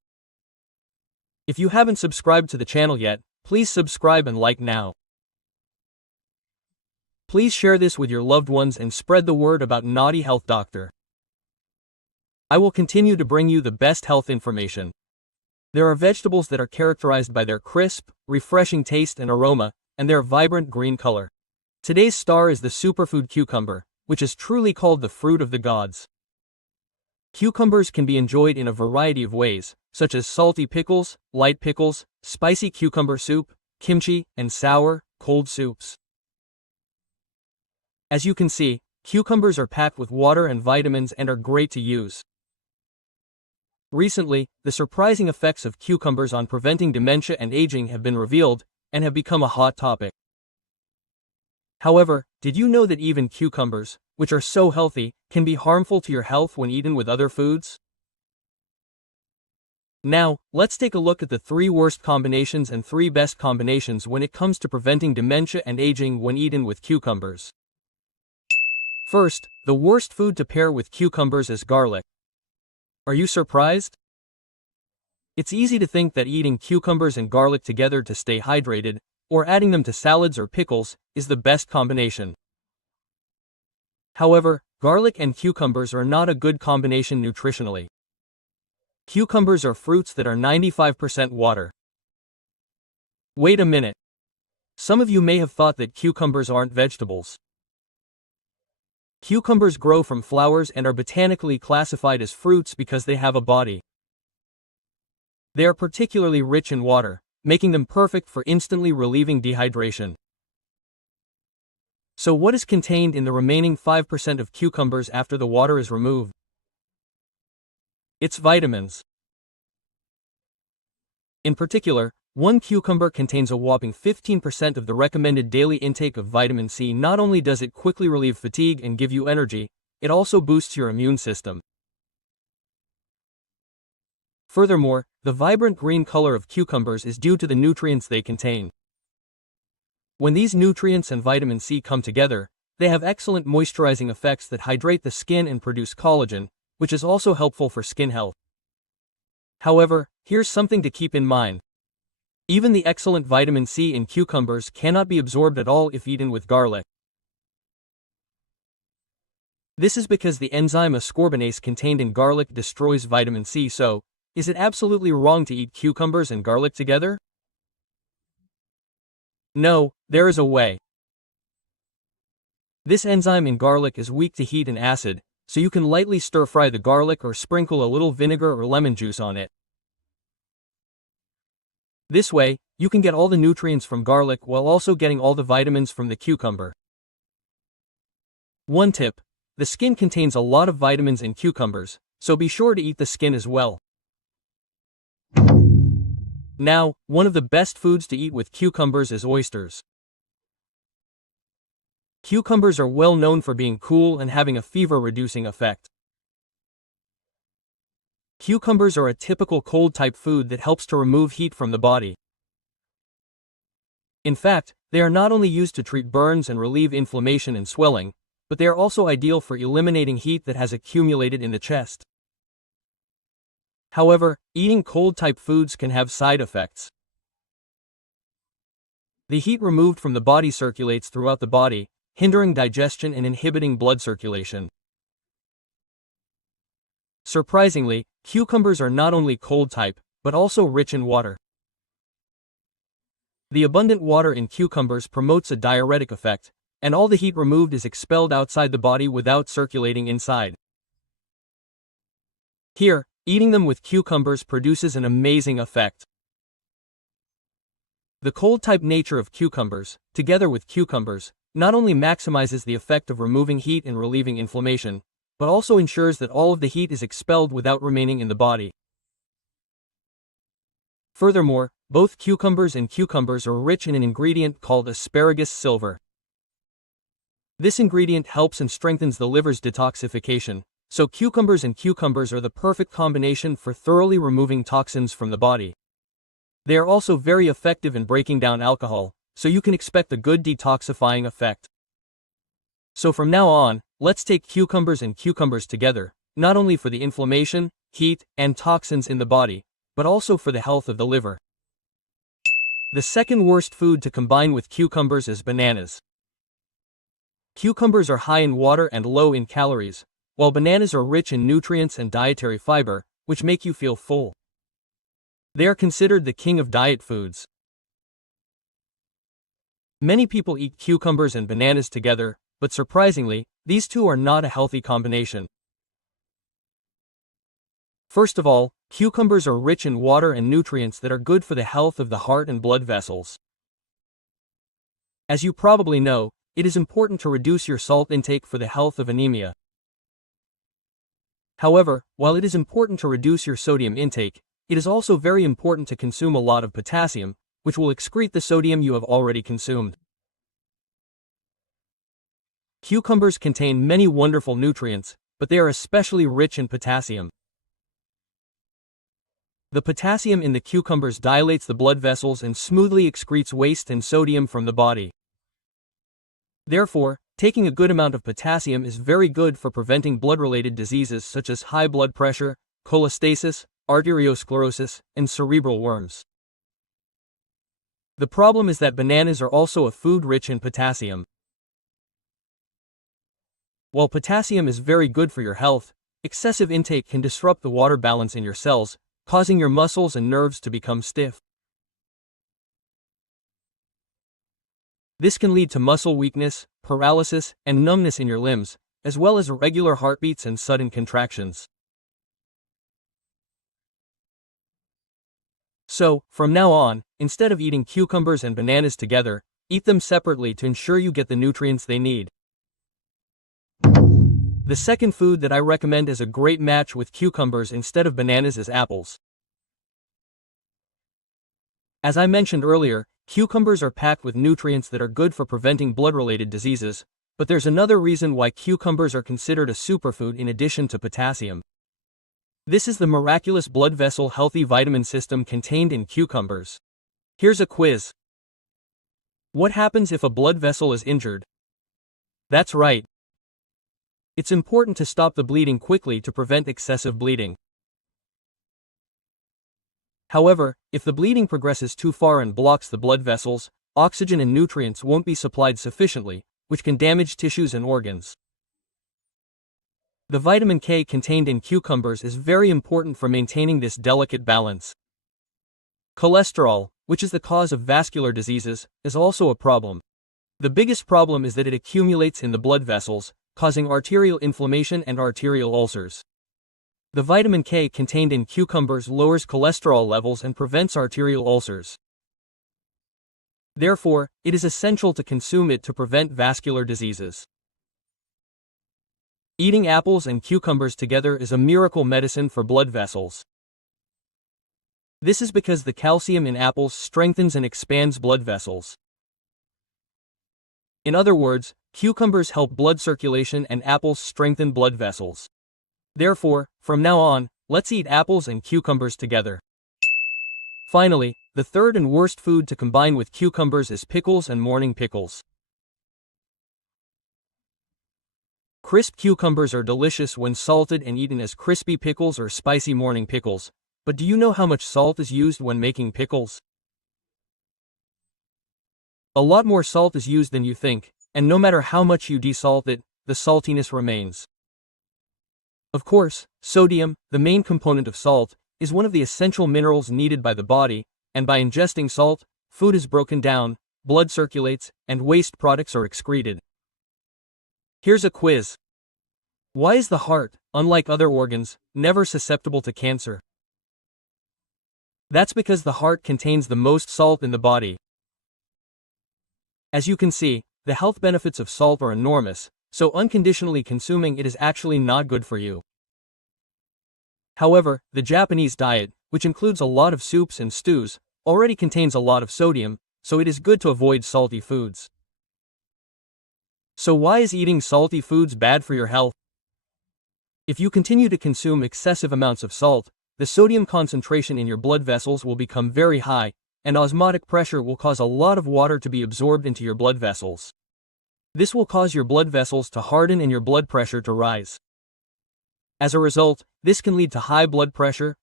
If you haven't subscribed to the channel yet, please subscribe and like now. Please share this with your loved ones and spread the word about Naughty Health Doctor. I will continue to bring you the best health information. There are vegetables that are characterized by their crisp, refreshing taste and aroma, and their vibrant green color. Today's star is the superfood cucumber, which is truly called the fruit of the gods. Cucumbers can be enjoyed in a variety of ways, such as salty pickles, light pickles, spicy cucumber soup, kimchi, and sour, cold soups. As you can see, cucumbers are packed with water and vitamins and are great to use. Recently, the surprising effects of cucumbers on preventing dementia and aging have been revealed, and have become a hot topic. However, did you know that even cucumbers, which are so healthy, can be harmful to your health when eaten with other foods? Now, let's take a look at the 3 worst combinations and 3 best combinations when it comes to preventing dementia and aging when eaten with cucumbers. First, the worst food to pair with cucumbers is garlic. Are you surprised? It's easy to think that eating cucumbers and garlic together to stay hydrated, or adding them to salads or pickles, is the best combination. However, garlic and cucumbers are not a good combination nutritionally. Cucumbers are fruits that are 95% water. Wait a minute. Some of you may have thought that cucumbers aren't vegetables. Cucumbers grow from flowers and are botanically classified as fruits because they have a body. They are particularly rich in water, making them perfect for instantly relieving dehydration. So what is contained in the remaining 5% of cucumbers after the water is removed? It's vitamins. In particular, 1 cucumber contains a whopping 15% of the recommended daily intake of vitamin C. Not only does it quickly relieve fatigue and give you energy, it also boosts your immune system. Furthermore, the vibrant green color of cucumbers is due to the nutrients they contain. When these nutrients and vitamin C come together, they have excellent moisturizing effects that hydrate the skin and produce collagen, which is also helpful for skin health. However, here's something to keep in mind. Even the excellent vitamin C in cucumbers cannot be absorbed at all if eaten with garlic. This is because the enzyme ascorbinase contained in garlic destroys vitamin C. So, is it absolutely wrong to eat cucumbers and garlic together? No, there is a way. This enzyme in garlic is weak to heat and acid, so you can lightly stir-fry the garlic or sprinkle a little vinegar or lemon juice on it. This way, you can get all the nutrients from garlic while also getting all the vitamins from the cucumber. One tip: the skin contains a lot of vitamins in cucumbers, so be sure to eat the skin as well. Now, one of the best foods to eat with cucumbers is oysters. Cucumbers are well known for being cool and having a fever-reducing effect. Cucumbers are a typical cold-type food that helps to remove heat from the body. In fact, they are not only used to treat burns and relieve inflammation and swelling, but they are also ideal for eliminating heat that has accumulated in the chest. However, eating cold-type foods can have side effects. The heat removed from the body circulates throughout the body, hindering digestion and inhibiting blood circulation. Surprisingly, cucumbers are not only cold-type, but also rich in water. The abundant water in cucumbers promotes a diuretic effect, and all the heat removed is expelled outside the body without circulating inside. Here, eating them with cucumbers produces an amazing effect. The cold-type nature of cucumbers, together with cucumbers, not only maximizes the effect of removing heat and relieving inflammation, but also ensures that all of the heat is expelled without remaining in the body. Furthermore, both cucumbers and cucumbers are rich in an ingredient called asparagus silver. This ingredient helps and strengthens the liver's detoxification, so cucumbers and cucumbers are the perfect combination for thoroughly removing toxins from the body. They are also very effective in breaking down alcohol, so you can expect a good detoxifying effect. So from now on, let's take cucumbers and cucumbers together, not only for the inflammation, heat, and toxins in the body, but also for the health of the liver. The second worst food to combine with cucumbers is bananas. Cucumbers are high in water and low in calories, while bananas are rich in nutrients and dietary fiber, which make you feel full. They are considered the king of diet foods. Many people eat cucumbers and bananas together, but surprisingly, these two are not a healthy combination. First of all, cucumbers are rich in water and nutrients that are good for the health of the heart and blood vessels. As you probably know, it is important to reduce your salt intake for the health of anemia. However, while it is important to reduce your sodium intake, it is also very important to consume a lot of potassium, which will excrete the sodium you have already consumed. Cucumbers contain many wonderful nutrients, but they are especially rich in potassium. The potassium in the cucumbers dilates the blood vessels and smoothly excretes waste and sodium from the body. Therefore, taking a good amount of potassium is very good for preventing blood-related diseases such as high blood pressure, cholestasis, arteriosclerosis, and cerebral worms. The problem is that bananas are also a food rich in potassium. While potassium is very good for your health, excessive intake can disrupt the water balance in your cells, causing your muscles and nerves to become stiff. This can lead to muscle weakness, paralysis, and numbness in your limbs, as well as irregular heartbeats and sudden contractions. So, from now on, instead of eating cucumbers and bananas together, eat them separately to ensure you get the nutrients they need. The second food that I recommend as a great match with cucumbers instead of bananas is apples. As I mentioned earlier, cucumbers are packed with nutrients that are good for preventing blood-related diseases, but there's another reason why cucumbers are considered a superfood in addition to potassium. This is the miraculous blood vessel healthy vitamin system contained in cucumbers. Here's a quiz. What happens if a blood vessel is injured? That's right. It's important to stop the bleeding quickly to prevent excessive bleeding. However, if the bleeding progresses too far and blocks the blood vessels, oxygen and nutrients won't be supplied sufficiently, which can damage tissues and organs. The vitamin K contained in cucumbers is very important for maintaining this delicate balance. Cholesterol, which is the cause of vascular diseases, is also a problem. The biggest problem is that it accumulates in the blood vessels, causing arterial inflammation and arterial ulcers. The vitamin K contained in cucumbers lowers cholesterol levels and prevents arterial ulcers. Therefore, it is essential to consume it to prevent vascular diseases. Eating apples and cucumbers together is a miracle medicine for blood vessels. This is because the calcium in apples strengthens and expands blood vessels. In other words, cucumbers help blood circulation and apples strengthen blood vessels. Therefore, from now on, let's eat apples and cucumbers together. Finally, the third and worst food to combine with cucumbers is pickles and morning pickles. Crisp cucumbers are delicious when salted and eaten as crispy pickles or spicy morning pickles, but do you know how much salt is used when making pickles? A lot more salt is used than you think, and no matter how much you desalt it, the saltiness remains. Of course, sodium, the main component of salt, is one of the essential minerals needed by the body, and by ingesting salt, food is broken down, blood circulates, and waste products are excreted. Here's a quiz. Why is the heart, unlike other organs, never susceptible to cancer? That's because the heart contains the most salt in the body. As you can see, the health benefits of salt are enormous, so unconditionally consuming it is actually not good for you. However, the Japanese diet, which includes a lot of soups and stews, already contains a lot of sodium, so it is good to avoid salty foods. So why is eating salty foods bad for your health? If you continue to consume excessive amounts of salt, the sodium concentration in your blood vessels will become very high, and osmotic pressure will cause a lot of water to be absorbed into your blood vessels. This will cause your blood vessels to harden and your blood pressure to rise. As a result, this can lead to high blood pressure,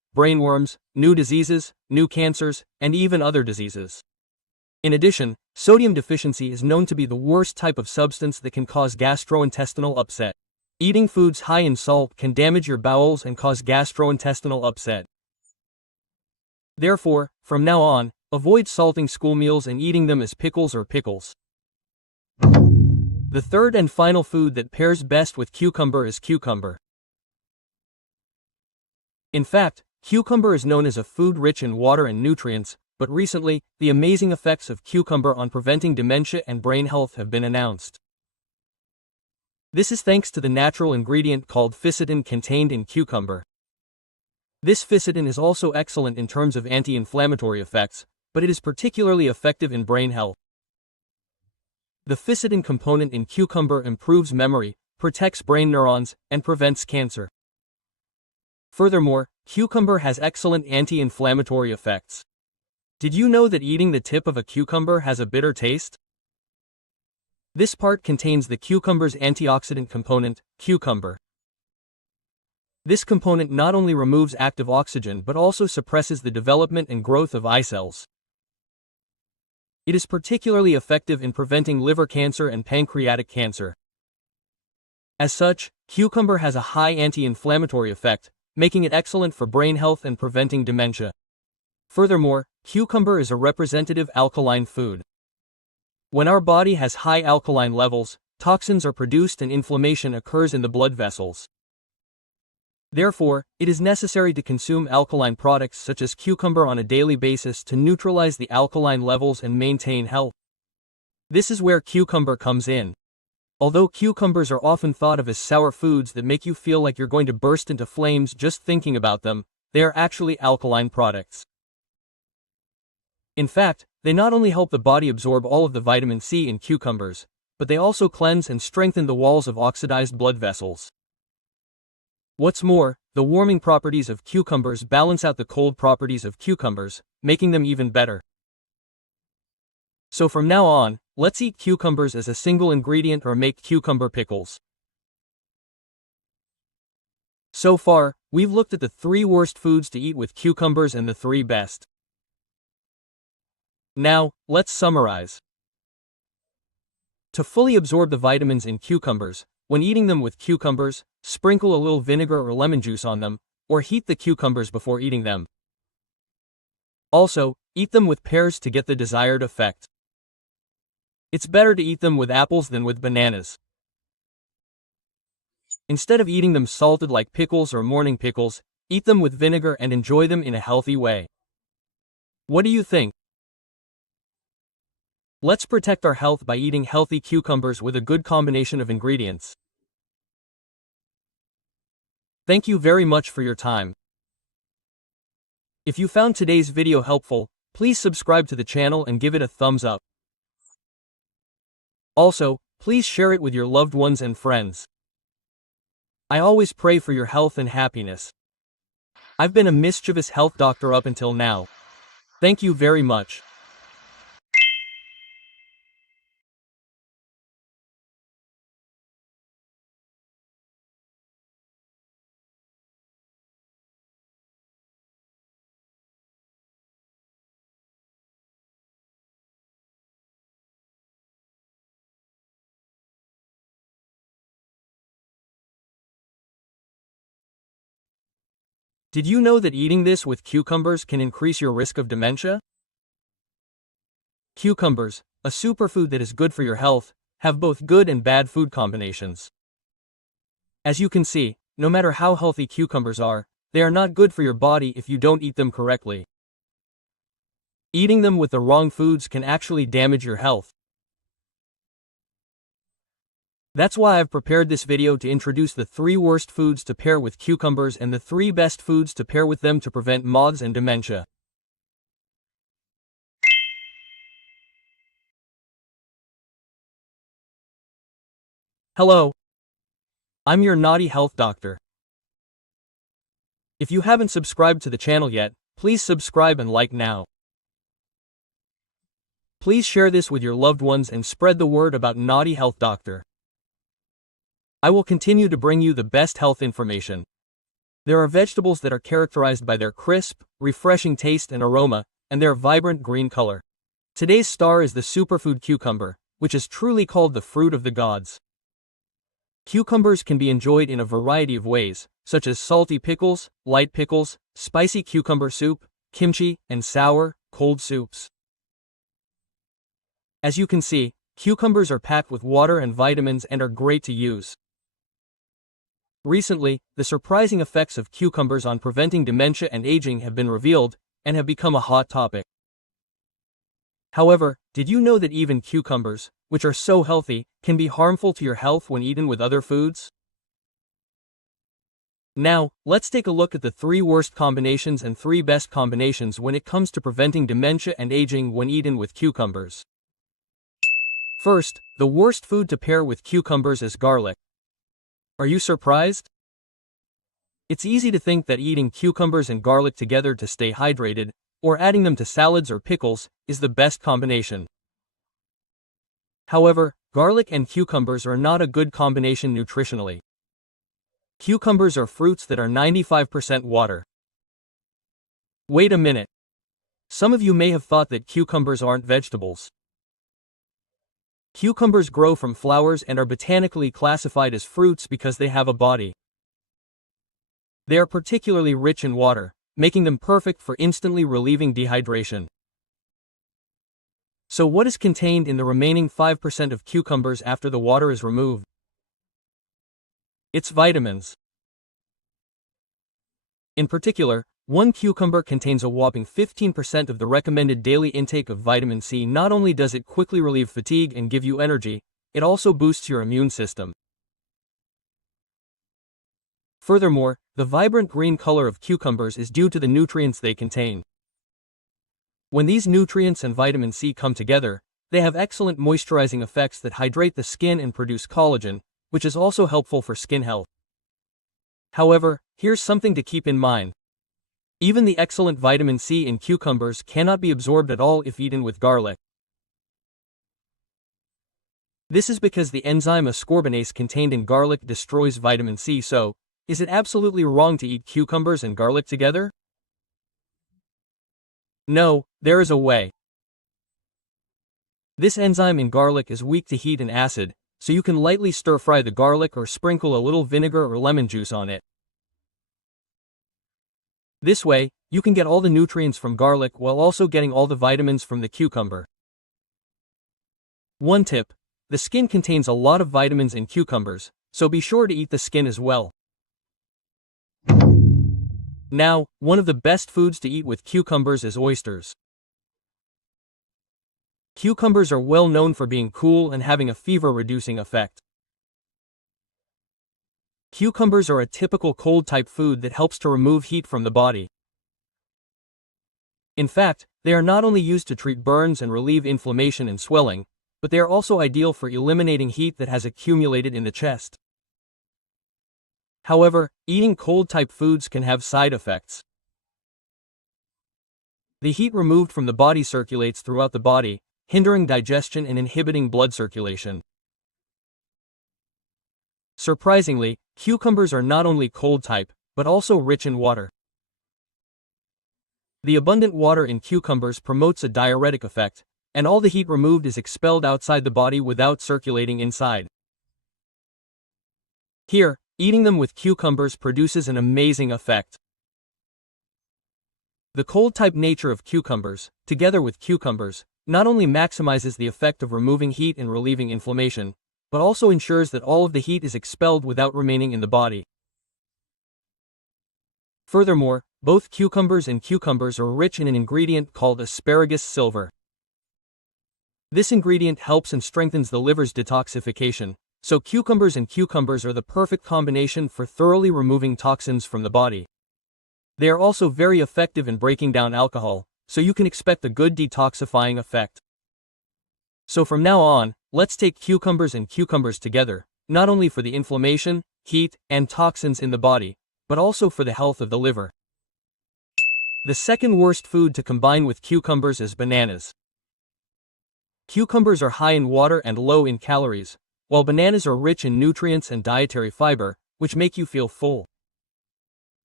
brain worms, new diseases, new cancers, and even other diseases. In addition, sodium deficiency is known to be the worst type of substance that can cause gastrointestinal upset. Eating foods high in salt can damage your bowels and cause gastrointestinal upset. Therefore, from now on, avoid salting school meals and eating them as pickles or pickles. The third and final food that pairs best with cucumber is cucumber. In fact, cucumber is known as a food rich in water and nutrients, but recently, the amazing effects of cucumber on preventing dementia and brain health have been announced. This is thanks to the natural ingredient called ficitin contained in cucumber. This ficitin is also excellent in terms of anti-inflammatory effects, but it is particularly effective in brain health. The ficitin component in cucumber improves memory, protects brain neurons, and prevents cancer. Furthermore, cucumber has excellent anti-inflammatory effects. Did you know that eating the tip of a cucumber has a bitter taste? This part contains the cucumber's antioxidant component, cucumber. This component not only removes active oxygen but also suppresses the development and growth of eye cells. It is particularly effective in preventing liver cancer and pancreatic cancer. As such, cucumber has a high anti-inflammatory effect, making it excellent for brain health and preventing dementia. Furthermore, cucumber is a representative alkaline food. When our body has high alkaline levels, toxins are produced and inflammation occurs in the blood vessels. Therefore, it is necessary to consume alkaline products such as cucumber on a daily basis to neutralize the alkaline levels and maintain health. This is where cucumber comes in. Although cucumbers are often thought of as sour foods that make you feel like you're going to burst into flames just thinking about them, they are actually alkaline products. In fact, they not only help the body absorb all of the vitamin C in cucumbers, but they also cleanse and strengthen the walls of oxidized blood vessels. What's more, the warming properties of cucumbers balance out the cold properties of cucumbers, making them even better. So from now on, let's eat cucumbers as a single ingredient or make cucumber pickles. So far, we've looked at the 3 worst foods to eat with cucumbers and the 3 best. Now, let's summarize. To fully absorb the vitamins in cucumbers, when eating them with cucumbers, sprinkle a little vinegar or lemon juice on them, or heat the cucumbers before eating them. Also, eat them with pears to get the desired effect. It's better to eat them with apples than with bananas. Instead of eating them salted like pickles or morning pickles, eat them with vinegar and enjoy them in a healthy way. What do you think? Let's protect our health by eating healthy cucumbers with a good combination of ingredients. Thank you very much for your time. If you found today's video helpful, please subscribe to the channel and give it a thumbs up. Also, please share it with your loved ones and friends. I always pray for your health and happiness. I've been a mischievous health doctor up until now. Thank you very much. Did you know that eating this with cucumbers can increase your risk of dementia? Cucumbers, a superfood that is good for your health, have both good and bad food combinations. As you can see, no matter how healthy cucumbers are, they are not good for your body if you don't eat them correctly. Eating them with the wrong foods can actually damage your health. That's why I've prepared this video to introduce the 3 worst foods to pair with cucumbers and the 3 best foods to pair with them to prevent MODS and dementia. Hello. I'm your naughty health doctor. If you haven't subscribed to the channel yet, please subscribe and like now. Please share this with your loved ones and spread the word about Naughty Health Doctor. I will continue to bring you the best health information. There are vegetables that are characterized by their crisp, refreshing taste and aroma, and their vibrant green color. Today's star is the superfood cucumber, which is truly called the fruit of the gods. Cucumbers can be enjoyed in a variety of ways, such as salty pickles, light pickles, spicy cucumber soup, kimchi, and sour, cold soups. As you can see, cucumbers are packed with water and vitamins and are great to use. Recently, the surprising effects of cucumbers on preventing dementia and aging have been revealed, and have become a hot topic. However, did you know that even cucumbers, which are so healthy, can be harmful to your health when eaten with other foods? Now, let's take a look at the 3 worst combinations and 3 best combinations when it comes to preventing dementia and aging when eaten with cucumbers. First, the worst food to pair with cucumbers is garlic. Are you surprised? It's easy to think that eating cucumbers and garlic together to stay hydrated, or adding them to salads or pickles, is the best combination. However, garlic and cucumbers are not a good combination nutritionally. Cucumbers are fruits that are 95% water. Wait a minute. Some of you may have thought that cucumbers aren't vegetables. Cucumbers grow from flowers and are botanically classified as fruits because they have a body. They are particularly rich in water, making them perfect for instantly relieving dehydration. So what is contained in the remaining 5% of cucumbers after the water is removed? It's vitamins. In particular, one cucumber contains a whopping 15% of the recommended daily intake of vitamin C. Not only does it quickly relieve fatigue and give you energy, it also boosts your immune system. Furthermore, the vibrant green color of cucumbers is due to the nutrients they contain. When these nutrients and vitamin C come together, they have excellent moisturizing effects that hydrate the skin and produce collagen, which is also helpful for skin health. However, here's something to keep in mind. Even the excellent vitamin C in cucumbers cannot be absorbed at all if eaten with garlic. This is because the enzyme ascorbinase contained in garlic destroys vitamin C. So, is it absolutely wrong to eat cucumbers and garlic together? No, there is a way. This enzyme in garlic is weak to heat and acid, so you can lightly stir-fry the garlic or sprinkle a little vinegar or lemon juice on it. This way, you can get all the nutrients from garlic while also getting all the vitamins from the cucumber. One tip: the skin contains a lot of vitamins in cucumbers, so be sure to eat the skin as well. Now, one of the best foods to eat with cucumbers is oysters. Cucumbers are well known for being cool and having a fever-reducing effect. Cucumbers are a typical cold-type food that helps to remove heat from the body. In fact, they are not only used to treat burns and relieve inflammation and swelling, but they are also ideal for eliminating heat that has accumulated in the chest. However, eating cold-type foods can have side effects. The heat removed from the body circulates throughout the body, hindering digestion and inhibiting blood circulation. Surprisingly, cucumbers are not only cold-type, but also rich in water. The abundant water in cucumbers promotes a diuretic effect, and all the heat removed is expelled outside the body without circulating inside. Here, eating them with cucumbers produces an amazing effect. The cold-type nature of cucumbers, together with cucumbers, not only maximizes the effect of removing heat and relieving inflammation, but also ensures that all of the heat is expelled without remaining in the body. Furthermore, both cucumbers and cucumbers are rich in an ingredient called asparagus silver. This ingredient helps and strengthens the liver's detoxification, so cucumbers and cucumbers are the perfect combination for thoroughly removing toxins from the body. They are also very effective in breaking down alcohol, so you can expect a good detoxifying effect. So from now on, let's take cucumbers and cucumbers together, not only for the inflammation, heat, and toxins in the body, but also for the health of the liver. The second worst food to combine with cucumbers is bananas. Cucumbers are high in water and low in calories, while bananas are rich in nutrients and dietary fiber, which make you feel full.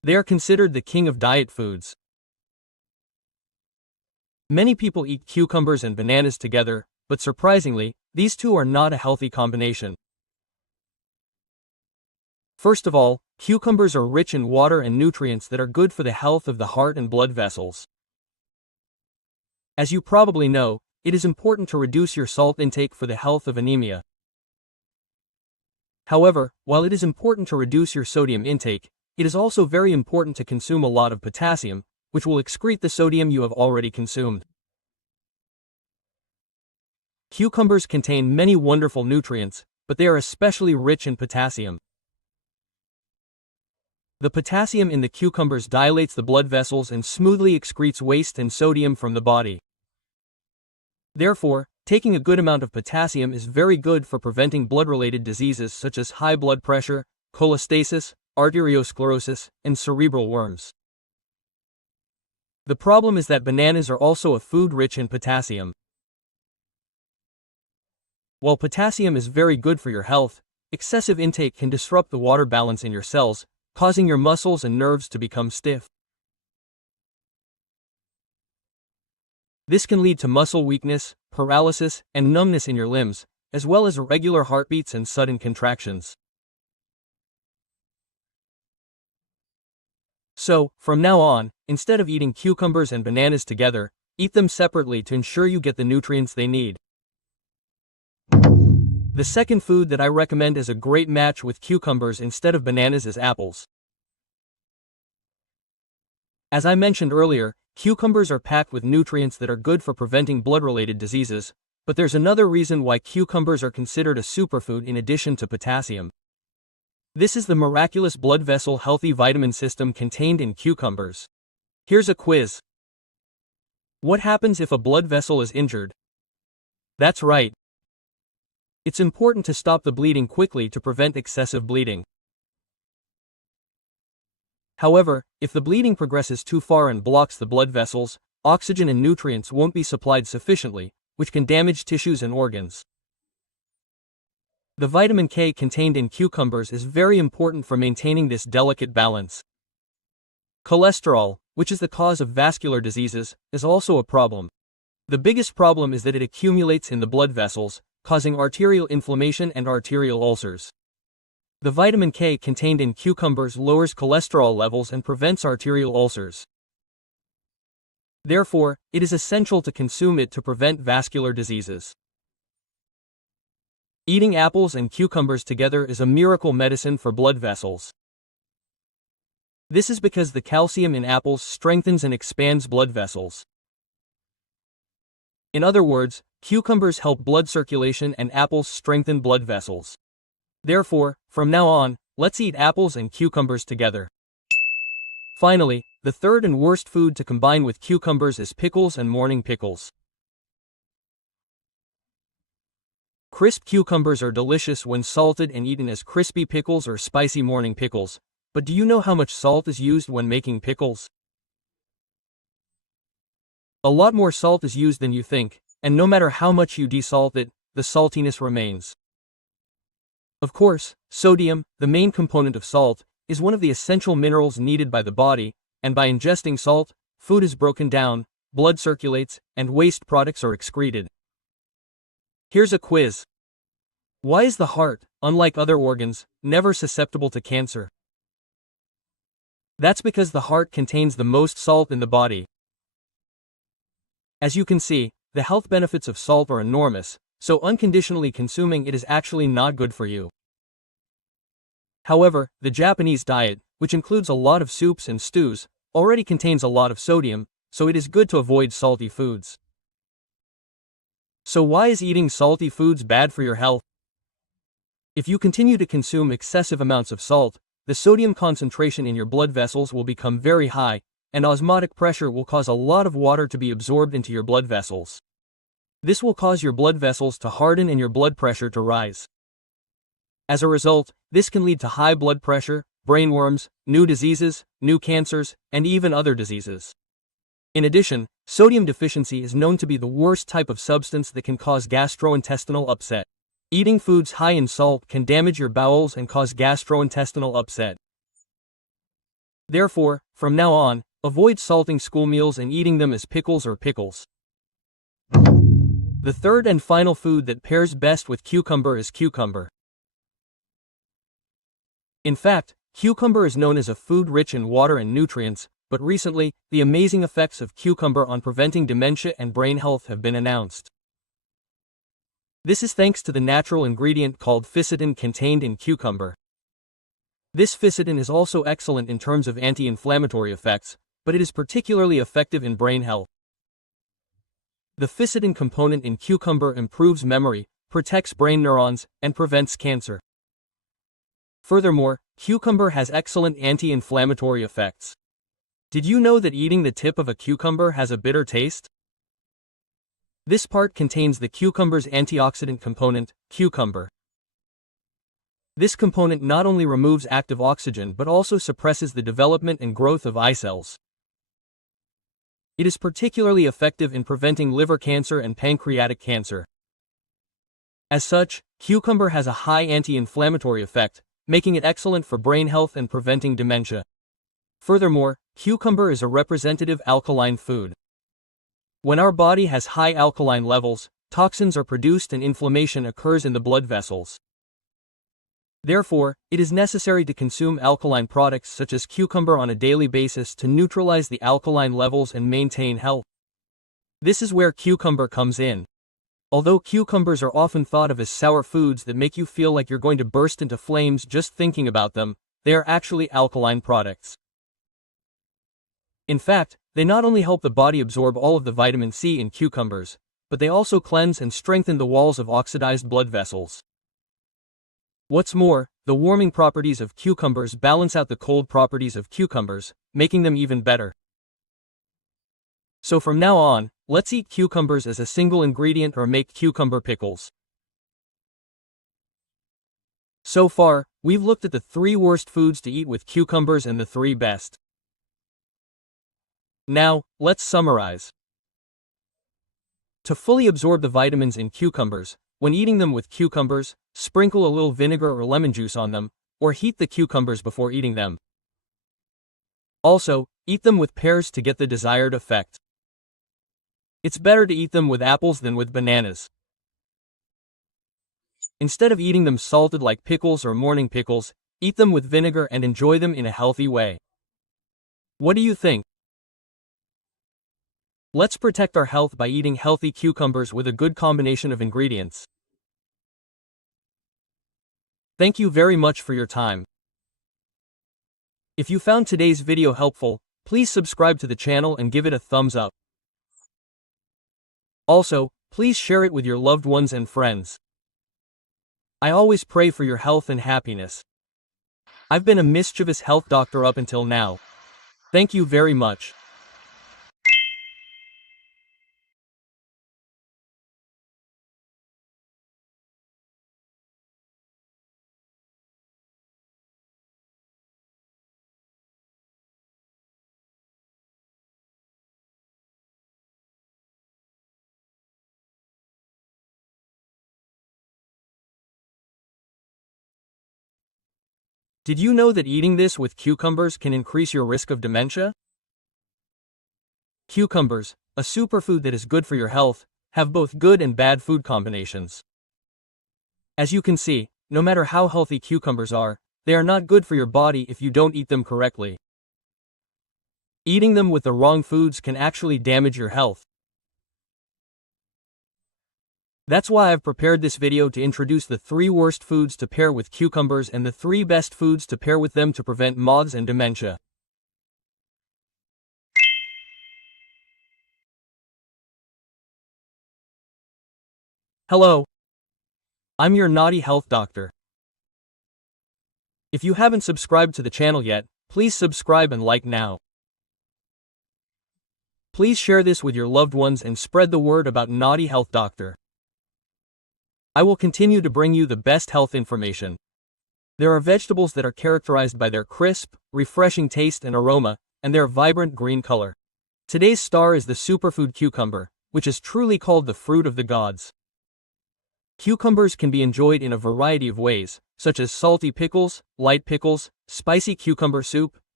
They are considered the king of diet foods. Many people eat cucumbers and bananas together, but surprisingly, these two are not a healthy combination. First of all, cucumbers are rich in water and nutrients that are good for the health of the heart and blood vessels. As you probably know, it is important to reduce your salt intake for the health of anemia. However, while it is important to reduce your sodium intake, it is also very important to consume a lot of potassium, which will excrete the sodium you have already consumed. Cucumbers contain many wonderful nutrients, but they are especially rich in potassium. The potassium in the cucumbers dilates the blood vessels and smoothly excretes waste and sodium from the body. Therefore, taking a good amount of potassium is very good for preventing blood-related diseases such as high blood pressure, cholestasis, arteriosclerosis, and cerebral worms. The problem is that bananas are also a food rich in potassium. While potassium is very good for your health, excessive intake can disrupt the water balance in your cells, causing your muscles and nerves to become stiff. This can lead to muscle weakness, paralysis, and numbness in your limbs, as well as irregular heartbeats and sudden contractions. So, from now on, instead of eating cucumbers and bananas together, eat them separately to ensure you get the nutrients they need. The second food that I recommend as a great match with cucumbers instead of bananas is apples. As I mentioned earlier, cucumbers are packed with nutrients that are good for preventing blood-related diseases, but there's another reason why cucumbers are considered a superfood in addition to potassium. This is the miraculous blood vessel healthy vitamin system contained in cucumbers. Here's a quiz. What happens if a blood vessel is injured? That's right. It's important to stop the bleeding quickly to prevent excessive bleeding. However, if the bleeding progresses too far and blocks the blood vessels, oxygen and nutrients won't be supplied sufficiently, which can damage tissues and organs. The vitamin K contained in cucumbers is very important for maintaining this delicate balance. Cholesterol, which is the cause of vascular diseases, is also a problem. The biggest problem is that it accumulates in the blood vessels, causing arterial inflammation and arterial ulcers. The vitamin K contained in cucumbers lowers cholesterol levels and prevents arterial ulcers. Therefore, it is essential to consume it to prevent vascular diseases. Eating apples and cucumbers together is a miracle medicine for blood vessels. This is because the calcium in apples strengthens and expands blood vessels. In other words, cucumbers help blood circulation and apples strengthen blood vessels. Therefore, from now on, let's eat apples and cucumbers together. Finally, the third and worst food to combine with cucumbers is pickles and morning pickles. Crisp cucumbers are delicious when salted and eaten as crispy pickles or spicy morning pickles, but do you know how much salt is used when making pickles? A lot more salt is used than you think, and no matter how much you desalt it, the saltiness remains. Of course, sodium, the main component of salt, is one of the essential minerals needed by the body, and by ingesting salt, food is broken down, blood circulates, and waste products are excreted. Here's a quiz. Why is the heart, unlike other organs, never susceptible to cancer? That's because the heart contains the most salt in the body. As you can see, the health benefits of salt are enormous, so unconditionally consuming it is actually not good for you. However, the Japanese diet, which includes a lot of soups and stews, already contains a lot of sodium, so it is good to avoid salty foods. So why is eating salty foods bad for your health? If you continue to consume excessive amounts of salt, the sodium concentration in your blood vessels will become very high, and osmotic pressure will cause a lot of water to be absorbed into your blood vessels. This will cause your blood vessels to harden and your blood pressure to rise. As a result, this can lead to high blood pressure, brain worms, new diseases, new cancers, and even other diseases. In addition, sodium deficiency is known to be the worst type of substance that can cause gastrointestinal upset. Eating foods high in salt can damage your bowels and cause gastrointestinal upset. Therefore, from now on, avoid salting school meals and eating them as pickles or pickles. The third and final food that pairs best with cucumber is cucumber. In fact, cucumber is known as a food rich in water and nutrients, but recently, the amazing effects of cucumber on preventing dementia and brain health have been announced. This is thanks to the natural ingredient called ficitin contained in cucumber. This ficitin is also excellent in terms of anti-inflammatory effects, but it is particularly effective in brain health. The ficitin component in cucumber improves memory, protects brain neurons, and prevents cancer. Furthermore, cucumber has excellent anti-inflammatory effects. Did you know that eating the tip of a cucumber has a bitter taste? This part contains the cucumber's antioxidant component, cucumber. This component not only removes active oxygen but also suppresses the development and growth of eye cells. It is particularly effective in preventing liver cancer and pancreatic cancer. As such, cucumber has a high anti-inflammatory effect, making it excellent for brain health and preventing dementia. Furthermore, cucumber is a representative alkaline food. When our body has high alkaline levels, toxins are produced and inflammation occurs in the blood vessels. Therefore, it is necessary to consume alkaline products such as cucumber on a daily basis to neutralize the alkaline levels and maintain health. This is where cucumber comes in. Although cucumbers are often thought of as sour foods that make you feel like you're going to burst into flames just thinking about them, they are actually alkaline products. In fact, they not only help the body absorb all of the vitamin C in cucumbers, but they also cleanse and strengthen the walls of oxidized blood vessels. What's more, the warming properties of cucumbers balance out the cold properties of cucumbers, making them even better. So from now on, let's eat cucumbers as a single ingredient or make cucumber pickles. So far, we've looked at the 3 worst foods to eat with cucumbers and the 3 best. Now, let's summarize. To fully absorb the vitamins in cucumbers, when eating them with cucumbers, sprinkle a little vinegar or lemon juice on them, or heat the cucumbers before eating them. Also, eat them with pears to get the desired effect. It's better to eat them with apples than with bananas. Instead of eating them salted like pickles or morning pickles, eat them with vinegar and enjoy them in a healthy way. What do you think? Let's protect our health by eating healthy cucumbers with a good combination of ingredients. Thank you very much for your time. If you found today's video helpful, please subscribe to the channel and give it a thumbs up. Also, please share it with your loved ones and friends. I always pray for your health and happiness. I've been a mischievous health doctor up until now. Thank you very much. Did you know that eating this with cucumbers can increase your risk of dementia? Cucumbers, a superfood that is good for your health, have both good and bad food combinations. As you can see, no matter how healthy cucumbers are, they are not good for your body if you don't eat them correctly. Eating them with the wrong foods can actually damage your health. That's why I've prepared this video to introduce the 3 worst foods to pair with cucumbers and the 3 best foods to pair with them to prevent MODS and dementia. Hello. I'm your naughty health doctor. If you haven't subscribed to the channel yet, please subscribe and like now. Please share this with your loved ones and spread the word about Naughty Health Doctor. I will continue to bring you the best health information. There are vegetables that are characterized by their crisp, refreshing taste and aroma, and their vibrant green color. Today's star is the superfood cucumber, which is truly called the fruit of the gods. Cucumbers can be enjoyed in a variety of ways, such as salty pickles, light pickles, spicy cucumber soup,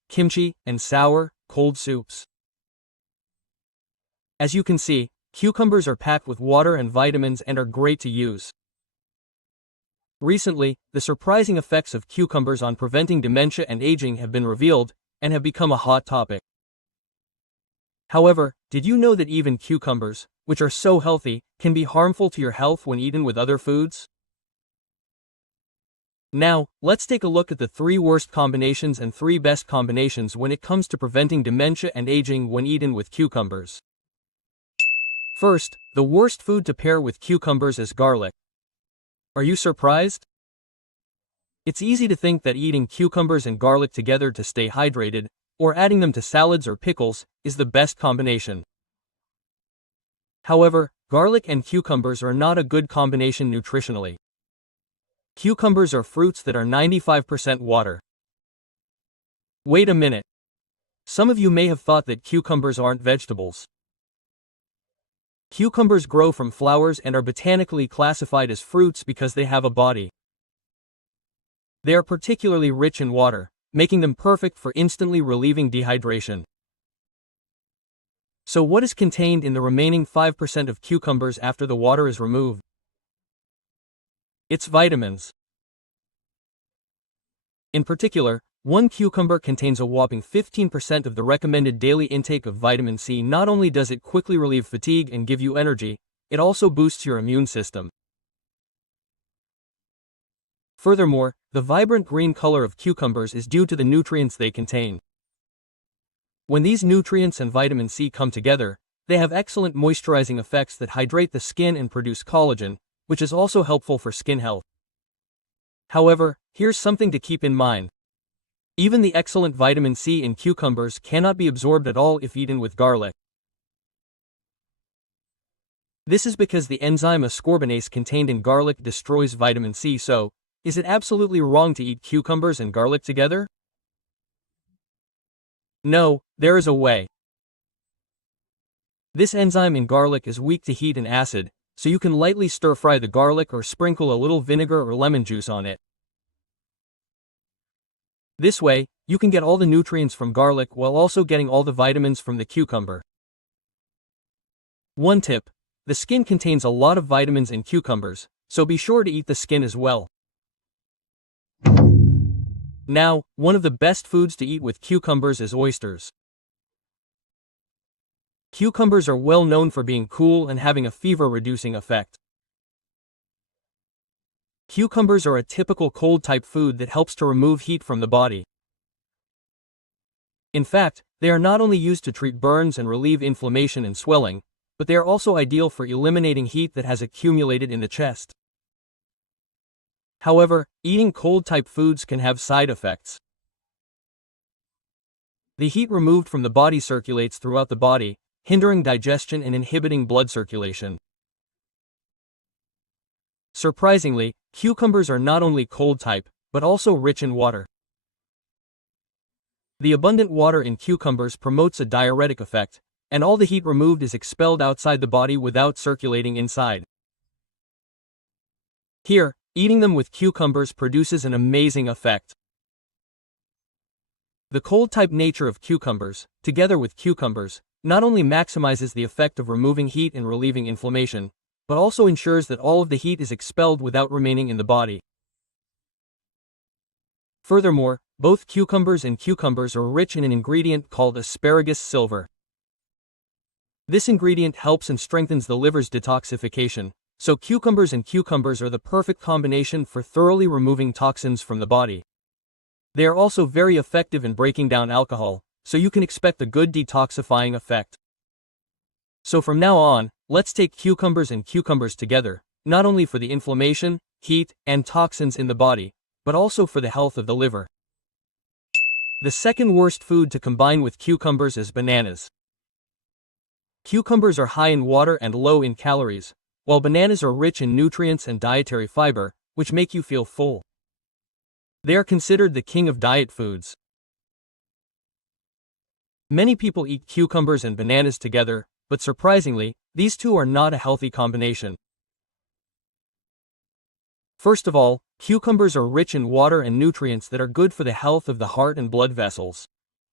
kimchi, and sour, cold soups. As you can see, cucumbers are packed with water and vitamins and are great to use. Recently, the surprising effects of cucumbers on preventing dementia and aging have been revealed, and have become a hot topic. However, did you know that even cucumbers, which are so healthy, can be harmful to your health when eaten with other foods? Now, let's take a look at the 3 worst combinations and 3 best combinations when it comes to preventing dementia and aging when eaten with cucumbers. First, the worst food to pair with cucumbers is garlic. Are you surprised? It's easy to think that eating cucumbers and garlic together to stay hydrated, or adding them to salads or pickles, is the best combination. However, garlic and cucumbers are not a good combination nutritionally. Cucumbers are fruits that are 95% water. Wait a minute. Some of you may have thought that cucumbers aren't vegetables. Cucumbers grow from flowers and are botanically classified as fruits because they have a body. They are particularly rich in water, making them perfect for instantly relieving dehydration. So what is contained in the remaining 5% of cucumbers after the water is removed? It's vitamins. In particular, one cucumber contains a whopping 15% of the recommended daily intake of vitamin C. Not only does it quickly relieve fatigue and give you energy, it also boosts your immune system. Furthermore, the vibrant green color of cucumbers is due to the nutrients they contain. When these nutrients and vitamin C come together, they have excellent moisturizing effects that hydrate the skin and produce collagen, which is also helpful for skin health. However, here's something to keep in mind. Even the excellent vitamin C in cucumbers cannot be absorbed at all if eaten with garlic. This is because the enzyme ascorbinase contained in garlic destroys vitamin C. So, is it absolutely wrong to eat cucumbers and garlic together? No, there is a way. This enzyme in garlic is weak to heat and acid, so you can lightly stir-fry the garlic or sprinkle a little vinegar or lemon juice on it. This way, you can get all the nutrients from garlic while also getting all the vitamins from the cucumber. One tip: the skin contains a lot of vitamins in cucumbers, so be sure to eat the skin as well. Now, one of the best foods to eat with cucumbers is oysters. Cucumbers are well known for being cool and having a fever-reducing effect. Cucumbers are a typical cold-type food that helps to remove heat from the body. In fact, they are not only used to treat burns and relieve inflammation and swelling, but they are also ideal for eliminating heat that has accumulated in the chest. However, eating cold-type foods can have side effects. The heat removed from the body circulates throughout the body, hindering digestion and inhibiting blood circulation. Surprisingly, cucumbers are not only cold-type, but also rich in water. The abundant water in cucumbers promotes a diuretic effect, and all the heat removed is expelled outside the body without circulating inside. Here, eating them with cucumbers produces an amazing effect. The cold-type nature of cucumbers, together with cucumbers, not only maximizes the effect of removing heat and relieving inflammation, but also ensures that all of the heat is expelled without remaining in the body. Furthermore, both cucumbers and cucumbers are rich in an ingredient called asparagus silver. This ingredient helps and strengthens the liver's detoxification, so cucumbers and cucumbers are the perfect combination for thoroughly removing toxins from the body. They are also very effective in breaking down alcohol, so you can expect a good detoxifying effect. So from now on, let's take cucumbers and cucumbers together, not only for the inflammation, heat, and toxins in the body, but also for the health of the liver. The second worst food to combine with cucumbers is bananas. Cucumbers are high in water and low in calories, while bananas are rich in nutrients and dietary fiber, which make you feel full. They are considered the king of diet foods. Many people eat cucumbers and bananas together, but surprisingly, these two are not a healthy combination. First of all, cucumbers are rich in water and nutrients that are good for the health of the heart and blood vessels.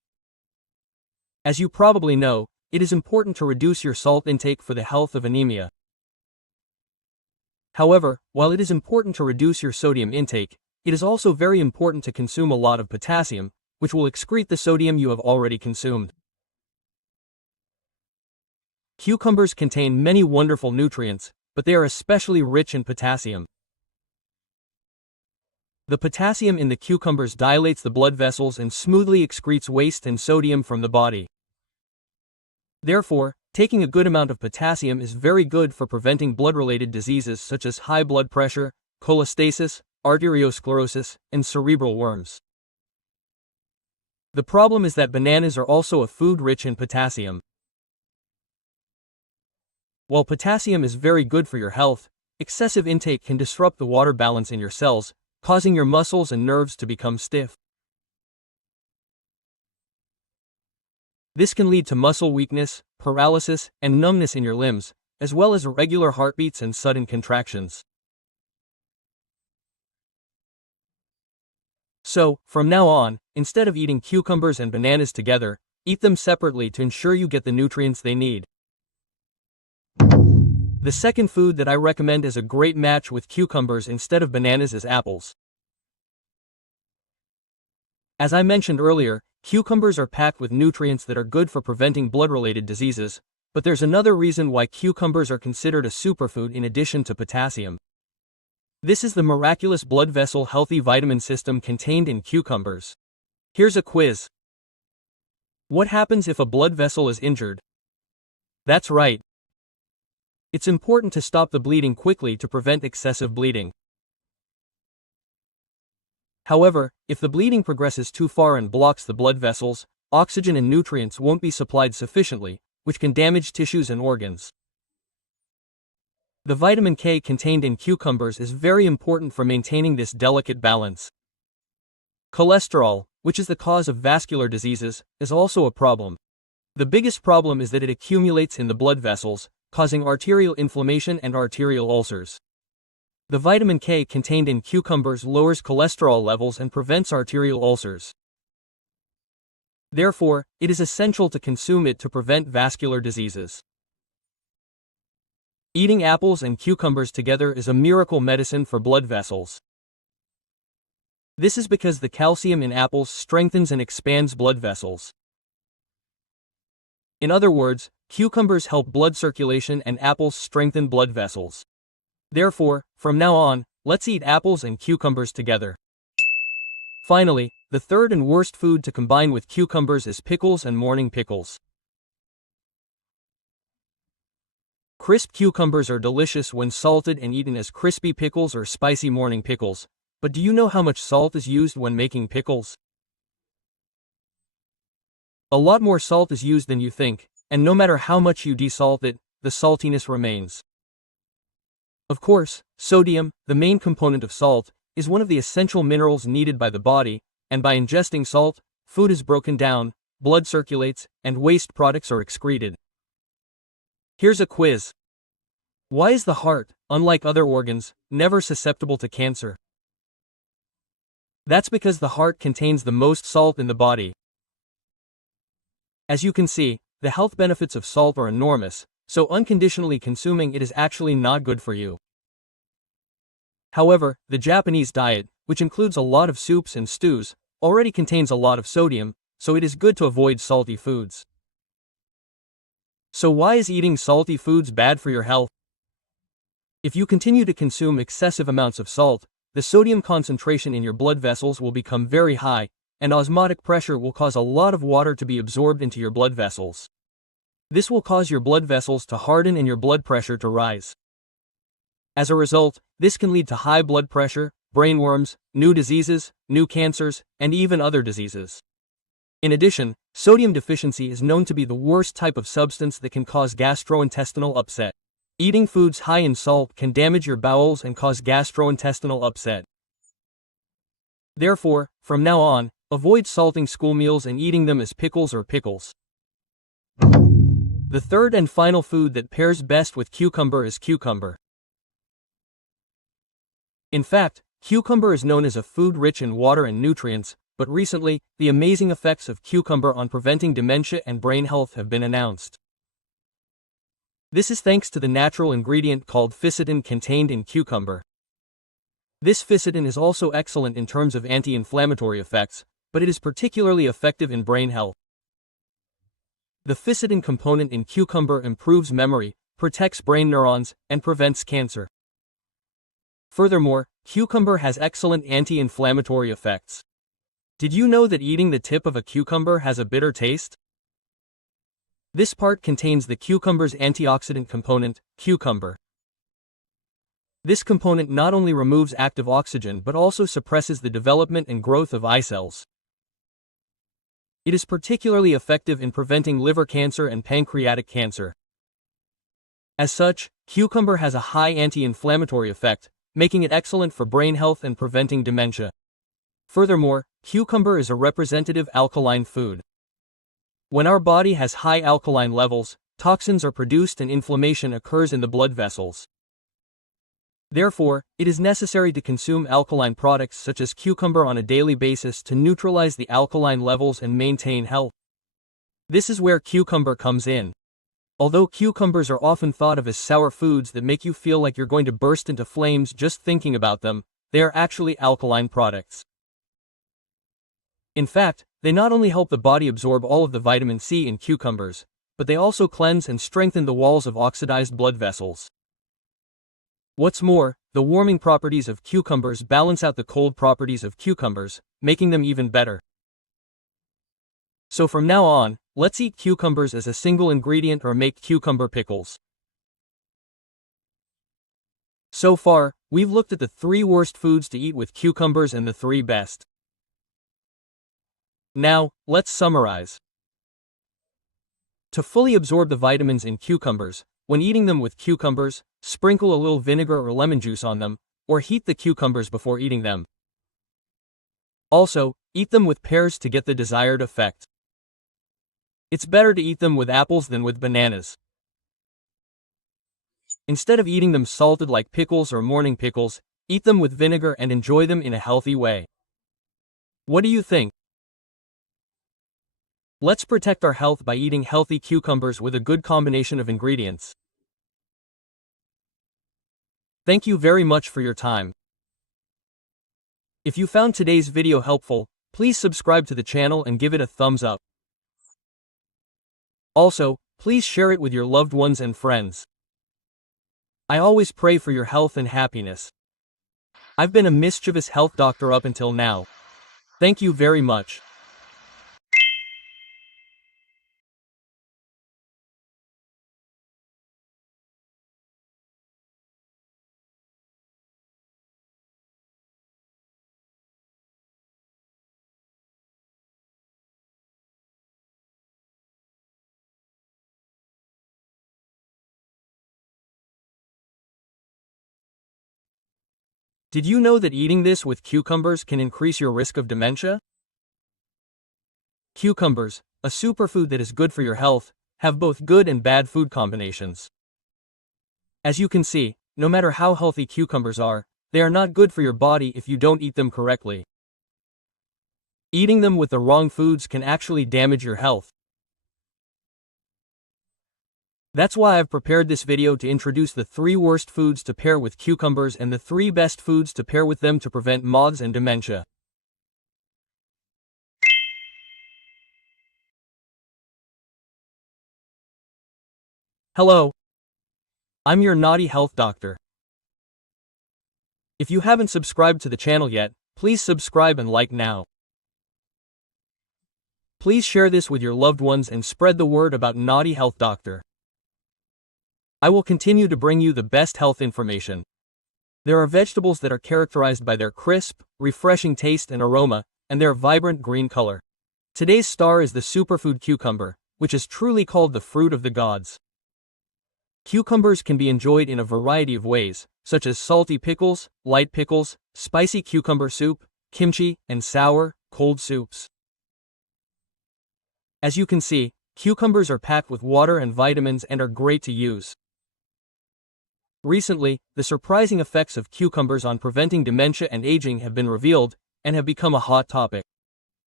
As you probably know, it is important to reduce your salt intake for the health of anemia. However, while it is important to reduce your sodium intake, it is also very important to consume a lot of potassium, which will excrete the sodium you have already consumed. Cucumbers contain many wonderful nutrients, but they are especially rich in potassium. The potassium in the cucumbers dilates the blood vessels and smoothly excretes waste and sodium from the body. Therefore, taking a good amount of potassium is very good for preventing blood-related diseases such as high blood pressure, cholestasis, arteriosclerosis, and cerebral worms. The problem is that bananas are also a food rich in potassium. While potassium is very good for your health, excessive intake can disrupt the water balance in your cells, causing your muscles and nerves to become stiff. This can lead to muscle weakness, paralysis, and numbness in your limbs, as well as irregular heartbeats and sudden contractions. So, from now on, instead of eating cucumbers and bananas together, eat them separately to ensure you get the nutrients they need. The second food that I recommend as a great match with cucumbers instead of bananas is apples. As I mentioned earlier, cucumbers are packed with nutrients that are good for preventing blood-related diseases, but there's another reason why cucumbers are considered a superfood in addition to potassium. This is the miraculous blood vessel healthy vitamin system contained in cucumbers. Here's a quiz. What happens if a blood vessel is injured? That's right. It's important to stop the bleeding quickly to prevent excessive bleeding. However, if the bleeding progresses too far and blocks the blood vessels, oxygen and nutrients won't be supplied sufficiently, which can damage tissues and organs. The vitamin K contained in cucumbers is very important for maintaining this delicate balance. Cholesterol, which is the cause of vascular diseases, is also a problem. The biggest problem is that it accumulates in the blood vessels, causing arterial inflammation and arterial ulcers. The vitamin K contained in cucumbers lowers cholesterol levels and prevents arterial ulcers. Therefore, it is essential to consume it to prevent vascular diseases. Eating apples and cucumbers together is a miracle medicine for blood vessels. This is because the calcium in apples strengthens and expands blood vessels. In other words, cucumbers help blood circulation and apples strengthen blood vessels. Therefore, from now on, let's eat apples and cucumbers together. Finally, the third and worst food to combine with cucumbers is pickles and morning pickles. Crisp cucumbers are delicious when salted and eaten as crispy pickles or spicy morning pickles, but do you know how much salt is used when making pickles? A lot more salt is used than you think, and no matter how much you desalt it, the saltiness remains. Of course, sodium, the main component of salt, is one of the essential minerals needed by the body, and by ingesting salt, food is broken down, blood circulates, and waste products are excreted. Here's a quiz. Why is the heart, unlike other organs, never susceptible to cancer? That's because the heart contains the most salt in the body. As you can see, the health benefits of salt are enormous, so unconditionally consuming it is actually not good for you. However, the Japanese diet, which includes a lot of soups and stews, already contains a lot of sodium, so it is good to avoid salty foods. So why is eating salty foods bad for your health? If you continue to consume excessive amounts of salt, the sodium concentration in your blood vessels will become very high, and osmotic pressure will cause a lot of water to be absorbed into your blood vessels. This will cause your blood vessels to harden and your blood pressure to rise. As a result, this can lead to high blood pressure, brain worms, new diseases, new cancers, and even other diseases. In addition, sodium deficiency is known to be the worst type of substance that can cause gastrointestinal upset. Eating foods high in salt can damage your bowels and cause gastrointestinal upset. Therefore, from now on, avoid salting school meals and eating them as pickles or pickles. The third and final food that pairs best with cucumber is cucumber. In fact, cucumber is known as a food rich in water and nutrients, but recently, the amazing effects of cucumber on preventing dementia and brain health have been announced. This is thanks to the natural ingredient called ficitin contained in cucumber. This ficitin is also excellent in terms of anti-inflammatory effects, but it is particularly effective in brain health. The ficitin component in cucumber improves memory, protects brain neurons, and prevents cancer. Furthermore, cucumber has excellent anti-inflammatory effects. Did you know that eating the tip of a cucumber has a bitter taste? This part contains the cucumber's antioxidant component, cucumber. This component not only removes active oxygen but also suppresses the development and growth of eye cells. It is particularly effective in preventing liver cancer and pancreatic cancer. As such, cucumber has a high anti-inflammatory effect, making it excellent for brain health and preventing dementia. Furthermore, cucumber is a representative alkaline food. When our body has high alkaline levels, toxins are produced and inflammation occurs in the blood vessels. Therefore, it is necessary to consume alkaline products such as cucumber on a daily basis to neutralize the alkaline levels and maintain health. This is where cucumber comes in. Although cucumbers are often thought of as sour foods that make you feel like you're going to burst into flames just thinking about them, they are actually alkaline products. In fact, they not only help the body absorb all of the vitamin C in cucumbers, but they also cleanse and strengthen the walls of oxidized blood vessels. What's more, the warming properties of cucumbers balance out the cold properties of cucumbers, making them even better. So from now on, let's eat cucumbers as a single ingredient or make cucumber pickles. So far, we've looked at the 3 worst foods to eat with cucumbers and the 3 best. Now, let's summarize. To fully absorb the vitamins in cucumbers, when eating them with cucumbers, sprinkle a little vinegar or lemon juice on them, or heat the cucumbers before eating them. Also, eat them with pears to get the desired effect. It's better to eat them with apples than with bananas. Instead of eating them salted like pickles or morning pickles, eat them with vinegar and enjoy them in a healthy way. What do you think? Let's protect our health by eating healthy cucumbers with a good combination of ingredients. Thank you very much for your time. If you found today's video helpful, please subscribe to the channel and give it a thumbs up. Also, please share it with your loved ones and friends. I always pray for your health and happiness. I've been a mischievous health doctor up until now. Thank you very much. Did you know that eating this with cucumbers can increase your risk of dementia? Cucumbers, a superfood that is good for your health, have both good and bad food combinations. As you can see, no matter how healthy cucumbers are, they are not good for your body if you don't eat them correctly. Eating them with the wrong foods can actually damage your health. That's why I've prepared this video to introduce the 3 worst foods to pair with cucumbers and the 3 best foods to pair with them to prevent MODS and dementia. Hello. I'm your naughty health doctor. If you haven't subscribed to the channel yet, please subscribe and like now. Please share this with your loved ones and spread the word about Naughty Health Doctor. I will continue to bring you the best health information. There are vegetables that are characterized by their crisp, refreshing taste and aroma, and their vibrant green color. Today's star is the superfood cucumber, which is truly called the fruit of the gods. Cucumbers can be enjoyed in a variety of ways, such as salty pickles, light pickles, spicy cucumber soup, kimchi, and sour, cold soups. As you can see, cucumbers are packed with water and vitamins and are great to use. Recently, the surprising effects of cucumbers on preventing dementia and aging have been revealed, and have become a hot topic.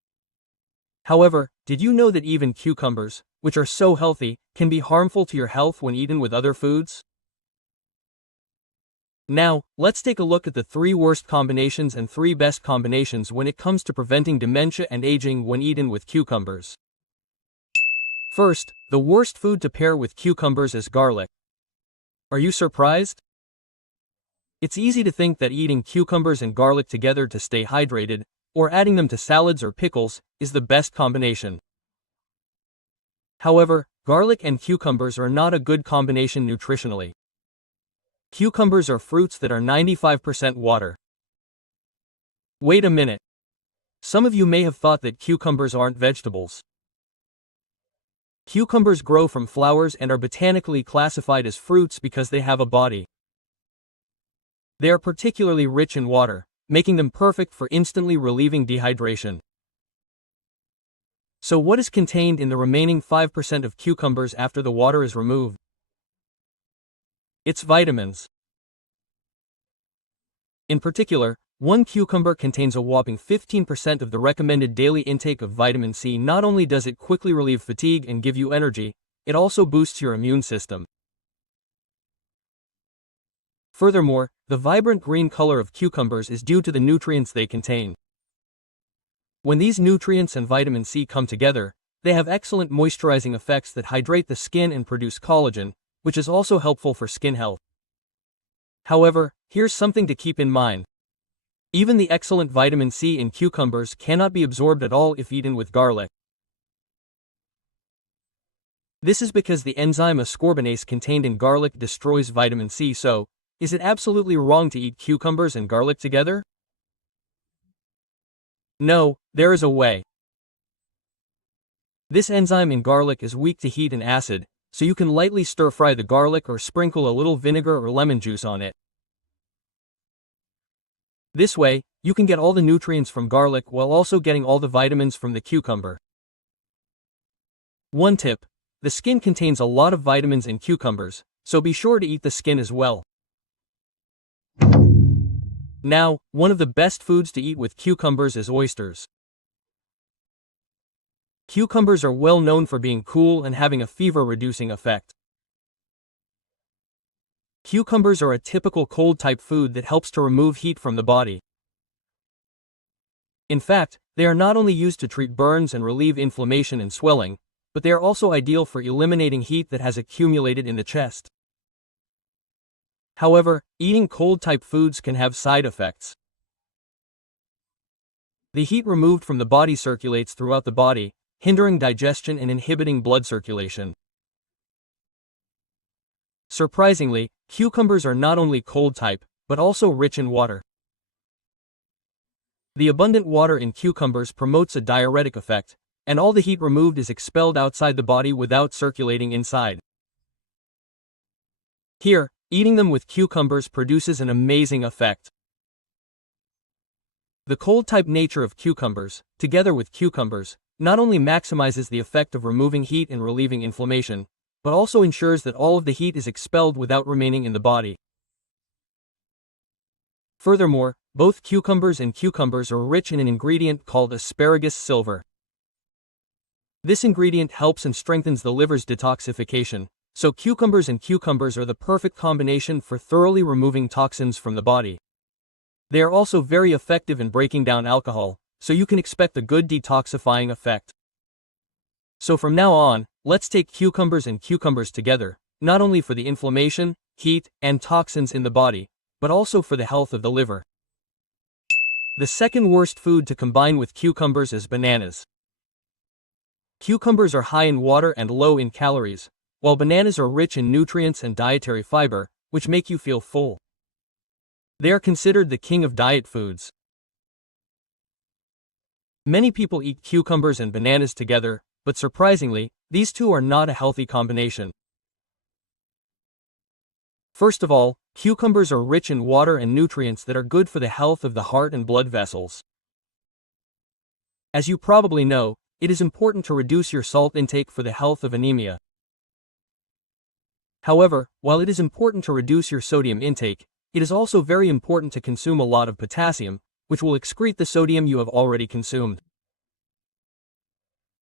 However, did you know that even cucumbers, which are so healthy, can be harmful to your health when eaten with other foods? Now, let's take a look at the 3 worst combinations and 3 best combinations when it comes to preventing dementia and aging when eaten with cucumbers. First, the worst food to pair with cucumbers is garlic. Are you surprised? It's easy to think that eating cucumbers and garlic together to stay hydrated, or adding them to salads or pickles, is the best combination. However, garlic and cucumbers are not a good combination nutritionally. Cucumbers are fruits that are 95% water. Wait a minute. Some of you may have thought that cucumbers aren't vegetables. Cucumbers grow from flowers and are botanically classified as fruits because they have a body. They are particularly rich in water, making them perfect for instantly relieving dehydration. So what is contained in the remaining 5% of cucumbers after the water is removed? It's vitamins. In particular, one cucumber contains a whopping 15% of the recommended daily intake of vitamin C. Not only does it quickly relieve fatigue and give you energy, it also boosts your immune system. Furthermore, the vibrant green color of cucumbers is due to the nutrients they contain. When these nutrients and vitamin C come together, they have excellent moisturizing effects that hydrate the skin and produce collagen, which is also helpful for skin health. However, here's something to keep in mind. Even the excellent vitamin C in cucumbers cannot be absorbed at all if eaten with garlic. This is because the enzyme ascorbinase contained in garlic destroys vitamin C. So, is it absolutely wrong to eat cucumbers and garlic together? No, there is a way. This enzyme in garlic is weak to heat and acid, so you can lightly stir-fry the garlic or sprinkle a little vinegar or lemon juice on it. This way, you can get all the nutrients from garlic while also getting all the vitamins from the cucumber. One tip: the skin contains a lot of vitamins in cucumbers, so be sure to eat the skin as well. Now, one of the best foods to eat with cucumbers is oysters. Cucumbers are well known for being cool and having a fever-reducing effect. Cucumbers are a typical cold-type food that helps to remove heat from the body. In fact, they are not only used to treat burns and relieve inflammation and swelling, but they are also ideal for eliminating heat that has accumulated in the chest. However, eating cold-type foods can have side effects. The heat removed from the body circulates throughout the body, hindering digestion and inhibiting blood circulation. Surprisingly, cucumbers are not only cold-type, but also rich in water. The abundant water in cucumbers promotes a diuretic effect, and all the heat removed is expelled outside the body without circulating inside. Here, eating them with cucumbers produces an amazing effect. The cold-type nature of cucumbers, together with cucumbers, not only maximizes the effect of removing heat and relieving inflammation, but also ensures that all of the heat is expelled without remaining in the body. Furthermore, both cucumbers and cucumbers are rich in an ingredient called asparagus silver. This ingredient helps and strengthens the liver's detoxification, so cucumbers and cucumbers are the perfect combination for thoroughly removing toxins from the body. They are also very effective in breaking down alcohol, so you can expect a good detoxifying effect. So from now on, let's take cucumbers and cucumbers together, not only for the inflammation, heat, and toxins in the body, but also for the health of the liver. The second worst food to combine with cucumbers is bananas. Cucumbers are high in water and low in calories, while bananas are rich in nutrients and dietary fiber, which make you feel full. They are considered the king of diet foods. Many people eat cucumbers and bananas together, but surprisingly, these two are not a healthy combination. First of all, cucumbers are rich in water and nutrients that are good for the health of the heart and blood vessels. As you probably know, it is important to reduce your salt intake for the health of anemia. However, while it is important to reduce your sodium intake, it is also very important to consume a lot of potassium, which will excrete the sodium you have already consumed.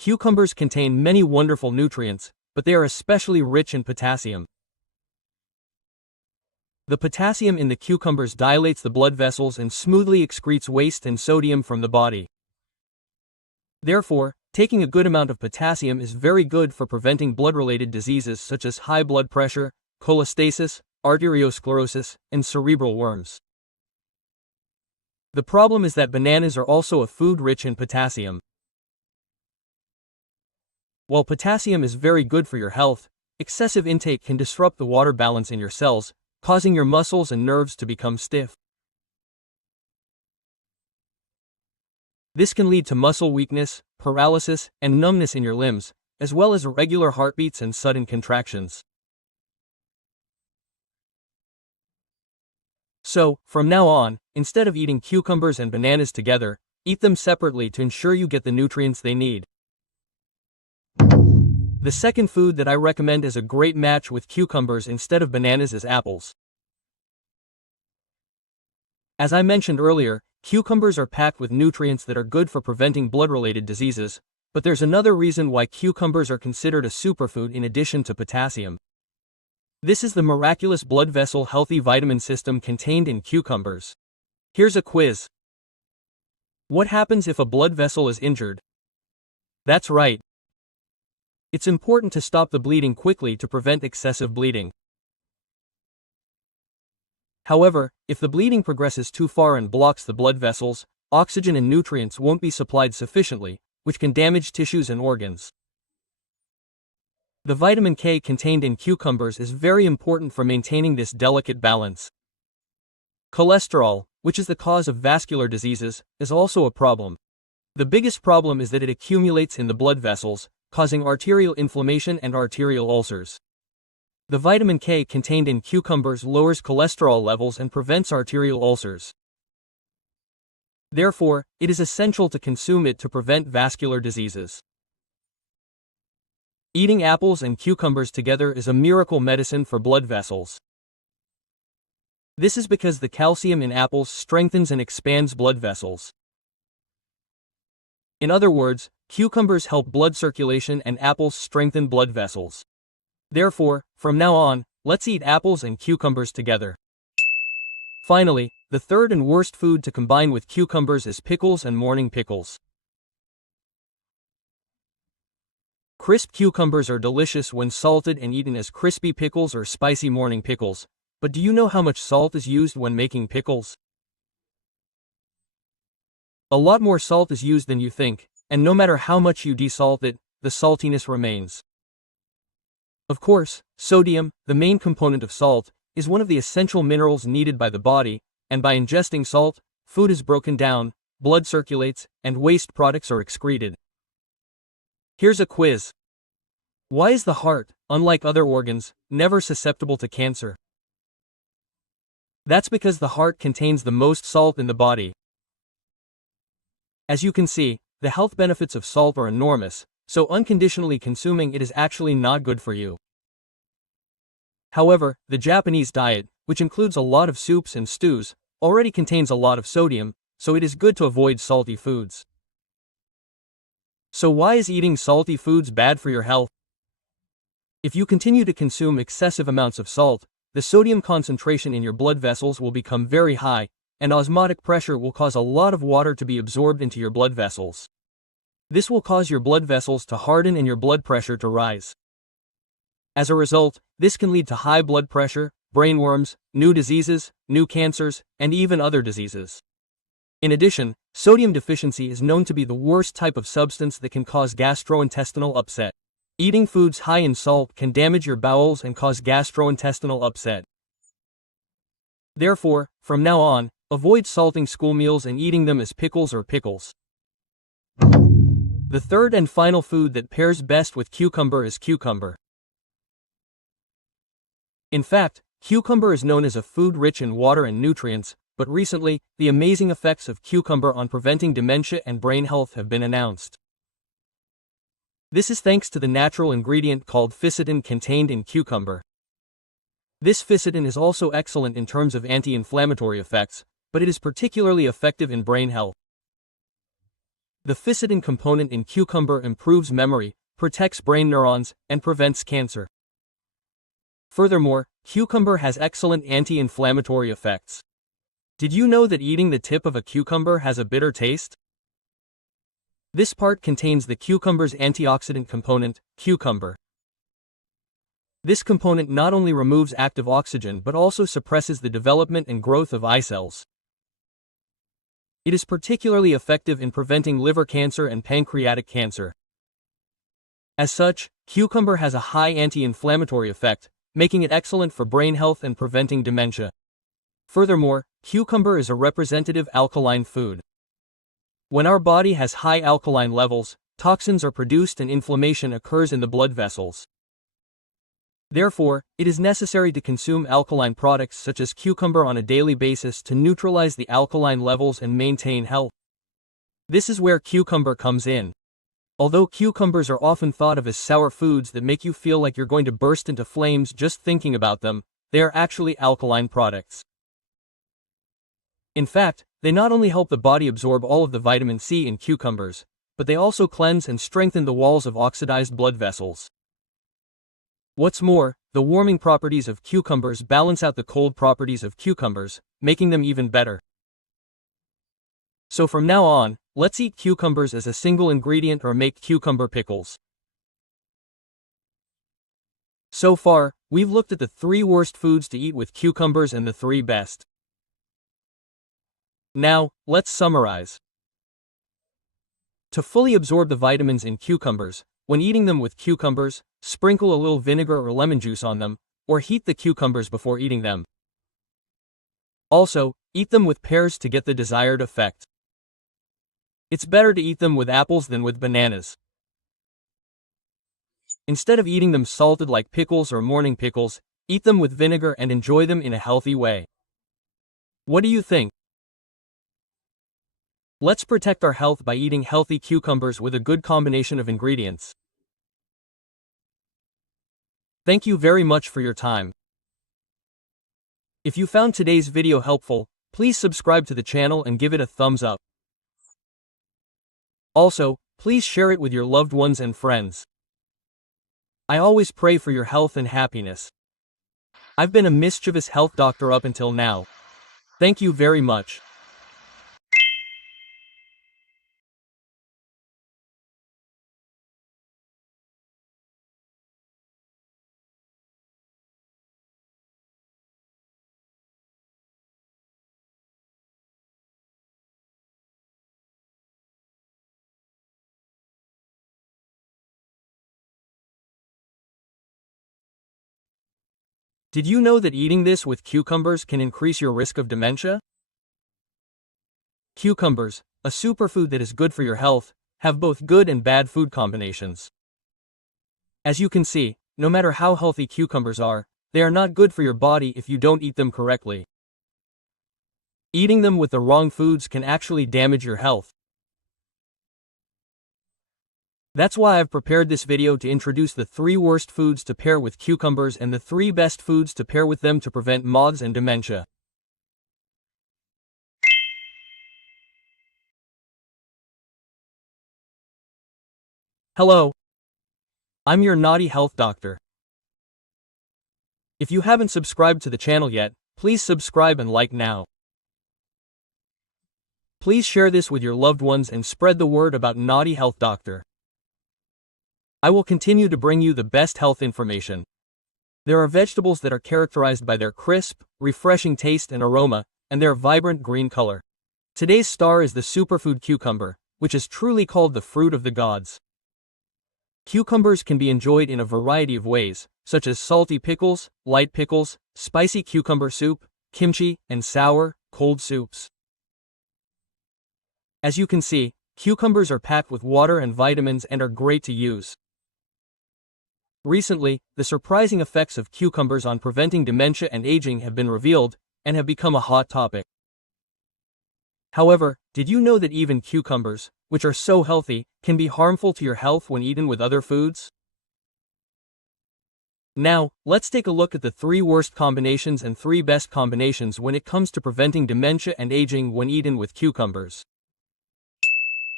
Cucumbers contain many wonderful nutrients, but they are especially rich in potassium. The potassium in the cucumbers dilates the blood vessels and smoothly excretes waste and sodium from the body. Therefore, taking a good amount of potassium is very good for preventing blood-related diseases such as high blood pressure, cholestasis, arteriosclerosis, and cerebral worms. The problem is that bananas are also a food rich in potassium. While potassium is very good for your health, excessive intake can disrupt the water balance in your cells, causing your muscles and nerves to become stiff. This can lead to muscle weakness, paralysis, and numbness in your limbs, as well as irregular heartbeats and sudden contractions. So, from now on, instead of eating cucumbers and bananas together, eat them separately to ensure you get the nutrients they need. The second food that I recommend as a great match with cucumbers instead of bananas is apples. As I mentioned earlier, cucumbers are packed with nutrients that are good for preventing blood-related diseases, but there's another reason why cucumbers are considered a superfood in addition to potassium. This is the miraculous blood vessel healthy vitamin system contained in cucumbers. Here's a quiz. What happens if a blood vessel is injured? That's right. It's important to stop the bleeding quickly to prevent excessive bleeding. However, if the bleeding progresses too far and blocks the blood vessels, oxygen and nutrients won't be supplied sufficiently, which can damage tissues and organs. The vitamin K contained in cucumbers is very important for maintaining this delicate balance. Cholesterol, which is the cause of vascular diseases, is also a problem. The biggest problem is that it accumulates in the blood vessels, causing arterial inflammation and arterial ulcers. The vitamin K contained in cucumbers lowers cholesterol levels and prevents arterial ulcers. Therefore, it is essential to consume it to prevent vascular diseases. Eating apples and cucumbers together is a miracle medicine for blood vessels. This is because the calcium in apples strengthens and expands blood vessels. In other words, cucumbers help blood circulation and apples strengthen blood vessels. Therefore, from now on, let's eat apples and cucumbers together. Finally, the third and worst food to combine with cucumbers is pickles and morning pickles. Crisp cucumbers are delicious when salted and eaten as crispy pickles or spicy morning pickles, but do you know how much salt is used when making pickles? A lot more salt is used than you think, and no matter how much you desalt it, the saltiness remains. Of course, sodium, the main component of salt, is one of the essential minerals needed by the body, and by ingesting salt, food is broken down, blood circulates, and waste products are excreted. Here's a quiz. Why is the heart, unlike other organs, never susceptible to cancer? That's because the heart contains the most salt in the body. As you can see, the health benefits of salt are enormous, so unconditionally consuming it is actually not good for you. However, the Japanese diet, which includes a lot of soups and stews, already contains a lot of sodium, so it is good to avoid salty foods. So why is eating salty foods bad for your health? If you continue to consume excessive amounts of salt, the sodium concentration in your blood vessels will become very high, and osmotic pressure will cause a lot of water to be absorbed into your blood vessels. This will cause your blood vessels to harden and your blood pressure to rise. As a result, this can lead to high blood pressure, brain worms, new diseases, new cancers, and even other diseases. In addition, sodium deficiency is known to be the worst type of substance that can cause gastrointestinal upset. Eating foods high in salt can damage your bowels and cause gastrointestinal upset. Therefore, from now on, avoid salting school meals and eating them as pickles or pickles. The third and final food that pairs best with cucumber is cucumber. In fact, cucumber is known as a food rich in water and nutrients, but recently, the amazing effects of cucumber on preventing dementia and brain health have been announced. This is thanks to the natural ingredient called fisetin contained in cucumber. This fisetin is also excellent in terms of anti-inflammatory effects, but it is particularly effective in brain health. The ficedin component in cucumber improves memory, protects brain neurons, and prevents cancer. Furthermore, cucumber has excellent anti-inflammatory effects. Did you know that eating the tip of a cucumber has a bitter taste? This part contains the cucumber's antioxidant component, cucumber. This component not only removes active oxygen but also suppresses the development and growth of eye cells. It is particularly effective in preventing liver cancer and pancreatic cancer. As such, cucumber has a high anti-inflammatory effect, making it excellent for brain health and preventing dementia. Furthermore, cucumber is a representative alkaline food. When our body has high alkaline levels, toxins are produced and inflammation occurs in the blood vessels. Therefore, it is necessary to consume alkaline products such as cucumber on a daily basis to neutralize the alkaline levels and maintain health. This is where cucumber comes in. Although cucumbers are often thought of as sour foods that make you feel like you're going to burst into flames just thinking about them, they are actually alkaline products. In fact, they not only help the body absorb all of the vitamin C in cucumbers, but they also cleanse and strengthen the walls of oxidized blood vessels. What's more, the warming properties of cucumbers balance out the cold properties of cucumbers, making them even better. So from now on, let's eat cucumbers as a single ingredient or make cucumber pickles. So far, we've looked at the 3 worst foods to eat with cucumbers and the 3 best. Now, let's summarize. To fully absorb the vitamins in cucumbers, when eating them with cucumbers, sprinkle a little vinegar or lemon juice on them, or heat the cucumbers before eating them. Also, eat them with pears to get the desired effect. It's better to eat them with apples than with bananas. Instead of eating them salted like pickles or morning pickles, eat them with vinegar and enjoy them in a healthy way. What do you think? Let's protect our health by eating healthy cucumbers with a good combination of ingredients. Thank you very much for your time. If you found today's video helpful, please subscribe to the channel and give it a thumbs up. Also, please share it with your loved ones and friends. I always pray for your health and happiness. I've been a mischievous health doctor up until now. Thank you very much. Did you know that eating this with cucumbers can increase your risk of dementia? Cucumbers, a superfood that is good for your health, have both good and bad food combinations. As you can see, no matter how healthy cucumbers are, they are not good for your body if you don't eat them correctly. Eating them with the wrong foods can actually damage your health. That's why I've prepared this video to introduce the 3 worst foods to pair with cucumbers and the 3 best foods to pair with them to prevent moths and dementia. Hello. I'm your naughty health doctor. If you haven't subscribed to the channel yet, please subscribe and like now. Please share this with your loved ones and spread the word about Naughty Health Doctor. I will continue to bring you the best health information. There are vegetables that are characterized by their crisp, refreshing taste and aroma, and their vibrant green color. Today's star is the superfood cucumber, which is truly called the fruit of the gods. Cucumbers can be enjoyed in a variety of ways, such as salty pickles, light pickles, spicy cucumber soup, kimchi, and sour, cold soups. As you can see, cucumbers are packed with water and vitamins and are great to use. Recently, the surprising effects of cucumbers on preventing dementia and aging have been revealed, and have become a hot topic. However, did you know that even cucumbers, which are so healthy, can be harmful to your health when eaten with other foods? Now, let's take a look at the 3 worst combinations and 3 best combinations when it comes to preventing dementia and aging when eaten with cucumbers.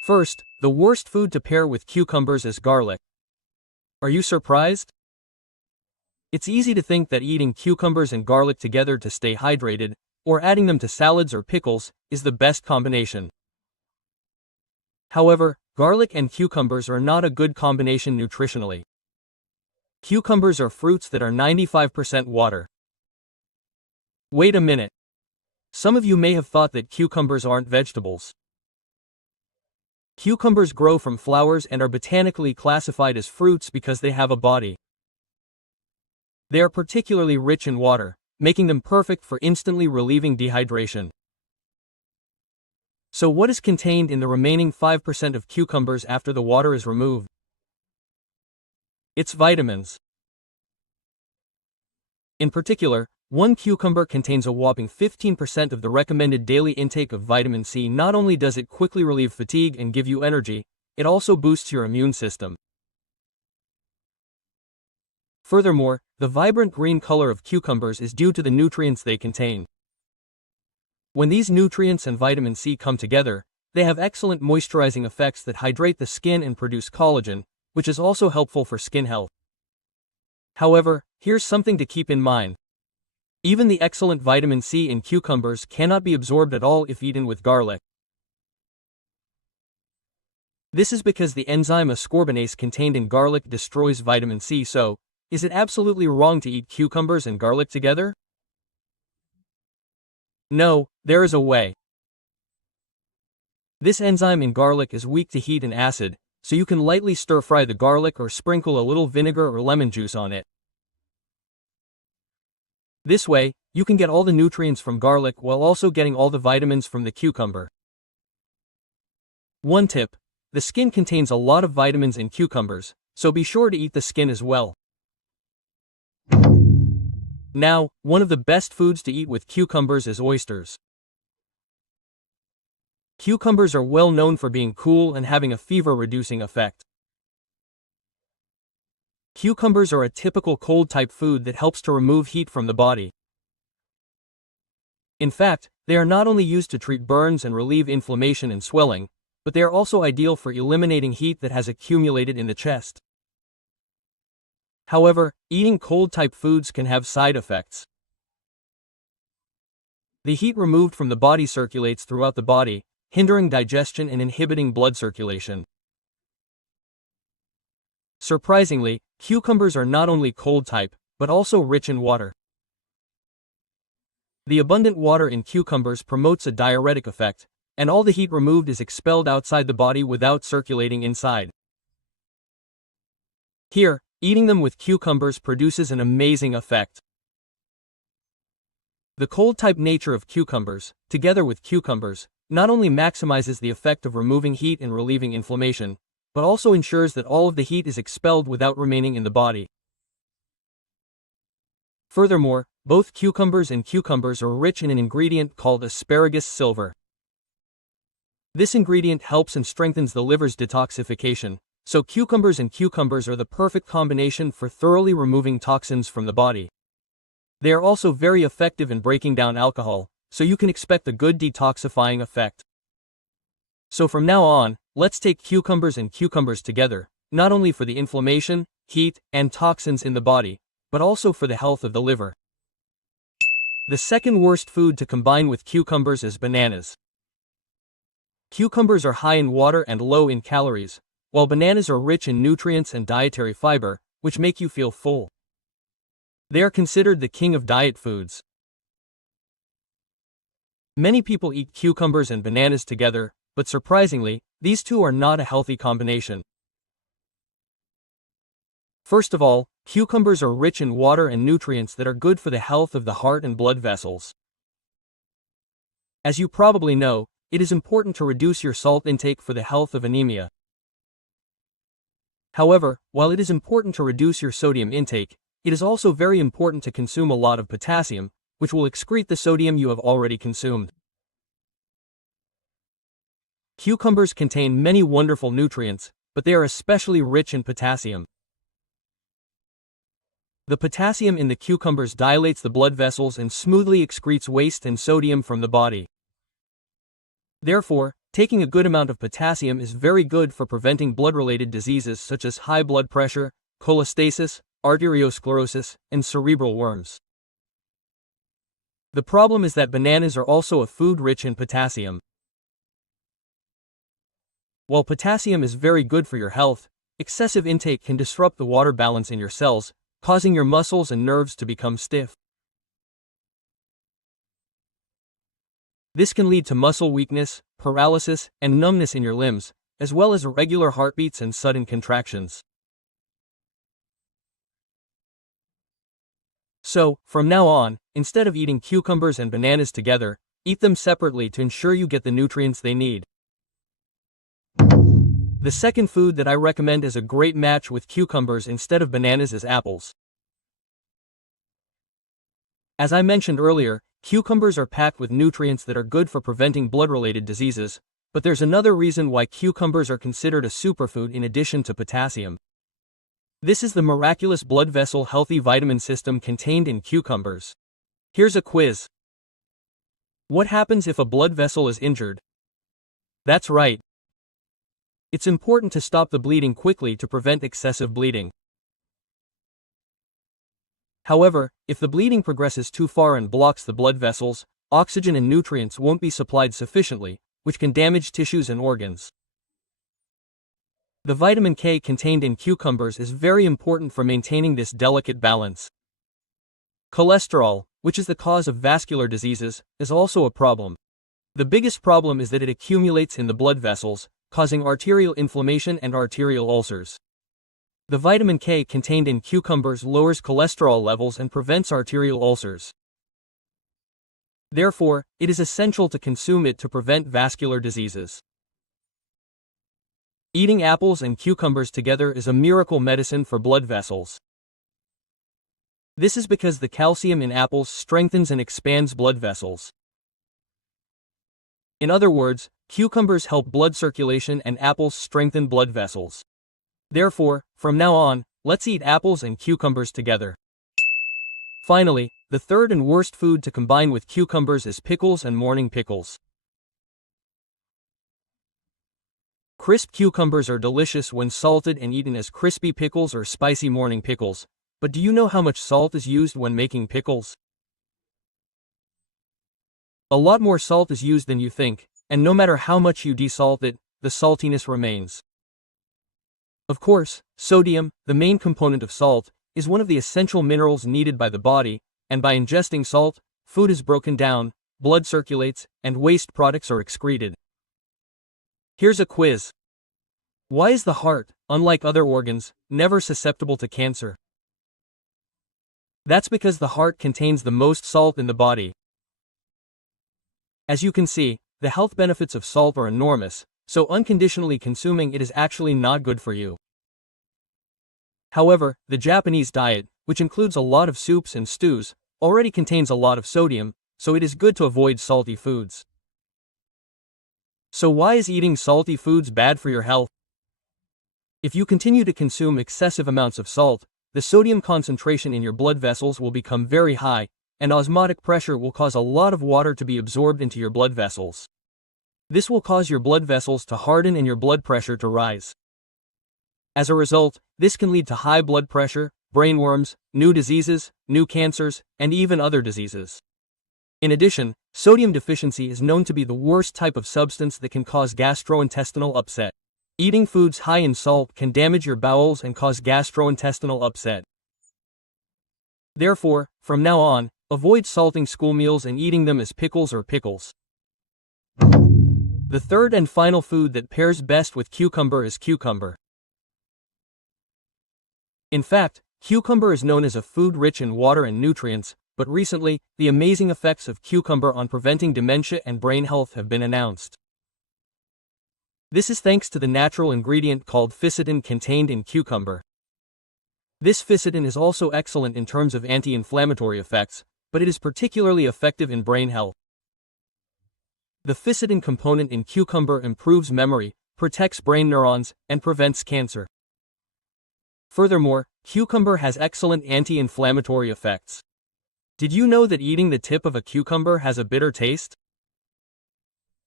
First, the worst food to pair with cucumbers is garlic. Are you surprised? It's easy to think that eating cucumbers and garlic together to stay hydrated, or adding them to salads or pickles, is the best combination. However, garlic and cucumbers are not a good combination nutritionally. Cucumbers are fruits that are 95% water. Wait a minute. Some of you may have thought that cucumbers aren't vegetables. Cucumbers grow from flowers and are botanically classified as fruits because they have a body. They are particularly rich in water, making them perfect for instantly relieving dehydration. So what is contained in the remaining 5% of cucumbers after the water is removed? It's vitamins. In particular, one cucumber contains a whopping 15% of the recommended daily intake of vitamin C. Not only does it quickly relieve fatigue and give you energy, it also boosts your immune system. Furthermore, the vibrant green color of cucumbers is due to the nutrients they contain. When these nutrients and vitamin C come together, they have excellent moisturizing effects that hydrate the skin and produce collagen, which is also helpful for skin health. However, here's something to keep in mind. Even the excellent vitamin C in cucumbers cannot be absorbed at all if eaten with garlic. This is because the enzyme ascorbinase contained in garlic destroys vitamin C. So, is it absolutely wrong to eat cucumbers and garlic together? No, there is a way. This enzyme in garlic is weak to heat and acid, so you can lightly stir-fry the garlic or sprinkle a little vinegar or lemon juice on it. This way, you can get all the nutrients from garlic while also getting all the vitamins from the cucumber. One tip: the skin contains a lot of vitamins in cucumbers, so be sure to eat the skin as well. Now, one of the best foods to eat with cucumbers is oysters. Cucumbers are well known for being cool and having a fever-reducing effect. Cucumbers are a typical cold-type food that helps to remove heat from the body. In fact, they are not only used to treat burns and relieve inflammation and swelling, but they are also ideal for eliminating heat that has accumulated in the chest. However, eating cold-type foods can have side effects. The heat removed from the body circulates throughout the body, hindering digestion and inhibiting blood circulation. Surprisingly, cucumbers are not only cold-type, but also rich in water. The abundant water in cucumbers promotes a diuretic effect, and all the heat removed is expelled outside the body without circulating inside. Here, eating them with cucumbers produces an amazing effect. The cold-type nature of cucumbers, together with cucumbers, not only maximizes the effect of removing heat and relieving inflammation, but also ensures that all of the heat is expelled without remaining in the body. Furthermore, both cucumbers and cucumbers are rich in an ingredient called asparagus silver. This ingredient helps and strengthens the liver's detoxification, so cucumbers and cucumbers are the perfect combination for thoroughly removing toxins from the body. They are also very effective in breaking down alcohol, so you can expect a good detoxifying effect. So from now on, let's take cucumbers and cucumbers together, not only for the inflammation, heat, and toxins in the body, but also for the health of the liver. The second worst food to combine with cucumbers is bananas. Cucumbers are high in water and low in calories, while bananas are rich in nutrients and dietary fiber, which make you feel full. They are considered the king of diet foods. Many people eat cucumbers and bananas together, but surprisingly, these two are not a healthy combination. First of all, cucumbers are rich in water and nutrients that are good for the health of the heart and blood vessels. As you probably know, it is important to reduce your salt intake for the health of anemia. However, while it is important to reduce your sodium intake, it is also very important to consume a lot of potassium, which will excrete the sodium you have already consumed. Cucumbers contain many wonderful nutrients, but they are especially rich in potassium. The potassium in the cucumbers dilates the blood vessels and smoothly excretes waste and sodium from the body. Therefore, Taking a good amount of potassium is very good for preventing blood-related diseases such as high blood pressure, cholestasis, arteriosclerosis, and cerebral worms. The problem is that bananas are also a food rich in potassium. While potassium is very good for your health, excessive intake can disrupt the water balance in your cells, causing your muscles and nerves to become stiff. This can lead to muscle weakness, paralysis, and numbness in your limbs, as well as irregular heartbeats and sudden contractions. So, from now on, instead of eating cucumbers and bananas together, eat them separately to ensure you get the nutrients they need. The second food that I recommend as a great match with cucumbers instead of bananas is apples. As I mentioned earlier, cucumbers are packed with nutrients that are good for preventing blood-related diseases, but there's another reason why cucumbers are considered a superfood in addition to potassium. This is the miraculous blood vessel healthy vitamin system contained in cucumbers. Here's a quiz. What happens if a blood vessel is injured? That's right. It's important to stop the bleeding quickly to prevent excessive bleeding. However, if the bleeding progresses too far and blocks the blood vessels, oxygen and nutrients won't be supplied sufficiently, which can damage tissues and organs. The vitamin K contained in cucumbers is very important for maintaining this delicate balance. Cholesterol, which is the cause of vascular diseases, is also a problem. The biggest problem is that it accumulates in the blood vessels, causing arterial inflammation and arterial ulcers. The vitamin K contained in cucumbers lowers cholesterol levels and prevents arterial ulcers. Therefore, it is essential to consume it to prevent vascular diseases. Eating apples and cucumbers together is a miracle medicine for blood vessels. This is because the calcium in apples strengthens and expands blood vessels. In other words, cucumbers help blood circulation and apples strengthen blood vessels. Therefore, from now on, let's eat apples and cucumbers together. Finally, the third and worst food to combine with cucumbers is pickles and morning pickles. Crisp cucumbers are delicious when salted and eaten as crispy pickles or spicy morning pickles, but do you know how much salt is used when making pickles? A lot more salt is used than you think, and no matter how much you desalt it, the saltiness remains. Of course, sodium, the main component of salt, is one of the essential minerals needed by the body, and by ingesting salt, food is broken down, blood circulates, and waste products are excreted. Here's a quiz. Why is the heart, unlike other organs, never susceptible to cancer? That's because the heart contains the most salt in the body. As you can see, the health benefits of salt are enormous, so unconditionally consuming it is actually not good for you. However, the Japanese diet, which includes a lot of soups and stews, already contains a lot of sodium, so it is good to avoid salty foods. So why is eating salty foods bad for your health? If you continue to consume excessive amounts of salt, the sodium concentration in your blood vessels will become very high, and osmotic pressure will cause a lot of water to be absorbed into your blood vessels. This will cause your blood vessels to harden and your blood pressure to rise. As a result, this can lead to high blood pressure, brain worms, new diseases, new cancers, and even other diseases. In addition, sodium deficiency is known to be the worst type of substance that can cause gastrointestinal upset. Eating foods high in salt can damage your bowels and cause gastrointestinal upset. Therefore, from now on, avoid salting school meals and eating them as pickles or pickles. The third and final food that pairs best with cucumber is cucumber. In fact, cucumber is known as a food rich in water and nutrients, but recently, the amazing effects of cucumber on preventing dementia and brain health have been announced. This is thanks to the natural ingredient called ficitin contained in cucumber. This ficitin is also excellent in terms of anti-inflammatory effects, but it is particularly effective in brain health. The ficitin component in cucumber improves memory, protects brain neurons, and prevents cancer. Furthermore, cucumber has excellent anti-inflammatory effects. Did you know that eating the tip of a cucumber has a bitter taste?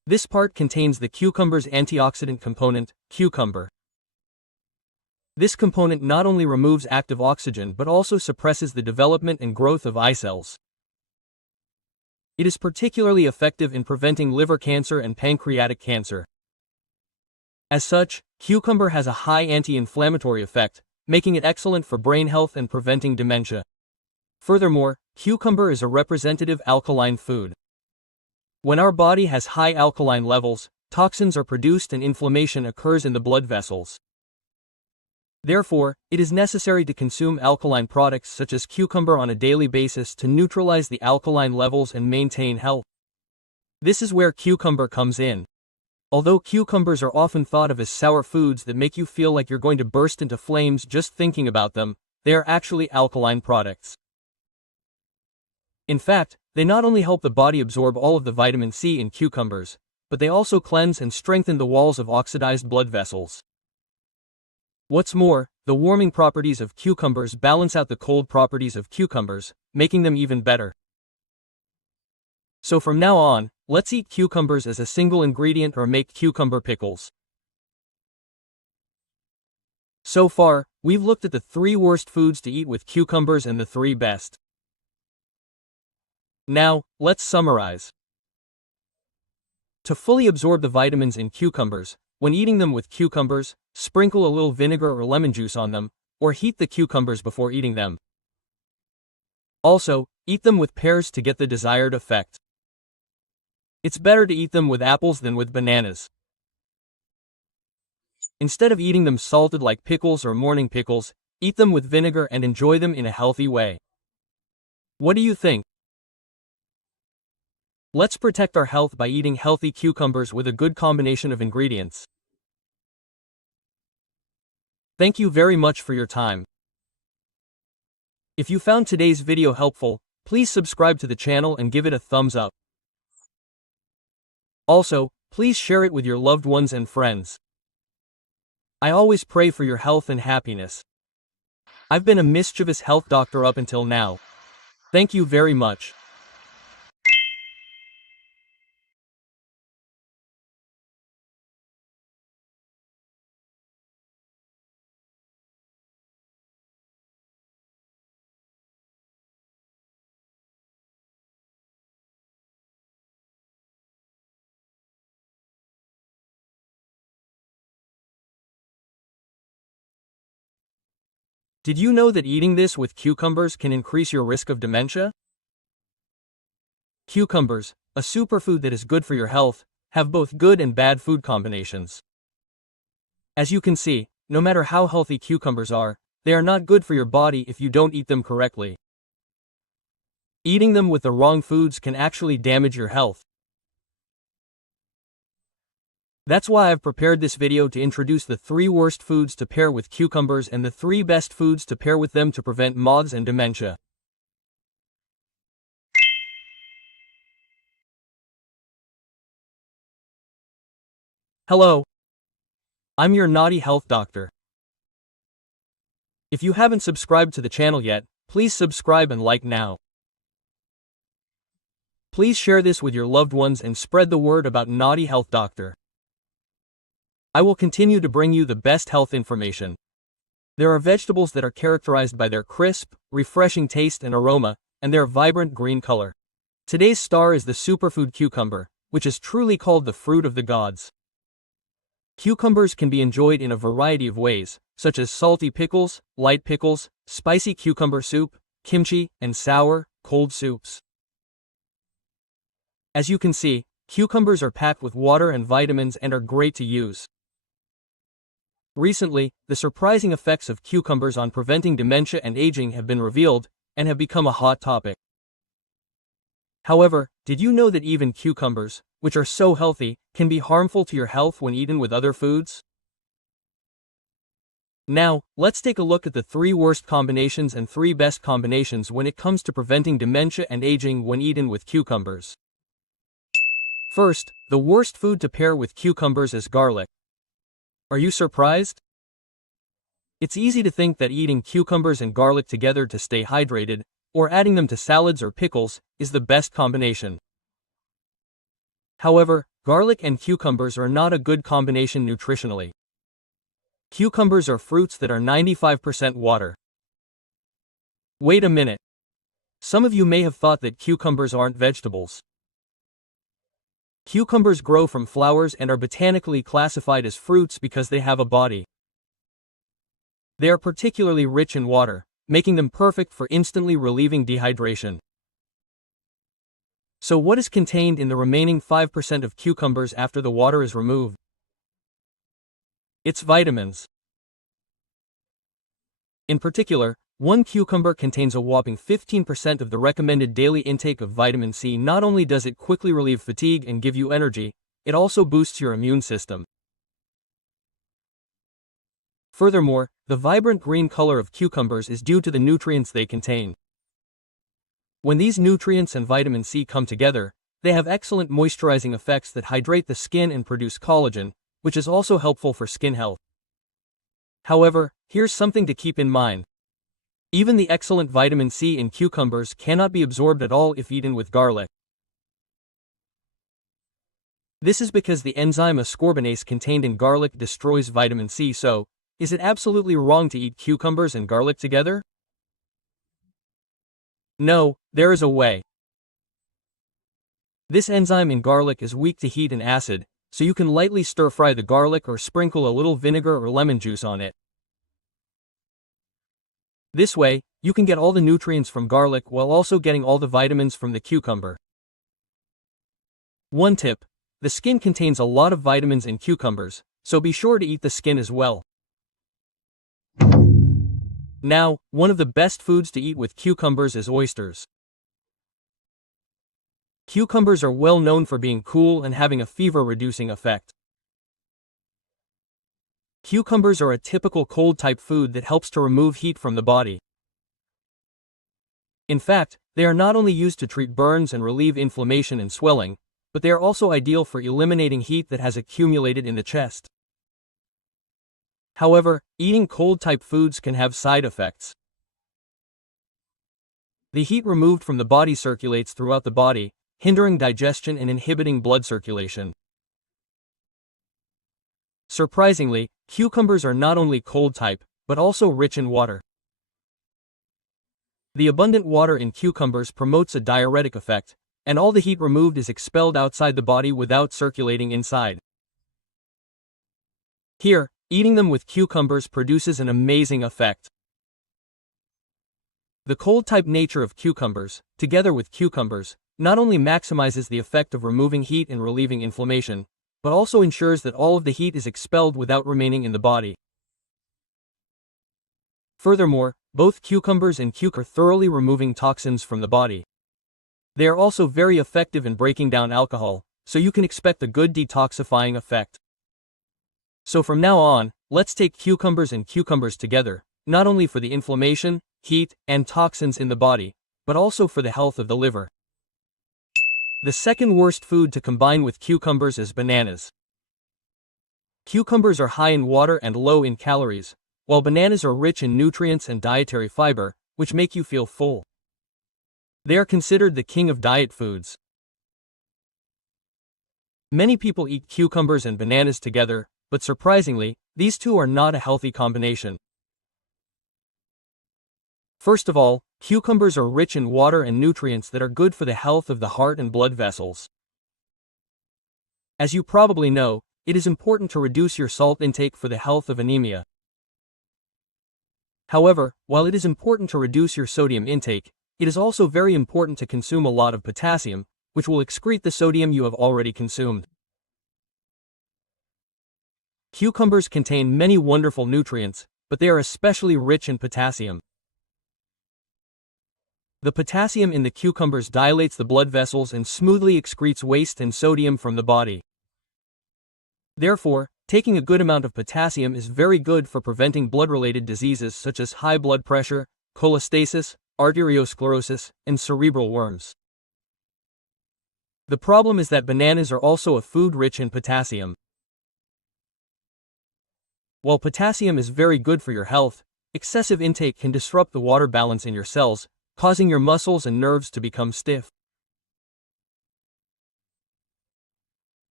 This part contains the cucumber's antioxidant component, cucumber. This component not only removes active oxygen but also suppresses the development and growth of eye cells. It is particularly effective in preventing liver cancer and pancreatic cancer. As such, cucumber has a high anti-inflammatory effect, making it excellent for brain health and preventing dementia. Furthermore, cucumber is a representative alkaline food. When our body has high alkaline levels, toxins are produced and inflammation occurs in the blood vessels. Therefore, it is necessary to consume alkaline products such as cucumber on a daily basis to neutralize the alkaline levels and maintain health. This is where cucumber comes in. Although cucumbers are often thought of as sour foods that make you feel like you're going to burst into flames just thinking about them, they are actually alkaline products. In fact, they not only help the body absorb all of the vitamin C in cucumbers, but they also cleanse and strengthen the walls of oxidized blood vessels. What's more, the warming properties of cucumbers balance out the cold properties of cucumbers, making them even better. So from now on, let's eat cucumbers as a single ingredient or make cucumber pickles. So far, we've looked at the 3 worst foods to eat with cucumbers and the 3 best. Now, let's summarize. To fully absorb the vitamins in cucumbers, when eating them with cucumbers, sprinkle a little vinegar or lemon juice on them, or heat the cucumbers before eating them. Also, eat them with pears to get the desired effect. It's better to eat them with apples than with bananas. Instead of eating them salted like pickles or morning pickles, eat them with vinegar and enjoy them in a healthy way. What do you think? Let's protect our health by eating healthy cucumbers with a good combination of ingredients. Thank you very much for your time. If you found today's video helpful, please subscribe to the channel and give it a thumbs up. Also, please share it with your loved ones and friends. I always pray for your health and happiness. I've been a mischievous health doctor up until now. Thank you very much. Did you know that eating this with cucumbers can increase your risk of dementia? Cucumbers, a superfood that is good for your health, have both good and bad food combinations. As you can see, no matter how healthy cucumbers are, they are not good for your body if you don't eat them correctly. Eating them with the wrong foods can actually damage your health. That's why I've prepared this video to introduce the 3 worst foods to pair with cucumbers and the 3 best foods to pair with them to prevent moths and dementia. Hello. I'm your naughty health doctor. If you haven't subscribed to the channel yet, please subscribe and like now. Please share this with your loved ones and spread the word about Naughty Health Doctor. I will continue to bring you the best health information. There are vegetables that are characterized by their crisp, refreshing taste and aroma, and their vibrant green color. Today's star is the superfood cucumber, which is truly called the fruit of the gods. Cucumbers can be enjoyed in a variety of ways, such as salty pickles, light pickles, spicy cucumber soup, kimchi, and sour, cold soups. As you can see, cucumbers are packed with water and vitamins and are great to use. Recently, the surprising effects of cucumbers on preventing dementia and aging have been revealed, and have become a hot topic. However, did you know that even cucumbers, which are so healthy, can be harmful to your health when eaten with other foods? Now, let's take a look at the 3 worst combinations and 3 best combinations when it comes to preventing dementia and aging when eaten with cucumbers. First, the worst food to pair with cucumbers is garlic. Are you surprised? It's easy to think that eating cucumbers and garlic together to stay hydrated, or adding them to salads or pickles, is the best combination. However, garlic and cucumbers are not a good combination nutritionally. Cucumbers are fruits that are 95% water. Wait a minute. Some of you may have thought that cucumbers aren't vegetables. Cucumbers grow from flowers and are botanically classified as fruits because they have a body. They are particularly rich in water, making them perfect for instantly relieving dehydration. So what is contained in the remaining 5% of cucumbers after the water is removed? It's vitamins. In particular, one cucumber contains a whopping 15% of the recommended daily intake of vitamin C. Not only does it quickly relieve fatigue and give you energy, it also boosts your immune system. Furthermore, the vibrant green color of cucumbers is due to the nutrients they contain. When these nutrients and vitamin C come together, they have excellent moisturizing effects that hydrate the skin and produce collagen, which is also helpful for skin health. However, here's something to keep in mind. Even the excellent vitamin C in cucumbers cannot be absorbed at all if eaten with garlic. This is because the enzyme ascorbinase contained in garlic destroys vitamin C. So, is it absolutely wrong to eat cucumbers and garlic together? No, there is a way. This enzyme in garlic is weak to heat and acid, so you can lightly stir-fry the garlic or sprinkle a little vinegar or lemon juice on it. This way, you can get all the nutrients from garlic while also getting all the vitamins from the cucumber. One tip: the skin contains a lot of vitamins in cucumbers, so be sure to eat the skin as well. Now, one of the best foods to eat with cucumbers is oysters. Cucumbers are well known for being cool and having a fever-reducing effect. Cucumbers are a typical cold-type food that helps to remove heat from the body. In fact, they are not only used to treat burns and relieve inflammation and swelling, but they are also ideal for eliminating heat that has accumulated in the chest. However, eating cold-type foods can have side effects. The heat removed from the body circulates throughout the body, hindering digestion and inhibiting blood circulation. Surprisingly, cucumbers are not only cold-type, but also rich in water. The abundant water in cucumbers promotes a diuretic effect, and all the heat removed is expelled outside the body without circulating inside. Here, eating them with cucumbers produces an amazing effect. The cold-type nature of cucumbers, together with cucumbers, not only maximizes the effect of removing heat and relieving inflammation, but also ensures that all of the heat is expelled without remaining in the body. Furthermore, both cucumbers and cucumber are thoroughly removing toxins from the body. They are also very effective in breaking down alcohol, so you can expect a good detoxifying effect. So from now on, let's take cucumbers and cucumbers together, not only for the inflammation, heat, and toxins in the body, but also for the health of the liver. The second worst food to combine with cucumbers is bananas. Cucumbers are high in water and low in calories, while bananas are rich in nutrients and dietary fiber, which make you feel full. They are considered the king of diet foods. Many people eat cucumbers and bananas together, but surprisingly, these two are not a healthy combination. First of all, cucumbers are rich in water and nutrients that are good for the health of the heart and blood vessels. As you probably know, it is important to reduce your salt intake for the health of anemia. However, while it is important to reduce your sodium intake, it is also very important to consume a lot of potassium, which will excrete the sodium you have already consumed. Cucumbers contain many wonderful nutrients, but they are especially rich in potassium. The potassium in the cucumbers dilates the blood vessels and smoothly excretes waste and sodium from the body. Therefore, taking a good amount of potassium is very good for preventing blood-related diseases such as high blood pressure, cholestasis, arteriosclerosis, and cerebral worms. The problem is that bananas are also a food rich in potassium. While potassium is very good for your health, excessive intake can disrupt the water balance in your cells, causing your muscles and nerves to become stiff.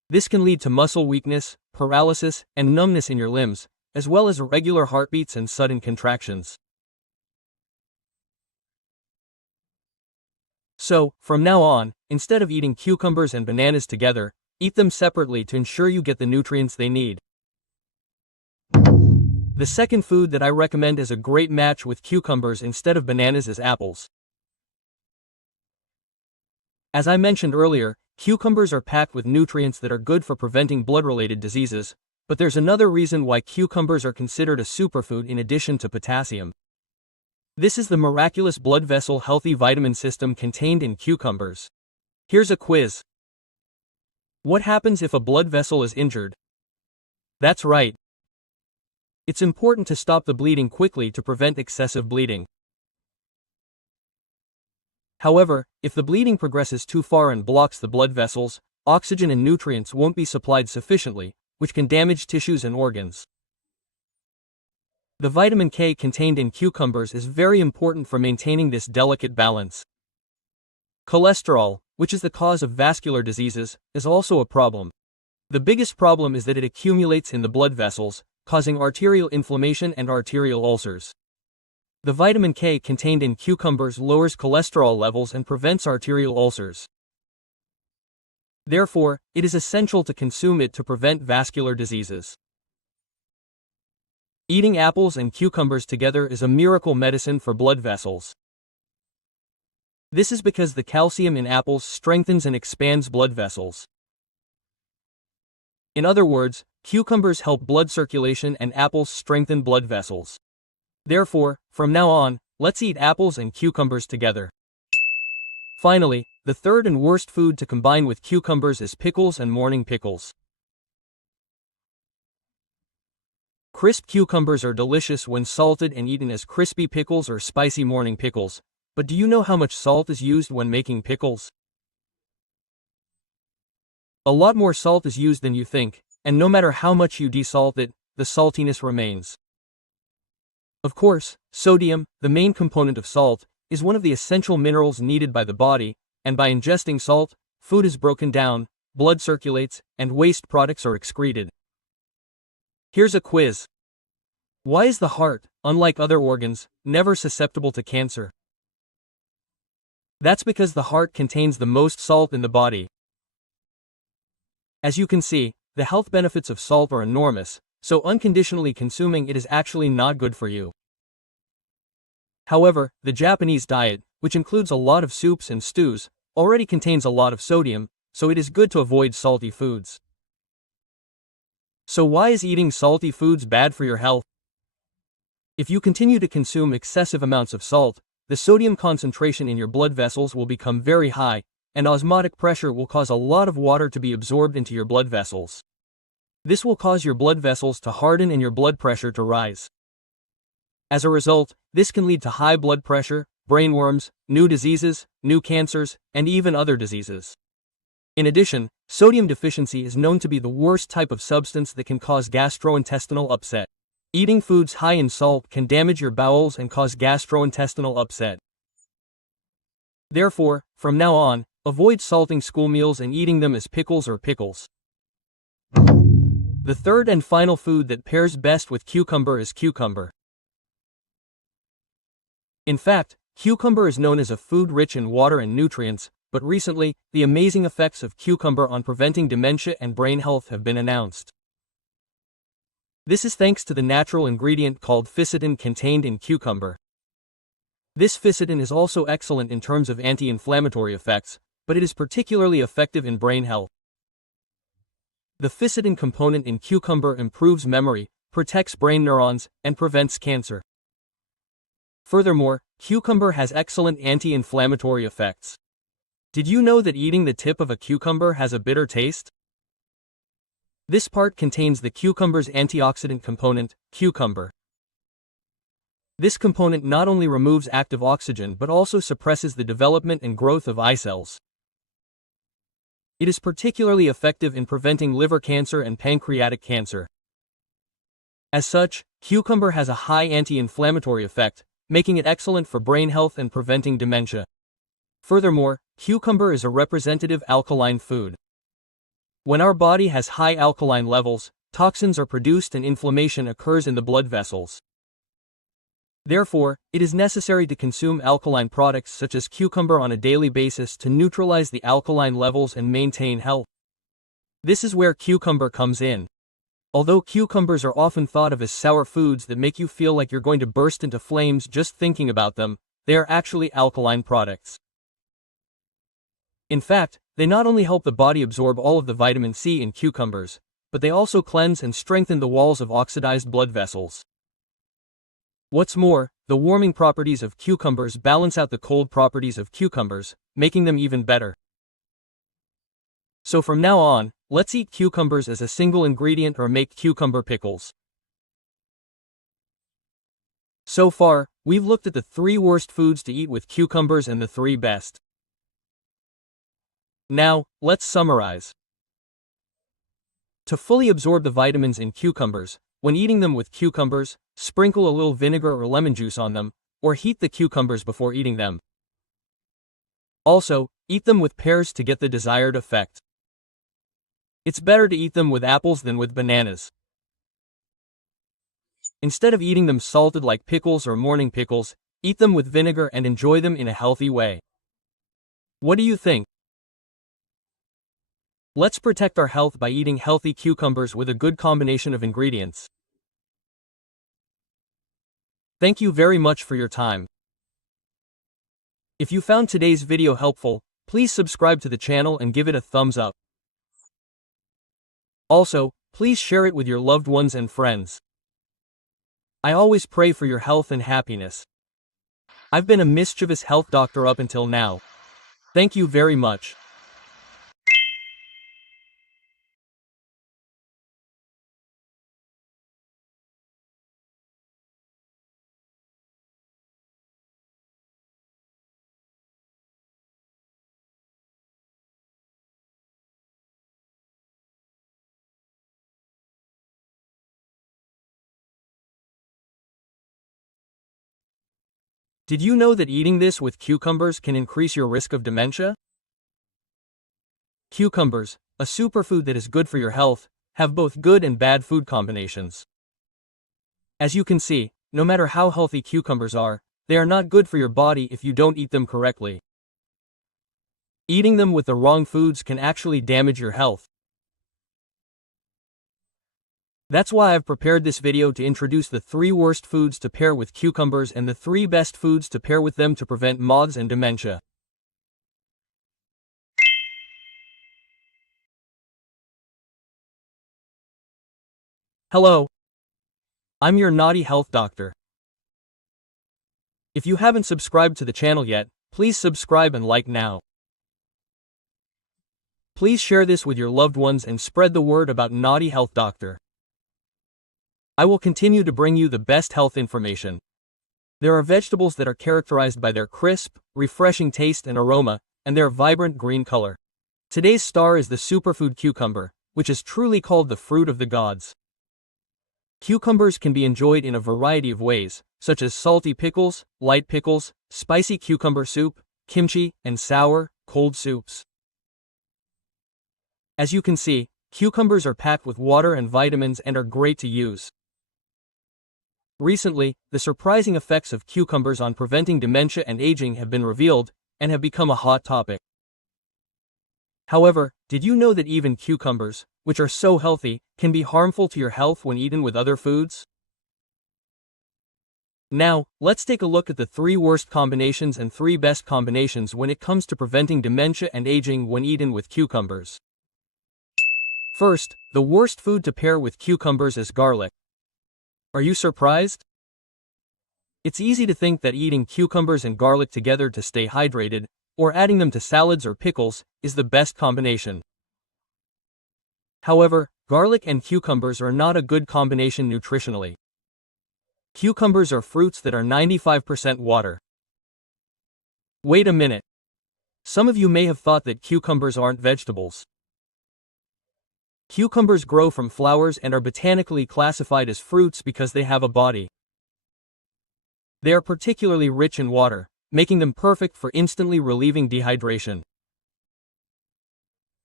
This can lead to muscle weakness, paralysis, and numbness in your limbs, as well as irregular heartbeats and sudden contractions. So, from now on, instead of eating cucumbers and bananas together, eat them separately to ensure you get the nutrients they need. The second food that I recommend as a great match with cucumbers instead of bananas is apples. As I mentioned earlier, cucumbers are packed with nutrients that are good for preventing blood-related diseases, but there's another reason why cucumbers are considered a superfood in addition to potassium. This is the miraculous blood vessel healthy vitamin system contained in cucumbers. Here's a quiz. What happens if a blood vessel is injured? That's right. It's important to stop the bleeding quickly to prevent excessive bleeding. However, if the bleeding progresses too far and blocks the blood vessels, oxygen and nutrients won't be supplied sufficiently, which can damage tissues and organs. The vitamin K contained in cucumbers is very important for maintaining this delicate balance. Cholesterol, which is the cause of vascular diseases, is also a problem. The biggest problem is that it accumulates in the blood vessels, causing arterial inflammation and arterial ulcers. The vitamin K contained in cucumbers lowers cholesterol levels and prevents arterial ulcers. Therefore, it is essential to consume it to prevent vascular diseases. Eating apples and cucumbers together is a miracle medicine for blood vessels. This is because the calcium in apples strengthens and expands blood vessels. In other words, cucumbers help blood circulation and apples strengthen blood vessels. Therefore, from now on, let's eat apples and cucumbers together. Finally, the third and worst food to combine with cucumbers is pickles and morning pickles. Crisp cucumbers are delicious when salted and eaten as crispy pickles or spicy morning pickles, but do you know how much salt is used when making pickles? A lot more salt is used than you think, and no matter how much you desalt it, the saltiness remains. Of course, sodium, the main component of salt, is one of the essential minerals needed by the body, and by ingesting salt, food is broken down, blood circulates, and waste products are excreted. Here's a quiz. Why is the heart, unlike other organs, never susceptible to cancer? That's because the heart contains the most salt in the body. As you can see, the health benefits of salt are enormous, so unconditionally consuming it is actually not good for you. However, the Japanese diet, which includes a lot of soups and stews, already contains a lot of sodium, so it is good to avoid salty foods. So why is eating salty foods bad for your health? If you continue to consume excessive amounts of salt, the sodium concentration in your blood vessels will become very high, and osmotic pressure will cause a lot of water to be absorbed into your blood vessels. This will cause your blood vessels to harden and your blood pressure to rise. As a result, this can lead to high blood pressure, brain worms, new diseases, new cancers, and even other diseases. In addition, sodium deficiency is known to be the worst type of substance that can cause gastrointestinal upset. Eating foods high in salt can damage your bowels and cause gastrointestinal upset. Therefore, from now on, avoid salting school meals and eating them as pickles or pickles. The third and final food that pairs best with cucumber is cucumber. In fact, cucumber is known as a food rich in water and nutrients, but recently, the amazing effects of cucumber on preventing dementia and brain health have been announced. This is thanks to the natural ingredient called ficitin contained in cucumber. This ficitin is also excellent in terms of anti-inflammatory effects, but it is particularly effective in brain health. The ficitin component in cucumber improves memory, protects brain neurons, and prevents cancer. Furthermore, cucumber has excellent anti-inflammatory effects. Did you know that eating the tip of a cucumber has a bitter taste? This part contains the cucumber's antioxidant component, cucumber. This component not only removes active oxygen but also suppresses the development and growth of eye cells. It is particularly effective in preventing liver cancer and pancreatic cancer. As such, cucumber has a high anti-inflammatory effect, making it excellent for brain health and preventing dementia. Furthermore, cucumber is a representative alkaline food. When our body has high alkaline levels, toxins are produced and inflammation occurs in the blood vessels. Therefore, it is necessary to consume alkaline products such as cucumber on a daily basis to neutralize the alkaline levels and maintain health. This is where cucumber comes in. Although cucumbers are often thought of as sour foods that make you feel like you're going to burst into flames just thinking about them, they are actually alkaline products. In fact, they not only help the body absorb all of the vitamin C in cucumbers, but they also cleanse and strengthen the walls of oxidized blood vessels. What's more, the warming properties of cucumbers balance out the cold properties of cucumbers, making them even better. So from now on, let's eat cucumbers as a single ingredient or make cucumber pickles. So far, we've looked at the 3 worst foods to eat with cucumbers and the 3 best. Now, let's summarize. To fully absorb the vitamins in cucumbers, when eating them with cucumbers, sprinkle a little vinegar or lemon juice on them, or heat the cucumbers before eating them. Also, eat them with pears to get the desired effect. It's better to eat them with apples than with bananas. Instead of eating them salted like pickles or morning pickles, eat them with vinegar and enjoy them in a healthy way. What do you think? Let's protect our health by eating healthy cucumbers with a good combination of ingredients. Thank you very much for your time. If you found today's video helpful, please subscribe to the channel and give it a thumbs up. Also, please share it with your loved ones and friends. I always pray for your health and happiness. I've been a mischievous health doctor up until now. Thank you very much. Did you know that eating this with cucumbers can increase your risk of dementia? Cucumbers, a superfood that is good for your health, have both good and bad food combinations. As you can see, no matter how healthy cucumbers are, they are not good for your body if you don't eat them correctly. Eating them with the wrong foods can actually damage your health. That's why I've prepared this video to introduce the 3 worst foods to pair with cucumbers and the 3 best foods to pair with them to prevent MODS and dementia. Hello. I'm your naughty health doctor. If you haven't subscribed to the channel yet, please subscribe and like now. Please share this with your loved ones and spread the word about Naughty Health Doctor. I will continue to bring you the best health information. There are vegetables that are characterized by their crisp, refreshing taste and aroma, and their vibrant green color. Today's star is the superfood cucumber, which is truly called the fruit of the gods. Cucumbers can be enjoyed in a variety of ways, such as salty pickles, light pickles, spicy cucumber soup, kimchi, and sour, cold soups. As you can see, cucumbers are packed with water and vitamins and are great to use. Recently, the surprising effects of cucumbers on preventing dementia and aging have been revealed, and have become a hot topic. However, did you know that even cucumbers, which are so healthy, can be harmful to your health when eaten with other foods? Now, let's take a look at the 3 worst combinations and 3 best combinations when it comes to preventing dementia and aging when eaten with cucumbers. First, the worst food to pair with cucumbers is garlic. Are you surprised? It's easy to think that eating cucumbers and garlic together to stay hydrated, or adding them to salads or pickles, is the best combination. However, garlic and cucumbers are not a good combination nutritionally. Cucumbers are fruits that are 95% water. Wait a minute. Some of you may have thought that cucumbers aren't vegetables. Cucumbers grow from flowers and are botanically classified as fruits because they have a body. They are particularly rich in water, making them perfect for instantly relieving dehydration.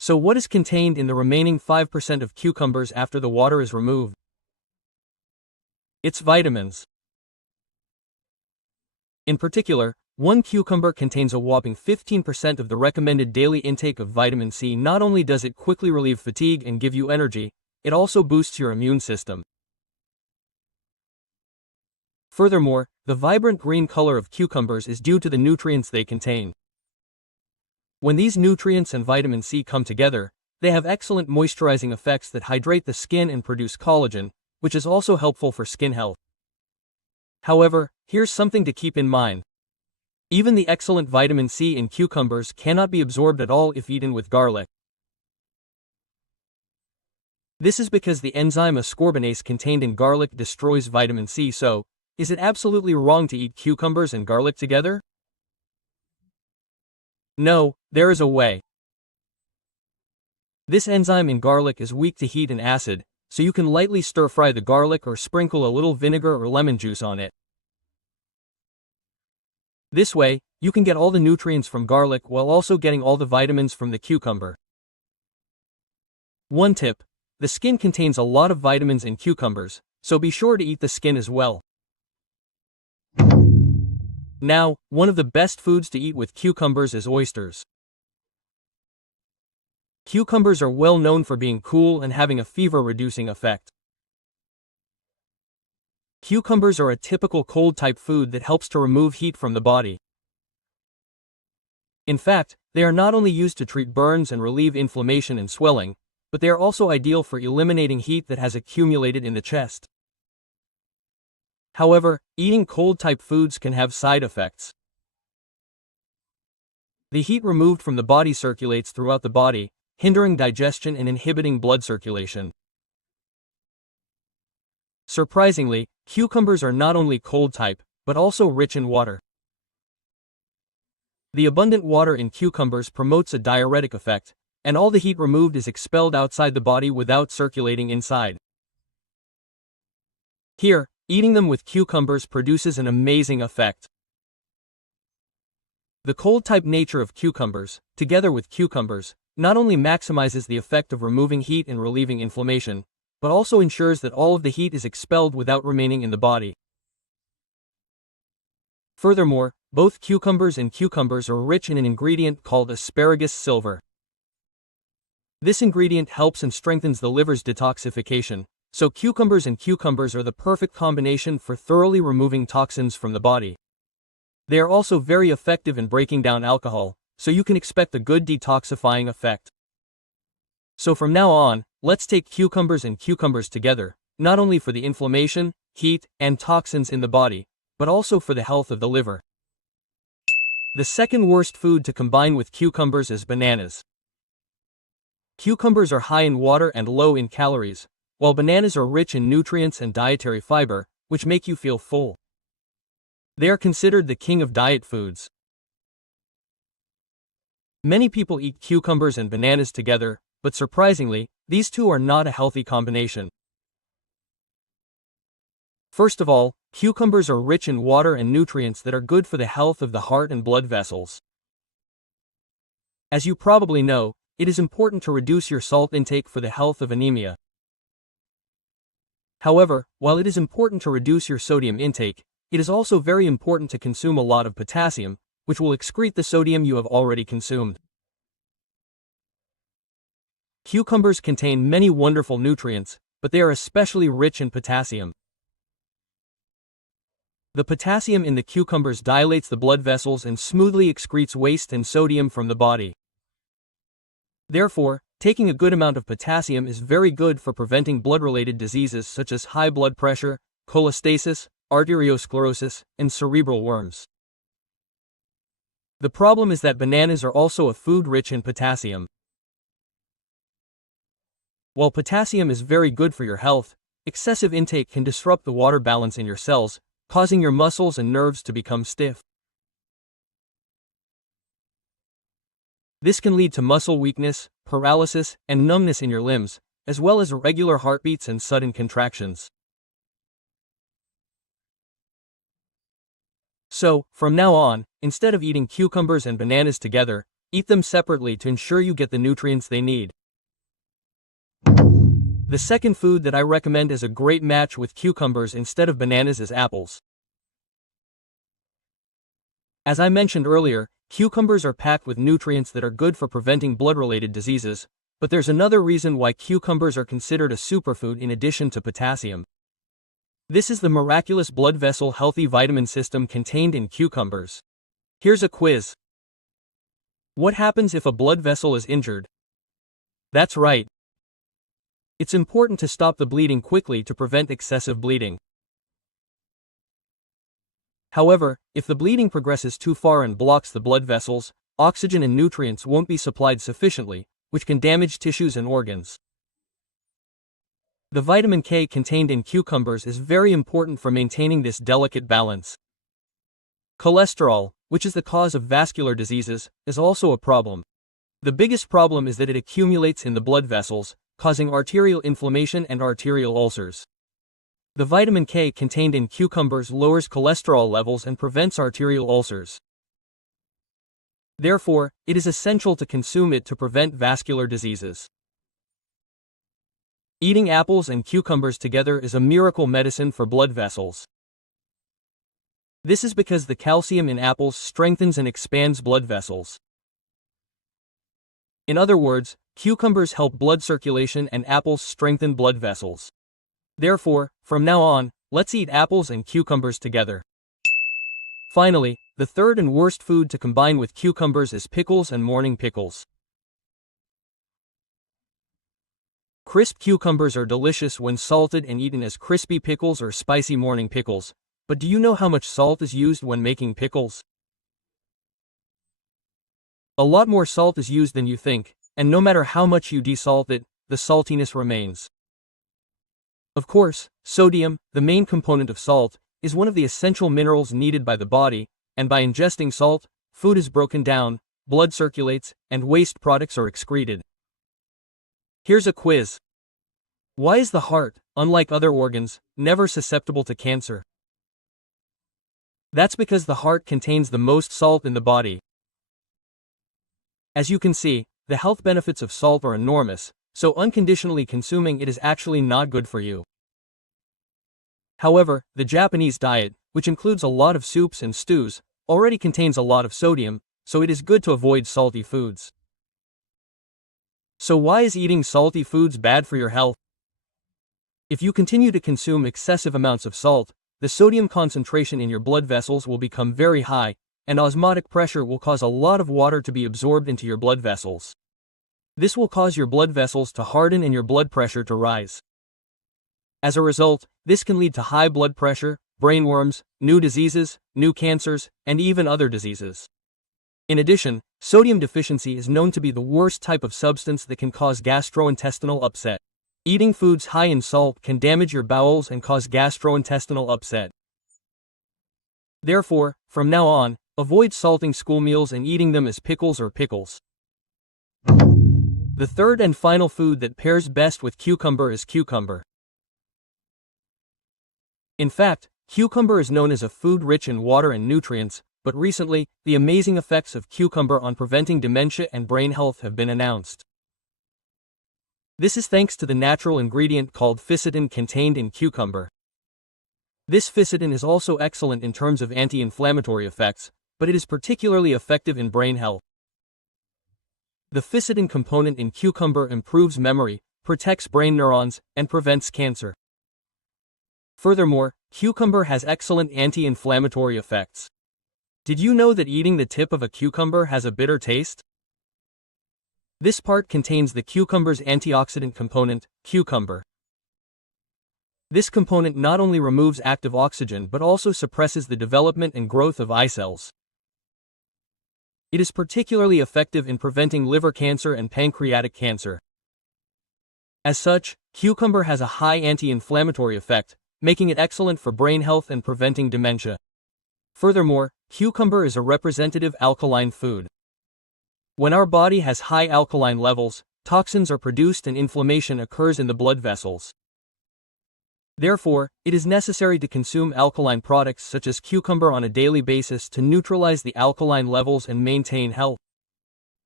So what is contained in the remaining 5% of cucumbers after the water is removed? It's vitamins. In particular, one cucumber contains a whopping 15% of the recommended daily intake of vitamin C. Not only does it quickly relieve fatigue and give you energy, it also boosts your immune system. Furthermore, the vibrant green color of cucumbers is due to the nutrients they contain. When these nutrients and vitamin C come together, they have excellent moisturizing effects that hydrate the skin and produce collagen, which is also helpful for skin health. However, here's something to keep in mind. Even the excellent vitamin C in cucumbers cannot be absorbed at all if eaten with garlic. This is because the enzyme ascorbinase contained in garlic destroys vitamin C. So, is it absolutely wrong to eat cucumbers and garlic together? No, there is a way. This enzyme in garlic is weak to heat and acid, so you can lightly stir-fry the garlic or sprinkle a little vinegar or lemon juice on it. This way, you can get all the nutrients from garlic while also getting all the vitamins from the cucumber. One tip: the skin contains a lot of vitamins in cucumbers, so be sure to eat the skin as well. Now, one of the best foods to eat with cucumbers is oysters. Cucumbers are well known for being cool and having a fever-reducing effect. Cucumbers are a typical cold-type food that helps to remove heat from the body. In fact, they are not only used to treat burns and relieve inflammation and swelling, but they are also ideal for eliminating heat that has accumulated in the chest. However, eating cold-type foods can have side effects. The heat removed from the body circulates throughout the body, hindering digestion and inhibiting blood circulation. Surprisingly, cucumbers are not only cold-type, but also rich in water. The abundant water in cucumbers promotes a diuretic effect, and all the heat removed is expelled outside the body without circulating inside. Here, eating them with cucumbers produces an amazing effect. The cold-type nature of cucumbers, together with cucumbers, not only maximizes the effect of removing heat and relieving inflammation, but also ensures that all of the heat is expelled without remaining in the body. Furthermore, both cucumbers and cucumbers are rich in an ingredient called asparagus silver. This ingredient helps and strengthens the liver's detoxification, so cucumbers and cucumbers are the perfect combination for thoroughly removing toxins from the body. They are also very effective in breaking down alcohol, so you can expect a good detoxifying effect. So from now on, let's take cucumbers and cucumbers together, not only for the inflammation, heat, and toxins in the body, but also for the health of the liver. The second worst food to combine with cucumbers is bananas. Cucumbers are high in water and low in calories, while bananas are rich in nutrients and dietary fiber, which make you feel full. They are considered the king of diet foods. Many people eat cucumbers and bananas together, but surprisingly, these two are not a healthy combination. First of all, cucumbers are rich in water and nutrients that are good for the health of the heart and blood vessels. As you probably know, it is important to reduce your salt intake for the health of anemia. However, while it is important to reduce your sodium intake, it is also very important to consume a lot of potassium, which will excrete the sodium you have already consumed. Cucumbers contain many wonderful nutrients, but they are especially rich in potassium. The potassium in the cucumbers dilates the blood vessels and smoothly excretes waste and sodium from the body. Therefore, taking a good amount of potassium is very good for preventing blood-related diseases such as high blood pressure, cholestasis, arteriosclerosis, and cerebral worms. The problem is that bananas are also a food rich in potassium. While potassium is very good for your health, excessive intake can disrupt the water balance in your cells, causing your muscles and nerves to become stiff. This can lead to muscle weakness, paralysis, and numbness in your limbs, as well as irregular heartbeats and sudden contractions. So, from now on, instead of eating cucumbers and bananas together, Eat them separately to ensure you get the nutrients they need. The second food that I recommend as a great match with cucumbers instead of bananas is apples. As I mentioned earlier, cucumbers are packed with nutrients that are good for preventing blood-related diseases, but there's another reason why cucumbers are considered a superfood in addition to potassium. This is the miraculous blood vessel healthy vitamin system contained in cucumbers. Here's a quiz. What happens if a blood vessel is injured? That's right. It's important to stop the bleeding quickly to prevent excessive bleeding. However, if the bleeding progresses too far and blocks the blood vessels, oxygen and nutrients won't be supplied sufficiently, which can damage tissues and organs. The vitamin K contained in cucumbers is very important for maintaining this delicate balance. Cholesterol, which is the cause of vascular diseases, is also a problem. The biggest problem is that it accumulates in the blood vessels, causing arterial inflammation and arterial ulcers. The vitamin K contained in cucumbers lowers cholesterol levels and prevents arterial ulcers. Therefore, it is essential to consume it to prevent vascular diseases. Eating apples and cucumbers together is a miracle medicine for blood vessels. This is because the calcium in apples strengthens and expands blood vessels. In other words, cucumbers help blood circulation and apples strengthen blood vessels. Therefore, from now on, let's eat apples and cucumbers together. Finally, the third and worst food to combine with cucumbers is pickles and morning pickles. Crisp cucumbers are delicious when salted and eaten as crispy pickles or spicy morning pickles, but do you know how much salt is used when making pickles? A lot more salt is used than you think, and no matter how much you desalt it, the saltiness remains. Of course, sodium, the main component of salt, is one of the essential minerals needed by the body, and by ingesting salt, food is broken down, blood circulates, and waste products are excreted. Here's a quiz. Why is the heart, unlike other organs, never susceptible to cancer? That's because the heart contains the most salt in the body. As you can see, the health benefits of salt are enormous, so unconditionally consuming it is actually not good for you. However, the Japanese diet, which includes a lot of soups and stews, already contains a lot of sodium, so it is good to avoid salty foods. So why is eating salty foods bad for your health? If you continue to consume excessive amounts of salt, the sodium concentration in your blood vessels will become very high, and osmotic pressure will cause a lot of water to be absorbed into your blood vessels. This will cause your blood vessels to harden and your blood pressure to rise. As a result, this can lead to high blood pressure, brain worms, new diseases, new cancers, and even other diseases. In addition, sodium deficiency is known to be the worst type of substance that can cause gastrointestinal upset. Eating foods high in salt can damage your bowels and cause gastrointestinal upset. Therefore, from now on, avoid salting school meals and eating them as pickles or pickles. The third and final food that pairs best with cucumber is cucumber. In fact, cucumber is known as a food rich in water and nutrients, but recently, the amazing effects of cucumber on preventing dementia and brain health have been announced. This is thanks to the natural ingredient called ficitin contained in cucumber. This ficitin is also excellent in terms of anti-inflammatory effects, but it is particularly effective in brain health. The ficitin component in cucumber improves memory, protects brain neurons, and prevents cancer. Furthermore, cucumber has excellent anti-inflammatory effects. Did you know that eating the tip of a cucumber has a bitter taste? This part contains the cucumber's antioxidant component, cucumber. This component not only removes active oxygen but also suppresses the development and growth of eye cells. It is particularly effective in preventing liver cancer and pancreatic cancer. As such, cucumber has a high anti-inflammatory effect, making it excellent for brain health and preventing dementia. Furthermore, cucumber is a representative alkaline food. When our body has high alkaline levels, toxins are produced and inflammation occurs in the blood vessels. Therefore, it is necessary to consume alkaline products such as cucumber on a daily basis to neutralize the alkaline levels and maintain health.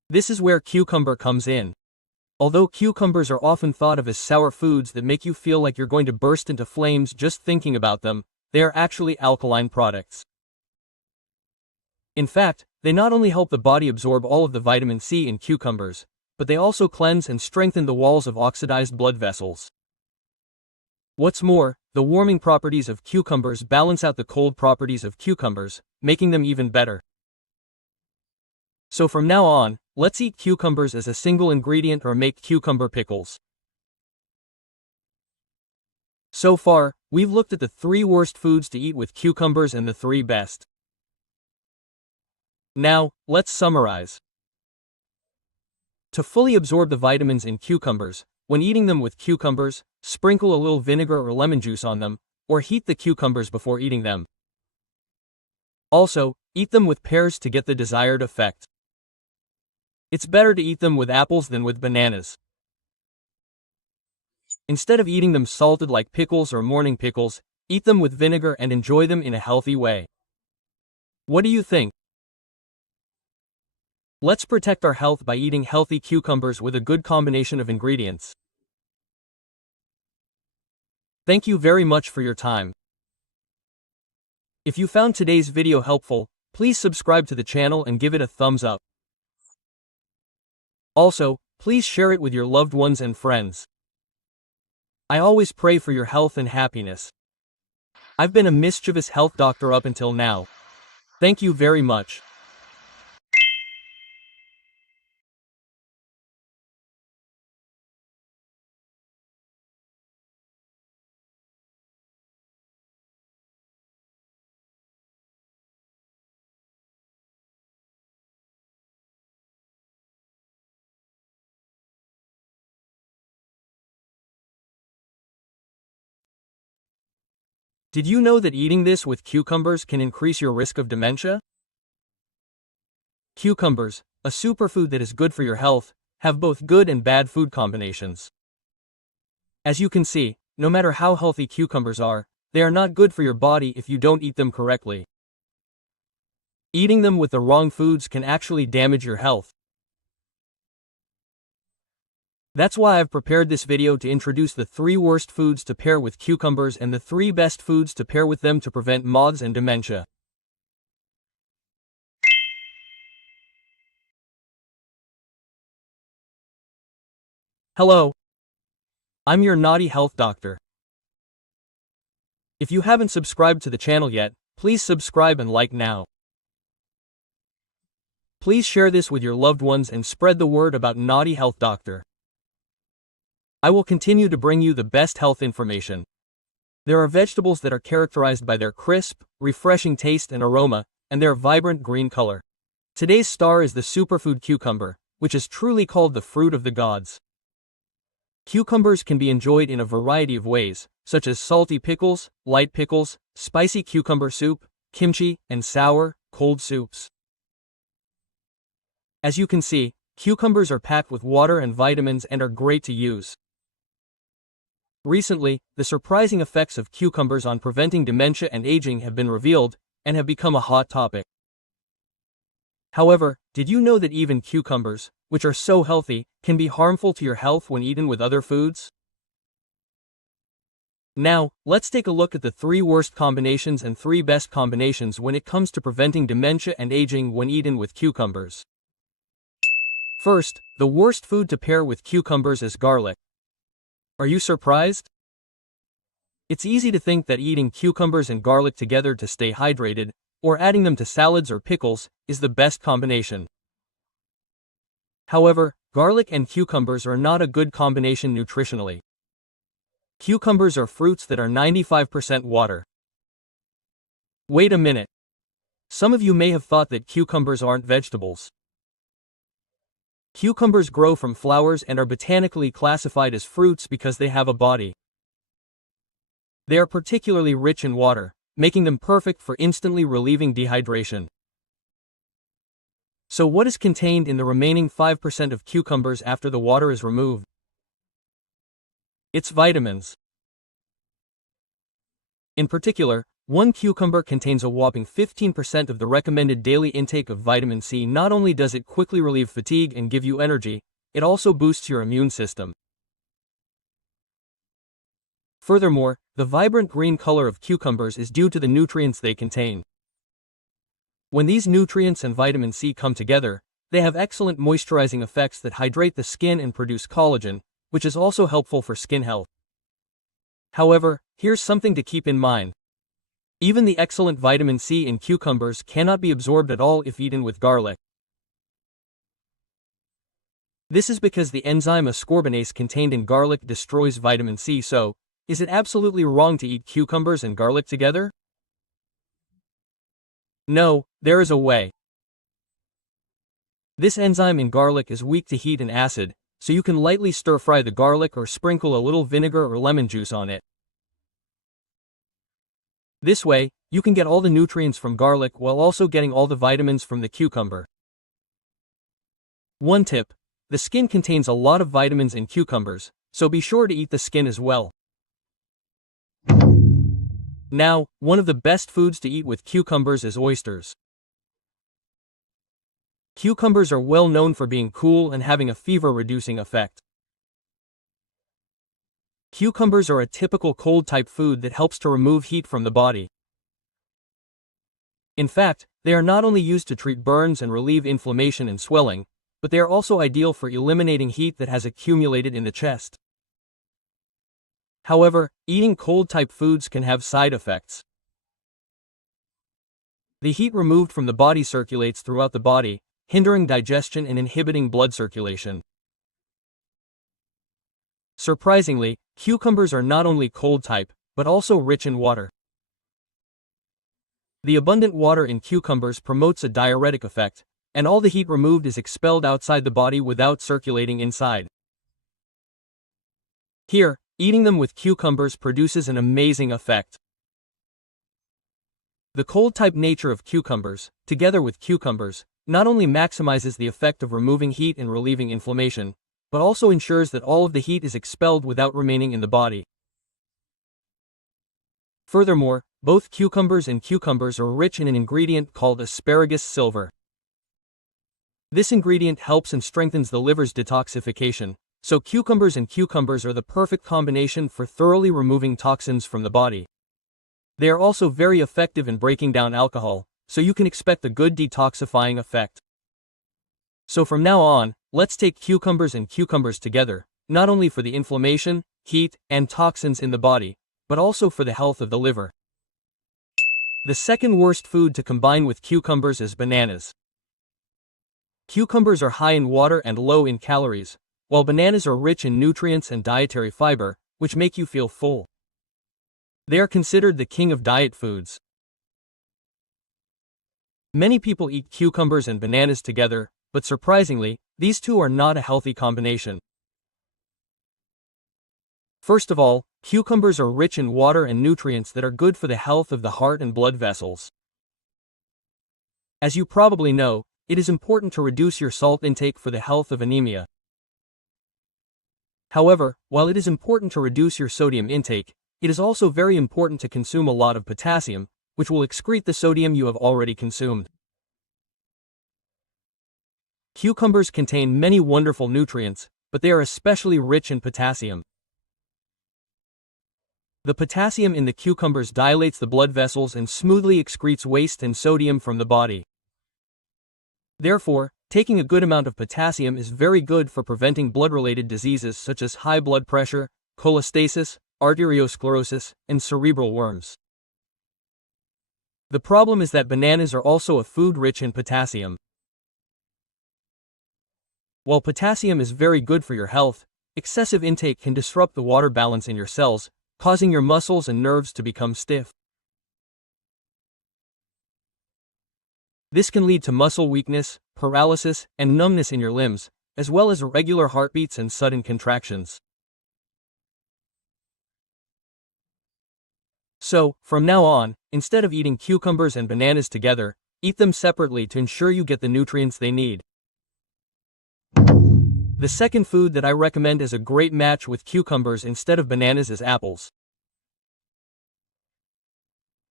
This is where cucumber comes in. Although cucumbers are often thought of as sour foods that make you feel like you're going to burst into flames just thinking about them, they are actually alkaline products. In fact, they not only help the body absorb all of the vitamin C in cucumbers, but they also cleanse and strengthen the walls of oxidized blood vessels. What's more, the warming properties of cucumbers balance out the cold properties of cucumbers, making them even better. So from now on, let's eat cucumbers as a single ingredient or make cucumber pickles. So far, we've looked at the 3 worst foods to eat with cucumbers and the 3 best. Now, let's summarize. To fully absorb the vitamins in cucumbers, when eating them with cucumbers, sprinkle a little vinegar or lemon juice on them, or heat the cucumbers before eating them. Also, eat them with pears to get the desired effect. It's better to eat them with apples than with bananas. Instead of eating them salted like pickles or morning pickles, eat them with vinegar and enjoy them in a healthy way. What do you think? Let's protect our health by eating healthy cucumbers with a good combination of ingredients. Thank you very much for your time. If you found today's video helpful, please subscribe to the channel and give it a thumbs up. Also, please share it with your loved ones and friends. I always pray for your health and happiness. I've been a mischievous health doctor up until now. Thank you very much. Did you know that eating this with cucumbers can increase your risk of dementia? Cucumbers, a superfood that is good for your health, have both good and bad food combinations. As you can see, no matter how healthy cucumbers are, they are not good for your body if you don't eat them correctly. Eating them with the wrong foods can actually damage your health. That's why I've prepared this video to introduce the 3 worst foods to pair with cucumbers and the 3 best foods to pair with them to prevent MODS and dementia. Hello. I'm your naughty health doctor. If you haven't subscribed to the channel yet, please subscribe and like now. Please share this with your loved ones and spread the word about Naughty Health Doctor. I will continue to bring you the best health information. There are vegetables that are characterized by their crisp, refreshing taste and aroma, and their vibrant green color. Today's star is the superfood cucumber, which is truly called the fruit of the gods. Cucumbers can be enjoyed in a variety of ways, such as salty pickles, light pickles, spicy cucumber soup, kimchi, and sour, cold soups. As you can see, cucumbers are packed with water and vitamins and are great to use. Recently, the surprising effects of cucumbers on preventing dementia and aging have been revealed, and have become a hot topic. However, did you know that even cucumbers, which are so healthy, can be harmful to your health when eaten with other foods? Now, let's take a look at the 3 worst combinations and 3 best combinations when it comes to preventing dementia and aging when eaten with cucumbers. First, the worst food to pair with cucumbers is garlic. Are you surprised? It's easy to think that eating cucumbers and garlic together to stay hydrated, or adding them to salads or pickles, is the best combination. However, garlic and cucumbers are not a good combination nutritionally. Cucumbers are fruits that are 95% water. Wait a minute. Some of you may have thought that cucumbers aren't vegetables. Cucumbers grow from flowers and are botanically classified as fruits because they have a body. They are particularly rich in water, making them perfect for instantly relieving dehydration. So what is contained in the remaining 5% of cucumbers after the water is removed? It's vitamins. In particular, One cucumber contains a whopping 15% of the recommended daily intake of vitamin C. Not only does it quickly relieve fatigue and give you energy, it also boosts your immune system. Furthermore, the vibrant green color of cucumbers is due to the nutrients they contain. When these nutrients and vitamin C come together, they have excellent moisturizing effects that hydrate the skin and produce collagen, which is also helpful for skin health. However, here's something to keep in mind. Even the excellent vitamin C in cucumbers cannot be absorbed at all if eaten with garlic. This is because the enzyme ascorbinase contained in garlic destroys vitamin C. So, is it absolutely wrong to eat cucumbers and garlic together? No, there is a way. This enzyme in garlic is weak to heat and acid, so you can lightly stir-fry the garlic or sprinkle a little vinegar or lemon juice on it. This way, you can get all the nutrients from garlic while also getting all the vitamins from the cucumber. One tip: the skin contains a lot of vitamins in cucumbers, so be sure to eat the skin as well. Now, one of the best foods to eat with cucumbers is oysters. Cucumbers are well known for being cool and having a fever-reducing effect. Cucumbers are a typical cold-type food that helps to remove heat from the body. In fact, they are not only used to treat burns and relieve inflammation and swelling, but they are also ideal for eliminating heat that has accumulated in the chest. However, eating cold-type foods can have side effects. The heat removed from the body circulates throughout the body, hindering digestion and inhibiting blood circulation. Surprisingly, cucumbers are not only cold-type, but also rich in water. The abundant water in cucumbers promotes a diuretic effect, and all the heat removed is expelled outside the body without circulating inside. Here, eating them with cucumbers produces an amazing effect. The cold-type nature of cucumbers, together with cucumbers, not only maximizes the effect of removing heat and relieving inflammation, but also ensures that all of the heat is expelled without remaining in the body. Furthermore, both cucumbers and cucumbers are rich in an ingredient called asparagus silver. This ingredient helps and strengthens the liver's detoxification, so cucumbers are the perfect combination for thoroughly removing toxins from the body. They are also very effective in breaking down alcohol, so you can expect a good detoxifying effect. So from now on, let's take cucumbers together, not only for the inflammation, heat, and toxins in the body, but also for the health of the liver. The second worst food to combine with cucumbers is bananas. Cucumbers are high in water and low in calories, while bananas are rich in nutrients and dietary fiber, which make you feel full. They are considered the king of diet foods. Many people eat cucumbers and bananas together, but surprisingly, these two are not a healthy combination. First of all, cucumbers are rich in water and nutrients that are good for the health of the heart and blood vessels. As you probably know, it is important to reduce your salt intake for the health of anemia. However, while it is important to reduce your sodium intake, it is also very important to consume a lot of potassium, which will excrete the sodium you have already consumed. Cucumbers contain many wonderful nutrients, but they are especially rich in potassium. The potassium in the cucumbers dilates the blood vessels and smoothly excretes waste and sodium from the body. Therefore, taking a good amount of potassium is very good for preventing blood-related diseases such as high blood pressure, cholestasis, arteriosclerosis, and cerebral worms. The problem is that bananas are also a food rich in potassium. While potassium is very good for your health, excessive intake can disrupt the water balance in your cells, causing your muscles and nerves to become stiff. This can lead to muscle weakness, paralysis, and numbness in your limbs, as well as irregular heartbeats and sudden contractions. So, from now on, instead of eating cucumbers and bananas together, eat them separately to ensure you get the nutrients they need. The second food that I recommend as a great match with cucumbers instead of bananas is apples.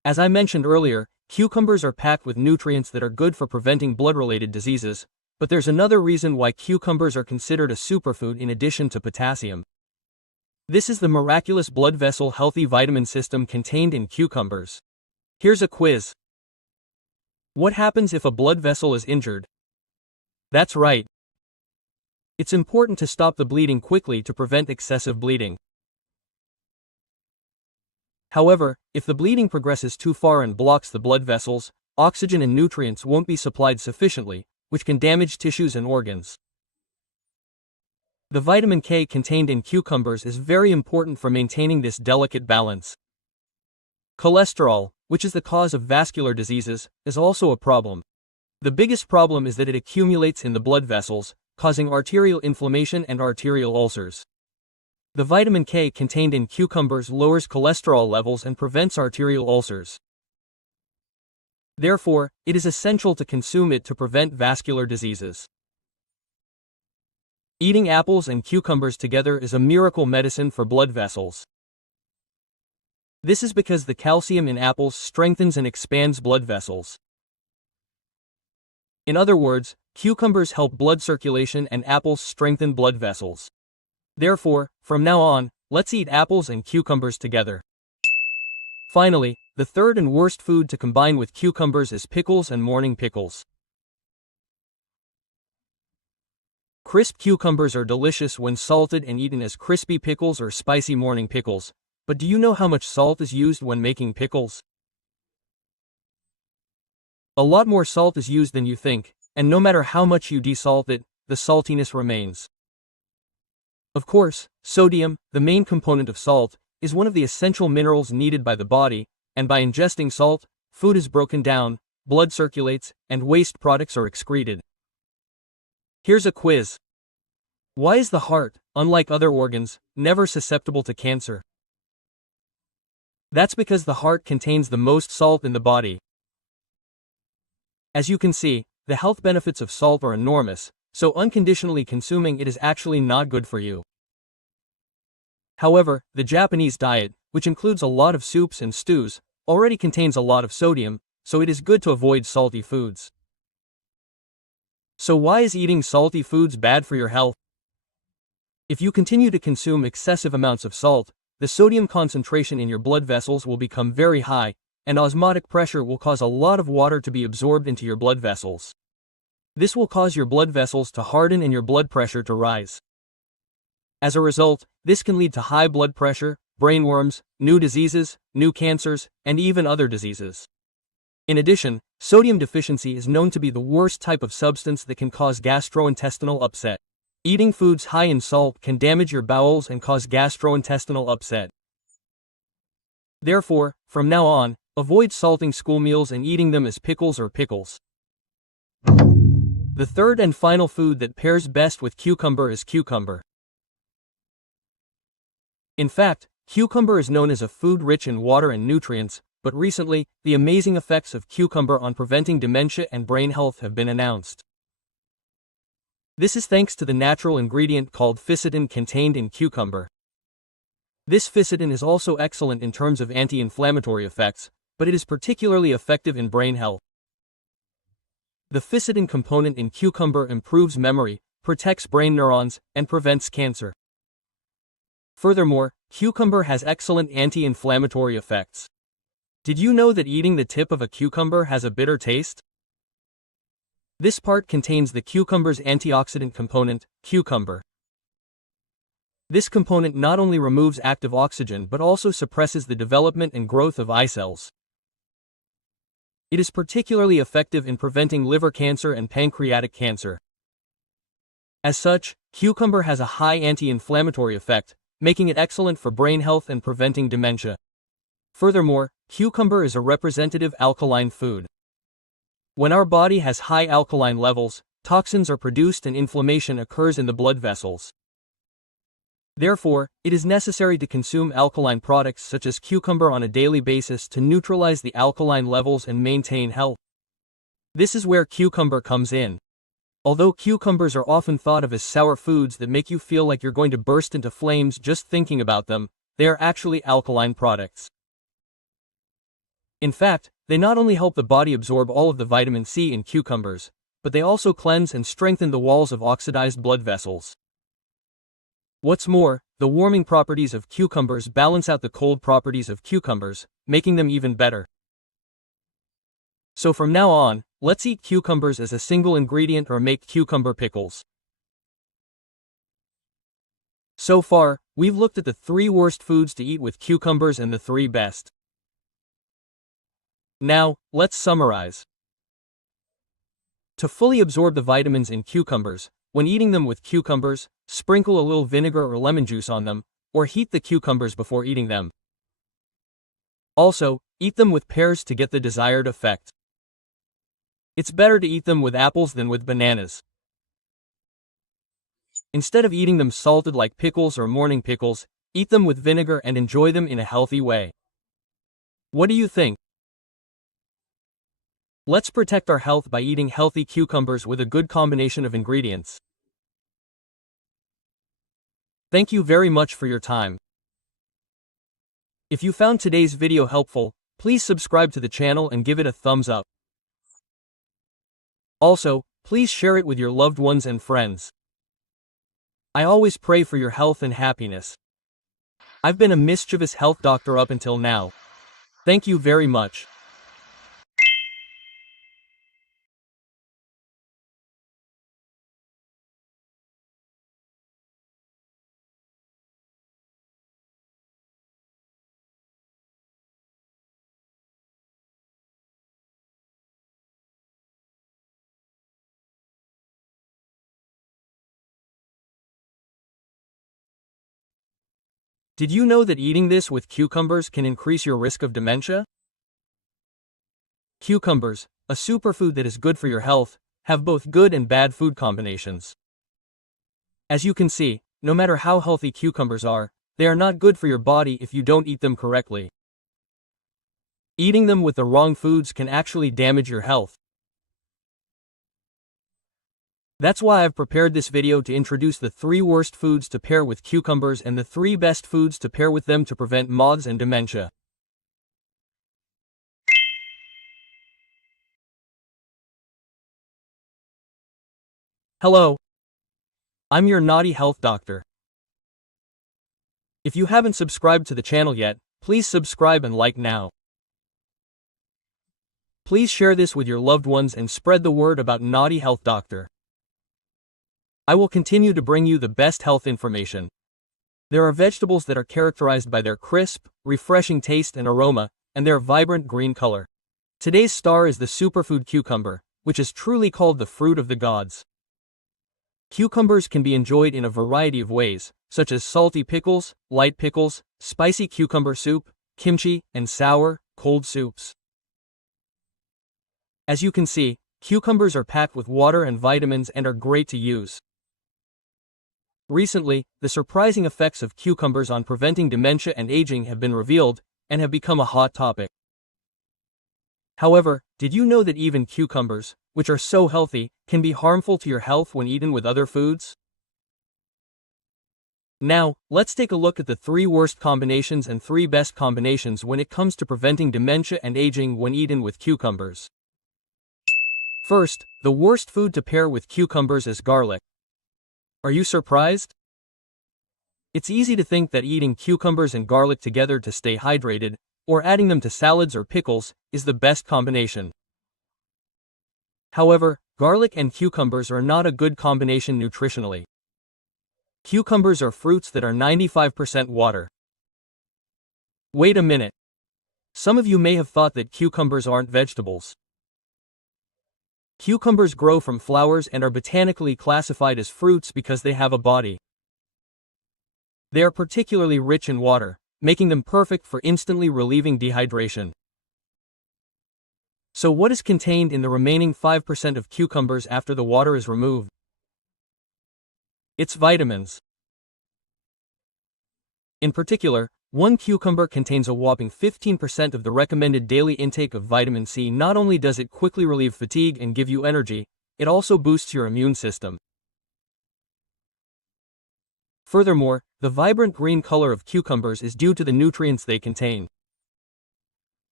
As I mentioned earlier, cucumbers are packed with nutrients that are good for preventing blood-related diseases, but there's another reason why cucumbers are considered a superfood in addition to potassium. This is the miraculous blood vessel healthy vitamin system contained in cucumbers. Here's a quiz. What happens if a blood vessel is injured? That's right. It's important to stop the bleeding quickly to prevent excessive bleeding. However, if the bleeding progresses too far and blocks the blood vessels, oxygen and nutrients won't be supplied sufficiently, which can damage tissues and organs. The vitamin K contained in cucumbers is very important for maintaining this delicate balance. Cholesterol, which is the cause of vascular diseases, is also a problem. The biggest problem is that it accumulates in the blood vessels, causing arterial inflammation and arterial ulcers. The vitamin K contained in cucumbers lowers cholesterol levels and prevents arterial ulcers. Therefore, it is essential to consume it to prevent vascular diseases. Eating apples and cucumbers together is a miracle medicine for blood vessels. This is because the calcium in apples strengthens and expands blood vessels. In other words, cucumbers help blood circulation and apples strengthen blood vessels. Therefore, from now on, let's eat apples and cucumbers together. Finally, the third and worst food to combine with cucumbers is pickles and morning pickles. Crisp cucumbers are delicious when salted and eaten as crispy pickles or spicy morning pickles, but do you know how much salt is used when making pickles? A lot more salt is used than you think, and no matter how much you desalt it, the saltiness remains. Of course, sodium, the main component of salt, is one of the essential minerals needed by the body, and by ingesting salt, food is broken down, blood circulates, and waste products are excreted. Here's a quiz. Why is the heart, unlike other organs, never susceptible to cancer? That's because the heart contains the most salt in the body. As you can see, the health benefits of salt are enormous, so unconditionally consuming it is actually not good for you. However, the Japanese diet, which includes a lot of soups and stews, already contains a lot of sodium, so it is good to avoid salty foods. So why is eating salty foods bad for your health? If you continue to consume excessive amounts of salt, the sodium concentration in your blood vessels will become very high, and osmotic pressure will cause a lot of water to be absorbed into your blood vessels. This will cause your blood vessels to harden and your blood pressure to rise. As a result, this can lead to high blood pressure, brain worms, new diseases, new cancers, and even other diseases. In addition, sodium deficiency is known to be the worst type of substance that can cause gastrointestinal upset. Eating foods high in salt can damage your bowels and cause gastrointestinal upset. Therefore, from now on, avoid salting school meals and eating them as pickles or pickles. The third and final food that pairs best with cucumber is cucumber. In fact, cucumber is known as a food rich in water and nutrients, but recently, the amazing effects of cucumber on preventing dementia and brain health have been announced. This is thanks to the natural ingredient called ficitin contained in cucumber. This ficitin is also excellent in terms of anti-inflammatory effects, but it is particularly effective in brain health. The ficitin component in cucumber improves memory, protects brain neurons, and prevents cancer. Furthermore, cucumber has excellent anti-inflammatory effects. Did you know that eating the tip of a cucumber has a bitter taste? This part contains the cucumber's antioxidant component, cucumber. This component not only removes active oxygen but also suppresses the development and growth of eye cells. It is particularly effective in preventing liver cancer and pancreatic cancer. As such, cucumber has a high anti-inflammatory effect, making it excellent for brain health and preventing dementia. Furthermore, cucumber is a representative alkaline food. When our body has high alkaline levels, toxins are produced and inflammation occurs in the blood vessels. Therefore, it is necessary to consume alkaline products such as cucumber on a daily basis to neutralize the alkaline levels and maintain health. This is where cucumber comes in. Although cucumbers are often thought of as sour foods that make you feel like you're going to burst into flames just thinking about them, they are actually alkaline products. In fact, they not only help the body absorb all of the vitamin C in cucumbers, but they also cleanse and strengthen the walls of oxidized blood vessels. What's more, the warming properties of cucumbers balance out the cold properties of cucumbers, making them even better. So from now on, let's eat cucumbers as a single ingredient or make cucumber pickles. So far, we've looked at the 3 worst foods to eat with cucumbers and the 3 best. Now, let's summarize. To fully absorb the vitamins in cucumbers, when eating them with cucumbers, sprinkle a little vinegar or lemon juice on them, or heat the cucumbers before eating them. Also, eat them with pears to get the desired effect. It's better to eat them with apples than with bananas. Instead of eating them salted like pickles or morning pickles, eat them with vinegar and enjoy them in a healthy way. What do you think? Let's protect our health by eating healthy cucumbers with a good combination of ingredients. Thank you very much for your time. If you found today's video helpful, please subscribe to the channel and give it a thumbs up. Also, please share it with your loved ones and friends. I always pray for your health and happiness. I've been a mischievous health doctor up until now. Thank you very much. Did you know that eating this with cucumbers can increase your risk of dementia? Cucumbers, a superfood that is good for your health, have both good and bad food combinations. As you can see, no matter how healthy cucumbers are, they are not good for your body if you don't eat them correctly. Eating them with the wrong foods can actually damage your health. That's why I've prepared this video to introduce the 3 worst foods to pair with cucumbers and the 3 best foods to pair with them to prevent moths and dementia. Hello. I'm your naughty health doctor. If you haven't subscribed to the channel yet, please subscribe and like now. Please share this with your loved ones and spread the word about Naughty Health Doctor. I will continue to bring you the best health information. There are vegetables that are characterized by their crisp, refreshing taste and aroma, and their vibrant green color. Today's star is the superfood cucumber, which is truly called the fruit of the gods. Cucumbers can be enjoyed in a variety of ways, such as salty pickles, light pickles, spicy cucumber soup, kimchi, and sour, cold soups. As you can see, cucumbers are packed with water and vitamins and are great to use. Recently, the surprising effects of cucumbers on preventing dementia and aging have been revealed, and have become a hot topic. However, did you know that even cucumbers, which are so healthy, can be harmful to your health when eaten with other foods? Now, let's take a look at the 3 worst combinations and 3 best combinations when it comes to preventing dementia and aging when eaten with cucumbers. First, the worst food to pair with cucumbers is garlic. Are you surprised? It's easy to think that eating cucumbers and garlic together to stay hydrated, or adding them to salads or pickles, is the best combination. However, garlic and cucumbers are not a good combination nutritionally. Cucumbers are fruits that are 95% water. Wait a minute. Some of you may have thought that cucumbers aren't vegetables. Cucumbers grow from flowers and are botanically classified as fruits because they have a body. They are particularly rich in water, making them perfect for instantly relieving dehydration. So what is contained in the remaining 5% of cucumbers after the water is removed? It's vitamins. In particular, one cucumber contains a whopping 15% of the recommended daily intake of vitamin C. Not only does it quickly relieve fatigue and give you energy, it also boosts your immune system. Furthermore, the vibrant green color of cucumbers is due to the nutrients they contain.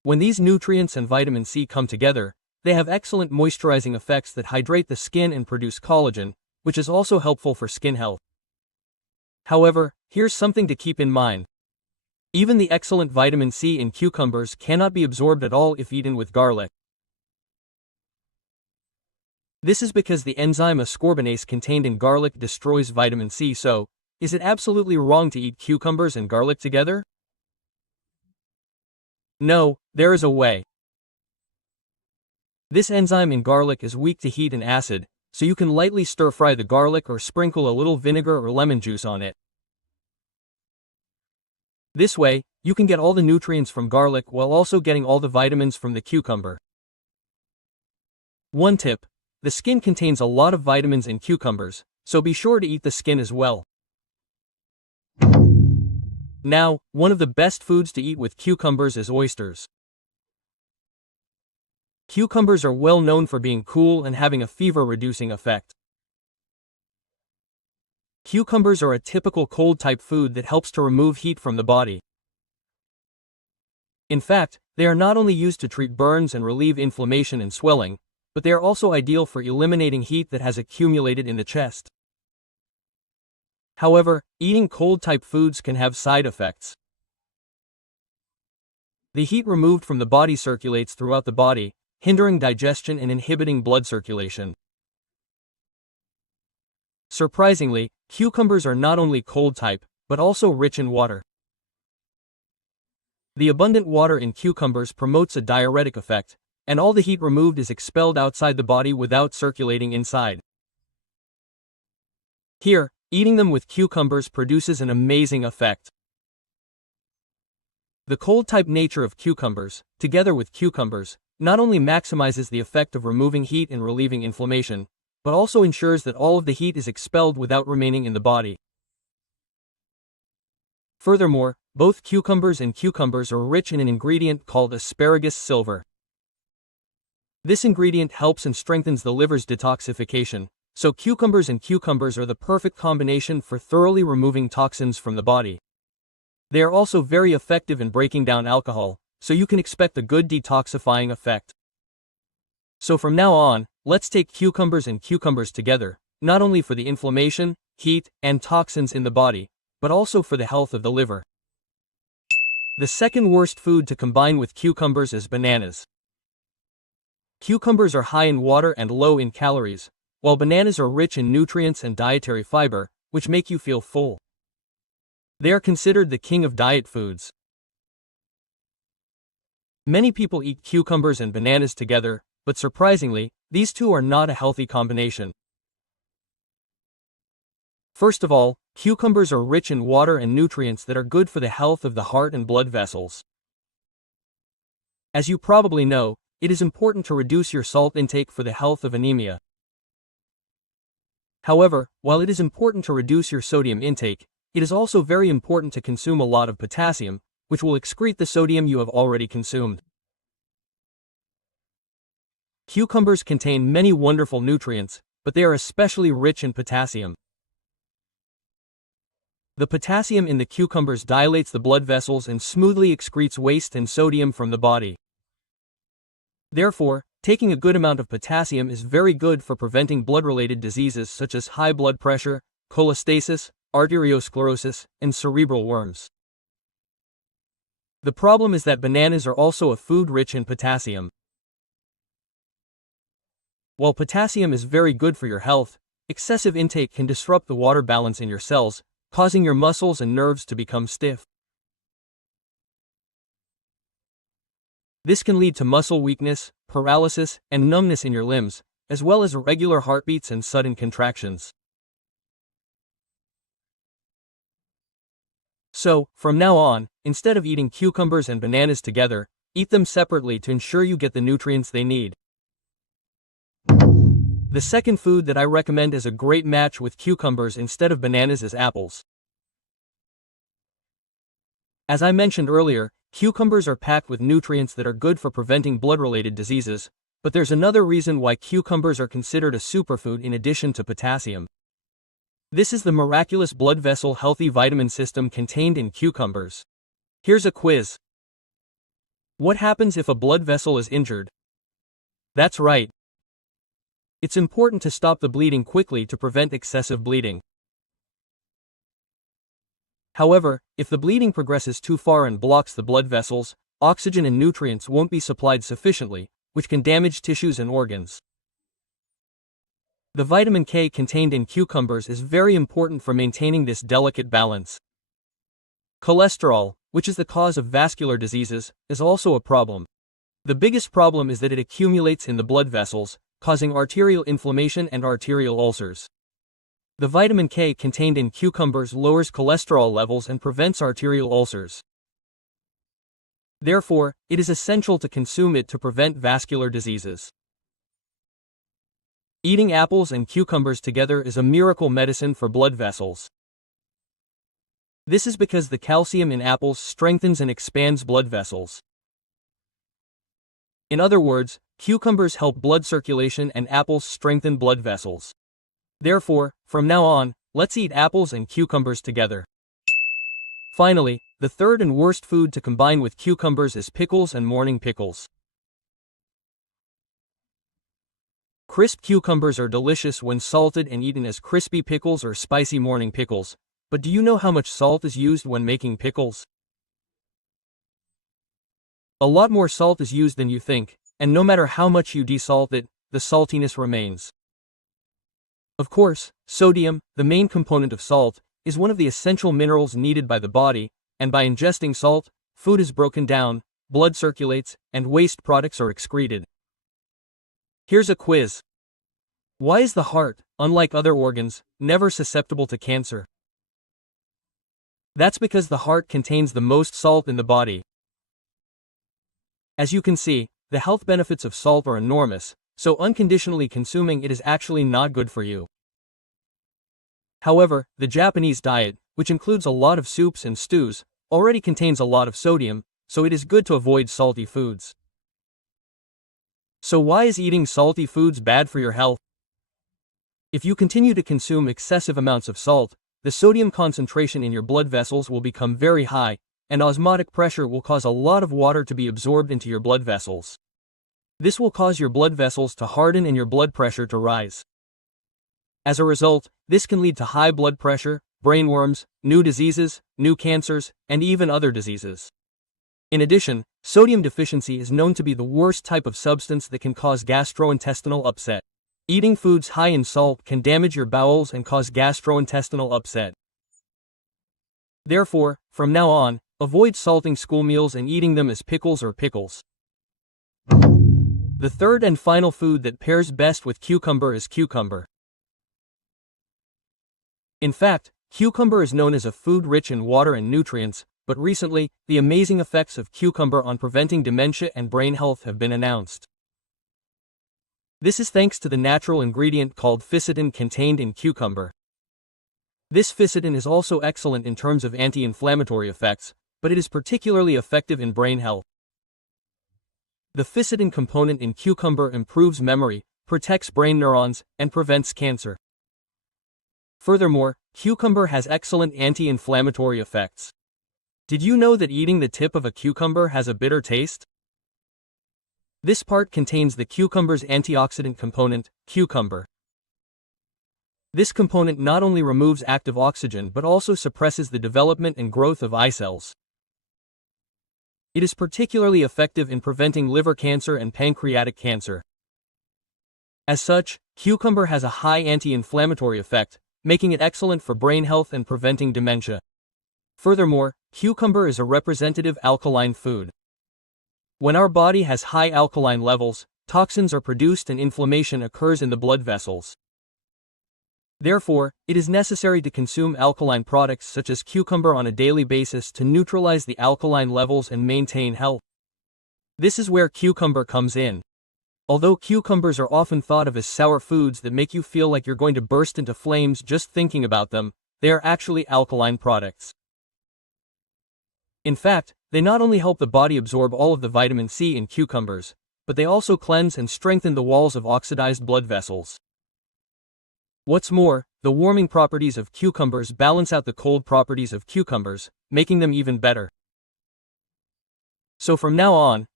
When these nutrients and vitamin C come together, they have excellent moisturizing effects that hydrate the skin and produce collagen, which is also helpful for skin health. However, here's something to keep in mind. Even the excellent vitamin C in cucumbers cannot be absorbed at all if eaten with garlic. This is because the enzyme ascorbinase contained in garlic destroys vitamin C, so, is it absolutely wrong to eat cucumbers and garlic together? No, there is a way. This enzyme in garlic is weak to heat and acid, so you can lightly stir-fry the garlic or sprinkle a little vinegar or lemon juice on it. This way, you can get all the nutrients from garlic while also getting all the vitamins from the cucumber. One tip: the skin contains a lot of vitamins in cucumbers, so be sure to eat the skin as well. Now, one of the best foods to eat with cucumbers is oysters. Cucumbers are well known for being cool and having a fever-reducing effect. Cucumbers are a typical cold-type food that helps to remove heat from the body. In fact, they are not only used to treat burns and relieve inflammation and swelling, but they are also ideal for eliminating heat that has accumulated in the chest. However, eating cold-type foods can have side effects. The heat removed from the body circulates throughout the body, hindering digestion and inhibiting blood circulation. Surprisingly, cucumbers are not only cold-type, but also rich in water. The abundant water in cucumbers promotes a diuretic effect, and all the heat removed is expelled outside the body without circulating inside. Here, eating them with cucumbers produces an amazing effect. The cold-type nature of cucumbers, together with cucumbers, not only maximizes the effect of removing heat and relieving inflammation, but also ensures that all of the heat is expelled without remaining in the body. Furthermore, both cucumbers and cucumbers are rich in an ingredient called asparagus silver. This ingredient helps and strengthens the liver's detoxification, so cucumbers and cucumbers are the perfect combination for thoroughly removing toxins from the body. They are also very effective in breaking down alcohol, so you can expect a good detoxifying effect. So from now on, let's take cucumbers and cucumbers together, not only for the inflammation, heat, and toxins in the body, but also for the health of the liver. The second worst food to combine with cucumbers is bananas. Cucumbers are high in water and low in calories, while bananas are rich in nutrients and dietary fiber, which make you feel full. They are considered the king of diet foods. Many people eat cucumbers and bananas together, but surprisingly, these two are not a healthy combination. First of all, cucumbers are rich in water and nutrients that are good for the health of the heart and blood vessels. As you probably know, it is important to reduce your salt intake for the health of anemia. However, while it is important to reduce your sodium intake, it is also very important to consume a lot of potassium, which will excrete the sodium you have already consumed. Cucumbers contain many wonderful nutrients, but they are especially rich in potassium. The potassium in the cucumbers dilates the blood vessels and smoothly excretes waste and sodium from the body. Therefore, taking a good amount of potassium is very good for preventing blood-related diseases such as high blood pressure, cholestasis, arteriosclerosis, and cerebral worms. The problem is that bananas are also a food rich in potassium. While potassium is very good for your health, excessive intake can disrupt the water balance in your cells, causing your muscles and nerves to become stiff. This can lead to muscle weakness, paralysis, and numbness in your limbs, as well as irregular heartbeats and sudden contractions. So, from now on, instead of eating cucumbers and bananas together, eat them separately to ensure you get the nutrients they need. The second food that I recommend as a great match with cucumbers instead of bananas is apples. As I mentioned earlier, cucumbers are packed with nutrients that are good for preventing blood-related diseases, but there's another reason why cucumbers are considered a superfood in addition to potassium. This is the miraculous blood vessel healthy vitamin system contained in cucumbers. Here's a quiz. What happens if a blood vessel is injured? That's right. It's important to stop the bleeding quickly to prevent excessive bleeding. However, if the bleeding progresses too far and blocks the blood vessels, oxygen and nutrients won't be supplied sufficiently, which can damage tissues and organs. The vitamin K contained in cucumbers is very important for maintaining this delicate balance. Cholesterol, which is the cause of vascular diseases, is also a problem. The biggest problem is that it accumulates in the blood vessels, causing arterial inflammation and arterial ulcers. The vitamin K contained in cucumbers lowers cholesterol levels and prevents arterial ulcers. Therefore, it is essential to consume it to prevent vascular diseases. Eating apples and cucumbers together is a miracle medicine for blood vessels. This is because the calcium in apples strengthens and expands blood vessels. In other words, cucumbers help blood circulation and apples strengthen blood vessels. Therefore, from now on, let's eat apples and cucumbers together. Finally, the third and worst food to combine with cucumbers is pickles and morning pickles. Crisp cucumbers are delicious when salted and eaten as crispy pickles or spicy morning pickles, but do you know how much salt is used when making pickles? A lot more salt is used than you think, and no matter how much you desalt it, the saltiness remains. Of course, sodium, the main component of salt, is one of the essential minerals needed by the body, and by ingesting salt, food is broken down, blood circulates, and waste products are excreted. Here's a quiz. Why is the heart, unlike other organs, never susceptible to cancer? That's because the heart contains the most salt in the body. As you can see, the health benefits of salt are enormous, so unconditionally consuming it is actually not good for you. However, the Japanese diet, which includes a lot of soups and stews, already contains a lot of sodium, so it is good to avoid salty foods. So why is eating salty foods bad for your health? If you continue to consume excessive amounts of salt, the sodium concentration in your blood vessels will become very high, and osmotic pressure will cause a lot of water to be absorbed into your blood vessels. This will cause your blood vessels to harden and your blood pressure to rise. As a result, this can lead to high blood pressure, brain worms, new diseases, new cancers, and even other diseases. In addition, sodium deficiency is known to be the worst type of substance that can cause gastrointestinal upset. Eating foods high in salt can damage your bowels and cause gastrointestinal upset. Therefore, from now on, avoid salting school meals and eating them as pickles or pickles. The third and final food that pairs best with cucumber is cucumber. In fact, cucumber is known as a food rich in water and nutrients, but recently, the amazing effects of cucumber on preventing dementia and brain health have been announced. This is thanks to the natural ingredient called ficitin contained in cucumber. This ficitin is also excellent in terms of anti-inflammatory effects, but it is particularly effective in brain health. The ficitin component in cucumber improves memory, protects brain neurons, and prevents cancer. Furthermore, cucumber has excellent anti-inflammatory effects. Did you know that eating the tip of a cucumber has a bitter taste? This part contains the cucumber's antioxidant component, cucumber. This component not only removes active oxygen but also suppresses the development and growth of eye cells. It is particularly effective in preventing liver cancer and pancreatic cancer. As such, cucumber has a high anti-inflammatory effect, making it excellent for brain health and preventing dementia. Furthermore, cucumber is a representative alkaline food. When our body has high alkaline levels, toxins are produced and inflammation occurs in the blood vessels. Therefore, it is necessary to consume alkaline products such as cucumber on a daily basis to neutralize the alkaline levels and maintain health. This is where cucumber comes in. Although cucumbers are often thought of as sour foods that make you feel like you're going to burst into flames just thinking about them, they are actually alkaline products. In fact, they not only help the body absorb all of the vitamin C in cucumbers, but they also cleanse and strengthen the walls of oxidized blood vessels. What's more, the warming properties of cucumbers balance out the cold properties of cucumbers, making them even better. So from now on,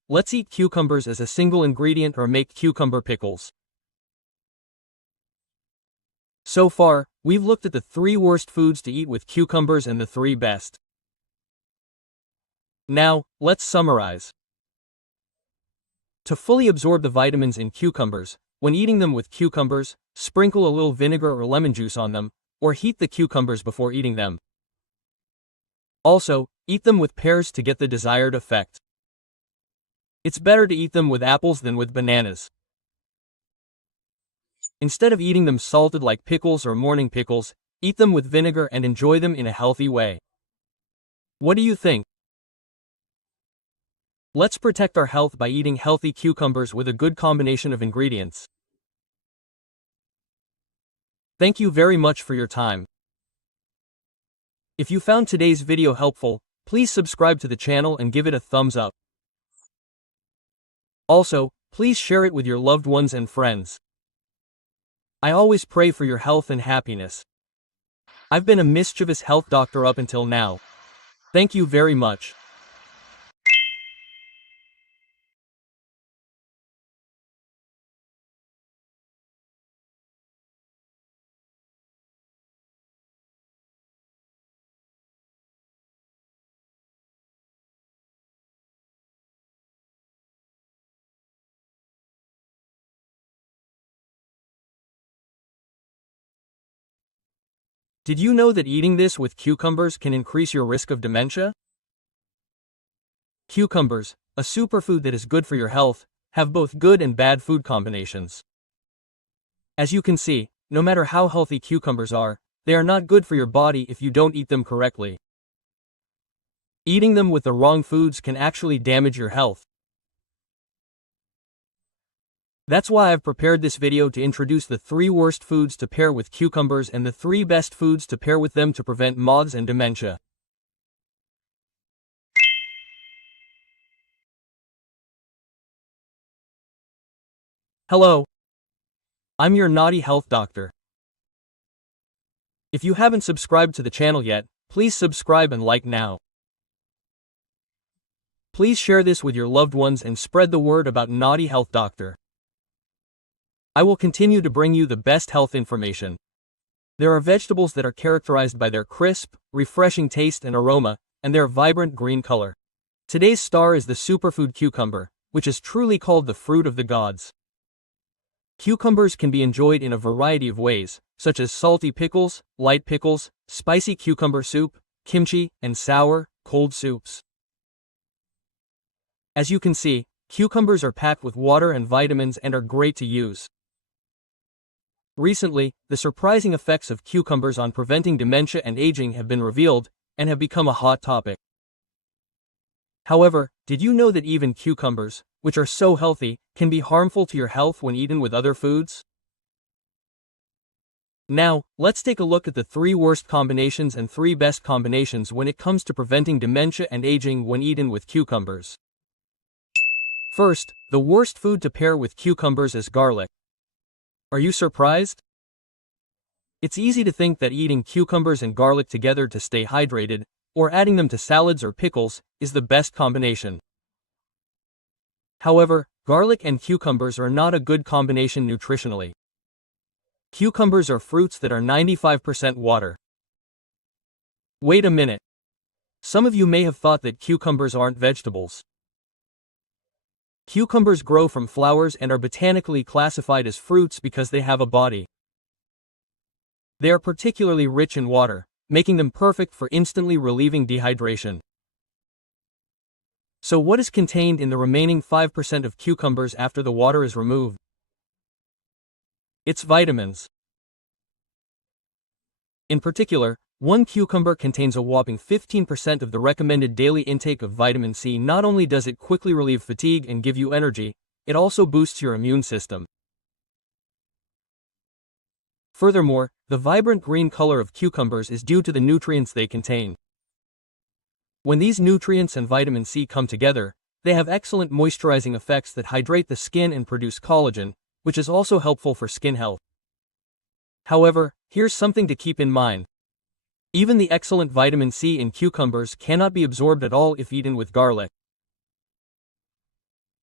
let's eat cucumbers as a single ingredient or make cucumber pickles. So far, we've looked at the 3 worst foods to eat with cucumbers and the 3 best. Now, let's summarize. To fully absorb the vitamins in cucumbers, when eating them with cucumbers, sprinkle a little vinegar or lemon juice on them, or heat the cucumbers before eating them. Also, eat them with pears to get the desired effect. It's better to eat them with apples than with bananas. Instead of eating them salted like pickles or morning pickles, eat them with vinegar and enjoy them in a healthy way. What do you think? Let's protect our health by eating healthy cucumbers with a good combination of ingredients. Thank you very much for your time. If you found today's video helpful, please subscribe to the channel and give it a thumbs up. Also, please share it with your loved ones and friends. I always pray for your health and happiness. I've been a mischievous health doctor up until now. Thank you very much. Did you know that eating this with cucumbers can increase your risk of dementia? Cucumbers, a superfood that is good for your health, have both good and bad food combinations. As you can see, no matter how healthy cucumbers are, they are not good for your body if you don't eat them correctly. Eating them with the wrong foods can actually damage your health. That's why I've prepared this video to introduce the 3 worst foods to pair with cucumbers and the 3 best foods to pair with them to prevent MODS and dementia. Hello. I'm your naughty health doctor. If you haven't subscribed to the channel yet, please subscribe and like now. Please share this with your loved ones and spread the word about Naughty Health Doctor. I will continue to bring you the best health information. There are vegetables that are characterized by their crisp, refreshing taste and aroma, and their vibrant green color. Today's star is the superfood cucumber, which is truly called the fruit of the gods. Cucumbers can be enjoyed in a variety of ways, such as salty pickles, light pickles, spicy cucumber soup, kimchi, and sour, cold soups. As you can see, cucumbers are packed with water and vitamins and are great to use. Recently, the surprising effects of cucumbers on preventing dementia and aging have been revealed, and have become a hot topic. However, did you know that even cucumbers, which are so healthy, can be harmful to your health when eaten with other foods? Now, let's take a look at the 3 worst combinations and 3 best combinations when it comes to preventing dementia and aging when eaten with cucumbers. First, the worst food to pair with cucumbers is garlic. Are you surprised? It's easy to think that eating cucumbers and garlic together to stay hydrated, or adding them to salads or pickles, is the best combination. However, garlic and cucumbers are not a good combination nutritionally. Cucumbers are fruits that are 95% water. Wait a minute. Some of you may have thought that cucumbers aren't vegetables. Cucumbers grow from flowers and are botanically classified as fruits because they have a body. They are particularly rich in water, making them perfect for instantly relieving dehydration. So what is contained in the remaining 5% of cucumbers after the water is removed? It's vitamins. In particular, 1 cucumber contains a whopping 15% of the recommended daily intake of vitamin C. Not only does it quickly relieve fatigue and give you energy, it also boosts your immune system. Furthermore, the vibrant green color of cucumbers is due to the nutrients they contain. When these nutrients and vitamin C come together, they have excellent moisturizing effects that hydrate the skin and produce collagen, which is also helpful for skin health. However, here's something to keep in mind. Even the excellent vitamin C in cucumbers cannot be absorbed at all if eaten with garlic.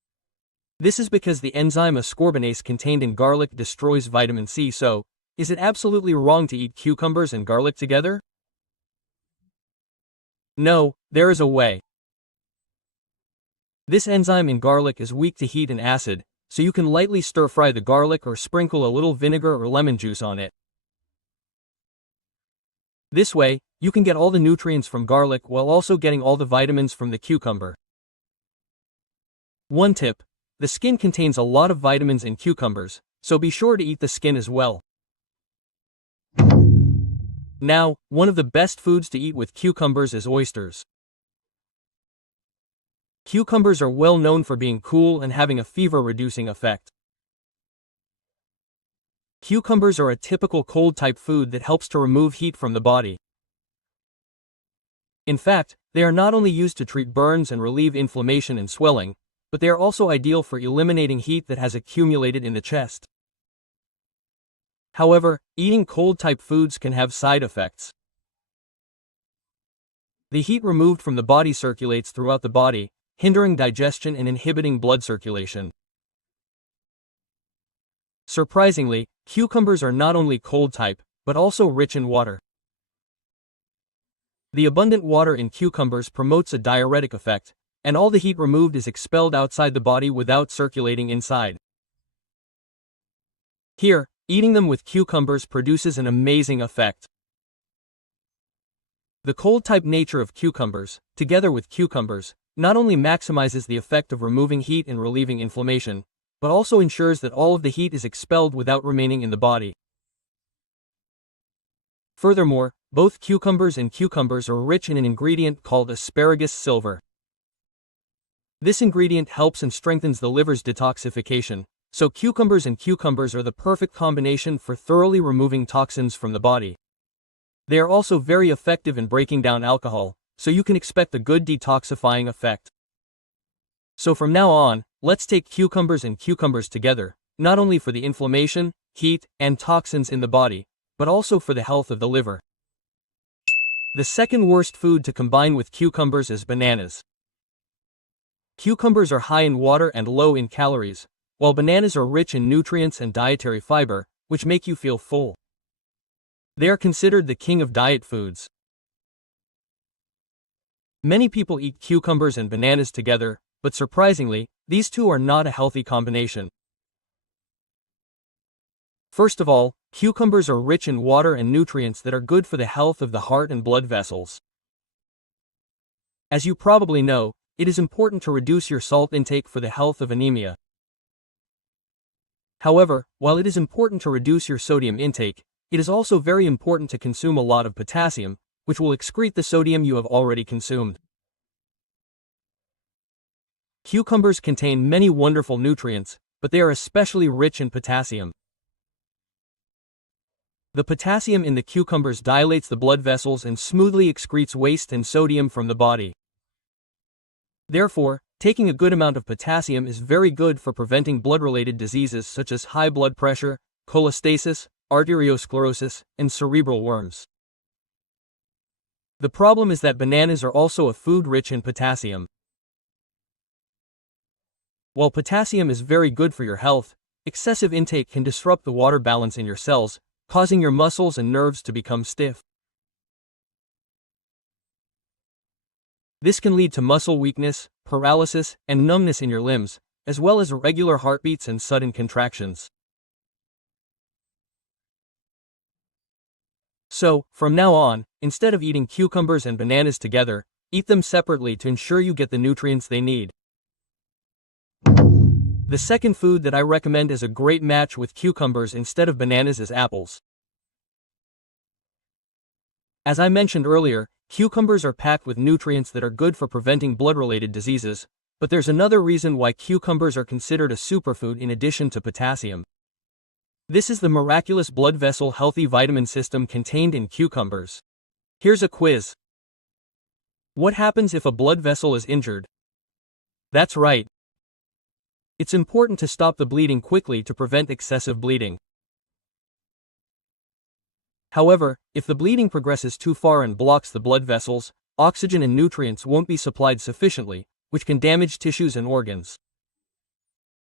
This is because the enzyme ascorbinase contained in garlic destroys vitamin C, so, is it absolutely wrong to eat cucumbers and garlic together? No, there is a way. This enzyme in garlic is weak to heat and acid, so you can lightly stir-fry the garlic or sprinkle a little vinegar or lemon juice on it. This way, you can get all the nutrients from garlic while also getting all the vitamins from the cucumber. One tip: the skin contains a lot of vitamins in cucumbers, so be sure to eat the skin as well. Now, one of the best foods to eat with cucumbers is oysters. Cucumbers are well known for being cool and having a fever-reducing effect. Cucumbers are a typical cold-type food that helps to remove heat from the body. In fact, they are not only used to treat burns and relieve inflammation and swelling, but they are also ideal for eliminating heat that has accumulated in the chest. However, eating cold-type foods can have side effects. The heat removed from the body circulates throughout the body, hindering digestion and inhibiting blood circulation. Surprisingly, cucumbers are not only cold-type, but also rich in water. The abundant water in cucumbers promotes a diuretic effect, and all the heat removed is expelled outside the body without circulating inside. Here, eating them with cucumbers produces an amazing effect. The cold-type nature of cucumbers, together with cucumbers, not only maximizes the effect of removing heat and relieving inflammation, but also ensures that all of the heat is expelled without remaining in the body. Furthermore, both cucumbers and cucumbers are rich in an ingredient called asparagus silver. This ingredient helps and strengthens the liver's detoxification, so cucumbers and cucumbers are the perfect combination for thoroughly removing toxins from the body. They are also very effective in breaking down alcohol, so you can expect a good detoxifying effect. So from now on, let's take cucumbers and cucumbers together, not only for the inflammation, heat, and toxins in the body, but also for the health of the liver. The second worst food to combine with cucumbers is bananas. Cucumbers are high in water and low in calories, while bananas are rich in nutrients and dietary fiber, which make you feel full. They are considered the king of diet foods. Many people eat cucumbers and bananas together, but surprisingly, these two are not a healthy combination. First of all, cucumbers are rich in water and nutrients that are good for the health of the heart and blood vessels. As you probably know, it is important to reduce your salt intake for the health of anemia. However, while it is important to reduce your sodium intake, it is also very important to consume a lot of potassium, which will excrete the sodium you have already consumed. Cucumbers contain many wonderful nutrients, but they are especially rich in potassium. The potassium in the cucumbers dilates the blood vessels and smoothly excretes waste and sodium from the body. Therefore, taking a good amount of potassium is very good for preventing blood-related diseases such as high blood pressure, cholestasis, arteriosclerosis, and cerebral worms. The problem is that bananas are also a food rich in potassium. While potassium is very good for your health, excessive intake can disrupt the water balance in your cells, causing your muscles and nerves to become stiff. This can lead to muscle weakness, paralysis, and numbness in your limbs, as well as irregular heartbeats and sudden contractions. So, from now on, instead of eating cucumbers and bananas together, eat them separately to ensure you get the nutrients they need. The second food that I recommend as a great match with cucumbers instead of bananas is apples. As I mentioned earlier, cucumbers are packed with nutrients that are good for preventing blood-related diseases, but there's another reason why cucumbers are considered a superfood in addition to potassium. This is the miraculous blood vessel healthy vitamin system contained in cucumbers. Here's a quiz. What happens if a blood vessel is injured? That's right. It's important to stop the bleeding quickly to prevent excessive bleeding. However, if the bleeding progresses too far and blocks the blood vessels, oxygen and nutrients won't be supplied sufficiently, which can damage tissues and organs.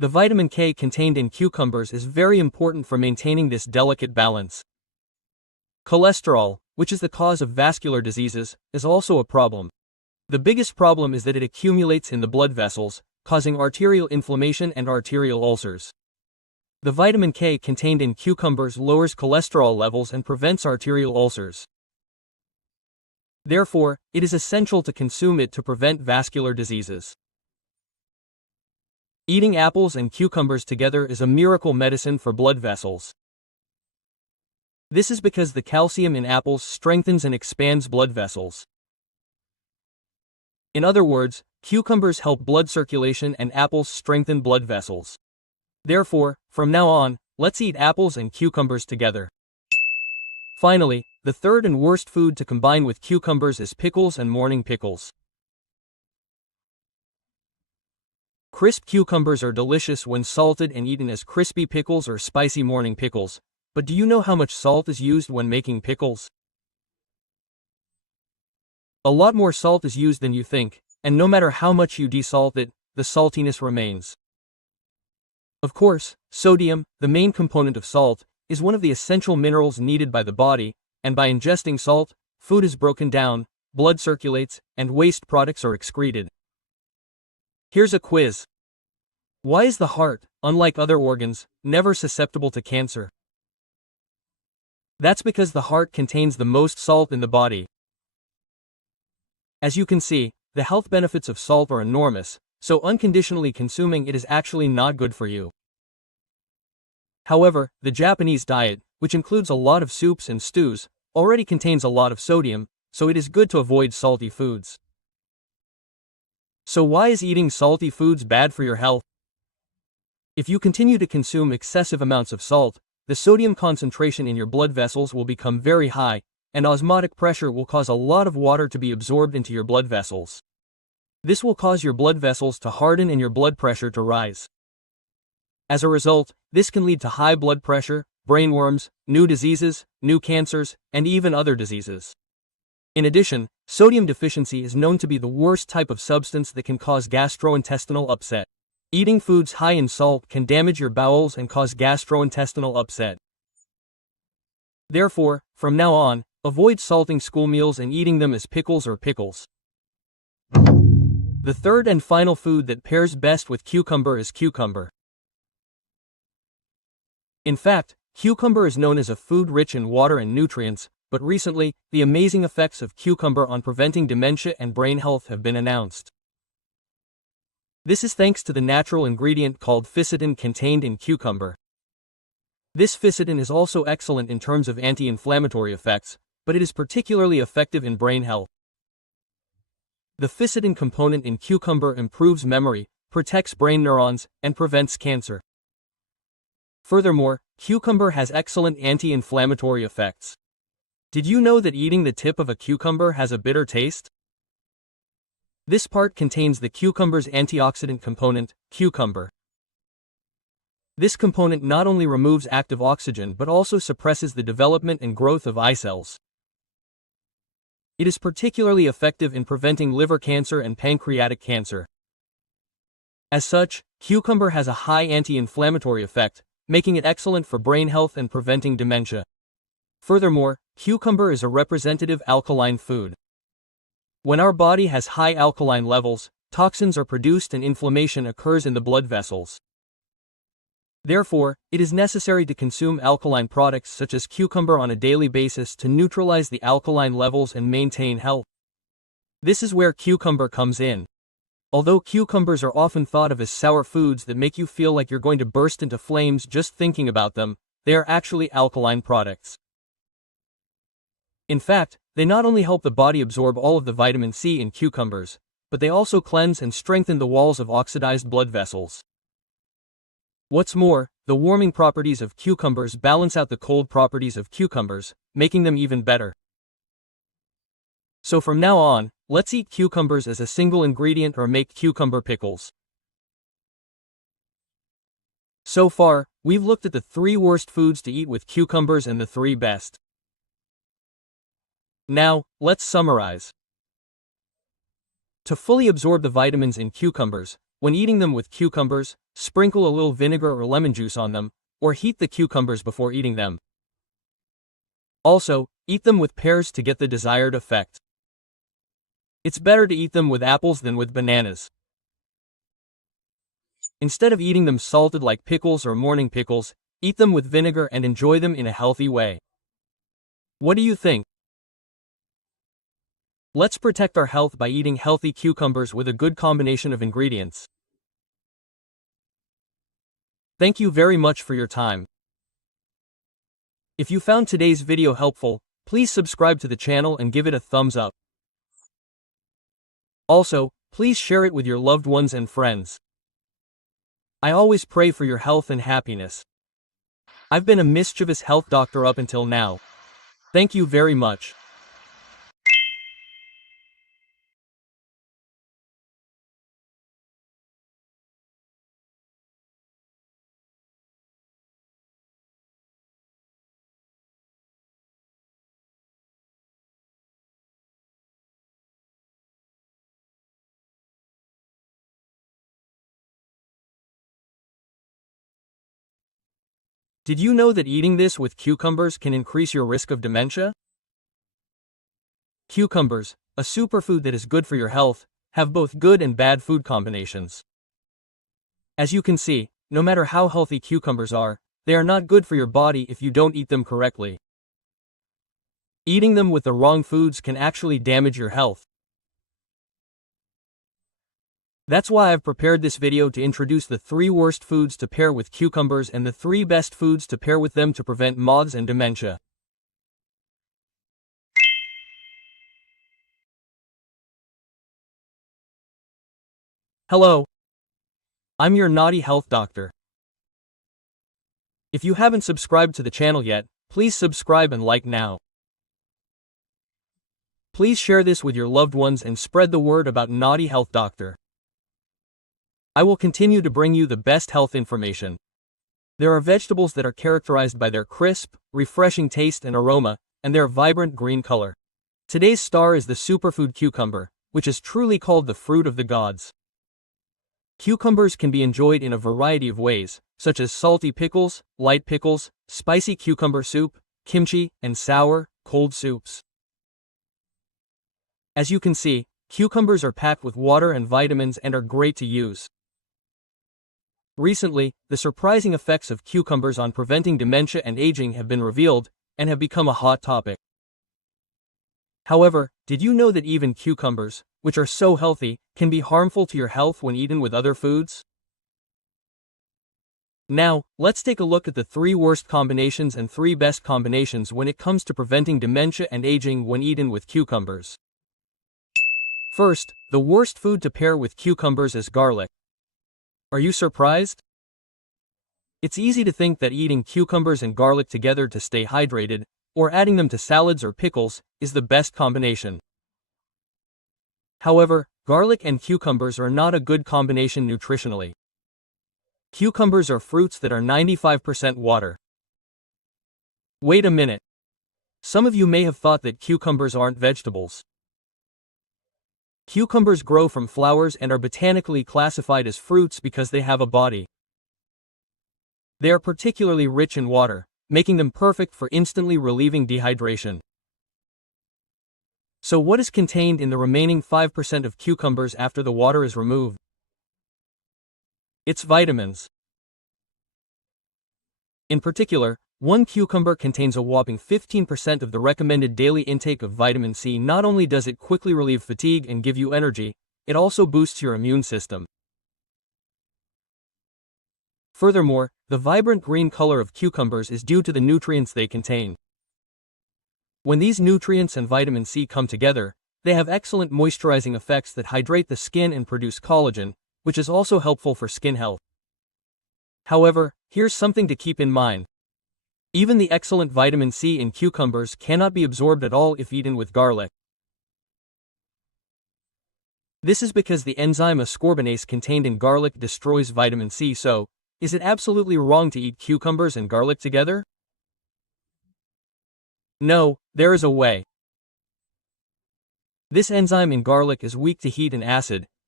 The vitamin K contained in cucumbers is very important for maintaining this delicate balance. Cholesterol, which is the cause of vascular diseases, is also a problem. The biggest problem is that it accumulates in the blood vessels, causing arterial inflammation and arterial ulcers. The vitamin K contained in cucumbers lowers cholesterol levels and prevents arterial ulcers. Therefore, it is essential to consume it to prevent vascular diseases. Eating apples and cucumbers together is a miracle medicine for blood vessels. This is because the calcium in apples strengthens and expands blood vessels. In other words, cucumbers help blood circulation and apples strengthen blood vessels. Therefore, from now on, let's eat apples and cucumbers together. Finally, the third and worst food to combine with cucumbers is pickles and morning pickles. Crisp cucumbers are delicious when salted and eaten as crispy pickles or spicy morning pickles, but do you know how much salt is used when making pickles? A lot more salt is used than you think, and no matter how much you desalt it, the saltiness remains. Of course, sodium, the main component of salt, is one of the essential minerals needed by the body, and by ingesting salt, food is broken down, blood circulates, and waste products are excreted. Here's a quiz. Why is the heart, unlike other organs, never susceptible to cancer? That's because the heart contains the most salt in the body. As you can see, the health benefits of salt are enormous, so unconditionally consuming it is actually not good for you. However, the Japanese diet, which includes a lot of soups and stews, already contains a lot of sodium, so it is good to avoid salty foods. So why is eating salty foods bad for your health? If you continue to consume excessive amounts of salt, the sodium concentration in your blood vessels will become very high, and osmotic pressure will cause a lot of water to be absorbed into your blood vessels. This will cause your blood vessels to harden and your blood pressure to rise. As a result, this can lead to high blood pressure, brain worms, new diseases, new cancers, and even other diseases. In addition, sodium deficiency is known to be the worst type of substance that can cause gastrointestinal upset. Eating foods high in salt can damage your bowels and cause gastrointestinal upset. Therefore, from now on, avoid salting school meals and eating them as pickles or pickles. The third and final food that pairs best with cucumber is cucumber. In fact, cucumber is known as a food rich in water and nutrients, but recently, the amazing effects of cucumber on preventing dementia and brain health have been announced. This is thanks to the natural ingredient called fisetin contained in cucumber. This fisetin is also excellent in terms of anti-inflammatory effects, but it is particularly effective in brain health. The fisetin component in cucumber improves memory, protects brain neurons, and prevents cancer. Furthermore, cucumber has excellent anti-inflammatory effects. Did you know that eating the tip of a cucumber has a bitter taste? This part contains the cucumber's antioxidant component, cucumber. This component not only removes active oxygen but also suppresses the development and growth of eye cells. It is particularly effective in preventing liver cancer and pancreatic cancer. As such, cucumber has a high anti-inflammatory effect, making it excellent for brain health and preventing dementia. Furthermore, cucumber is a representative alkaline food. When our body has high alkaline levels, toxins are produced and inflammation occurs in the blood vessels. Therefore, it is necessary to consume alkaline products such as cucumber on a daily basis to neutralize the alkaline levels and maintain health. This is where cucumber comes in. Although cucumbers are often thought of as sour foods that make you feel like you're going to burst into flames just thinking about them, they are actually alkaline products. In fact, they not only help the body absorb all of the vitamin C in cucumbers, but they also cleanse and strengthen the walls of oxidized blood vessels. What's more, the warming properties of cucumbers balance out the cold properties of cucumbers, making them even better. So from now on, let's eat cucumbers as a single ingredient or make cucumber pickles. So far, we've looked at the 3 worst foods to eat with cucumbers and the 3 best. Now, let's summarize. To fully absorb the vitamins in cucumbers, When eating them with cucumbers, sprinkle a little vinegar or lemon juice on them, or heat the cucumbers before eating them. Also, eat them with pears to get the desired effect. It's better to eat them with apples than with bananas. Instead of eating them salted like pickles or morning pickles, eat them with vinegar and enjoy them in a healthy way. What do you think? Let's protect our health by eating healthy cucumbers with a good combination of ingredients. Thank you very much for your time. If you found today's video helpful, please subscribe to the channel and give it a thumbs up. Also, please share it with your loved ones and friends. I always pray for your health and happiness. I've been a mischievous health doctor up until now. Thank you very much. Did you know that eating this with cucumbers can increase your risk of dementia? Cucumbers, a superfood that is good for your health, have both good and bad food combinations. As you can see, no matter how healthy cucumbers are, they are not good for your body if you don't eat them correctly. Eating them with the wrong foods can actually damage your health. That's why I've prepared this video to introduce the 3 worst foods to pair with cucumbers and the 3 best foods to pair with them to prevent moths and dementia. Hello. I'm your naughty health doctor. If you haven't subscribed to the channel yet, please subscribe and like now. Please share this with your loved ones and spread the word about Naughty Health Doctor. I will continue to bring you the best health information. There are vegetables that are characterized by their crisp, refreshing taste and aroma, and their vibrant green color. Today's star is the superfood cucumber, which is truly called the fruit of the gods. Cucumbers can be enjoyed in a variety of ways, such as salty pickles, light pickles, spicy cucumber soup, kimchi, and sour, cold soups. As you can see, cucumbers are packed with water and vitamins and are great to use. Recently, the surprising effects of cucumbers on preventing dementia and aging have been revealed, and have become a hot topic. However, did you know that even cucumbers, which are so healthy, can be harmful to your health when eaten with other foods? Now, let's take a look at the 3 worst combinations and 3 best combinations when it comes to preventing dementia and aging when eaten with cucumbers. First, the worst food to pair with cucumbers is garlic. Are you surprised? It's easy to think that eating cucumbers and garlic together to stay hydrated, or adding them to salads or pickles, is the best combination. However, garlic and cucumbers are not a good combination nutritionally. Cucumbers are fruits that are 95% water. Wait a minute. Some of you may have thought that cucumbers aren't vegetables. Cucumbers grow from flowers and are botanically classified as fruits because they have a body. They are particularly rich in water, making them perfect for instantly relieving dehydration. So what is contained in the remaining 5% of cucumbers after the water is removed? It's vitamins. In particular, 1 cucumber contains a whopping 15% of the recommended daily intake of vitamin C. Not only does it quickly relieve fatigue and give you energy, it also boosts your immune system. Furthermore, the vibrant green color of cucumbers is due to the nutrients they contain. When these nutrients and vitamin C come together, they have excellent moisturizing effects that hydrate the skin and produce collagen, which is also helpful for skin health. However, here's something to keep in mind. Even the excellent vitamin C in cucumbers cannot be absorbed at all if eaten with garlic. This is because the enzyme ascorbinase contained in garlic destroys vitamin C. So, is it absolutely wrong to eat cucumbers and garlic together? No, there is a way. This enzyme in garlic is weak to heat and acid,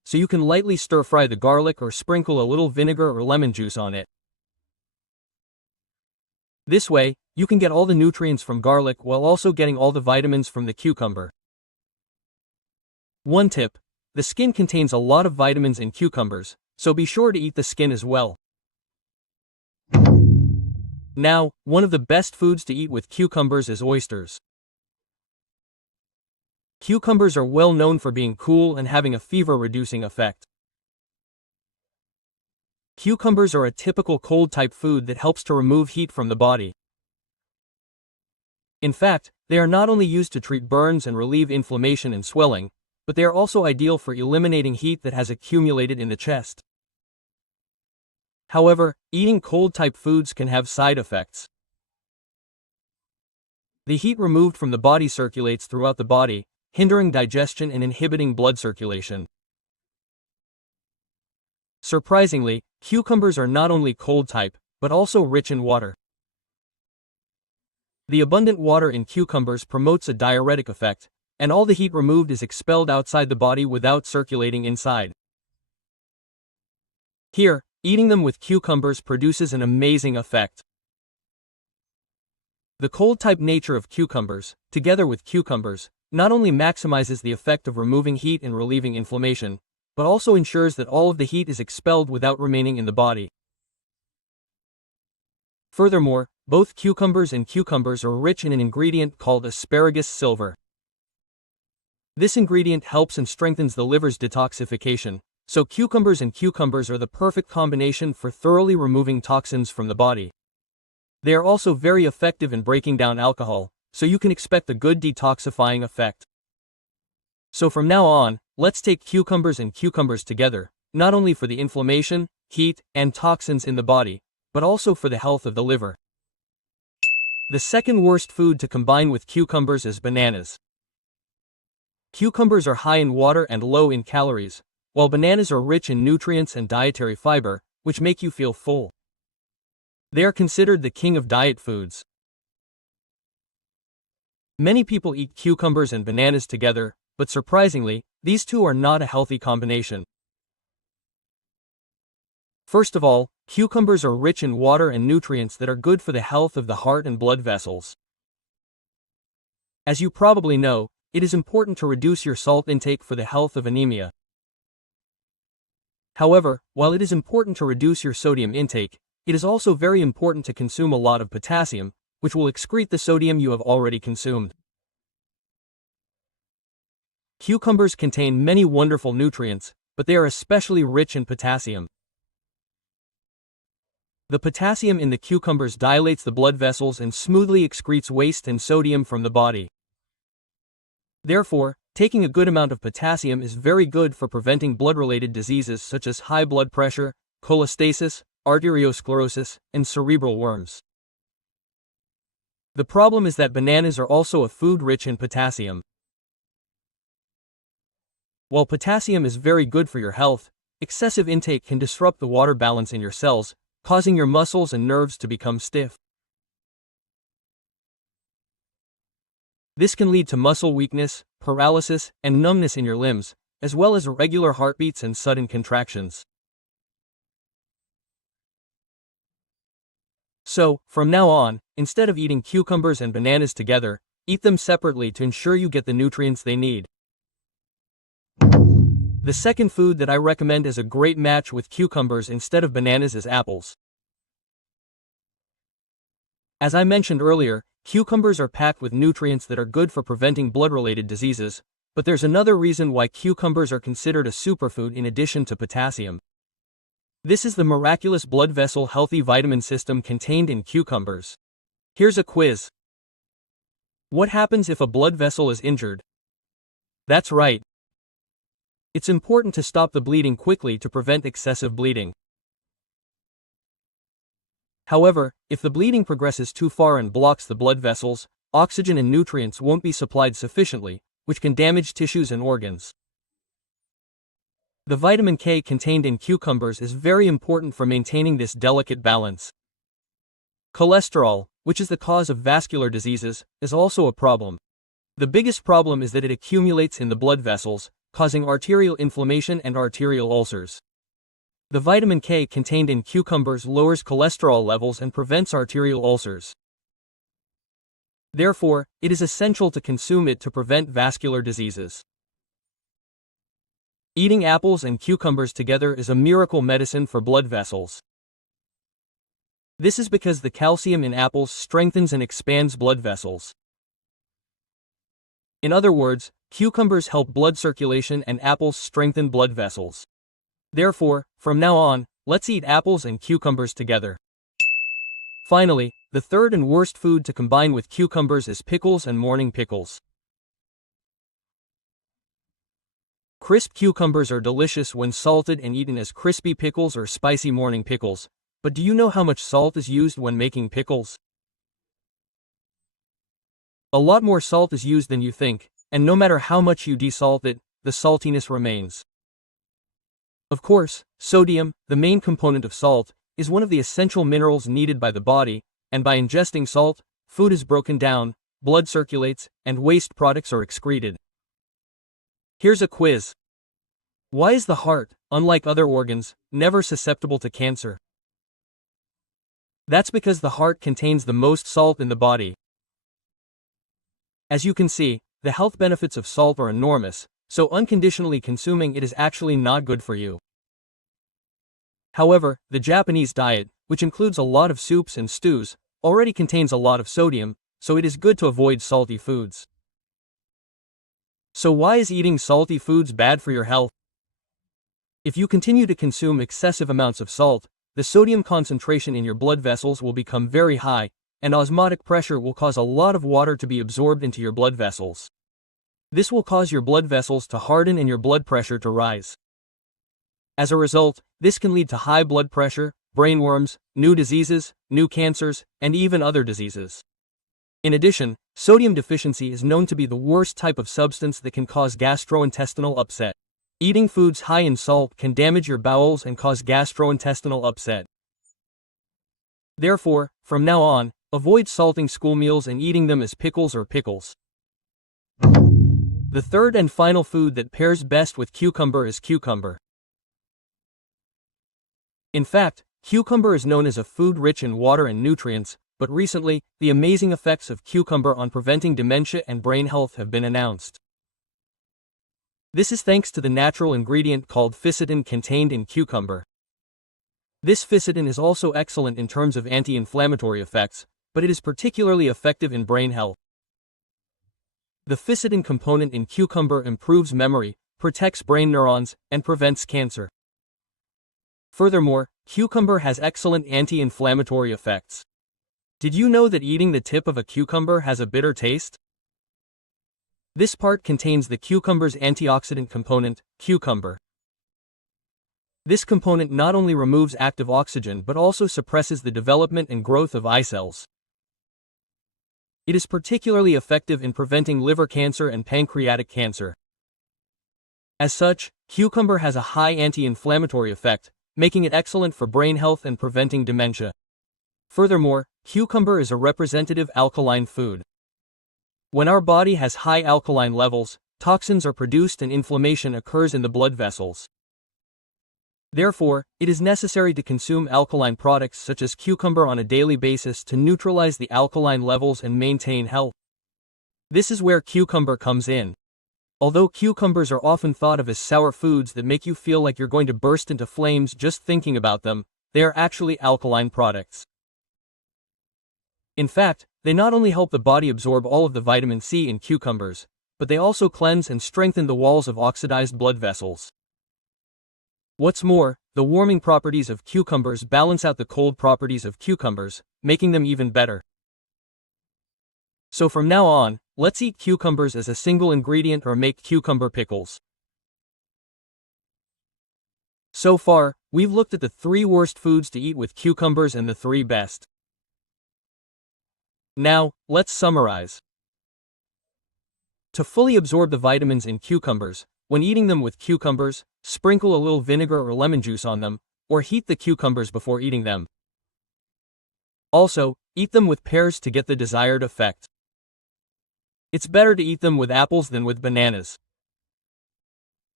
so you can lightly stir-fry the garlic or sprinkle a little vinegar or lemon juice on it. This way, you can get all the nutrients from garlic while also getting all the vitamins from the cucumber. One tip: the skin contains a lot of vitamins in cucumbers, so be sure to eat the skin as well. Now, one of the best foods to eat with cucumbers is oysters. Cucumbers are well known for being cool and having a fever-reducing effect. Cucumbers are a typical cold-type food that helps to remove heat from the body. In fact, they are not only used to treat burns and relieve inflammation and swelling, but they are also ideal for eliminating heat that has accumulated in the chest. However, eating cold-type foods can have side effects. The heat removed from the body circulates throughout the body, hindering digestion and inhibiting blood circulation. Surprisingly, cucumbers are not only cold-type, but also rich in water. The abundant water in cucumbers promotes a diuretic effect, and all the heat removed is expelled outside the body without circulating inside. Here, eating them with cucumbers produces an amazing effect. The cold-type nature of cucumbers, together with cucumbers, not only maximizes the effect of removing heat and relieving inflammation, but also ensures that all of the heat is expelled without remaining in the body. Furthermore, both cucumbers and cucumbers are rich in an ingredient called asparagus silver. This ingredient helps and strengthens the liver's detoxification, so cucumbers are the perfect combination for thoroughly removing toxins from the body. They are also very effective in breaking down alcohol, so you can expect a good detoxifying effect. So from now on, let's take cucumbers together, not only for the inflammation, heat, and toxins in the body, but also for the health of the liver. The second worst food to combine with cucumbers is bananas. Cucumbers are high in water and low in calories, while bananas are rich in nutrients and dietary fiber, which make you feel full. They are considered the king of diet foods. Many people eat cucumbers and bananas together, but surprisingly, these two are not a healthy combination. First of all, cucumbers are rich in water and nutrients that are good for the health of the heart and blood vessels. As you probably know, it is important to reduce your salt intake for the health of anemia. However, while it is important to reduce your sodium intake, it is also very important to consume a lot of potassium, which will excrete the sodium you have already consumed. Cucumbers contain many wonderful nutrients, but they are especially rich in potassium. The potassium in the cucumbers dilates the blood vessels and smoothly excretes waste and sodium from the body. Therefore, taking a good amount of potassium is very good for preventing blood-related diseases such as high blood pressure, cholestasis, arteriosclerosis, and cerebral worms. The problem is that bananas are also a food rich in potassium. While potassium is very good for your health, excessive intake can disrupt the water balance in your cells, causing your muscles and nerves to become stiff. This can lead to muscle weakness, paralysis, and numbness in your limbs, as well as irregular heartbeats and sudden contractions. So, from now on, instead of eating cucumbers and bananas together, eat them separately to ensure you get the nutrients they need. The second food that I recommend as a great match with cucumbers instead of bananas is apples. As I mentioned earlier, cucumbers are packed with nutrients that are good for preventing blood-related diseases, but there's another reason why cucumbers are considered a superfood in addition to potassium. This is the miraculous blood vessel healthy vitamin system contained in cucumbers. Here's a quiz. What happens if a blood vessel is injured? That's right. It's important to stop the bleeding quickly to prevent excessive bleeding. However, if the bleeding progresses too far and blocks the blood vessels, oxygen and nutrients won't be supplied sufficiently, which can damage tissues and organs. The vitamin K contained in cucumbers is very important for maintaining this delicate balance. Cholesterol, which is the cause of vascular diseases, is also a problem. The biggest problem is that it accumulates in the blood vessels, causing arterial inflammation and arterial ulcers. The vitamin K contained in cucumbers lowers cholesterol levels and prevents arterial ulcers. Therefore, it is essential to consume it to prevent vascular diseases. Eating apples and cucumbers together is a miracle medicine for blood vessels. This is because the calcium in apples strengthens and expands blood vessels. In other words, cucumbers help blood circulation and apples strengthen blood vessels. Therefore, from now on, let's eat apples and cucumbers together. Finally, the third and worst food to combine with cucumbers is pickles and morning pickles. Crisp cucumbers are delicious when salted and eaten as crispy pickles or spicy morning pickles, but do you know how much salt is used when making pickles? A lot more salt is used than you think, and no matter how much you desalt it, the saltiness remains. Of course, sodium, the main component of salt, is one of the essential minerals needed by the body, and by ingesting salt, food is broken down, blood circulates, and waste products are excreted. Here's a quiz. Why is the heart, unlike other organs, never susceptible to cancer? That's because the heart contains the most salt in the body. As you can see, the health benefits of salt are enormous, so unconditionally consuming it is actually not good for you. However, the Japanese diet, which includes a lot of soups and stews, already contains a lot of sodium, so it is good to avoid salty foods. So why is eating salty foods bad for your health? If you continue to consume excessive amounts of salt, the sodium concentration in your blood vessels will become very high, and osmotic pressure will cause a lot of water to be absorbed into your blood vessels. This will cause your blood vessels to harden and your blood pressure to rise. As a result, this can lead to high blood pressure, brain worms, new diseases, new cancers, and even other diseases. In addition, sodium deficiency is known to be the worst type of substance that can cause gastrointestinal upset. Eating foods high in salt can damage your bowels and cause gastrointestinal upset. Therefore, from now on, avoid salting school meals and eating them as pickles or pickles. The third and final food that pairs best with cucumber is cucumber. In fact, cucumber is known as a food rich in water and nutrients, but recently, the amazing effects of cucumber on preventing dementia and brain health have been announced. This is thanks to the natural ingredient called fisetin contained in cucumber. This fisetin is also excellent in terms of anti-inflammatory effects, but it is particularly effective in brain health. The fisetin component in cucumber improves memory, protects brain neurons, and prevents cancer. Furthermore, cucumber has excellent anti-inflammatory effects. Did you know that eating the tip of a cucumber has a bitter taste? This part contains the cucumber's antioxidant component, cucumber. This component not only removes active oxygen but also suppresses the development and growth of eye cells. It is particularly effective in preventing liver cancer and pancreatic cancer. As such, cucumber has a high anti-inflammatory effect, making it excellent for brain health and preventing dementia. Furthermore, cucumber is a representative alkaline food. When our body has high alkaline levels, toxins are produced and inflammation occurs in the blood vessels. Therefore, it is necessary to consume alkaline products such as cucumber on a daily basis to neutralize the alkaline levels and maintain health. This is where cucumber comes in. Although cucumbers are often thought of as sour foods that make you feel like you're going to burst into flames just thinking about them, they are actually alkaline products. In fact, they not only help the body absorb all of the vitamin C in cucumbers, but they also cleanse and strengthen the walls of oxidized blood vessels. What's more, the warming properties of cucumbers balance out the cold properties of cucumbers, making them even better. So from now on, let's eat cucumbers as a single ingredient or make cucumber pickles. So far, we've looked at the 3 worst foods to eat with cucumbers and the 3 best. Now, let's summarize. To fully absorb the vitamins in cucumbers, when eating them with cucumbers, sprinkle a little vinegar or lemon juice on them, or heat the cucumbers before eating them. Also, eat them with pears to get the desired effect. It's better to eat them with apples than with bananas.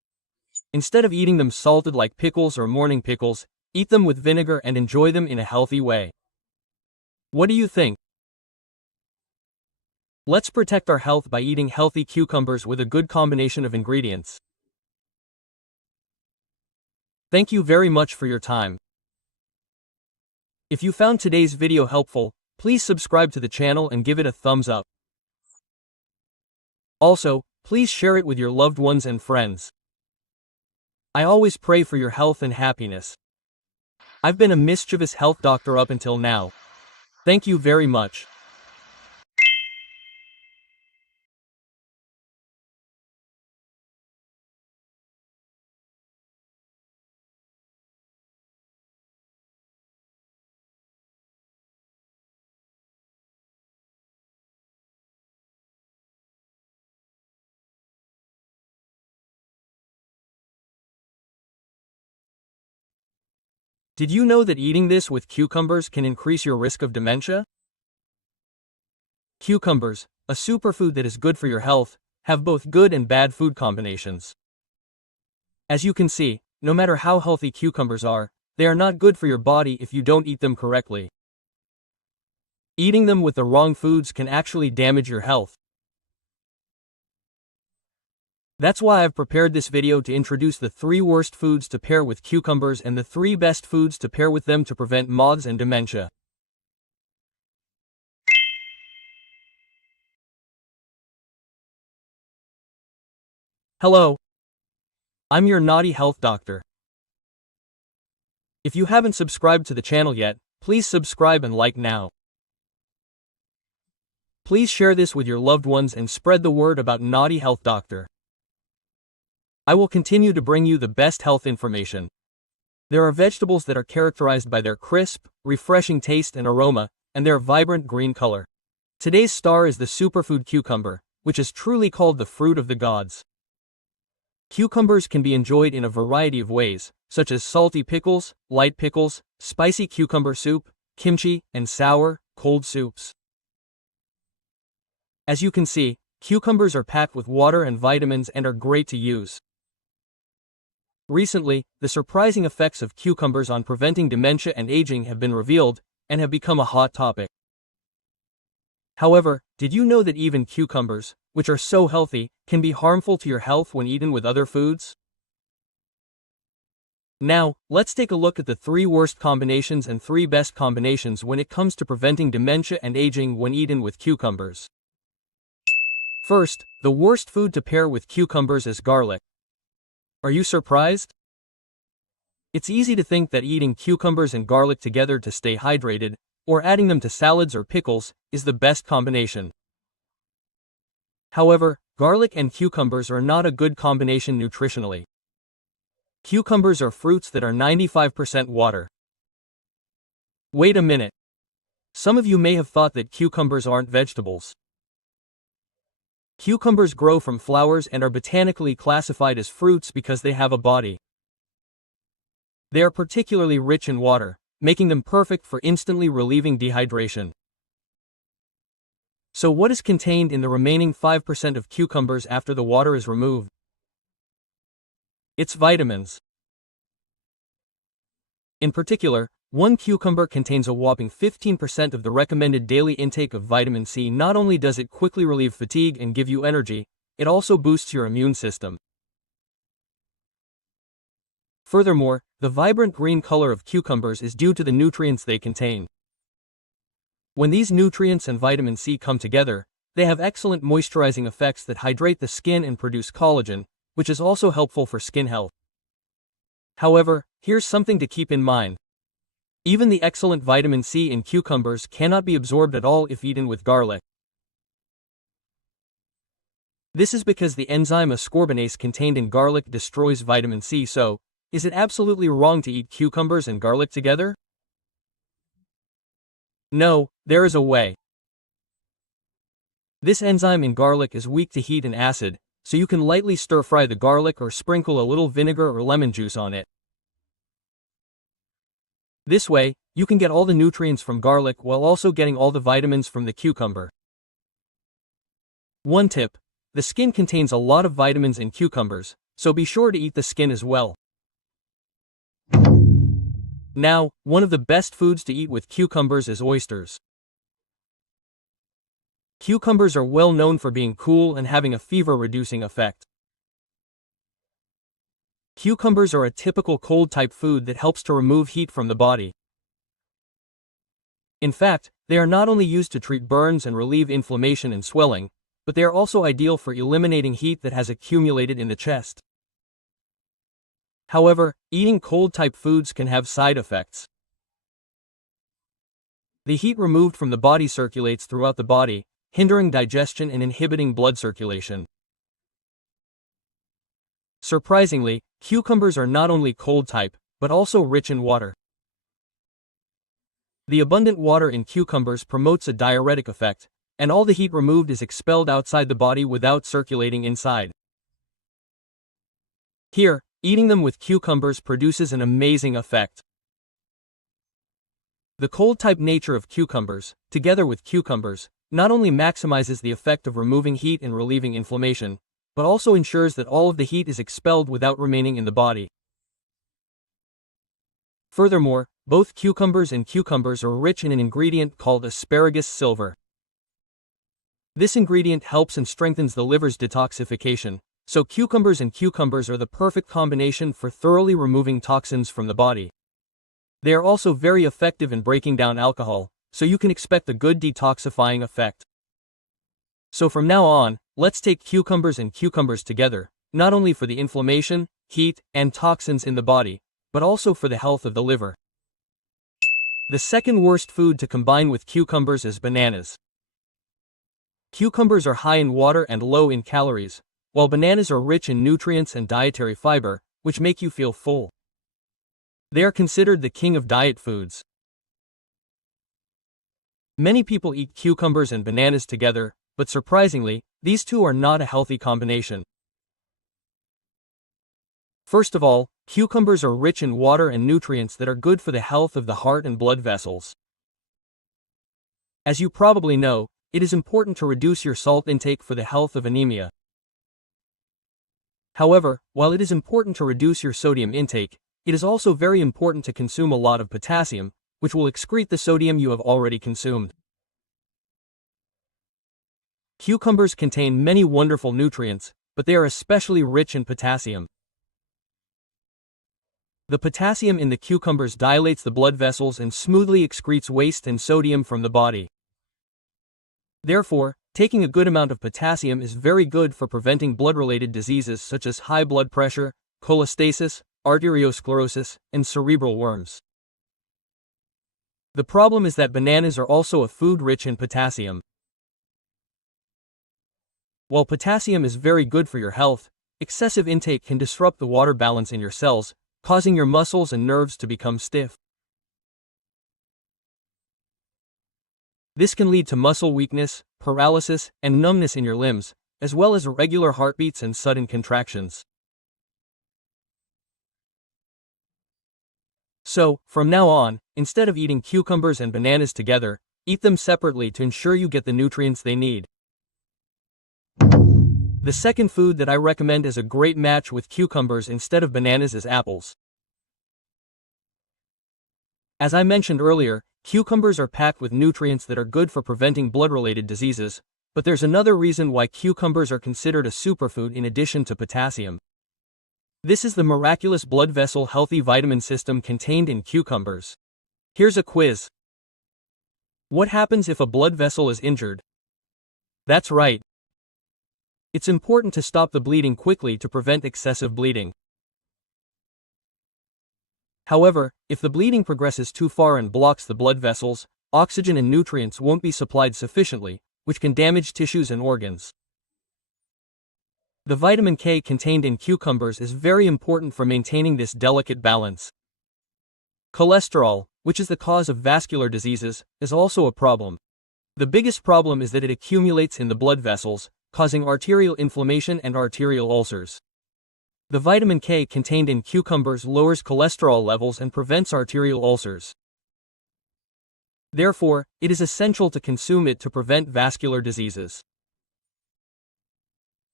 Instead of eating them salted like pickles or morning pickles, eat them with vinegar and enjoy them in a healthy way. What do you think? Let's protect our health by eating healthy cucumbers with a good combination of ingredients. Thank you very much for your time. If you found today's video helpful, please subscribe to the channel and give it a thumbs up. Also, please share it with your loved ones and friends. I always pray for your health and happiness. I've been a mischievous health doctor up until now. Thank you very much. Did you know that eating this with cucumbers can increase your risk of dementia? Cucumbers, a superfood that is good for your health, have both good and bad food combinations. As you can see, no matter how healthy cucumbers are, they are not good for your body if you don't eat them correctly. Eating them with the wrong foods can actually damage your health. That's why I've prepared this video to introduce the 3 worst foods to pair with cucumbers and the 3 best foods to pair with them to prevent MODS and dementia. Hello. I'm your naughty health doctor. If you haven't subscribed to the channel yet, please subscribe and like now. Please share this with your loved ones and spread the word about Naughty Health Doctor. I will continue to bring you the best health information. There are vegetables that are characterized by their crisp, refreshing taste and aroma, and their vibrant green color. Today's star is the superfood cucumber, which is truly called the fruit of the gods. Cucumbers can be enjoyed in a variety of ways, such as salty pickles, light pickles, spicy cucumber soup, kimchi, and sour, cold soups. As you can see, cucumbers are packed with water and vitamins and are great to use. Recently, the surprising effects of cucumbers on preventing dementia and aging have been revealed, and have become a hot topic. However, did you know that even cucumbers, which are so healthy, can be harmful to your health when eaten with other foods? Now, let's take a look at the 3 worst combinations and 3 best combinations when it comes to preventing dementia and aging when eaten with cucumbers. First, the worst food to pair with cucumbers is garlic. Are you surprised? It's easy to think that eating cucumbers and garlic together to stay hydrated, or adding them to salads or pickles, is the best combination. However, garlic and cucumbers are not a good combination nutritionally. Cucumbers are fruits that are 95% water. Wait a minute. Some of you may have thought that cucumbers aren't vegetables. Cucumbers grow from flowers and are botanically classified as fruits because they have a body. They are particularly rich in water, making them perfect for instantly relieving dehydration. So what is contained in the remaining 5% of cucumbers after the water is removed? It's vitamins. In particular, 1 cucumber contains a whopping 15% of the recommended daily intake of vitamin C. Not only does it quickly relieve fatigue and give you energy, it also boosts your immune system. Furthermore, the vibrant green color of cucumbers is due to the nutrients they contain. When these nutrients and vitamin C come together, they have excellent moisturizing effects that hydrate the skin and produce collagen, which is also helpful for skin health. However, here's something to keep in mind. Even the excellent vitamin C in cucumbers cannot be absorbed at all if eaten with garlic. This is because the enzyme ascorbinase contained in garlic destroys vitamin C. So, is it absolutely wrong to eat cucumbers and garlic together? No, there is a way. This enzyme in garlic is weak to heat and acid, so you can lightly stir-fry the garlic or sprinkle a little vinegar or lemon juice on it. This way, you can get all the nutrients from garlic while also getting all the vitamins from the cucumber. One tip: the skin contains a lot of vitamins in cucumbers, so be sure to eat the skin as well. Now, one of the best foods to eat with cucumbers is oysters. Cucumbers are well known for being cool and having a fever-reducing effect. Cucumbers are a typical cold-type food that helps to remove heat from the body. In fact, they are not only used to treat burns and relieve inflammation and swelling, but they are also ideal for eliminating heat that has accumulated in the chest. However, eating cold-type foods can have side effects. The heat removed from the body circulates throughout the body, hindering digestion and inhibiting blood circulation. Surprisingly, cucumbers are not only cold-type, but also rich in water. The abundant water in cucumbers promotes a diuretic effect, and all the heat removed is expelled outside the body without circulating inside. Here, eating them with cucumbers produces an amazing effect. The cold-type nature of cucumbers, together with cucumbers, not only maximizes the effect of removing heat and relieving inflammation, but also ensures that all of the heat is expelled without remaining in the body. Furthermore, both cucumbers and cucumbers are rich in an ingredient called asparagus silver. This ingredient helps and strengthens the liver's detoxification, so cucumbers and cucumbers are the perfect combination for thoroughly removing toxins from the body. They are also very effective in breaking down alcohol, so you can expect a good detoxifying effect. So from now on, let's take cucumbers and cucumbers together, not only for the inflammation, heat, and toxins in the body, but also for the health of the liver. The second worst food to combine with cucumbers is bananas. Cucumbers are high in water and low in calories, while bananas are rich in nutrients and dietary fiber, which make you feel full. They are considered the king of diet foods. Many people eat cucumbers and bananas together, but surprisingly, these two are not a healthy combination. First of all, cucumbers are rich in water and nutrients that are good for the health of the heart and blood vessels. As you probably know, it is important to reduce your salt intake for the health of anemia. However, while it is important to reduce your sodium intake, it is also very important to consume a lot of potassium, which will excrete the sodium you have already consumed. Cucumbers contain many wonderful nutrients, but they are especially rich in potassium. The potassium in the cucumbers dilates the blood vessels and smoothly excretes waste and sodium from the body. Therefore, taking a good amount of potassium is very good for preventing blood-related diseases such as high blood pressure, cholestasis, arteriosclerosis, and cerebral worms. The problem is that bananas are also a food rich in potassium. While potassium is very good for your health, excessive intake can disrupt the water balance in your cells, causing your muscles and nerves to become stiff. This can lead to muscle weakness, paralysis, and numbness in your limbs, as well as irregular heartbeats and sudden contractions. So, from now on, instead of eating cucumbers and bananas together, eat them separately to ensure you get the nutrients they need. The second food that I recommend as a great match with cucumbers instead of bananas is apples. As I mentioned earlier, cucumbers are packed with nutrients that are good for preventing blood-related diseases, but there's another reason why cucumbers are considered a superfood in addition to potassium. This is the miraculous blood vessel healthy vitamin system contained in cucumbers. Here's a quiz. What happens if a blood vessel is injured? That's right. It's important to stop the bleeding quickly to prevent excessive bleeding. However, if the bleeding progresses too far and blocks the blood vessels, oxygen and nutrients won't be supplied sufficiently, which can damage tissues and organs. The vitamin K contained in cucumbers is very important for maintaining this delicate balance. Cholesterol, which is the cause of vascular diseases, is also a problem. The biggest problem is that it accumulates in the blood vessels, causing arterial inflammation and arterial ulcers. The vitamin K contained in cucumbers lowers cholesterol levels and prevents arterial ulcers. Therefore, it is essential to consume it to prevent vascular diseases.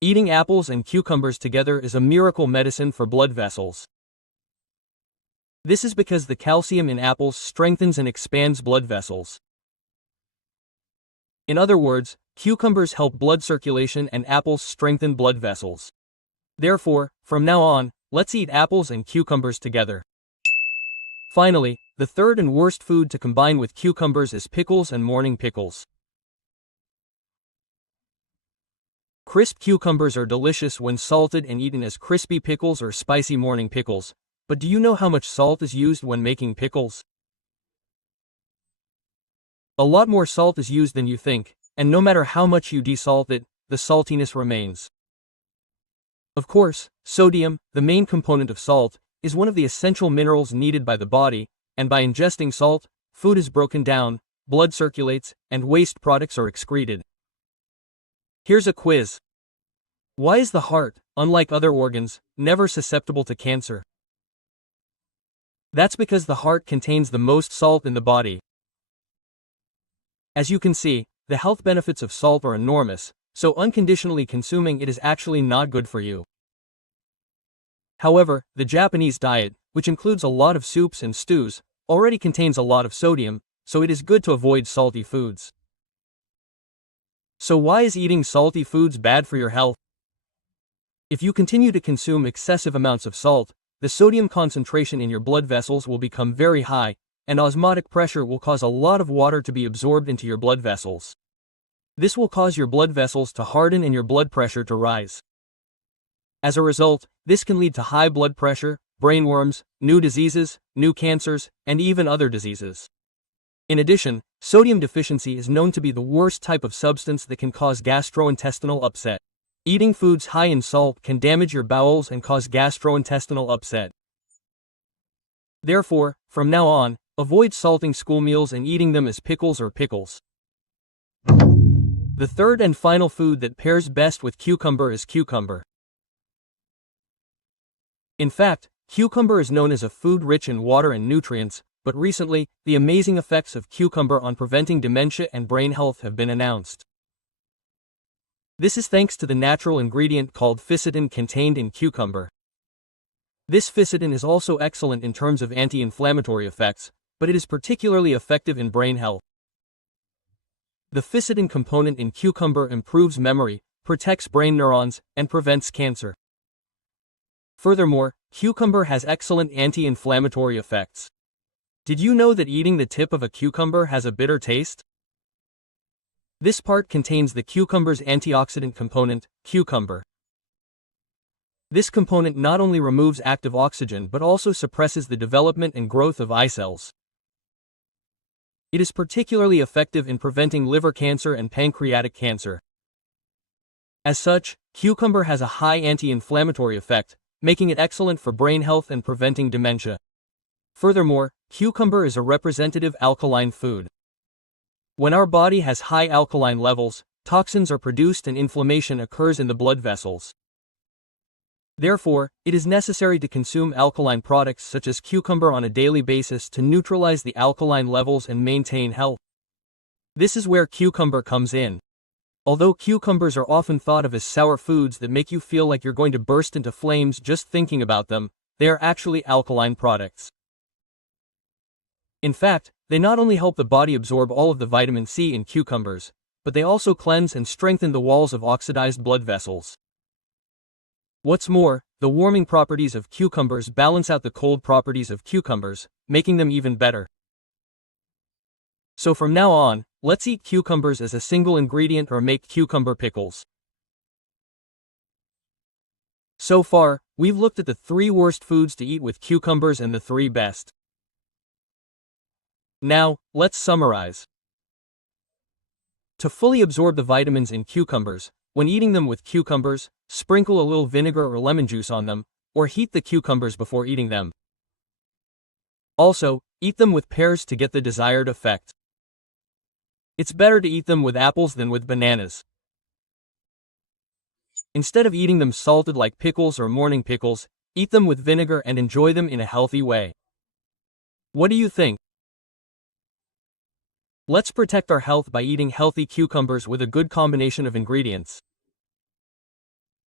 Eating apples and cucumbers together is a miracle medicine for blood vessels. This is because the calcium in apples strengthens and expands blood vessels. In other words, cucumbers help blood circulation and apples strengthen blood vessels. Therefore, from now on, let's eat apples and cucumbers together. Finally, the third and worst food to combine with cucumbers is pickles and morning pickles. Crisp cucumbers are delicious when salted and eaten as crispy pickles or spicy morning pickles, but do you know how much salt is used when making pickles? A lot more salt is used than you think, and no matter how much you desalt it, the saltiness remains. Of course, sodium, the main component of salt, is one of the essential minerals needed by the body, and by ingesting salt, food is broken down, blood circulates, and waste products are excreted. Here's a quiz. Why is the heart, unlike other organs, never susceptible to cancer? That's because the heart contains the most salt in the body. As you can see, the health benefits of salt are enormous, so unconditionally consuming it is actually not good for you. However, the Japanese diet, which includes a lot of soups and stews, already contains a lot of sodium, so it is good to avoid salty foods. So why is eating salty foods bad for your health? If you continue to consume excessive amounts of salt, the sodium concentration in your blood vessels will become very high, and osmotic pressure will cause a lot of water to be absorbed into your blood vessels. This will cause your blood vessels to harden and your blood pressure to rise. As a result, this can lead to high blood pressure, brain worms, new diseases, new cancers, and even other diseases. In addition, sodium deficiency is known to be the worst type of substance that can cause gastrointestinal upset. Eating foods high in salt can damage your bowels and cause gastrointestinal upset. Therefore, from now on, avoid salting school meals and eating them as pickles or pickles. The third and final food that pairs best with cucumber is cucumber. In fact, cucumber is known as a food rich in water and nutrients, but recently, the amazing effects of cucumber on preventing dementia and brain health have been announced. This is thanks to the natural ingredient called fisetin contained in cucumber. This fisetin is also excellent in terms of anti-inflammatory effects, but it is particularly effective in brain health. The fisetin component in cucumber improves memory, protects brain neurons, and prevents cancer. Furthermore, cucumber has excellent anti-inflammatory effects. Did you know that eating the tip of a cucumber has a bitter taste? This part contains the cucumber's antioxidant component, cucumber. This component not only removes active oxygen but also suppresses the development and growth of eye cells. It is particularly effective in preventing liver cancer and pancreatic cancer. As such, cucumber has a high anti-inflammatory effect, making it excellent for brain health and preventing dementia. Furthermore, cucumber is a representative alkaline food. When our body has high alkaline levels, toxins are produced and inflammation occurs in the blood vessels. Therefore, it is necessary to consume alkaline products such as cucumber on a daily basis to neutralize the alkaline levels and maintain health. This is where cucumber comes in. Although cucumbers are often thought of as sour foods that make you feel like you're going to burst into flames just thinking about them, they are actually alkaline products. In fact, they not only help the body absorb all of the vitamin C in cucumbers, but they also cleanse and strengthen the walls of oxidized blood vessels. What's more, the warming properties of cucumbers balance out the cold properties of cucumbers, making them even better. So from now on, let's eat cucumbers as a single ingredient or make cucumber pickles. So far, we've looked at the 3 worst foods to eat with cucumbers and the 3 best. Now, let's summarize. To fully absorb the vitamins in cucumbers, when eating them with cucumbers, sprinkle a little vinegar or lemon juice on them, or heat the cucumbers before eating them. Also, eat them with pears to get the desired effect. It's better to eat them with apples than with bananas. Instead of eating them salted like pickles or morning pickles, eat them with vinegar and enjoy them in a healthy way. What do you think? Let's protect our health by eating healthy cucumbers with a good combination of ingredients.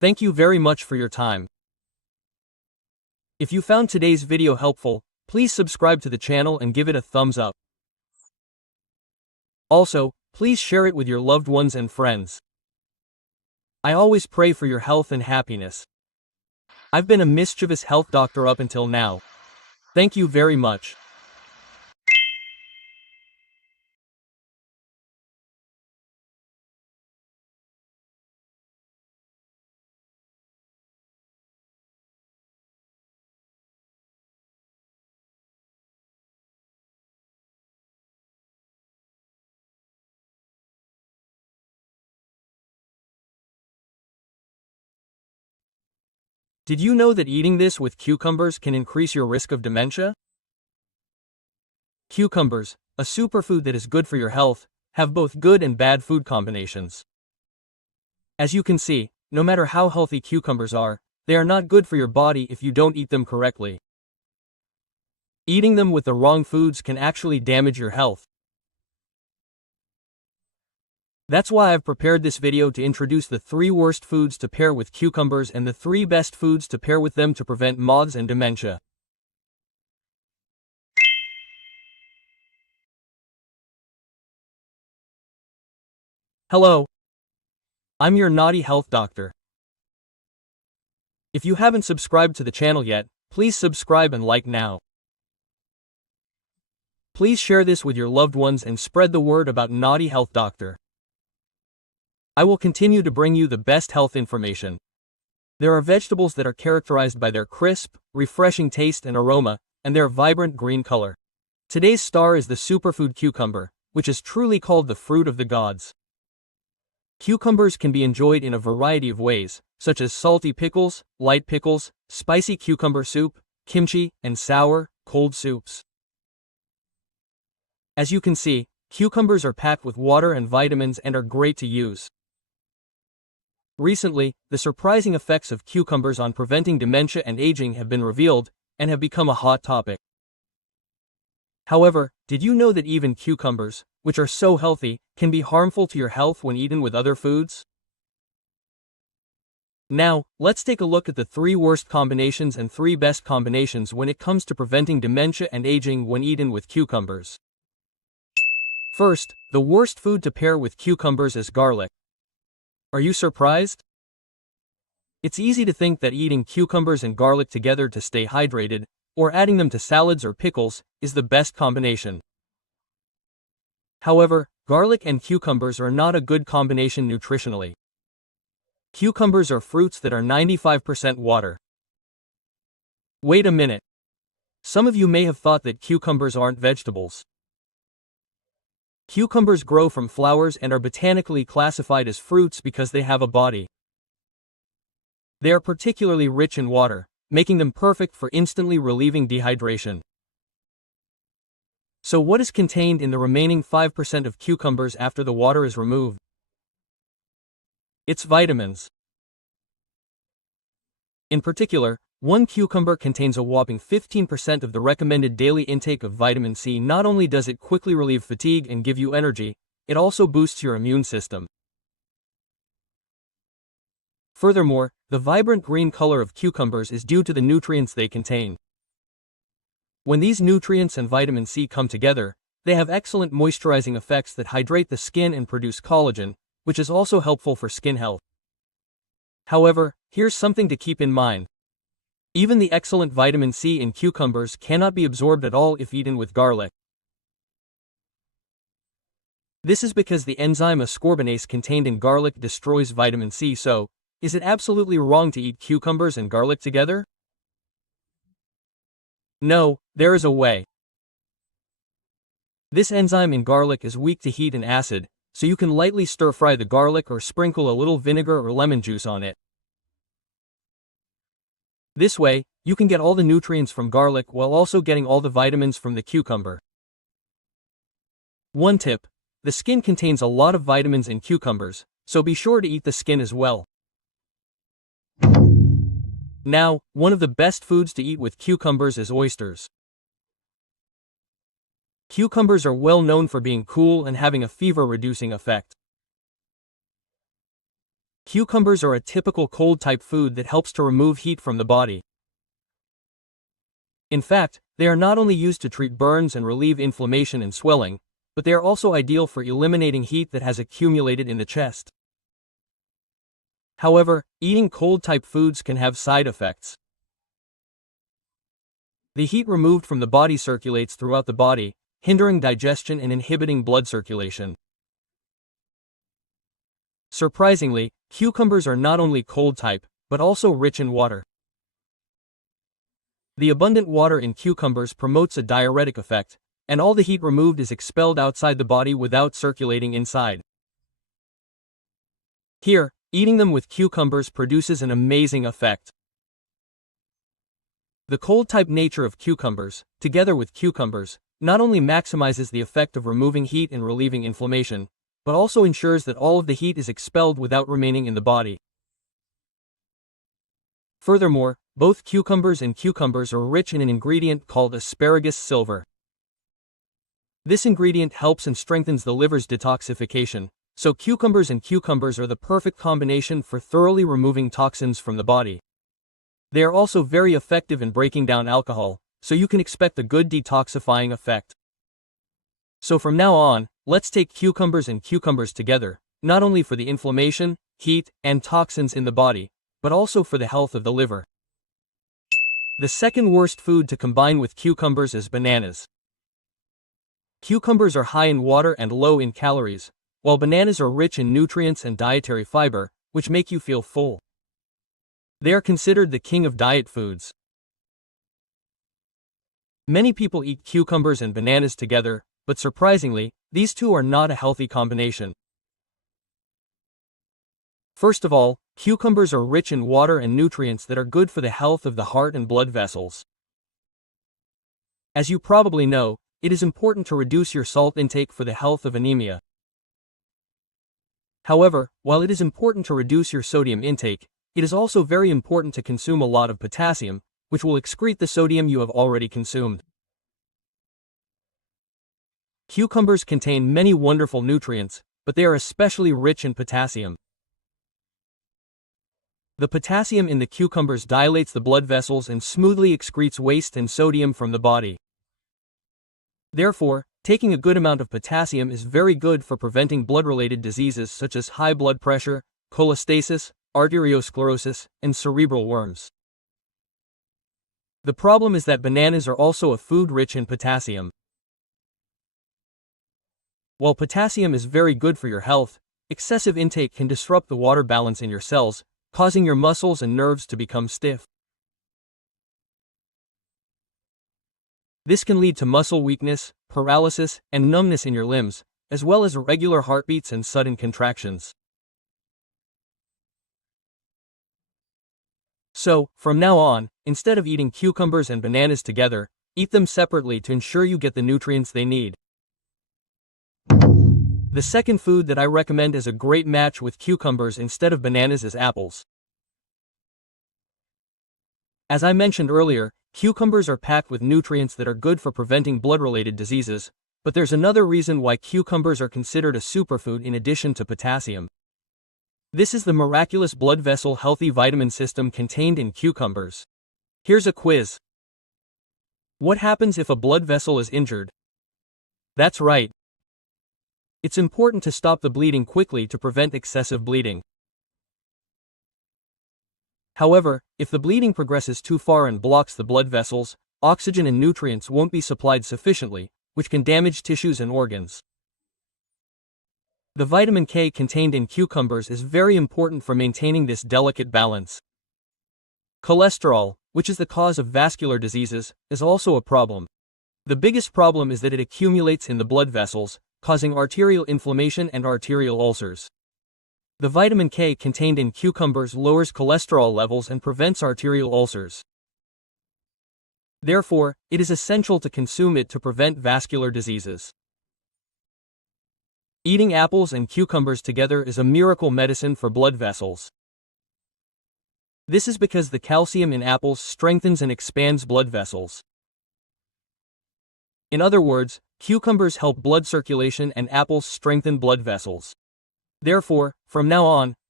Thank you very much for your time. If you found today's video helpful, please subscribe to the channel and give it a thumbs up. Also, please share it with your loved ones and friends. I always pray for your health and happiness. I've been a mischievous health doctor up until now. Thank you very much. Did you know that eating this with cucumbers can increase your risk of dementia? Cucumbers, a superfood that is good for your health, have both good and bad food combinations. As you can see, no matter how healthy cucumbers are, they are not good for your body if you don't eat them correctly. Eating them with the wrong foods can actually damage your health. That's why I've prepared this video to introduce the 3 worst foods to pair with cucumbers and the 3 best foods to pair with them to prevent moths and dementia. Hello. I'm your naughty health doctor. If you haven't subscribed to the channel yet, please subscribe and like now. Please share this with your loved ones and spread the word about Naughty Health Doctor. I will continue to bring you the best health information. There are vegetables that are characterized by their crisp, refreshing taste and aroma, and their vibrant green color. Today's star is the superfood cucumber, which is truly called the fruit of the gods. Cucumbers can be enjoyed in a variety of ways, such as salty pickles, light pickles, spicy cucumber soup, kimchi, and sour, cold soups. As you can see, cucumbers are packed with water and vitamins and are great to use. Recently, the surprising effects of cucumbers on preventing dementia and aging have been revealed, and have become a hot topic. However, did you know that even cucumbers, which are so healthy, can be harmful to your health when eaten with other foods? Now, let's take a look at the 3 worst combinations and 3 best combinations when it comes to preventing dementia and aging when eaten with cucumbers. First, the worst food to pair with cucumbers is garlic. Are you surprised? It's easy to think that eating cucumbers and garlic together to stay hydrated, or adding them to salads or pickles, is the best combination. However, garlic and cucumbers are not a good combination nutritionally. Cucumbers are fruits that are 95% water. Wait a minute. Some of you may have thought that cucumbers aren't vegetables. Cucumbers grow from flowers and are botanically classified as fruits because they have a body. They are particularly rich in water, making them perfect for instantly relieving dehydration. So what is contained in the remaining 5% of cucumbers after the water is removed? It's vitamins. In particular, 1 cucumber contains a whopping 15% of the recommended daily intake of vitamin C. Not only does it quickly relieve fatigue and give you energy, it also boosts your immune system. Furthermore, the vibrant green color of cucumbers is due to the nutrients they contain. When these nutrients and vitamin C come together, they have excellent moisturizing effects that hydrate the skin and produce collagen, which is also helpful for skin health. However, here's something to keep in mind. Even the excellent vitamin C in cucumbers cannot be absorbed at all if eaten with garlic. This is because the enzyme ascorbinase contained in garlic destroys vitamin C. So, is it absolutely wrong to eat cucumbers and garlic together? No, there is a way. This enzyme in garlic is weak to heat and acid, so you can lightly stir-fry the garlic or sprinkle a little vinegar or lemon juice on it. This way, you can get all the nutrients from garlic while also getting all the vitamins from the cucumber. One tip: the skin contains a lot of vitamins in cucumbers, so be sure to eat the skin as well. Now, one of the best foods to eat with cucumbers is oysters. Cucumbers are well known for being cool and having a fever-reducing effect. Cucumbers are a typical cold-type food that helps to remove heat from the body. In fact, they are not only used to treat burns and relieve inflammation and swelling, but they are also ideal for eliminating heat that has accumulated in the chest. However, eating cold-type foods can have side effects. The heat removed from the body circulates throughout the body, hindering digestion and inhibiting blood circulation. Surprisingly, cucumbers are not only cold-type, but also rich in water. The abundant water in cucumbers promotes a diuretic effect, and all the heat removed is expelled outside the body without circulating inside. Here, eating them with cucumbers produces an amazing effect. The cold-type nature of cucumbers, together with cucumbers, not only maximizes the effect of removing heat and relieving inflammation, but also ensures that all of the heat is expelled without remaining in the body. Furthermore, both cucumbers and cucumbers are rich in an ingredient called asparagus silver. This ingredient helps and strengthens the liver's detoxification, so cucumbers are the perfect combination for thoroughly removing toxins from the body. They are also very effective in breaking down alcohol, so you can expect a good detoxifying effect. So from now on, let's take cucumbers together, not only for the inflammation, heat, and toxins in the body, but also for the health of the liver. The second worst food to combine with cucumbers is bananas. Cucumbers are high in water and low in calories, while bananas are rich in nutrients and dietary fiber, which make you feel full. They are considered the king of diet foods. Many people eat cucumbers and bananas together, but surprisingly, these two are not a healthy combination. First of all, cucumbers are rich in water and nutrients that are good for the health of the heart and blood vessels. As you probably know, it is important to reduce your salt intake for the health of anemia. However, while it is important to reduce your sodium intake, it is also very important to consume a lot of potassium, which will excrete the sodium you have already consumed. Cucumbers contain many wonderful nutrients, but they are especially rich in potassium. The potassium in the cucumbers dilates the blood vessels and smoothly excretes waste and sodium from the body. Therefore, taking a good amount of potassium is very good for preventing blood-related diseases such as high blood pressure, cholestasis, arteriosclerosis, and cerebral worms. The problem is that bananas are also a food rich in potassium. While potassium is very good for your health, excessive intake can disrupt the water balance in your cells, causing your muscles and nerves to become stiff. This can lead to muscle weakness, paralysis, and numbness in your limbs, as well as irregular heartbeats and sudden contractions. So, from now on, instead of eating cucumbers and bananas together, eat them separately to ensure you get the nutrients they need. The second food that I recommend as a great match with cucumbers instead of bananas is apples. As I mentioned earlier, cucumbers are packed with nutrients that are good for preventing blood-related diseases, but there's another reason why cucumbers are considered a superfood in addition to potassium. This is the miraculous blood vessel healthy vitamin system contained in cucumbers. Here's a quiz. What happens if a blood vessel is injured? That's right. It's important to stop the bleeding quickly to prevent excessive bleeding. However, if the bleeding progresses too far and blocks the blood vessels, oxygen and nutrients won't be supplied sufficiently, which can damage tissues and organs. The vitamin K contained in cucumbers is very important for maintaining this delicate balance. Cholesterol, which is the cause of vascular diseases, is also a problem. The biggest problem is that it accumulates in the blood vessels, causing arterial inflammation and arterial ulcers. The vitamin K contained in cucumbers lowers cholesterol levels and prevents arterial ulcers. Therefore, it is essential to consume it to prevent vascular diseases. Eating apples and cucumbers together is a miracle medicine for blood vessels. This is because the calcium in apples strengthens and expands blood vessels. In other words, cucumbers help blood circulation and apples strengthen blood vessels. Therefore, from now on,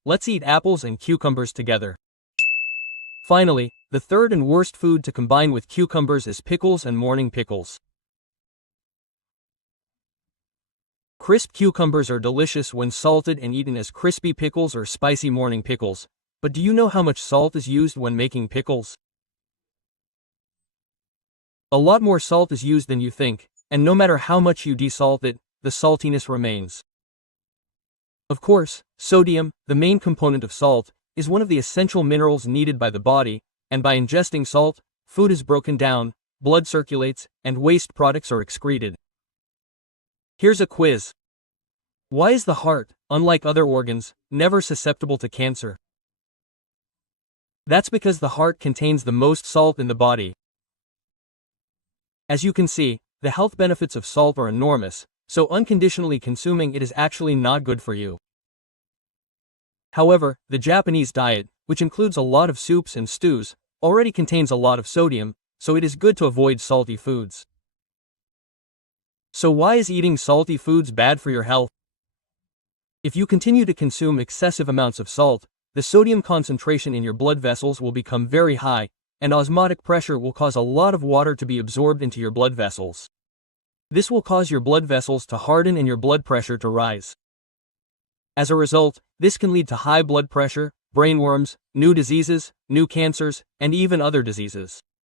let's eat apples and cucumbers together. Finally, the third and worst food to combine with cucumbers is pickles and morning pickles. Crisp cucumbers are delicious when salted and eaten as crispy pickles or spicy morning pickles, but do you know how much salt is used when making pickles? A lot more salt is used than you think, and no matter how much you desalt it, the saltiness remains. Of course, sodium, the main component of salt, is one of the essential minerals needed by the body, and by ingesting salt, food is broken down, blood circulates, and waste products are excreted. Here's a quiz. Why is the heart, unlike other organs, never susceptible to cancer? That's because the heart contains the most salt in the body. As you can see, the health benefits of salt are enormous, so unconditionally consuming it is actually not good for you. However, the Japanese diet, which includes a lot of soups and stews, already contains a lot of sodium, so it is good to avoid salty foods. So why is eating salty foods bad for your health? If you continue to consume excessive amounts of salt, the sodium concentration in your blood vessels will become very high, and osmotic pressure will cause a lot of water to be absorbed into your blood vessels. This will cause your blood vessels to harden and your blood pressure to rise. As a result, this can lead to high blood pressure, brain worms, new diseases, new cancers, and even other diseases.